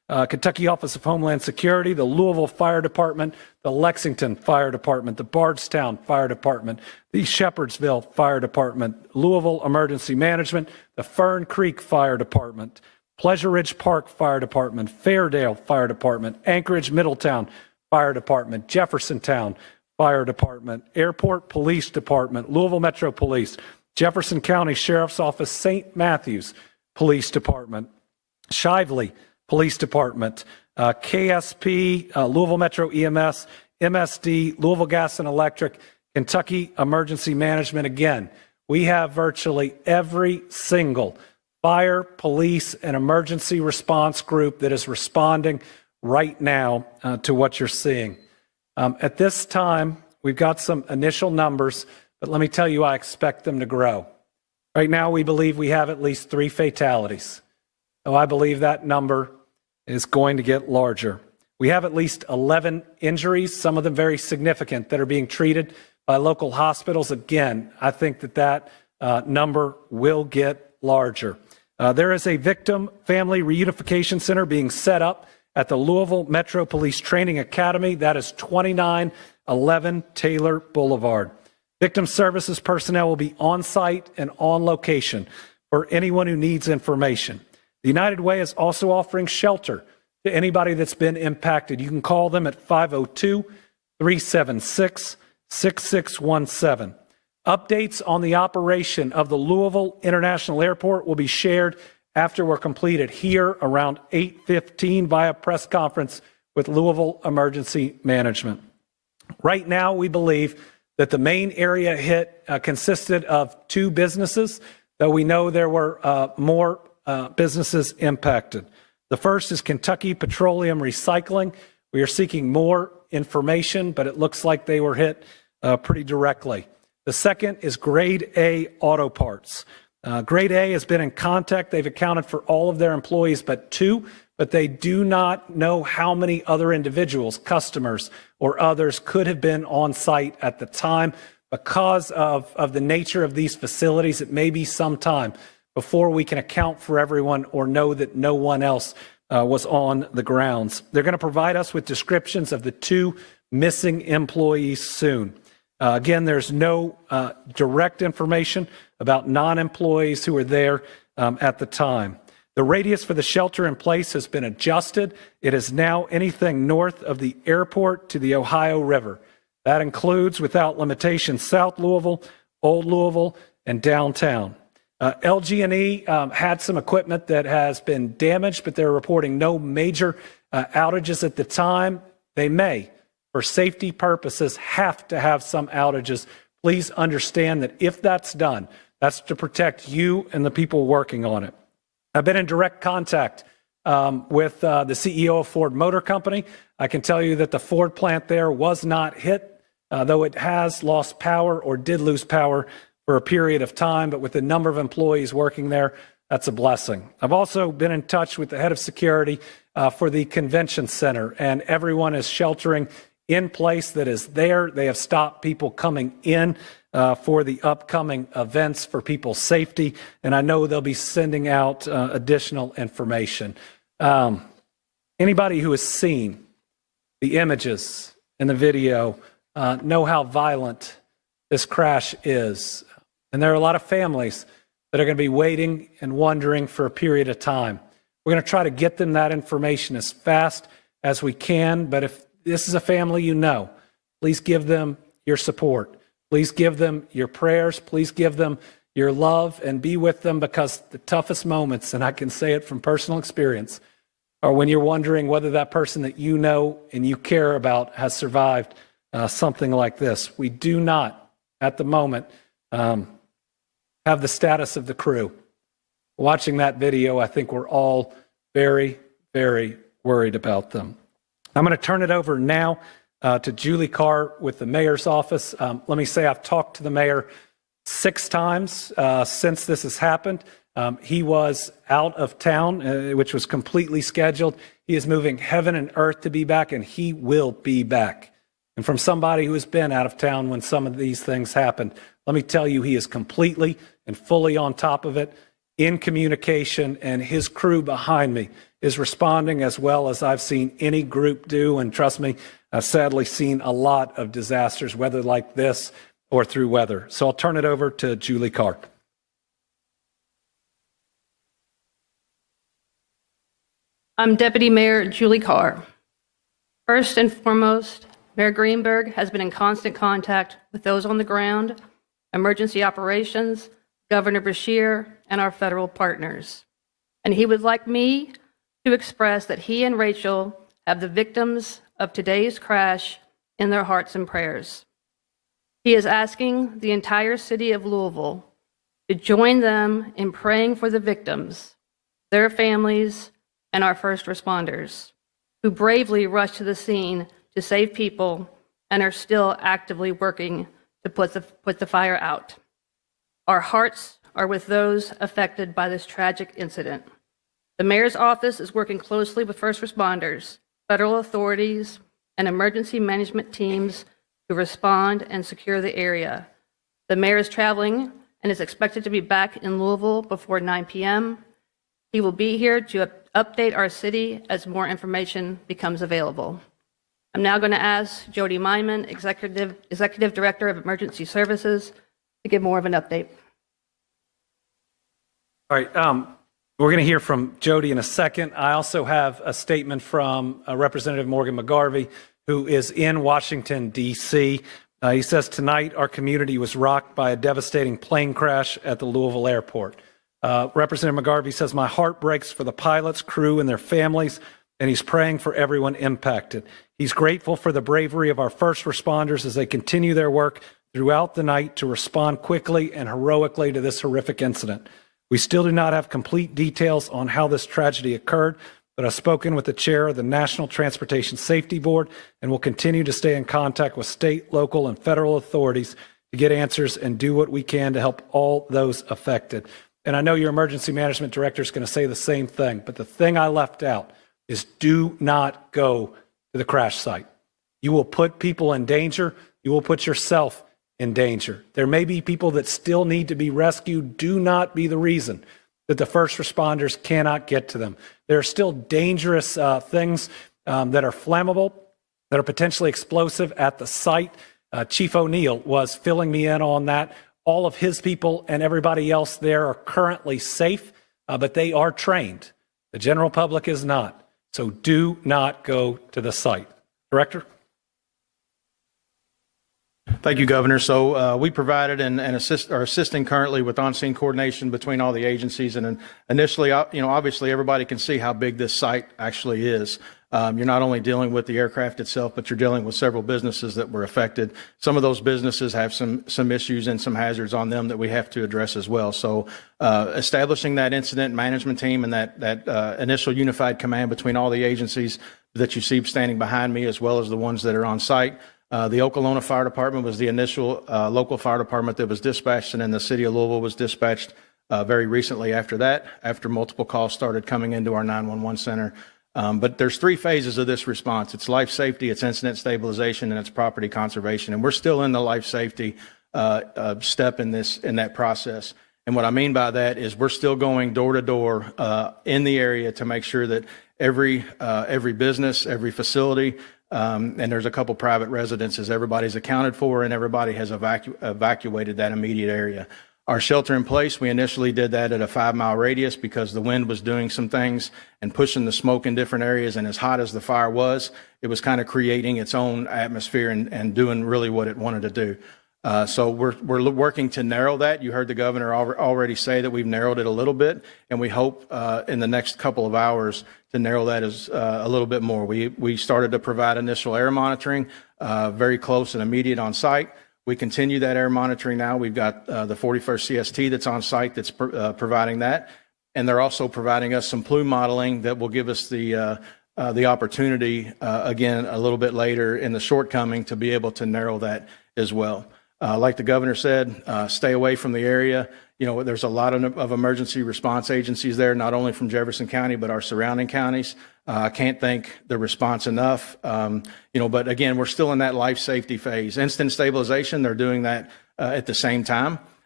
Kentucky Office of Homeland Security, the Louisville Fire Department, the Lexington Fire Department, the Bardstown Fire Department, the Shepherdsville Fire Department, Louisville Emergency Management, the Fern Creek Fire Department, Pleasure Ridge Park Fire Department, Fairdale Fire Department, Anchorage Middletown Fire Department, Jeffersontown Fire Department, Airport Police Department, Louisville Metro Police, Jefferson County Sheriff's Office, St. Matthews Police Department, Shively Police Department, KSP, Louisville Metro EMS, MSD, Louisville Gas and Electric, Kentucky Emergency Management. Again, we have virtually every single fire, police, and emergency response group that is responding right now to what you're seeing. At this time, we've got some initial numbers, but let me tell you, I expect them to grow. Right now, we believe we have at least 3 fatalities. So I believe that number is going to get larger. We have at least 11 injuries, some of them very significant, that are being treated by local hospitals. Again, I think that number will get larger. There is a victim family reunification center being set up at the Louisville Metro Police Training Academy. That is 2911 Taylor Boulevard. Victim services personnel will be on site and on location for anyone who needs information. The United Way is also offering shelter to anybody that's been impacted. You can call them at 502-376-6617. Updates on the operation of the Louisville International Airport will be shared after we're completed here around 8:15 via press conference with Louisville Emergency Management. Right now, we believe that the main area hit consisted of 2 businesses, though we know there were more businesses impacted. The first is Kentucky Petroleum Recycling. We are seeking more information, but it looks like they were hit pretty directly. The second is Grade A Auto Parts. Grade A has been in contact. They've accounted for all of their employees but 2, but they do not know how many other individuals, customers, or others could have been on site at the time. Because of the nature of these facilities, it may be some time before we can account for everyone or know that no one else was on the grounds. They're going to provide us with descriptions of the 2 missing employees soon. Again, there's no direct information about non-employees who were there at the time. The radius for the shelter in place has been adjusted. It is now anything north of the airport to the Ohio River. That includes, without limitation, South Louisville, Old Louisville, and downtown. LG&E had some equipment that has been damaged, but they're reporting no major outages at the time. They may, for safety purposes, have to have some outages. Please understand that if that's done, that's to protect you and the people working on it. I've been in direct contact with the CEO of Ford Motor Company. I can tell you that the Ford plant there was not hit, though it has lost power or did lose power for a period of time, but with the number of employees working there, that's a blessing. I've also been in touch with the head of security for the convention center, and everyone is sheltering in place that is there. They have stopped people coming in for the upcoming events for people's safety, and I know they'll be sending out additional information. Anybody who has seen the images and the video know how violent this crash is. And there are a lot of families that are going to be waiting and wondering for a period of time. We're going to try to get them that information as fast as we can. But if this is a family you know, please give them your support. Please give them your prayers. Please give them your love and be with them, because the toughest moments, and I can say it from personal experience, are when you're wondering whether that person that you know and you care about has survived something like this. We do not, at the moment, have the status of the crew. Watching that video, I think we're all very, very worried about them. I'm going to turn it over now to Julie Carr with the mayor's office. Let me say I've talked to the mayor 6 times since this has happened. He was out of town, which was completely scheduled. He is moving heaven and earth to be back, and he will be back. And from somebody who has been out of town when some of these things happened, let me tell you, he is completely and fully on top of it. in communication, and his crew behind me is responding as well as I've seen any group do. And trust me, I've sadly seen a lot of disasters, whether like this or through weather. So I'll turn it over to Julie Carr. I'm Deputy Mayor Julie Carr. First and foremost, Mayor Greenberg has been in constant contact with those on the ground, emergency operations, Governor Beshear, and our federal partners. And he would like me to express that he and Rachel have the victims of today's crash in their hearts and prayers. He is asking the entire city of Louisville to join them in praying for the victims, their families, and our first responders, who bravely rushed to the scene to save people and are still actively working to put the fire out. Our hearts are with those affected by this tragic incident. The mayor's office is working closely with first responders, federal authorities, and emergency management teams to respond and secure the area. The mayor is traveling and is expected to be back in Louisville before 9 p.m. He will be here to update our city as more information becomes available. I'm now going to ask Jody Myman, Executive Director of Emergency Services, to give more of an update. All right, we're going to hear from Jody in a second. I also have a statement from Representative Morgan McGarvey, who is in Washington, D.C. He says, tonight our community was rocked by a devastating plane crash at the Louisville airport. Representative McGarvey says, my heart breaks for the pilots, crew, and their families, and he's praying for everyone impacted. He's grateful for the bravery of our first responders as they continue their work throughout the night to respond quickly and heroically to this horrific incident. We still do not have complete details on how this tragedy occurred, but I've spoken with the chair of the National Transportation Safety Board and will continue to stay in contact with state, local, and federal authorities to get answers and do what we can to help all those affected. And I know your emergency management director is going to say the same thing, but the thing I left out is do not go to the crash site. You will put people in danger. You will put yourself in danger. There may be people that still need to be rescued. Do not be the reason that the first responders cannot get to them. There are still dangerous things that are flammable, that are potentially explosive at the site. Chief O'Neill was filling me in on that. All of his people and everybody else there are currently safe, but they are trained. The general public is not. So do not go to the site. Director? Thank you, Governor. So we provided and are assisting currently with on-scene coordination between all the agencies. And initially, obviously everybody can see how big this site actually is. You're not only dealing with the aircraft itself, but you're dealing with several businesses that were affected. Some of those businesses have some issues and some hazards on them that we have to address as well. So establishing that incident management team and that initial unified command between all the agencies that you see standing behind me, as well as the ones that are on site. The Okolona Fire Department was the initial local fire department that was dispatched, and then the city of Louisville was dispatched very recently after that, after multiple calls started coming into our 911 center. But there's three phases of this response. It's life safety, it's incident stabilization, and it's property conservation. And we're still in the life safety step in that process. And what I mean by that is we're still going door to door in the area to make sure that every business, every facility, and there's a couple private residences, everybody's accounted for and everybody has evacuated that immediate area. Our shelter in place, we initially did that at a 5-mile radius because the wind was doing some things and pushing the smoke in different areas. And as hot as the fire was, it was kind of creating its own atmosphere and doing really what it wanted to do. So we're working to narrow that. You heard the governor already say that we've narrowed it a little bit, and we hope in the next couple of hours to narrow that as a little bit more. We started to provide initial air monitoring, very close and immediate on site. We continue that air monitoring now. We've got the 41st CST that's on site that's providing that, and they're also providing us some plume modeling that will give us the opportunity again a little bit later in the shortcoming to be able to narrow that as well. Like the governor said, stay away from the area. You know, there's a lot of emergency response agencies there, not only from Jefferson County, but our surrounding counties. I can't thank the response enough. But again, we're still in that life safety phase. Instant stabilization, they're doing that at the same time.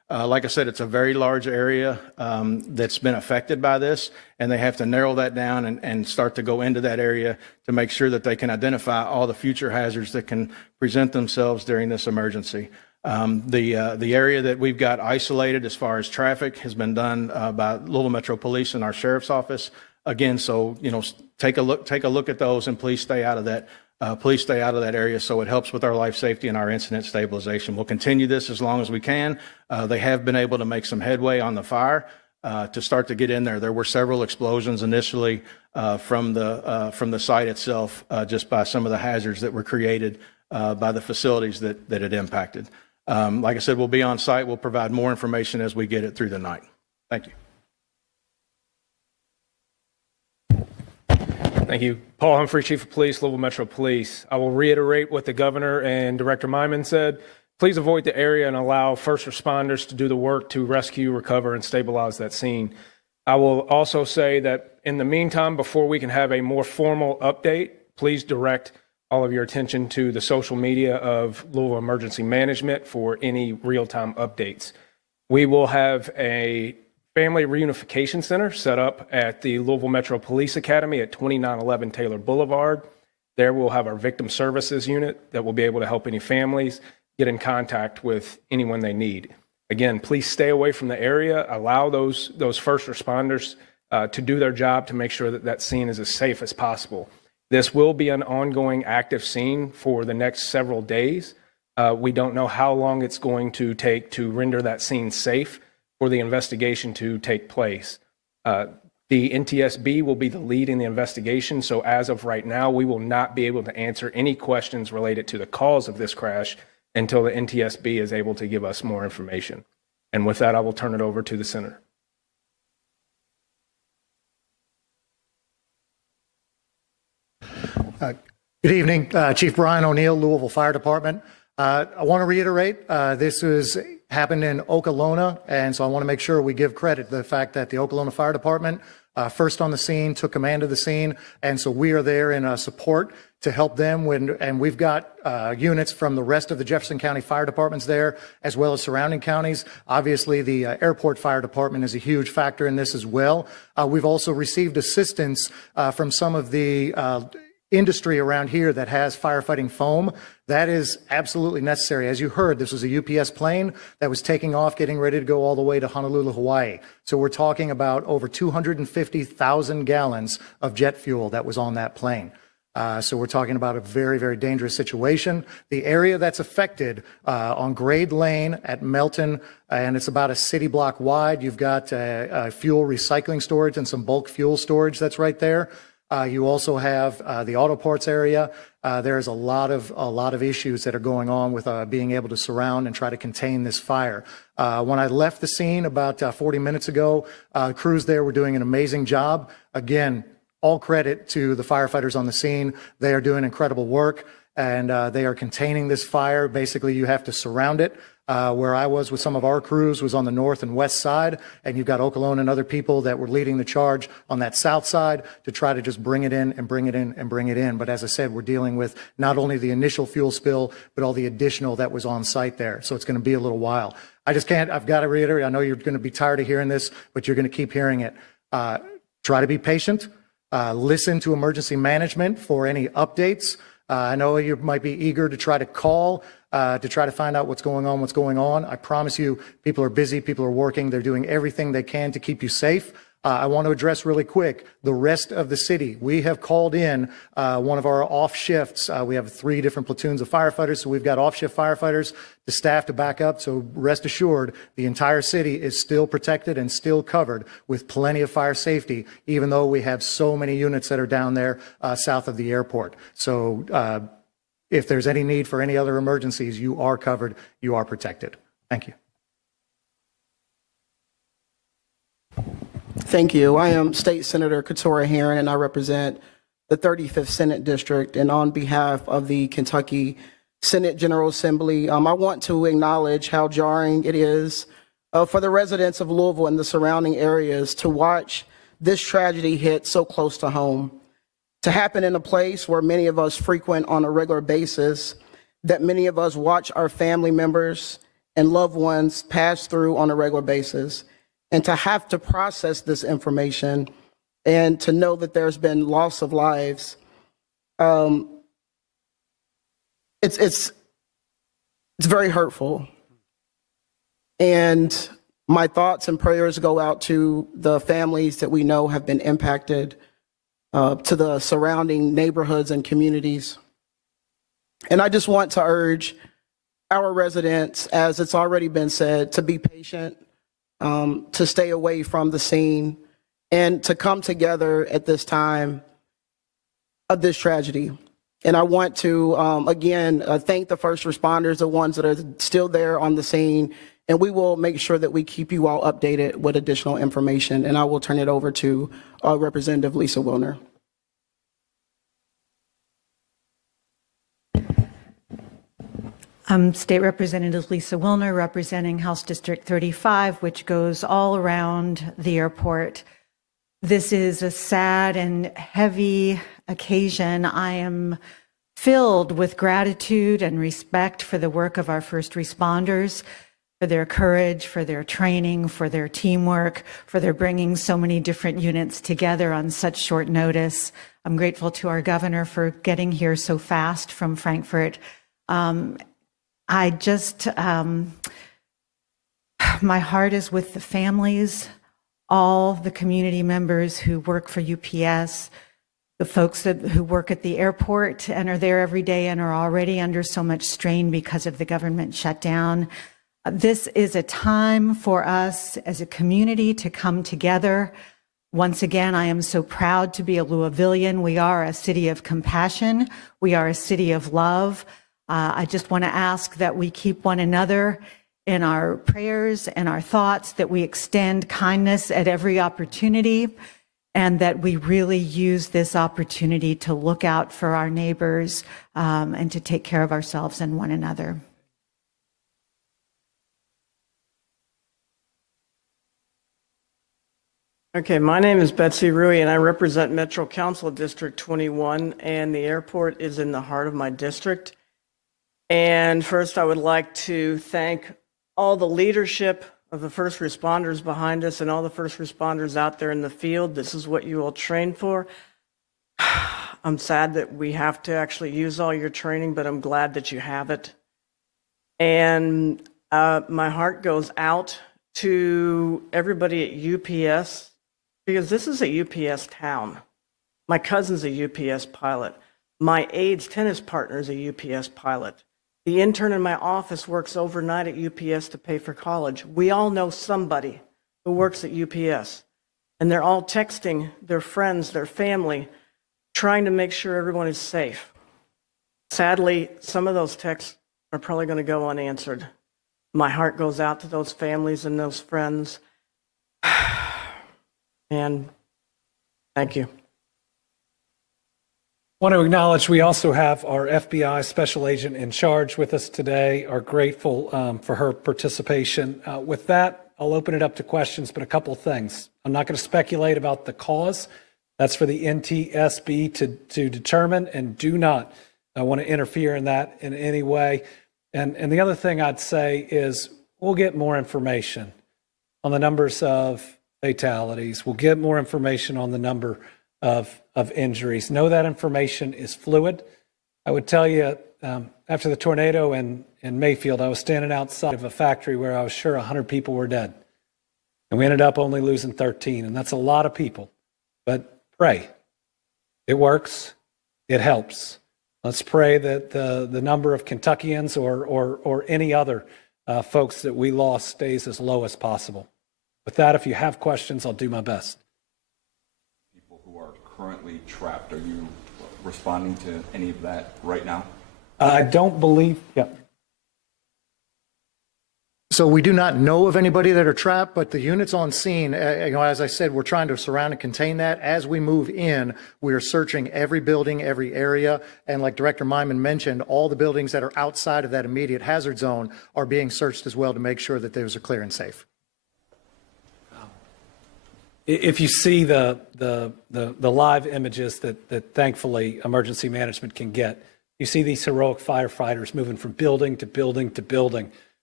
Like I said, it's a very large area that's been affected by this, and they have to narrow that down and start to go into that area to make sure that they can identify all the future hazards that can present themselves during this emergency. The area that we've got isolated as far as traffic has been done by Louisville Metro Police and our Sheriff's Office. Again, so, you know, take a look at those, and please stay out of that. Please stay out of that area so it helps with our life safety and our incident stabilization. We'll continue this as long as we can. They have been able to make some headway on the fire to start to get in there. There were several explosions initially from the site itself, just by some of the hazards that were created by the facilities that it impacted. Like I said, we'll be on site. We'll provide more information as we get it through the night. Thank you. Thank you. Paul Humphrey, Chief of Police, Louisville Metro Police. I will reiterate what the governor and Director Myman said. Please avoid the area and allow first responders to do the work to rescue, recover, and stabilize that scene. I will also say that in the meantime, before we can have a more formal update, please direct all of your attention to the social media of Louisville Emergency Management for any real-time updates. We will have a Family Reunification Center set up at the Louisville Metro Police Academy at 2911 Taylor Boulevard. There we'll have our Victim Services Unit that will be able to help any families get in contact with anyone they need. Again, please stay away from the area. Allow those first responders to do their job to make sure that that scene is as safe as possible. This will be an ongoing active scene for the next several days. We don't know how long it's going to take to render that scene safe for the investigation to take place. The NTSB will be the lead in the investigation, so as of right now, we will not be able to answer any questions related to the cause of this crash until the NTSB is able to give us more information. And with that, I will turn it over to the Senator. Good evening, Chief Brian O'Neill, Louisville Fire Department. I want to reiterate, this happened in Okolona, and so I want to make sure we give credit to the fact that the Okolona Fire Department first on the scene, took command of the scene, and so we are there in support to help them and we've got units from the rest of the Jefferson County Fire Departments there, as well as surrounding counties. Obviously, the Airport Fire Department is a huge factor in this as well. We've also received assistance from some of the industry around here that has firefighting foam. That is absolutely necessary. As you heard, this was a UPS plane that was taking off, getting ready to go all the way to Honolulu, Hawaii. So we're talking about over 250,000 gallons of jet fuel that was on that plane. So we're talking about a very, very dangerous situation. The area that's affected on Grade Lane at Melton, and it's about a city block wide. You've got fuel recycling storage and some bulk fuel storage that's right there. You also have the auto parts area. There's a lot of issues that are going on with being able to surround and try to contain this fire. When I left the scene about 40 minutes ago, crews there were doing an amazing job. Again, all credit to the firefighters on the scene. They are doing incredible work, and they are containing this fire. Basically, you have to surround it. Where I was with some of our crews was on the north and west side, and you've got Okolona and other people that were leading the charge on that south side to try to just bring it in and bring it in and bring it in. But as I said, we're dealing with not only the initial fuel spill, but all the additional that was on site there. So it's going to be a little while. I've got to reiterate, I know you're going to be tired of hearing this, but you're going to keep hearing it. Try to be patient. Listen to emergency management for any updates. I know you might be eager to try to call to try to find out what's going on. I promise you, people are busy, people are working, they're doing everything they can to keep you safe. I want to address really quick the rest of the city. We have called in one of our off shifts. We have 3 different platoons of firefighters, so we've got off shift firefighters to staff to back up. So rest assured, the entire city is still protected and still covered with plenty of fire safety, even though we have so many units that are down there south of the airport. So if there's any need for any other emergencies, you are covered, you are protected. Thank you. Thank you. I am State Senator Katora Herron, and I represent the 35th Senate District. And on behalf of the Kentucky Senate General Assembly, I want to acknowledge how jarring it is for the residents of Louisville and the surrounding areas to watch this tragedy hit so close to home, to happen in a place where many of us frequent on a regular basis, that many of us watch our family members and loved ones pass through on a regular basis, and to have to process this information and to know that there's been loss of lives, it's very hurtful. And my thoughts and prayers go out to the families that we know have been impacted, to the surrounding neighborhoods and communities. And I just want to urge our residents, as it's already been said, to be patient, to stay away from the scene, and to come together at this time of this tragedy. And I want to, again, thank the first responders, the ones that are still there on the scene, and we will make sure that we keep you all updated with additional information. And I will turn it over to Representative Lisa Wilner. State Representative Lisa Wilner, representing House District 35, which goes all around the airport. This is a sad and heavy occasion. I am filled with gratitude and respect for the work of our first responders, for their courage, for their training, for their teamwork, for their bringing so many different units together on such short notice. I'm grateful to our governor for getting here so fast from Frankfurt. I just, my heart is with the families, all the community members who work for UPS, the folks who work at the airport and are there every day and are already under so much strain because of the government shutdown. This is a time for us as a community to come together. Once again, I am so proud to be a Louisvillian. We are a city of compassion. We are a city of love. I just want to ask that we keep one another in our prayers and our thoughts, that we extend kindness at every opportunity, and that we really use this opportunity to look out for our neighbors and to take care of ourselves and one another. Okay, my name is Betsy Rui, and I represent Metro Council District 21, and the airport is in the heart of my district. And first, I would like to thank all the leadership of the first responders behind us and all the first responders out there in the field. This is what you all train for. I'm sad that we have to actually use all your training, but I'm glad that you have it. And my heart goes out to everybody at UPS, because this is a UPS town. My cousin's a UPS pilot. My aide's tennis partner is a UPS pilot. The intern in my office works overnight at UPS to pay for college. We all know somebody who works at UPS, and they're all texting their friends, their family, trying to make sure everyone is safe. Sadly, some of those texts are probably going to go unanswered. My heart goes out to those families and those friends. And thank you. I want to acknowledge we also have our FBI special agent in charge with us today. Are grateful for her participation. With that, I'll open it up to questions, but a couple of things. I'm not going to speculate about the cause. That's for the NTSB to determine, and do not want to interfere in that in any way. And the other thing I'd say is we'll get more information on the numbers of fatalities. We'll get more information on the number of injuries. Know that information is fluid. I would tell you, after the tornado in Mayfield, I was standing outside of a factory where I was sure 100 people were dead. And we ended up only losing 13, and that's a lot of people. But pray. It works. It helps. Let's pray that the number of Kentuckians or any other folks that we lost stays as low as possible. With that, if you have questions, I'll do my best. People who are currently trapped, are you responding to any of that right now? I don't believe, yeah. So we do not know of anybody that are trapped, but the units on scene, as I said, we're trying to surround and contain that. As we move in, we are searching every building, every area. And like Director Myman mentioned, all the buildings that are outside of that immediate hazard zone are being searched as well to make sure that those are clear and safe. If you see the live images that thankfully emergency management can get, you see these heroic firefighters moving from building to building to building,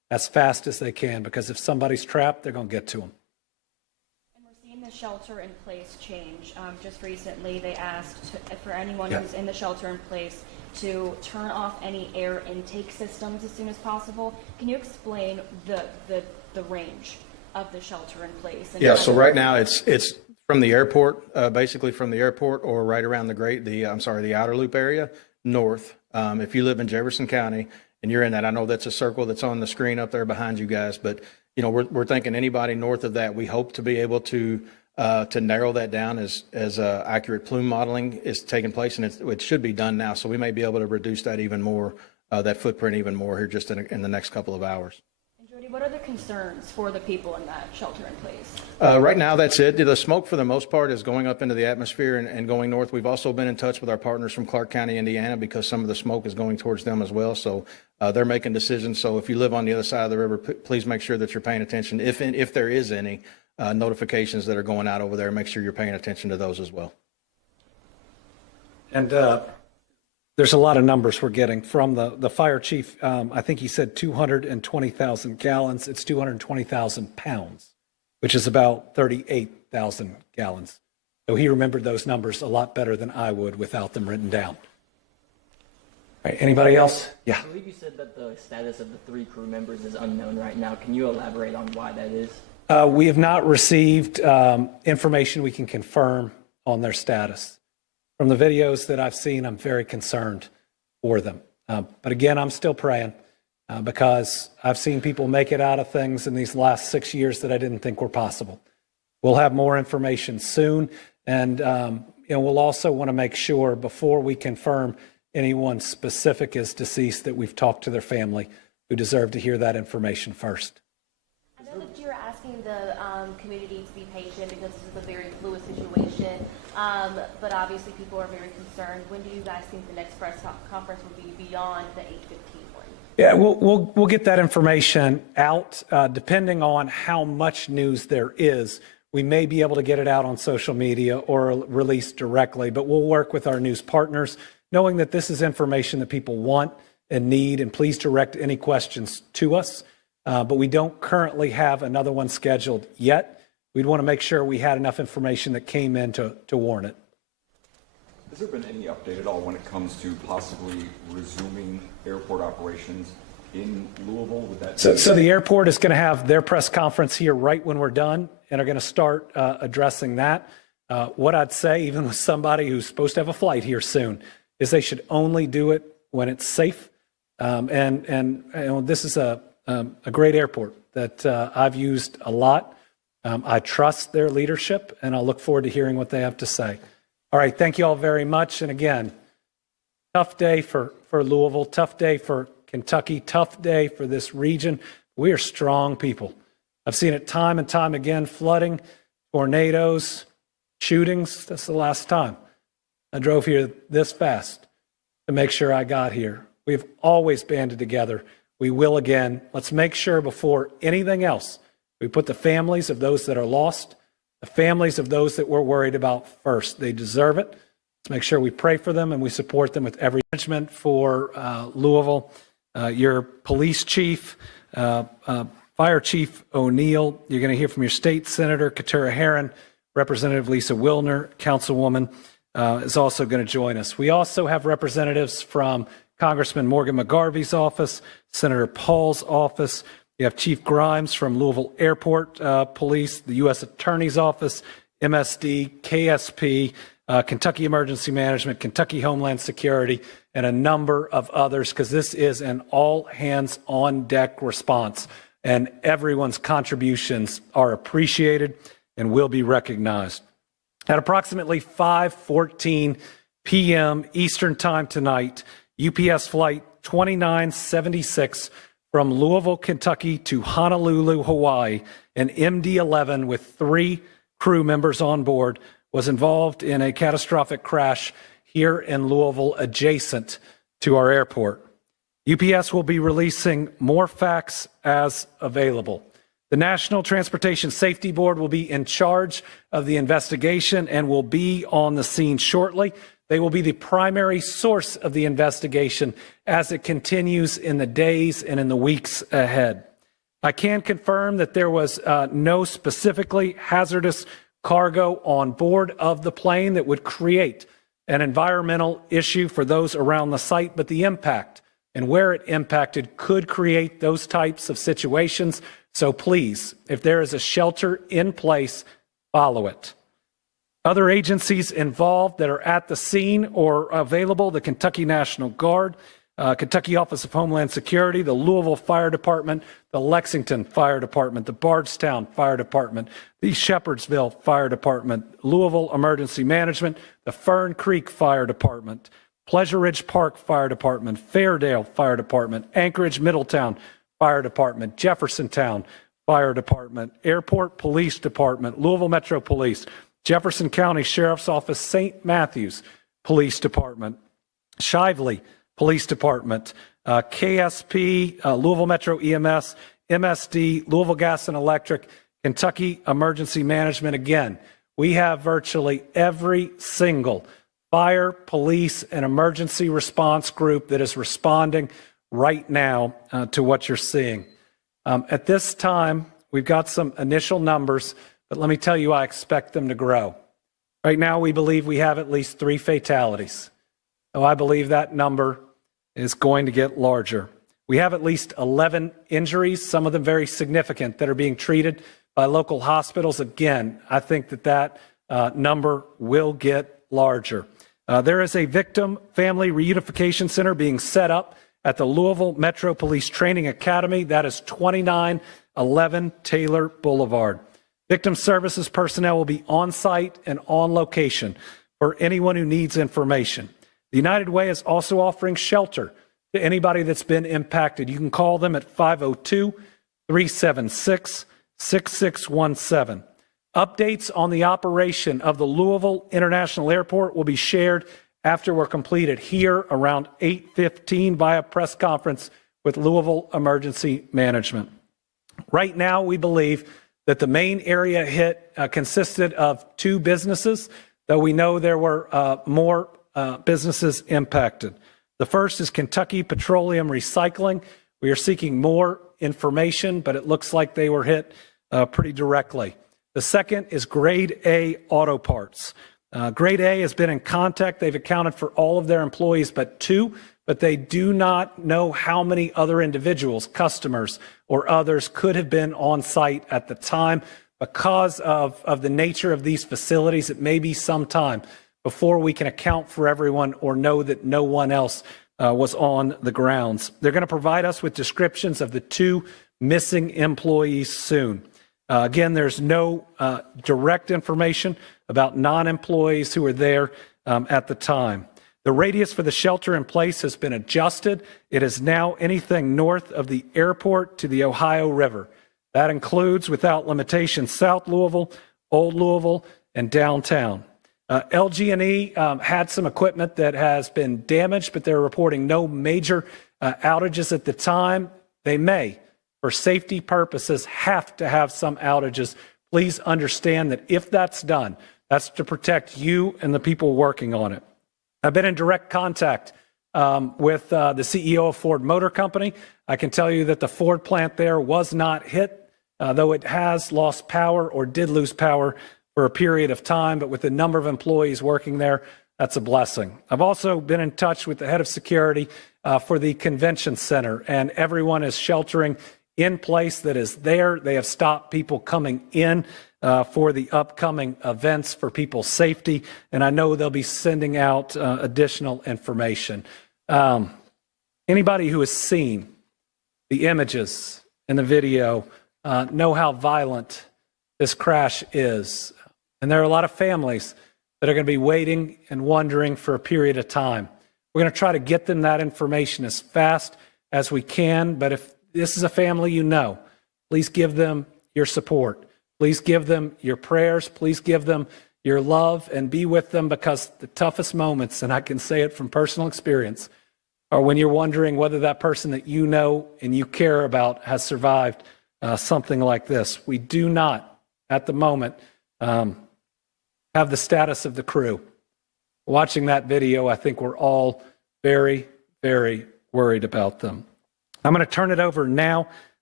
as fast as they can, because if somebody's trapped, they're going to get to them. And we're seeing the shelter in place change. Just recently, they asked for anyone Yeah. who's in the shelter in place to turn off any air intake systems as soon as possible. Can you explain the range of the shelter in place? And Yeah, so right now it's from the airport, basically from the airport or right around the outer loop area north. If you live in Jefferson County and you're in that, I know that's a circle that's on the screen up there behind you guys, but you know, we're thinking anybody north of that, we hope to be able to narrow that down as accurate plume modeling is taking place, and it should be done now. So we may be able to reduce that even more, that footprint even more here just in the next couple of hours. And Jody, what are the concerns for the people in that shelter in place? Right now, that's it. The smoke, for the most part, is going up into the atmosphere and going north. We've also been in touch with our partners from Clark County, Indiana, because some of the smoke is going towards them as well. So they're making decisions. So if you live on the other side of the river, please make sure that you're paying attention. If there is any notifications that are going out over there, make sure you're paying attention to those as well. And there's a lot of numbers we're getting from the fire chief. I think he said 220,000 gallons. It's 220,000 pounds, which is about 38,000 gallons. So he remembered those numbers a lot better than I would without them written down. All right, anybody else? Yeah. I believe you said that the status of the 3 crew members is unknown right now. Can you elaborate on why that is? We have not received information we can confirm on their status. From the videos that I've seen, I'm very concerned for them. But again, I'm still praying because I've seen people make it out of things in these last 6 years that I didn't think were possible. We'll have more information soon. And we'll also want to make sure before we confirm anyone specific is deceased that we've talked to their family who deserve to hear that information first. I know that you're asking the community to be patient because this is a very fluid situation, but obviously people are very concerned. When do you guys think the next press conference will be beyond the 8:15 one? Yeah, we'll get that information out depending on how much news there is. We may be able to get it out on social media or release directly, but we'll work with our news partners, knowing that this is information that people want and need, and please direct any questions to us. But we don't currently have another one scheduled yet. We'd want to make sure we had enough information that came in to warn it. Has there been any update at all when it comes to possibly resuming airport operations in Louisville? Would that so the airport is going to have their press conference here right when we're done, and are going to start addressing that. What I'd say, even with somebody who's supposed to have a flight here soon, is they should only do it when it's safe. And this is a great airport that I've used a lot. I trust their leadership, and I'll look forward to hearing what they have to say. All right, thank you all very much. And again, tough day for Louisville, tough day for Kentucky, tough day for this region. We are strong people. I've seen it time and time again, flooding, tornadoes, shootings. That's the last time I drove here this fast to make sure I got here. We've always banded together. We will again. Let's make sure before anything else, we put the families of those that are lost, the families of those that we're worried about first. They deserve it. Let's make sure we pray for them and we support them with every management for Louisville. Your police chief, Fire Chief O'Neill, you're going to hear from your state senator, Katura Herron, Representative Lisa Wilner, Councilwoman, is also going to join us. We also have representatives from Congressman Morgan McGarvey's office, Senator Paul's office. You have Chief Grimes from Louisville Airport Police, the U.S. Attorney's Office, MSD, KSP, Kentucky Emergency Management, Kentucky Homeland Security, and a number of others, because this is an all-hands-on-deck response, and everyone's contributions are appreciated and will be recognized. At approximately 5:14 p.m. Eastern Time tonight, UPS Flight 2976 from Louisville, Kentucky to Honolulu, Hawaii, an MD-11 with 3 crew members on board was involved in a catastrophic crash here in Louisville adjacent to our airport. UPS will be releasing more facts as available. The National Transportation Safety Board will be in charge of the investigation and will be on the scene shortly. They will be the primary source of the investigation as it continues in the days and in the weeks ahead. I can confirm that there was no specifically hazardous cargo on board of the plane that would create an environmental issue for those around the site, but the impact and where it impacted could create those types of situations. So please, if there is a shelter in place, follow it. Other agencies involved that are at the scene or available: the Kentucky National Guard, Kentucky Office of Homeland Security, the Louisville Fire Department, the Lexington Fire Department, the Bardstown Fire Department, the Shepherdsville Fire Department, Louisville Emergency Management, the Fern Creek Fire Department, Pleasure Ridge Park Fire Department, Fairdale Fire Department, Anchorage Middletown Fire Department, Jeffersontown Fire Department, Airport Police Department, Louisville Metro Police, Jefferson County Sheriff's Office, St. Matthews Police Department, Shively Police Department, KSP, Louisville Metro EMS, MSD, Louisville Gas and Electric, Kentucky Emergency Management. Again, we have virtually every single fire, police, and emergency response group that is responding right now to what you're seeing. At this time, we've got some initial numbers, but let me tell you, I expect them to grow. Right now, we believe we have at least 3 fatalities. Oh, I believe that number is going to get larger. We have at least 11 injuries, some of them very significant, that are being treated by local hospitals. Again, I think that number will get larger. There is a victim family reunification center being set up at the Louisville Metro Police Training Academy. That is 2911 Taylor Boulevard. Victim services personnel will be on site and on location for anyone who needs information. The United Way is also offering shelter to anybody that's been impacted. You can call them at 502-376-6617. Updates on the operation of the Louisville International Airport will be shared after we're completed here around 8:15 via press conference with Louisville Emergency Management. Right now, we believe that the main area hit consisted of 2 businesses, though we know there were more businesses impacted. The first is Kentucky Petroleum Recycling. We are seeking more information, but it looks like they were hit pretty directly. The second is Grade A Auto Parts. Grade A has been in contact. They've accounted for all of their employees but 2, but they do not know how many other individuals, customers, or others could have been on site at the time. Because of the nature of these facilities, it may be some time before we can account for everyone or know that no one else was on the grounds. They're going to provide us with descriptions of the 2 missing employees soon. Again, there's no direct information about non-employees who were there at the time. The radius for the shelter in place has been adjusted. It is now anything north of the airport to the Ohio River. That includes, without limitation, South Louisville, Old Louisville, and downtown. LG&E had some equipment that has been damaged, but they're reporting no major outages at the time. They may, for safety purposes, have to have some outages. Please understand that if that's done, that's to protect you and the people working on it. I've been in direct contact with the CEO of Ford Motor Company. I can tell you that the Ford plant there was not hit, though it has lost power or did lose power for a period of time, but with the number of employees working there, that's a blessing. I've also been in touch with the head of security for the convention center, and everyone is sheltering in place that is there. They have stopped people coming in for the upcoming events for people's safety, and I know they'll be sending out additional information. Anybody who has seen the images and the video know how violent this crash is. And there are a lot of families that are going to be waiting and wondering for a period of time. We're going to try to get them that information as fast as we can. But if this is a family you know, please give them your support. Please give them your prayers. Please give them your love and be with them, because the toughest moments, and I can say it from personal experience, are when you're wondering whether that person that you know and you care about has survived something like this. We do not, at the moment, have the status of the crew. Watching that video, I think we're all very, very worried about them. I'm going to turn it over now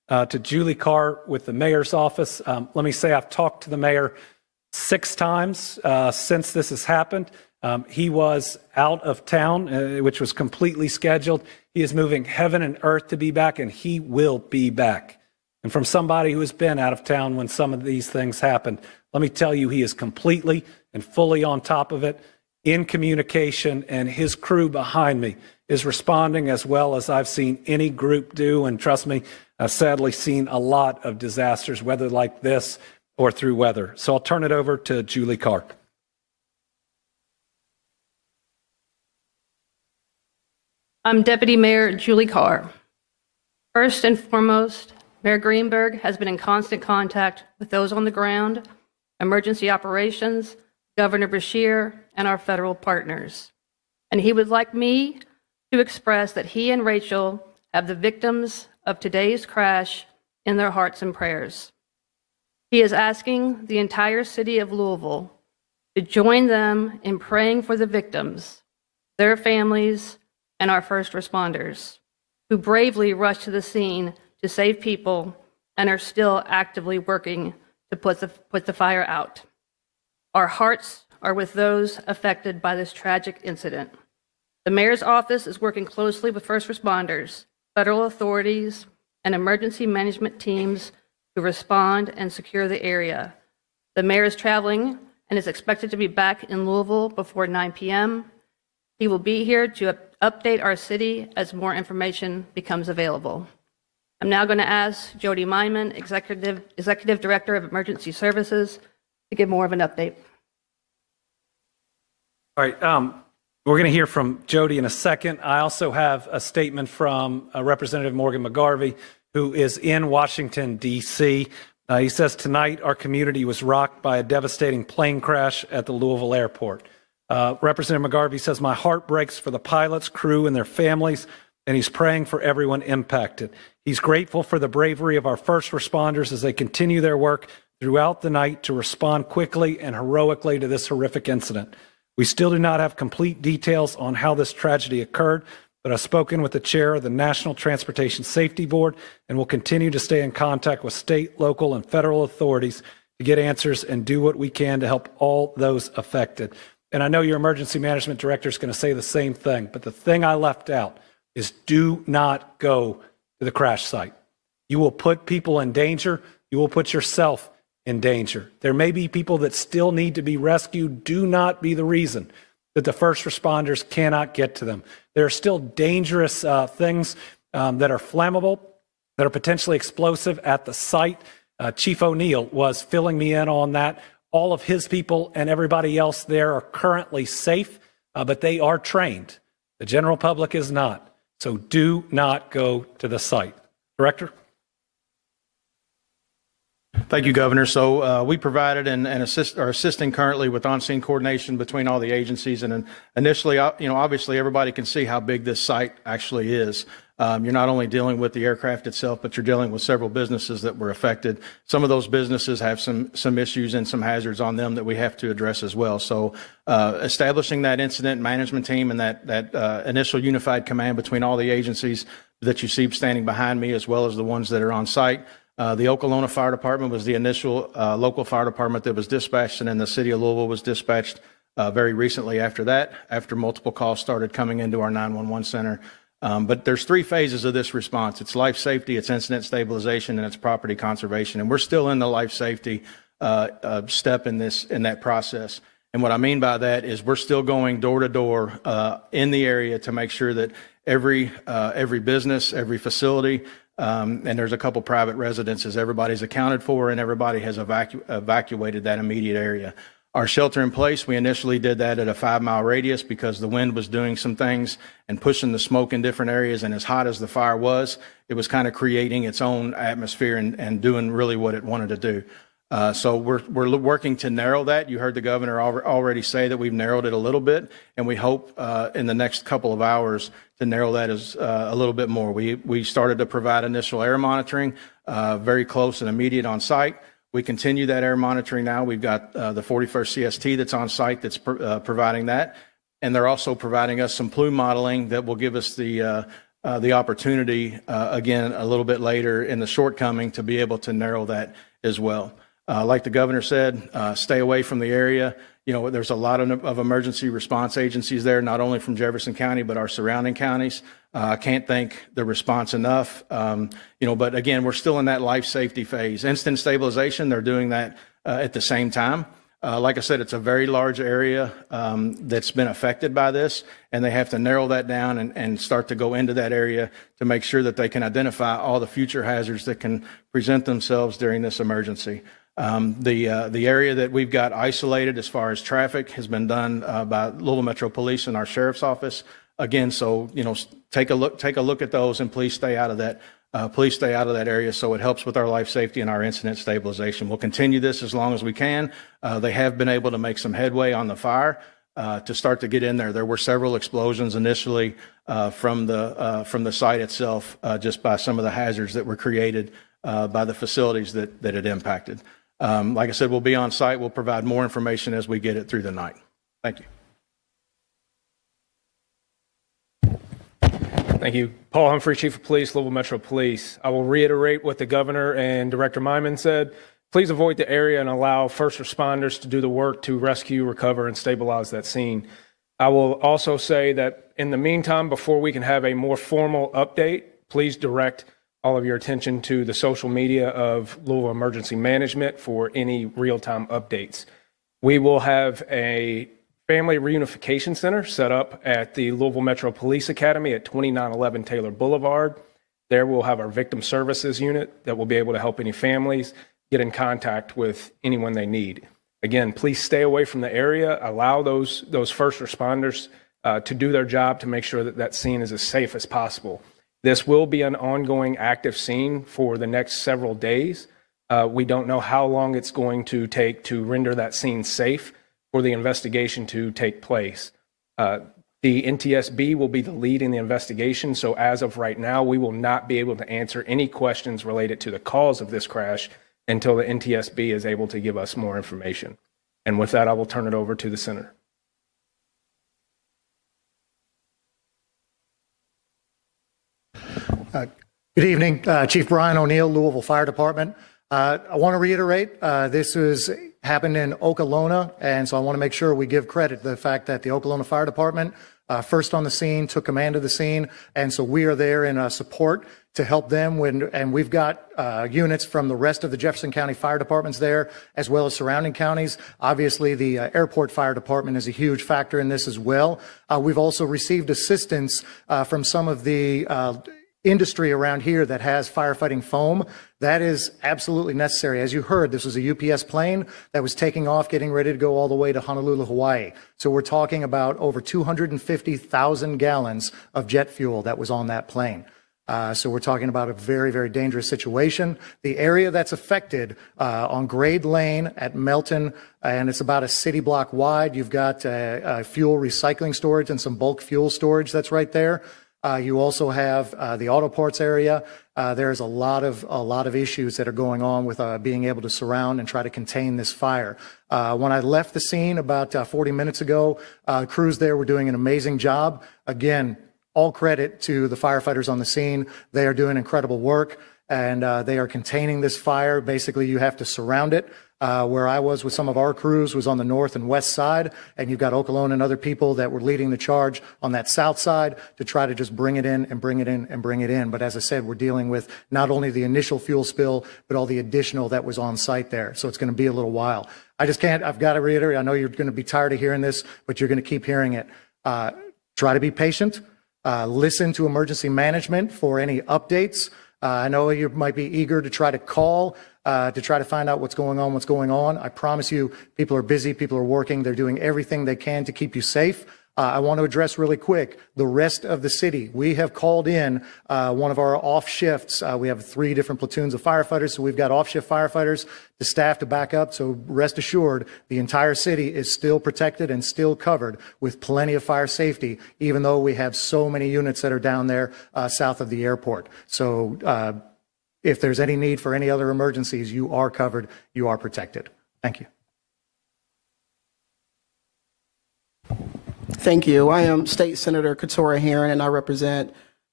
to Julie Carr with the mayor's office. Let me say I've talked to the mayor 6 times since this has happened. He was out of town, which was completely scheduled. He is moving heaven and earth to be back, and he will be back. And from somebody who has been out of town when some of these things happened, let me tell you, he is completely and fully on top of it, in communication, and his crew behind me is responding as well as I've seen any group do. And trust me, I've sadly seen a lot of disasters, whether like this or through weather. So I'll turn it over to Julie Carr. I'm Deputy Mayor Julie Carr. First and foremost, Mayor Greenberg has been in constant contact with those on the ground, emergency operations, Governor Beshear, and our federal partners. And he would like me to express that he and Rachel have the victims of today's crash in their hearts and prayers. He is asking the entire city of Louisville to join them in praying for the victims, their families, and our first responders, who bravely rushed to the scene to save people and are still actively working to put the fire out. Our hearts are with those affected by this tragic incident. The mayor's office is working closely with first responders, federal authorities, and emergency management teams to respond and secure the area. The mayor is traveling and is expected to be back in Louisville before 9 p.m. He will be here to update our city as more information becomes available. I'm now going to ask Jody Myman, Executive Director of Emergency Services, to give more of an update. All right, we're going to hear from Jody in a second. I also have a statement from Representative Morgan McGarvey, who is in Washington, D.C. He says, tonight our community was rocked by a devastating plane crash at the Louisville airport. Representative McGarvey says, my heart breaks for the pilots, crew, and their families, and he's praying for everyone impacted. He's grateful for the bravery of our first responders as they continue their work throughout the night to respond quickly and heroically to this horrific incident. We still do not have complete details on how this tragedy occurred, but I've spoken with the chair of the National Transportation Safety Board and will continue to stay in contact with state, local, and federal authorities to get answers and do what we can to help all those affected. And I know your emergency management director is going to say the same thing, but the thing I left out is do not go to the crash site. You will put people in danger. You will put yourself in danger. There may be people that still need to be rescued. Do not be the reason that the first responders cannot get to them. There are still dangerous things that are flammable, that are potentially explosive at the site. Chief O'Neill was filling me in on that. All of his people and everybody else there are currently safe, but they are trained. The general public is not. So do not go to the site. Director? Thank you, Governor. So we provided and are assisting currently with on-scene coordination between all the agencies. And initially, obviously everybody can see how big this site actually is. You're not only dealing with the aircraft itself, but you're dealing with several businesses that were affected. Some of those businesses have some issues and some hazards on them that we have to address as well. So establishing that incident management team and that initial unified command between all the agencies that you see standing behind me, as well as the ones that are on site. The Okolona Fire Department was the initial local fire department that was dispatched, and then the city of Louisville was dispatched very recently after that, after multiple calls started coming into our 911 center. But there's 3 phases of this response. It's life safety, it's incident stabilization, and it's property conservation. And we're still in the life safety step in that process. And what I mean by that is we're still going door to door in the area to make sure that every business, every facility, and there's a couple private residences, everybody's accounted for and everybody has evacuated that immediate area. Our shelter in place, we initially did that at a 5-mile radius because the wind was doing some things and pushing the smoke in different areas. And as hot as the fire was, it was kind of creating its own atmosphere and doing really what it wanted to do. So we're working to narrow that. You heard the governor already say that we've narrowed it a little bit, and we hope in the next couple of hours to narrow that as a little bit more. We started to provide initial air monitoring, very close and immediate on site. We continue that air monitoring now. We've got the 41st CST that's on site that's providing that, and they're also providing us some plume modeling that will give us the the opportunity, again, a little bit later in the shortcoming to be able to narrow that as well. Like the governor said, stay away from the area. You know, there's a lot of emergency response agencies there, not only from Jefferson County, but our surrounding counties. I can't thank the response enough. You know, but again, we're still in that life safety phase. Instant stabilization, they're doing that at the same time. Like I said, it's a very large area that's been affected by this, and they have to narrow that down and start to go into that area to make sure that they can identify all the future hazards that can present themselves during this emergency. The area that we've got isolated as far as traffic has been done by Louisville Metro Police and our Sheriff's Office. Again, so, you know, take a look at those, and please stay out of that. Please stay out of that area so it helps with our life safety and our incident stabilization. We'll continue this as long as we can. They have been able to make some headway on the fire to start to get in there. There were several explosions initially from the site itself, just by some of the hazards that were created by the facilities that it impacted. Like I said, we'll be on site. We'll provide more information as we get it through the night. Thank you. Thank you. Paul Humphrey, Chief of Police, Louisville Metro Police. I will reiterate what the governor and Director Myman said. Please avoid the area and allow first responders to do the work to rescue, recover, and stabilize that scene. I will also say that in the meantime, before we can have a more formal update, please direct all of your attention to the social media of Louisville Emergency Management for any real-time updates. We will have a Family Reunification Center set up at the Louisville Metro Police Academy at 2911 Taylor Boulevard. There we'll have our victim services unit that will be able to help any families get in contact with anyone they need. Again, please stay away from the area. Allow those first responders to do their job to make sure that that scene is as safe as possible. This will be an ongoing active scene for the next several days. We don't know how long it's going to take to render that scene safe for the investigation to take place. The NTSB will be the lead in the investigation, so as of right now, we will not be able to answer any questions related to the cause of this crash until the NTSB is able to give us more information. And with that, I will turn it over to the Senator. Good evening, Chief Brian O'Neill, Louisville Fire Department. I want to reiterate, this happened in Okolona, and so I want to make sure we give credit to the fact that the Okolona Fire Department first on the scene, took command of the scene, and so we are there in support to help them and we've got units from the rest of the Jefferson County Fire Departments there, as well as surrounding counties. Obviously, the Airport Fire Department is a huge factor in this as well. We've also received assistance from some of the industry around here that has firefighting foam. That is absolutely necessary. As you heard, this was a UPS plane that was taking off, getting ready to go all the way to Honolulu, Hawaii. So we're talking about over 250,000 gallons of jet fuel that was on that plane. So we're talking about a very, very dangerous situation. The area that's affected on Grade Lane at Melton, and it's about a city block wide. You've got fuel recycling storage and some bulk fuel storage that's right there. You also have the auto parts area. There's a lot of issues that are going on with being able to surround and try to contain this fire. When I left the scene about 40 minutes ago, crews there were doing an amazing job. Again, all credit to the firefighters on the scene. They are doing incredible work, and they are containing this fire. Basically, you have to surround it. Where I was with some of our crews was on the north and west side, and you've got Okolona and other people that were leading the charge on that south side to try to just bring it in and bring it in and bring it in. But as I said, we're dealing with not only the initial fuel spill, but all the additional that was on site there. So it's going to be a little while. I've got to reiterate, I know you're going to be tired of hearing this, but you're going to keep hearing it. Try to be patient. Listen to emergency management for any updates. I know you might be eager to try to call to try to find out what's going on. I promise you, people are busy, people are working, they're doing everything they can to keep you safe. I want to address really quick the rest of the city. We have called in one of our off shifts. We have 3 different platoons of firefighters, so we've got off shift firefighters to staff to back up. So rest assured, the entire city is still protected and still covered with plenty of fire safety, even though we have so many units that are down there south of the airport. So if there's any need for any other emergencies, you are covered, you are protected. Thank you. Thank you. I am State Senator Katora Heron, and I represent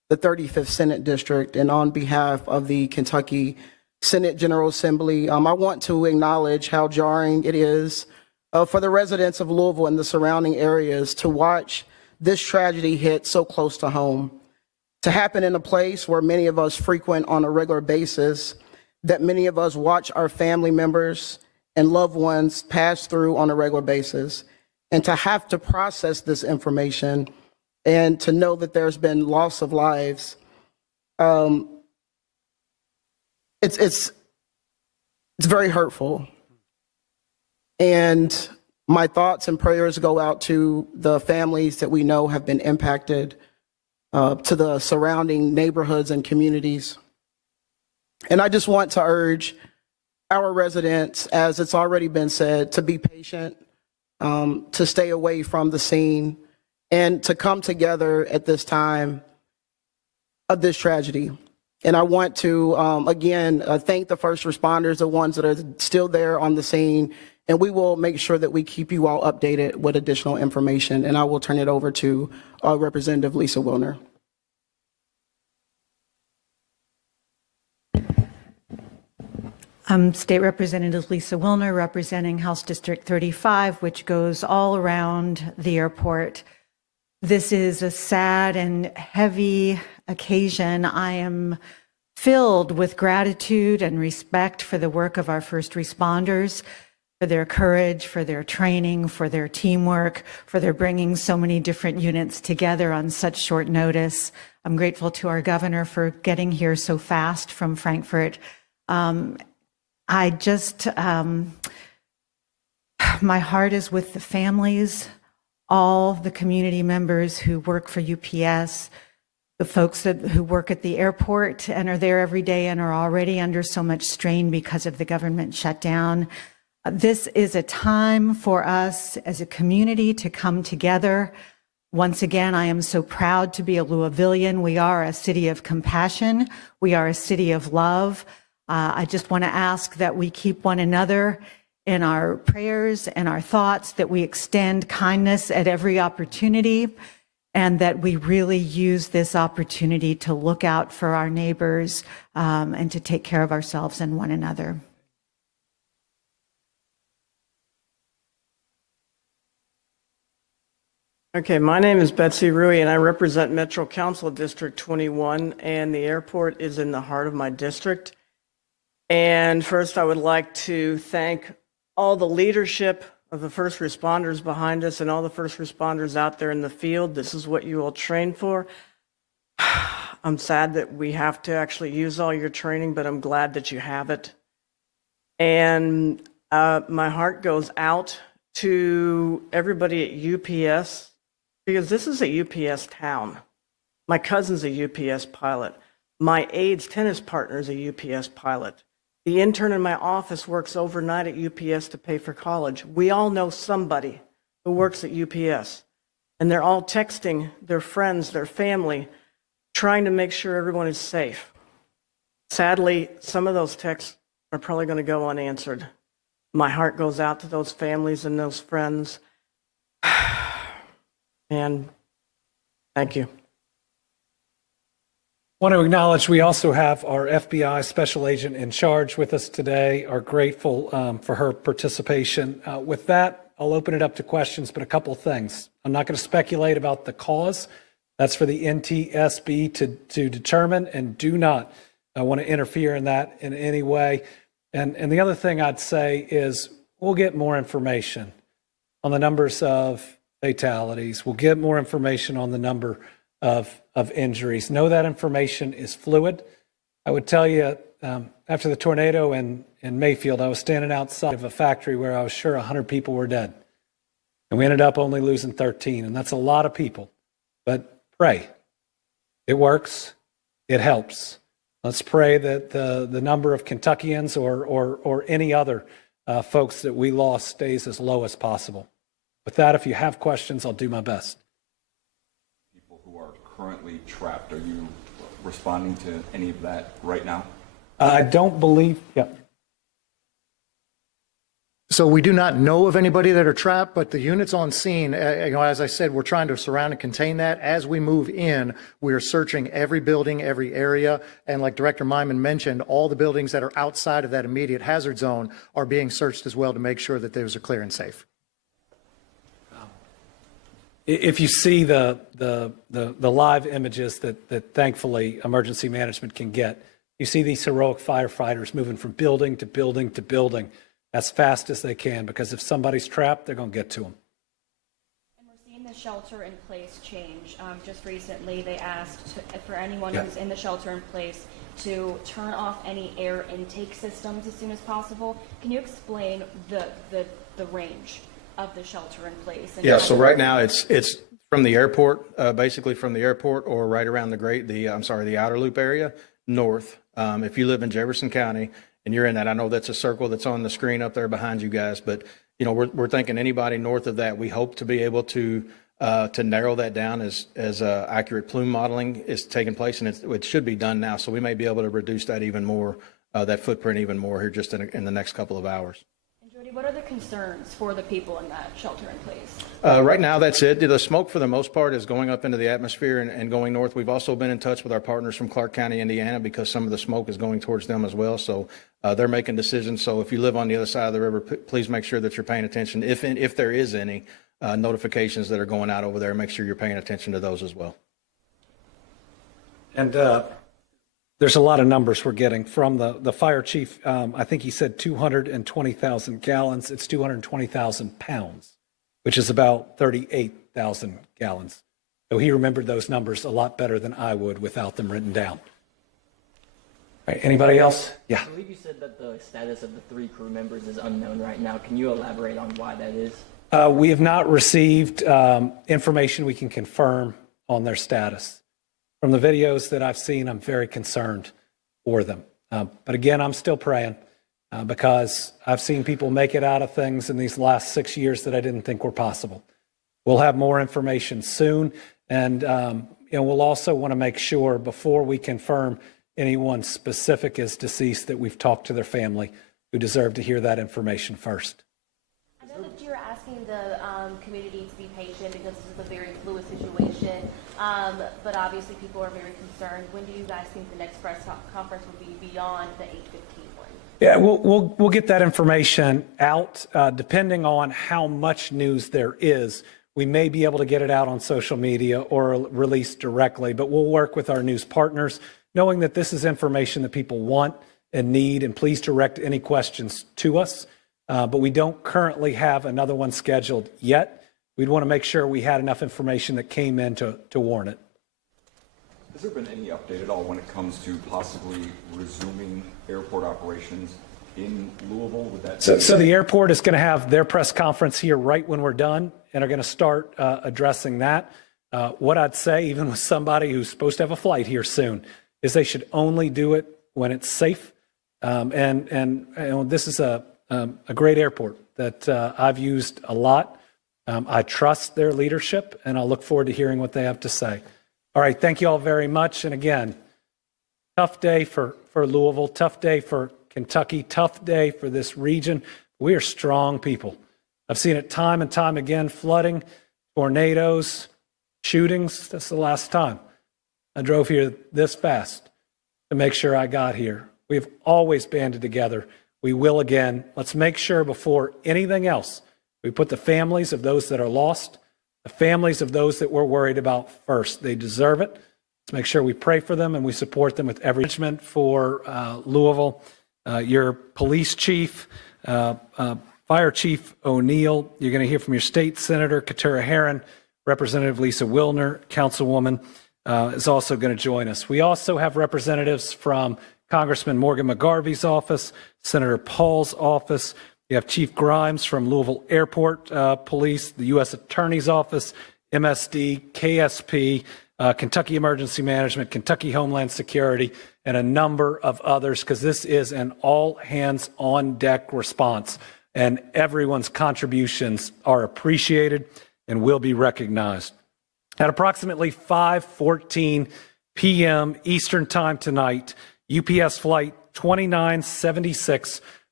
the 35th Senate District and on behalf of the Kentucky Senate General Assembly, I want to acknowledge how jarring it is for the residents of Louisville and the surrounding areas to watch this tragedy hit so close to home, to happen in a place where many of us frequent on a regular basis, that many of us watch our family members and loved ones pass through on a regular basis, and to have to process this information and to know that there's been loss of lives. It's very hurtful. And my thoughts and prayers go out to the families that we know have been impacted, to the surrounding neighborhoods and communities. And I just want to urge our residents, as it's already been said, to be patient, to stay away from the scene, and to come together at this time of this tragedy. And I want to, again, thank the first responders, the ones that are still there on the scene, and we will make sure that we keep you all updated with additional information. And I will turn it over to Representative Lisa Wilner. State Representative Lisa Wilner, representing House District 35, which goes all around the airport. This is a sad and heavy occasion. I am filled with gratitude and respect for the work of our first responders, for their courage, for their training, for their teamwork, for their bringing so many different units together on such short notice. I'm grateful to our governor for getting here so fast from Frankfurt. My heart is with the families, all the community members who work for UPS, the folks who work at the airport and are there every day and are already under so much strain because of the government shutdown. This is a time for us as a community to come together. Once again, I am so proud to be a Louisvillian. We are a city of compassion. We are a city of love. I just want to ask that we keep one another in our prayers and our thoughts, that we extend kindness at every opportunity, and that we really use this opportunity to look out for our neighbors and to take care of ourselves and one another. Okay, my name is Betsy Rui, and I represent Metro Council District 21, and the airport is in the heart of my district. And first, I would like to thank all the leadership of the first responders behind us and all the first responders out there in the field. This is what you all train for. I'm sad that we have to actually use all your training, but I'm glad that you have it. And my heart goes out to everybody at UPS, because this is a UPS town. My cousin's a UPS pilot. My aide's tennis partner is a UPS pilot. The intern in my office works overnight at UPS to pay for college. We all know somebody who works at UPS, and they're all texting their friends, their family, trying to make sure everyone is safe. Sadly, some of those texts are probably going to go unanswered. My heart goes out to those families and those friends. And thank you. I want to acknowledge we also have our FBI special agent in charge with us today. Are grateful for her participation. With that, I'll open it up to questions, but a couple of things. I'm not going to speculate about the cause. That's for the NTSB to determine, and do not want to interfere in that in any way. And the other thing I'd say is we'll get more information on the numbers of fatalities. We'll get more information on the number of injuries. Know that information is fluid. I would tell you, after the tornado in Mayfield, I was standing outside of a factory where I was sure 100 people were dead. And we ended up only losing 13, and that's a lot of people. But pray. It works. It helps. Let's pray that the number of Kentuckians or any other folks that we lost stays as low as possible. With that, if you have questions, I'll do my best. People who are currently trapped, are you responding to any of that right now? I don't believe, yeah. So we do not know of anybody that are trapped, but the units on scene, as I said, we're trying to surround and contain that. As we move in, we are searching every building, every area. And like Director Myman mentioned, all the buildings that are outside of that immediate hazard zone are being searched as well to make sure that those are clear and safe. If you see the live images that thankfully emergency management can get, you see these heroic firefighters moving from building to building to building as fast as they can, because if somebody's trapped, they're going to get to them. And we're seeing the shelter in place change. Just recently, they asked for anyone who's in the shelter in place to turn off any air intake systems as soon as possible. Can you explain the range of the shelter in place? And so right now it's from the airport, basically from the airport or right around the outer loop area north. If you live in Jefferson County and you're in that, I know that's a circle that's on the screen up there behind you guys, but we're thinking anybody north of that, we hope to be able to narrow that down as accurate plume modeling is taking place, and it should be done now. So we may be able to reduce that even more, that footprint even more here just in the next couple of hours. Jody, what are the concerns for the people in that shelter in place? Right now, that's it. The smoke, for the most part, is going up into the atmosphere and going north. We've also been in touch with our partners from Clark County, Indiana, because some of the smoke is going towards them as well. So they're making decisions. So if you live on the other side of the river, please make sure that you're paying attention. If there is any notifications that are going out over there, make sure you're paying attention to those as well. And there's a lot of numbers we're getting from the fire chief. I think he said 220,000 gallons. It's 220,000 pounds, which is about 38,000 gallons. So he remembered those numbers a lot better than I would without them written down. All right, anybody else? Yeah. I believe you said that the status of the 3 crew members is unknown right now. Can you elaborate on why that is? We have not received information we can confirm on their status. From the videos that I've seen, I'm very concerned for them. But again, I'm still praying because I've seen people make it out of things in these last 6 years that I didn't think were possible. We'll have more information soon. And we'll also want to make sure before we confirm anyone specific is deceased that we've talked to their family, who deserve to hear that information first. I know that you're asking the community to be patient because this is a very fluid situation, but obviously people are very concerned. When do you guys think the next press conference will be beyond the 8:15 one? Yeah, we'll get that information out depending on how much news there is. We may be able to get it out on social media or release directly, but we'll work with our news partners, knowing that this is information that people want and need, and please direct any questions to us. But we don't currently have another one scheduled yet. We'd want to make sure we had enough information that came in to warrant it. Has there been any update at all when it comes to possibly resuming airport operations in Louisville? Would that so the airport is going to have their press conference here right when we're done, and are going to start addressing that. What I'd say, even with somebody who's supposed to have a flight here soon, is they should only do it when it's safe. And this is a great airport that I've used a lot. I trust their leadership, and I'll look forward to hearing what they have to say. All right, thank you all very much. And again, tough day for Louisville, tough day for Kentucky, tough day for this region. We are strong people. I've seen it time and time again, flooding, tornadoes, shootings. That's the last time I drove here this fast to make sure I got here. We've always banded together. We will again. Let's make sure before anything else, we put the families of those that are lost, the families of those that we're worried about first. They deserve it. Let's make sure we pray for them and we support them with every management for Louisville. Your police chief, Fire Chief O'Neill. You're going to hear from your state senator, Katura Herron. Representative Lisa Wilner, councilwoman, is also going to join us. We also have representatives from Congressman Morgan McGarvey's office, Senator Paul's office. You have Chief Grimes from Louisville Airport Police, the U.S. Attorney's Office, MSD, KSP, Kentucky Emergency Management, Kentucky Homeland Security, and a number of others, because this is an all-hands-on-deck response, and everyone's contributions are appreciated and will be recognized. At approximately 5:14 p.m. Eastern Time tonight, UPS Flight 2976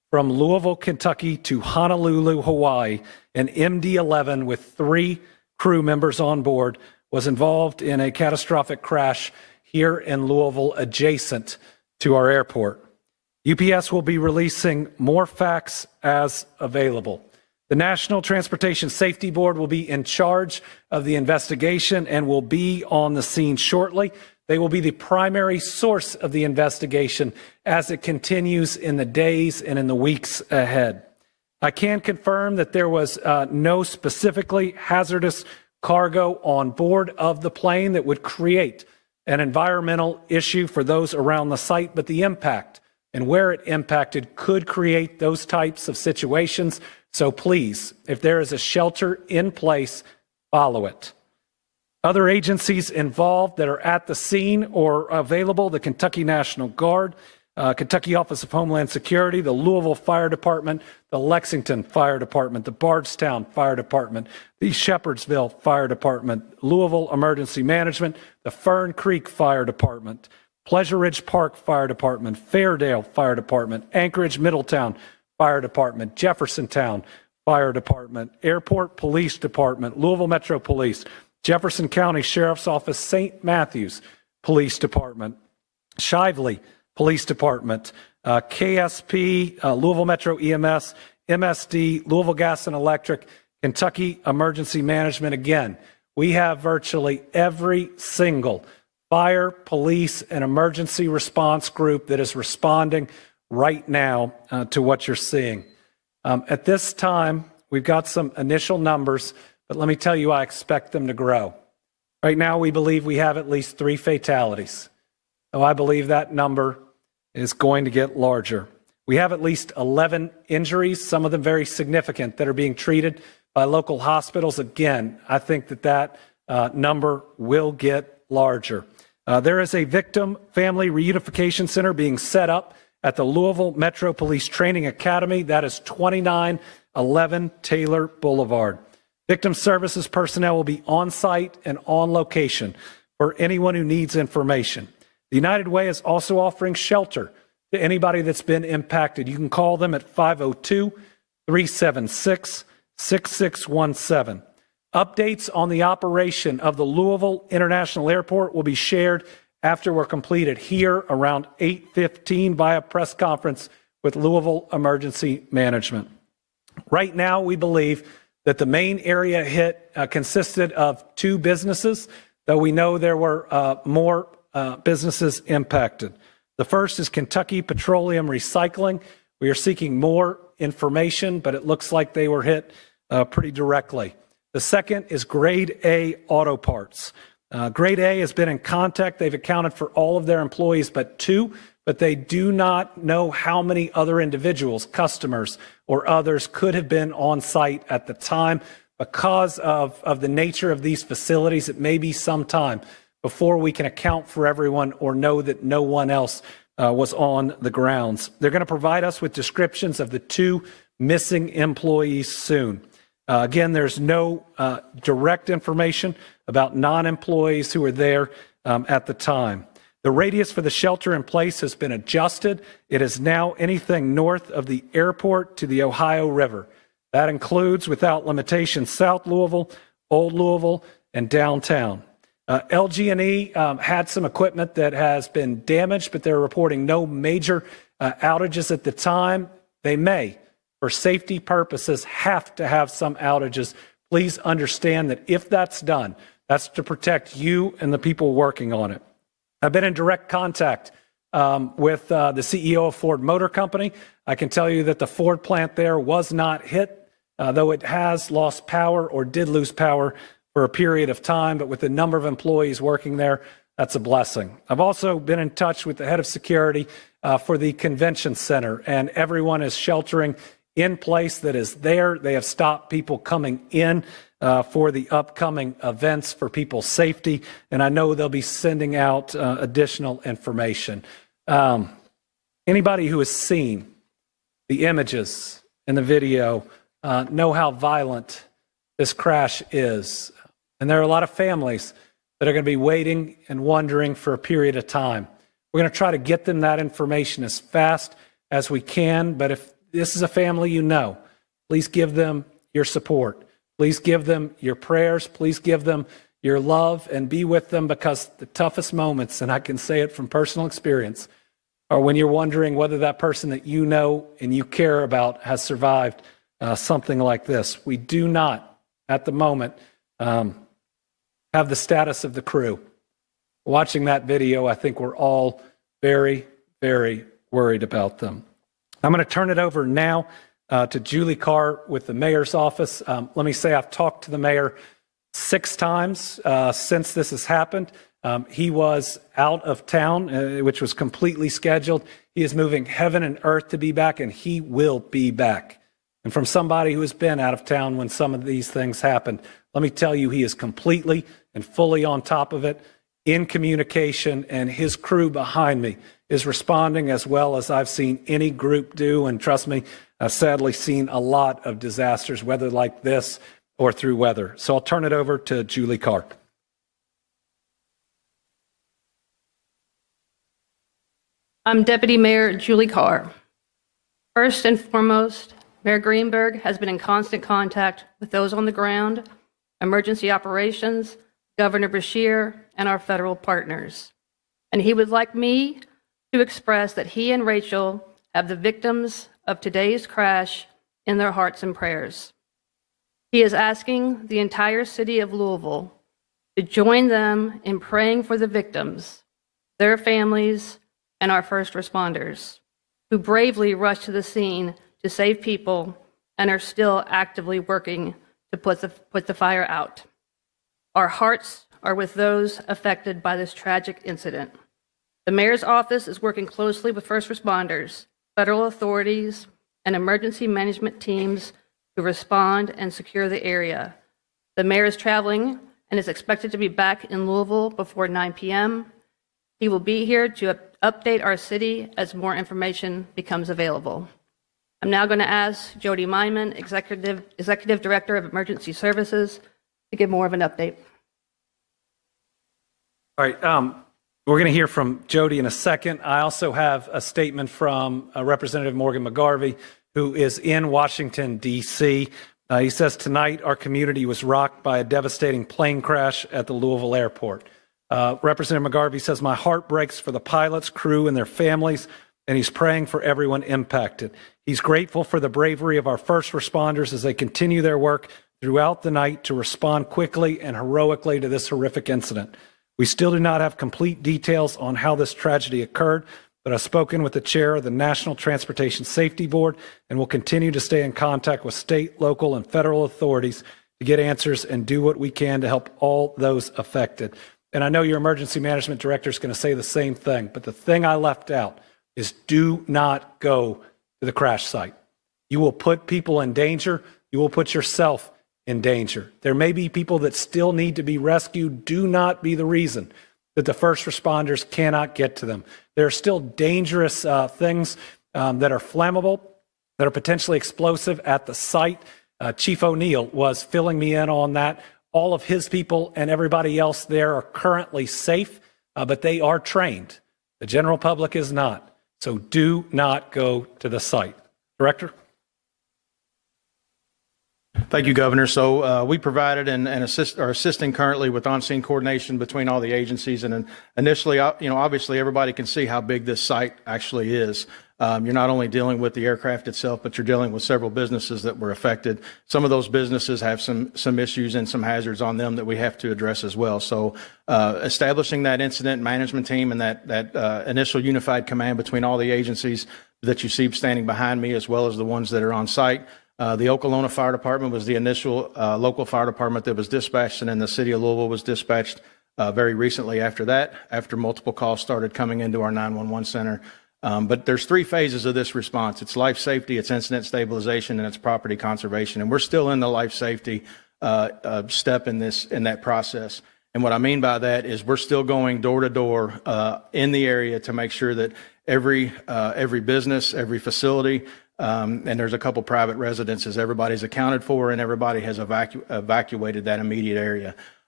from Louisville, Kentucky to Honolulu, Hawaii, an MD-11 with 3 crew members on board was involved in a catastrophic crash here in Louisville adjacent to our airport. UPS will be releasing more facts as available. The National Transportation Safety Board will be in charge of the investigation and will be on the scene shortly. They will be the primary source of the investigation as it continues in the days and in the weeks ahead. I can confirm that there was no specifically hazardous cargo on board of the plane that would create an environmental issue for those around the site, but the impact and where it impacted could create those types of situations. So please, if there is a shelter in place, follow it. Other agencies involved that are at the scene or available: the Kentucky National Guard, Kentucky Office of Homeland Security, the Louisville Fire Department, the Lexington Fire Department, the Bardstown Fire Department, the Shepherdsville Fire Department, Louisville Emergency Management, the Fern Creek Fire Department, Pleasure Ridge Park Fire Department, Fairdale Fire Department, Anchorage Middletown Fire Department, Jeffersontown Fire Department, Airport Police Department, Louisville Metro Police, Jefferson County Sheriff's Office, St. Matthews Police Department, Shively Police Department, KSP, Louisville Metro EMS, MSD, Louisville Gas and Electric, Kentucky Emergency Management. Again, we have virtually every single fire, police, and emergency response group that is responding right now to what you're seeing. At this time, we've got some initial numbers, but let me tell you, I expect them to grow. Right now, we believe we have at least 3 fatalities. So I believe that number is going to get larger. We have at least 11 injuries, some of them very significant, that are being treated by local hospitals. Again, I think that number will get larger. There is a victim family reunification center being set up at the Louisville Metro Police Training Academy. That is 2911 Taylor Boulevard. Victim services personnel will be on site and on location for anyone who needs information. The United Way is also offering shelter to anybody that's been impacted. You can call them at 502-376-6617. Updates on the operation of the Louisville International Airport will be shared after we're completed here around 8:15 via press conference with Louisville Emergency Management. Right now, we believe that the main area hit consisted of 2 businesses, though we know there were more businesses impacted. The first is Kentucky Petroleum Recycling. We are seeking more information, but it looks like they were hit pretty directly. The second is Grade A Auto Parts. Grade A has been in contact. They've accounted for all of their employees but 2, but they do not know how many other individuals, customers, or others could have been on site at the time. Because of the nature of these facilities, it may be some time before we can account for everyone or know that no one else was on the grounds. They're going to provide us with descriptions of the 2 missing employees soon. Again, there's no direct information about non-employees who were there at the time. The radius for the shelter in place has been adjusted. It is now anything north of the airport to the Ohio River. That includes, without limitation, South Louisville, Old Louisville, and downtown. LG&E had some equipment that has been damaged, but they're reporting no major outages at the time. They may, for safety purposes, have to have some outages. Please understand that if that's done, that's to protect you and the people working on it. I've been in direct contact with the CEO of Ford Motor Company. I can tell you that the Ford plant there was not hit, though it has lost power or did lose power for a period of time, but with the number of employees working there, that's a blessing. I've also been in touch with the head of security for the convention center, and everyone is sheltering in place that is there. They have stopped people coming in for the upcoming events for people's safety, and I know they'll be sending out additional information. Anybody who has seen the images and the video know how violent this crash is. And there are a lot of families that are going to be waiting and wondering for a period of time. We're going to try to get them that information as fast as we can, but if this is a family you know. Please give them your support. Please give them your prayers. Please give them your love and be with them, because the toughest moments, and I can say it from personal experience, are when you're wondering whether that person that you know and you care about has survived something like this. We do not, at the moment, have the status of the crew. Watching that video, I think we're all very, very worried about them. I'm going to turn it over now to Julie Carr with the mayor's office. Let me say I've talked to the mayor 6 times since this has happened. He was out of town, which was completely scheduled. He is moving heaven and earth to be back, and he will be back. And from somebody who has been out of town when some of these things happened, let me tell you, he is completely and fully on top of it, in communication, and his crew behind me is responding as well as I've seen any group do. And trust me, I've sadly seen a lot of disasters, whether like this or through weather. So I'll turn it over to Julie Carr. I'm Deputy Mayor Julie Carr. First and foremost, Mayor Greenberg has been in constant contact with those on the ground, emergency operations, Governor Beshear, and our federal partners. And he would like me to express that he and Rachel have the victims of today's crash in their hearts and prayers. He is asking the entire city of Louisville to join them in praying for the victims, their families, and our first responders, who bravely rushed to the scene to save people and are still actively working to put the fire out. Our hearts are with those affected by this tragic incident. The mayor's office is working closely with first responders, federal authorities, and emergency management teams to respond and secure the area. The mayor is traveling and is expected to be back in Louisville before 9 p.m. He will be here to update our city as more information becomes available. I'm now going to ask Jody Myman, Executive Director of Emergency Services, to give more of an update. All right, we're going to hear from Jody in a second. I also have a statement from Representative Morgan McGarvey, who is in Washington, D.C. He says, tonight our community was rocked by a devastating plane crash at the Louisville airport. Representative McGarvey says, my heart breaks for the pilots, crew, and their families, and he's praying for everyone impacted. He's grateful for the bravery of our first responders as they continue their work throughout the night to respond quickly and heroically to this horrific incident. We still do not have complete details on how this tragedy occurred, but I've spoken with the chair of the National Transportation Safety Board and will continue to stay in contact with state, local, and federal authorities to get answers and do what we can to help all those affected. And I know your emergency management director is going to say the same thing, but the thing I left out is do not go to the crash site. You will put people in danger. You will put yourself in danger. There may be people that still need to be rescued. Do not be the reason that the first responders cannot get to them. There are still dangerous things that are flammable, that are potentially explosive at the site. Chief O'Neill was filling me in on that. All of his people and everybody else there are currently safe, but they are trained. The general public is not. So do not go to the site. Director? Thank you, Governor. So we provided and are assisting currently with on-scene coordination between all the agencies. And initially, obviously everybody can see how big this site actually is. You're not only dealing with the aircraft itself, but you're dealing with several businesses that were affected. Some of those businesses have some issues and some hazards on them that we have to address as well. So establishing that incident management team and that initial unified command between all the agencies that you see standing behind me, as well as the ones that are on site. The Okolona Fire Department was the initial local fire department that was dispatched, and then the city of Louisville was dispatched very recently after that, after multiple calls started coming into our 911 center. But there's 3 phases of this response. It's life safety, it's incident stabilization, and it's property conservation. And we're still in the life safety step in that process. And what I mean by that is we're still going door to door in the area to make sure that every business, every facility, and there's a couple private residences, everybody's accounted for and everybody has evacuated that immediate area.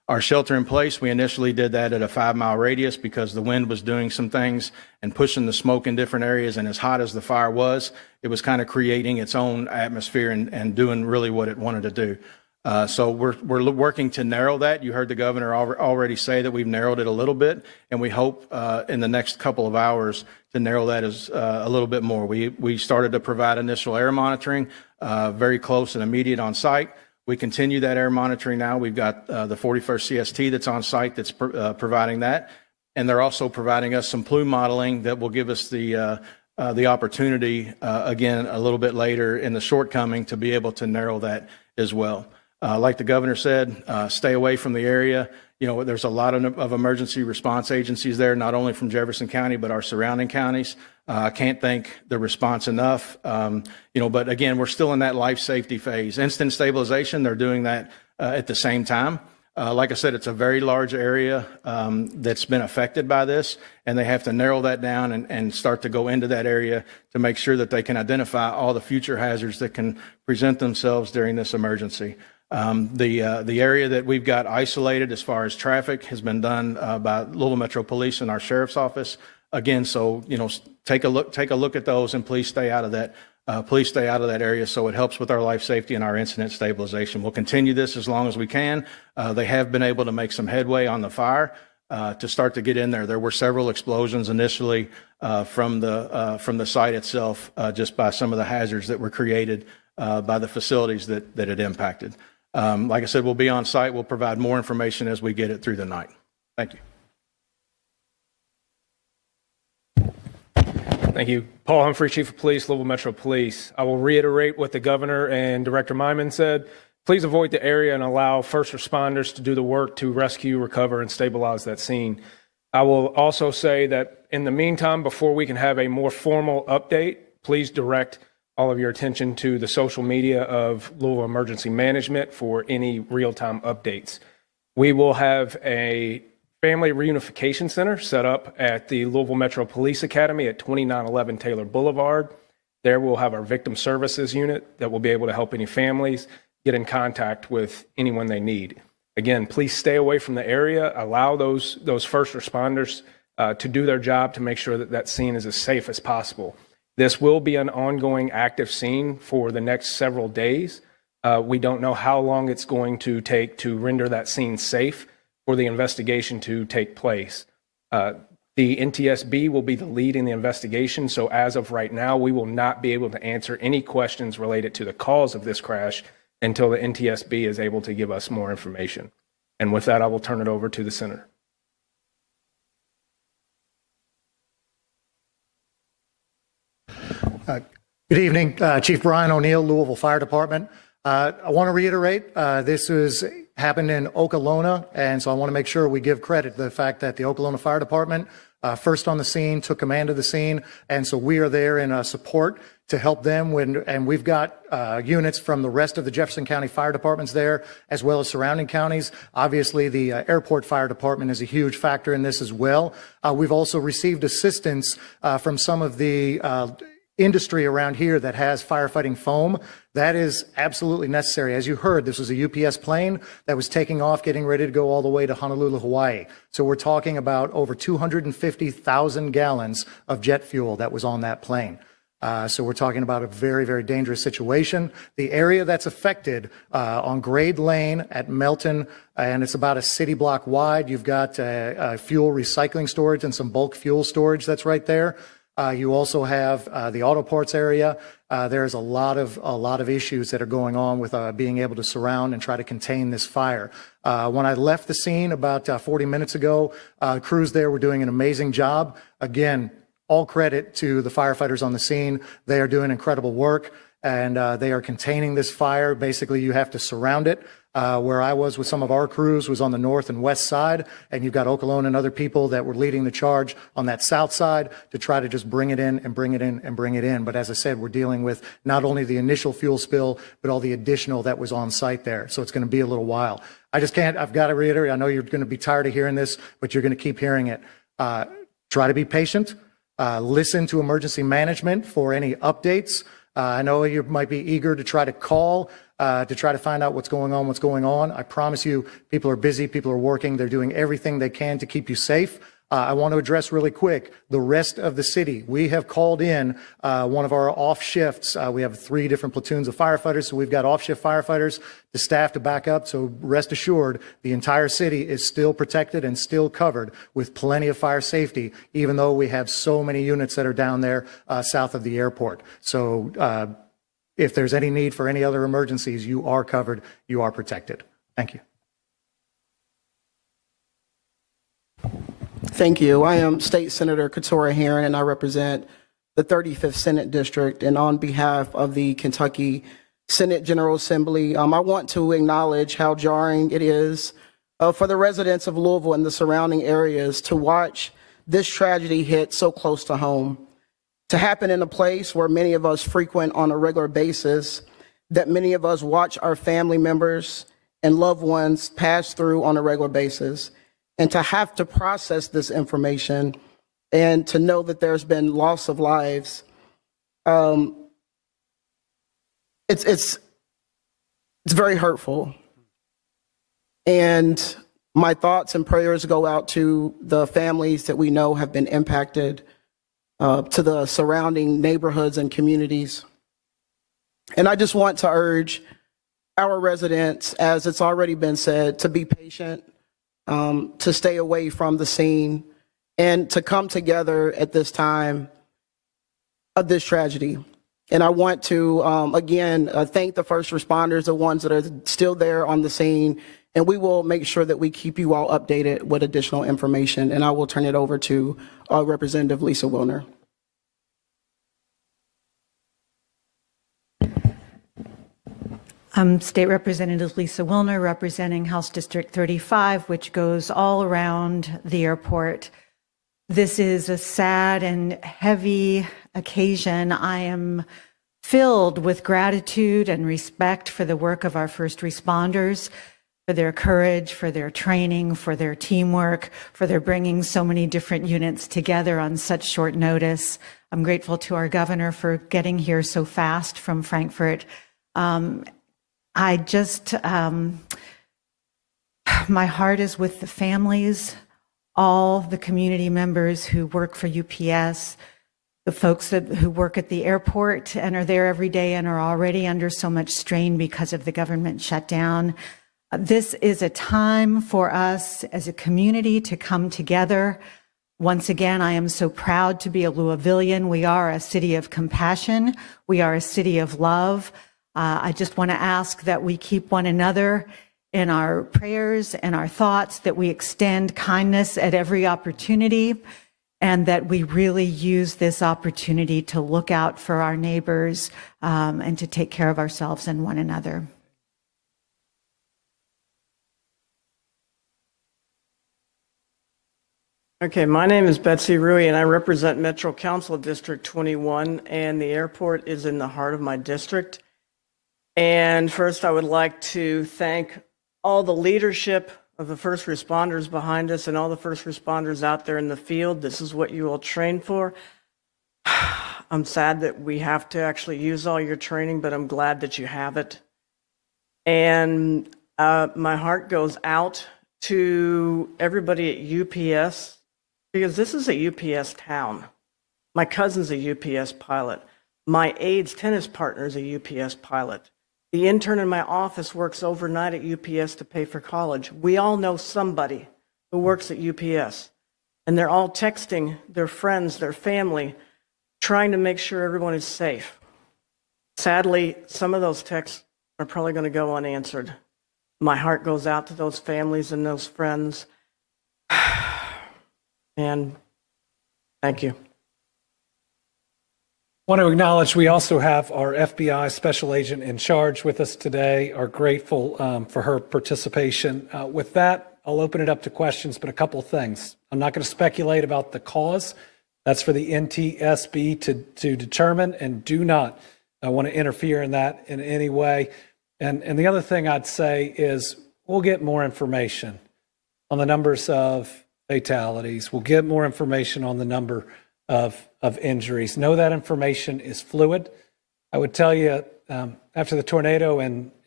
Our shelter in place, we initially did that at a 5-mile radius because the wind was doing some things and pushing the smoke in different areas. And as hot as the fire was, it was kind of creating its own atmosphere and doing really what it wanted to do. So we're working to narrow that. You heard the governor already say that we've narrowed it a little bit, and we hope in the next couple of hours to narrow that as a little bit more. We started to provide initial air monitoring, very close and immediate on site. We continue that air monitoring now. We've got the 41st CST that's on site that's providing that. And they're also providing us some plume modeling that will give us the opportunity, again, a little bit later in the shortcoming to be able to narrow that as well. Like the governor said, stay away from the area. You know, there's a lot of emergency response agencies there, not only from Jefferson County, but our surrounding counties. I can't thank the response enough. You know, but again, we're still in that life safety phase. Instant stabilization, they're doing that at the same time. Like I said, it's a very large area that's been affected by this, and they have to narrow that down and start to go into that area to make sure that they can identify all the future hazards that can present themselves during this emergency. The area that we've got isolated as far as traffic has been done by Louisville Metro Police and our sheriff's office. Again, so, you know, take a look at those, and please stay out of that. Please stay out of that area so it helps with our life safety and our incident stabilization. We'll continue this as long as we can. They have been able to make some headway on the fire to start to get in there. There were several explosions initially from the site itself, just by some of the hazards that were created by the facilities that it impacted. Like I said, we'll be on site. We'll provide more information as we get it through the night. Thank you. Thank you. Paul Humphrey, Chief of Police, Louisville Metro Police. I will reiterate what the governor and Director Myman said. Please avoid the area and allow first responders to do the work to rescue, recover, and stabilize that scene. I will also say that in the meantime, before we can have a more formal update, please direct all of your attention to the social media of Louisville Emergency Management for any real-time updates. We will have a Family Reunification Center set up at the Louisville Metro Police Academy at 2911 Taylor Boulevard. There we'll have our victim services unit that will be able to help any families get in contact with anyone they need. Again, please stay away from the area. Allow those first responders to do their job to make sure that that scene is as safe as possible. This will be an ongoing active scene for the next several days. We don't know how long it's going to take to render that scene safe for the investigation to take place. The NTSB will be the lead in the investigation, so as of right now, we will not be able to answer any questions related to the cause of this crash until the NTSB is able to give us more information. And with that, I will turn it over to the Senator. Good evening, Chief Brian O'Neill, Louisville Fire Department. I want to reiterate, this happened in Okolona, and so I want to make sure we give credit to the fact that the Okolona Fire Department first on the scene, took command of the scene, and so we are there in support to help them and we've got units from the rest of the Jefferson County Fire Departments there, as well as surrounding counties. Obviously, the Airport Fire Department is a huge factor in this as well. We've also received assistance from some of the industry around here that has firefighting foam. That is absolutely necessary. As you heard, this was a UPS plane that was taking off, getting ready to go all the way to Honolulu, Hawaii. So we're talking about over 250,000 gallons of jet fuel that was on that plane. So we're talking about a very, very dangerous situation. The area that's affected on Grade Lane at Melton, and it's about a city block wide. You've got fuel recycling storage and some bulk fuel storage that's right there. You also have the auto parts area. There's a lot of issues that are going on with being able to surround and try to contain this fire. When I left the scene about 40 minutes ago, crews there were doing an amazing job. Again, all credit to the firefighters on the scene. They are doing incredible work, and they are containing this fire. Basically, you have to surround it. Where I was with some of our crews was on the north and west side, and you've got Okolona and other people that were leading the charge on that south side to try to just bring it in and bring it in and bring it in. But as I said, we're dealing with not only the initial fuel spill, but all the additional that was on site there. So it's going to be a little while. I've got to reiterate, I know you're going to be tired of hearing this, but you're going to keep hearing it. Try to be patient. Listen to emergency management for any updates. I know you might be eager to try to call to try to find out what's going on. I promise you, people are busy, people are working, they're doing everything they can to keep you safe. I want to address really quick the rest of the city. We have called in one of our off shifts. We have 3 different platoons of firefighters, so we've got off shift firefighters to staff to back up. So rest assured, the entire city is still protected and still covered with plenty of fire safety, even though we have so many units that are down there south of the airport. So if there's any need for any other emergencies, you are covered, you are protected. Thank you. Thank you. I am State Senator Katora Herron, and I represent the 35th Senate District. And on behalf of the Kentucky Senate General Assembly, I want to acknowledge how jarring it is for the residents of Louisville and the surrounding areas to watch this tragedy hit so close to home, to happen in a place where many of us frequent on a regular basis, that many of us watch our family members and loved ones pass through on a regular basis. And to have to process this information and to know that there's been loss of lives, it's very hurtful. And my thoughts and prayers go out to the families that we know have been impacted, to the surrounding neighborhoods and communities. And I just want to urge our residents, as it's already been said, to be patient, to stay away from the scene, and to come together at this time of this tragedy. And I want to, again, thank the first responders, the ones that are still there on the scene, and we will make sure that we keep you all updated with additional information. And I will turn it over to Representative Lisa Wilner. I'm State Representative Lisa Wilner, representing House District 35, which goes all around the airport. This is a sad and heavy occasion. I am filled with gratitude and respect for the work of our first responders, for their courage, for their training, for their teamwork, for their bringing so many different units together on such short notice. I'm grateful to our governor for getting here so fast from Frankfurt. I just, my heart is with the families, all the community members who work for UPS, the folks who work at the airport and are there every day and are already under so much strain because of the government shutdown. This is a time for us as a community to come together. Once again, I am so proud to be a Louisvillian. We are a city of compassion. We are a city of love. I just want to ask that we keep one another in our prayers and our thoughts, that we extend kindness at every opportunity, and that we really use this opportunity to look out for our neighbors and to take care of ourselves and one another. Okay, my name is Betsy Rui, and I represent Metro Council District 21, and the airport is in the heart of my district. And first, I would like to thank all the leadership of the first responders behind us and all the first responders out there in the field. This is what you all train for. I'm sad that we have to actually use all your training, but I'm glad that you have it. And my heart goes out to everybody at UPS, because this is a UPS town. My cousin's a UPS pilot. My aide's tennis partner is a UPS pilot. The intern in my office works overnight at UPS to pay for college. We all know somebody who works at UPS, and they're all texting their friends, their family, trying to make sure everyone is safe. Sadly, some of those texts are probably going to go unanswered. My heart goes out to those families and those friends. And thank you. I want to acknowledge we also have our FBI special agent in charge with us today. Are grateful for her participation. With that, I'll open it up to questions, but a couple of things. I'm not going to speculate about the cause. That's for the NTSB to determine, and do not want to interfere in that in any way. And the other thing I'd say is we'll get more information on the numbers of fatalities. We'll get more information on the number of injuries. Know that information is fluid. I would tell you, after the tornado in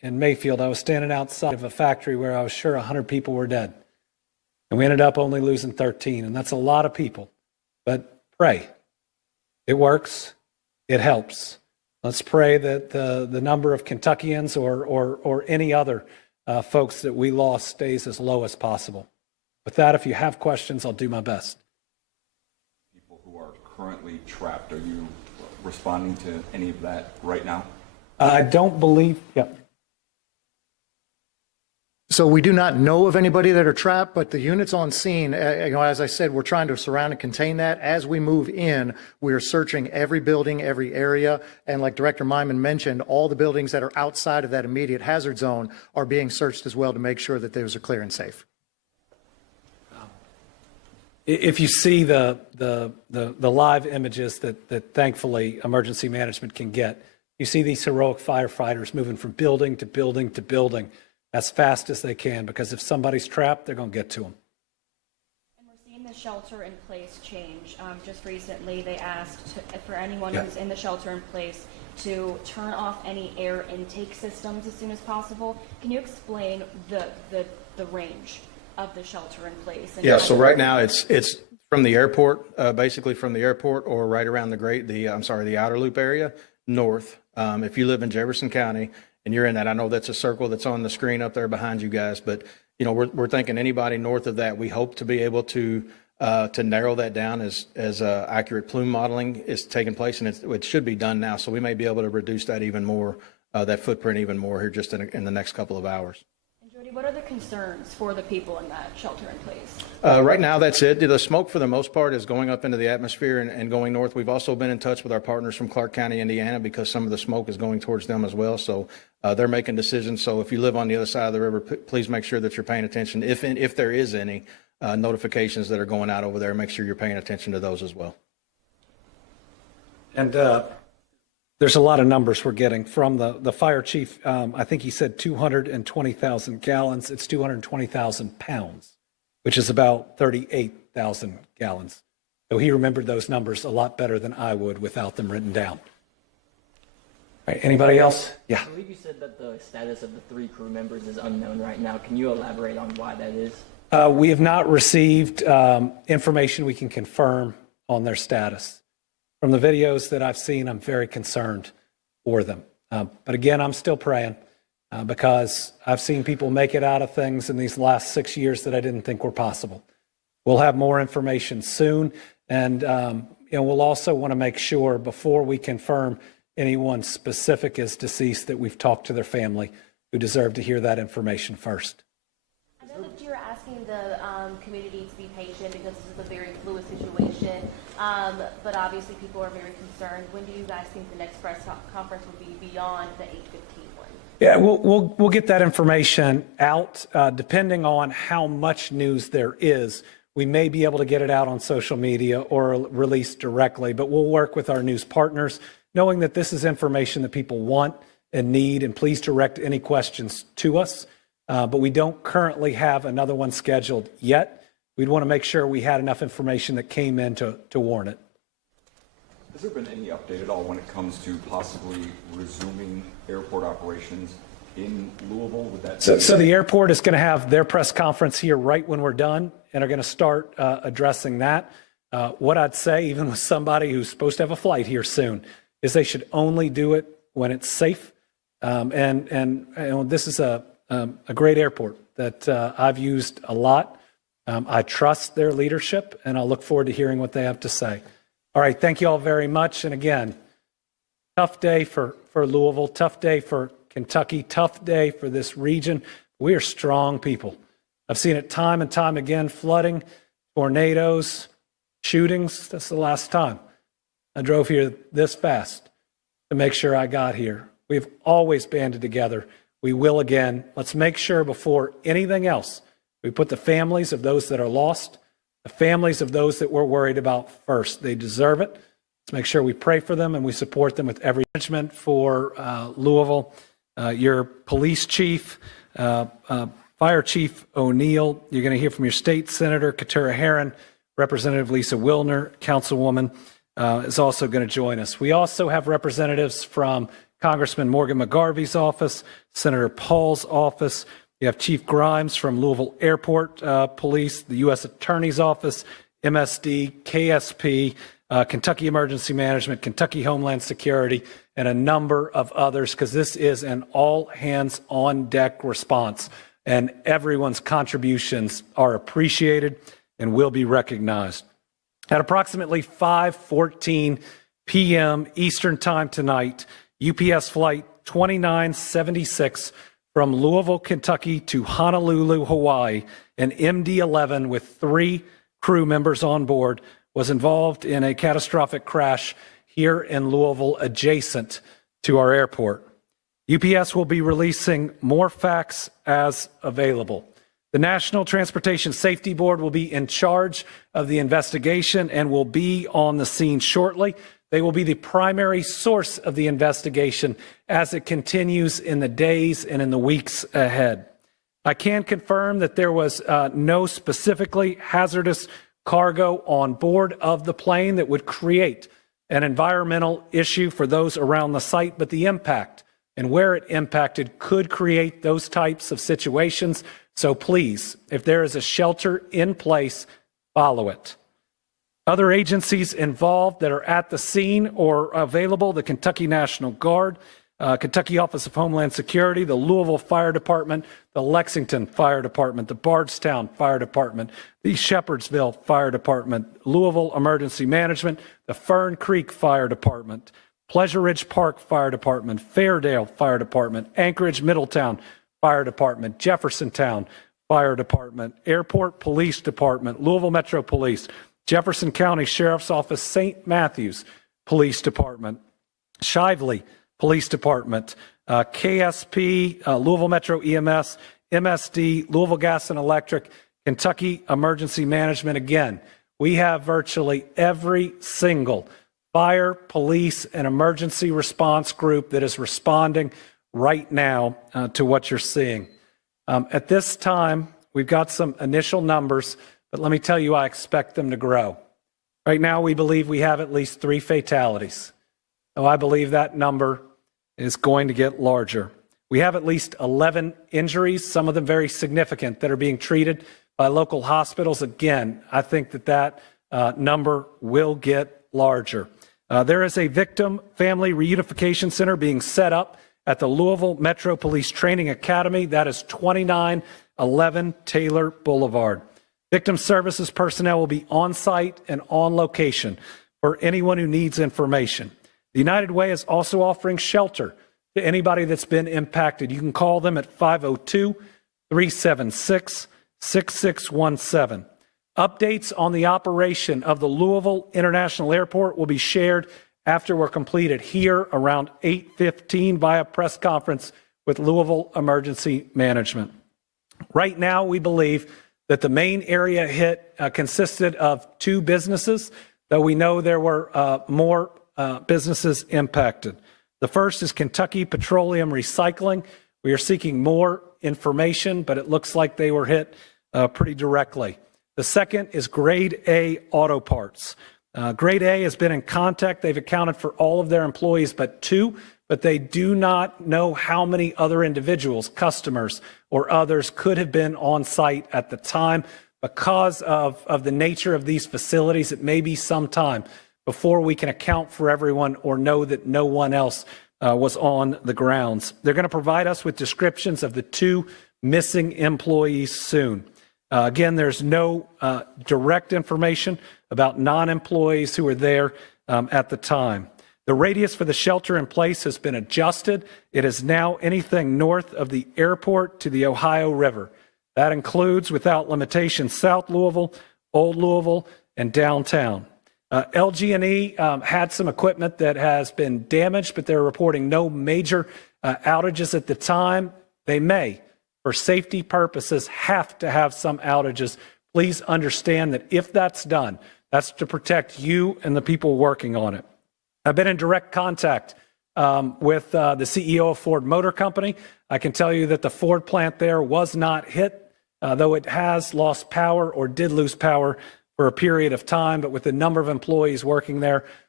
in Mayfield, I was standing outside of a factory where I was sure 100 people were dead. And we ended up only losing 13, and that's a lot of people. But pray. It works. It helps. Let's pray that the number of Kentuckians or any other folks that we lost stays as low as possible. With that, if you have questions, I'll do my best. People who are currently trapped, are you responding to any of that right now? I don't believe, yeah. So we do not know of anybody that are trapped, but the units on scene, as I said, we're trying to surround and contain that. As we move in, we are searching every building, every area. And like Director Myman mentioned, all the buildings that are outside of that immediate hazard zone are being searched as well to make sure that those are clear and safe. If you see the live images that thankfully emergency management can get, you see these heroic firefighters moving from building to building to building as fast as they can, because if somebody's trapped, they're going to get to them. And we're seeing the shelter in place change. Just recently, they asked for anyone who's in the shelter in place to turn off any air intake systems as soon as possible. Can you explain the range of the shelter in place? And so right now it's from the airport, basically from the airport or right around the outer loop area north. If you live in Jefferson County and you're in that, I know that's a circle that's on the screen up there behind you guys, but we're thinking anybody north of that, we hope to be able to narrow that down as accurate plume modeling is taking place, and it should be done now. So we may be able to reduce that even more, that footprint even more here just in the next couple of hours. What are the concerns for the people in that shelter in place? Right now, that's it. The smoke, for the most part, is going up into the atmosphere and going north. We've also been in touch with our partners from Clark County, Indiana, because some of the smoke is going towards them as well. So they're making decisions. So if you live on the other side of the river, please make sure that you're paying attention. If there is any notifications that are going out over there, make sure you're paying attention to those as well. And there's a lot of numbers we're getting from the fire chief. I think he said 220,000 gallons. It's 220,000 pounds, which is about 38,000 gallons. So he remembered those numbers a lot better than I would without them written down. All right, anybody else? Yeah. I believe you said that the status of the 3 crew members is unknown right now. Can you elaborate on why that is? We have not received information we can confirm on their status. From the videos that I've seen, I'm very concerned for them. But again, I'm still praying because I've seen people make it out of things in these last 6 years that I didn't think were possible. We'll have more information soon. And we'll also want to make sure before we confirm anyone specific is deceased that we've talked to their family, who deserve to hear that information first. I know that you're asking the community to be patient because this is a very fluid situation, but obviously people are very concerned. When do you guys think the next press conference will be beyond the 8:15 one? Yeah, we'll get that information out. Depending on how much news there is, we may be able to get it out on social media or release directly, but we'll work with our news partners, knowing that this is information that people want and need, and please direct any questions to us. But we don't currently have another one scheduled yet. We'd want to make sure we had enough information that came in to warn it. Has there been any update at all when it comes to possibly resuming airport operations in Louisville? Would that so the airport is going to have their press conference here right when we're done and are going to start addressing that. What I'd say, even with somebody who's supposed to have a flight here soon, is they should only do it when it's safe. And this is a great airport that I've used a lot. I trust their leadership, and I'll look forward to hearing what they have to say. All right, thank you all very much. And again, tough day for Louisville, tough day for Kentucky, tough day for this region. We are strong people. I've seen it time and time again, flooding, tornadoes, shootings. That's the last time I drove here this fast to make sure I got here. We've always banded together. We will again. Let's make sure before anything else, we put the families of those that are lost, the families of those that we're worried about first. They deserve it. Let's make sure we pray for them and we support them with every management for Louisville. Your police chief, Fire Chief O'Neill, you're going to hear from your state senator, Katura Herron, Representative Lisa Wilner, Councilwoman, is also going to join us. We also have representatives from Congressman Morgan McGarvey's office, Senator Paul's office. You have Chief Grimes from Louisville Airport Police, the U.S. Attorney's Office, MSD, KSP, Kentucky Emergency Management, Kentucky Homeland Security, and a number of others, because this is an all-hands-on-deck response, and everyone's contributions are appreciated and will be recognized. At approximately 5:14 p.m. Eastern Time tonight, UPS Flight 2976 from Louisville, Kentucky to Honolulu, Hawaii, an MD-11 with 3 crew members on board was involved in a catastrophic crash here in Louisville adjacent to our airport. UPS will be releasing more facts as available. The National Transportation Safety Board will be in charge of the investigation and will be on the scene shortly. They will be the primary source of the investigation as it continues in the days and in the weeks ahead. I can confirm that there was no specifically hazardous cargo on board of the plane that would create an environmental issue for those around the site, but the impact and where it impacted could create those types of situations. So please, if there is a shelter in place, follow it. Other agencies involved that are at the scene or available: the Kentucky National Guard, Kentucky Office of Homeland Security, the Louisville Fire Department, the Lexington Fire Department, the Bardstown Fire Department, the Shepherdsville Fire Department, Louisville Emergency Management, the Fern Creek Fire Department, Pleasure Ridge Park Fire Department, Fairdale Fire Department, Anchorage Middletown Fire Department, Jeffersontown Fire Department, Airport Police Department, Louisville Metro Police, Jefferson County Sheriff's Office, St. Matthews Police Department, Shively Police Department, KSP, Louisville Metro EMS, MSD, Louisville Gas and Electric, Kentucky Emergency Management. Again, we have virtually every single fire, police, and emergency response group that is responding right now to what you're seeing. At this time, we've got some initial numbers, but let me tell you, I expect them to grow. Right now, we believe we have at least 3 fatalities. So I believe that number is going to get larger. We have at least 11 injuries, some of them very significant, that are being treated by local hospitals. Again, I think that number will get larger. There is a victim family reunification center being set up at the Louisville Metro Police Training Academy. That is 2911 Taylor Boulevard. Victim services personnel will be on site and on location for anyone who needs information. The United Way is also offering shelter to anybody that's been impacted. You can call them at 502-376-6617. Updates on the operation of the Louisville International Airport will be shared after we're completed here around 8:15 via press conference with Louisville Emergency Management. Right now, we believe that the main area hit consisted of 2 businesses, though we know there were more businesses impacted. The first is Kentucky Petroleum Recycling. We are seeking more information, but it looks like they were hit pretty directly. The second is Grade A Auto Parts. Grade A has been in contact. They've accounted for all of their employees but 2, but they do not know how many other individuals, customers, or others could have been on site at the time. Because of the nature of these facilities, it may be some time before we can account for everyone or know that no one else was on the grounds. They're going to provide us with descriptions of the 2 missing employees soon. Again, there's no direct information about non-employees who were there at the time. The radius for the shelter in place has been adjusted. It is now anything north of the airport to the Ohio River. That includes, without limitation, South Louisville, Old Louisville, and downtown. LG&E had some equipment that has been damaged, but they're reporting no major outages at the time. They may, for safety purposes, have to have some outages. Please understand that if that's done, that's to protect you and the people working on it. I've been in direct contact with the CEO of Ford Motor Company. I can tell you that the Ford plant there was not hit, though it has lost power or did lose power for a period of time. But with the number of employees working there,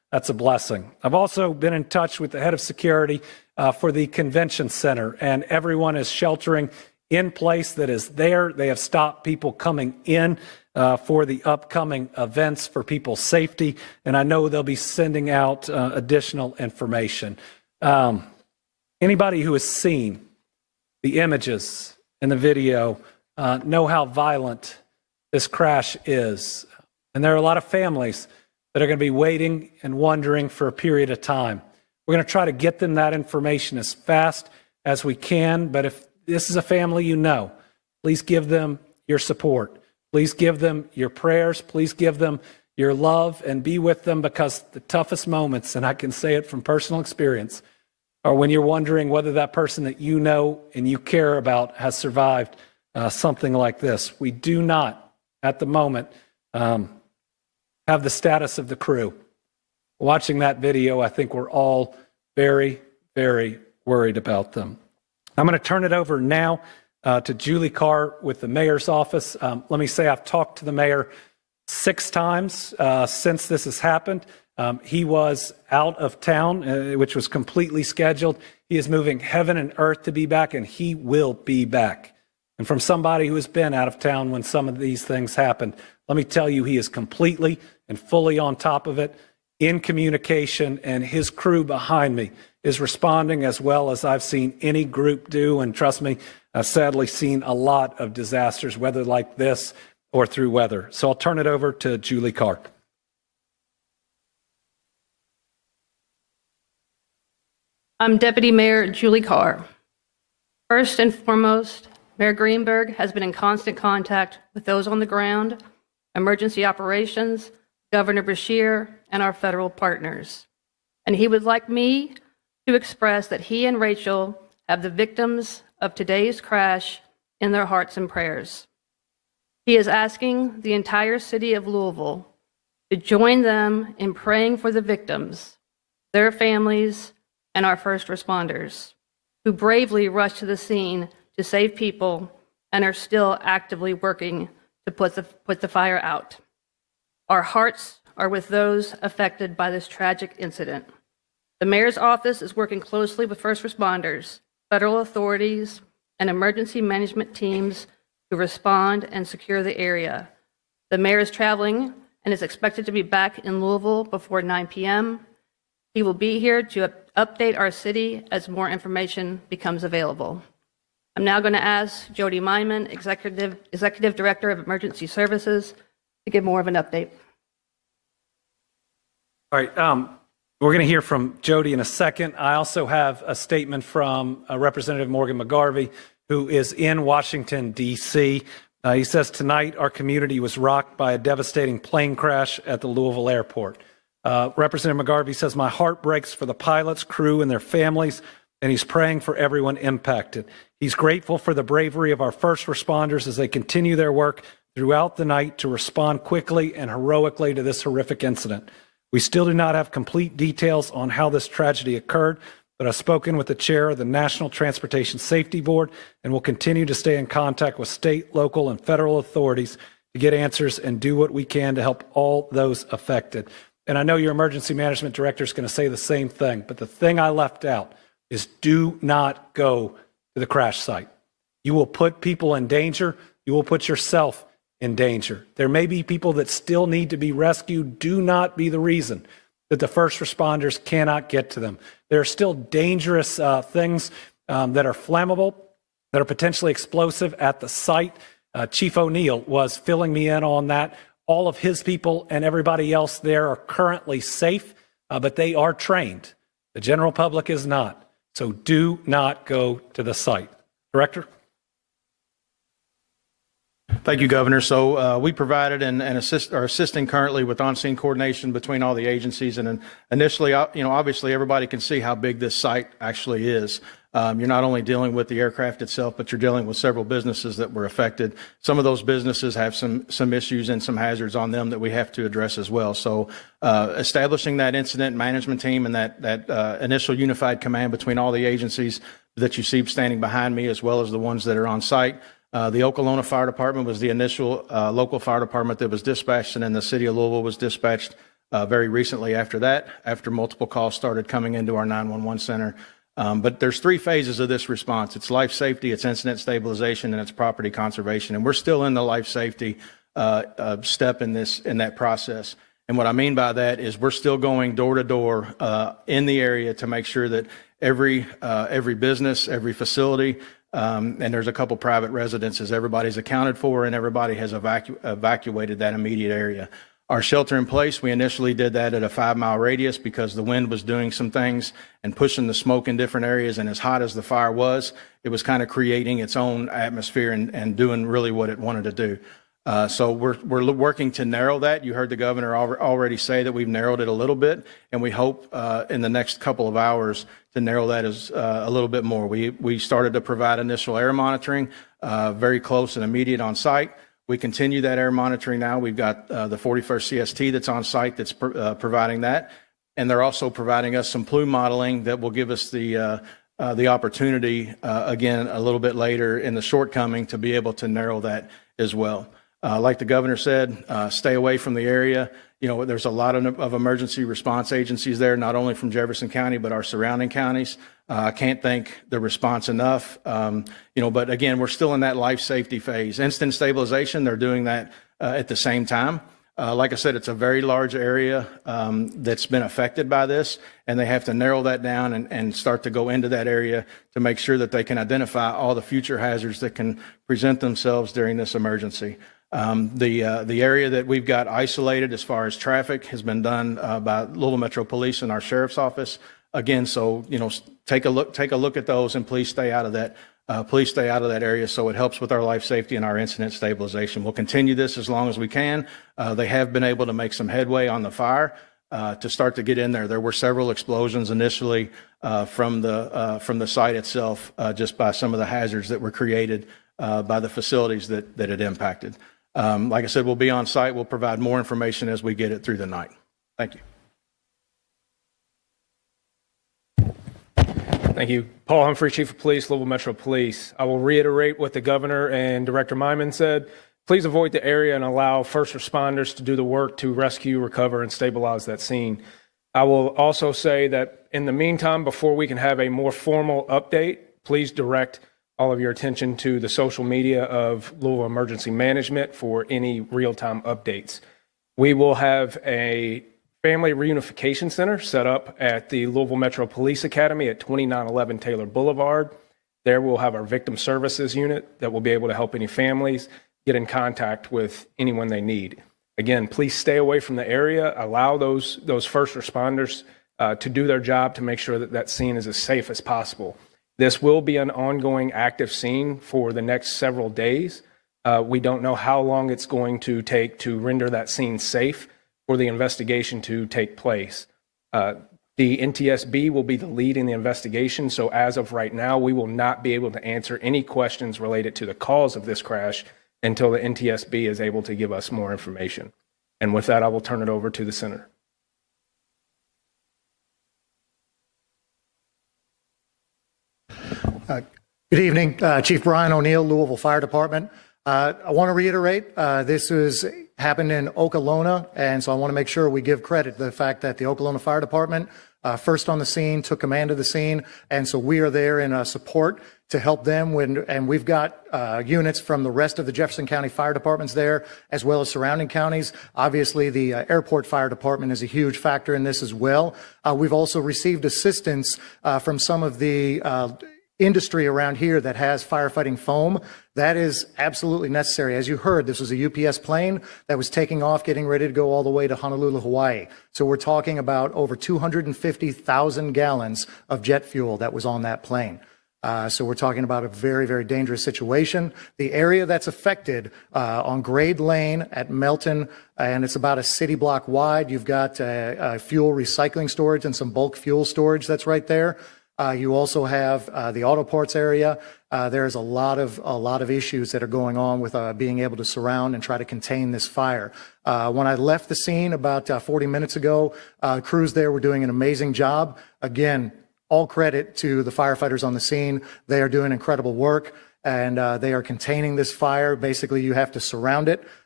that's a blessing. I've also been in touch with the head of security for the convention center, and everyone is sheltering in place that is there. They have stopped people coming in for the upcoming events for people's safety, and I know they'll be sending out additional information. Anybody who has seen the images and the video know how violent this crash is. And there are a lot of families that are going to be waiting and wondering for a period of time. We're going to try to get them that information as fast as we can, but if this is a family you know, please give them your support. Please give them your prayers. Please give them your love and be with them, because the toughest moments, and I can say it from personal experience, are when you're wondering whether that person that you know and you care about has survived something like this. We do not, at the moment, have the status of the crew. Watching that video, I think we're all very, very worried about them. I'm going to turn it over now to Julie Carr with the mayor's office. Let me say I've talked to the mayor 6 times since this has happened. He was out of town, which was completely scheduled. He is moving heaven and earth to be back, and he will be back. And from somebody who has been out of town when some of these things happened, let me tell you, he is completely and fully on top of it, in communication, and his crew behind me is responding as well as I've seen any group do. And trust me, I've sadly seen a lot of disasters, whether like this or through weather. So I'll turn it over to Julie Carr. I'm Deputy Mayor Julie Carr. First and foremost, Mayor Greenberg has been in constant contact with those on the ground, emergency operations, Governor Beshear, and our federal partners. And he would like me to express that he and Rachel have the victims of today's crash in their hearts and prayers. He is asking the entire city of Louisville to join them in praying for the victims, their families, and our first responders, who bravely rushed to the scene to save people and are still actively working to put the fire out. Our hearts are with those affected by this tragic incident. The mayor's office is working closely with first responders, federal authorities, and emergency management teams to respond and secure the area. The mayor is traveling and is expected to be back in Louisville before 9 p.m. He will be here to update our city as more information becomes available. I'm now going to ask Jody Myman, Executive Director of Emergency Services, to give more of an update. All right, we're going to hear from Jody in a second. I also have a statement from Representative Morgan McGarvey, who is in Washington, D.C. He says, tonight our community was rocked by a devastating plane crash at the Louisville airport. Representative McGarvey says, my heart breaks for the pilots, crew, and their families, and he's praying for everyone impacted. He's grateful for the bravery of our first responders as they continue their work throughout the night to respond quickly and heroically to this horrific incident. We still do not have complete details on how this tragedy occurred, but I've spoken with the chair of the National Transportation Safety Board and will continue to stay in contact with state, local, and federal authorities to get answers and do what we can to help all those affected. And I know your emergency management director is going to say the same thing, but the thing I left out is do not go to the crash site. You will put people in danger. You will put yourself in danger. There may be people that still need to be rescued. Do not be the reason that the first responders cannot get to them. There are still dangerous things that are flammable, that are potentially explosive at the site. Chief O'Neill was filling me in on that. All of his people and everybody else there are currently safe, but they are trained. The general public is not. So do not go to the site. Director? Thank you, Governor. So we provided and are assisting currently with on-scene coordination between all the agencies. And initially, obviously everybody can see how big this site actually is. You're not only dealing with the aircraft itself, but you're dealing with several businesses that were affected. Some of those businesses have some issues and some hazards on them that we have to address as well. So establishing that incident management team and that initial unified command between all the agencies that you see standing behind me, as well as the ones that are on site. The Okolona Fire Department was the initial local fire department that was dispatched, and then the city of Louisville was dispatched very recently after that, after multiple calls started coming into our 911 center. But there's 3 phases of this response. It's life safety, it's incident stabilization, and it's property conservation. And we're still in the life safety step in that process. And what I mean by that is we're still going door to door in the area to make sure that every business, every facility, and there's a couple private residences, everybody's accounted for and everybody has evacuated that immediate area. Our shelter in place, we initially did that at a 5-mile radius because the wind was doing some things and pushing the smoke in different areas. And as hot as the fire was, it was kind of creating its own atmosphere and doing really what it wanted to do. So we're working to narrow that. You heard the governor already say that we've narrowed it a little bit, and we hope in the next couple of hours to narrow that as a little bit more. We started to provide initial air monitoring, very close and immediate on site. We continue that air monitoring now. We've got the 41st CST that's on site that's providing that. And they're also providing us some plume modeling that will give us the opportunity, again, a little bit later in the shortcoming to be able to narrow that as well. Like the governor said, stay away from the area. You know, there's a lot of emergency response agencies there, not only from Jefferson County, but our surrounding counties. I can't thank the response enough. You know, but again, we're still in that life safety phase. Instant stabilization, they're doing that at the same time. Like I said, it's a very large area that's been affected by this, and they have to narrow that down and start to go into that area to make sure that they can identify all the future hazards that can present themselves during this emergency. The area that we've got isolated as far as traffic has been done by Louisville Metro Police and our Sheriff's Office. Again, so, you know, take a look at those and please stay out of that. Please stay out of that area so it helps with our life safety and our incident stabilization. We'll continue this as long as we can. They have been able to make some headway on the fire to start to get in there. There were several explosions initially from the site itself just by some of the hazards that were created by the facilities that it impacted. Like I said, we'll be on site. We'll provide more information as we get it through the night. Thank you. Thank you. Paul Humphrey, Chief of Police, Louisville Metro Police. I will reiterate what the governor and Director Myman said. Please avoid the area and allow first responders to do the work to rescue, recover, and stabilize that scene. I will also say that in the meantime, before we can have a more formal update, please direct all of your attention to the social media of Louisville Emergency Management for any real-time updates. We will have a Family Reunification Center set up at the Louisville Metro Police Academy at 2911 Taylor Boulevard. There we'll have our Victim Services Unit that will be able to help any families get in contact with anyone they need. Again, please stay away from the area. Allow those first responders to do their job to make sure that that scene is as safe as possible. This will be an ongoing active scene for the next several days. We don't know how long it's going to take to render that scene safe for the investigation to take place. The NTSB will be the lead in the investigation, so as of right now, we will not be able to answer any questions related to the cause of this crash until the NTSB is able to give us more information. And with that, I will turn it over to the Senator. Good evening, Chief Brian O'Neill, Louisville Fire Department. I want to reiterate, this happened in Okolona, and so I want to make sure we give credit to the fact that the Okolona Fire Department first on the scene, took command of the scene, and so we are there in support to help them and we've got units from the rest of the Jefferson County Fire Departments there, as well as surrounding counties. Obviously, the Airport Fire Department is a huge factor in this as well. We've also received assistance from some of the industry around here that has firefighting foam. That is absolutely necessary. As you heard, this was a UPS plane that was taking off, getting ready to go all the way to Honolulu, Hawaii. So we're talking about over 250,000 gallons of jet fuel that was on that plane. So we're talking about a very, very dangerous situation. The area that's affected on Grade Lane at Melton, and it's about a city block wide. You've got fuel recycling storage and some bulk fuel storage that's right there. You also have the auto parts area. There's a lot of issues that are going on with being able to surround and try to contain this fire. When I left the scene about 40 minutes ago, crews there were doing an amazing job. Again, all credit to the firefighters on the scene. They are doing incredible work, and they are containing this fire. Basically, you have to surround it.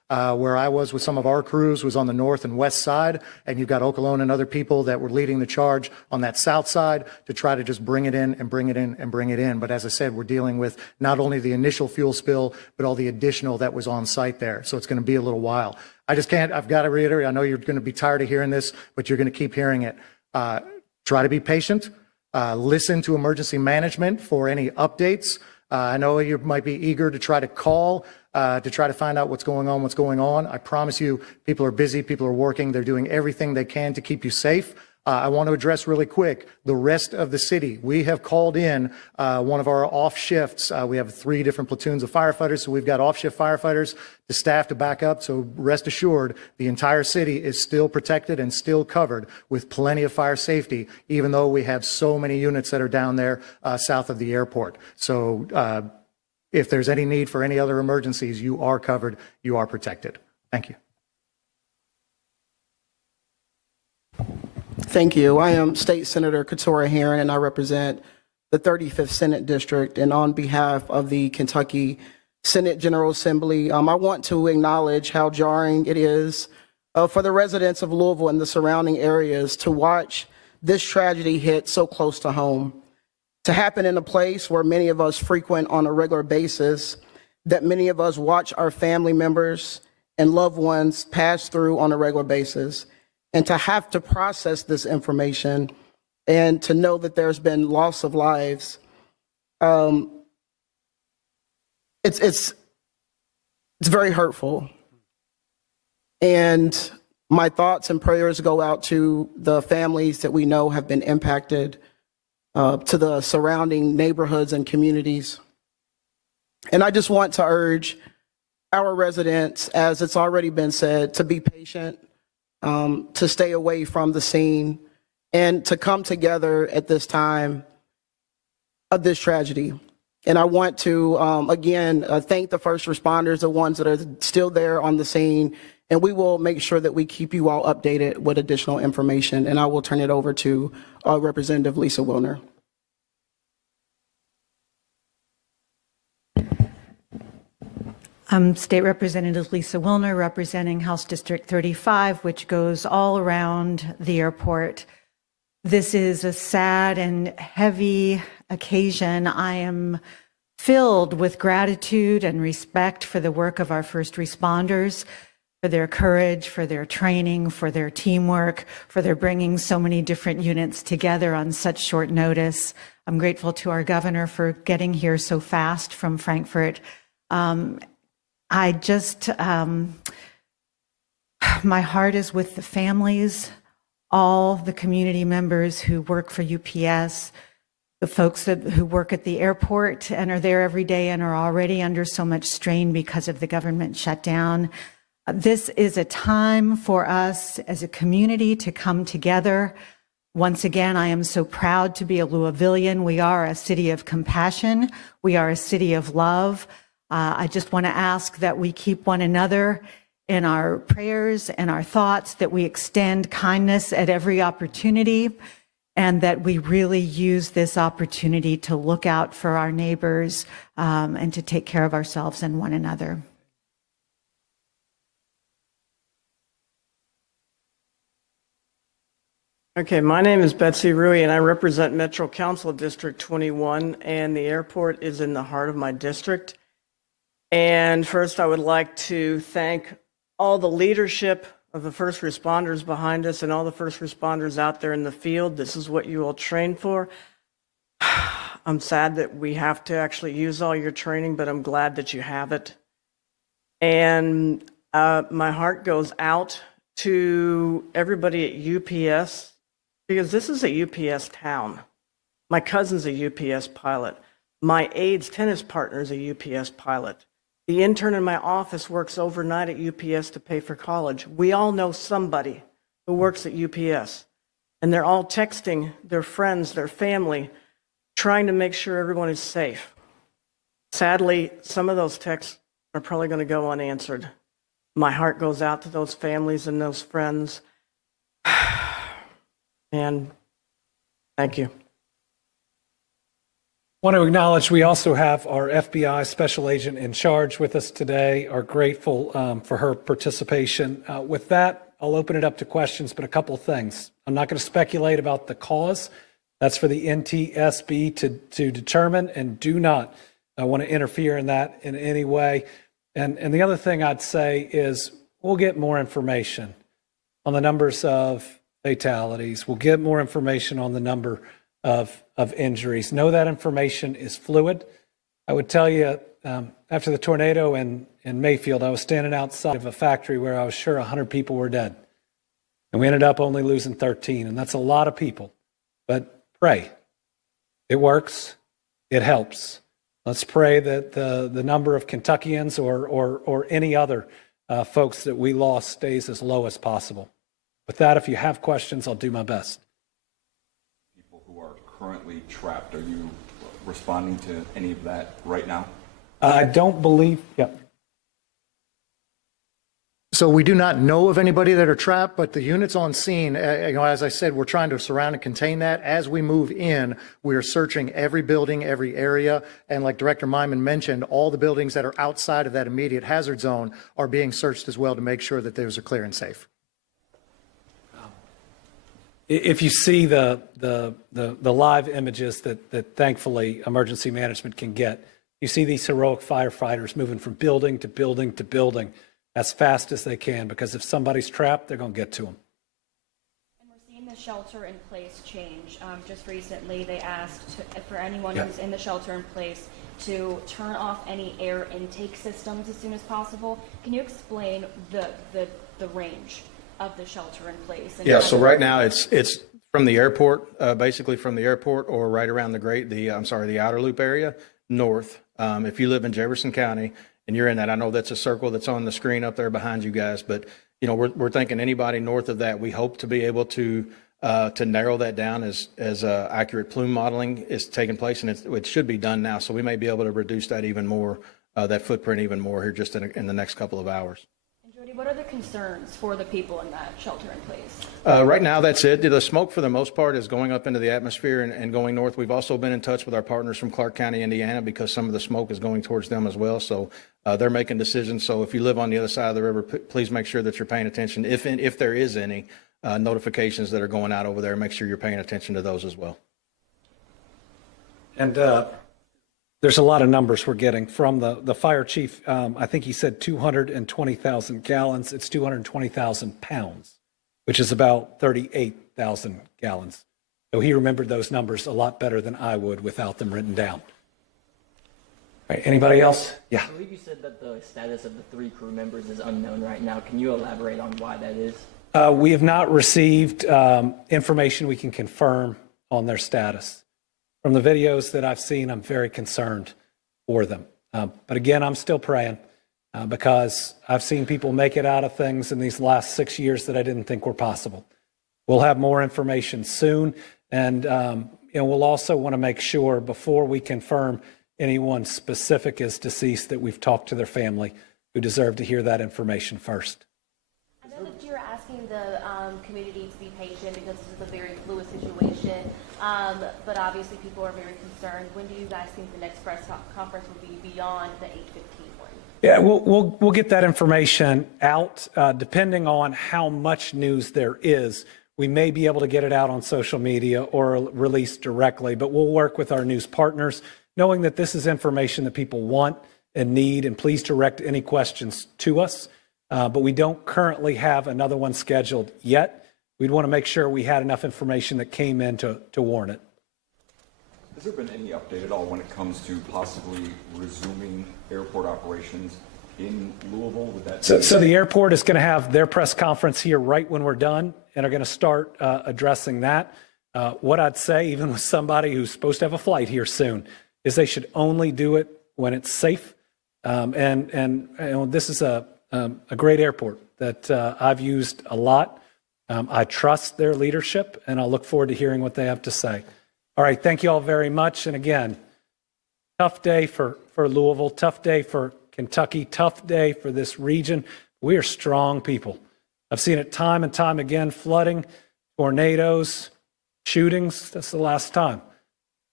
Where I was with some of our crews was on the north and west side, and you've got Okolona and other people that were leading the charge on that south side to try to just bring it in and bring it in and bring it in. But as I said, we're dealing with not only the initial fuel spill, but all the additional that was on site there. So it's going to be a little while. I've got to reiterate, I know you're going to be tired of hearing this, but you're going to keep hearing it. Try to be patient. Listen to emergency management for any updates. I know you might be eager to try to call to try to find out what's going on. I promise you, people are busy, people are working, they're doing everything they can to keep you safe. I want to address really quick the rest of the city. We have called in one of our off shifts. We have 3 different platoons of firefighters, so we've got off shift firefighters to staff to back up. So rest assured, the entire city is still protected and still covered with plenty of fire safety, even though we have so many units that are down there south of the airport. So if there's any need for any other emergencies, you are covered, you are protected. Thank you. Thank you. I am State Senator Keturah Herron, and I represent the 35th Senate District. And on behalf of the Kentucky Senate General Assembly, I want to acknowledge how jarring it is for the residents of Louisville and the surrounding areas to watch this tragedy hit so close to home, to happen in a place where many of us frequent on a regular basis, that many of us watch our family members and loved ones pass through on a regular basis, and to have to process this information and to know that there's been loss of lives. It's very hurtful. And my thoughts and prayers go out to the families that we know have been impacted, to the surrounding neighborhoods and communities. And I just want to urge our residents, as it's already been said, to be patient, to stay away from the scene, and to come together at this time of this tragedy. And I want to, again, thank the first responders, the ones that are still there on the scene, and we will make sure that we keep you all updated with additional information. And I will turn it over to Representative Lisa Wilner. I'm State Representative Lisa Wilner, representing House District 35, which goes all around the airport. This is a sad and heavy occasion. I am filled with gratitude and respect for the work of our first responders, for their courage, for their training, for their teamwork, for their bringing so many different units together on such short notice. I'm grateful to our governor for getting here so fast from Frankfurt. I just, my heart is with the families, all the community members who work for UPS, the folks who work at the airport and are there every day and are already under so much strain because of the government shutdown. This is a time for us as a community to come together. Once again, I am so proud to be a Louisvillian. We are a city of compassion. We are a city of love. I just want to ask that we keep one another in our prayers and our thoughts, that we extend kindness at every opportunity, and that we really use this opportunity to look out for our neighbors and to take care of ourselves and one another. Okay, my name is Betsy Rui, and I represent Metro Council District 21, and the airport is in the heart of my district. And first, I would like to thank all the leadership of the first responders behind us and all the first responders out there in the field. This is what you all train for. I'm sad that we have to actually use all your training, but I'm glad that you have it. And my heart goes out to everybody at UPS, because this is a UPS town. My cousin's a UPS pilot. My aide's tennis partner is a UPS pilot. The intern in my office works overnight at UPS to pay for college. We all know somebody who works at UPS, and they're all texting their friends, their family, trying to make sure everyone is safe. Sadly, some of those texts are probably going to go unanswered. My heart goes out to those families and those friends. And thank you. Want to acknowledge we also have our FBI special agent in charge with us today. Are grateful for her participation. With that, I'll open it up to questions, but a couple of things. I'm not going to speculate about the cause. That's for the NTSB to determine, and do not want to interfere in that in any way. And the other thing I'd say is we'll get more information on the numbers of fatalities. We'll get more information on the number of injuries. Know that information is fluid. I would tell you, after the tornado in Mayfield, I was standing outside of a factory where I was sure 100 people were dead. And we ended up only losing 13, and that's a lot of people. But pray. It works. It helps. Let's pray that the number of Kentuckians or any other folks that we lost stays as low as possible. With that, if you have questions, I'll do my best. People who are currently trapped, are you responding to any of that right now? I don't believe, yeah. So we do not know of anybody that are trapped, but the units on scene, as I said, we're trying to surround and contain that. As we move in, we are searching every building, every area. And like Director Myman mentioned, all the buildings that are outside of that immediate hazard zone are being searched as well to make sure that those are clear and safe. If you see the live images that thankfully emergency management can get, you see these heroic firefighters moving from building to building to building as fast as they can, because if somebody's trapped, they're going to get to them. And we're seeing the shelter in place change. Just recently, they asked for anyone who's in the shelter in place to turn off any air intake systems as soon as possible. Can you explain the range of the shelter in place? Yeah, so right now it's from the airport, basically from the airport or right around the outer loop area north. If you live in Jefferson County and you're in that, I know that's a circle that's on the screen up there behind you guys, but we're thinking anybody north of that, we hope to be able to narrow that down as accurate plume modeling is taking place, and it should be done now. So we may be able to reduce that even more, that footprint even more here just in the next couple of hours. Jody, what are the concerns for the people in that shelter in place? Right now, that's it. The smoke, for the most part, is going up into the atmosphere and going north. We've also been in touch with our partners from Clark County, Indiana, because some of the smoke is going towards them as well. So they're making decisions. So if you live on the other side of the river, please make sure that you're paying attention. If there is any notifications that are going out over there, make sure you're paying attention to those as well. And there's a lot of numbers we're getting from the fire chief. I think he said 220,000 gallons. It's 220,000 pounds, which is about 38,000 gallons. So he remembered those numbers a lot better than I would without them written down. All right, anybody else? Yeah. I believe you said that the status of the 3 crew members is unknown right now. Can you elaborate on why that is? We have not received information we can confirm on their status. From the videos that I've seen, I'm very concerned for them. But again, I'm still praying because I've seen people make it out of things in these last 6 years that I didn't think were possible. We'll have more information soon. And we'll also want to make sure before we confirm anyone specific is deceased that we've talked to their family, who deserve to hear that information first. I know that you're asking the community to be patient because this is a very fluid situation, but obviously people are very concerned. When do you guys think the next press conference will be beyond the 8:15 one? Yeah, we'll get that information out. Depending on how much news there is, we may be able to get it out on social media or release directly, but we'll work with our news partners, knowing that this is information that people want and need, and please direct any questions to us. But we don't currently have another one scheduled yet. We'd want to make sure we had enough information that came in to warrant it. Has there been any update at all when it comes to possibly resuming airport operations in Louisville? Would that so the airport is going to have their press conference here right when we're done, and are going to start addressing that. What I'd say, even with somebody who's supposed to have a flight here soon, is they should only do it when it's safe. And this is a great airport that I've used a lot. I trust their leadership, and I'll look forward to hearing what they have to say. All right, thank you all very much. And again, tough day for Louisville, tough day for Kentucky, tough day for this region. We are strong people. I've seen it time and time again, flooding, tornadoes, shootings. That's the last time.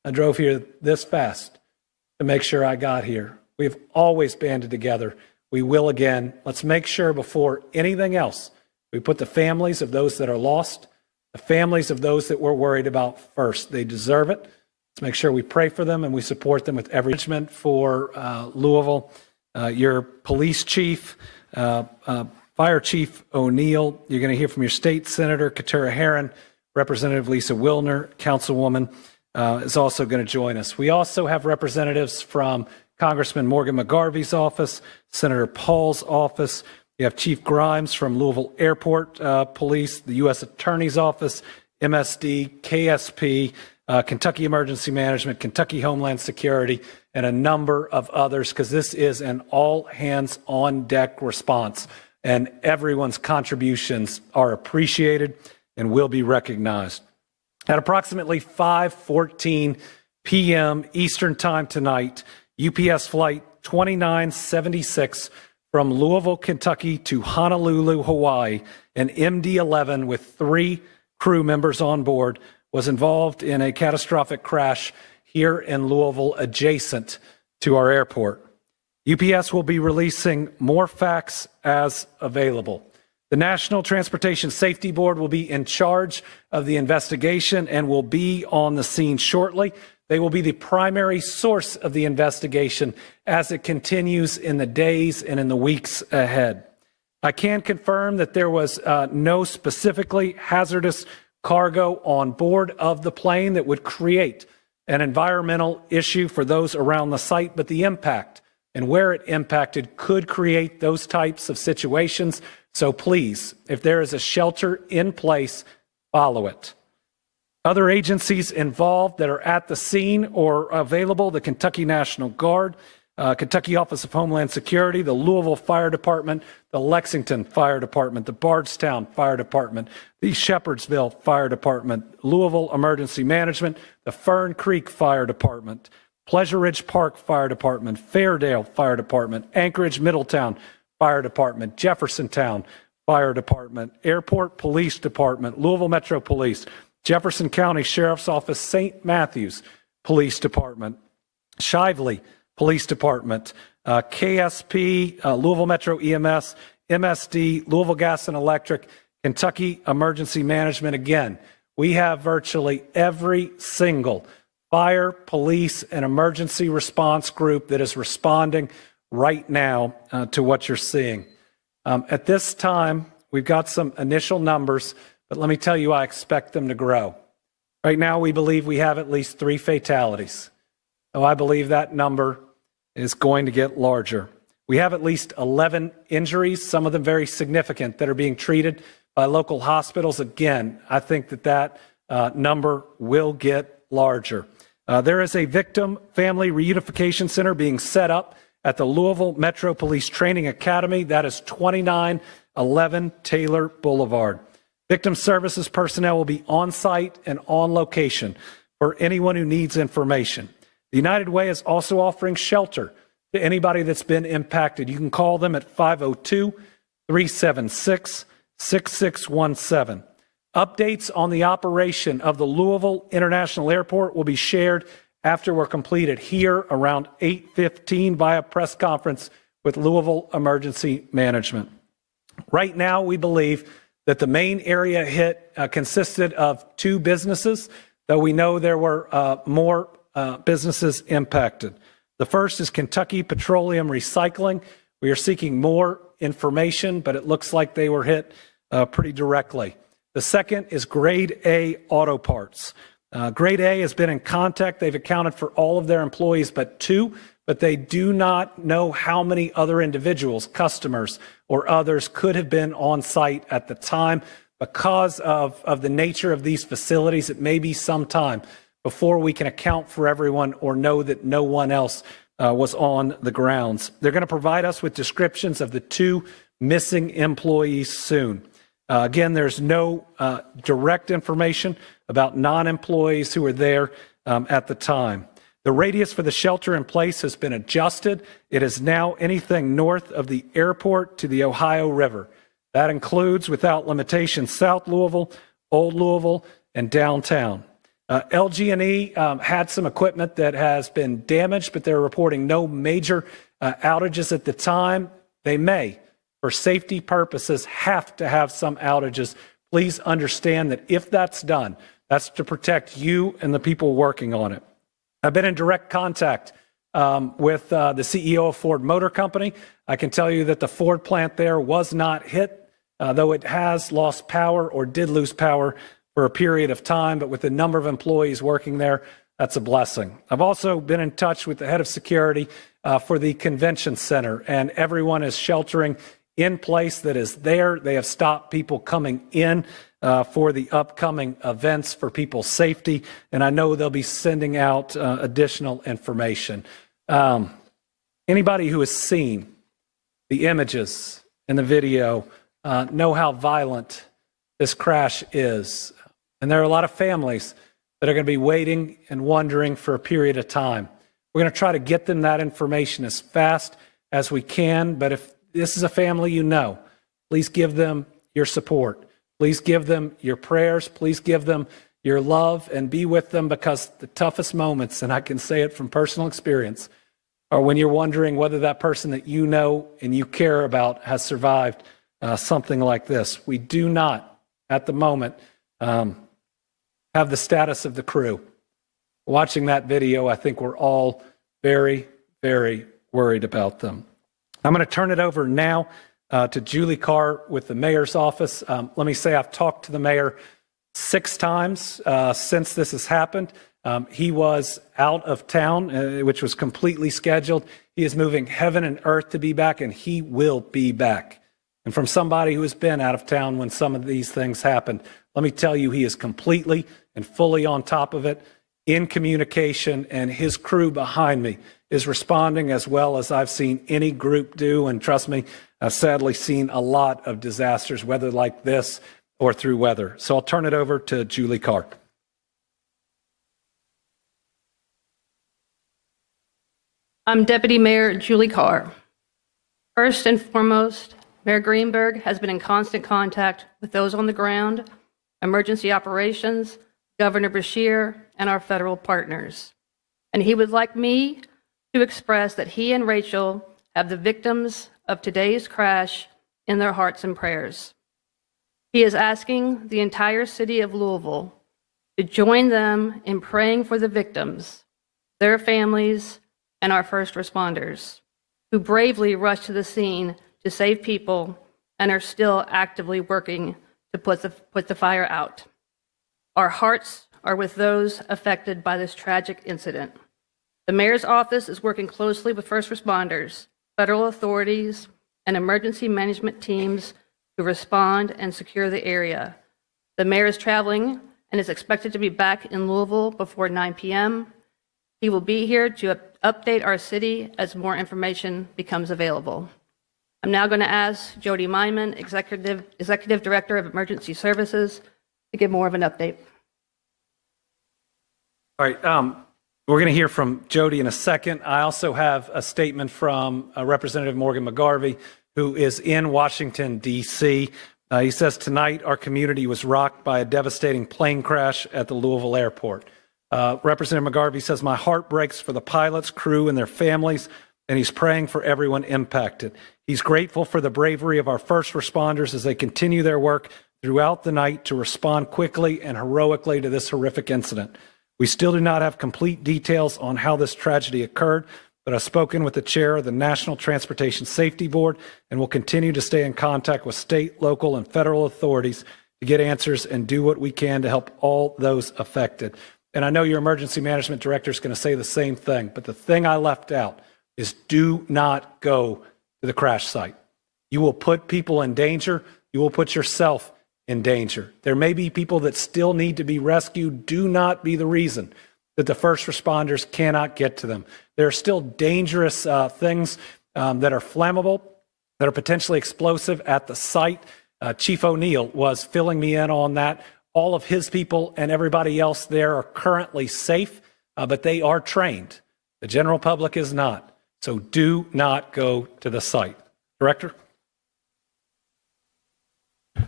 I drove here this fast to make sure I got here. We've always banded together. We will again. Let's make sure before anything else, we put the families of those that are lost, the families of those that we're worried about first. They deserve it. Let's make sure we pray for them and we support them with every encouragement for Louisville. Your police chief, Fire Chief O'Neill, you're going to hear from your state senator, Katura Herron, Representative Lisa Wilner, Councilwoman, is also going to join us. We also have representatives from Congressman Morgan McGarvey's office, Senator Paul's office. You have Chief Grimes from Louisville Airport Police, the U.S. Attorney's Office, MSD, KSP, Kentucky Emergency Management, Kentucky Homeland Security, and a number of others, because this is an all-hands-on-deck response, and everyone's contributions are appreciated and will be recognized. At approximately 5:14 p.m. Eastern Time tonight, UPS Flight 2976 from Louisville, Kentucky to Honolulu, Hawaii, an MD-11 with 3 crew members on board was involved in a catastrophic crash here in Louisville adjacent to our airport. UPS will be releasing more facts as available. The National Transportation Safety Board will be in charge of the investigation and will be on the scene shortly. They will be the primary source of the investigation as it continues in the days and in the weeks ahead. I can confirm that there was no specifically hazardous cargo on board of the plane that would create an environmental issue for those around the site, but the impact and where it impacted could create those types of situations. So please, if there is a shelter in place, follow it. Other agencies involved that are at the scene or available, the Kentucky National Guard, Kentucky Office of Homeland Security, the Louisville Fire Department, the Lexington Fire Department, the Bardstown Fire Department, the Shepherdsville Fire Department, Louisville Emergency Management, the Fern Creek Fire Department, Pleasure Ridge Park Fire Department, Fairdale Fire Department, Anchorage Middletown Fire Department, Jeffersontown Fire Department, Airport Police Department, Louisville Metro Police, Jefferson County Sheriff's Office, St. Matthews Police Department, Shively Police Department, KSP, Louisville Metro EMS, MSD, Louisville Gas and Electric, Kentucky Emergency Management. Again, we have virtually every single fire, police, and emergency response group that is responding right now to what you're seeing. At this time, we've got some initial numbers, but let me tell you, I expect them to grow. Right now, we believe we have at least 3 fatalities. So I believe that number is going to get larger. We have at least 11 injuries, some of them very significant, that are being treated by local hospitals. Again, I think that number will get larger. There is a victim family reunification center being set up at the Louisville Metro Police Training Academy. That is 2911 Taylor Boulevard. Victim services personnel will be on site and on location for anyone who needs information. The United Way is also offering shelter to anybody that's been impacted. You can call them at 502-376-6617. Updates on the operation of the Louisville International Airport will be shared after we're completed here around 8:15 by a press conference with Louisville Emergency Management. Right now, we believe that the main area hit consisted of 2 businesses, though we know there were more businesses impacted. The first is Kentucky Petroleum Recycling. We are seeking more information, but it looks like they were hit pretty directly. The second is Grade A Auto Parts. Grade A has been in contact. They've accounted for all of their employees but 2, but they do not know how many other individuals, customers, or others could have been on site at the time. Because of the nature of these facilities, it may be some time before we can account for everyone or know that no one else was on the grounds. They're going to provide us with descriptions of the 2 missing employees soon. Again, there's no direct information about non-employees who were there at the time. The radius for the shelter in place has been adjusted. It is now anything north of the airport to the Ohio River. That includes, without limitation, South Louisville, Old Louisville, and downtown. LG&E had some equipment that has been damaged, but they're reporting no major outages at the time. They may, for safety purposes, have to have some outages. Please understand that if that's done, that's to protect you and the people working on it. I've been in direct contact with the CEO of Ford Motor Company. I can tell you that the Ford plant there was not hit, though it has lost power or did lose power for a period of time, but with the number of employees working there, that's a blessing. I've also been in touch with the head of security for the convention center, and everyone is sheltering in place that is there. They have stopped people coming in for the upcoming events for people's safety, and I know they'll be sending out additional information. Anybody who has seen the images and the video know how violent this crash is. And there are a lot of families that are going to be waiting and wondering for a period of time. We're going to try to get them that information as fast as we can, but if this is a family you know, please give them your support. Please give them your prayers. Please give them your love and be with them, because the toughest moments, and I can say it from personal experience, are when you're wondering whether that person that you know and you care about has survived something like this. We do not, at the moment, have the status of the crew. Watching that video, I think we're all very, very worried about them. I'm going to turn it over now to Julie Carr with the mayor's office. Let me say I've talked to the mayor 6 times since this has happened. He was out of town, which was completely scheduled. He is moving heaven and earth to be back, and he will be back. And from somebody who has been out of town when some of these things happened, let me tell you, he is completely and fully on top of it, in communication, and his crew behind me is responding as well as I've seen any group do. And trust me, I've sadly seen a lot of disasters, whether like this or through weather. So I'll turn it over to Julie Carr. I'm Deputy Mayor Julie Carr. First and foremost, Mayor Greenberg has been in constant contact with those on the ground, emergency operations, Governor Beshear, and our federal partners. And he would like me to express that he and Rachel have the victims of today's crash in their hearts and prayers. He is asking the entire city of Louisville to join them in praying for the victims, their families, and our first responders, who bravely rushed to the scene to save people and are still actively working to put the fire out. Our hearts are with those affected by this tragic incident. The mayor's office is working closely with first responders, federal authorities, and emergency management teams to respond and secure the area. The mayor is traveling and is expected to be back in Louisville before 9 p.m. He will be here to update our city as more information becomes available. I'm now going to ask Jody Meinman, Executive Director of Emergency Services, to give more of an update. All right, we're going to hear from Jody in a second. I also have a statement from Representative Morgan McGarvey, who is in Washington, D.C. He says, tonight our community was rocked by a devastating plane crash at the Louisville airport. Representative McGarvey says, my heart breaks for the pilots, crew, and their families, and he's praying for everyone impacted. He's grateful for the bravery of our first responders as they continue their work throughout the night to respond quickly and heroically to this horrific incident. We still do not have complete details on how this tragedy occurred, but I've spoken with the chair of the National Transportation Safety Board and will continue to stay in contact with state, local, and federal authorities to get answers and do what we can to help all those affected. And I know your emergency management director is going to say the same thing, but the thing I left out is do not go to the crash site. You will put people in danger. You will put yourself in danger. There may be people that still need to be rescued. Do not be the reason that the first responders cannot get to them. There are still dangerous things that are flammable, that are potentially explosive at the site. Chief O'Neill was filling me in on that. All of his people and everybody else there are currently safe, but they are trained. The general public is not. So do not go to the site. Director?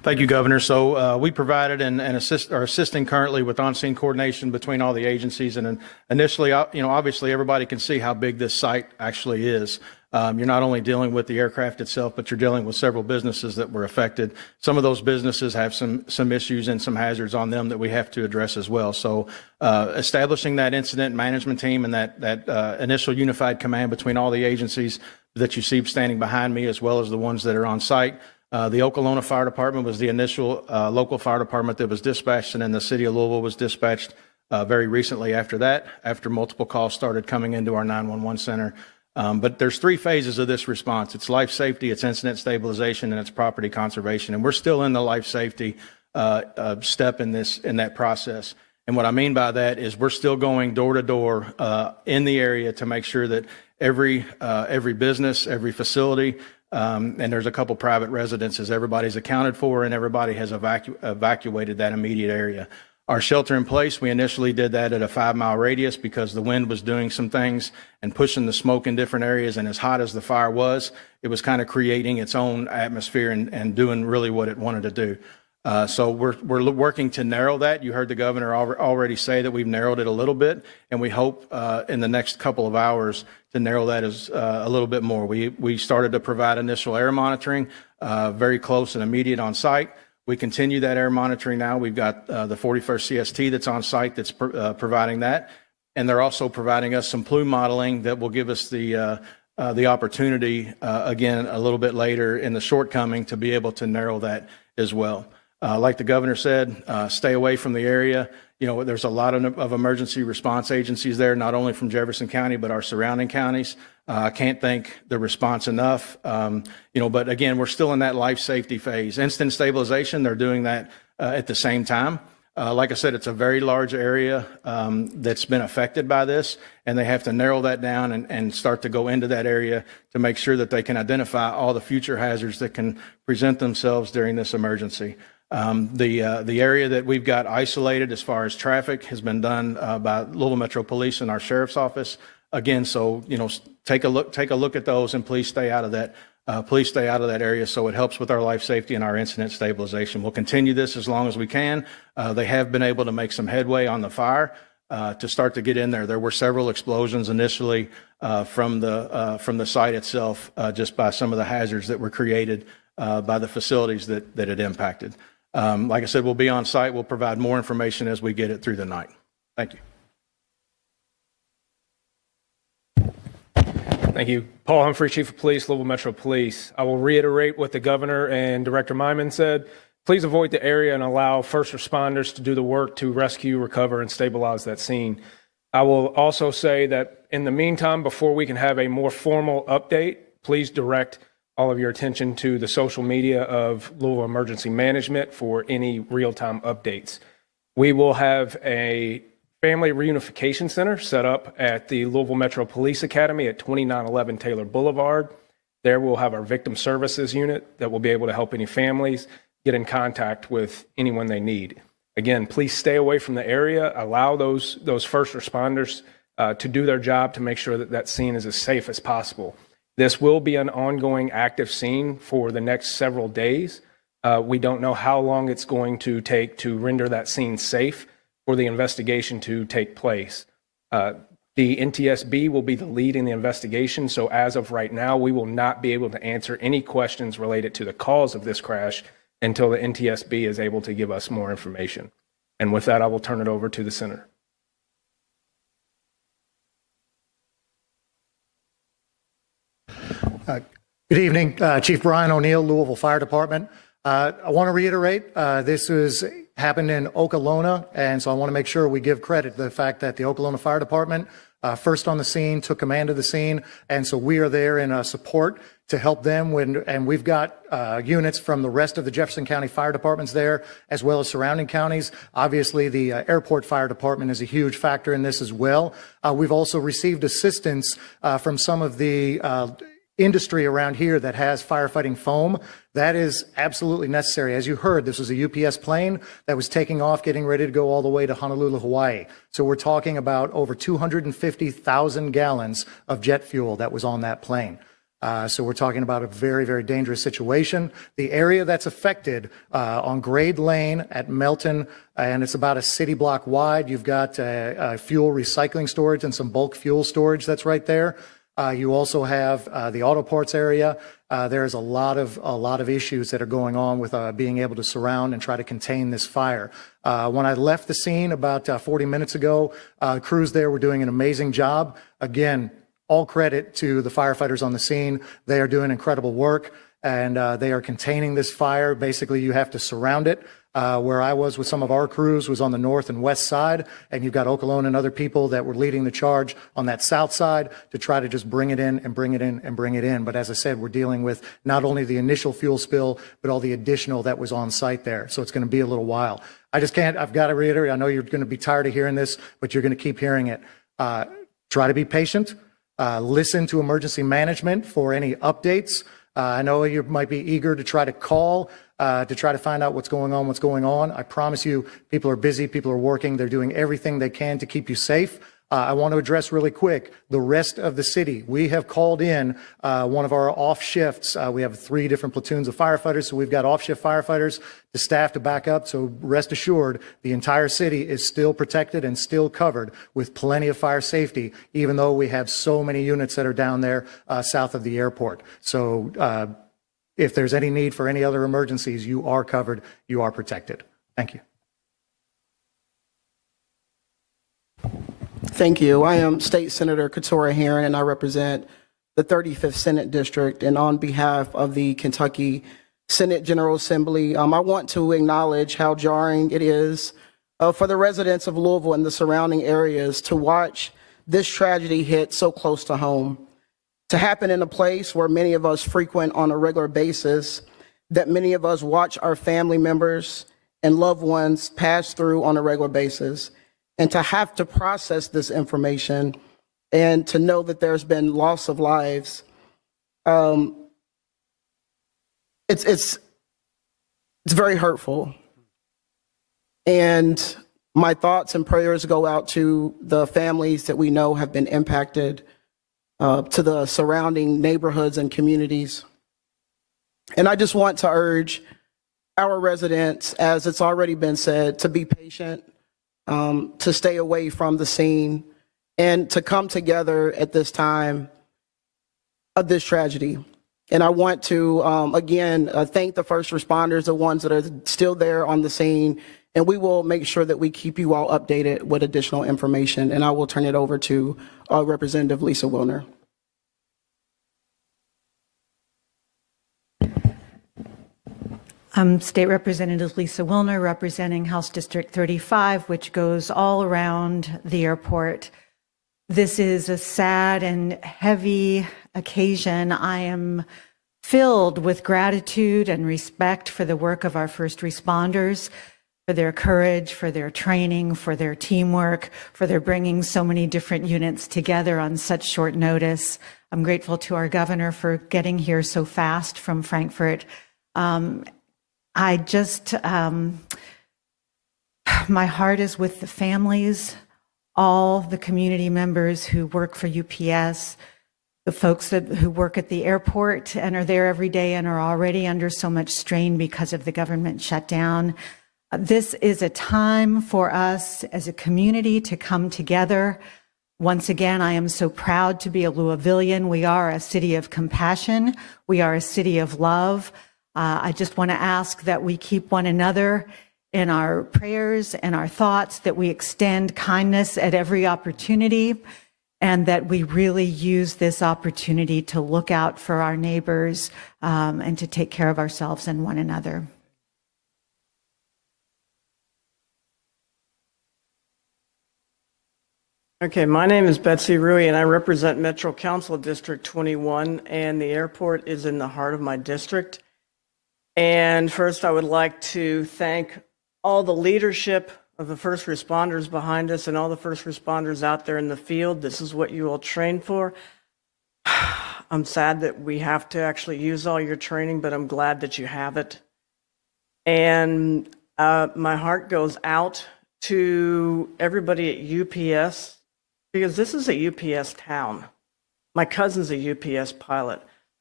Thank you, Governor. So we provided and are assisting currently with on-scene coordination between all the agencies. And initially, obviously everybody can see how big this site actually is. You're not only dealing with the aircraft itself, but you're dealing with several businesses that were affected. Some of those businesses have some issues and some hazards on them that we have to address as well. So establishing that incident management team and that initial unified command between all the agencies that you see standing behind me, as well as the ones that are on site. The Okolona Fire Department was the initial local fire department that was dispatched, and then the city of Louisville was dispatched very recently after that, after multiple calls started coming into our 911 center. But there's three phases of this response. It's life safety, it's incident stabilization, and it's property conservation. And we're still in the life safety step in that process. And what I mean by that is we're still going door to door in the area to make sure that every business, every facility, and there's a couple private residences, everybody's accounted for and everybody has evacuated that immediate area. Our shelter in place, we initially did that at a 5-mile radius because the wind was doing some things and pushing the smoke in different areas. And as hot as the fire was, it was kind of creating its own atmosphere and doing really what it wanted to do. So we're working to narrow that. You heard the governor already say that we've narrowed it a little bit, and we hope in the next couple of hours to narrow that as a little bit more. We started to provide initial air monitoring, very close and immediate on site. We continue that air monitoring now. We've got the 41st CST that's on site that's providing that, and they're also providing us some plume modeling that will give us the opportunity again a little bit later in the shortcoming to be able to narrow that as well. Like the governor said, stay away from the area. There's a lot of emergency response agencies there, not only from Jefferson County, but our surrounding counties. I can't thank the response enough. But again, we're still in that life safety phase. Instant stabilization, they're doing that at the same time. Like I said, it's a very large area that's been affected by this, and they have to narrow that down and start to go into that area to make sure that they can identify all the future hazards that can present themselves during this emergency. The area that we've got isolated as far as traffic has been done by Louisville Metro Police and our sheriff's office. Again, so take a look at those, and please stay out of that. Please stay out of that area so it helps with our life safety and our incident stabilization. We'll continue this as long as we can. They have been able to make some headway on the fire to start to get in there. There were several explosions initially from the site itself, just by some of the hazards that were created by the facilities that it impacted. Like I said, we'll be on site. We'll provide more information as we get it through the night. Thank you. Thank you. Paul Humphrey, Chief of Police, Louisville Metro Police. I will reiterate what the governor and Director Myman said. Please avoid the area and allow first responders to do the work to rescue, recover, and stabilize that scene. I will also say that in the meantime, before we can have a more formal update, please direct all of your attention to the social media of Louisville Emergency Management for any real-time updates. We will have a family reunification center set up at the Louisville Metro Police Academy at 2911 Taylor Boulevard. There we'll have our victim services unit that will be able to help any families get in contact with anyone they need. Again, please stay away from the area. Allow those first responders to do their job to make sure that that scene is as safe as possible. This will be an ongoing active scene for the next several days. We don't know how long it's going to take to render that scene safe for the investigation to take place. The NTSB will be the lead in the investigation, so as of right now, we will not be able to answer any questions related to the cause of this crash until the NTSB is able to give us more information. And with that, I will turn it over to the Senator. Good evening, Chief Brian O'Neill, Louisville Fire Department. I want to reiterate, this happened in Okolona, and so I want to make sure we give credit to the fact that the Okolona Fire Department first on the scene, took command of the scene, and so we are there in support to help them and we've got units from the rest of the Jefferson County Fire Departments there, as well as surrounding counties. Obviously, the Airport Fire Department is a huge factor in this as well. We've also received assistance from some of the industry around here that has firefighting foam. That is absolutely necessary. As you heard, this was a UPS plane that was taking off, getting ready to go all the way to Honolulu, Hawaii. So we're talking about over 250,000 gallons of jet fuel that was on that plane. So we're talking about a very, very dangerous situation. The area that's affected on Grade Lane at Melton, and it's about a city block wide. You've got fuel recycling storage and some bulk fuel storage that's right there. You also have the auto parts area. There's a lot of issues that are going on with being able to surround and try to contain this fire. When I left the scene about 40 minutes ago, crews there were doing an amazing job. Again, all credit to the firefighters on the scene. They are doing incredible work, and they are containing this fire. Basically, you have to surround it. Where I was with some of our crews was on the north and west side, and you've got Okolona and other people that were leading the charge on that south side to try to just bring it in and bring it in and bring it in. But as I said, we're dealing with not only the initial fuel spill, but all the additional that was on site there. So it's going to be a little while. I've got to reiterate, I know you're going to be tired of hearing this, but you're going to keep hearing it. Try to be patient. Listen to emergency management for any updates. I know you might be eager to try to call to try to find out what's going on. I promise you, people are busy, people are working, they're doing everything they can to keep you safe. I want to address really quick the rest of the city. We have called in one of our off shifts. We have 3 different platoons of firefighters, so we've got off shift firefighters to staff to back up. So rest assured, the entire city is still protected and still covered with plenty of fire safety, even though we have so many units that are down there south of the airport. So if there's any need for any other emergencies, you are covered, you are protected. Thank you. Thank you. I am State Senator Keturah Herron, and I represent the 35th Senate District. And on behalf of the Kentucky Senate General Assembly, I want to acknowledge how jarring it is for the residents of Louisville and the surrounding areas to watch this tragedy hit so close to home, to happen in a place where many of us frequent on a regular basis, that many of us watch our family members and loved ones pass through on a regular basis. And to have to process this information and to know that there's been loss of lives, it's very hurtful. And my thoughts and prayers go out to the families that we know have been impacted, to the surrounding neighborhoods and communities. And I just want to urge our residents, as it's already been said, to be patient, to stay away from the scene, and to come together at this time of this tragedy. And I want to, again, thank the first responders, the ones that are still there on the scene, and we will make sure that we keep you all updated with additional information. And I will turn it over to Representative Lisa Wilner. State Representative Lisa Wilner, representing House District 35, which goes all around the airport. This is a sad and heavy occasion. I am filled with gratitude and respect for the work of our first responders, for their courage, for their training, for their teamwork, for their bringing so many different units together on such short notice. I'm grateful to our governor for getting here so fast from Frankfurt. My heart is with the families, all the community members who work for UPS, the folks who work at the airport and are there every day and are already under so much strain because of the government shutdown. This is a time for us as a community to come together. Once again, I am so proud to be a Louisvillian. We are a city of compassion. We are a city of love. I just want to ask that we keep one another in our prayers and our thoughts, that we extend kindness at every opportunity, and that we really use this opportunity to look out for our neighbors and to take care of ourselves and one another. Okay, my name is Betsy Rui, and I represent Metro Council District 21, and the airport is in the heart of my district. And first, I would like to thank all the leadership of the first responders behind us and all the first responders out there in the field. This is what you all train for. I'm sad that we have to actually use all your training, but I'm glad that you have it. And my heart goes out to everybody at UPS, because this is a UPS town. My cousin's a UPS pilot.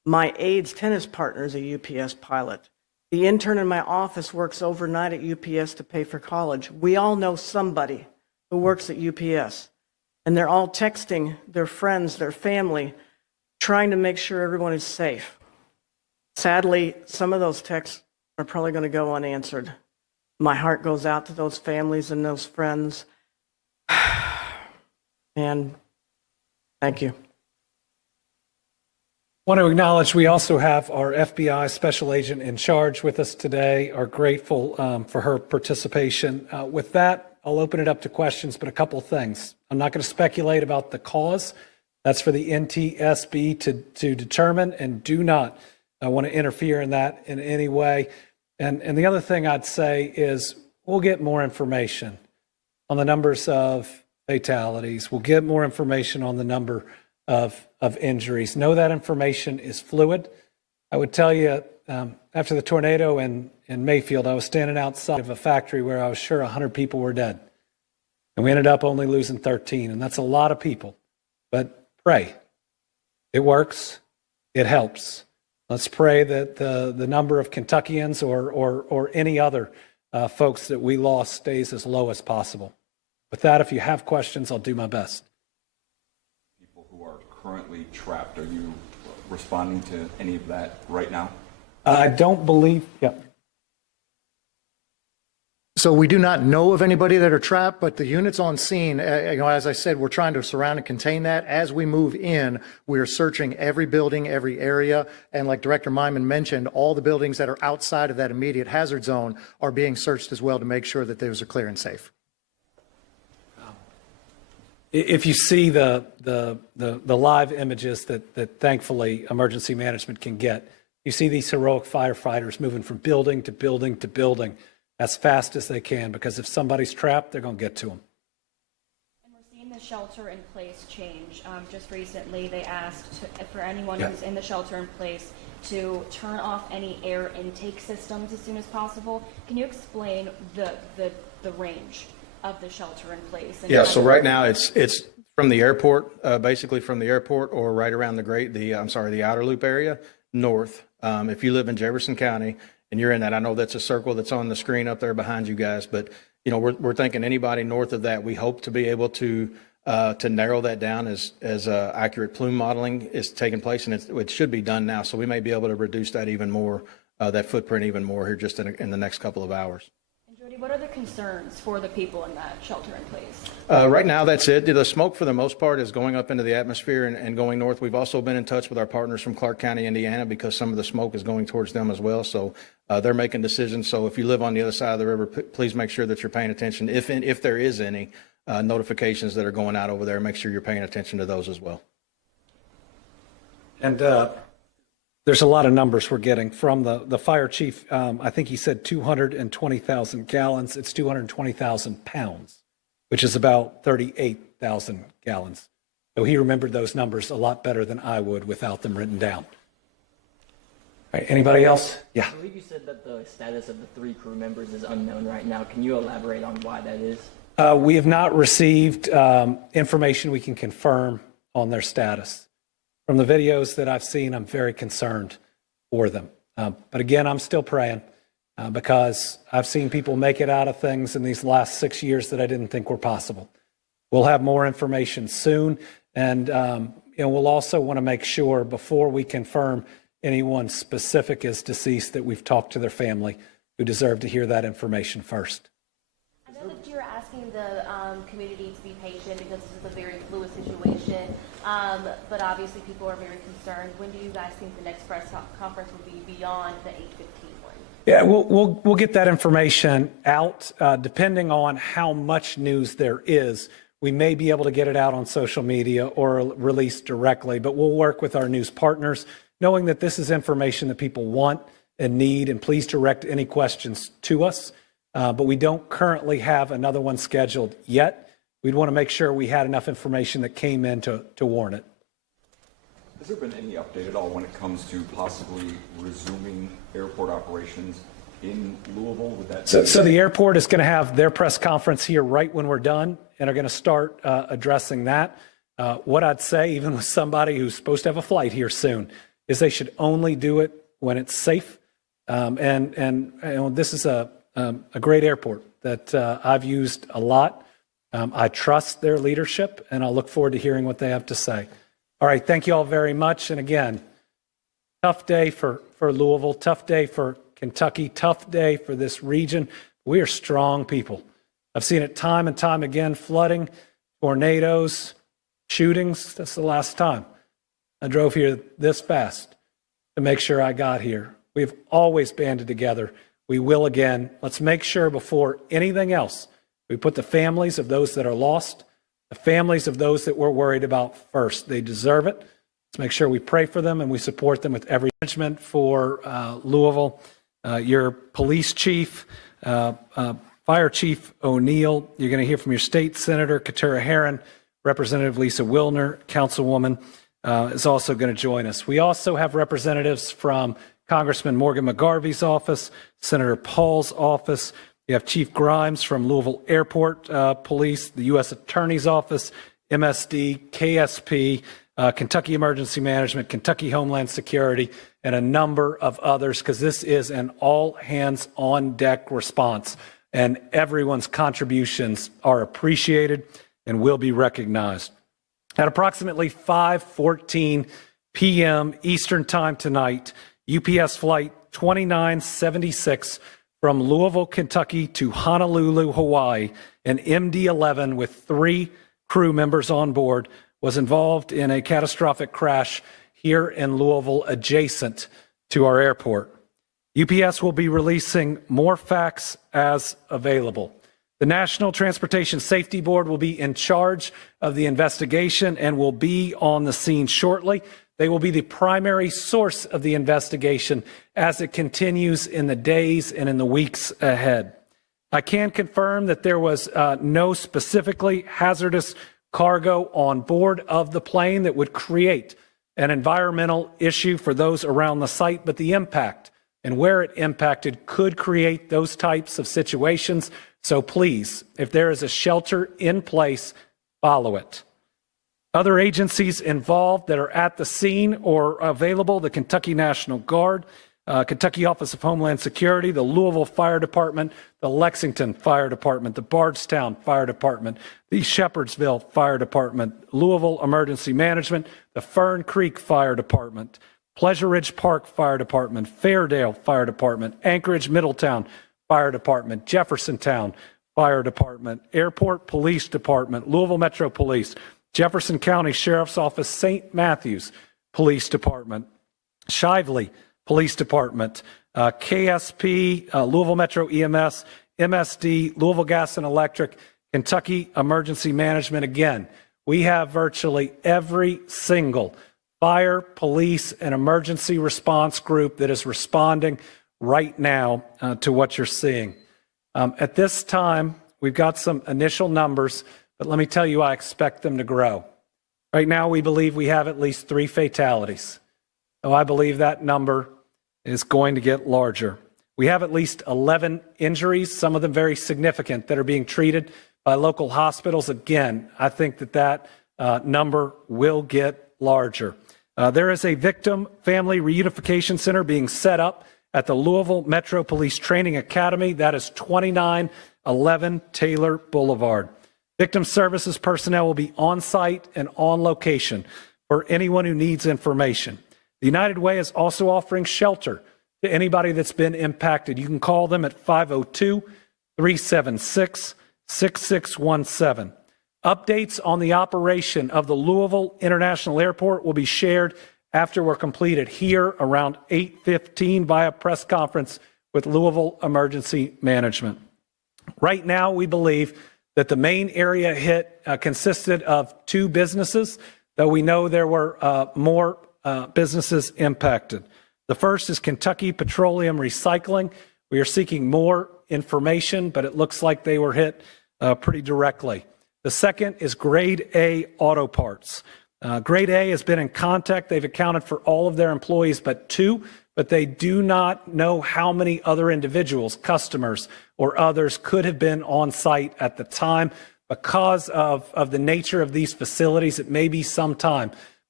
My aide's tennis partner is a UPS pilot. The intern in my office works overnight at UPS to pay for college. We all know somebody who works at UPS, and they're all texting their friends, their family, trying to make sure everyone is safe. Sadly, some of those texts are probably going to go unanswered. My heart goes out to those families and those friends. And thank you. Want to acknowledge we also have our FBI special agent in charge with us today. Are grateful for her participation. With that, I'll open it up to questions, but a couple of things. I'm not going to speculate about the cause. That's for the NTSB to determine, and do not want to interfere in that in any way. And the other thing I'd say is we'll get more information on the numbers of fatalities. We'll get more information on the number of injuries. Know that information is fluid. I would tell you, after the tornado in Mayfield, I was standing outside of a factory where I was sure 100 people were dead. And we ended up only losing 13, and that's a lot of people. But pray. It works. It helps. Let's pray that the number of Kentuckians or any other folks that we lost stays as low as possible. With that, if you have questions, I'll do my best. People who are currently trapped, are you responding to any of that right now? I don't believe, yeah. So we do not know of anybody that are trapped, but the units on scene, as I said, we're trying to surround and contain that. As we move in, we are searching every building, every area. And like Director Myman mentioned, all the buildings that are outside of that immediate hazard zone are being searched as well to make sure that those are clear and safe. If you see the live images that thankfully emergency management can get, you see these heroic firefighters moving from building to building to building as fast as they can, because if somebody's trapped, they're going to get to them. And we're seeing the shelter in place change. Just recently, they asked for anyone who's in the shelter in place to turn off any air intake systems as soon as possible. Can you explain the range of the shelter in place? And so right now it's from the airport, basically from the airport or right around the outer loop area north. If you live in Jefferson County and you're in that, I know that's a circle that's on the screen up there behind you guys, but we're thinking anybody north of that, we hope to be able to narrow that down as accurate plume modeling is taking place, and it should be done now. So we may be able to reduce that even more, that footprint even more here just in the next couple of hours. Jody, what are the concerns for the people in that shelter in place? Right now, that's it. The smoke, for the most part, is going up into the atmosphere and going north. We've also been in touch with our partners from Clark County, Indiana, because some of the smoke is going towards them as well. So they're making decisions. So if you live on the other side of the river, please make sure that you're paying attention. If there is any notifications that are going out over there, make sure you're paying attention to those as well. And there's a lot of numbers we're getting from the fire chief. I think he said 220,000 gallons. It's 220,000 pounds, which is about 38,000 gallons. So he remembered those numbers a lot better than I would without them written down. All right, anybody else? Yeah. I believe you said that the status of the 3 crew members is unknown right now. Can you elaborate on why that is? We have not received information we can confirm on their status. From the videos that I've seen, I'm very concerned for them. But again, I'm still praying because I've seen people make it out of things in these last 6 years that I didn't think were possible. We'll have more information soon. And we'll also want to make sure before we confirm anyone specific is deceased that we've talked to their family, who deserve to hear that information first. I know that you're asking the community to be patient because this is a very fluid situation, but obviously people are very concerned. When do you guys think the next press conference will be beyond the 8:15 one? Yeah, we'll get that information out. Depending on how much news there is, we may be able to get it out on social media or release directly, but we'll work with our news partners, knowing that this is information that people want and need, and please direct any questions to us. But we don't currently have another one scheduled yet. We'd want to make sure we had enough information that came in to warn it. Has there been any update at all when it comes to possibly resuming airport operations in Louisville? Would that so the airport is going to have their press conference here right when we're done, and are going to start addressing that. What I'd say, even with somebody who's supposed to have a flight here soon, is they should only do it when it's safe. And you know, this is a great airport that I've used a lot. I trust their leadership, and I'll look forward to hearing what they have to say. All right, thank you all very much. And again, tough day for Louisville, tough day for Kentucky, tough day for this region. We are strong people. I've seen it time and time again, flooding, tornadoes, shootings. That's the last time I drove here this fast to make sure I got here. We've always banded together. We will again. Let's make sure before anything else, we put the families of those that are lost, the families of those that we're worried about first. They deserve it. Let's make sure we pray for them and we support them with every management for Louisville. Your police chief, Fire Chief O'Neill, you're going to hear from your state senator, Katura Herron, Representative Lisa Wilner, Councilwoman, is also going to join us. We also have representatives from Congressman Morgan McGarvey's office, Senator Paul's office. You have Chief Grimes from Louisville Airport Police, the U.S. Attorney's Office, MSD, KSP, Kentucky Emergency Management, Kentucky Homeland Security, and a number of others, because this is an all-hands-on-deck response, and everyone's contributions are appreciated and will be recognized. At approximately 5:14 p.m. Eastern Time tonight, UPS Flight 2976 from Louisville, Kentucky to Honolulu, Hawaii, an MD-11 with 3 crew members on board was involved in a catastrophic crash here in Louisville adjacent to our airport. UPS will be releasing more facts as available. The National Transportation Safety Board will be in charge of the investigation and will be on the scene shortly. They will be the primary source of the investigation as it continues in the days and in the weeks ahead. I can confirm that there was no specifically hazardous cargo on board of the plane that would create an environmental issue for those around the site, but the impact and where it impacted could create those types of situations. So please, if there is a shelter in place, follow it. Other agencies involved that are at the scene or available: the Kentucky National Guard, Kentucky Office of Homeland Security, the Louisville Fire Department, the Lexington Fire Department, the Bardstown Fire Department, the Shepherdsville Fire Department, Louisville Emergency Management, the Fern Creek Fire Department, Pleasure Ridge Park Fire Department, Fairdale Fire Department, Anchorage Middletown Fire Department, Jeffersontown Fire Department, Airport Police Department, Louisville Metro Police, Jefferson County Sheriff's Office, St. Matthews Police Department, Shively Police Department, KSP, Louisville Metro EMS, MSD, Louisville Gas and Electric, Kentucky Emergency Management. Again, we have virtually every single fire, police, and emergency response group that is responding right now to what you're seeing. At this time, we've got some initial numbers, but let me tell you, I expect them to grow. Right now, we believe we have at least 3 fatalities. So I believe that number is going to get larger. We have at least 11 injuries, some of them very significant, that are being treated by local hospitals. Again, I think that number will get larger. There is a victim family reunification center being set up at the Louisville Metro Police Training Academy. That is 2911 Taylor Boulevard. Victim services personnel will be on site and on location for anyone who needs information. The United Way is also offering shelter to anybody that's been impacted. You can call them at 502-376-6617. Updates on the operation of the Louisville International Airport will be shared after we're completed here around 8:15 via press conference with Louisville Emergency Management. Right now, we believe that the main area hit consisted of 2 businesses, though we know there were more businesses impacted. The first is Kentucky Petroleum Recycling. We are seeking more information, but it looks like they were hit pretty directly. The second is Grade A Auto Parts. Grade A has been in contact. They've accounted for all of their employees but 2, but they do not know how many other individuals, customers, or others could have been on site at the time. Because of the nature of these facilities, it may be some time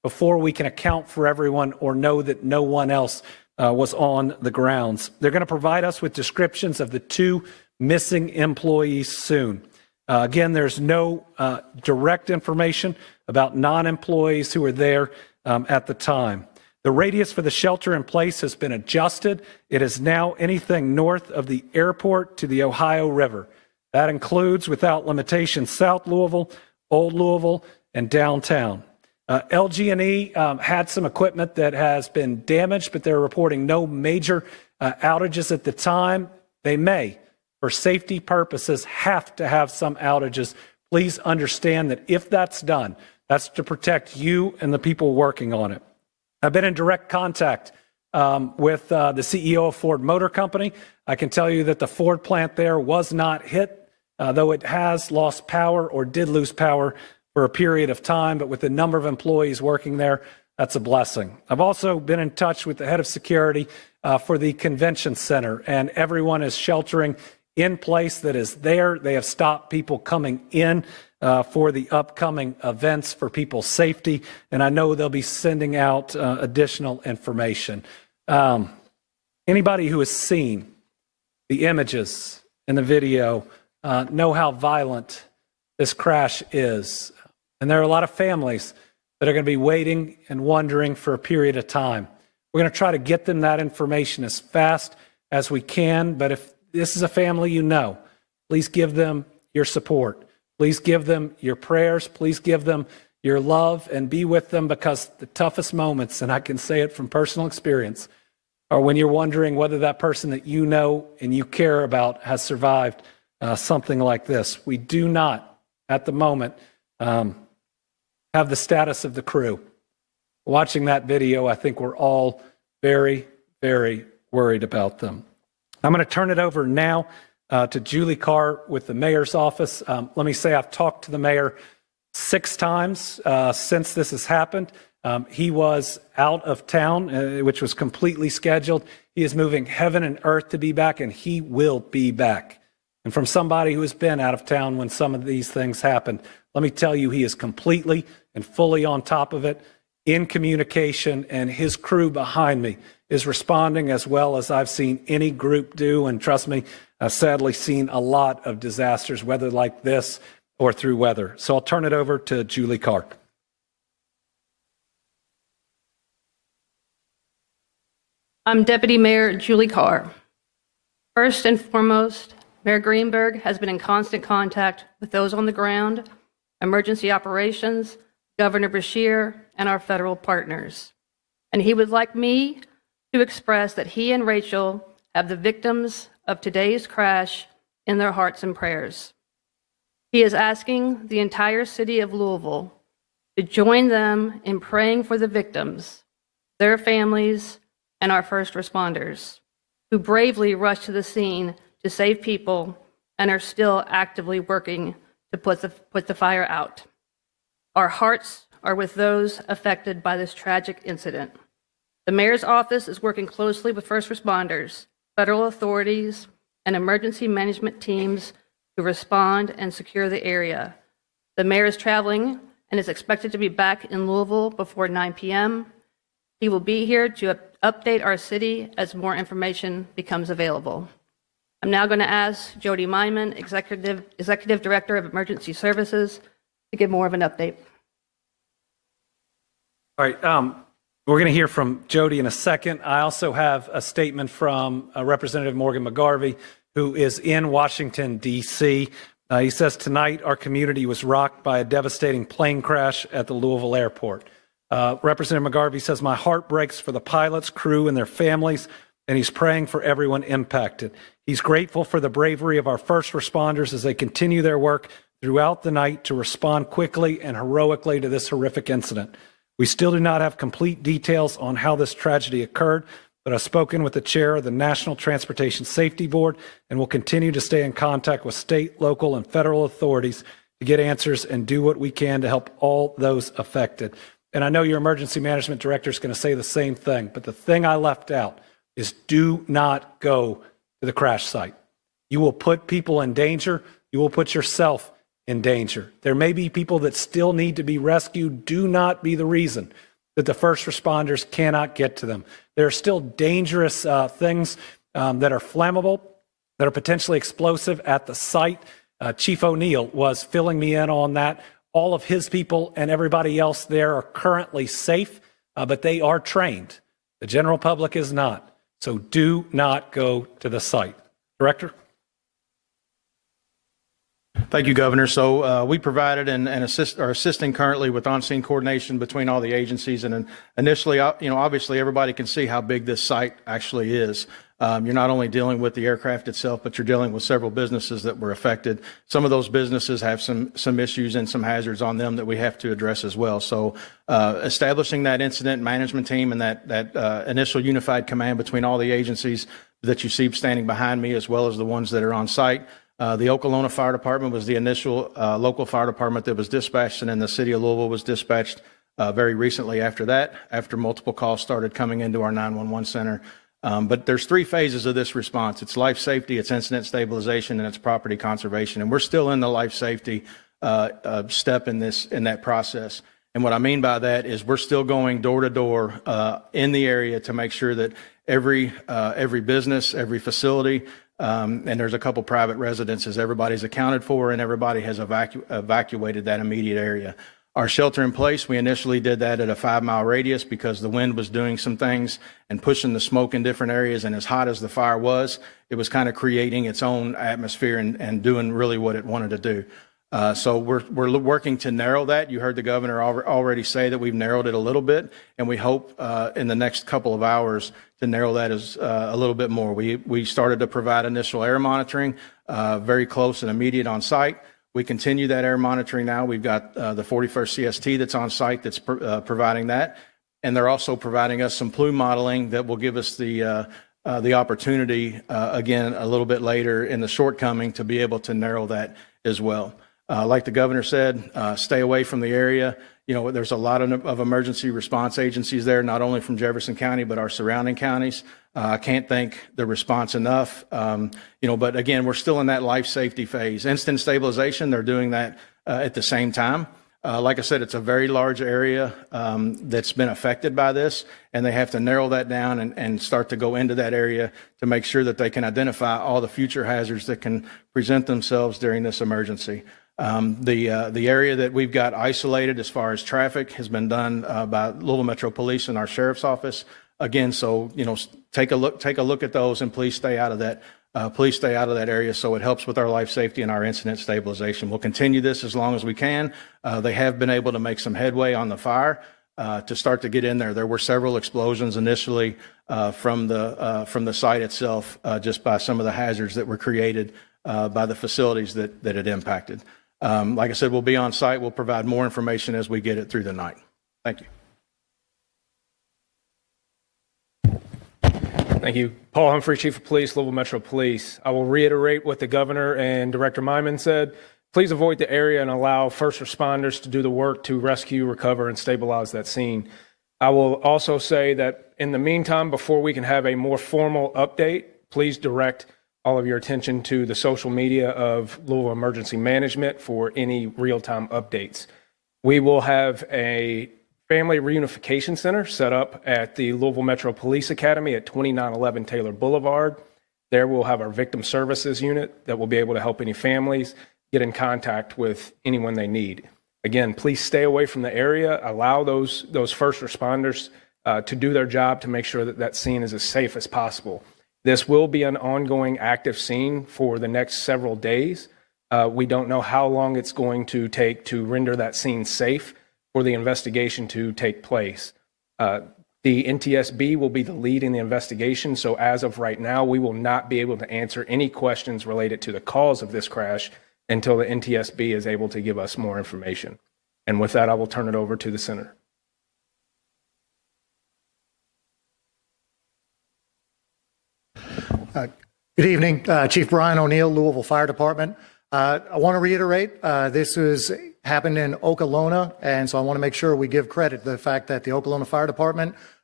before we can account for everyone or know that no one else was on the grounds. They're going to provide us with descriptions of the 2 missing employees soon. Again, there's no direct information about non-employees who were there at the time. The radius for the shelter in place has been adjusted. It is now anything north of the airport to the Ohio River. That includes, without limitation, South Louisville, Old Louisville, and downtown. LG&E had some equipment that has been damaged, but they're reporting no major outages at the time. They may, for safety purposes, have to have some outages. Please understand that if that's done, that's to protect you and the people working on it. I've been in direct contact with the CEO of Ford Motor Company. I can tell you that the Ford plant there was not hit, though it has lost power or did lose power for a period of time, but with the number of employees working there, that's a blessing. I've also been in touch with the head of security for the convention center, and everyone is sheltering in place that is there. They have stopped people coming in for the upcoming events for people's safety, and I know they'll be sending out additional information. Anybody who has seen the images and the video know how violent this crash is. And there are a lot of families that are going to be waiting and wondering for a period of time. We're going to try to get them that information as fast as we can, but if this is a family you know, please give them your support. Please give them your prayers. Please give them your love and be with them, because the toughest moments, and I can say it from personal experience, are when you're wondering whether that person that you know and you care about has survived something like this. We do not, at the moment, have the status of the crew. Watching that video, I think we're all very, very worried about them. I'm going to turn it over now to Julie Carr with the mayor's office. Let me say I've talked to the mayor 6 times since this has happened. He was out of town, which was completely scheduled. He is moving heaven and earth to be back, and he will be back. And from somebody who has been out of town when some of these things happened, let me tell you, he is completely and fully on top of it, in communication, and his crew behind me is responding as well as I've seen any group do. And trust me, I've sadly seen a lot of disasters, whether like this or through weather. So I'll turn it over to Julie Carr. I'm Deputy Mayor Julie Carr. First and foremost, Mayor Greenberg has been in constant contact with those on the ground, emergency operations, Governor Beshear, and our federal partners. And he would like me to express that he and Rachel have the victims of today's crash in their hearts and prayers. He is asking the entire city of Louisville to join them in praying for the victims, their families, and our first responders, who bravely rushed to the scene to save people and are still actively working to put the fire out. Our hearts are with those affected by this tragic incident. The mayor's office is working closely with first responders, federal authorities, and emergency management teams to respond and secure the area. The mayor is traveling and is expected to be back in Louisville before 9 p.m. He will be here to update our city as more information becomes available. I'm now going to ask Jody Myman, Executive Director of Emergency Services, to give more of an update. All right, we're going to hear from Jody in a second. I also have a statement from Representative Morgan McGarvey, who is in Washington, D.C. He says, tonight our community was rocked by a devastating plane crash at the Louisville airport. Representative McGarvey says, my heart breaks for the pilots, crew, and their families, and he's praying for everyone impacted. He's grateful for the bravery of our first responders as they continue their work throughout the night to respond quickly and heroically to this horrific incident. We still do not have complete details on how this tragedy occurred, but I've spoken with the chair of the National Transportation Safety Board and will continue to stay in contact with state, local, and federal authorities to get answers and do what we can to help all those affected. And I know your emergency management director is going to say the same thing, but the thing I left out is do not go to the crash site. You will put people in danger. You will put yourself in danger. There may be people that still need to be rescued. Do not be the reason that the first responders cannot get to them. There are still dangerous things that are flammable, that are potentially explosive at the site. Chief O'Neill was filling me in on that. All of his people and everybody else there are currently safe, but they are trained. The general public is not. So do not go to the site. Director? Thank you, Governor. So we provided and are assisting currently with on-scene coordination between all the agencies. And initially, obviously everybody can see how big this site actually is. You're not only dealing with the aircraft itself, but you're dealing with several businesses that were affected. Some of those businesses have some issues and some hazards on them that we have to address as well. So establishing that incident management team and that initial unified command between all the agencies that you see standing behind me, as well as the ones that are on site. The Okolona Fire Department was the initial local fire department that was dispatched, and then the city of Louisville was dispatched very recently after that, after multiple calls started coming into our 911 center. But there's three phases of this response. It's life safety, it's incident stabilization, and it's property conservation. And we're still in the life safety step in that process. And what I mean by that is we're still going door to door in the area to make sure that every business, every facility, and there's a couple private residences, everybody's accounted for and everybody has evacuated that immediate area. Our shelter in place, we initially did that at a 5-mile radius because the wind was doing some things and pushing the smoke in different areas. And as hot as the fire was, it was kind of creating its own atmosphere and doing really what it wanted to do. So we're working to narrow that. You heard the governor already say that we've narrowed it a little bit, and we hope in the next couple of hours to narrow that as a little bit more. We started to provide initial air monitoring, very close and immediate on site. We continue that air monitoring now. We've got the 41st CST that's on site that's providing that. And they're also providing us some plume modeling that will give us the opportunity, again, a little bit later in the shortcoming to be able to narrow that as well. Like the governor said, stay away from the area. You know, there's a lot of emergency response agencies there, not only from Jefferson County, but our surrounding counties. I can't thank the response enough. But again, we're still in that life safety phase. Instant stabilization, they're doing that at the same time. Like I said, it's a very large area that's been affected by this, and they have to narrow that down and start to go into that area to make sure that they can identify all the future hazards that can present themselves during this emergency. The area that we've got isolated as far as traffic has been done by Louisville Metro Police and our sheriff's office. Again, so take a look at those, and please stay out of that. Please stay out of that area so it helps with our life safety and our incident stabilization. We'll continue this as long as we can. They have been able to make some headway on the fire to start to get in there. There were several explosions initially from the site itself, just by some of the hazards that were created by the facilities that it impacted. Like I said, we'll be on site. We'll provide more information as we get it through the night. Thank you. Thank you. Paul Humphrey, Chief of Police, Louisville Metro Police. I will reiterate what the governor and Director Myman said. Please avoid the area and allow first responders to do the work to rescue, recover, and stabilize that scene. I will also say that in the meantime, before we can have a more formal update, please direct all of your attention to the social media of Louisville Emergency Management for any real-time updates. We will have a Family Reunification Center set up at the Louisville Metro Police Academy at 2911 Taylor Boulevard. There we'll have our victim services unit that will be able to help any families get in contact with anyone they need. Again, please stay away from the area. Allow those first responders to do their job to make sure that that scene is as safe as possible. This will be an ongoing active scene for the next several days. We don't know how long it's going to take to render that scene safe for the investigation to take place. The NTSB will be the lead in the investigation, so as of right now, we will not be able to answer any questions related to the cause of this crash until the NTSB is able to give us more information. And with that, I will turn it over to the Senator. Good evening, Chief Brian O'Neill, Louisville Fire Department. I want to reiterate, this happened in Okolona, and so I want to make sure we give credit to the fact that the Okolona Fire Department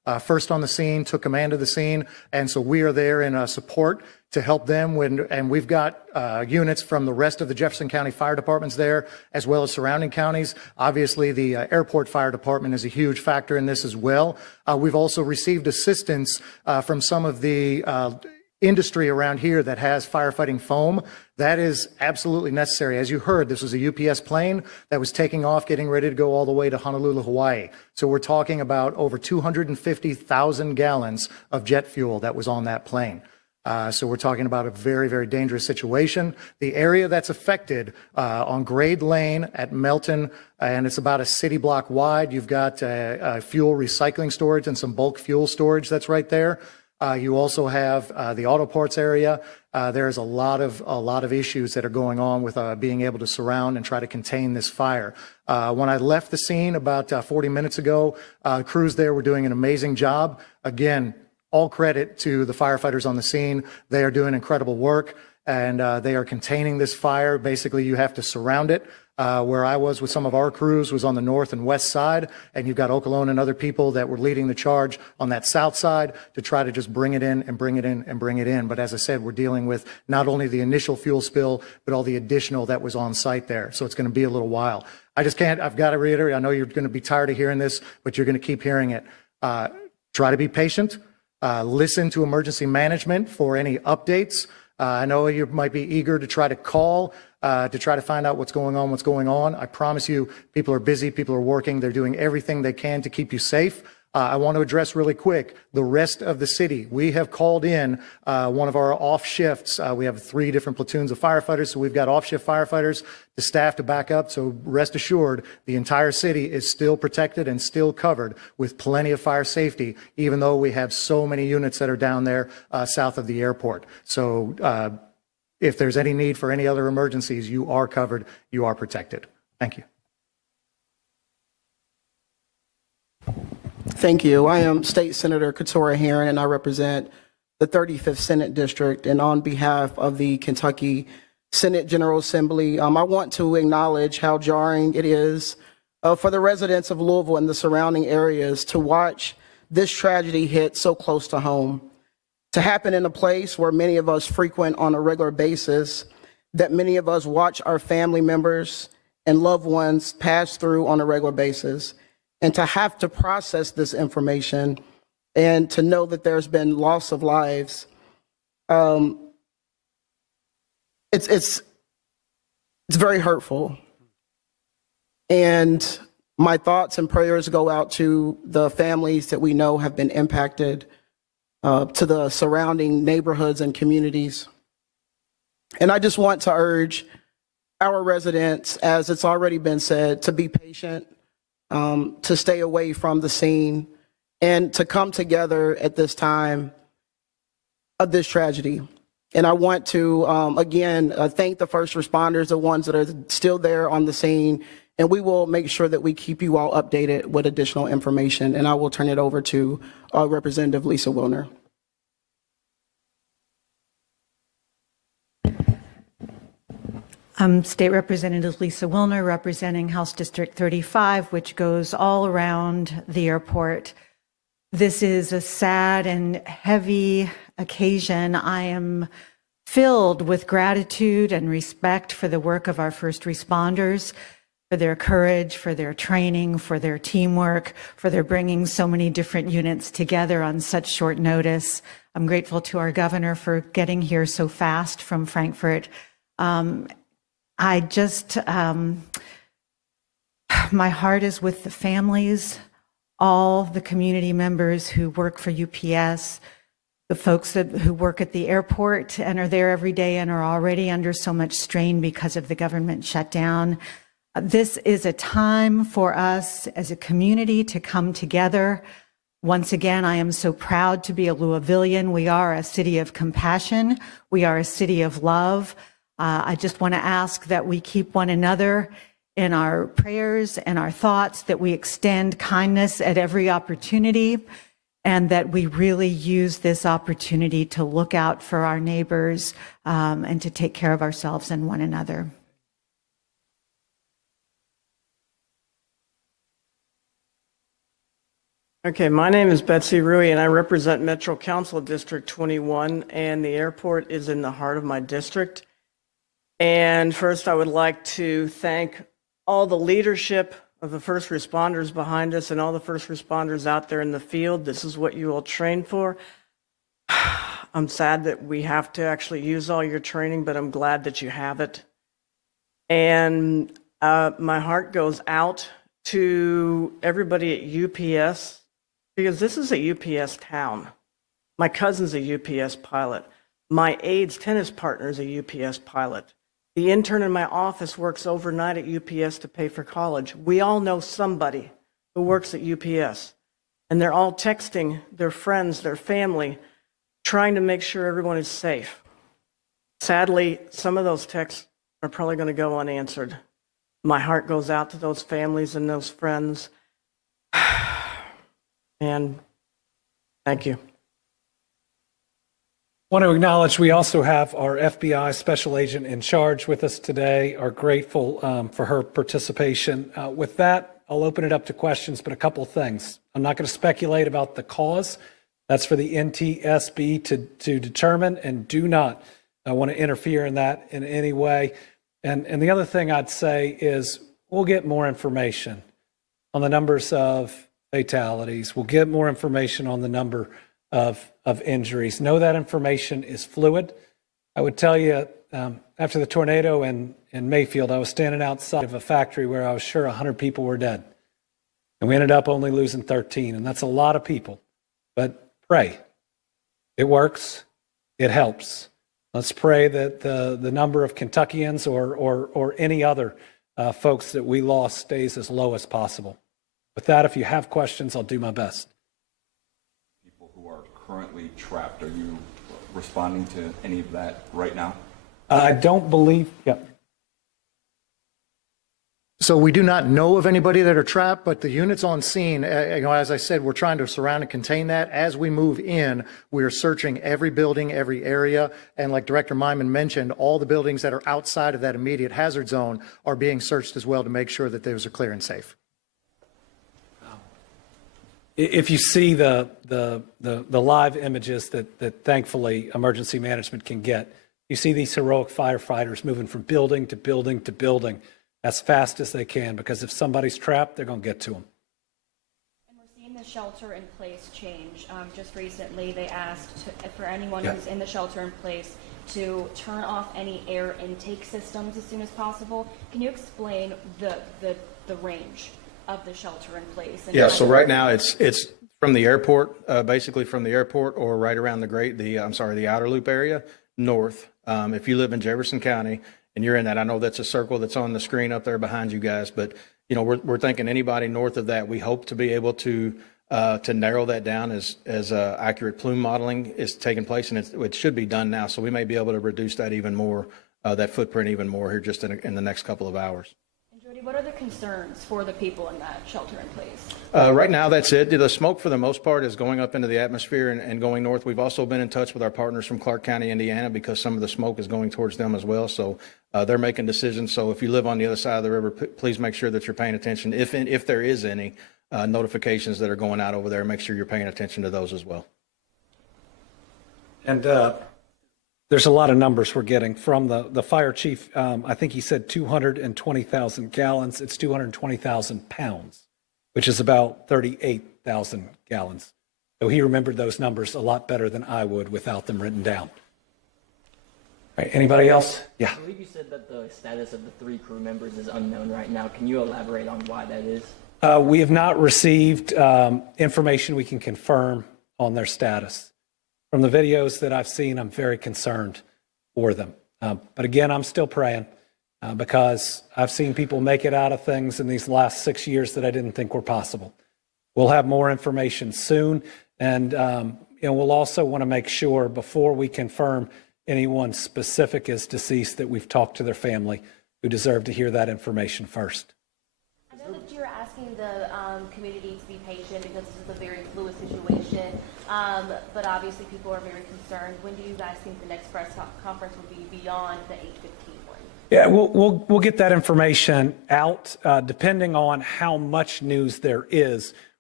first on the scene, took command of the scene, and so we are there in support to help them and we've got units from the rest of the Jefferson County Fire Departments there, as well as surrounding counties. Obviously, the Airport Fire Department is a huge factor in this as well. We've also received assistance from some of the industry around here that has firefighting foam. That is absolutely necessary. As you heard, this was a UPS plane that was taking off, getting ready to go all the way to Honolulu, Hawaii. So we're talking about over 250,000 gallons of jet fuel that was on that plane. So we're talking about a very, very dangerous situation. The area that's affected on Grade Lane at Melton, and it's about a city block wide. You've got fuel recycling storage and some bulk fuel storage that's right there. You also have the auto parts area. There's a lot of issues that are going on with being able to surround and try to contain this fire. When I left the scene about 40 minutes ago, crews there were doing an amazing job. Again, all credit to the firefighters on the scene. They are doing incredible work, and they are containing this fire. Basically, you have to surround it. Where I was with some of our crews was on the north and west side, and you've got Okolona and other people that were leading the charge on that south side to try to just bring it in and bring it in and bring it in. But as I said, we're dealing with not only the initial fuel spill, but all the additional that was on site there. So it's going to be a little while. I've got to reiterate, I know you're going to be tired of hearing this, but you're going to keep hearing it. Try to be patient. Listen to emergency management for any updates. I know you might be eager to try to call to try to find out what's going on. I promise you, people are busy, people are working, they're doing everything they can to keep you safe. I want to address really quick the rest of the city. We have called in one of our off shifts. We have 3 different platoons of firefighters, so we've got off shift firefighters to staff to back up. So rest assured, the entire city is still protected and still covered with plenty of fire safety, even though we have so many units that are down there south of the airport. So if there's any need for any other emergencies, you are covered, you are protected. Thank you. Thank you. I am State Senator Keturah Herron, and I represent the 35th Senate District. And on behalf of the Kentucky Senate General Assembly, I want to acknowledge how jarring it is for the residents of Louisville and the surrounding areas to watch this tragedy hit so close to home, to happen in a place where many of us frequent on a regular basis, that many of us watch our family members and loved ones pass through on a regular basis. And to have to process this information and to know that there's been loss of lives, it's very hurtful. And my thoughts and prayers go out to the families that we know have been impacted, to the surrounding neighborhoods and communities. And I just want to urge our residents, as it's already been said, to be patient, to stay away from the scene, and to come together at this time of this tragedy. And I want to, again, thank the first responders, the ones that are still there on the scene, and we will make sure that we keep you all updated with additional information. And I will turn it over to Representative Lisa Wilner. State Representative Lisa Wilner, representing House District 35, which goes all around the airport. This is a sad and heavy occasion. I am filled with gratitude and respect for the work of our first responders, for their courage, for their training, for their teamwork, for their bringing so many different units together on such short notice. I'm grateful to our governor for getting here so fast from Frankfurt. I just, my heart is with the families, all the community members who work for UPS, the folks who work at the airport and are there every day and are already under so much strain because of the government shutdown. This is a time for us as a community to come together. Once again, I am so proud to be a Louisvillian. We are a city of compassion. We are a city of love. I just want to ask that we keep one another in our prayers and our thoughts, that we extend kindness at every opportunity, and that we really use this opportunity to look out for our neighbors and to take care of ourselves and one another. Okay, my name is Betsy Rui, and I represent Metro Council District 21, and the airport is in the heart of my district. And first, I would like to thank all the leadership of the first responders behind us and all the first responders out there in the field. This is what you all train for. I'm sad that we have to actually use all your training, but I'm glad that you have it. And my heart goes out to everybody at UPS, because this is a UPS town. My cousin's a UPS pilot. My aide's tennis partner is a UPS pilot. The intern in my office works overnight at UPS to pay for college. We all know somebody who works at UPS, and they're all texting their friends, their family, trying to make sure everyone is safe. Sadly, some of those texts are probably going to go unanswered. My heart goes out to those families and those friends. And thank you. I want to acknowledge we also have our FBI special agent in charge with us today. Are grateful for her participation. With that, I'll open it up to questions, but a couple of things. I'm not going to speculate about the cause. That's for the NTSB to determine, and do not want to interfere in that in any way. And the other thing I'd say is we'll get more information on the numbers of fatalities. We'll get more information on the number of injuries. Know that information is fluid. I would tell you, after the tornado in Mayfield, I was standing outside of a factory where I was sure 100 people were dead. And we ended up only losing 13, and that's a lot of people. But pray. It works. It helps. Let's pray that the number of Kentuckians or any other folks that we lost stays as low as possible. With that, if you have questions, I'll do my best. People who are currently trapped, are you responding to any of that right now? I don't believe, yeah. So we do not know of anybody that are trapped, but the units on scene, as I said, we're trying to surround and contain that. As we move in, we are searching every building, every area. And like Director Myman mentioned, all the buildings that are outside of that immediate hazard zone are being searched as well to make sure that those are clear and safe. If you see the live images that thankfully emergency management can get, you see these heroic firefighters moving from building to building to building as fast as they can, because if somebody's trapped, they're going to get to them. And we're seeing the shelter in place change. Just recently, they asked for anyone who's in the shelter in place to turn off any air intake systems as soon as possible. Can you explain the range of the shelter in place? Yeah, so right now it's from the airport, basically from the airport or right around the outer loop area north. If you live in Jefferson County and you're in that, I know that's a circle that's on the screen up there behind you guys, but you know, we're thinking anybody north of that, we hope to be able to narrow that down as accurate plume modeling is taking place, and it should be done now. So we may be able to reduce that even more, that footprint even more here just in the next couple of hours. What are the concerns for the people in that shelter in place? Right now, that's it. The smoke, for the most part, is going up into the atmosphere and going north. We've also been in touch with our partners from Clark County, Indiana, because some of the smoke is going towards them as well. So they're making decisions. So if you live on the other side of the river, please make sure that you're paying attention. If there is any notifications that are going out over there, make sure you're paying attention to those as well. And there's a lot of numbers we're getting from the fire chief. I think he said 220,000 gallons. It's 220,000 pounds, which is about 38,000 gallons. So he remembered those numbers a lot better than I would without them written down. All right, anybody else? Yeah. I believe you said that the status of the 3 crew members is unknown right now. Can you elaborate on why that is? We have not received information we can confirm on their status. From the videos that I've seen, I'm very concerned for them. But again, I'm still praying because I've seen people make it out of things in these last 6 years that I didn't think were possible. We'll have more information soon. And we'll also want to make sure before we confirm anyone specific is deceased that we've talked to their family, who deserve to hear that information first. I know that you're asking the community to be patient because this is a very fluid situation, but obviously people are very concerned. When do you guys think the next press conference will be beyond the 8:15 one? Yeah, we'll get that information out. Depending on how much news there is,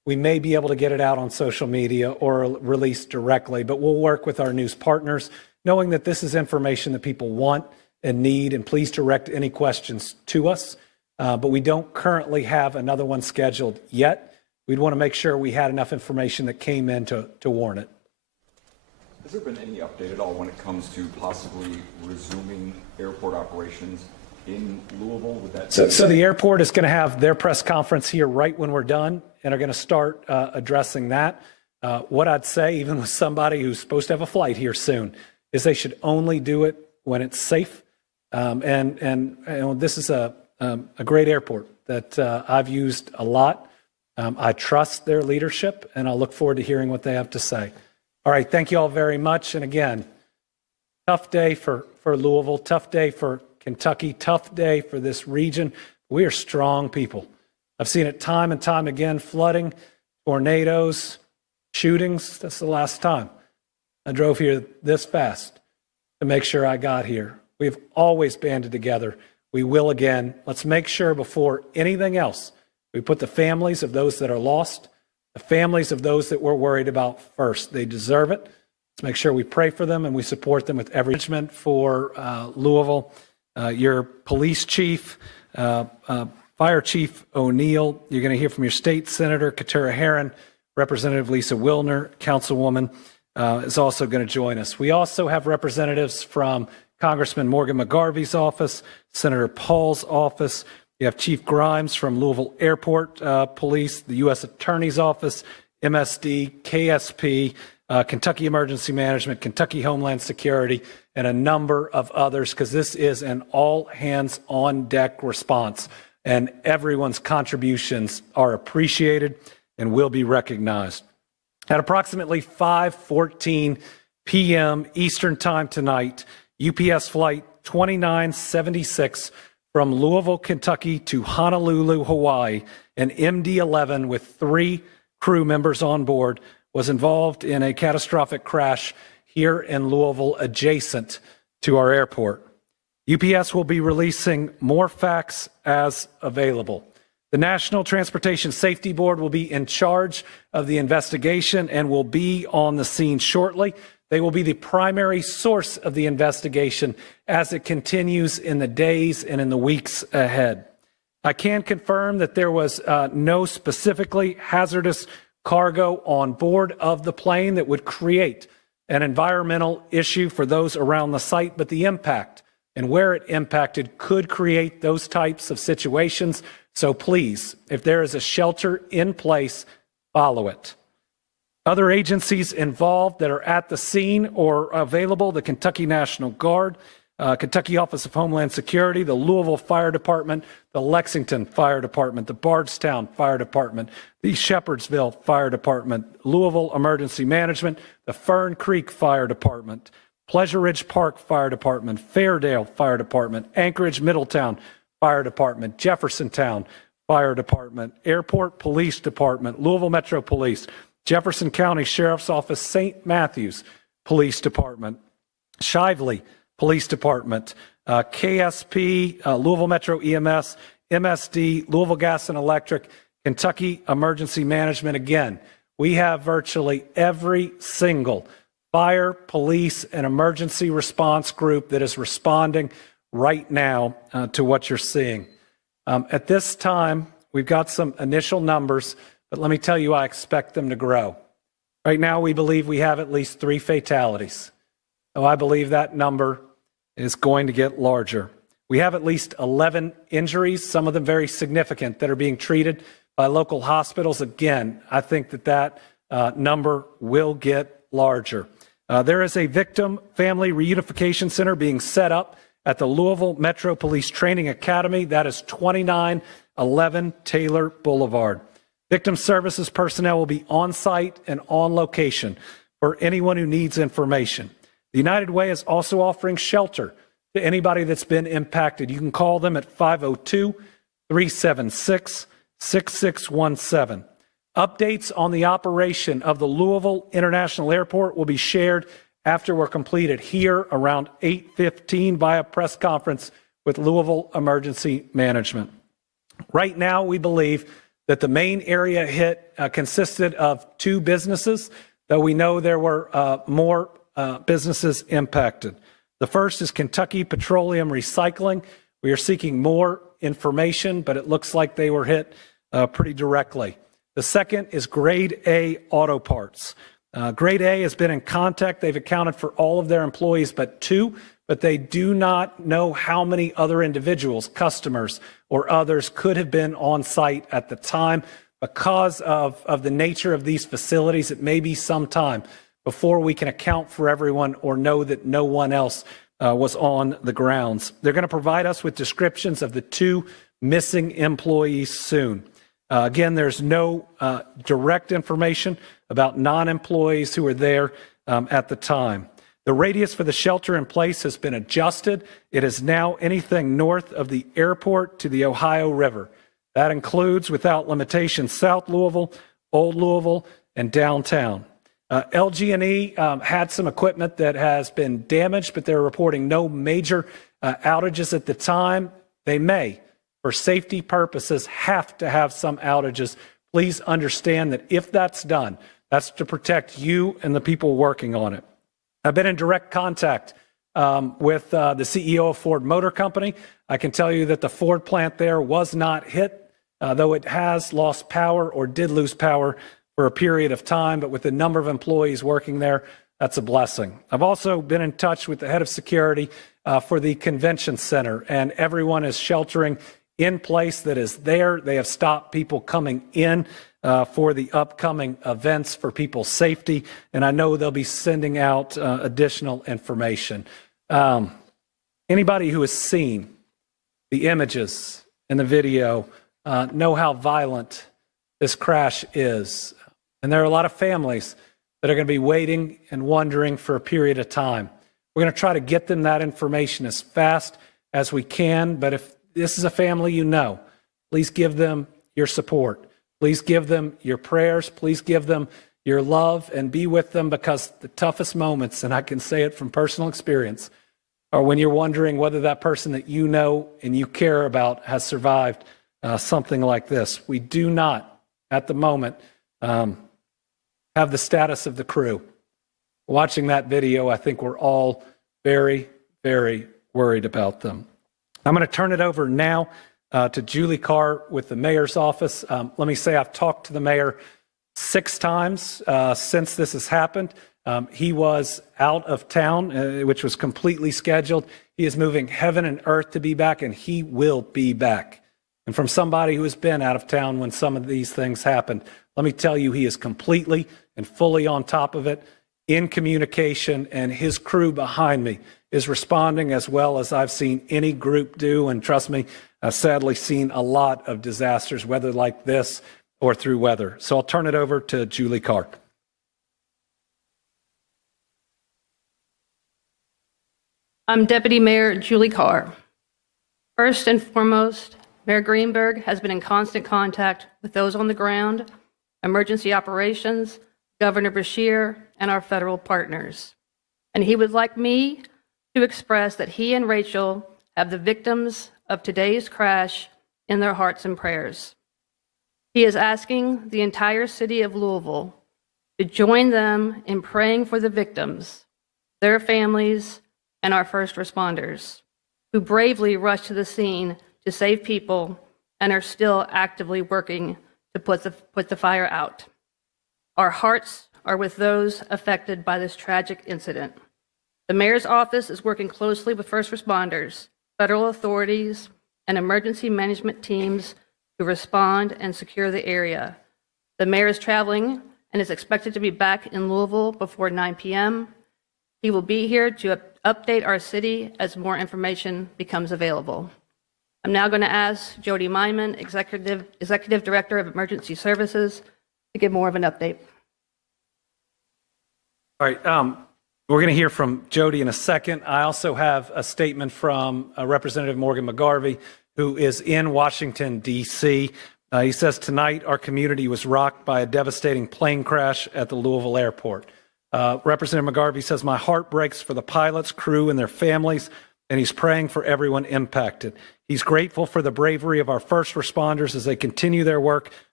we may be able to get it out on social media or release directly, but we'll work with our news partners, knowing that this is information that people want and need, and please direct any questions to us. But we don't currently have another one scheduled yet. We'd want to make sure we had enough information that came in to warrant it. Has there been any update at all when it comes to possibly resuming airport operations in Louisville? Would that so the airport is going to have their press conference here right when we're done and are going to start addressing that. What I'd say, even with somebody who's supposed to have a flight here soon, is they should only do it when it's safe. And this is a great airport that I've used a lot. I trust their leadership, and I'll look forward to hearing what they have to say. All right, thank you all very much. And again, tough day for Louisville, tough day for Kentucky, tough day for this region. We are strong people. I've seen it time and time again, flooding, tornadoes, shootings. That's the last time I drove here this fast to make sure I got here. We've always banded together. We will again. Let's make sure before anything else, we put the families of those that are lost, the families of those that we're worried about first. They deserve it. Let's make sure we pray for them and we support them with every encouragement for Louisville. Your police chief, Fire Chief O'Neill, you're going to hear from your state senator, Katara Herron, Representative Lisa Wilner, Councilwoman, is also going to join us. We also have representatives from Congressman Morgan McGarvey's office, Senator Paul's office. You have Chief Grimes from Louisville Airport Police, the U.S. Attorney's Office, MSD, KSP, Kentucky Emergency Management, Kentucky Homeland Security, and a number of others, because this is an all-hands-on-deck response, and everyone's contributions are appreciated and will be recognized. At approximately 5:14 p.m. Eastern Time tonight, UPS Flight 2976 from Louisville, Kentucky to Honolulu, Hawaii, an MD-11 with 3 crew members on board was involved in a catastrophic crash here in Louisville adjacent to our airport. UPS will be releasing more facts as available. The National Transportation Safety Board will be in charge of the investigation and will be on the scene shortly. They will be the primary source of the investigation as it continues in the days and in the weeks ahead. I can confirm that there was no specifically hazardous cargo on board of the plane that would create an environmental issue for those around the site, but the impact and where it impacted could create those types of situations. So please, if there is a shelter in place, follow it. Other agencies involved that are at the scene or available: the Kentucky National Guard, Kentucky Office of Homeland Security, the Louisville Fire Department, the Lexington Fire Department, the Bardstown Fire Department, the Shepherdsville Fire Department, Louisville Emergency Management, the Fern Creek Fire Department, Pleasure Ridge Park Fire Department, Fairdale Fire Department, Anchorage Middletown Fire Department, Jeffersontown Fire Department, Airport Police Department, Louisville Metro Police, Jefferson County Sheriff's Office, St. Matthews Police Department, Shively Police Department, KSP, Louisville Metro EMS, MSD, Louisville Gas and Electric, Kentucky Emergency Management. Again, we have virtually every single fire, police, and emergency response group that is responding right now to what you're seeing. At this time, we've got some initial numbers, but let me tell you, I expect them to grow. Right now, we believe we have at least 3 fatalities. So I believe that number is going to get larger. We have at least 11 injuries, some of them very significant, that are being treated by local hospitals. Again, I think that number will get larger. There is a victim family reunification center being set up at the Louisville Metro Police Training Academy. That is 2911 Taylor Boulevard. Victim services personnel will be on site and on location for anyone who needs information. The United Way is also offering shelter to anybody that's been impacted. You can call them at 502-376-6617. Updates on the operation of the Louisville International Airport will be shared after we're completed here around 8:15 by a press conference with Louisville Emergency Management. Right now, we believe that the main area hit consisted of 2 businesses, though we know there were more businesses impacted. The first is Kentucky Petroleum Recycling. We are seeking more information, but it looks like they were hit pretty directly. The second is Grade A Auto Parts. Grade A has been in contact. They've accounted for all of their employees but 2, but they do not know how many other individuals, customers, or others could have been on site at the time. Because of the nature of these facilities, it may be some time before we can account for everyone or know that no one else was on the grounds. They're going to provide us with descriptions of the 2 missing employees soon. Again, there's no direct information about non-employees who were there at the time. The radius for the shelter in place has been adjusted. It is now anything north of the airport to the Ohio River. That includes, without limitation, South Louisville, Old Louisville, and downtown. LG&E had some equipment that has been damaged, but they're reporting no major outages at the time. They may, for safety purposes, have to have some outages. Please understand that if that's done, that's to protect you and the people working on it. I've been in direct contact with the CEO of Ford Motor Company. I can tell you that the Ford plant there was not hit, though it has lost power or did lose power for a period of time, but with the number of employees working there, that's a blessing. I've also been in touch with the head of security for the convention center, and everyone is sheltering in place that is there. They have stopped people coming in for the upcoming events for people's safety, and I know they'll be sending out additional information. Anybody who has seen the images and the video know how violent this crash is. And there are a lot of families that are going to be waiting and wondering for a period of time. We're going to try to get them that information as fast as we can, but if this is a family you know, please give them your support. Please give them your prayers. Please give them your love and be with them, because the toughest moments, and I can say it from personal experience, are when you're wondering whether that person that you know and you care about has survived something like this. We do not, at the moment, have the status of the crew. Watching that video, I think we're all very, very worried about them. I'm going to turn it over now to Julie Carr with the mayor's office. Let me say I've talked to the mayor 6 times since this has happened. He was out of town, which was completely scheduled. He is moving heaven and earth to be back, and he will be back. And from somebody who has been out of town when some of these things happened, let me tell you, he is completely and fully on top of it, in communication, and his crew behind me is responding as well as I've seen any group do. And trust me, I've sadly seen a lot of disasters, whether like this or through weather. So I'll turn it over to Julie Carr. I'm Deputy Mayor Julie Carr. First and foremost, Mayor Greenberg has been in constant contact with those on the ground, emergency operations, Governor Beshear, and our federal partners. And he would like me to express that he and Rachel have the victims of today's crash in their hearts and prayers. He is asking the entire city of Louisville to join them in praying for the victims, their families, and our first responders, who bravely rushed to the scene to save people and are still actively working to put the fire out. Our hearts are with those affected by this tragic incident. The mayor's office is working closely with first responders, federal authorities, and emergency management teams to respond and secure the area. The mayor is traveling and is expected to be back in Louisville before 9 p.m. He will be here to update our city as more information becomes available. I'm now going to ask Jody Myman, Executive Director of Emergency Services, to give more of an update. All right, we're going to hear from Jody in a second. I also have a statement from Representative Morgan McGarvey, who is in Washington, D.C. He says, tonight our community was rocked by a devastating plane crash at the Louisville airport. Representative McGarvey says, my heart breaks for the pilots, crew, and their families, and he's praying for everyone impacted. He's grateful for the bravery of our first responders as they continue their work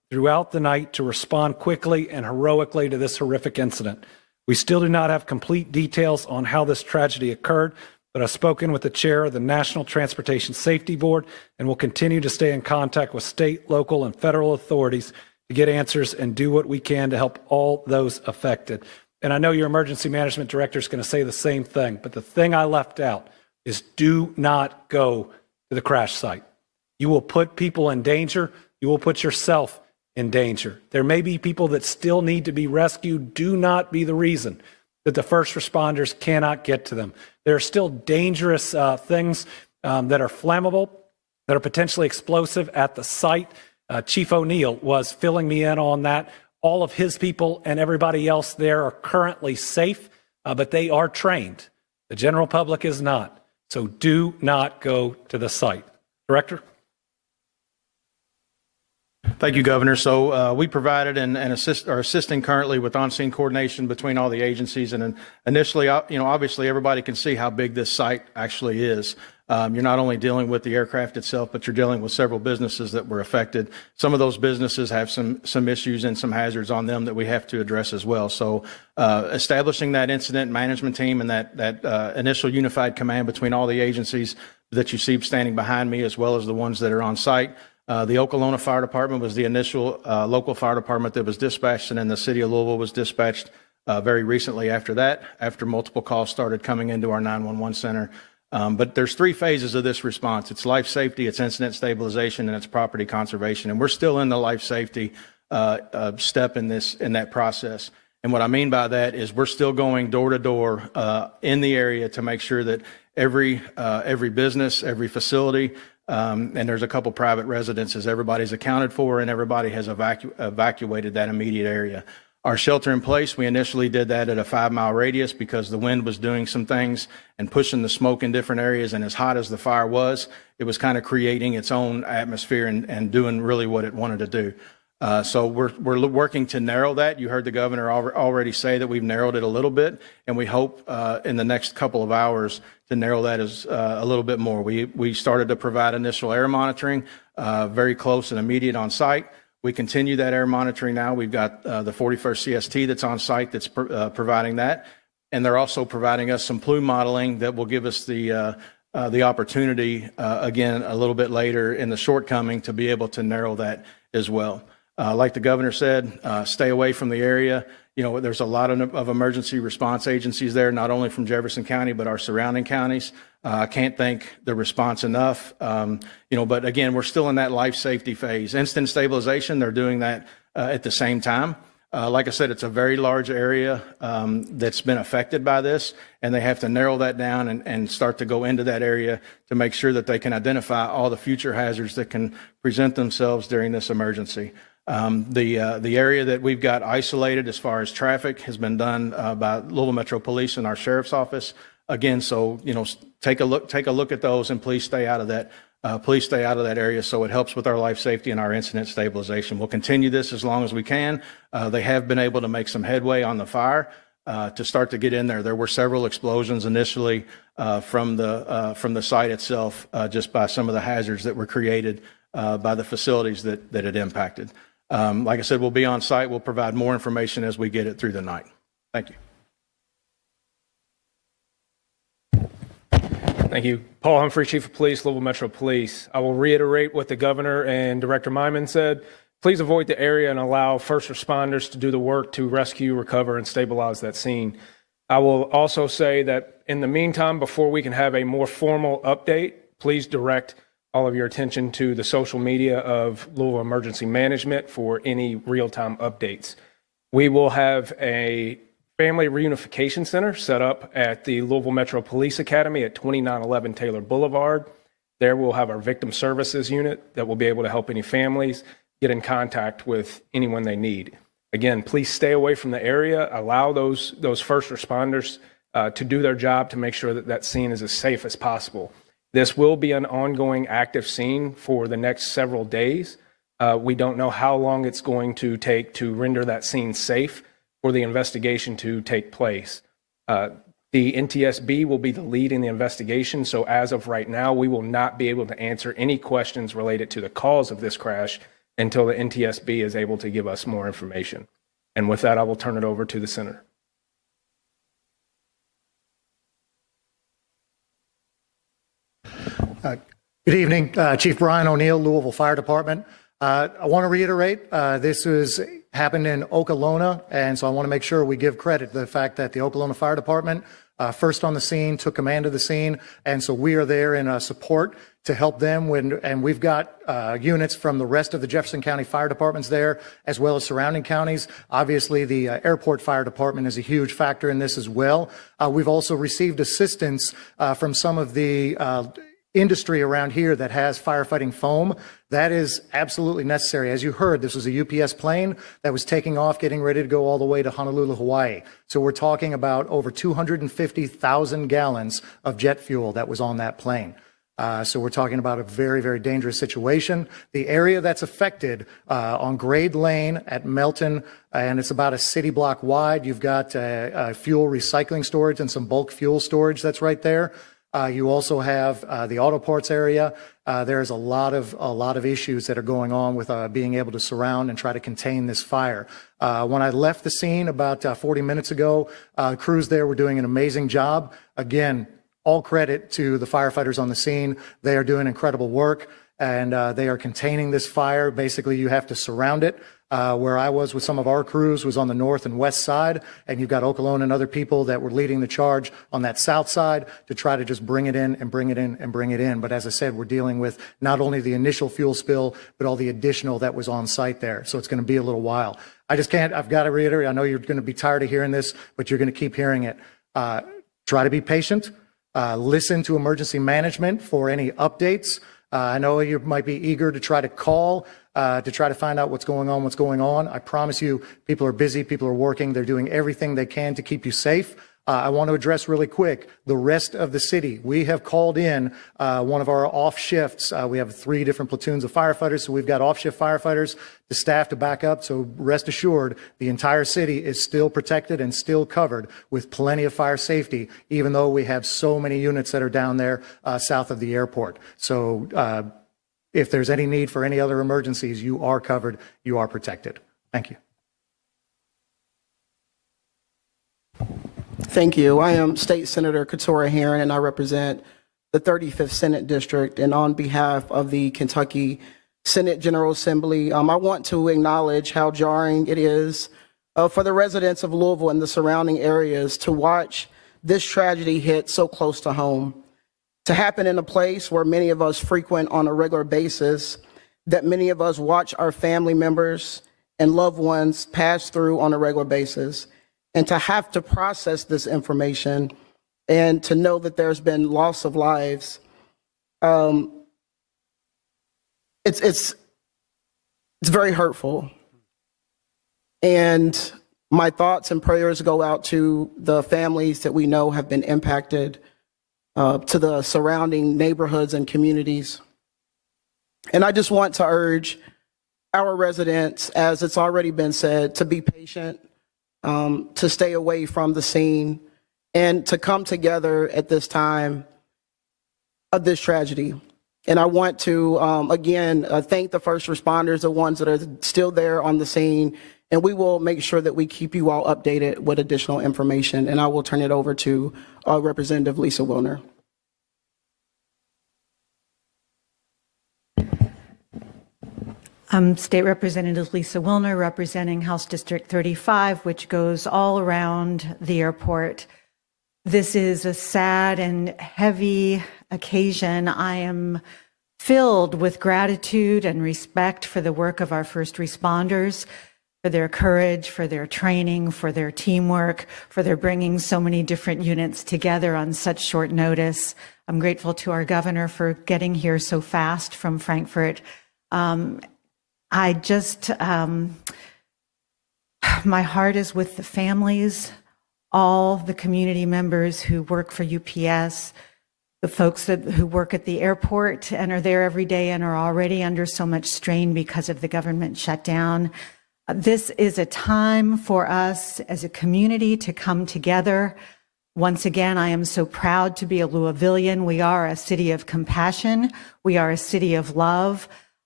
throughout the night to respond quickly and heroically to this horrific incident. We still do not have complete details on how this tragedy occurred, but I've spoken with the chair of the National Transportation Safety Board and will continue to stay in contact with state, local, and federal authorities to get answers and do what we can to help all those affected. And I know your emergency management director is going to say the same thing, but the thing I left out is do not go to the crash site. You will put people in danger. You will put yourself in danger. There may be people that still need to be rescued. Do not be the reason that the first responders cannot get to them. There are still dangerous things that are flammable, that are potentially explosive at the site. Chief O'Neill was filling me in on that. All of his people and everybody else there are currently safe, but they are trained. The general public is not. So do not go to the site. Director? Thank you, Governor. So we provided and are assisting currently with on-scene coordination between all the agencies. And initially, obviously everybody can see how big this site actually is. You're not only dealing with the aircraft itself, but you're dealing with several businesses that were affected. Some of those businesses have some issues and some hazards on them that we have to address as well. So establishing that incident management team and that initial unified command between all the agencies that you see standing behind me, as well as the ones that are on site. The Okolona Fire Department was the initial local fire department that was dispatched, and then the city of Louisville was dispatched very recently after that, after multiple calls started coming into our 911 center. But there's three phases of this response. It's life safety, it's incident stabilization, and it's property conservation. And we're still in the life safety step in that process. And what I mean by that is we're still going door to door in the area to make sure that every business, every facility, and there's a couple private residences, everybody's accounted for and everybody has evacuated that immediate area. Our shelter in place, we initially did that at a 5-mile radius because the wind was doing some things and pushing the smoke in different areas. And as hot as the fire was, it was kind of creating its own atmosphere and doing really what it wanted to do. So we're working to narrow that. You heard the governor already say that we've narrowed it a little bit, and we hope in the next couple of hours to narrow that as a little bit more. We started to provide initial air monitoring, very close and immediate on site. We continue that air monitoring now. We've got the 41st CST that's on site that's providing that, and they're also providing us some plume modeling that will give us the opportunity again a little bit later in the shortcoming to be able to narrow that as well. Like the governor said, stay away from the area. You know, there's a lot of emergency response agencies there, not only from Jefferson County, but our surrounding counties. I can't thank the response enough. But again, we're still in that life safety phase. Instant stabilization, they're doing that at the same time. Like I said, it's a very large area that's been affected by this, and they have to narrow that down and start to go into that area to make sure that they can identify all the future hazards that can present themselves during this emergency. The area that we've got isolated as far as traffic has been done by Louisville Metro Police and our sheriff's office. Again, so take a look at those, and please stay out of that. Please stay out of that area so it helps with our life safety and our incident stabilization. We'll continue this as long as we can. They have been able to make some headway on the fire to start to get in there. There were several explosions initially from the site itself, just by some of the hazards that were created by the facilities that it impacted. Like I said, we'll be on site. We'll provide more information as we get it through the night. Thank you. Thank you. Paul Humphrey, Chief of Police, Louisville Metro Police. I will reiterate what the governor and Director Myman said. Please avoid the area and allow first responders to do the work to rescue, recover, and stabilize that scene. I will also say that in the meantime, before we can have a more formal update, please direct all of your attention to the social media of Louisville Emergency Management for any real-time updates. We will have a Family Reunification Center set up at the Louisville Metro Police Academy at 2911 Taylor Boulevard. There we'll have our Victim Services Unit that will be able to help any families get in contact with anyone they need. Again, please stay away from the area. Allow those first responders to do their job to make sure that that scene is as safe as possible. This will be an ongoing active scene for the next several days. We don't know how long it's going to take to render that scene safe for the investigation to take place. The NTSB will be the lead in the investigation, so as of right now, we will not be able to answer any questions related to the cause of this crash until the NTSB is able to give us more information. And with that, I will turn it over to the Senator. Good evening, Chief Brian O'Neill, Louisville Fire Department. I want to reiterate, this happened in Okolona, and so I want to make sure we give credit to the fact that the Okolona Fire Department first on the scene, took command of the scene, and so we are there in support to help them and we've got units from the rest of the Jefferson County Fire Departments there, as well as surrounding counties. Obviously, the Airport Fire Department is a huge factor in this as well. We've also received assistance from some of the industry around here that has firefighting foam. That is absolutely necessary. As you heard, this was a UPS plane that was taking off, getting ready to go all the way to Honolulu, Hawaii. So we're talking about over 250,000 gallons of jet fuel that was on that plane. So we're talking about a very, very dangerous situation. The area that's affected on Grade Lane at Melton, and it's about a city block wide. You've got fuel recycling storage and some bulk fuel storage that's right there. You also have the auto parts area. There's a lot of issues that are going on with being able to surround and try to contain this fire. When I left the scene about 40 minutes ago, crews there were doing an amazing job. Again, all credit to the firefighters on the scene. They are doing incredible work, and they are containing this fire. Basically, you have to surround it. Where I was with some of our crews was on the north and west side, and you've got Okolona and other people that were leading the charge on that south side to try to just bring it in and bring it in and bring it in. But as I said, we're dealing with not only the initial fuel spill, but all the additional that was on site there. So it's going to be a little while. I've got to reiterate, I know you're going to be tired of hearing this, but you're going to keep hearing it. Try to be patient. Listen to emergency management for any updates. I know you might be eager to try to call to try to find out what's going on. I promise you, people are busy, people are working, they're doing everything they can to keep you safe. I want to address really quick the rest of the city. We have called in one of our off shifts. We have 3 different platoons of firefighters, so we've got off shift firefighters, the staff to back up. So rest assured, the entire city is still protected and still covered with plenty of fire safety, even though we have so many units that are down there south of the airport. So if there's any need for any other emergencies, you are covered, you are protected. Thank you. Thank you. I am State Senator Keturah Herron, and I represent the 35th Senate District. And on behalf of the Kentucky Senate General Assembly, I want to acknowledge how jarring it is for the residents of Louisville and the surrounding areas to watch this tragedy hit so close to home, to happen in a place where many of us frequent on a regular basis, that many of us watch our family members and loved ones pass through on a regular basis. And to have to process this information and to know that there's been loss of lives, it's very hurtful. And my thoughts and prayers go out to the families that we know have been impacted, to the surrounding neighborhoods and communities. And I just want to urge our residents, as it's already been said, to be patient, to stay away from the scene, and to come together at this time of this tragedy. And I want to, again, thank the first responders, the ones that are still there on the scene, and we will make sure that we keep you all updated with additional information. And I will turn it over to Representative Lisa Wilner. I'm State Representative Lisa Wilner, representing House District 35, which goes all around the airport. This is a sad and heavy occasion. I am filled with gratitude and respect for the work of our first responders, for their courage, for their training, for their teamwork, for their bringing so many different units together on such short notice. I'm grateful to our governor for getting here so fast from Frankfurt. I just, my heart is with the families, all the community members who work for UPS, the folks who work at the airport and are there every day and are already under so much strain because of the government shutdown. This is a time for us as a community to come together. Once again, I am so proud to be a Louisvillian. We are a city of compassion. We are a city of love.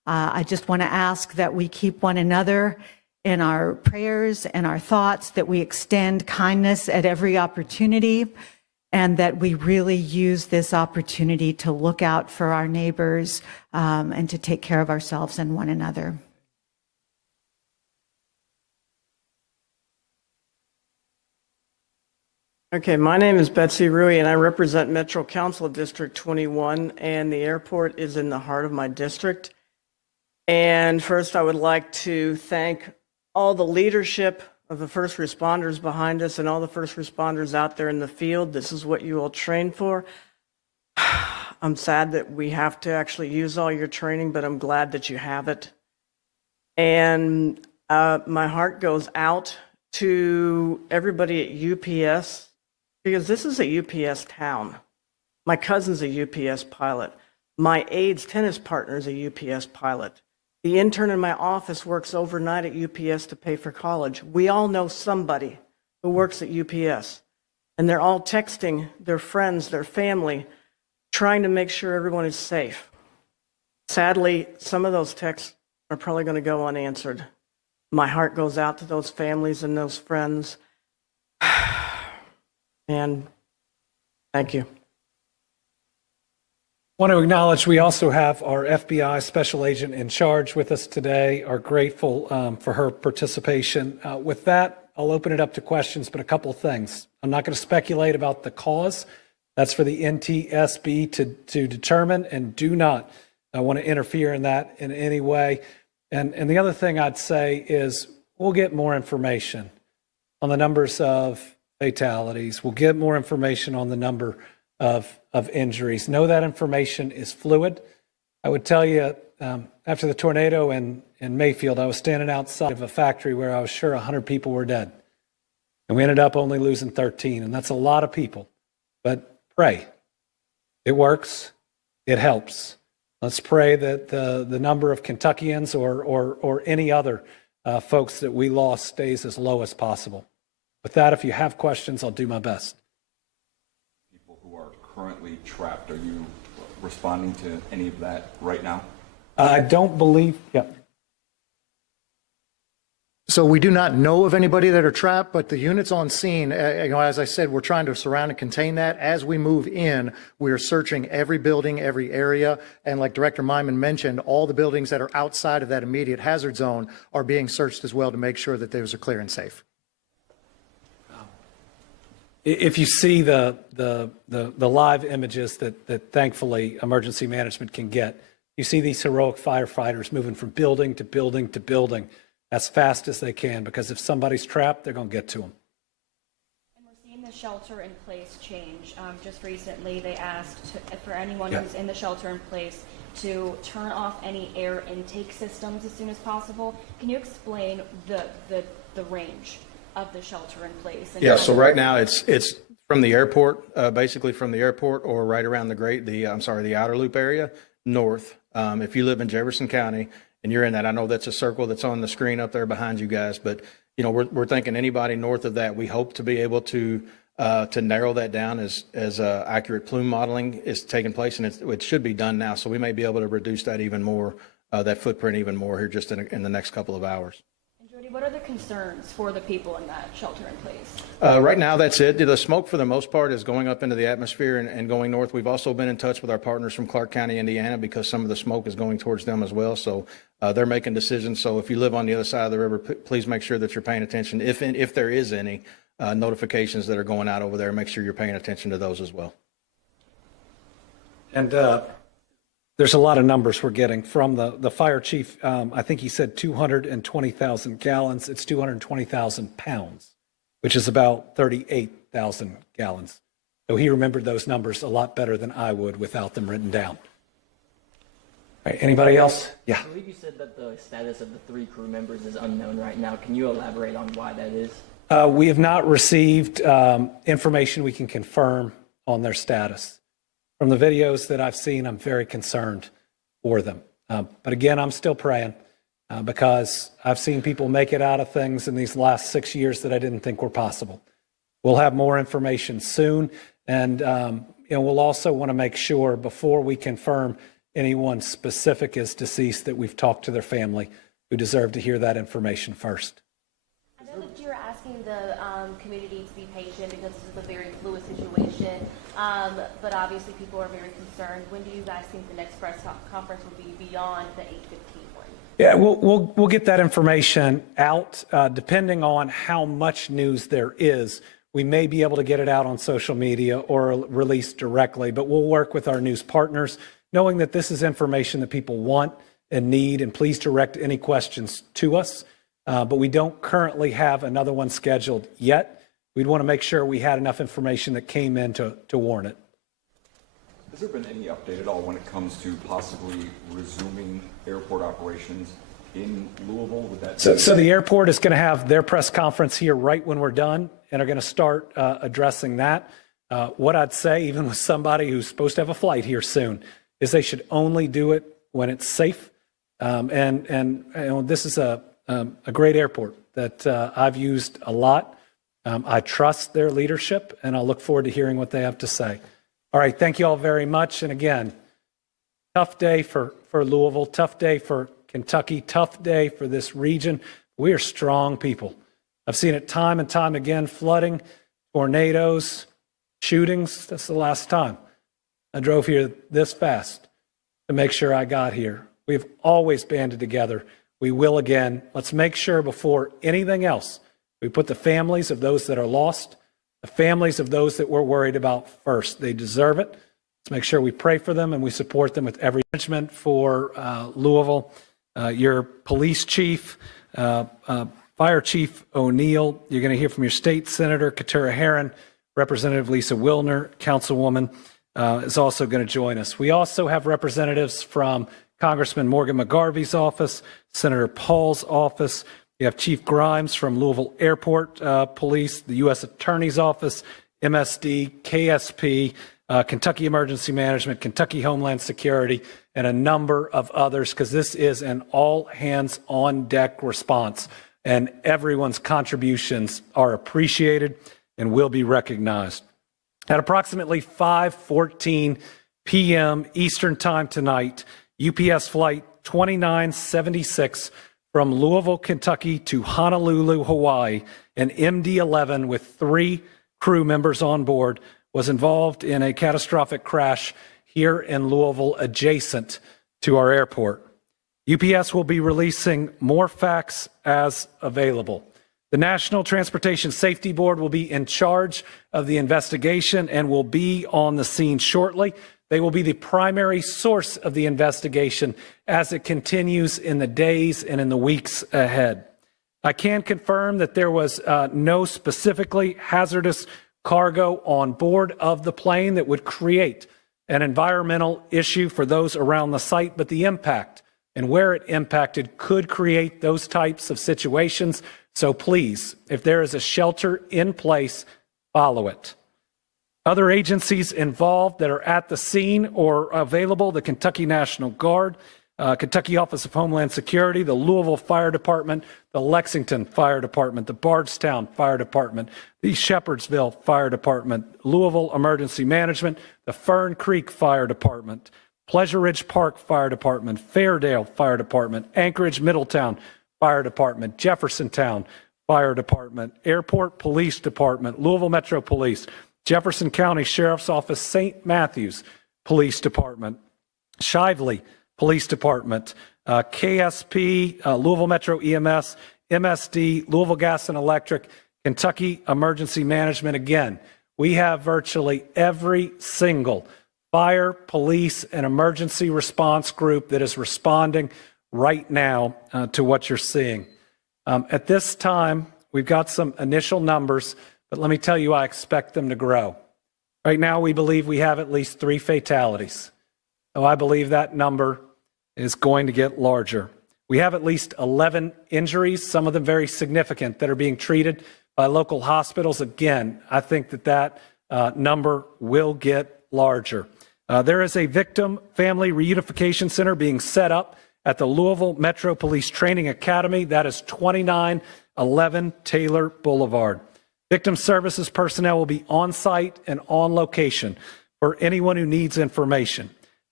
I just want to ask that we keep one another in our prayers and our thoughts, that we extend kindness at every opportunity, and that we really use this opportunity to look out for our neighbors and to take care of ourselves and one another. Okay, my name is Betsy Rui, and I represent Metro Council District 21, and the airport is in the heart of my district. And first, I would like to thank all the leadership of the first responders behind us and all the first responders out there in the field. This is what you all train for. I'm sad that we have to actually use all your training, but I'm glad that you have it. And my heart goes out to everybody at UPS, because this is a UPS town. My cousin's a UPS pilot. My aide's tennis partner is a UPS pilot. The intern in my office works overnight at UPS to pay for college. We all know somebody who works at UPS, and they're all texting their friends, their family, trying to make sure everyone is safe. Sadly, some of those texts are probably going to go unanswered. My heart goes out to those families and those friends. And thank you. I want to acknowledge we also have our FBI special agent in charge with us today. Are grateful for her participation. With that, I'll open it up to questions, but a couple of things. I'm not going to speculate about the cause. That's for the NTSB to determine, and do not want to interfere in that in any way. And the other thing I'd say is we'll get more information on the numbers of fatalities. We'll get more information on the number of injuries. Know that information is fluid. I would tell you, after the tornado in Mayfield, I was standing outside of a factory where I was sure 100 people were dead. And we ended up only losing 13, and that's a lot of people. But pray. It works. It helps. Let's pray that the number of Kentuckians or any other folks that we lost stays as low as possible. With that, if you have questions, I'll do my best. People who are currently trapped, are you responding to any of that right now? I don't believe, yeah. So we do not know of anybody that are trapped, but the units on scene, as I said, we're trying to surround and contain that. As we move in, we are searching every building, every area. And like Director Myman mentioned, all the buildings that are outside of that immediate hazard zone are being searched as well to make sure that those are clear and safe. If you see the live images that thankfully emergency management can get, you see these heroic firefighters moving from building to building to building as fast as they can, because if somebody's trapped, they're going to get to them. And we're seeing the shelter in place change. Just recently, they asked for anyone who's in the shelter in place to turn off any air intake systems as soon as possible. Can you explain the range of the shelter in place? Yeah, so right now it's from the airport, basically from the airport or right around the outer loop area north. If you live in Jefferson County and you're in that, I know that's a circle that's on the screen up there behind you guys, but we're thinking anybody north of that, we hope to be able to narrow that down as accurate plume modeling is taking place, and it should be done now. So we may be able to reduce that even more, that footprint even more here just in the next couple of hours. Jody, what are the concerns for the people in that shelter in place? Right now, that's it. The smoke, for the most part, is going up into the atmosphere and going north. We've also been in touch with our partners from Clark County, Indiana, because some of the smoke is going towards them as well. So they're making decisions. So if you live on the other side of the river, please make sure that you're paying attention. If there is any notifications that are going out over there, make sure you're paying attention to those as well. And there's a lot of numbers we're getting from the fire chief. I think he said 220,000 gallons. It's 220,000 pounds, which is about 38,000 gallons. So he remembered those numbers a lot better than I would without them written down. All right, anybody else? Yeah. I believe you said that the status of the 3 crew members is unknown right now. Can you elaborate on why that is? We have not received information we can confirm on their status. From the videos that I've seen, I'm very concerned for them. But again, I'm still praying because I've seen people make it out of things in these last 6 years that I didn't think were possible. We'll have more information soon. And we'll also want to make sure before we confirm anyone specific is deceased that we've talked to their family who deserve to hear that information first. I know that you're asking the community to be patient because this is a very fluid situation, but obviously people are very concerned. When do you guys think the next press conference will be beyond the 8:15 one? Yeah, we'll get that information out depending on how much news there is. We may be able to get it out on social media or release directly, but we'll work with our news partners, knowing that this is information that people want and need, and please direct any questions to us. But we don't currently have another one scheduled yet. We'd want to make sure we had enough information that came in to warrant it. Has there been any update at all when it comes to possibly resuming airport operations in Louisville? Would that so the airport is going to have their press conference here right when we're done, and are going to start addressing that. What I'd say, even with somebody who's supposed to have a flight here soon, is they should only do it when it's safe. And you know, this is a great airport that I've used a lot. I trust their leadership, and I'll look forward to hearing what they have to say. All right, thank you all very much. And again, tough day for Louisville, tough day for Kentucky, tough day for this region. We are strong people. I've seen it time and time again, flooding, tornadoes, shootings. That's the last time I drove here this fast to make sure I got here. We've always banded together. We will again. Let's make sure before anything else, we put the families of those that are lost, the families of those that we're worried about first. They deserve it. Let's make sure we pray for them and we support them with every management for Louisville. Your police chief, Fire Chief O'Neill, you're going to hear from your state senator, Katura Herron, Representative Lisa Wilner, Councilwoman, is also going to join us. We also have representatives from Congressman Morgan McGarvey's office, Senator Paul's office. You have Chief Grimes from Louisville Airport Police, the U.S. Attorney's Office, MSD, KSP, Kentucky Emergency Management, Kentucky Homeland Security, and a number of others, because this is an all-hands-on-deck response, and everyone's contributions are appreciated and will be recognized. At approximately 5:14 p.m. Eastern Time tonight, UPS Flight 2976 from Louisville, Kentucky to Honolulu, Hawaii, an MD-11 with 3 crew members on board was involved in a catastrophic crash here in Louisville adjacent to our airport. UPS will be releasing more facts as available. The National Transportation Safety Board will be in charge of the investigation and will be on the scene shortly. They will be the primary source of the investigation as it continues in the days and in the weeks ahead. I can confirm that there was no specifically hazardous cargo on board of the plane that would create an environmental issue for those around the site, but the impact and where it impacted could create those types of situations. So please, if there is a shelter in place, follow it. Other agencies involved that are at the scene or available: the Kentucky National Guard, Kentucky Office of Homeland Security, the Louisville Fire Department, the Lexington Fire Department, the Bardstown Fire Department, the Shepherdsville Fire Department, Louisville Emergency Management, the Fern Creek Fire Department, Pleasure Ridge Park Fire Department, Fairdale Fire Department, Anchorage Middletown Fire Department, Jeffersontown Fire Department, Airport Police Department, Louisville Metro Police, Jefferson County Sheriff's Office, St. Matthews Police Department, Shively Police Department, KSP, Louisville Metro EMS, MSD, Louisville Gas and Electric, Kentucky Emergency Management. Again, we have virtually every single fire, police, and emergency response group that is responding right now to what you're seeing. At this time, we've got some initial numbers, but let me tell you, I expect them to grow. Right now, we believe we have at least 3 fatalities. So I believe that number is going to get larger. We have at least 11 injuries, some of them very significant, that are being treated by local hospitals. Again, I think that number will get larger. There is a victim family reunification center being set up at the Louisville Metro Police Training Academy. That is 2911 Taylor Boulevard. Victim services personnel will be on site and on location for anyone who needs information.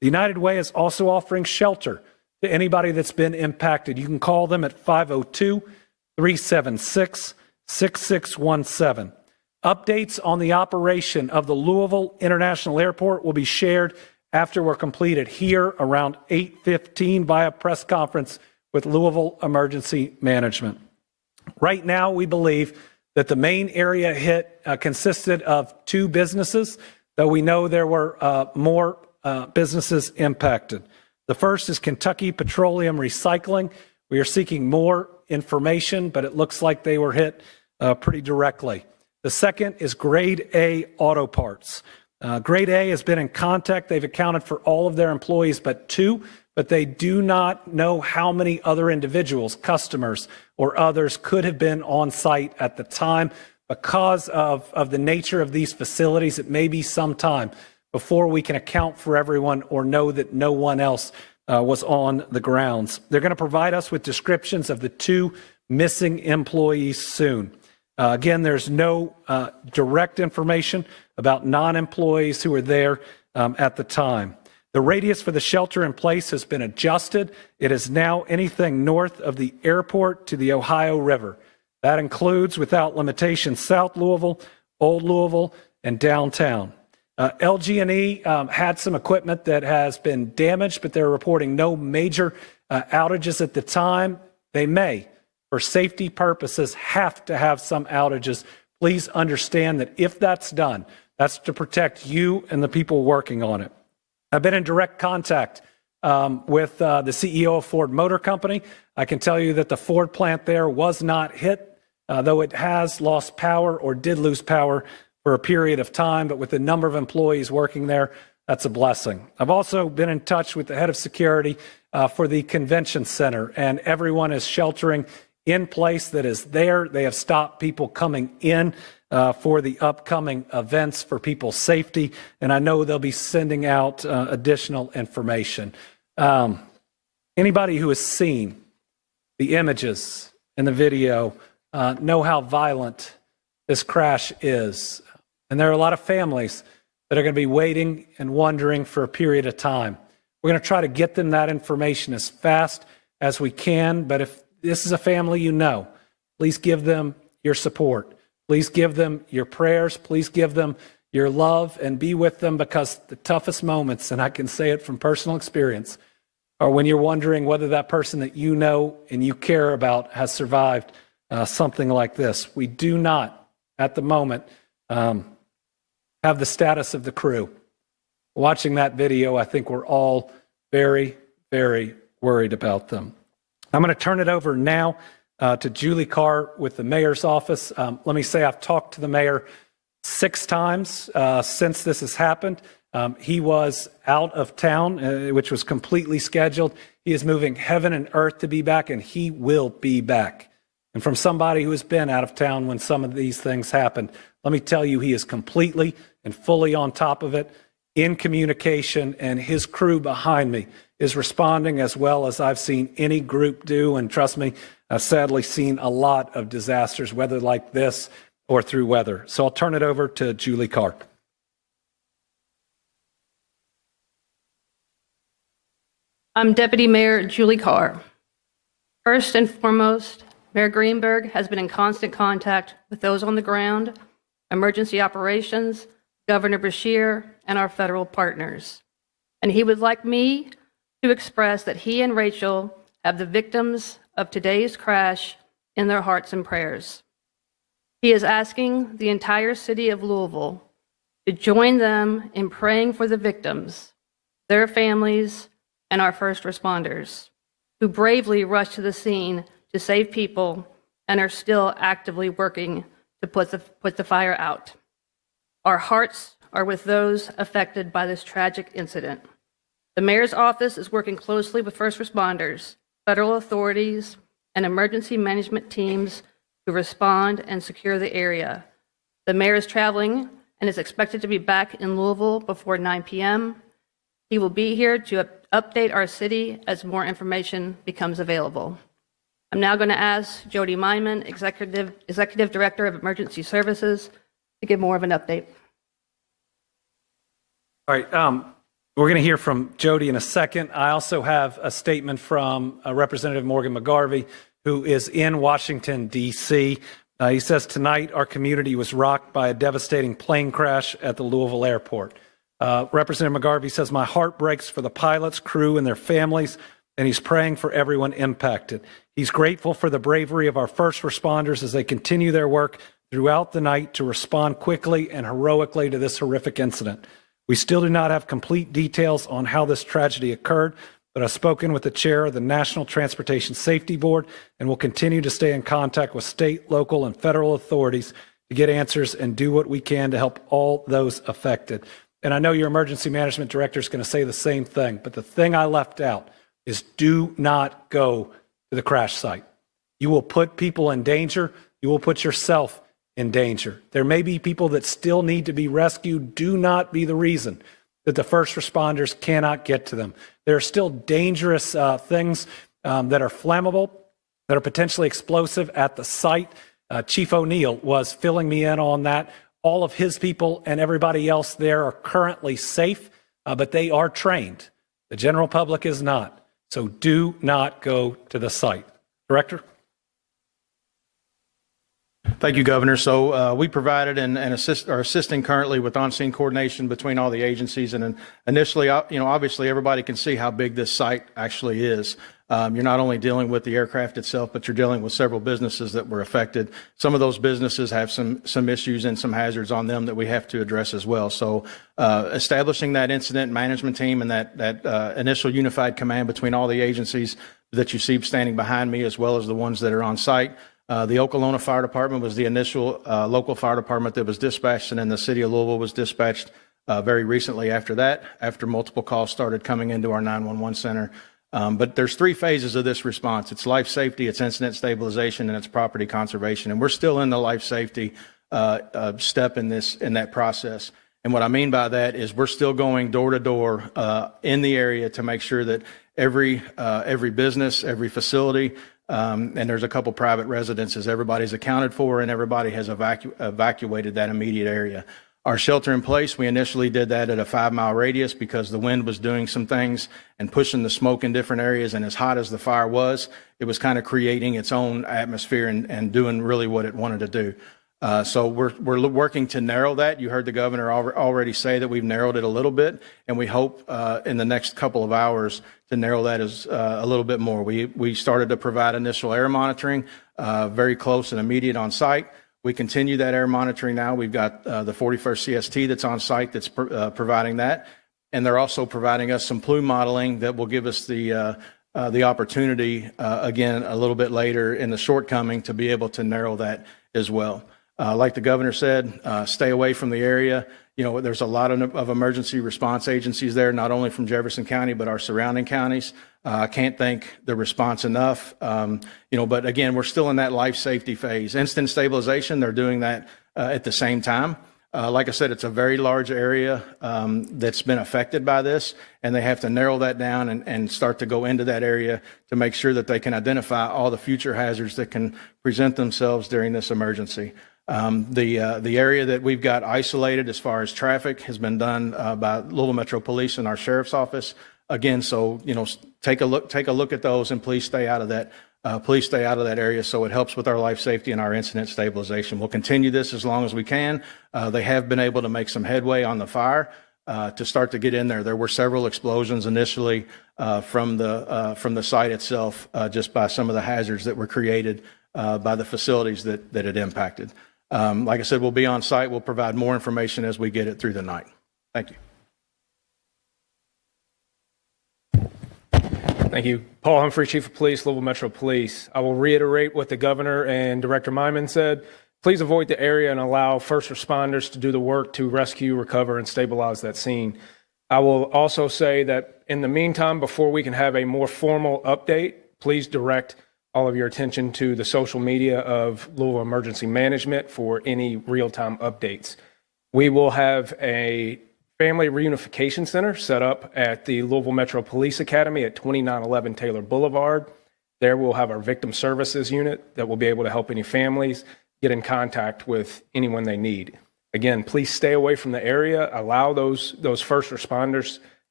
The United Way is also offering shelter to anybody that's been impacted. You can call them at 502-376-6617. Updates on the operation of the Louisville International Airport will be shared after we're completed here around 8:15 via press conference with Louisville Emergency Management. Right now, we believe that the main area hit consisted of 2 businesses, though we know there were more businesses impacted. The first is Kentucky Petroleum Recycling. We are seeking more information, but it looks like they were hit pretty directly. The second is Grade A Auto Parts. Grade A has been in contact. They've accounted for all of their employees but 2, but they do not know how many other individuals, customers, or others could have been on site at the time. Because of the nature of these facilities, it may be some time before we can account for everyone or know that no one else was on the grounds. They're going to provide us with descriptions of the 2 missing employees soon. Again, there's no direct information about non-employees who were there at the time. The radius for the shelter in place has been adjusted. It is now anything north of the airport to the Ohio River. That includes, without limitation, South Louisville, Old Louisville, and downtown. LG&E had some equipment that has been damaged, but they're reporting no major outages at the time. They may, for safety purposes, have to have some outages. Please understand that if that's done, that's to protect you and the people working on it. I've been in direct contact with the CEO of Ford Motor Company. I can tell you that the Ford plant there was not hit, though it has lost power or did lose power for a period of time, but with the number of employees working there, that's a blessing. I've also been in touch with the head of security for the convention center, and everyone is sheltering in place that is there. They have stopped people coming in for the upcoming events for people's safety, and I know they'll be sending out additional information. Anybody who has seen the images and the video know how violent this crash is. And there are a lot of families that are going to be waiting and wondering for a period of time. We're going to try to get them that information as fast as we can, but if this is a family you know, please give them your support. Please give them your prayers. Please give them your love and be with them, because the toughest moments, and I can say it from personal experience, are when you're wondering whether that person that you know and you care about has survived something like this. We do not, at the moment, have the status of the crew. Watching that video, I think we're all very, very worried about them. I'm going to turn it over now to Julie Carr with the mayor's office. Let me say I've talked to the mayor 6 times since this has happened. He was out of town, which was completely scheduled. He is moving heaven and earth to be back, and he will be back. And from somebody who has been out of town when some of these things happened, let me tell you, he is completely and fully on top of it, in communication, and his crew behind me is responding as well as I've seen any group do. And trust me, I've sadly seen a lot of disasters, whether like this or through weather. So I'll turn it over to Julie Carr. I'm Deputy Mayor Julie Carr. First and foremost, Mayor Greenberg has been in constant contact with those on the ground, emergency operations, Governor Beshear, and our federal partners. And he would like me to express that he and Rachel have the victims of today's crash in their hearts and prayers. He is asking the entire city of Louisville to join them in praying for the victims, their families, and our first responders, who bravely rushed to the scene to save people and are still actively working to put the fire out. Our hearts are with those affected by this tragic incident. The mayor's office is working closely with first responders, federal authorities, and emergency management teams to respond and secure the area. The mayor is traveling and is expected to be back in Louisville before 9 p.m. He will be here to update our city as more information becomes available. I'm now going to ask Jody Myman, Executive Director of Emergency Services, to give more of an update. All right. We're going to hear from Jody in a second. I also have a statement from Representative Morgan McGarvey, who is in Washington, D.C. He says, tonight our community was rocked by a devastating plane crash at the Louisville airport. Representative McGarvey says, my heart breaks for the pilots, crew, and their families, and he's praying for everyone impacted. He's grateful for the bravery of our first responders as they continue their work throughout the night to respond quickly and heroically to this horrific incident. We still do not have complete details on how this tragedy occurred, but I've spoken with the chair of the National Transportation Safety Board and will continue to stay in contact with state, local, and federal authorities to get answers and do what we can to help all those affected. And I know your emergency management director is going to say the same thing, but the thing I left out is do not go to the crash site. You will put people in danger. You will put yourself in danger. There may be people that still need to be rescued. Do not be the reason that the first responders cannot get to them. There are still dangerous things that are flammable, that are potentially explosive at the site. Chief O'Neill was filling me in on that. All of his people and everybody else there are currently safe, but they are trained. The general public is not. So do not go to the site. Director? Thank you, Governor. So we provided and are assisting currently with on-scene coordination between all the agencies. And initially, obviously everybody can see how big this site actually is. You're not only dealing with the aircraft itself, but you're dealing with several businesses that were affected. Some of those businesses have some issues and some hazards on them that we have to address as well. So establishing that incident management team and that initial unified command between all the agencies that you see standing behind me, as well as the ones that are on site. The Okolona Fire Department was the initial local fire department that was dispatched, and then the city of Louisville was dispatched very recently after that, after multiple calls started coming into our 911 center. But there's three phases of this response. It's life safety, it's incident stabilization, and it's property conservation. And we're still in the life safety step in that process. And what I mean by that is we're still going door to door in the area to make sure that every business, every facility, and there's a couple private residences, everybody's accounted for and everybody has evacuated that immediate area. Our shelter in place, we initially did that at a 5-mile radius because the wind was doing some things and pushing the smoke in different areas. And as hot as the fire was, it was kind of creating its own atmosphere and doing really what it wanted to do. So we're working to narrow that. You heard the governor already say that we've narrowed it a little bit, and we hope in the next couple of hours to narrow that as a little bit more. We started to provide initial air monitoring, very close and immediate on site. We continue that air monitoring now. We've got the 41st CST that's on site that's providing that, and they're also providing us some plume modeling that will give us the opportunity again a little bit later in the shortcoming to be able to narrow that as well. Like the governor said, stay away from the area. You know, there's a lot of emergency response agencies there, not only from Jefferson County, but our surrounding counties. I can't thank the response enough. But again, we're still in that life safety phase. Instant stabilization, they're doing that at the same time. Like I said, it's a very large area that's been affected by this, and they have to narrow that down and start to go into that area to make sure that they can identify all the future hazards that can present themselves during this emergency. The area that we've got isolated as far as traffic has been done by Louisville Metro Police and our sheriff's office. Again, so take a look at those, and please stay out of that. Please stay out of that area so it helps with our life safety and our incident stabilization. We'll continue this as long as we can. They have been able to make some headway on the fire to start to get in there. There were several explosions initially from the site itself, just by some of the hazards that were created by the facilities that it impacted. Like I said, we'll be on site. We'll provide more information as we get it through the night. Thank you. Thank you. Paul Humphrey, Chief of Police, Louisville Metro Police. I will reiterate what the governor and Director Myman said. Please avoid the area and allow first responders to do the work to rescue, recover, and stabilize that scene. I will also say that in the meantime, before we can have a more formal update, please direct all of your attention to the social media of Louisville Emergency Management for any real-time updates. We will have a Family Reunification Center set up at the Louisville Metro Police Academy at 2911 Taylor Boulevard. There we'll have our Victim Services Unit that will be able to help any families get in contact with anyone they need. Again, please stay away from the area. Allow those first responders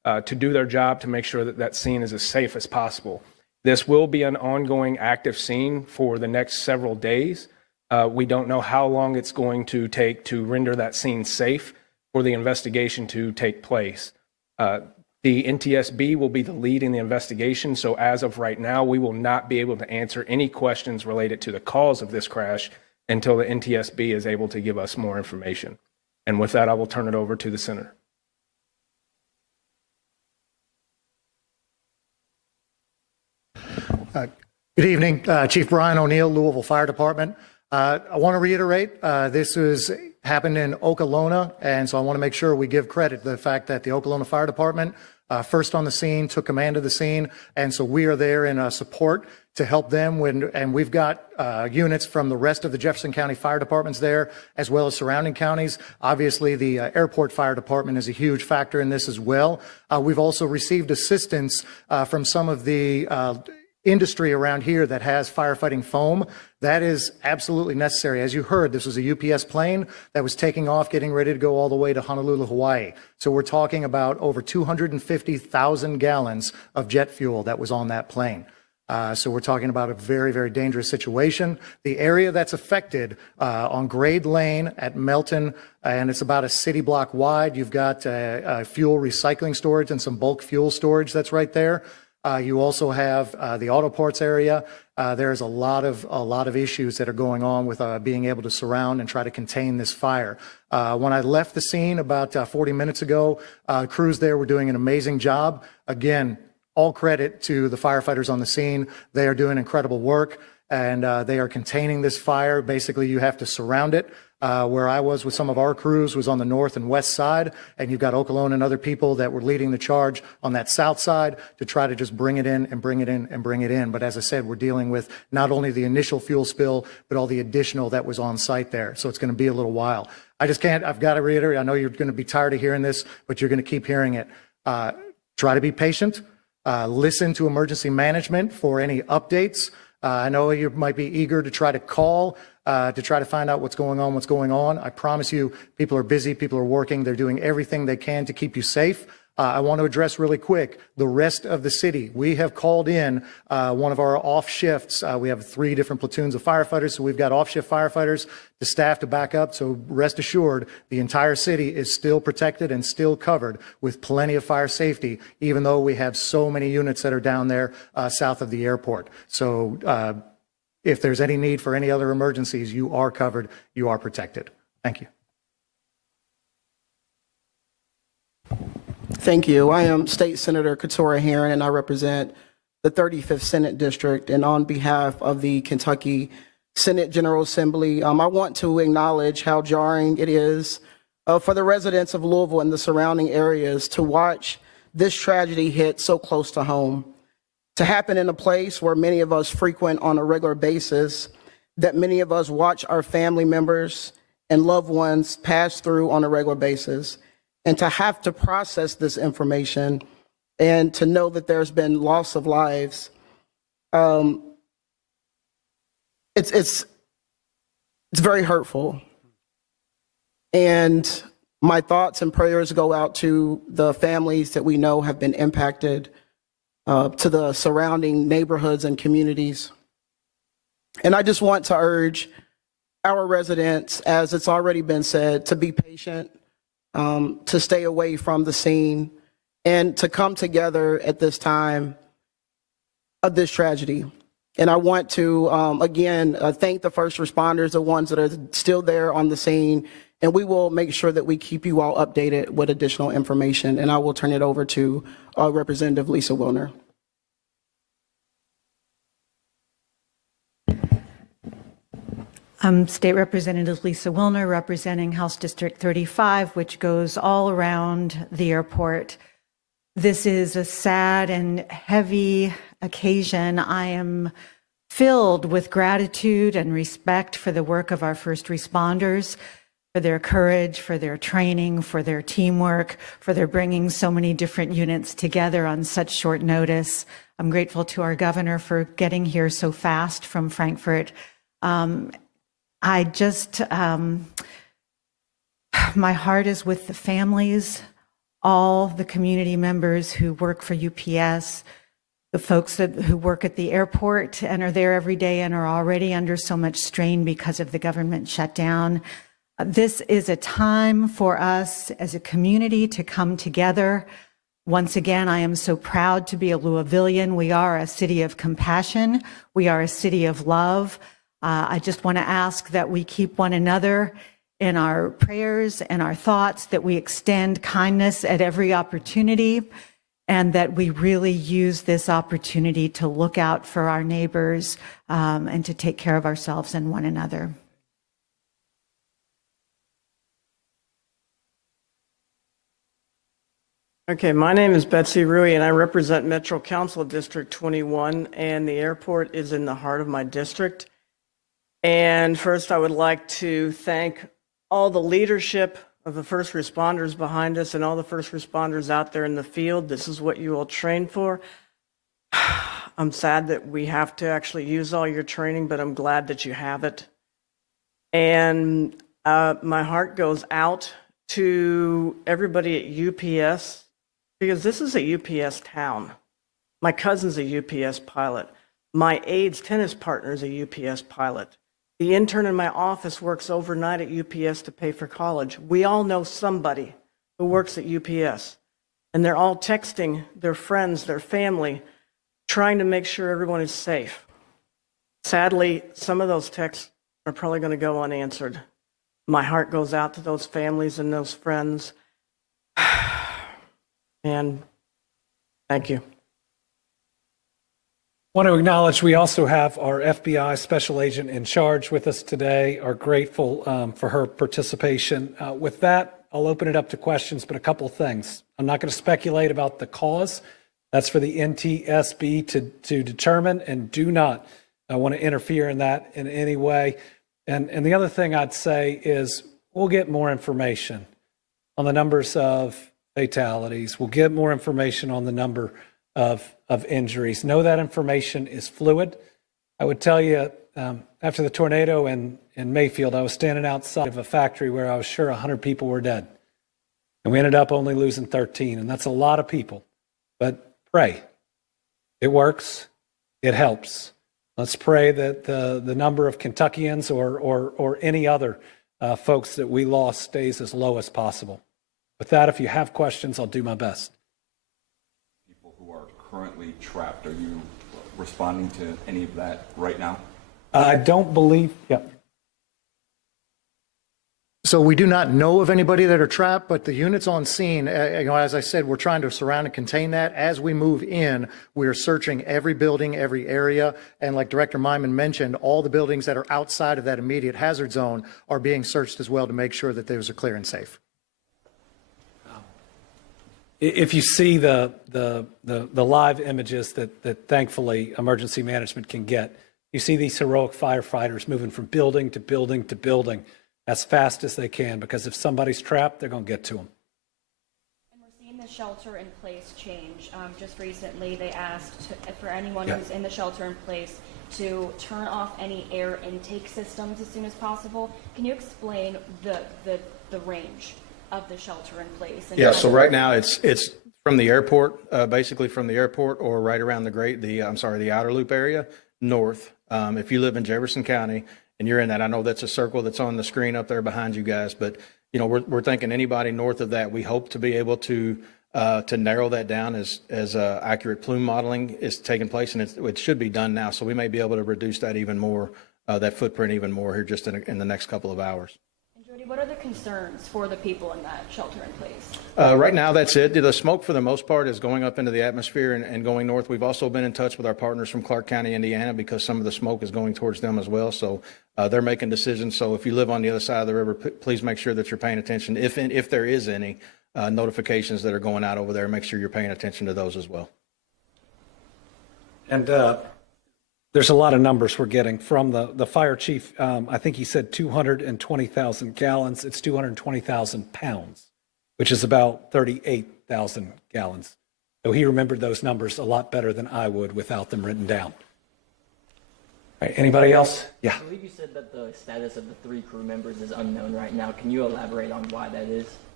to do their job to make sure that that scene is as safe as possible. This will be an ongoing active scene for the next several days. We don't know how long it's going to take to render that scene safe for the investigation to take place. The NTSB will be the lead in the investigation, so as of right now, we will not be able to answer any questions related to the cause of this crash until the NTSB is able to give us more information. And with that, I will turn it over to the Senator. Good evening, Chief Brian O'Neill, Louisville Fire Department. I want to reiterate, this happened in Okolona, and so I want to make sure we give credit to the fact that the Okolona Fire Department first on the scene, took command of the scene, and so we are there in support to help them and we've got units from the rest of the Jefferson County Fire Departments there, as well as surrounding counties. Obviously, the Airport Fire Department is a huge factor in this as well. We've also received assistance from some of the industry around here that has firefighting foam. That is absolutely necessary. As you heard, this was a UPS plane that was taking off, getting ready to go all the way to Honolulu, Hawaii. So we're talking about over 250,000 gallons of jet fuel that was on that plane. So we're talking about a very, very dangerous situation. The area that's affected on Grade Lane at Melton, and it's about a city block wide. You've got fuel recycling storage and some bulk fuel storage that's right there. You also have the auto parts area. There's a lot of issues that are going on with being able to surround and try to contain this fire. When I left the scene about 40 minutes ago, crews there were doing an amazing job. Again, all credit to the firefighters on the scene. They are doing incredible work, and they are containing this fire. Basically, you have to surround it. Where I was with some of our crews was on the north and west side, and you've got Okolona and other people that were leading the charge on that south side to try to just bring it in and bring it in and bring it in. But as I said, we're dealing with not only the initial fuel spill, but all the additional that was on site there. So it's going to be a little while. I've got to reiterate, I know you're going to be tired of hearing this, but you're going to keep hearing it. Try to be patient. Listen to emergency management for any updates. I know you might be eager to try to call to try to find out what's going on. I promise you, people are busy, people are working, they're doing everything they can to keep you safe. I want to address really quick the rest of the city. We have called in one of our off shifts. We have 3 different platoons of firefighters, so we've got off shift firefighters to staff to back up. So rest assured, the entire city is still protected and still covered with plenty of fire safety, even though we have so many units that are down there south of the airport. So if there's any need for any other emergencies, you are covered, you are protected. Thank you. Thank you. I am State Senator Katora Herron, and I represent the 35th Senate District. And on behalf of the Kentucky Senate General Assembly, I want to acknowledge how jarring it is for the residents of Louisville and the surrounding areas to watch this tragedy hit so close to home, to happen in a place where many of us frequent on a regular basis, that many of us watch our family members and loved ones pass through on a regular basis. And to have to process this information and to know that there's been loss of lives, it's very hurtful. And my thoughts and prayers go out to the families that we know have been impacted, to the surrounding neighborhoods and communities. And I just want to urge our residents, as it's already been said, to be patient, to stay away from the scene, and to come together at this time of this tragedy. And I want to, again, thank the first responders, the ones that are still there on the scene, and we will make sure that we keep you all updated with additional information. And I will turn it over to Representative Lisa Wilner. State Representative Lisa Wilner, representing House District 35, which goes all around the airport. This is a sad and heavy occasion. I am filled with gratitude and respect for the work of our first responders, for their courage, for their training, for their teamwork, for their bringing so many different units together on such short notice. I'm grateful to our governor for getting here so fast from Frankfurt. I just, my heart is with the families, all the community members who work for UPS, the folks who work at the airport and are there every day and are already under so much strain because of the government shutdown. This is a time for us as a community to come together. Once again, I am so proud to be a Louisvillian. We are a city of compassion. We are a city of love. I just want to ask that we keep one another in our prayers and our thoughts, that we extend kindness at every opportunity, and that we really use this opportunity to look out for our neighbors and to take care of ourselves and one another. Okay, my name is Betsy Rui, and I represent Metro Council District 21, and the airport is in the heart of my district. And first, I would like to thank all the leadership of the first responders behind us and all the first responders out there in the field. This is what you all train for. I'm sad that we have to actually use all your training, but I'm glad that you have it. And my heart goes out to everybody at UPS, because this is a UPS town. My cousin's a UPS pilot. My aide's tennis partner is a UPS pilot. The intern in my office works overnight at UPS to pay for college. We all know somebody who works at UPS, and they're all texting their friends, their family, trying to make sure everyone is safe. Sadly, some of those texts are probably going to go unanswered. My heart goes out to those families and those friends. And thank you. I want to acknowledge we also have our FBI special agent in charge with us today. Are grateful for her participation. With that, I'll open it up to questions, but a couple of things. I'm not going to speculate about the cause. That's for the NTSB to determine, and do not want to interfere in that in any way. And the other thing I'd say is we'll get more information on the numbers of fatalities. We'll get more information on the number of injuries. Know that information is fluid. I would tell you, after the tornado in Mayfield, I was standing outside of a factory where I was sure 100 people were dead. And we ended up only losing 13, and that's a lot of people. But pray. It works. It helps. Let's pray that the number of Kentuckians or any other folks that we lost stays as low as possible. With that, if you have questions, I'll do my best. People who are currently trapped, are you responding to any of that right now? I don't believe, yeah. So we do not know of anybody that are trapped, but the units on scene, as I said, we're trying to surround and contain that. As we move in, we are searching every building, every area. And like Director Myman mentioned, all the buildings that are outside of that immediate hazard zone are being searched as well to make sure that those are clear and safe. If you see the live images that thankfully emergency management can get, you see these heroic firefighters moving from building to building to building as fast as they can, because if somebody's trapped, they're going to get to them. And we're seeing the shelter in place change. Just recently, they asked for anyone who's in the shelter in place to turn off any air intake systems as soon as possible. Can you explain the range of the shelter in place? Yeah, so right now it's from the airport, basically from the airport or right around the outer loop area north. If you live in Jefferson County and you're in that, I know that's a circle that's on the screen up there behind you guys, but you know, we're thinking anybody north of that, we hope to be able to narrow that down as accurate plume modeling is taking place, and it should be done now. So we may be able to reduce that even more, that footprint even more here just in the next couple of hours. Jody, what are the concerns for the people in that shelter in place? Right now, that's it. The smoke, for the most part, is going up into the atmosphere and going north. We've also been in touch with our partners from Clark County, Indiana, because some of the smoke is going towards them as well. So they're making decisions. So if you live on the other side of the river, please make sure that you're paying attention. If there is any notifications that are going out over there, make sure you're paying attention to those as well. And there's a lot of numbers we're getting from the fire chief. I think he said 220,000 gallons. It's 220,000 pounds, which is about 38,000 gallons. So he remembered those numbers a lot better than I would without them written down. All right, anybody else? Yeah. I believe you said that the status of the 3 crew members is unknown right now. Can you elaborate on why that is?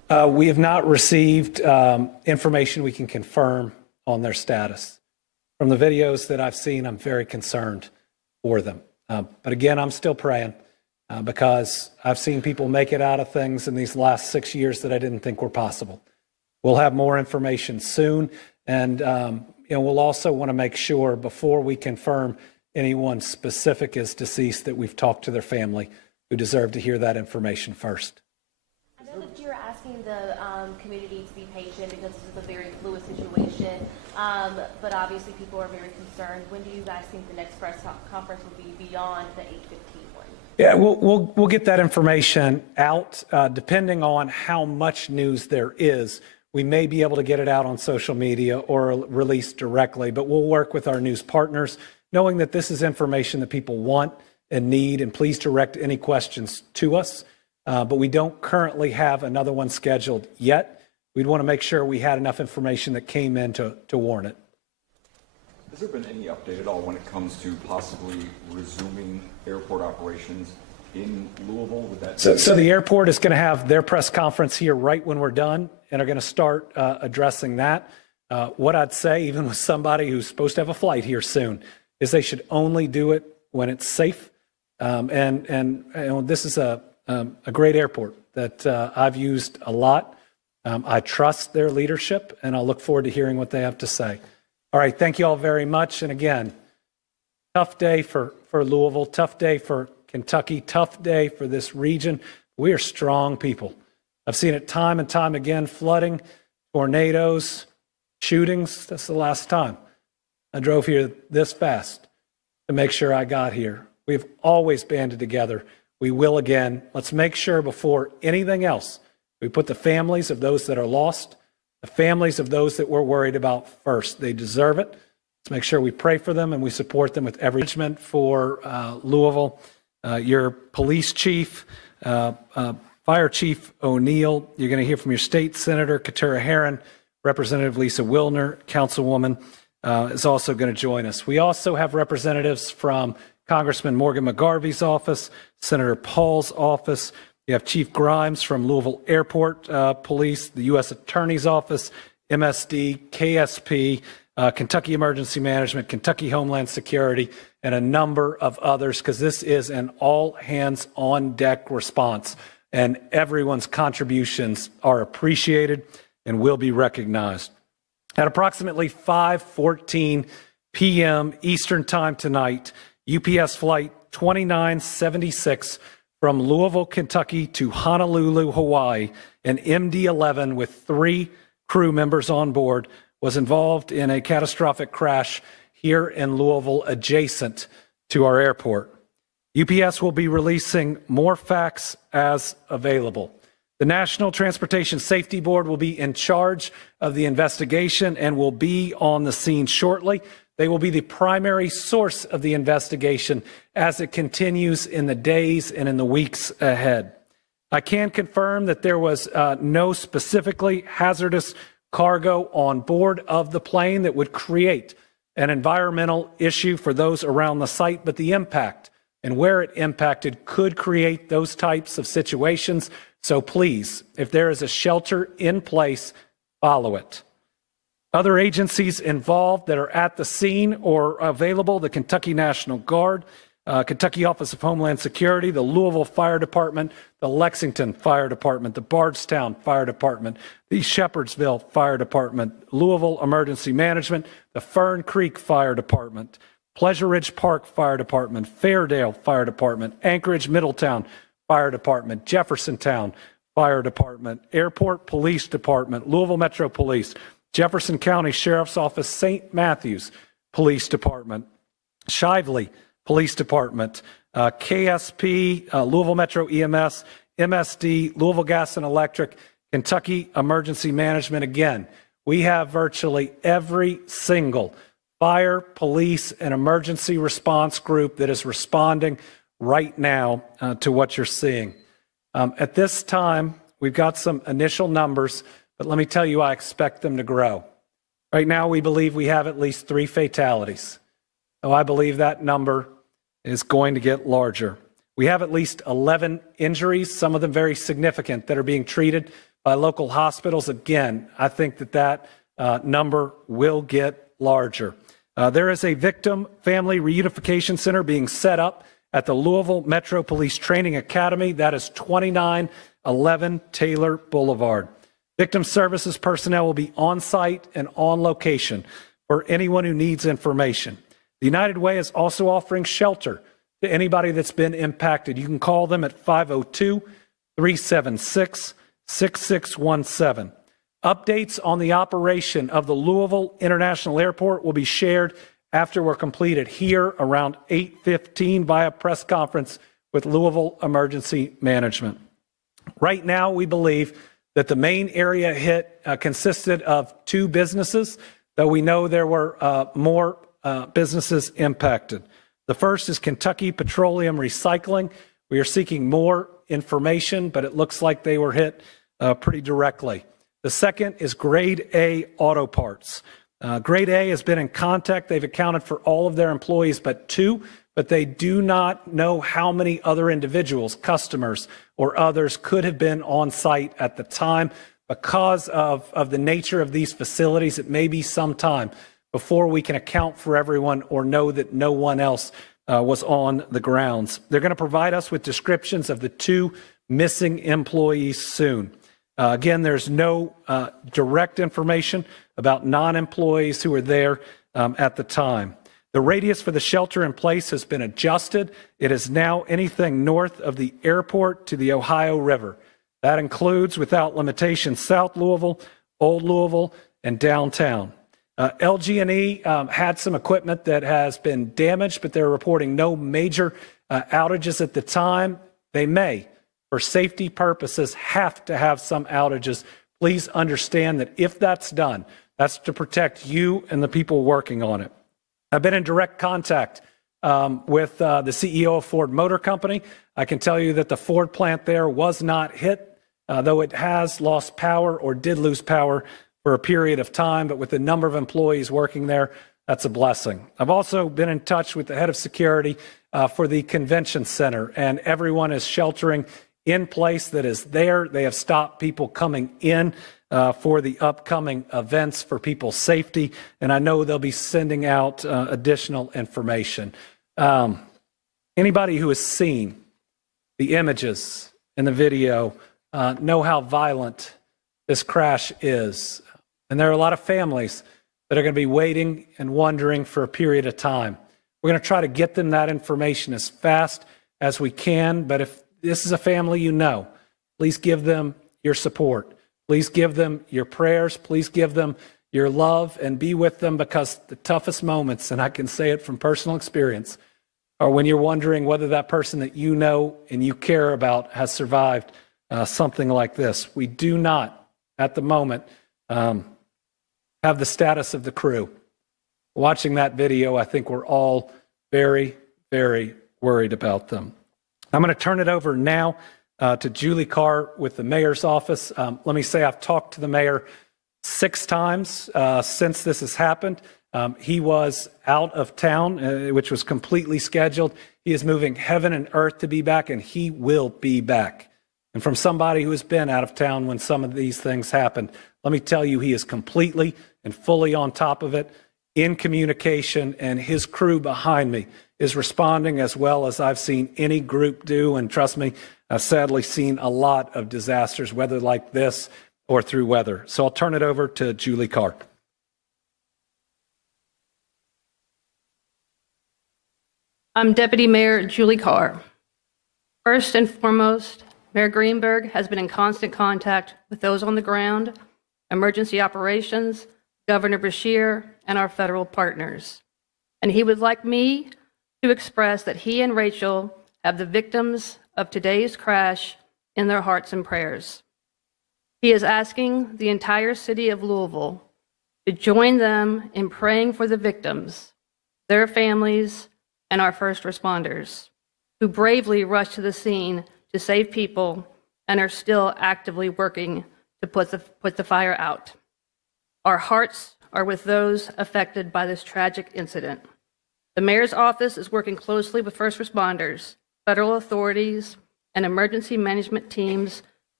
We have not received information we can confirm on their status. From the videos that I've seen, I'm very concerned for them. But again, I'm still praying because I've seen people make it out of things in these last 6 years that I didn't think were possible. We'll have more information soon, and we'll also want to make sure before we confirm anyone specific is deceased that we've talked to their family, who deserve to hear that information first. I know that you're asking the community to be patient because this is a very fluid situation, but obviously people are very concerned. When do you guys think the next press conference will be beyond the 8:15 one? Yeah, we'll get that information out depending on how much news there is. We may be able to get it out on social media or release directly, but we'll work with our news partners, knowing that this is information that people want and need, and please direct any questions to us. But we don't currently have another one scheduled yet. We'd want to make sure we had enough information that came in to warrant it. Has there been any update at all when it comes to possibly resuming airport operations in Louisville? Would that so the airport is going to have their press conference here right when we're done, and are going to start addressing that. What I'd say, even with somebody who's supposed to have a flight here soon, is they should only do it when it's safe. And this is a great airport that I've used a lot. I trust their leadership, and I'll look forward to hearing what they have to say. All right, thank you all very much. And again, tough day for Louisville, tough day for Kentucky, tough day for this region. We are strong people. I've seen it time and time again, flooding, tornadoes, shootings. That's the last time I drove here this fast to make sure I got here. We've always banded together. We will again. Let's make sure before anything else, we put the families of those that are lost, the families of those that we're worried about first. They deserve it. Let's make sure we pray for them and we support them with every encouragement for Louisville. Your police chief, Fire Chief O'Neill, you're going to hear from your state senator, Katura Herron, Representative Lisa Wilner, Councilwoman, is also going to join us. We also have representatives from Congressman Morgan McGarvey's office, Senator Paul's office. You have Chief Grimes from Louisville Airport Police, the U.S. Attorney's Office, MSD, KSP, Kentucky Emergency Management, Kentucky Homeland Security, and a number of others, because this is an all-hands-on-deck response, and everyone's contributions are appreciated and will be recognized. At approximately 5:14 p.m. Eastern Time tonight, UPS Flight 2976 from Louisville, Kentucky to Honolulu, Hawaii, an MD-11 with 3 crew members on board, was involved in a catastrophic crash here in Louisville adjacent to our airport. UPS will be releasing more facts as available. The National Transportation Safety Board will be in charge of the investigation and will be on the scene shortly. They will be the primary source of the investigation as it continues in the days and in the weeks ahead. I can confirm that there was no specifically hazardous cargo on board of the plane that would create an environmental issue for those around the site, but the impact and where it impacted could create those types of situations. So please, if there is a shelter in place, follow it. Other agencies involved that are at the scene or available: the Kentucky National Guard, Kentucky Office of Homeland Security, the Louisville Fire Department, the Lexington Fire Department, the Bardstown Fire Department, the Shepherdsville Fire Department, Louisville Emergency Management, the Fern Creek Fire Department, Pleasure Ridge Park Fire Department, Fairdale Fire Department, Anchorage Middletown Fire Department, Jeffersontown Fire Department, Airport Police Department, Louisville Metro Police, Jefferson County Sheriff's Office, St. Matthews Police Department, Shively Police Department, KSP, Louisville Metro EMS, MSD, Louisville Gas and Electric, Kentucky Emergency Management. Again, we have virtually every single fire, police, and emergency response group that is responding right now to what you're seeing. At this time, we've got some initial numbers, but let me tell you, I expect them to grow. Right now, we believe we have at least 3 fatalities. So I believe that number is going to get larger. We have at least 11 injuries, some of them very significant, that are being treated by local hospitals. Again, I think that number will get larger. There is a victim family reunification center being set up at the Louisville Metro Police Training Academy. That is 2911 Taylor Boulevard. Victim services personnel will be on site and on location for anyone who needs information. The United Way is also offering shelter to anybody that's been impacted. You can call them at 502-376-6617. Updates on the operation of the Louisville International Airport will be shared after we're completed here around 8:15 via press conference with Louisville Emergency Management. Right now, we believe that the main area hit consisted of 2 businesses, though we know there were more businesses impacted. The first is Kentucky Petroleum Recycling. We are seeking more information, but it looks like they were hit pretty directly. The second is Grade A Auto Parts. Grade A has been in contact. They've accounted for all of their employees but 2, but they do not know how many other individuals, customers, or others could have been on site at the time. Because of the nature of these facilities, it may be some time before we can account for everyone or know that no one else was on the grounds. They're going to provide us with descriptions of the 2 missing employees soon. Again, there's no direct information about non-employees who were there at the time. The radius for the shelter in place has been adjusted. It is now anything north of the airport to the Ohio River. That includes, without limitation, South Louisville, Old Louisville, and downtown. LG&E had some equipment that has been damaged, but they're reporting no major outages at the time. They may, for safety purposes, have to have some outages. Please understand that if that's done, that's to protect you and the people working on it. I've been in direct contact with the CEO of Ford Motor Company. I can tell you that the Ford plant there was not hit, though it has lost power or did lose power for a period of time, but with the number of employees working there, that's a blessing. I've also been in touch with the head of security for the convention center, and everyone is sheltering in place that is there. They have stopped people coming in for the upcoming events for people's safety, and I know they'll be sending out additional information. Anybody who has seen the images and the video know how violent this crash is. And there are a lot of families that are going to be waiting and wondering for a period of time. We're going to try to get them that information as fast as we can, but if this is a family you know, please give them your support. Please give them your prayers. Please give them your love and be with them, because the toughest moments, and I can say it from personal experience, are when you're wondering whether that person that you know and you care about has survived something like this. We do not, at the moment, have the status of the crew. Watching that video, I think we're all very, very worried about them. I'm going to turn it over now to Julie Carr with the mayor's office. Let me say I've talked to the mayor 6 times since this has happened. He was out of town, which was completely scheduled. He is moving heaven and earth to be back, and he will be back. And from somebody who has been out of town when some of these things happened, let me tell you, he is completely and fully on top of it, in communication, and his crew behind me is responding as well as I've seen any group do. And trust me, I've sadly seen a lot of disasters, whether like this or through weather. So I'll turn it over to Julie Carr. I'm Deputy Mayor Julie Carr. First and foremost, Mayor Greenberg has been in constant contact with those on the ground, emergency operations, Governor Beshear, and our federal partners. And he would like me to express that he and Rachel have the victims of today's crash in their hearts and prayers. He is asking the entire city of Louisville to join them in praying for the victims, their families, and our first responders, who bravely rushed to the scene to save people and are still actively working to put the fire out. Our hearts are with those affected by this tragic incident. The mayor's office is working closely with first responders, federal authorities, and emergency management teams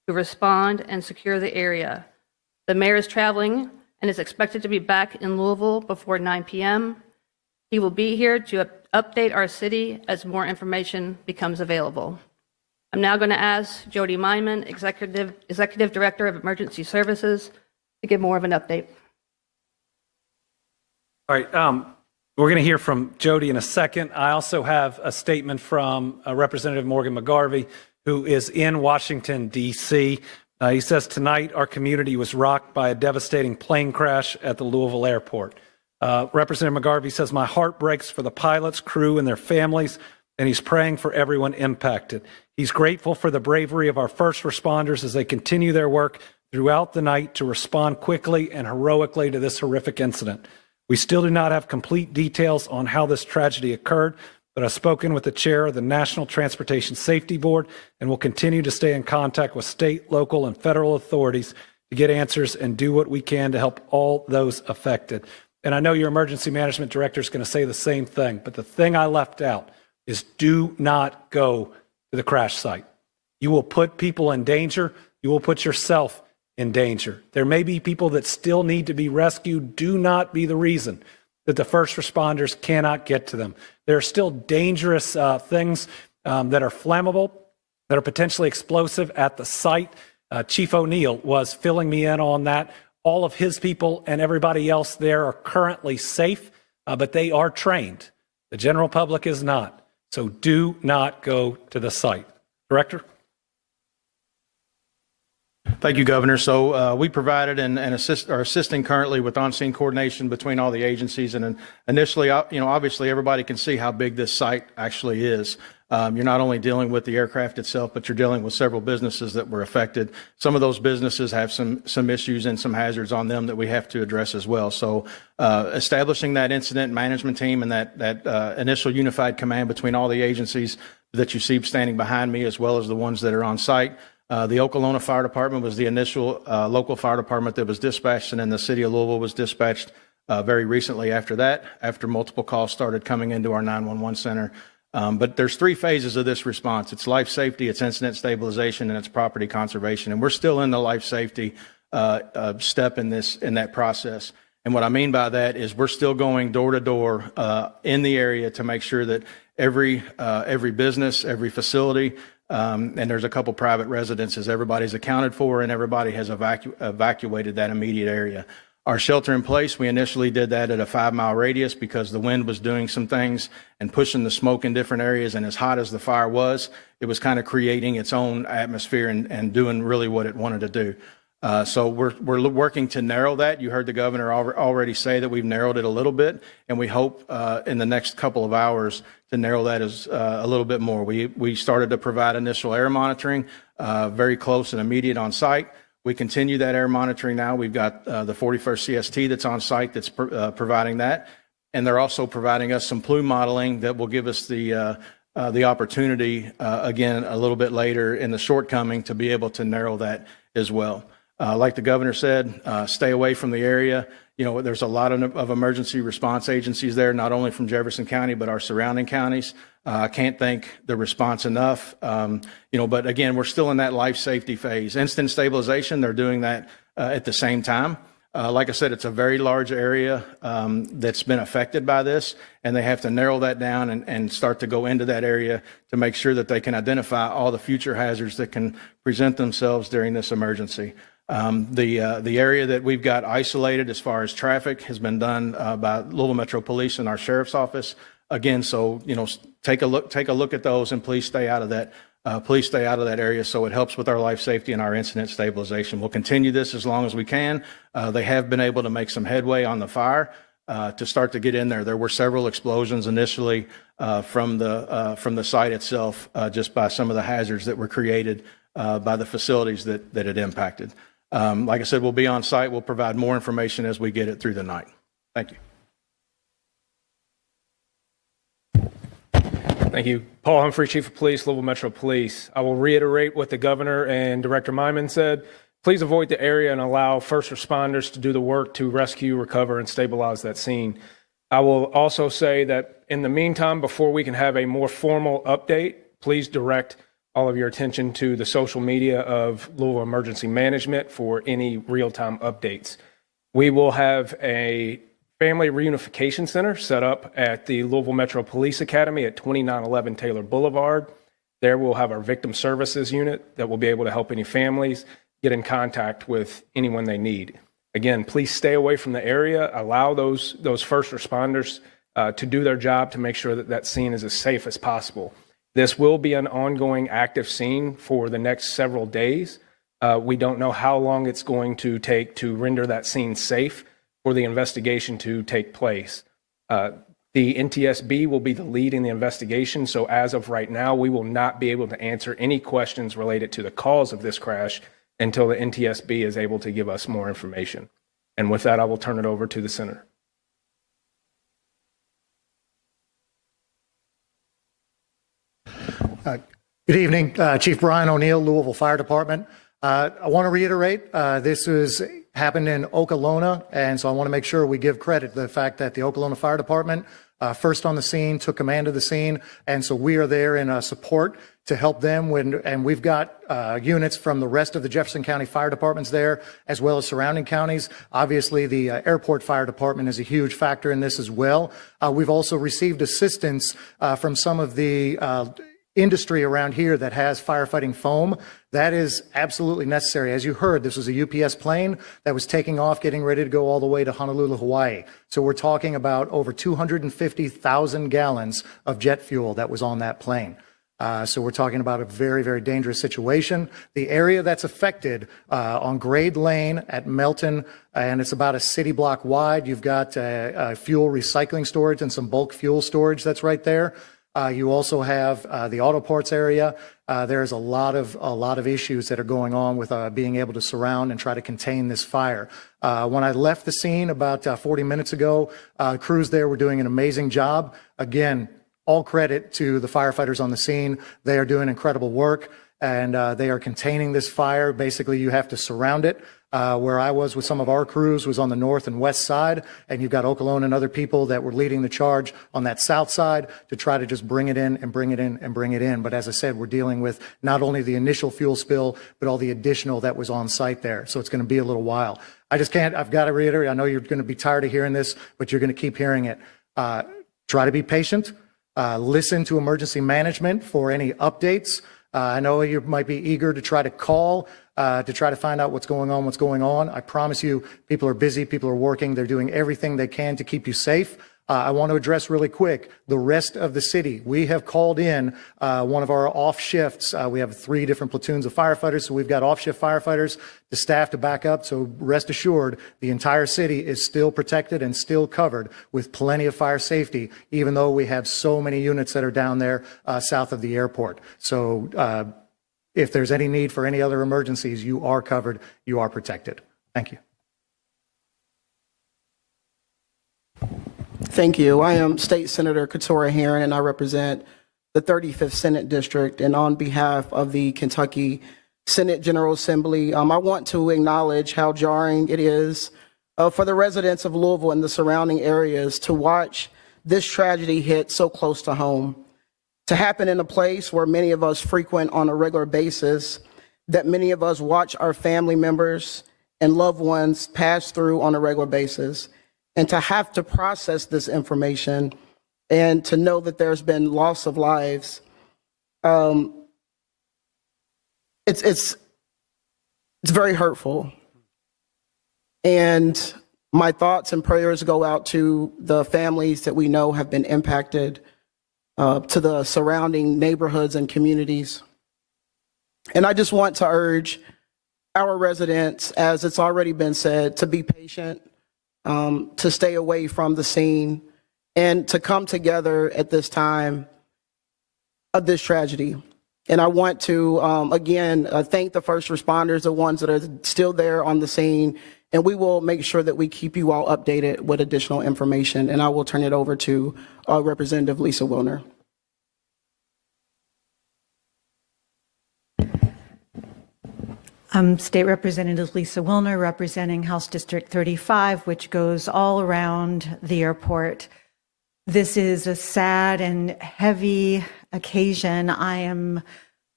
to respond and secure the area. The mayor is traveling and is expected to be back in Louisville before 9 p.m. He will be here to update our city as more information becomes available. I'm now going to ask Jody Meinman, Executive Director of Emergency Services, to give more of an update. All right, we're going to hear from Jody in a second. I also have a statement from Representative Morgan McGarvey, who is in Washington, D.C. He says, tonight our community was rocked by a devastating plane crash at the Louisville airport. Representative McGarvey says, my heart breaks for the pilots, crew, and their families, and he's praying for everyone impacted. He's grateful for the bravery of our first responders as they continue their work throughout the night to respond quickly and heroically to this horrific incident. We still do not have complete details on how this tragedy occurred, but I've spoken with the chair of the National Transportation Safety Board and will continue to stay in contact with state, local, and federal authorities to get answers and do what we can to help all those affected. And I know your emergency management director is going to say the same thing, but the thing I left out is do not go to the crash site. You will put people in danger. You will put yourself in danger. There may be people that still need to be rescued. Do not be the reason that the first responders cannot get to them. There are still dangerous things that are flammable, that are potentially explosive at the site. Chief O'Neill was filling me in on that. All of his people and everybody else there are currently safe, but they are trained. The general public is not. So do not go to the site. Director? Thank you, Governor. So we provided and are assisting currently with on-scene coordination between all the agencies. And initially, obviously everybody can see how big this site actually is. You're not only dealing with the aircraft itself, but you're dealing with several businesses that were affected. Some of those businesses have some issues and some hazards on them that we have to address as well. So establishing that incident management team and that initial unified command between all the agencies that you see standing behind me, as well as the ones that are on site. The Okolona Fire Department was the initial local fire department that was dispatched, and then the city of Louisville was dispatched very recently after that, after multiple calls started coming into our 911 center. But there's three phases of this response. It's life safety, it's incident stabilization, and it's property conservation. And we're still in the life safety step in that process. And what I mean by that is we're still going door to door in the area to make sure that every business, every facility, and there's a couple private residences, everybody's accounted for and everybody has evacuated that immediate area. Our shelter in place, we initially did that at a 5-mile radius because the wind was doing some things and pushing the smoke in different areas, and as hot as the fire was, it was kind of creating its own atmosphere and doing really what it wanted to do. So we're working to narrow that. You heard the governor already say that we've narrowed it a little bit, and we hope in the next couple of hours to narrow that as a little bit more. We started to provide initial air monitoring, very close and immediate on site. We continue that air monitoring now. We've got the 41st CST that's on site that's providing that, and they're also providing us some plume modeling that will give us the opportunity again a little bit later in the shortcoming to be able to narrow that as well. Like the governor said, stay away from the area. You know, there's a lot of emergency response agencies there, not only from Jefferson County, but our surrounding counties. I can't thank the response enough. But again, we're still in that life safety phase. Instant stabilization, they're doing that at the same time. Like I said, it's a very large area that's been affected by this, and they have to narrow that down and start to go into that area to make sure that they can identify all the future hazards that can present themselves during this emergency. The area that we've got isolated as far as traffic has been done by Louisville Metro Police and our sheriff's office. Again, so take a look at those, and please stay out of that. Please stay out of that area so it helps with our life safety and our incident stabilization. We'll continue this as long as we can. They have been able to make some headway on the fire to start to get in there. There were several explosions initially from the site itself, just by some of the hazards that were created by the facilities that it impacted. Like I said, we'll be on site. We'll provide more information as we get it through the night. Thank you. Thank you. Paul Humphrey, Chief of Police, Louisville Metro Police. I will reiterate what the governor and Director Meinman said. Please avoid the area and allow first responders to do the work to rescue, recover, and stabilize that scene. I will also say that in the meantime, before we can have a more formal update, please direct all of your attention to the social media of Louisville Emergency Management for any real-time updates. We will have a family reunification center set up at the Louisville Metro Police Academy at 2911 Taylor Boulevard. There we'll have our victim services unit that will be able to help any families get in contact with anyone they need. Again, please stay away from the area. Allow those first responders to do their job to make sure that that scene is as safe as possible. This will be an ongoing active scene for the next several days. We don't know how long it's going to take to render that scene safe for the investigation to take place. The NTSB will be the lead in the investigation, so as of right now, we will not be able to answer any questions related to the cause of this crash until the NTSB is able to give us more information. And with that, I will turn it over to the Senator. Good evening, Chief Brian O'Neill, Louisville Fire Department. I want to reiterate, this happened in Okolona, and so I want to make sure we give credit to the fact that the Okolona Fire Department first on the scene, took command of the scene, and so we are there in support to help them and we've got units from the rest of the Jefferson County Fire Departments there, as well as surrounding counties. Obviously, the Airport Fire Department is a huge factor in this as well. We've also received assistance from some of the industry around here that has firefighting foam. That is absolutely necessary. As you heard, this was a UPS plane that was taking off, getting ready to go all the way to Honolulu, Hawaii. So we're talking about over 250,000 gallons of jet fuel that was on that plane. So we're talking about a very, very dangerous situation. The area that's affected on Grade Lane at Melton, and it's about a city block wide. You've got fuel recycling storage and some bulk fuel storage that's right there. You also have the auto parts area. There's a lot of issues that are going on with being able to surround and try to contain this fire. When I left the scene about 40 minutes ago, crews there were doing an amazing job. Again, all credit to the firefighters on the scene. They are doing incredible work, and they are containing this fire. Basically, you have to surround it. Where I was with some of our crews was on the north and west side, and you've got Okolona and other people that were leading the charge on that south side to try to just bring it in and bring it in and bring it in. But as I said, we're dealing with not only the initial fuel spill, but all the additional that was on site there. So it's going to be a little while. I've got to reiterate, I know you're going to be tired of hearing this, but you're going to keep hearing it. Try to be patient. Listen to emergency management for any updates. I know you might be eager to try to call to try to find out what's going on. I promise you, people are busy, people are working, they're doing everything they can to keep you safe. I want to address really quick the rest of the city. We have called in one of our off shifts. We have 3 different platoons of firefighters, so we've got off shift firefighters, the staff to back up. So rest assured, the entire city is still protected and still covered with plenty of fire safety, even though we have so many units that are down there south of the airport. So if there's any need for any other emergencies, you are covered, you are protected. Thank you. Thank you. I am State Senator Keturah Herron, and I represent the 35th Senate District. And on behalf of the Kentucky Senate General Assembly, I want to acknowledge how jarring it is for the residents of Louisville and the surrounding areas to watch this tragedy hit so close to home, to happen in a place where many of us frequent on a regular basis, that many of us watch our family members and loved ones pass through on a regular basis. And to have to process this information and to know that there's been loss of lives, it's very hurtful. And my thoughts and prayers go out to the families that we know have been impacted, to the surrounding neighborhoods and communities. And I just want to urge our residents, as it's already been said, to be patient, to stay away from the scene, and to come together at this time of this tragedy. And I want to, again, thank the first responders, the ones that are still there on the scene, and we will make sure that we keep you all updated with additional information. And I will turn it over to Representative Lisa Wilner. State Representative Lisa Wilner, representing House District 35, which goes all around the airport. This is a sad and heavy occasion. I am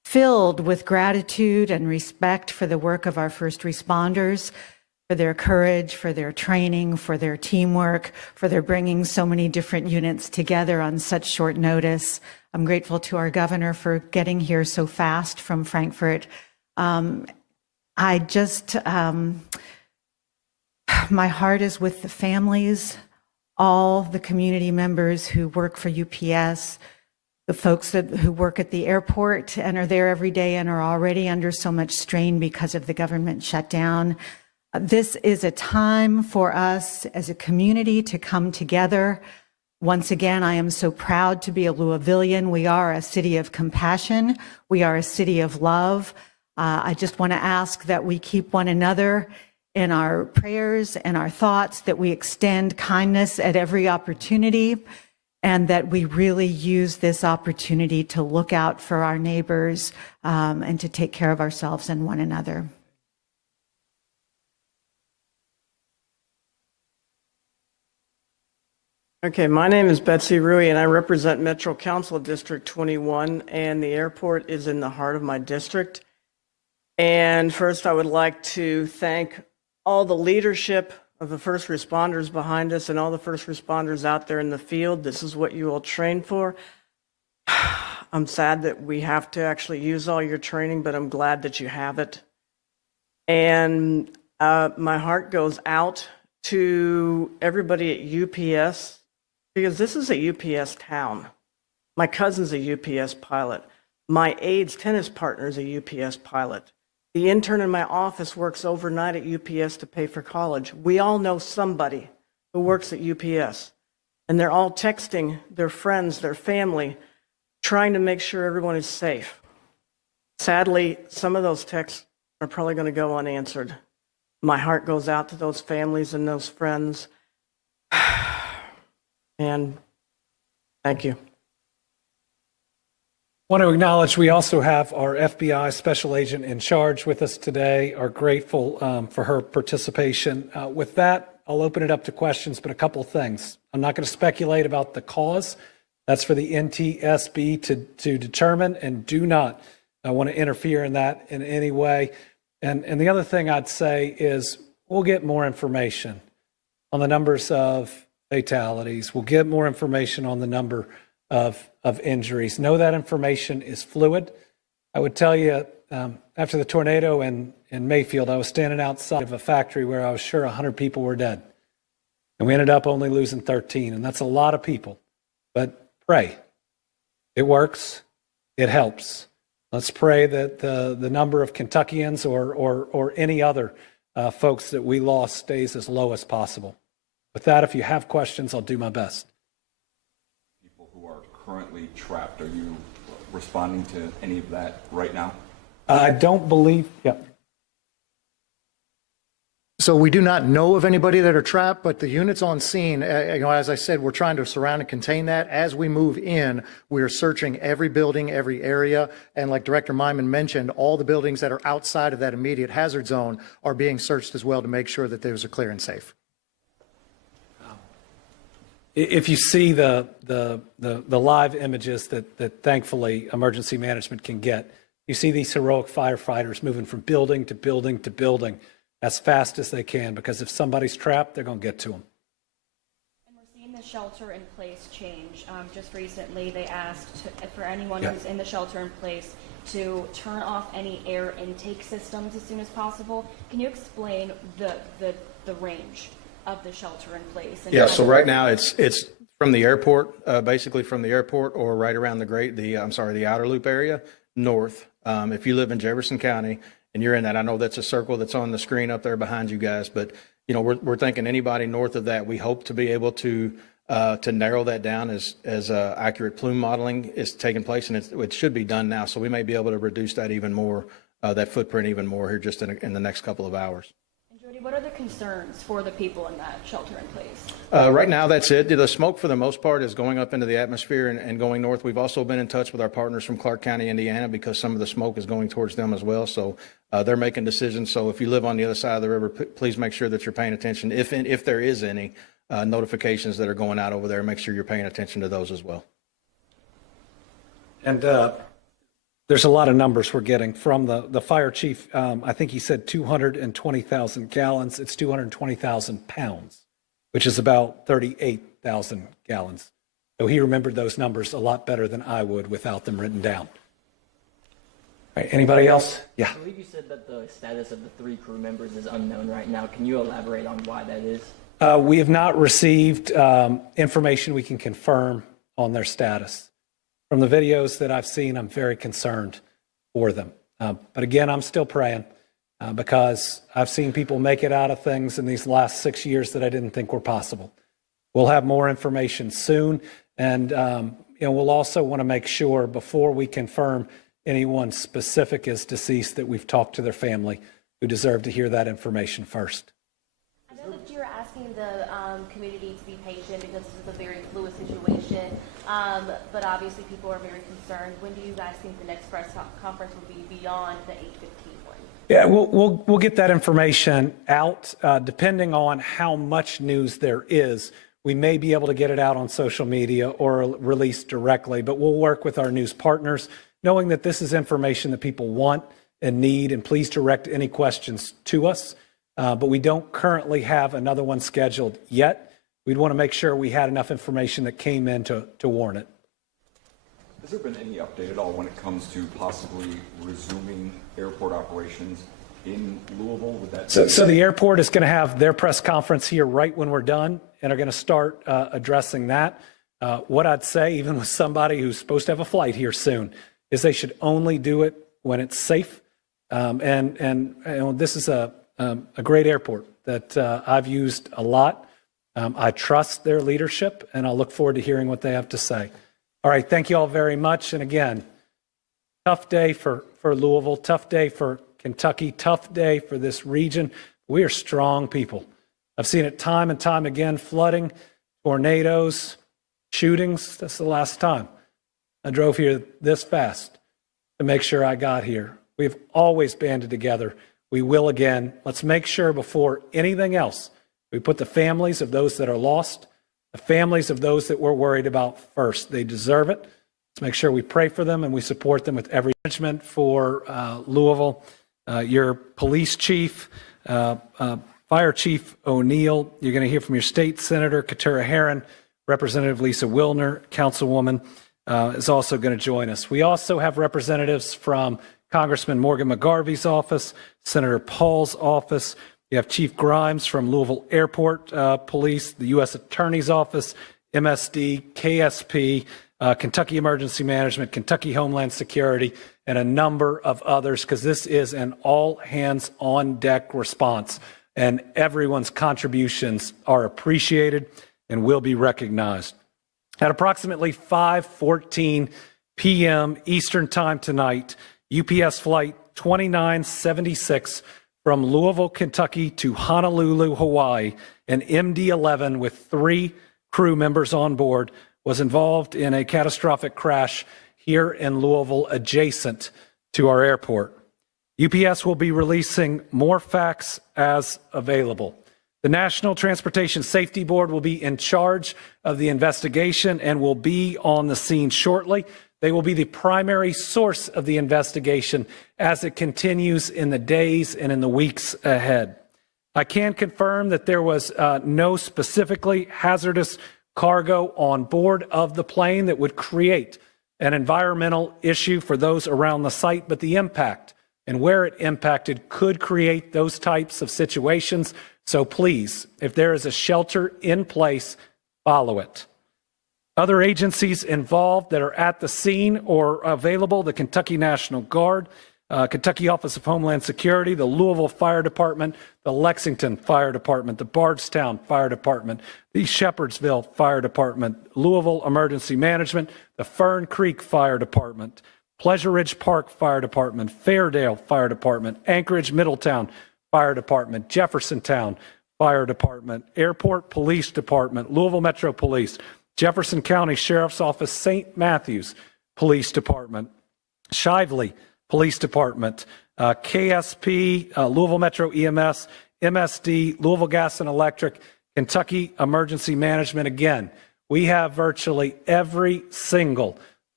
filled with gratitude and respect for the work of our first responders, for their courage, for their training, for their teamwork, for their bringing so many different units together on such short notice. I'm grateful to our governor for getting here so fast from Frankfurt. I just, my heart is with the families, all the community members who work for UPS, the folks who work at the airport and are there every day and are already under so much strain because of the government shutdown. This is a time for us as a community to come together. Once again, I am so proud to be a Louisvillian. We are a city of compassion. We are a city of love. I just want to ask that we keep one another in our prayers and our thoughts, that we extend kindness at every opportunity, and that we really use this opportunity to look out for our neighbors and to take care of ourselves and one another. Okay, my name is Betsy Rui, and I represent Metro Council District 21, and the airport is in the heart of my district. And first, I would like to thank all the leadership of the first responders behind us and all the first responders out there in the field. This is what you all train for. I'm sad that we have to actually use all your training, but I'm glad that you have it. And my heart goes out to everybody at UPS, because this is a UPS town. My cousin's a UPS pilot. My aide's tennis partner is a UPS pilot. The intern in my office works overnight at UPS to pay for college. We all know somebody who works at UPS, and they're all texting their friends, their family, trying to make sure everyone is safe. Sadly, some of those texts are probably going to go unanswered. My heart goes out to those families and those friends. And thank you. I want to acknowledge we also have our FBI special agent in charge with us today. Are grateful for her participation. With that, I'll open it up to questions, but a couple of things. I'm not going to speculate about the cause. That's for the NTSB to determine, and do not want to interfere in that in any way. And the other thing I'd say is we'll get more information on the numbers of fatalities. We'll get more information on the number of injuries. Know that information is fluid. I would tell you, after the tornado in Mayfield, I was standing outside of a factory where I was sure 100 people were dead. And we ended up only losing 13, and that's a lot of people. But pray. It works. It helps. Let's pray that the number of Kentuckians or any other folks that we lost stays as low as possible. With that, if you have questions, I'll do my best. People who are currently trapped, are you responding to any of that right now? I don't believe, yeah. So we do not know of anybody that are trapped, but the units on scene, as I said, we're trying to surround and contain that. As we move in, we are searching every building, every area. And like Director Myman mentioned, all the buildings that are outside of that immediate hazard zone are being searched as well to make sure that those are clear and safe. If you see the live images that thankfully emergency management can get, you see these heroic firefighters moving from building to building to building as fast as they can, because if somebody's trapped, they're going to get to them. And we're seeing the shelter in place change. Just recently, they asked for anyone who's in the shelter in place to turn off any air intake systems as soon as possible. Can you explain the range of the shelter in place? Yeah, so right now it's from the airport, basically from the airport or right around the outer loop area north. If you live in Jefferson County and you're in that, I know that's a circle that's on the screen up there behind you guys, but you know, we're thinking anybody north of that, we hope to be able to narrow that down as accurate plume modeling is taking place, and it should be done now. So we may be able to reduce that even more, that footprint even more here just in the next couple of hours. What are the concerns for the people in that shelter in place? Right now, that's it. The smoke, for the most part, is going up into the atmosphere and going north. We've also been in touch with our partners from Clark County, Indiana, because some of the smoke is going towards them as well. So they're making decisions. So if you live on the other side of the river, please make sure that you're paying attention. If there is any notifications that are going out over there, make sure you're paying attention to those as well. And there's a lot of numbers we're getting from the fire chief. I think he said 220,000 gallons. It's 220,000 pounds, which is about 38,000 gallons. So he remembered those numbers a lot better than I would without them written down. All right, anybody else? Yeah. I believe you said that the status of the 3 crew members is unknown right now. Can you elaborate on why that is? We have not received information we can confirm on their status. From the videos that I've seen, I'm very concerned for them. But again, I'm still praying because I've seen people make it out of things in these last 6 years that I didn't think were possible. We'll have more information soon, and we'll also want to make sure before we confirm anyone specific is deceased that we've talked to their family who deserve to hear that information first. I know that you're asking the community to be patient because this is a very fluid situation, but obviously people are very concerned. When do you guys think the next press conference will be beyond the 8:15 one? Yeah, we'll get that information out depending on how much news there is. We may be able to get it out on social media or release directly, but we'll work with our news partners, knowing that this is information that people want and need, and please direct any questions to us. But we don't currently have another one scheduled yet. We'd want to make sure we had enough information that came in to warn it. Has there been any update at all when it comes to possibly resuming airport operations in Louisville? Would that so the airport is going to have their press conference here right when we're done and are going to start addressing that. What I'd say, even with somebody who's supposed to have a flight here soon, is they should only do it when it's safe. And this is a great airport that I've used a lot. I trust their leadership, and I'll look forward to hearing what they have to say. All right, thank you all very much. And again, tough day for Louisville, tough day for Kentucky, tough day for this region. We are strong people. I've seen it time and time again, flooding, tornadoes, shootings. That's the last time I drove here this fast to make sure I got here. We've always banded together. We will again. Let's make sure before anything else, we put the families of those that are lost, the families of those that we're worried about first. They deserve it. Let's make sure we pray for them and we support them with every management for Louisville. Your police chief, Fire Chief O'Neill, you're going to hear from your state senator, Katura Herron, Representative Lisa Wilner, Councilwoman, is also going to join us. We also have representatives from Congressman Morgan McGarvey's office, Senator Paul's office. You have Chief Grimes from Louisville Airport Police, the U.S. Attorney's Office, MSD, KSP, Kentucky Emergency Management, Kentucky Homeland Security, and a number of others, because this is an all-hands-on-deck response, and everyone's contributions are appreciated and will be recognized. At approximately 5:14 p.m. Eastern Time tonight, UPS Flight 2976 from Louisville, Kentucky to Honolulu, Hawaii, an MD-11 with 3 crew members on board was involved in a catastrophic crash here in Louisville adjacent to our airport. UPS will be releasing more facts as available. The National Transportation Safety Board will be in charge of the investigation and will be on the scene shortly. They will be the primary source of the investigation as it continues in the days and in the weeks ahead. I can confirm that there was no specifically hazardous cargo on board of the plane that would create an environmental issue for those around the site, but the impact and where it impacted could create those types of situations. So please, if there is a shelter in place, follow it. Other agencies involved that are at the scene or available: the Kentucky National Guard, Kentucky Office of Homeland Security, the Louisville Fire Department, the Lexington Fire Department, the Bardstown Fire Department, the Shepherdsville Fire Department, Louisville Emergency Management, the Fern Creek Fire Department, Pleasure Ridge Park Fire Department, Fairdale Fire Department, Anchorage Middletown Fire Department, Jeffersontown Fire Department, Airport Police Department, Louisville Metro Police, Jefferson County Sheriff's Office, St. Matthews Police Department, Shively Police Department, KSP, Louisville Metro EMS, MSD, Louisville Gas and Electric, Kentucky Emergency Management. Again, we have virtually every single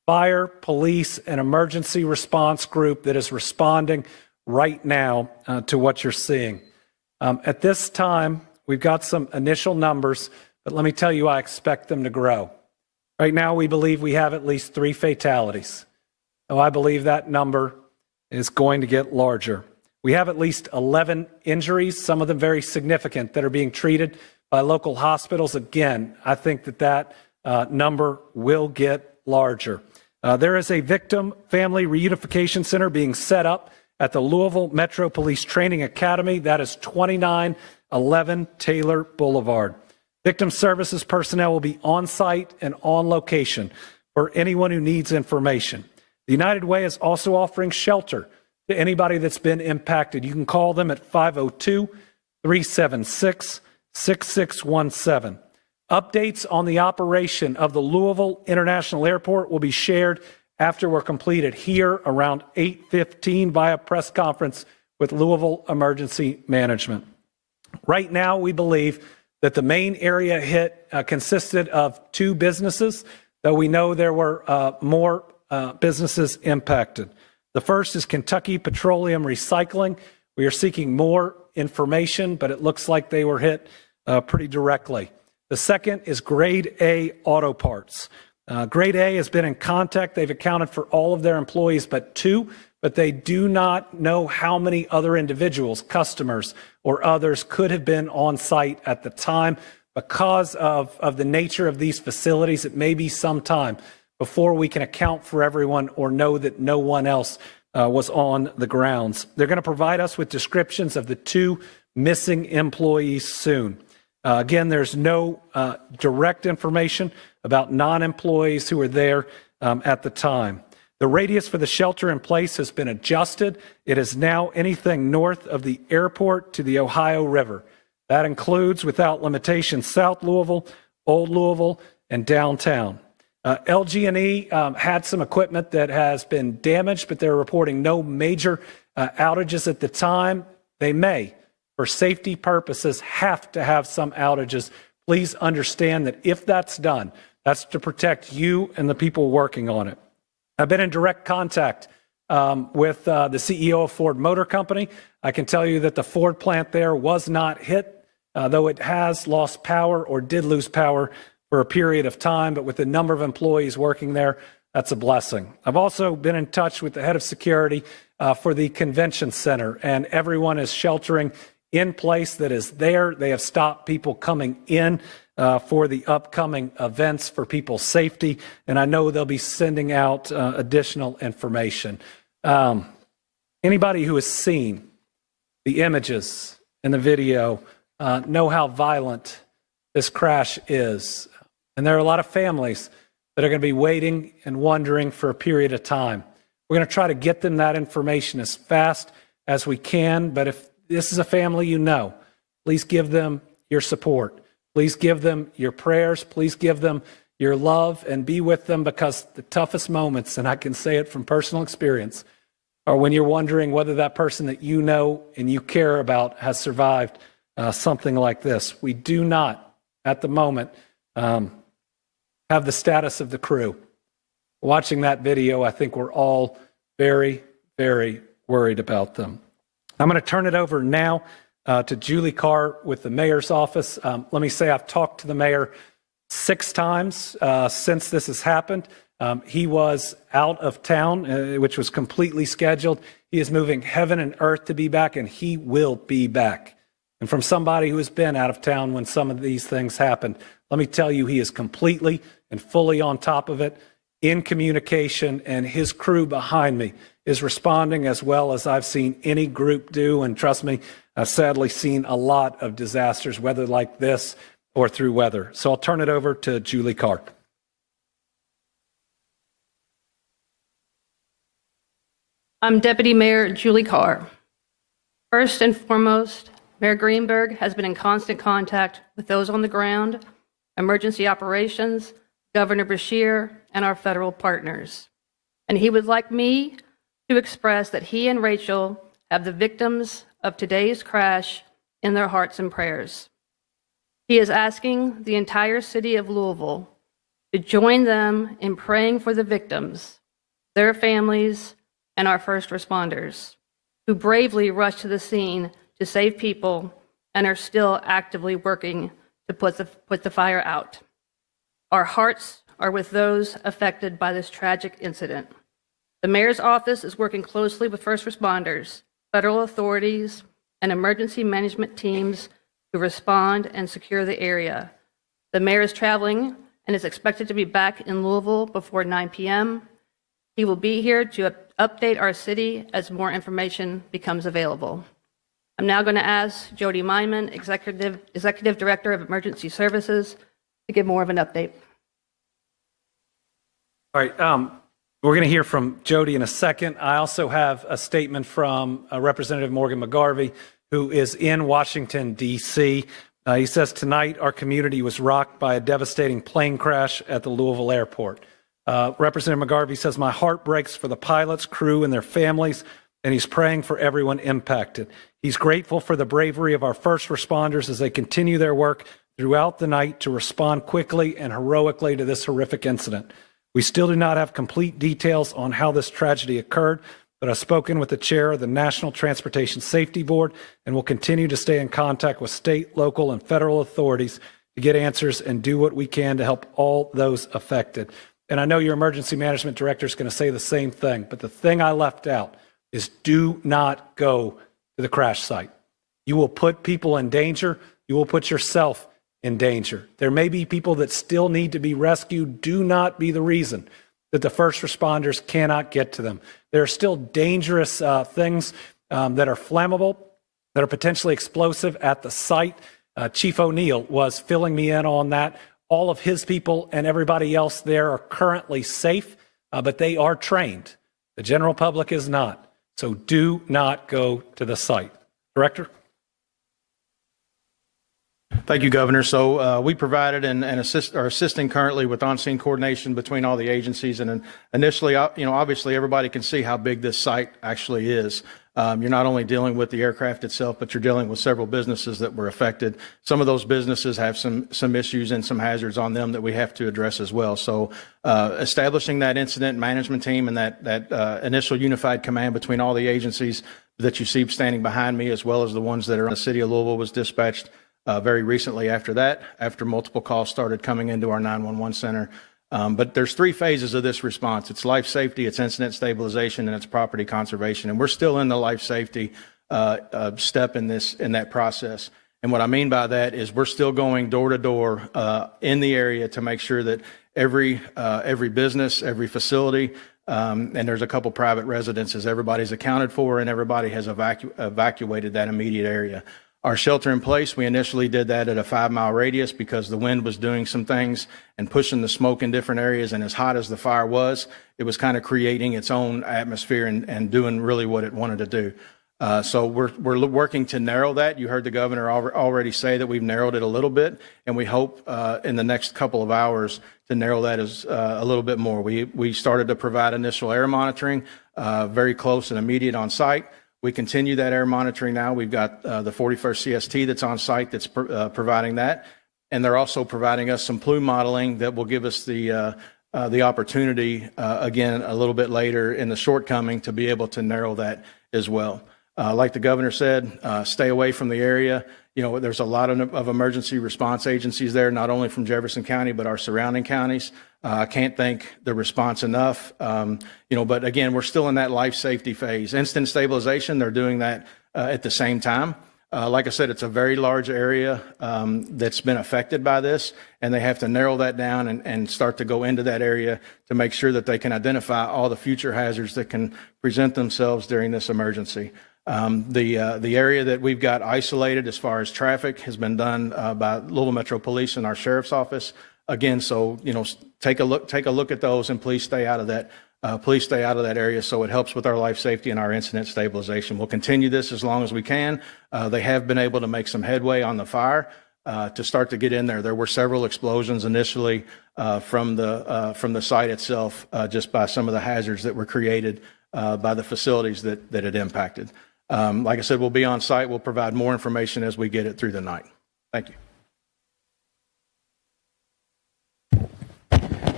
fire, police, and emergency response group that is responding right now to what you're seeing. At this time, we've got some initial numbers, but let me tell you, I expect them to grow. Right now, we believe we have at least 3 fatalities. Oh, I believe that number is going to get larger. We have at least 11 injuries, some of them very significant, that are being treated by local hospitals. Again, I think that number will get larger. There is a victim family reunification center being set up at the Louisville Metro Police Training Academy. That is 2911 Taylor Boulevard. Victim services personnel will be on site and on location for anyone who needs information. The United Way is also offering shelter to anybody that's been impacted. You can call them at 502-376-6617. Updates on the operation of the Louisville International Airport will be shared after we're completed here around 8:15 via press conference with Louisville Emergency Management. Right now, we believe that the main area hit consisted of 2 businesses, though we know there were more businesses impacted. The first is Kentucky Petroleum Recycling. We are seeking more information, but it looks like they were hit pretty directly. The second is Grade A Auto Parts. Grade A has been in contact. They've accounted for all of their employees but 2, but they do not know how many other individuals, customers, or others could have been on site at the time. Because of the nature of these facilities, it may be some time before we can account for everyone or know that no one else was on the grounds. They're going to provide us with descriptions of the 2 missing employees soon. Again, there's no direct information about non-employees who were there at the time. The radius for the shelter in place has been adjusted. It is now anything north of the airport to the Ohio River. That includes, without limitation, South Louisville, Old Louisville, and downtown. LG&E had some equipment that has been damaged, but they're reporting no major outages at the time. They may, for safety purposes, have to have some outages. Please understand that if that's done, that's to protect you and the people working on it. I've been in direct contact with the CEO of Ford Motor Company. I can tell you that the Ford plant there was not hit, though it has lost power or did lose power for a period of time, but with the number of employees working there, that's a blessing. I've also been in touch with the head of security for the convention center, and everyone is sheltering in place that is there. They have stopped people coming in for the upcoming events for people's safety, and I know they'll be sending out additional information. Anybody who has seen the images and the video know how violent this crash is. And there are a lot of families that are going to be waiting and wondering for a period of time. We're going to try to get them that information as fast as we can, but if this is a family you know, please give them your support. Please give them your prayers. Please give them your love and be with them, because the toughest moments, and I can say it from personal experience, are when you're wondering whether that person that you know and you care about has survived something like this. We do not, at the moment, have the status of the crew. Watching that video, I think we're all very, very worried about them. I'm going to turn it over now to Julie Carr with the mayor's office. Let me say I've talked to the mayor 6 times since this has happened. He was out of town, which was completely scheduled. He is moving heaven and earth to be back, and he will be back. And from somebody who has been out of town when some of these things happened, let me tell you, he is completely and fully on top of it, in communication, and his crew behind me is responding as well as I've seen any group do. And trust me, I've sadly seen a lot of disasters, whether like this or through weather. So I'll turn it over to Julie Carr. I'm Deputy Mayor Julie Carr. First and foremost, Mayor Greenberg has been in constant contact with those on the ground, emergency operations, Governor Beshear, and our federal partners. And he would like me to express that he and Rachel have the victims of today's crash in their hearts and prayers. He is asking the entire city of Louisville to join them in praying for the victims, their families, and our first responders, who bravely rushed to the scene to save people and are still actively working to put the fire out. Our hearts are with those affected by this tragic incident. The mayor's office is working closely with first responders, federal authorities, and emergency management teams to respond and secure the area. The mayor is traveling and is expected to be back in Louisville before 9 p.m. He will be here to update our city as more information becomes available. I'm now going to ask Jody Meiman, Executive Director of Emergency Services, to give more of an update. All right, we're going to hear from Jody in a second. I also have a statement from Representative Morgan McGarvey, who is in Washington, D.C. He says, tonight our community was rocked by a devastating plane crash at the Louisville airport. Representative McGarvey says, my heart breaks for the pilots, crew, and their families, and he's praying for everyone impacted. He's grateful for the bravery of our first responders as they continue their work throughout the night to respond quickly and heroically to this horrific incident. We still do not have complete details on how this tragedy occurred, but I've spoken with the chair of the National Transportation Safety Board and will continue to stay in contact with state, local, and federal authorities to get answers and do what we can to help all those affected. And I know your emergency management director is going to say the same thing, but the thing I left out is do not go to the crash site. You will put people in danger. You will put yourself in danger. There may be people that still need to be rescued. Do not be the reason that the first responders cannot get to them. There are still dangerous things that are flammable, that are potentially explosive at the site. Chief O'Neill was filling me in on that. All of his people and everybody else there are currently safe, but they are trained. The general public is not. So do not go to the site. Director? Thank you, Governor. So we provided and are assisting currently with on-scene coordination between all the agencies. And initially, obviously everybody can see how big this site actually is. You're not only dealing with the aircraft itself, but you're dealing with several businesses that were affected. Some of those businesses have some issues and some hazards on them that we have to address as well. So establishing that incident management team and that initial unified command between all the agencies that you see standing behind me, as well as the ones that are in the city of Louisville, was dispatched very recently after that, after multiple calls started coming into our 911 center. But there's three phases of this response. It's life safety, it's incident stabilization, and it's property conservation. And we're still in the life safety step in that process. And what I mean by that is we're still going door to door in the area to make sure that every business, every facility, and there's a couple private residences, everybody's accounted for and everybody has evacuated that immediate area. Our shelter in place, we initially did that at a 5-mile radius because the wind was doing some things and pushing the smoke in different areas. And as hot as the fire was, it was kind of creating its own atmosphere and doing really what it wanted to do. So we're working to narrow that. You heard the governor already say that we've narrowed it a little bit, and we hope in the next couple of hours to narrow that as a little bit more. We started to provide initial air monitoring, very close and immediate on site. We continue that air monitoring now. We've got the 41st CST that's on site that's providing that. And they're also providing us some plume modeling that will give us the opportunity, again, a little bit later in the shortcoming to be able to narrow that as well. Like the governor said, stay away from the area. You know, there's a lot of emergency response agencies there, not only from Jefferson County, but our surrounding counties. I can't thank the response enough. But again, we're still in that life safety phase. Instant stabilization, they're doing that at the same time. Like I said, it's a very large area that's been affected by this, and they have to narrow that down and start to go into that area to make sure that they can identify all the future hazards that can present themselves during this emergency. The area that we've got isolated as far as traffic has been done by Louisville Metro Police and our Sheriff's Office. Again, so take a look at those, and please stay out of that. Please stay out of that area so it helps with our life safety and our incident stabilization. We'll continue this as long as we can. They have been able to make some headway on the fire to start to get in there. There were several explosions initially from the site itself, just by some of the hazards that were created by the facilities that it impacted. Like I said, we'll be on site. We'll provide more information as we get it through the night. Thank you.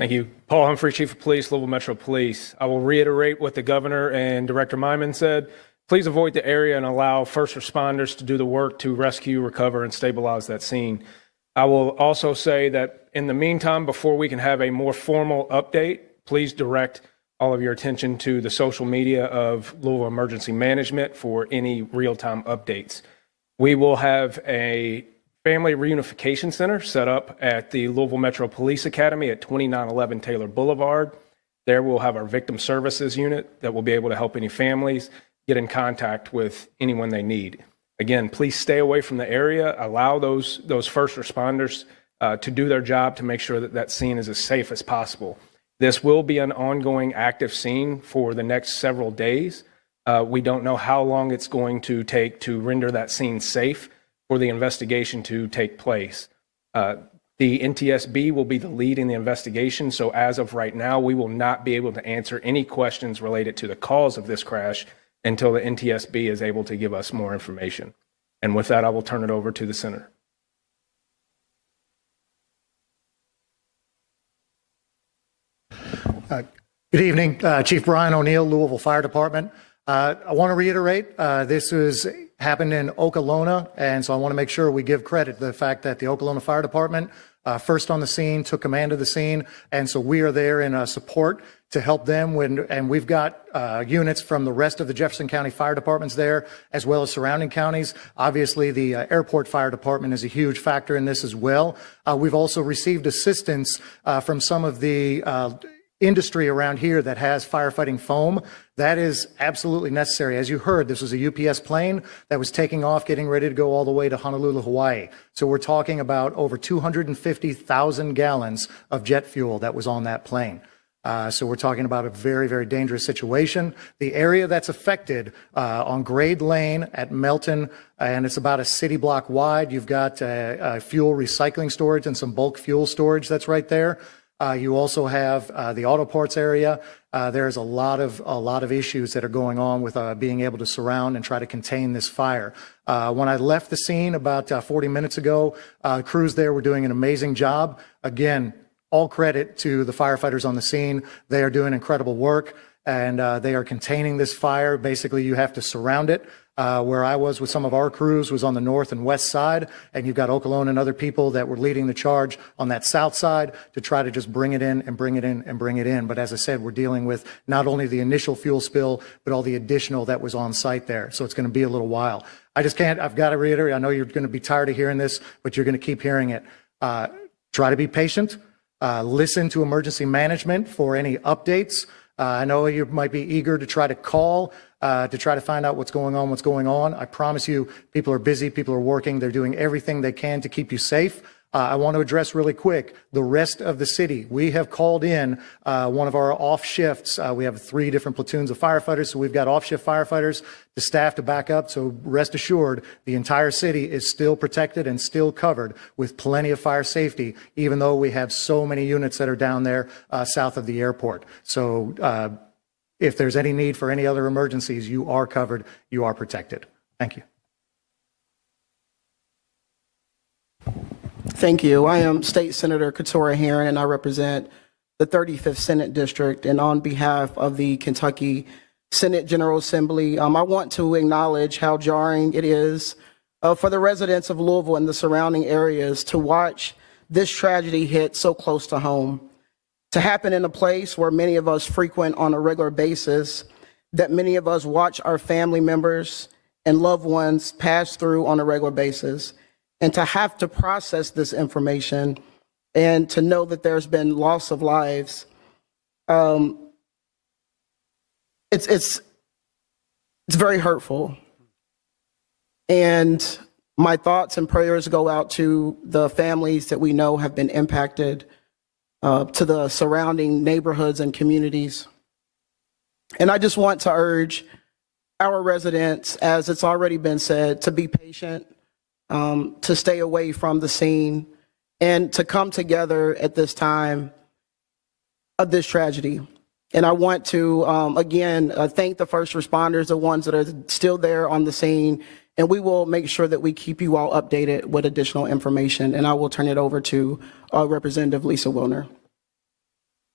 Thank you. Paul Humphrey, Chief of Police, Louisville Metro Police. I will reiterate what the governor and Director Myman said. Please avoid the area and allow first responders to do the work to rescue, recover, and stabilize that scene. I will also say that in the meantime, before we can have a more formal update, please direct all of your attention to the social media of Louisville Emergency Management for any real-time updates. We will have a Family Reunification Center set up at the Louisville Metro Police Academy at 2911 Taylor Boulevard. There we'll have our victim services unit that will be able to help any families get in contact with anyone they need. Again, please stay away from the area. Allow those first responders to do their job to make sure that that scene is as safe as possible. This will be an ongoing active scene for the next several days. We don't know how long it's going to take to render that scene safe for the investigation to take place. The NTSB will be the lead in the investigation, so as of right now, we will not be able to answer any questions related to the cause of this crash until the NTSB is able to give us more information. And with that, I will turn it over to the Senator. Good evening, Chief Brian O'Neill, Louisville Fire Department. I want to reiterate, this happened in Okolona, and so I want to make sure we give credit to the fact that the Okolona Fire Department first on the scene, took command of the scene, and so we are there in support to help them and we've got units from the rest of the Jefferson County Fire Departments there, as well as surrounding counties. Obviously, the Airport Fire Department is a huge factor in this as well. We've also received assistance from some of the industry around here that has firefighting foam. That is absolutely necessary. As you heard, this was a UPS plane that was taking off, getting ready to go all the way to Honolulu, Hawaii. So we're talking about over 250,000 gallons of jet fuel that was on that plane. So we're talking about a very, very dangerous situation. The area that's affected on Grade Lane at Melton, and it's about a city block wide. You've got fuel recycling storage and some bulk fuel storage that's right there. You also have the auto parts area. There's a lot of issues that are going on with being able to surround and try to contain this fire. When I left the scene about 40 minutes ago, crews there were doing an amazing job. Again, all credit to the firefighters on the scene. They are doing incredible work, and they are containing this fire. Basically, you have to surround it. Where I was with some of our crews was on the north and west side, and you've got Okolona and other people that were leading the charge on that south side to try to just bring it in and bring it in and bring it in. But as I said, we're dealing with not only the initial fuel spill, but all the additional that was on site there. So it's going to be a little while. I've got to reiterate, I know you're going to be tired of hearing this, but you're going to keep hearing it. Try to be patient. Listen to emergency management for any updates. I know you might be eager to try to call to try to find out what's going on. I promise you, people are busy, people are working, they're doing everything they can to keep you safe. I want to address really quick the rest of the city. We have called in one of our off shifts. We have 3 different platoons of firefighters, so we've got off shift firefighters to staff to back up. So rest assured, the entire city is still protected and still covered with plenty of fire safety, even though we have so many units that are down there south of the airport. So if there's any need for any other emergencies, you are covered, you are protected. Thank you. Thank you. I am State Senator Keturah Herron, and I represent the 35th Senate District. And on behalf of the Kentucky Senate General Assembly, I want to acknowledge how jarring it is for the residents of Louisville and the surrounding areas to watch this tragedy hit so close to home, to happen in a place where many of us frequent on a regular basis, that many of us watch our family members and loved ones pass through on a regular basis. And to have to process this information and to know that there's been loss of lives, it's very hurtful. And my thoughts and prayers go out to the families that we know have been impacted, to the surrounding neighborhoods and communities. And I just want to urge our residents, as it's already been said, to be patient, to stay away from the scene, and to come together at this time of this tragedy. And I want to, again, thank the first responders, the ones that are still there on the scene, and we will make sure that we keep you all updated with additional information. And I will turn it over to Representative Lisa Wilner.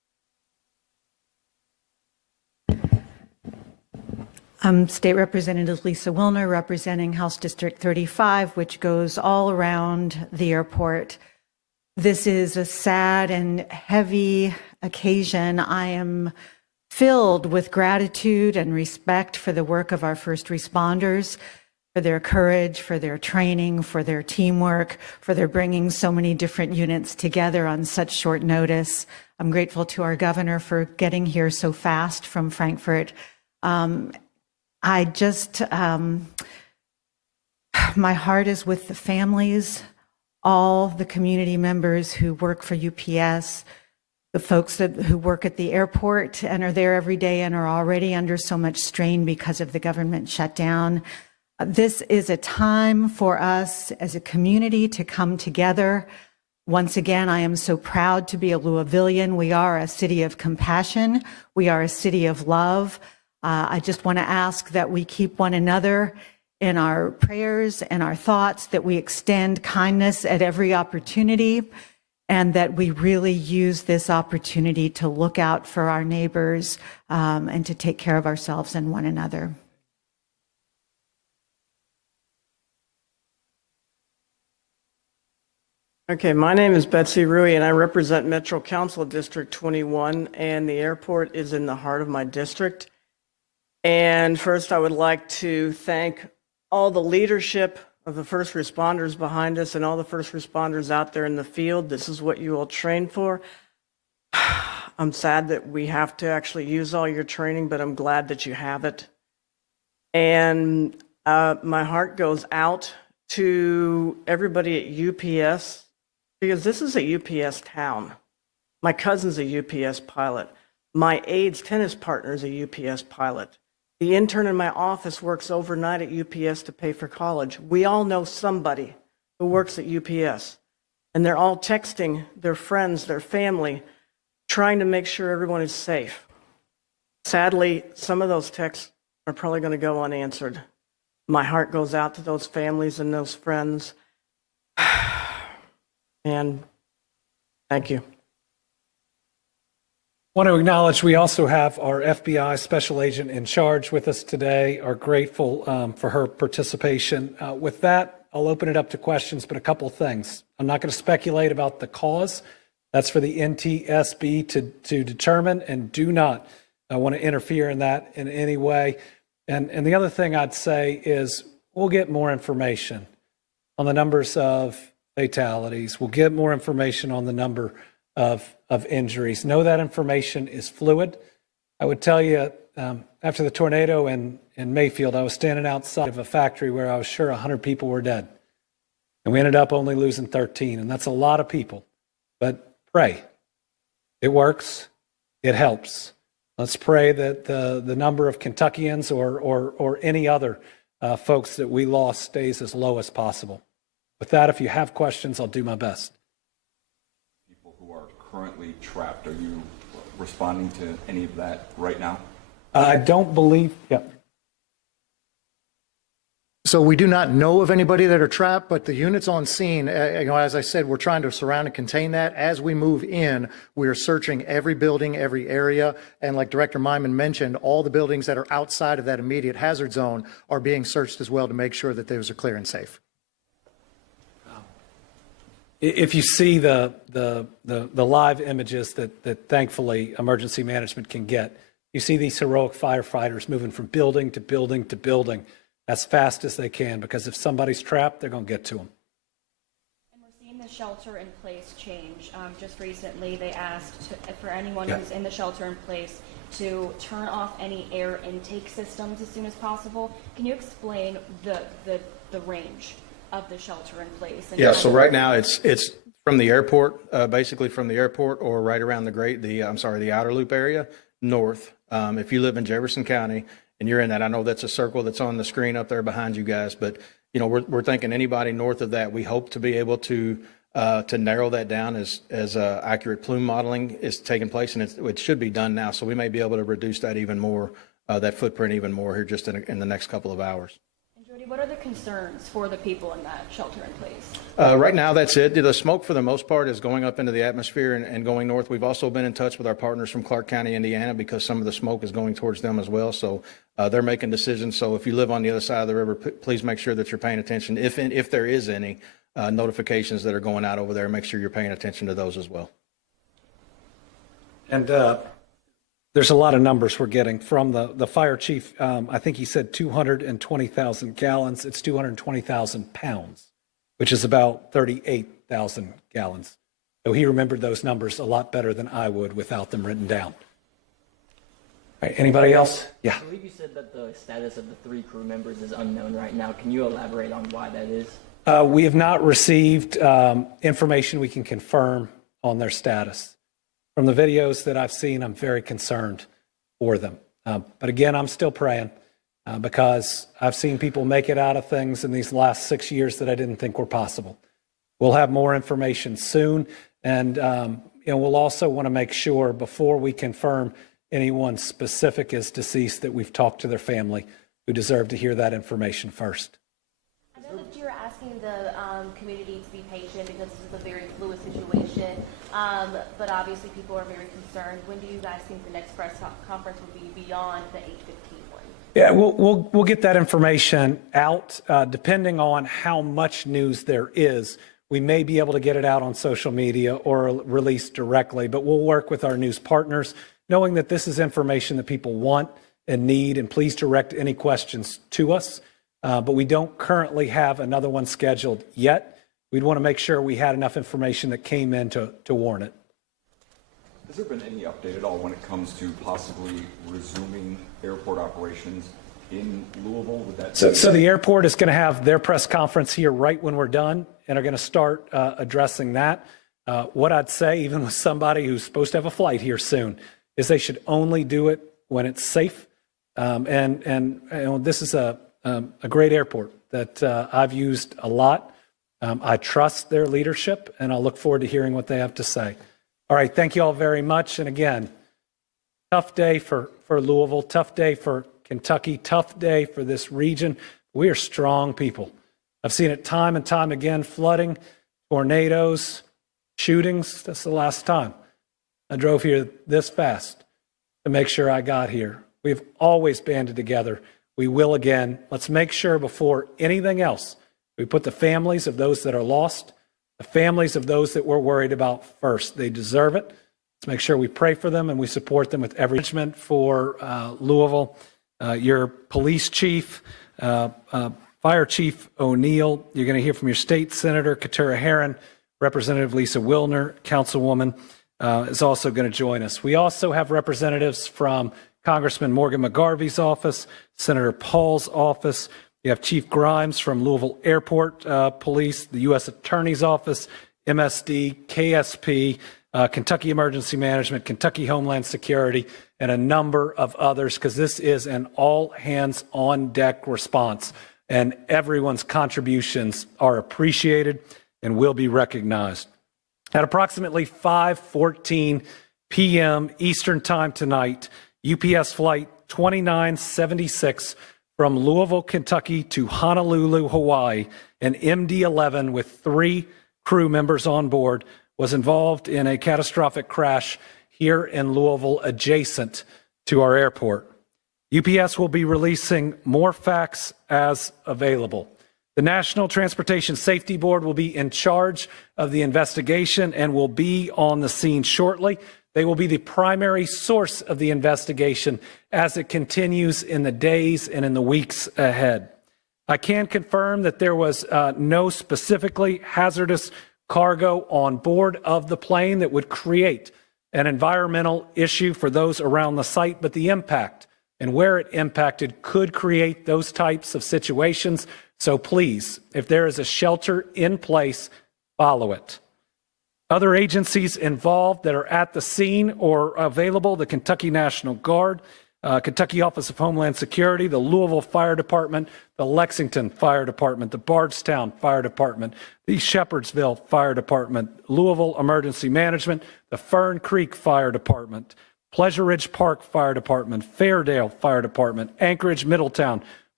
State Representative Lisa Wilner, representing House District 35, which goes all around the airport. This is a sad and heavy occasion. I am filled with gratitude and respect for the work of our first responders, for their courage, for their training, for their teamwork, for their bringing so many different units together on such short notice. I'm grateful to our governor for getting here so fast from Frankfurt. My heart is with the families, all the community members who work for UPS, the folks who work at the airport and are there every day and are already under so much strain because of the government shutdown. This is a time for us as a community to come together. Once again, I am so proud to be a Louisvillian. We are a city of compassion. We are a city of love. I just want to ask that we keep one another in our prayers and our thoughts, that we extend kindness at every opportunity, and that we really use this opportunity to look out for our neighbors and to take care of ourselves and one another. Okay, my name is Betsy Rui, and I represent Metro Council District 21, and the airport is in the heart of my district. And first, I would like to thank all the leadership of the first responders behind us and all the first responders out there in the field. This is what you all train for. I'm sad that we have to actually use all your training, but I'm glad that you have it. And my heart goes out to everybody at UPS, because this is a UPS town. My cousin's a UPS pilot. My aide's tennis partner is a UPS pilot. The intern in my office works overnight at UPS to pay for college. We all know somebody who works at UPS, and they're all texting their friends, their family, trying to make sure everyone is safe. Sadly, some of those texts are probably going to go unanswered. My heart goes out to those families and those friends. And thank you. I want to acknowledge we also have our FBI special agent in charge with us today. Are grateful for her participation. With that, I'll open it up to questions, but a couple of things. I'm not going to speculate about the cause. That's for the NTSB to determine, and do not want to interfere in that in any way. And the other thing I'd say is we'll get more information on the numbers of fatalities. We'll get more information on the number of injuries. Know that information is fluid. I would tell you, after the tornado in Mayfield, I was standing outside of a factory where I was sure 100 people were dead. And we ended up only losing 13, and that's a lot of people. But pray. It works. It helps. Let's pray that the number of Kentuckians or any other folks that we lost stays as low as possible. With that, if you have questions, I'll do my best. People who are currently trapped, are you responding to any of that right now? I don't believe, yeah. So we do not know of anybody that are trapped, but the units on scene, as I said, we're trying to surround and contain that. As we move in, we are searching every building, every area. And like Director Myman mentioned, all the buildings that are outside of that immediate hazard zone are being searched as well to make sure that those are clear and safe. If you see the live images that thankfully emergency management can get, you see these heroic firefighters moving from building to building to building as fast as they can, because if somebody's trapped, they're going to get to them. And we're seeing the shelter in place change. Just recently, they asked for anyone who's in the shelter in place to turn off any air intake systems as soon as possible. Can you explain the range of the shelter in place? And so right now it's from the airport, basically from the airport or right around the outer loop area north. If you live in Jefferson County and you're in that, I know that's a circle that's on the screen up there behind you guys, but we're thinking anybody north of that, we hope to be able to narrow that down as accurate plume modeling is taking place, and it should be done now. So we may be able to reduce that even more, that footprint even more here just in the next couple of hours. And Jody, What are the concerns for the people in that shelter in place? Right now, that's it. The smoke, for the most part, is going up into the atmosphere and going north. We've also been in touch with our partners from Clark County, Indiana, because some of the smoke is going towards them as well. So they're making decisions. So if you live on the other side of the river, please make sure that you're paying attention. If there is any notifications that are going out over there, make sure you're paying attention to those as well. And there's a lot of numbers we're getting from the fire chief. I think he said 220,000 gallons. It's 220,000 pounds, which is about 38,000 gallons. So he remembered those numbers a lot better than I would without them written down. All right, anybody else? Yeah. I believe you said that the status of the 3 crew members is unknown right now. Can you elaborate on why that is? We have not received information we can confirm on their status. From the videos that I've seen, I'm very concerned for them. But again, I'm still praying because I've seen people make it out of things in these last 6 years that I didn't think were possible. We'll have more information soon. And we'll also want to make sure before we confirm anyone specific is deceased that we've talked to their family who deserve to hear that information first. I know that you're asking the community to be patient because this is a very fluid situation, but obviously people are very concerned. When do you guys think the next press conference will be beyond the 8:15 one? Yeah, we'll get that information out depending on how much news there is. We may be able to get it out on social media or release directly, but we'll work with our news partners, knowing that this is information that people want and need, and please direct any questions to us. But we don't currently have another one scheduled yet. We'd want to make sure we had enough information that came in to warn it. Has there been any update at all when it comes to possibly resuming airport operations in Louisville? Would that so the airport is going to have their press conference here right when we're done and are going to start addressing that. What I'd say, even with somebody who's supposed to have a flight here soon, is they should only do it when it's safe. And this is a great airport that I've used a lot. I trust their leadership, and I'll look forward to hearing what they have to say. All right, thank you all very much. And again, tough day for Louisville, tough day for Kentucky, tough day for this region. We are strong people. I've seen it time and time again, flooding, tornadoes, shootings. That's the last time I drove here this fast to make sure I got here. We've always banded together. We will again. Let's make sure before anything else, we put the families of those that are lost, the families of those that we're worried about first. They deserve it. Let's make sure we pray for them and we support them with every management for Louisville. Your police chief, Fire Chief O'Neill. You're going to hear from your state senator, Katura Herron. Representative Lisa Wilner, councilwoman, is also going to join us. We also have representatives from Congressman Morgan McGarvey's office, Senator Paul's office. You have Chief Grimes from Louisville Airport Police, the U.S. Attorney's Office, MSD, KSP, Kentucky Emergency Management, Kentucky Homeland Security, and a number of others, because this is an all-hands-on-deck response, and everyone's contributions are appreciated and will be recognized. At approximately 5:14 p.m. Eastern Time tonight, UPS Flight 2976 from Louisville, Kentucky to Honolulu, Hawaii, an MD-11 with 3 crew members on board was involved in a catastrophic crash here in Louisville adjacent to our airport. UPS will be releasing more facts as available. The National Transportation Safety Board will be in charge of the investigation and will be on the scene shortly. They will be the primary source of the investigation as it continues in the days and in the weeks ahead. I can confirm that there was no specifically hazardous cargo on board of the plane that would create an environmental issue for those around the site, but the impact and where it impacted could create those types of situations. So please, if there is a shelter in place, follow it. Other agencies involved that are at the scene or available: the Kentucky National Guard, Kentucky Office of Homeland Security, the Louisville Fire Department, the Lexington Fire Department, the Bardstown Fire Department, the Shepherdsville Fire Department, Louisville Emergency Management, the Fern Creek Fire Department, Pleasure Ridge Park Fire Department, Fairdale Fire Department, Anchorage Middletown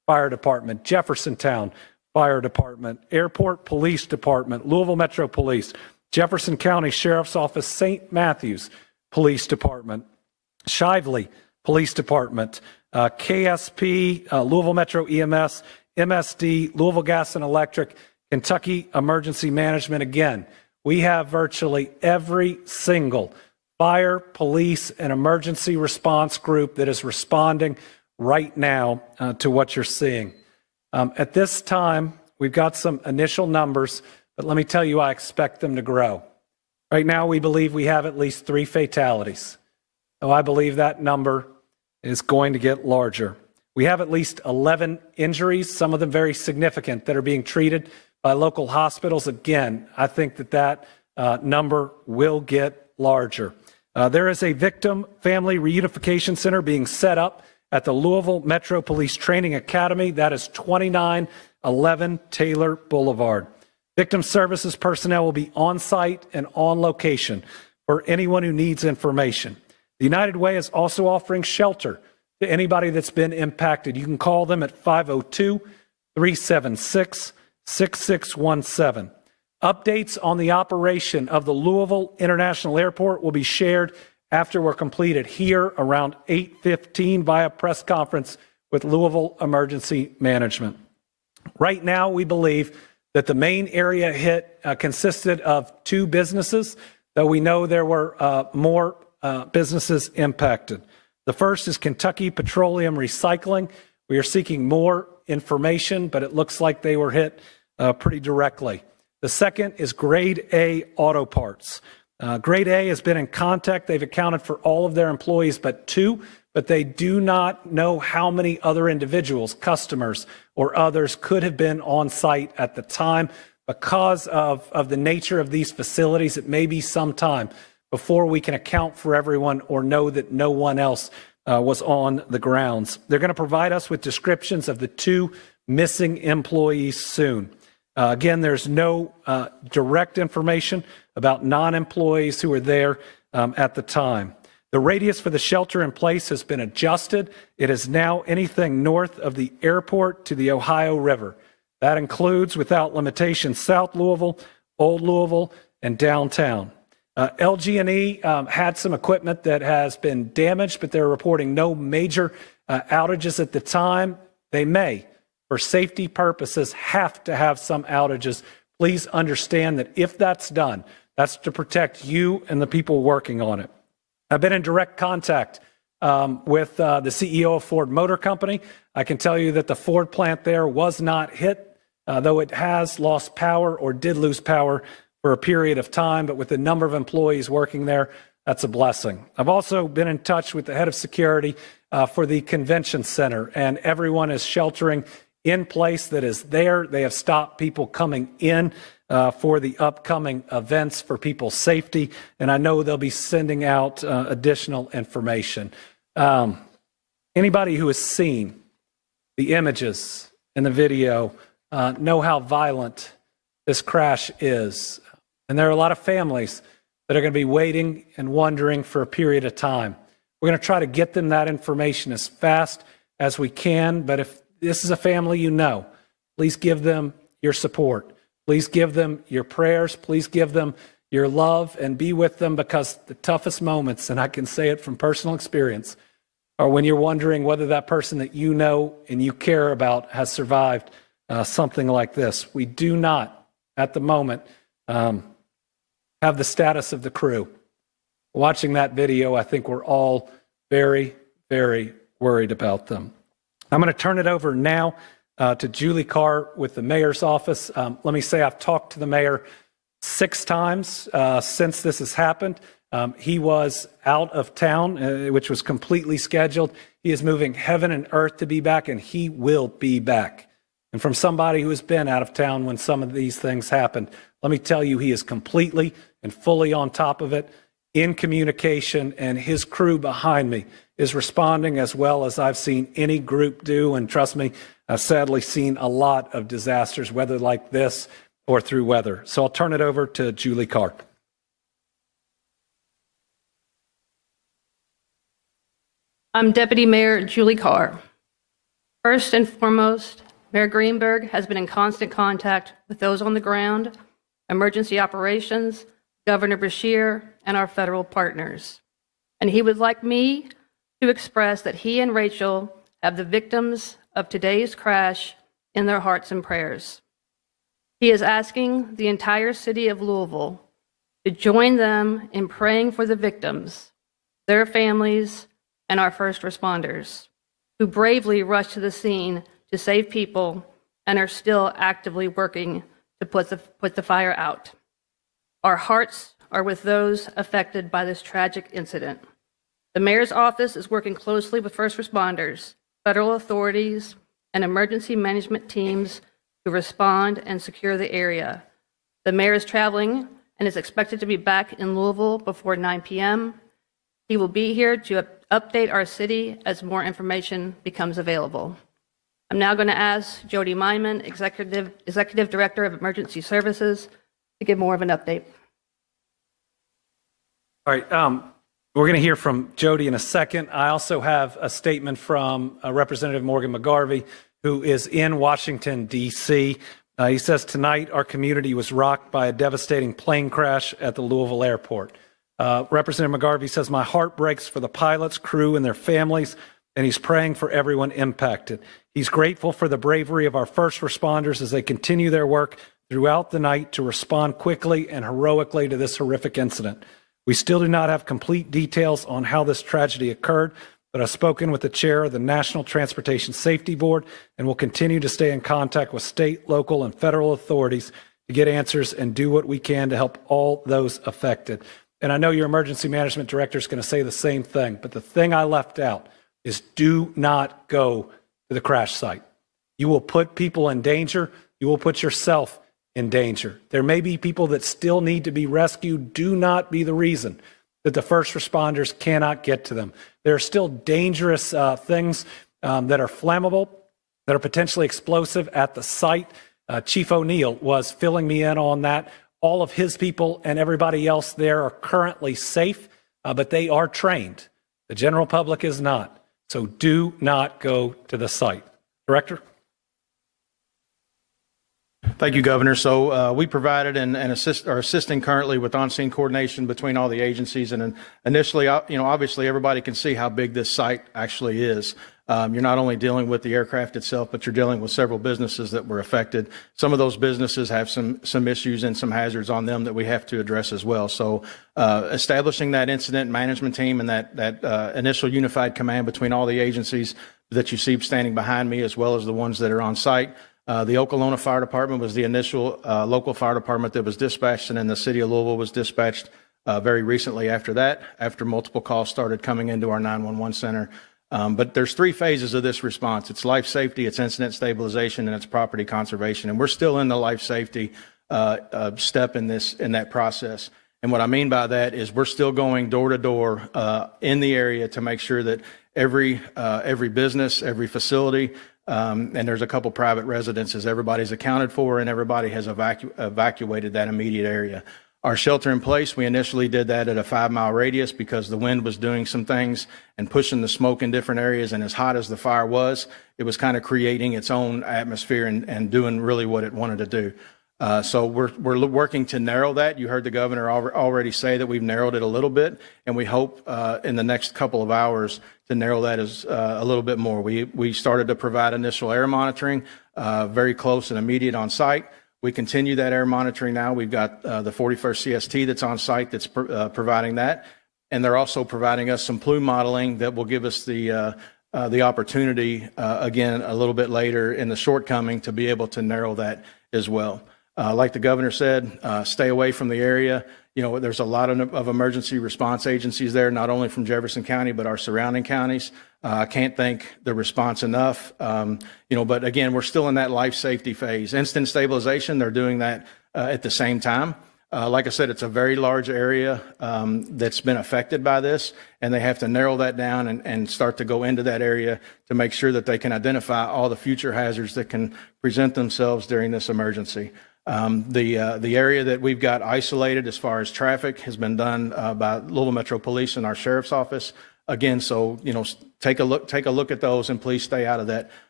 Fire Department, Jeffersontown Fire Department, Airport Police Department, Louisville Metro Police, Jefferson County Sheriff's Office, St. Matthews Police Department, Shively Police Department, KSP, Louisville Metro EMS, MSD, Louisville Gas and Electric, Kentucky Emergency Management. Again, we have virtually every single fire, police, and emergency response group that is responding right now to what you're seeing. At this time, we've got some initial numbers, but let me tell you, I expect them to grow. Right now, we believe we have at least 3 fatalities. So I believe that number is going to get larger. We have at least 11 injuries, some of them very significant, that are being treated by local hospitals. Again, I think that number will get larger. There is a victim family reunification center being set up at the Louisville Metro Police Training Academy. That is 2911 Taylor Boulevard. Victim services personnel will be on site and on location for anyone who needs information. The United Way is also offering shelter to anybody that's been impacted. You can call them at 502-376-6617. Updates on the operation of the Louisville International Airport will be shared after we're completed here around 8:15 via press conference with Louisville Emergency Management. Right now, we believe that the main area hit consisted of 2 businesses, though we know there were more businesses impacted. The first is Kentucky Petroleum Recycling. We are seeking more information, but it looks like they were hit pretty directly. The second is Grade A Auto Parts. Grade A has been in contact. They've accounted for all of their employees but 2, but they do not know how many other individuals, customers, or others could have been on site at the time. Because of the nature of these facilities, it may be some time before we can account for everyone or know that no one else was on the grounds. They're going to provide us with descriptions of the 2 missing employees soon. Again, there's no direct information about non-employees who were there at the time. The radius for the shelter in place has been adjusted. It is now anything north of the airport to the Ohio River. That includes, without limitation, South Louisville, Old Louisville, and downtown. LG&E had some equipment that has been damaged, but they're reporting no major outages at the time. They may, for safety purposes, have to have some outages. Please understand that if that's done, that's to protect you and the people working on it. I've been in direct contact with the CEO of Ford Motor Company. I can tell you that the Ford plant there was not hit, though it has lost power or did lose power for a period of time, but with the number of employees working there, that's a blessing. I've also been in touch with the head of security for the convention center, and everyone is sheltering in place that is there. They have stopped people coming in for the upcoming events for people's safety, and I know they'll be sending out additional information. Anybody who has seen the images and the video know how violent this crash is. And there are a lot of families that are going to be waiting and wondering for a period of time. We're going to try to get them that information as fast as we can, but if this is a family you know, please give them your support. Please give them your prayers. Please give them your love and be with them, because the toughest moments, and I can say it from personal experience, are when you're wondering whether that person that you know and you care about has survived something like this. We do not, at the moment, have the status of the crew. Watching that video, I think we're all very, very worried about them. I'm going to turn it over now to Julie Carr with the mayor's office. Let me say I've talked to the mayor 6 times since this has happened. He was out of town, which was completely scheduled. He is moving heaven and earth to be back, and he will be back. And from somebody who has been out of town when some of these things happened, let me tell you, he is completely and fully on top of it, in communication, and his crew behind me is responding as well as I've seen any group do. And trust me, I've sadly seen a lot of disasters, whether like this or through weather. So I'll turn it over to Julie Carr. I'm Deputy Mayor Julie Carr. First and foremost, Mayor Greenberg has been in constant contact with those on the ground, emergency operations, Governor Beshear, and our federal partners. And he would like me to express that he and Rachel have the victims of today's crash in their hearts and prayers. He is asking the entire city of Louisville to join them in praying for the victims, their families, and our first responders, who bravely rushed to the scene to save people and are still actively working to put the fire out. Our hearts are with those affected by this tragic incident. The mayor's office is working closely with first responders, federal authorities, and emergency management teams to respond and secure the area. The mayor is traveling and is expected to be back in Louisville before 9 p.m. He will be here to update our city as more information becomes available. I'm now going to ask Jody Myman, Executive Director of Emergency Services, to give more of an update. All right, we're going to hear from Jody in a second. I also have a statement from Representative Morgan McGarvey, who is in Washington, D.C. He says, tonight our community was rocked by a devastating plane crash at the Louisville airport. Representative McGarvey says, my heart breaks for the pilots, crew, and their families, and he's praying for everyone impacted. He's grateful for the bravery of our first responders as they continue their work throughout the night to respond quickly and heroically to this horrific incident. We still do not have complete details on how this tragedy occurred, but I've spoken with the chair of the National Transportation Safety Board and will continue to stay in contact with state, local, and federal authorities to get answers and do what we can to help all those affected. And I know your emergency management director is going to say the same thing, but the thing I left out is do not go to the crash site. You will put people in danger. You will put yourself in danger. There may be people that still need to be rescued. Do not be the reason that the first responders cannot get to them. There are still dangerous things that are flammable, that are potentially explosive at the site. Chief O'Neill was filling me in on that. All of his people and everybody else there are currently safe, but they are trained. The general public is not. So do not go to the site. Director? Thank you, Governor. So we provided and are assisting currently with on-scene coordination between all the agencies. And initially, obviously everybody can see how big this site actually is. You're not only dealing with the aircraft itself, but you're dealing with several businesses that were affected. Some of those businesses have some issues and some hazards on them that we have to address as well. So establishing that incident management team and that initial unified command between all the agencies that you see standing behind me, as well as the ones that are on site. The Okolona Fire Department was the initial local fire department that was dispatched, and then the city of Louisville was dispatched very recently after that, after multiple calls started coming into our 911 center. But there's three phases of this response. It's life safety, it's incident stabilization, and it's property conservation. And we're still in the life safety step in that process. And what I mean by that is we're still going door to door in the area to make sure that every business, every facility, and there's a couple private residences, everybody's accounted for and everybody has evacuated that immediate area. Our shelter in place, we initially did that at a 5-mile radius because the wind was doing some things and pushing the smoke in different areas. And as hot as the fire was, it was kind of creating its own atmosphere and doing really what it wanted to do. So we're working to narrow that. You heard the governor already say that we've narrowed it a little bit, and we hope in the next couple of hours to narrow that as a little bit more. We started to provide initial air monitoring, very close and immediate on site. We continue that air monitoring now. We've got the 41st CST that's on site that's providing that. And they're also providing us some plume modeling that will give us the opportunity, again, a little bit later in the shortcoming to be able to narrow that as well. Like the governor said, stay away from the area. You know, there's a lot of emergency response agencies there, not only from Jefferson County, but our surrounding counties. I can't thank the response enough. But again, we're still in that life safety phase. Instant stabilization, they're doing that at the same time. Like I said, it's a very large area that's been affected by this, and they have to narrow that down and start to go into that area to make sure that they can identify all the future hazards that can present themselves during this emergency. The area that we've got isolated as far as traffic has been done by Louisville Metro Police and our sheriff's office. Again, so take a look at those, and please stay out of that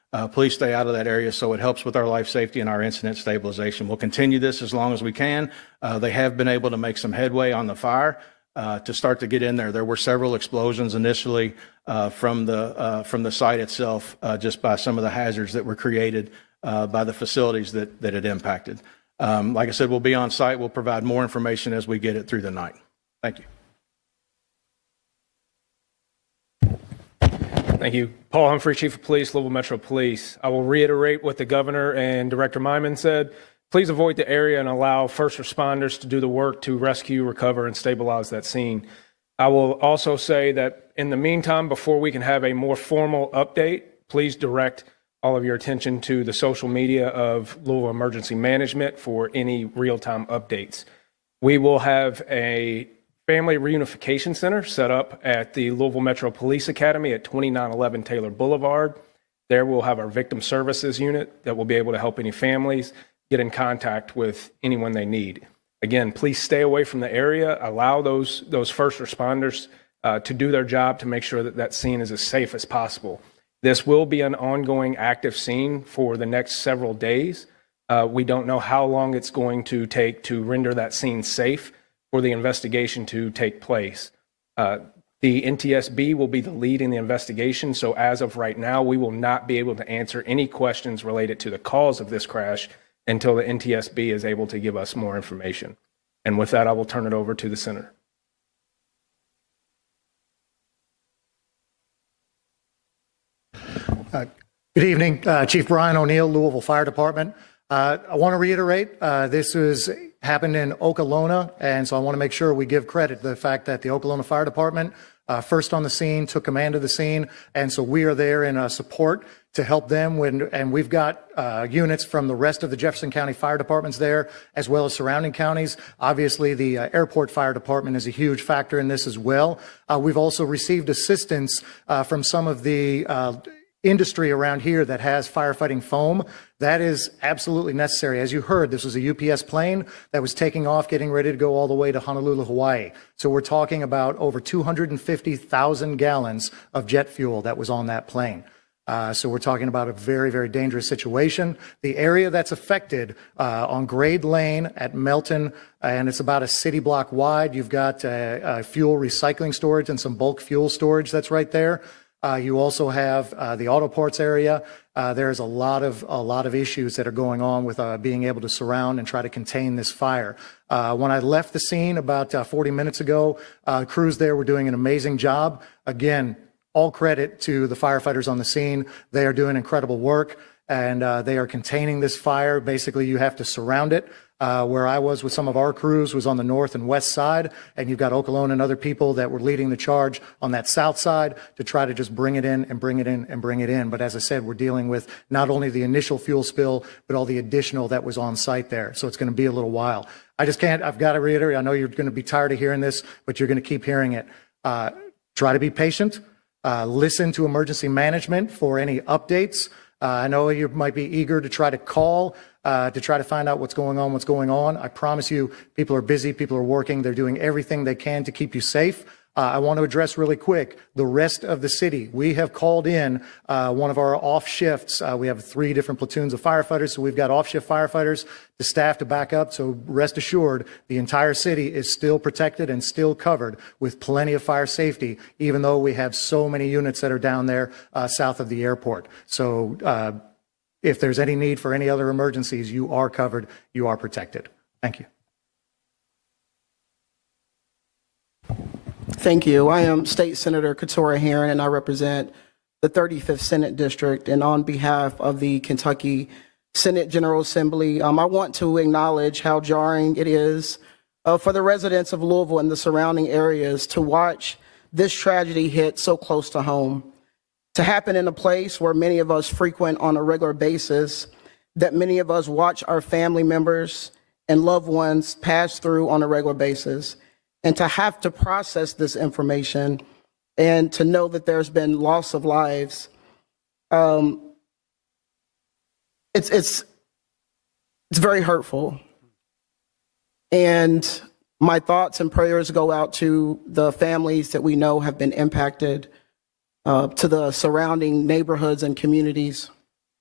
please stay out of that area so it helps with our life safety and our incident stabilization. We'll continue this as long as we can. They have been able to make some headway on the fire to start to get in there. There were several explosions initially from the site itself, just by some of the hazards that were created by the facilities that it impacted. Like I said, we'll be on site. We'll provide more information as we get it through the night. Thank you. Thank you. Paul Humphrey, Chief of Police, Louisville Metro Police. I will reiterate what the governor and Director Myman said. Please avoid the area and allow first responders to do the work to rescue, recover, and stabilize that scene. I will also say that in the meantime, before we can have a more formal update, please direct all of your attention to the social media of Louisville Emergency Management for any real-time updates. We will have a Family Reunification Center set up at the Louisville Metro Police Academy at 2911 Taylor Boulevard. There we'll have our Victim Services Unit that will be able to help any families get in contact with anyone they need. Again, please stay away from the area. Allow those first responders to do their job to make sure that that scene is as safe as possible. This will be an ongoing active scene for the next several days. We don't know how long it's going to take to render that scene safe for the investigation to take place. The NTSB will be the lead in the investigation, so as of right now, we will not be able to answer any questions related to the cause of this crash until the NTSB is able to give us more information. And with that, I will turn it over to the Senator. Good evening, Chief Brian O'Neill, Louisville Fire Department. I want to reiterate, this happened in Okolona, and so I want to make sure we give credit to the fact that the Okolona Fire Department first on the scene, took command of the scene, and so we are there in support to help them and we've got units from the rest of the Jefferson County Fire Departments there, as well as surrounding counties. Obviously, the Airport Fire Department is a huge factor in this as well. We've also received assistance from some of the industry around here that has firefighting foam. That is absolutely necessary. As you heard, this was a UPS plane that was taking off, getting ready to go all the way to Honolulu, Hawaii. So we're talking about over 250,000 gallons of jet fuel that was on that plane. So we're talking about a very, very dangerous situation. The area that's affected on Grade Lane at Melton, and it's about a city block wide. You've got fuel recycling storage and some bulk fuel storage that's right there. You also have the auto parts area. There's a lot of issues that are going on with being able to surround and try to contain this fire. When I left the scene about 40 minutes ago, crews there were doing an amazing job. Again, all credit to the firefighters on the scene. They are doing incredible work, and they are containing this fire. Basically, you have to surround it. Where I was with some of our crews was on the north and west side, and you've got Okolona and other people that were leading the charge on that south side to try to just bring it in and bring it in and bring it in. But as I said, we're dealing with not only the initial fuel spill, but all the additional that was on site there. So it's going to be a little while. I've got to reiterate, I know you're going to be tired of hearing this, but you're going to keep hearing it. Try to be patient. Listen to emergency management for any updates. I know you might be eager to try to call to try to find out what's going on. I promise you, people are busy, people are working, they're doing everything they can to keep you safe. I want to address really quick the rest of the city. We have called in one of our off shifts. We have 3 different platoons of firefighters, so we've got off shift firefighters, the staff to back up. So rest assured, the entire city is still protected and still covered with plenty of fire safety, even though we have so many units that are down there south of the airport. So if there's any need for any other emergencies, you are covered, you are protected. Thank you. Thank you. I am State Senator Keturah Herron, and I represent the 35th Senate District. And on behalf of the Kentucky Senate General Assembly, I want to acknowledge how jarring it is for the residents of Louisville and the surrounding areas to watch this tragedy hit so close to home, to happen in a place where many of us frequent on a regular basis, that many of us watch our family members and loved ones pass through on a regular basis. And to have to process this information and to know that there's been loss of lives, it's very hurtful. And my thoughts and prayers go out to the families that we know have been impacted, to the surrounding neighborhoods and communities.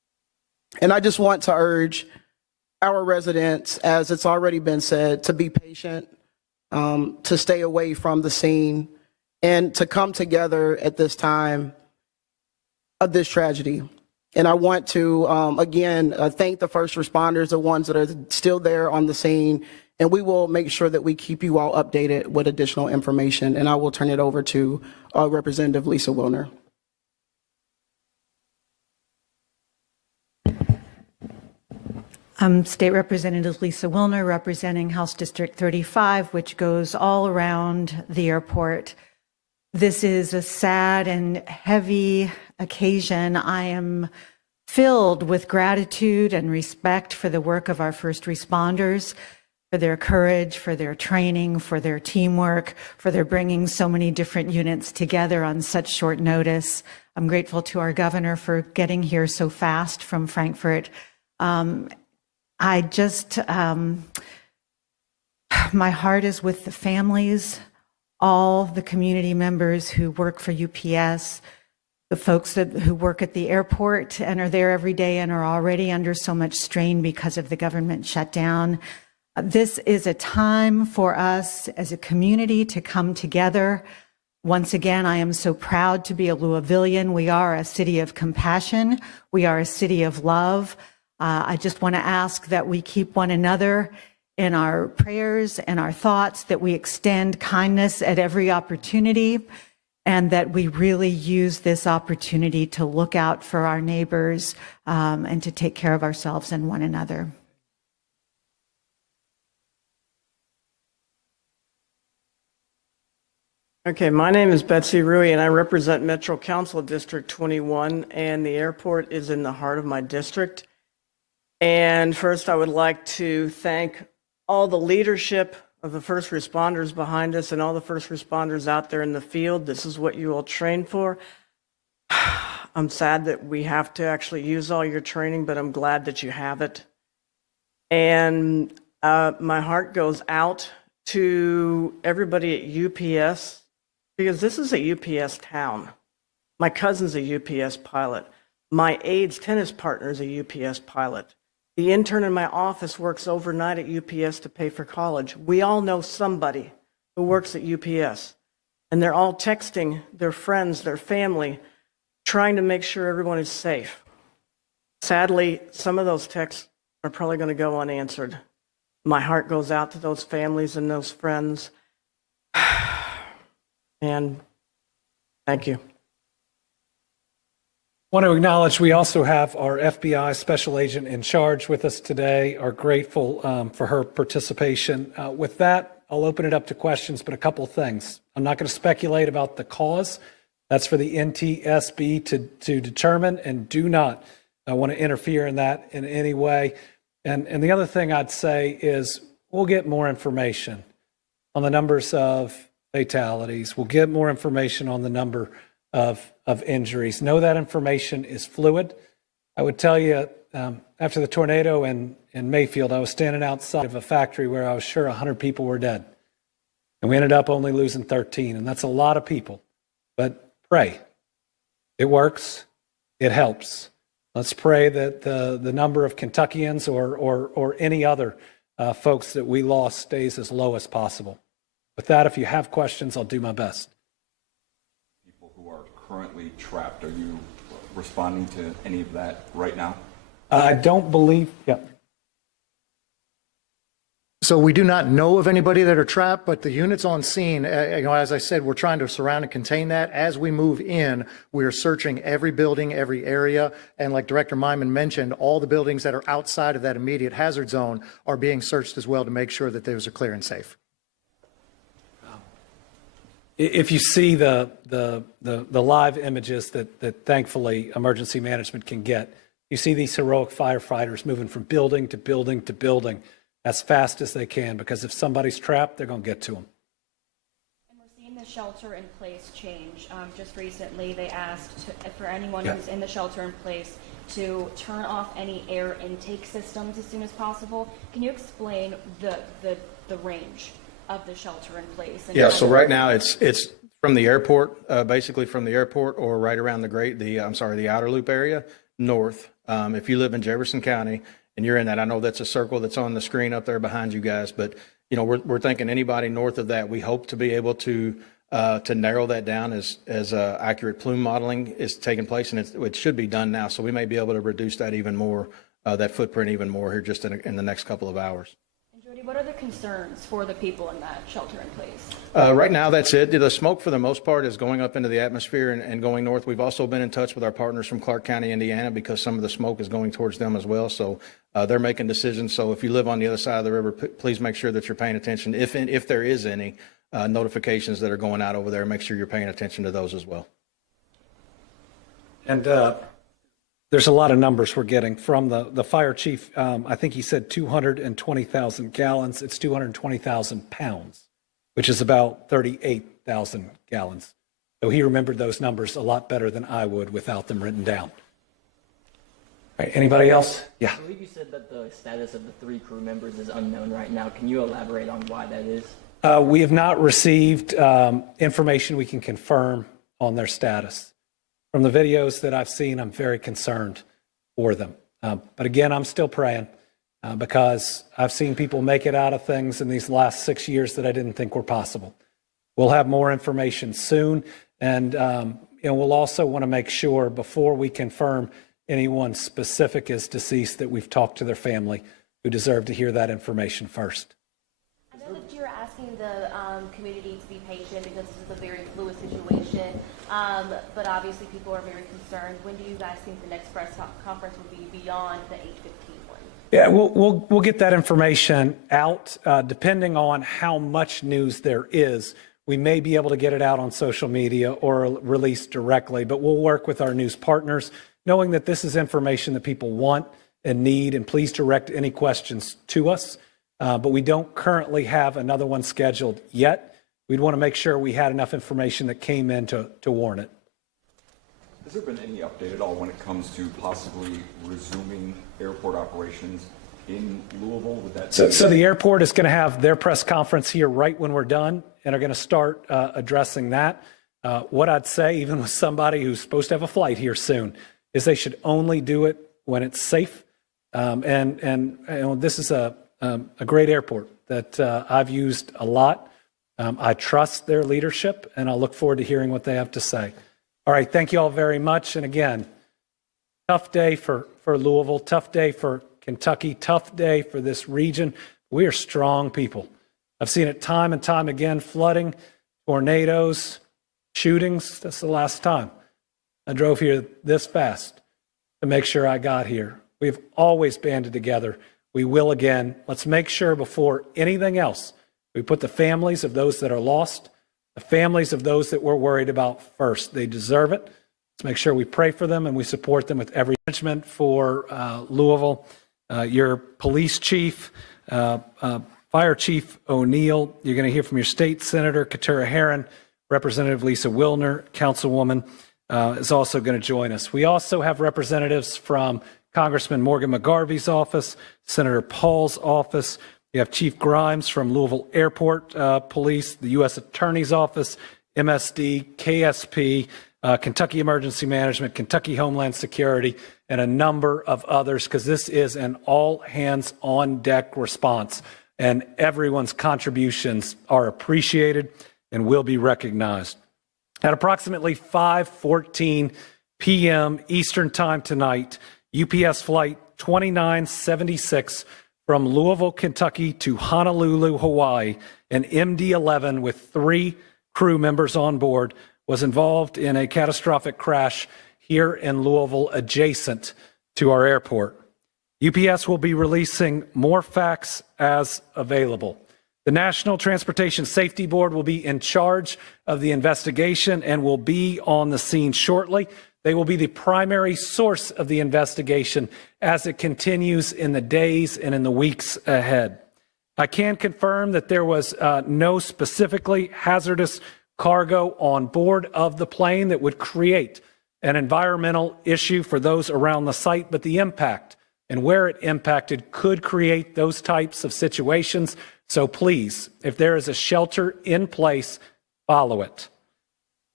And I just want to urge our residents, as it's already been said, to be patient, to stay away from the scene, and to come together at this time of this tragedy. And I want to, again, thank the first responders, the ones that are still there on the scene, and we will make sure that we keep you all updated with additional information. And I will turn it over to Representative Lisa Wilner. State Representative Lisa Wilner, representing House District 35, which goes all around the airport. This is a sad and heavy occasion. I am filled with gratitude and respect for the work of our first responders, for their courage, for their training, for their teamwork, for their bringing so many different units together on such short notice. I'm grateful to our governor for getting here so fast from Frankfurt. I just, my heart is with the families, all the community members who work for UPS, the folks who work at the airport and are there every day and are already under so much strain because of the government shutdown. This is a time for us as a community to come together. Once again, I am so proud to be a Louisvillian. We are a city of compassion. We are a city of love. I just want to ask that we keep one another in our prayers and our thoughts, that we extend kindness at every opportunity, and that we really use this opportunity to look out for our neighbors and to take care of ourselves and one another. Okay, my name is Betsy Rui, and I represent Metro Council District 21, and the airport is in the heart of my district. And first, I would like to thank all the leadership of the first responders behind us and all the first responders out there in the field. This is what you all train for. I'm sad that we have to actually use all your training, but I'm glad that you have it. And my heart goes out to everybody at UPS, because this is a UPS town. My cousin's a UPS pilot. My aide's tennis partner is a UPS pilot. The intern in my office works overnight at UPS to pay for college. We all know somebody who works at UPS, and they're all texting their friends, their family, trying to make sure everyone is safe. Sadly, some of those texts are probably going to go unanswered. My heart goes out to those families and those friends. And thank you. I want to acknowledge we also have our FBI special agent in charge with us today. Are grateful for her participation. With that, I'll open it up to questions, but a couple of things. I'm not going to speculate about the cause. That's for the NTSB to determine, and do not want to interfere in that in any way. And the other thing I'd say is we'll get more information on the numbers of fatalities. We'll get more information on the number of injuries. Know that information is fluid. I would tell you, after the tornado in Mayfield, I was standing outside of a factory where I was sure 100 people were dead. And we ended up only losing 13, and that's a lot of people. But pray. It works. It helps. Let's pray that the number of Kentuckians or any other folks that we lost stays as low as possible. With that, if you have questions, I'll do my best. People who are currently trapped, are you responding to any of that right now? I don't believe, yeah. So we do not know of anybody that are trapped, but the units on scene, as I said, we're trying to surround and contain that. As we move in, we are searching every building, every area. And like Director Myman mentioned, all the buildings that are outside of that immediate hazard zone are being searched as well to make sure that those are clear and safe. If you see the live images that thankfully emergency management can get, you see these heroic firefighters moving from building to building to building as fast as they can, because if somebody's trapped, they're going to get to them. And we're seeing the shelter in place change. Just recently, they asked for anyone who's in the shelter in place to turn off any air intake systems as soon as possible. Can you explain the range of the shelter in place? Yeah, so right now it's from the airport, basically from the airport or right around the outer loop area north. If you live in Jefferson County and you're in that, I know that's a circle that's on the screen up there behind you guys, but we're thinking anybody north of that, we hope to be able to narrow that down as accurate plume modeling is taking place, and it should be done now. So we may be able to reduce that even more, that footprint even more here just in the next couple of hours. And Jody, what are the concerns for the people in that shelter in place? Right now, that's it. The smoke, for the most part, is going up into the atmosphere and going north. We've also been in touch with our partners from Clark County, Indiana, because some of the smoke is going towards them as well. So they're making decisions. So if you live on the other side of the river, please make sure that you're paying attention. If there is any notifications that are going out over there, make sure you're paying attention to those as well. And there's a lot of numbers we're getting from the fire chief. I think he said 220,000 gallons. It's 220,000 pounds, which is about 38,000 gallons. So he remembered those numbers a lot better than I would without them written down. All right, anybody else? Yeah. I believe you said that the status of the 3 crew members is unknown right now. Can you elaborate on why that is? We have not received information we can confirm on their status. From the videos that I've seen, I'm very concerned for them. But again, I'm still praying because I've seen people make it out of things in these last 6 years that I didn't think were possible. We'll have more information soon. And we'll also want to make sure before we confirm anyone specific is deceased that we've talked to their family who deserve to hear that information first. I know that you're asking the community to be patient because this is a very fluid situation, but obviously people are very concerned. When do you guys think the next press conference will be beyond the 8:15 one? Yeah, we'll get that information out depending on how much news there is. We may be able to get it out on social media or release directly, but we'll work with our news partners, knowing that this is information that people want and need, and please direct any questions to us. But we don't currently have another one scheduled yet. We'd want to make sure we had enough information that came in to warn it. Has there been any update at all when it comes to possibly resuming airport operations in Louisville? Would that so the airport is going to have their press conference here right when we're done, and are going to start addressing that. What I'd say, even with somebody who's supposed to have a flight here soon, is they should only do it when it's safe. And this is a great airport that I've used a lot. I trust their leadership, and I'll look forward to hearing what they have to say. All right, thank you all very much. And again, tough day for Louisville, tough day for Kentucky, tough day for this region. We are strong people. I've seen it time and time again, flooding, tornadoes, shootings. That's the last time I drove here this fast to make sure I got here. We've always banded together. We will again. Let's make sure before anything else, we put the families of those that are lost, the families of those that we're worried about first. They deserve it. Let's make sure we pray for them and we support them with every management for Louisville. Your police chief, Fire Chief O'Neill, you're going to hear from your state senator, Katura Herron, Representative Lisa Wilner, Councilwoman, is also going to join us. We also have representatives from Congressman Morgan McGarvey's office, Senator Paul's office. You have Chief Grimes from Louisville Airport Police, the U.S. Attorney's Office, MSD, KSP, Kentucky Emergency Management, Kentucky Homeland Security, and a number of others, because this is an all-hands-on-deck response, and everyone's contributions are appreciated and will be recognized. At approximately 5:14 p.m. Eastern Time tonight, UPS Flight 2976 from Louisville, Kentucky to Honolulu, Hawaii, an MD-11 with 3 crew members on board was involved in a catastrophic crash here in Louisville adjacent to our airport. UPS will be releasing more facts as available. The National Transportation Safety Board will be in charge of the investigation and will be on the scene shortly. They will be the primary source of the investigation as it continues in the days and in the weeks ahead. I can confirm that there was no specifically hazardous cargo on board of the plane that would create an environmental issue for those around the site, but the impact and where it impacted could create those types of situations. So please, if there is a shelter in place, follow it.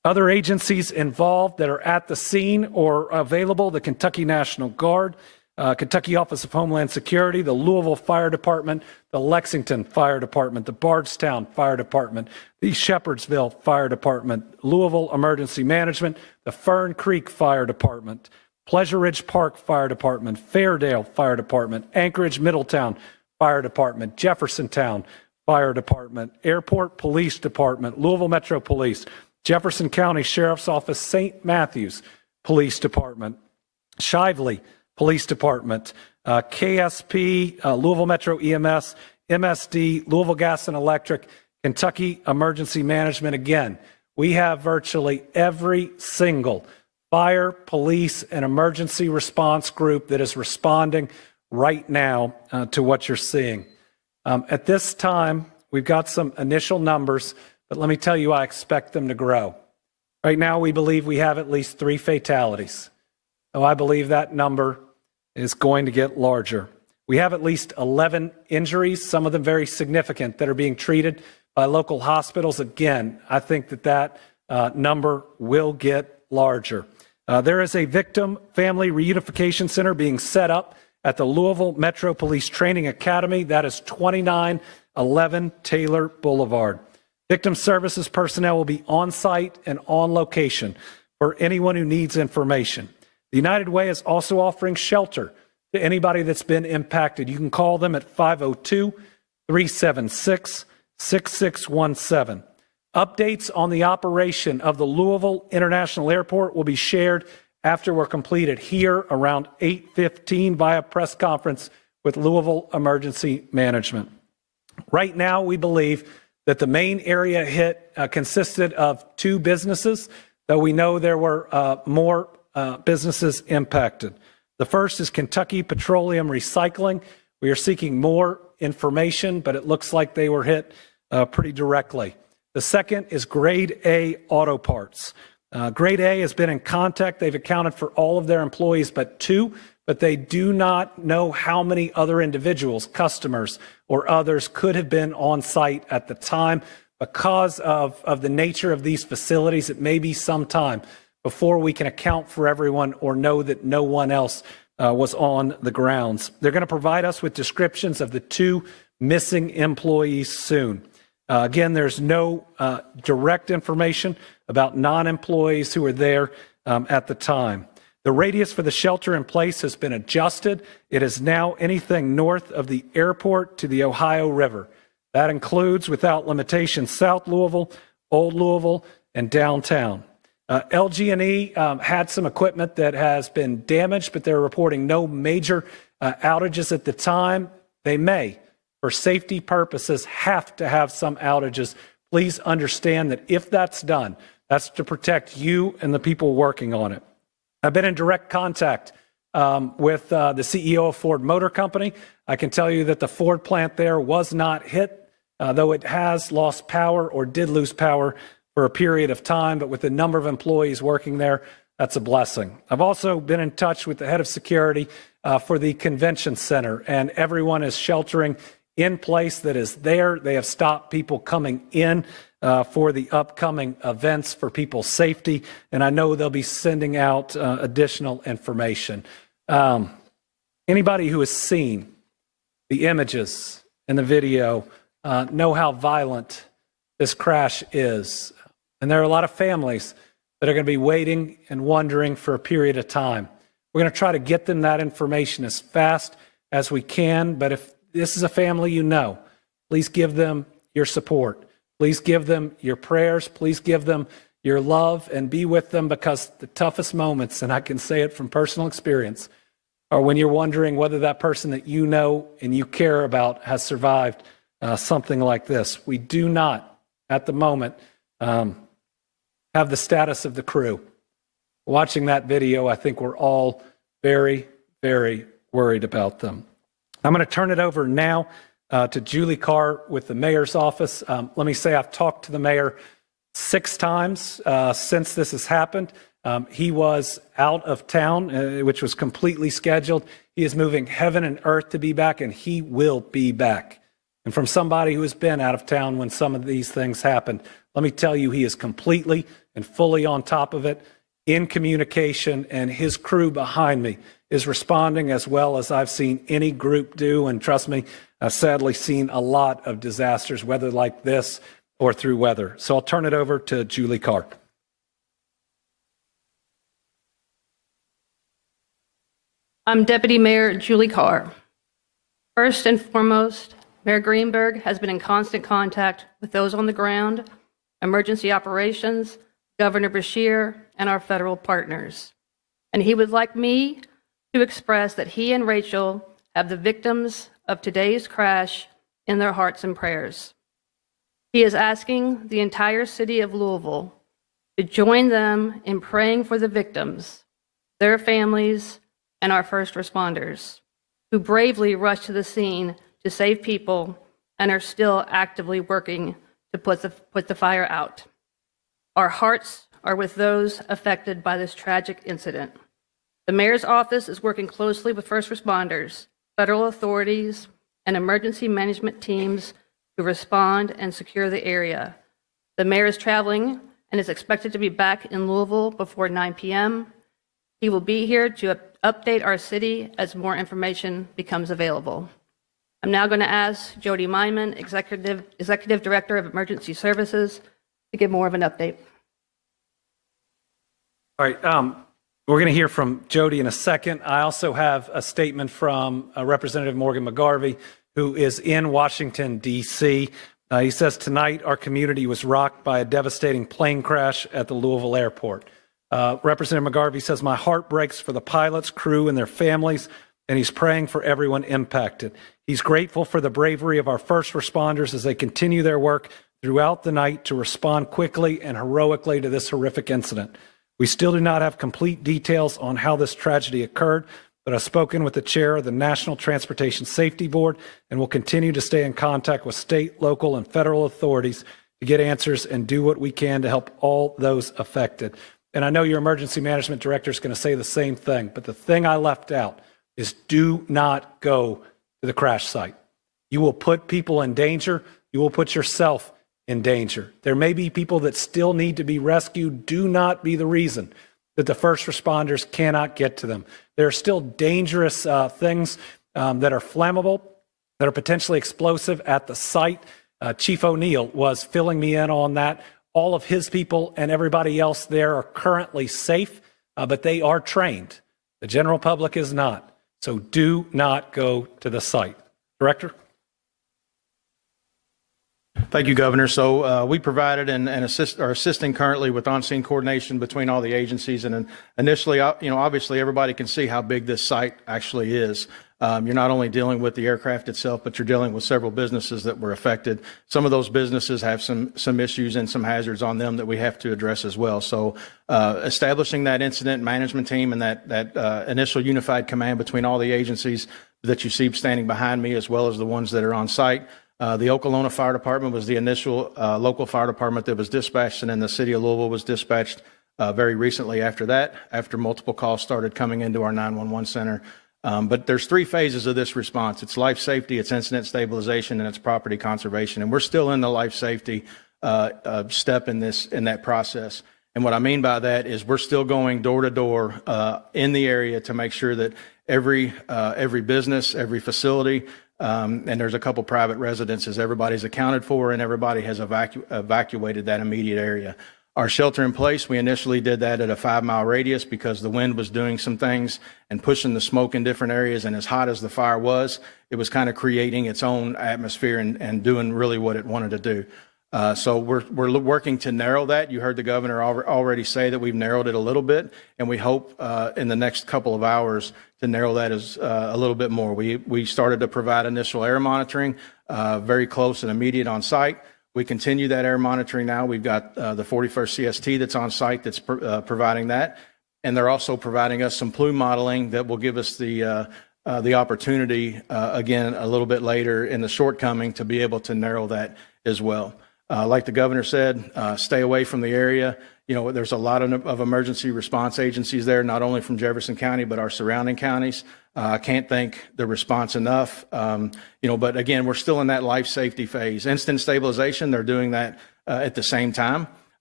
Other agencies involved that are at the scene or available: the Kentucky National Guard, Kentucky Office of Homeland Security, the Louisville Fire Department, the Lexington Fire Department, the Bardstown Fire Department, the Shepherdsville Fire Department, Louisville Emergency Management, the Fern Creek Fire Department, Pleasure Ridge Park Fire Department, Fairdale Fire Department, Anchorage Middletown Fire Department, Jeffersontown Fire Department, Airport Police Department, Louisville Metro Police, Jefferson County Sheriff's Office, St. Matthews Police Department, Shively Police Department, KSP, Louisville Metro EMS, MSD, Louisville Gas and Electric, Kentucky Emergency Management. Again, we have virtually every single fire, police, and emergency response group that is responding right now to what you're seeing. At this time, we've got some initial numbers, but let me tell you, I expect them to grow. Right now, we believe we have at least 3 fatalities. So I believe that number is going to get larger. We have at least 11 injuries, some of them very significant, that are being treated by local hospitals. Again, I think that number will get larger. There is a victim family reunification center being set up at the Louisville Metro Police Training Academy. That is 2911 Taylor Boulevard. Victim services personnel will be on site and on location for anyone who needs information. The United Way is also offering shelter to anybody that's been impacted. You can call them at 502-376-6617. Updates on the operation of the Louisville International Airport will be shared after we're completed here around 8:15 via press conference with Louisville Emergency Management. Right now, we believe that the main area hit consisted of 2 businesses, though we know there were more businesses impacted. The first is Kentucky Petroleum Recycling. We are seeking more information, but it looks like they were hit pretty directly. The second is Grade A Auto Parts. Grade A has been in contact. They've accounted for all of their employees but 2, but they do not know how many other individuals, customers, or others could have been on site at the time. Because of the nature of these facilities, it may be some time before we can account for everyone or know that no one else was on the grounds. They're going to provide us with descriptions of the 2 missing employees soon. Again, there's no direct information about non-employees who were there at the time. The radius for the shelter in place has been adjusted. It is now anything north of the airport to the Ohio River. That includes, without limitation, South Louisville, Old Louisville, and downtown. LG&E had some equipment that has been damaged, but they're reporting no major outages at the time. They may, for safety purposes, have to have some outages. Please understand that if that's done, that's to protect you and the people working on it. I've been in direct contact with the CEO of Ford Motor Company. I can tell you that the Ford plant there was not hit, though it has lost power or did lose power for a period of time, but with the number of employees working there, that's a blessing. I've also been in touch with the head of security for the convention center, and everyone is sheltering in place that is there. They have stopped people coming in for the upcoming events for people's safety, and I know they'll be sending out additional information. Anybody who has seen the images and the video know how violent this crash is. And there are a lot of families that are going to be waiting and wondering for a period of time. We're going to try to get them that information as fast as we can. But if this is a family you know, please give them your support. Please give them your prayers. Please give them your love and be with them, because the toughest moments, and I can say it from personal experience, are when you're wondering whether that person that you know and you care about has survived something like this. We do not, at the moment, have the status of the crew. Watching that video, I think we're all very, very worried about them. I'm going to turn it over now to Julie Carr with the mayor's office. Let me say I've talked to the mayor 6 times since this has happened. He was out of town, which was completely scheduled. He is moving heaven and earth to be back, and he will be back. And from somebody who has been out of town when some of these things happened, let me tell you, he is completely and fully on top of it, in communication, and his crew behind me is responding as well as I've seen any group do. And trust me, I've sadly seen a lot of disasters, whether like this or through weather. So I'll turn it over to Julie Carr. I'm Deputy Mayor Julie Carr. First and foremost, Mayor Greenberg has been in constant contact with those on the ground, emergency operations, Governor Beshear, and our federal partners. And he would like me to express that he and Rachel have the victims of today's crash in their hearts and prayers. He is asking the entire city of Louisville to join them in praying for the victims, their families, and our first responders, who bravely rushed to the scene to save people and are still actively working to put the fire out. Our hearts are with those affected by this tragic incident. The mayor's office is working closely with first responders, federal authorities, and emergency management teams to respond and secure the area. The mayor is traveling and is expected to be back in Louisville before 9 p.m. He will be here to update our city as more information becomes available. I'm now going to ask Jody Myman, Executive Director of Emergency Services, to give more of an update. All right, we're going to hear from Jody in a second. I also have a statement from Representative Morgan McGarvey, who is in Washington, D.C. He says, tonight our community was rocked by a devastating plane crash at the Louisville airport. Representative McGarvey says, my heart breaks for the pilots, crew, and their families, and he's praying for everyone impacted. He's grateful for the bravery of our first responders as they continue their work throughout the night to respond quickly and heroically to this horrific incident. We still do not have complete details on how this tragedy occurred, but I've spoken with the chair of the National Transportation Safety Board and will continue to stay in contact with state, local, and federal authorities to get answers and do what we can to help all those affected. And I know your emergency management director is going to say the same thing, but the thing I left out is do not go to the crash site. You will put people in danger. You will put yourself in danger. There may be people that still need to be rescued. Do not be the reason that the first responders cannot get to them. There are still dangerous things that are flammable, that are potentially explosive at the site. Chief O'Neill was filling me in on that. All of his people and everybody else there are currently safe, but they are trained. The general public is not. So do not go to the site. Director? Thank you, Governor. So we provided and are assisting currently with on-scene coordination between all the agencies. And initially, obviously everybody can see how big this site actually is. You're not only dealing with the aircraft itself, but you're dealing with several businesses that were affected. Some of those businesses have some issues and some hazards on them that we have to address as well. So establishing that incident management team and that initial unified command between all the agencies that you see standing behind me, as well as the ones that are on site. The Okolona Fire Department was the initial local fire department that was dispatched, and then the city of Louisville was dispatched very recently after that, after multiple calls started coming into our 911 center. But there's three phases of this response. It's life safety, it's incident stabilization, and it's property conservation. And we're still in the life safety step in that process. And what I mean by that is we're still going door to door in the area to make sure that every business, every facility, and there's a couple private residences, everybody's accounted for and everybody has evacuated that immediate area. Our shelter in place, we initially did that at a 5-mile radius because the wind was doing some things and pushing the smoke in different areas. And as hot as the fire was, it was kind of creating its own atmosphere and doing really what it wanted to do. So we're working to narrow that. You heard the governor already say that we've narrowed it a little bit, and we hope in the next couple of hours to narrow that as a little bit more. We started to provide initial air monitoring, very close and immediate on site. We continue that air monitoring now. We've got the 41st CST that's on site that's providing that, and they're also providing us some plume modeling that will give us the opportunity again a little bit later in the shortcoming to be able to narrow that as well. Like the governor said, stay away from the area. You know, there's a lot of emergency response agencies there, not only from Jefferson County, but our surrounding counties. I can't thank the response enough. But again, we're still in that life safety phase. Instant stabilization, they're doing that at the same time.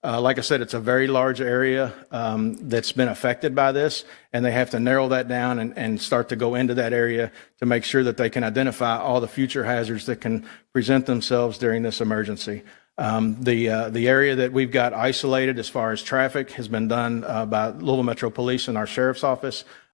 Like I said, it's a very large area that's been affected by this, and they have to narrow that down and start to go into that area to make sure that they can identify all the future hazards that can present themselves during this emergency. The area that we've got isolated as far as traffic has been done by Louisville Metro Police and our Sheriff's Office.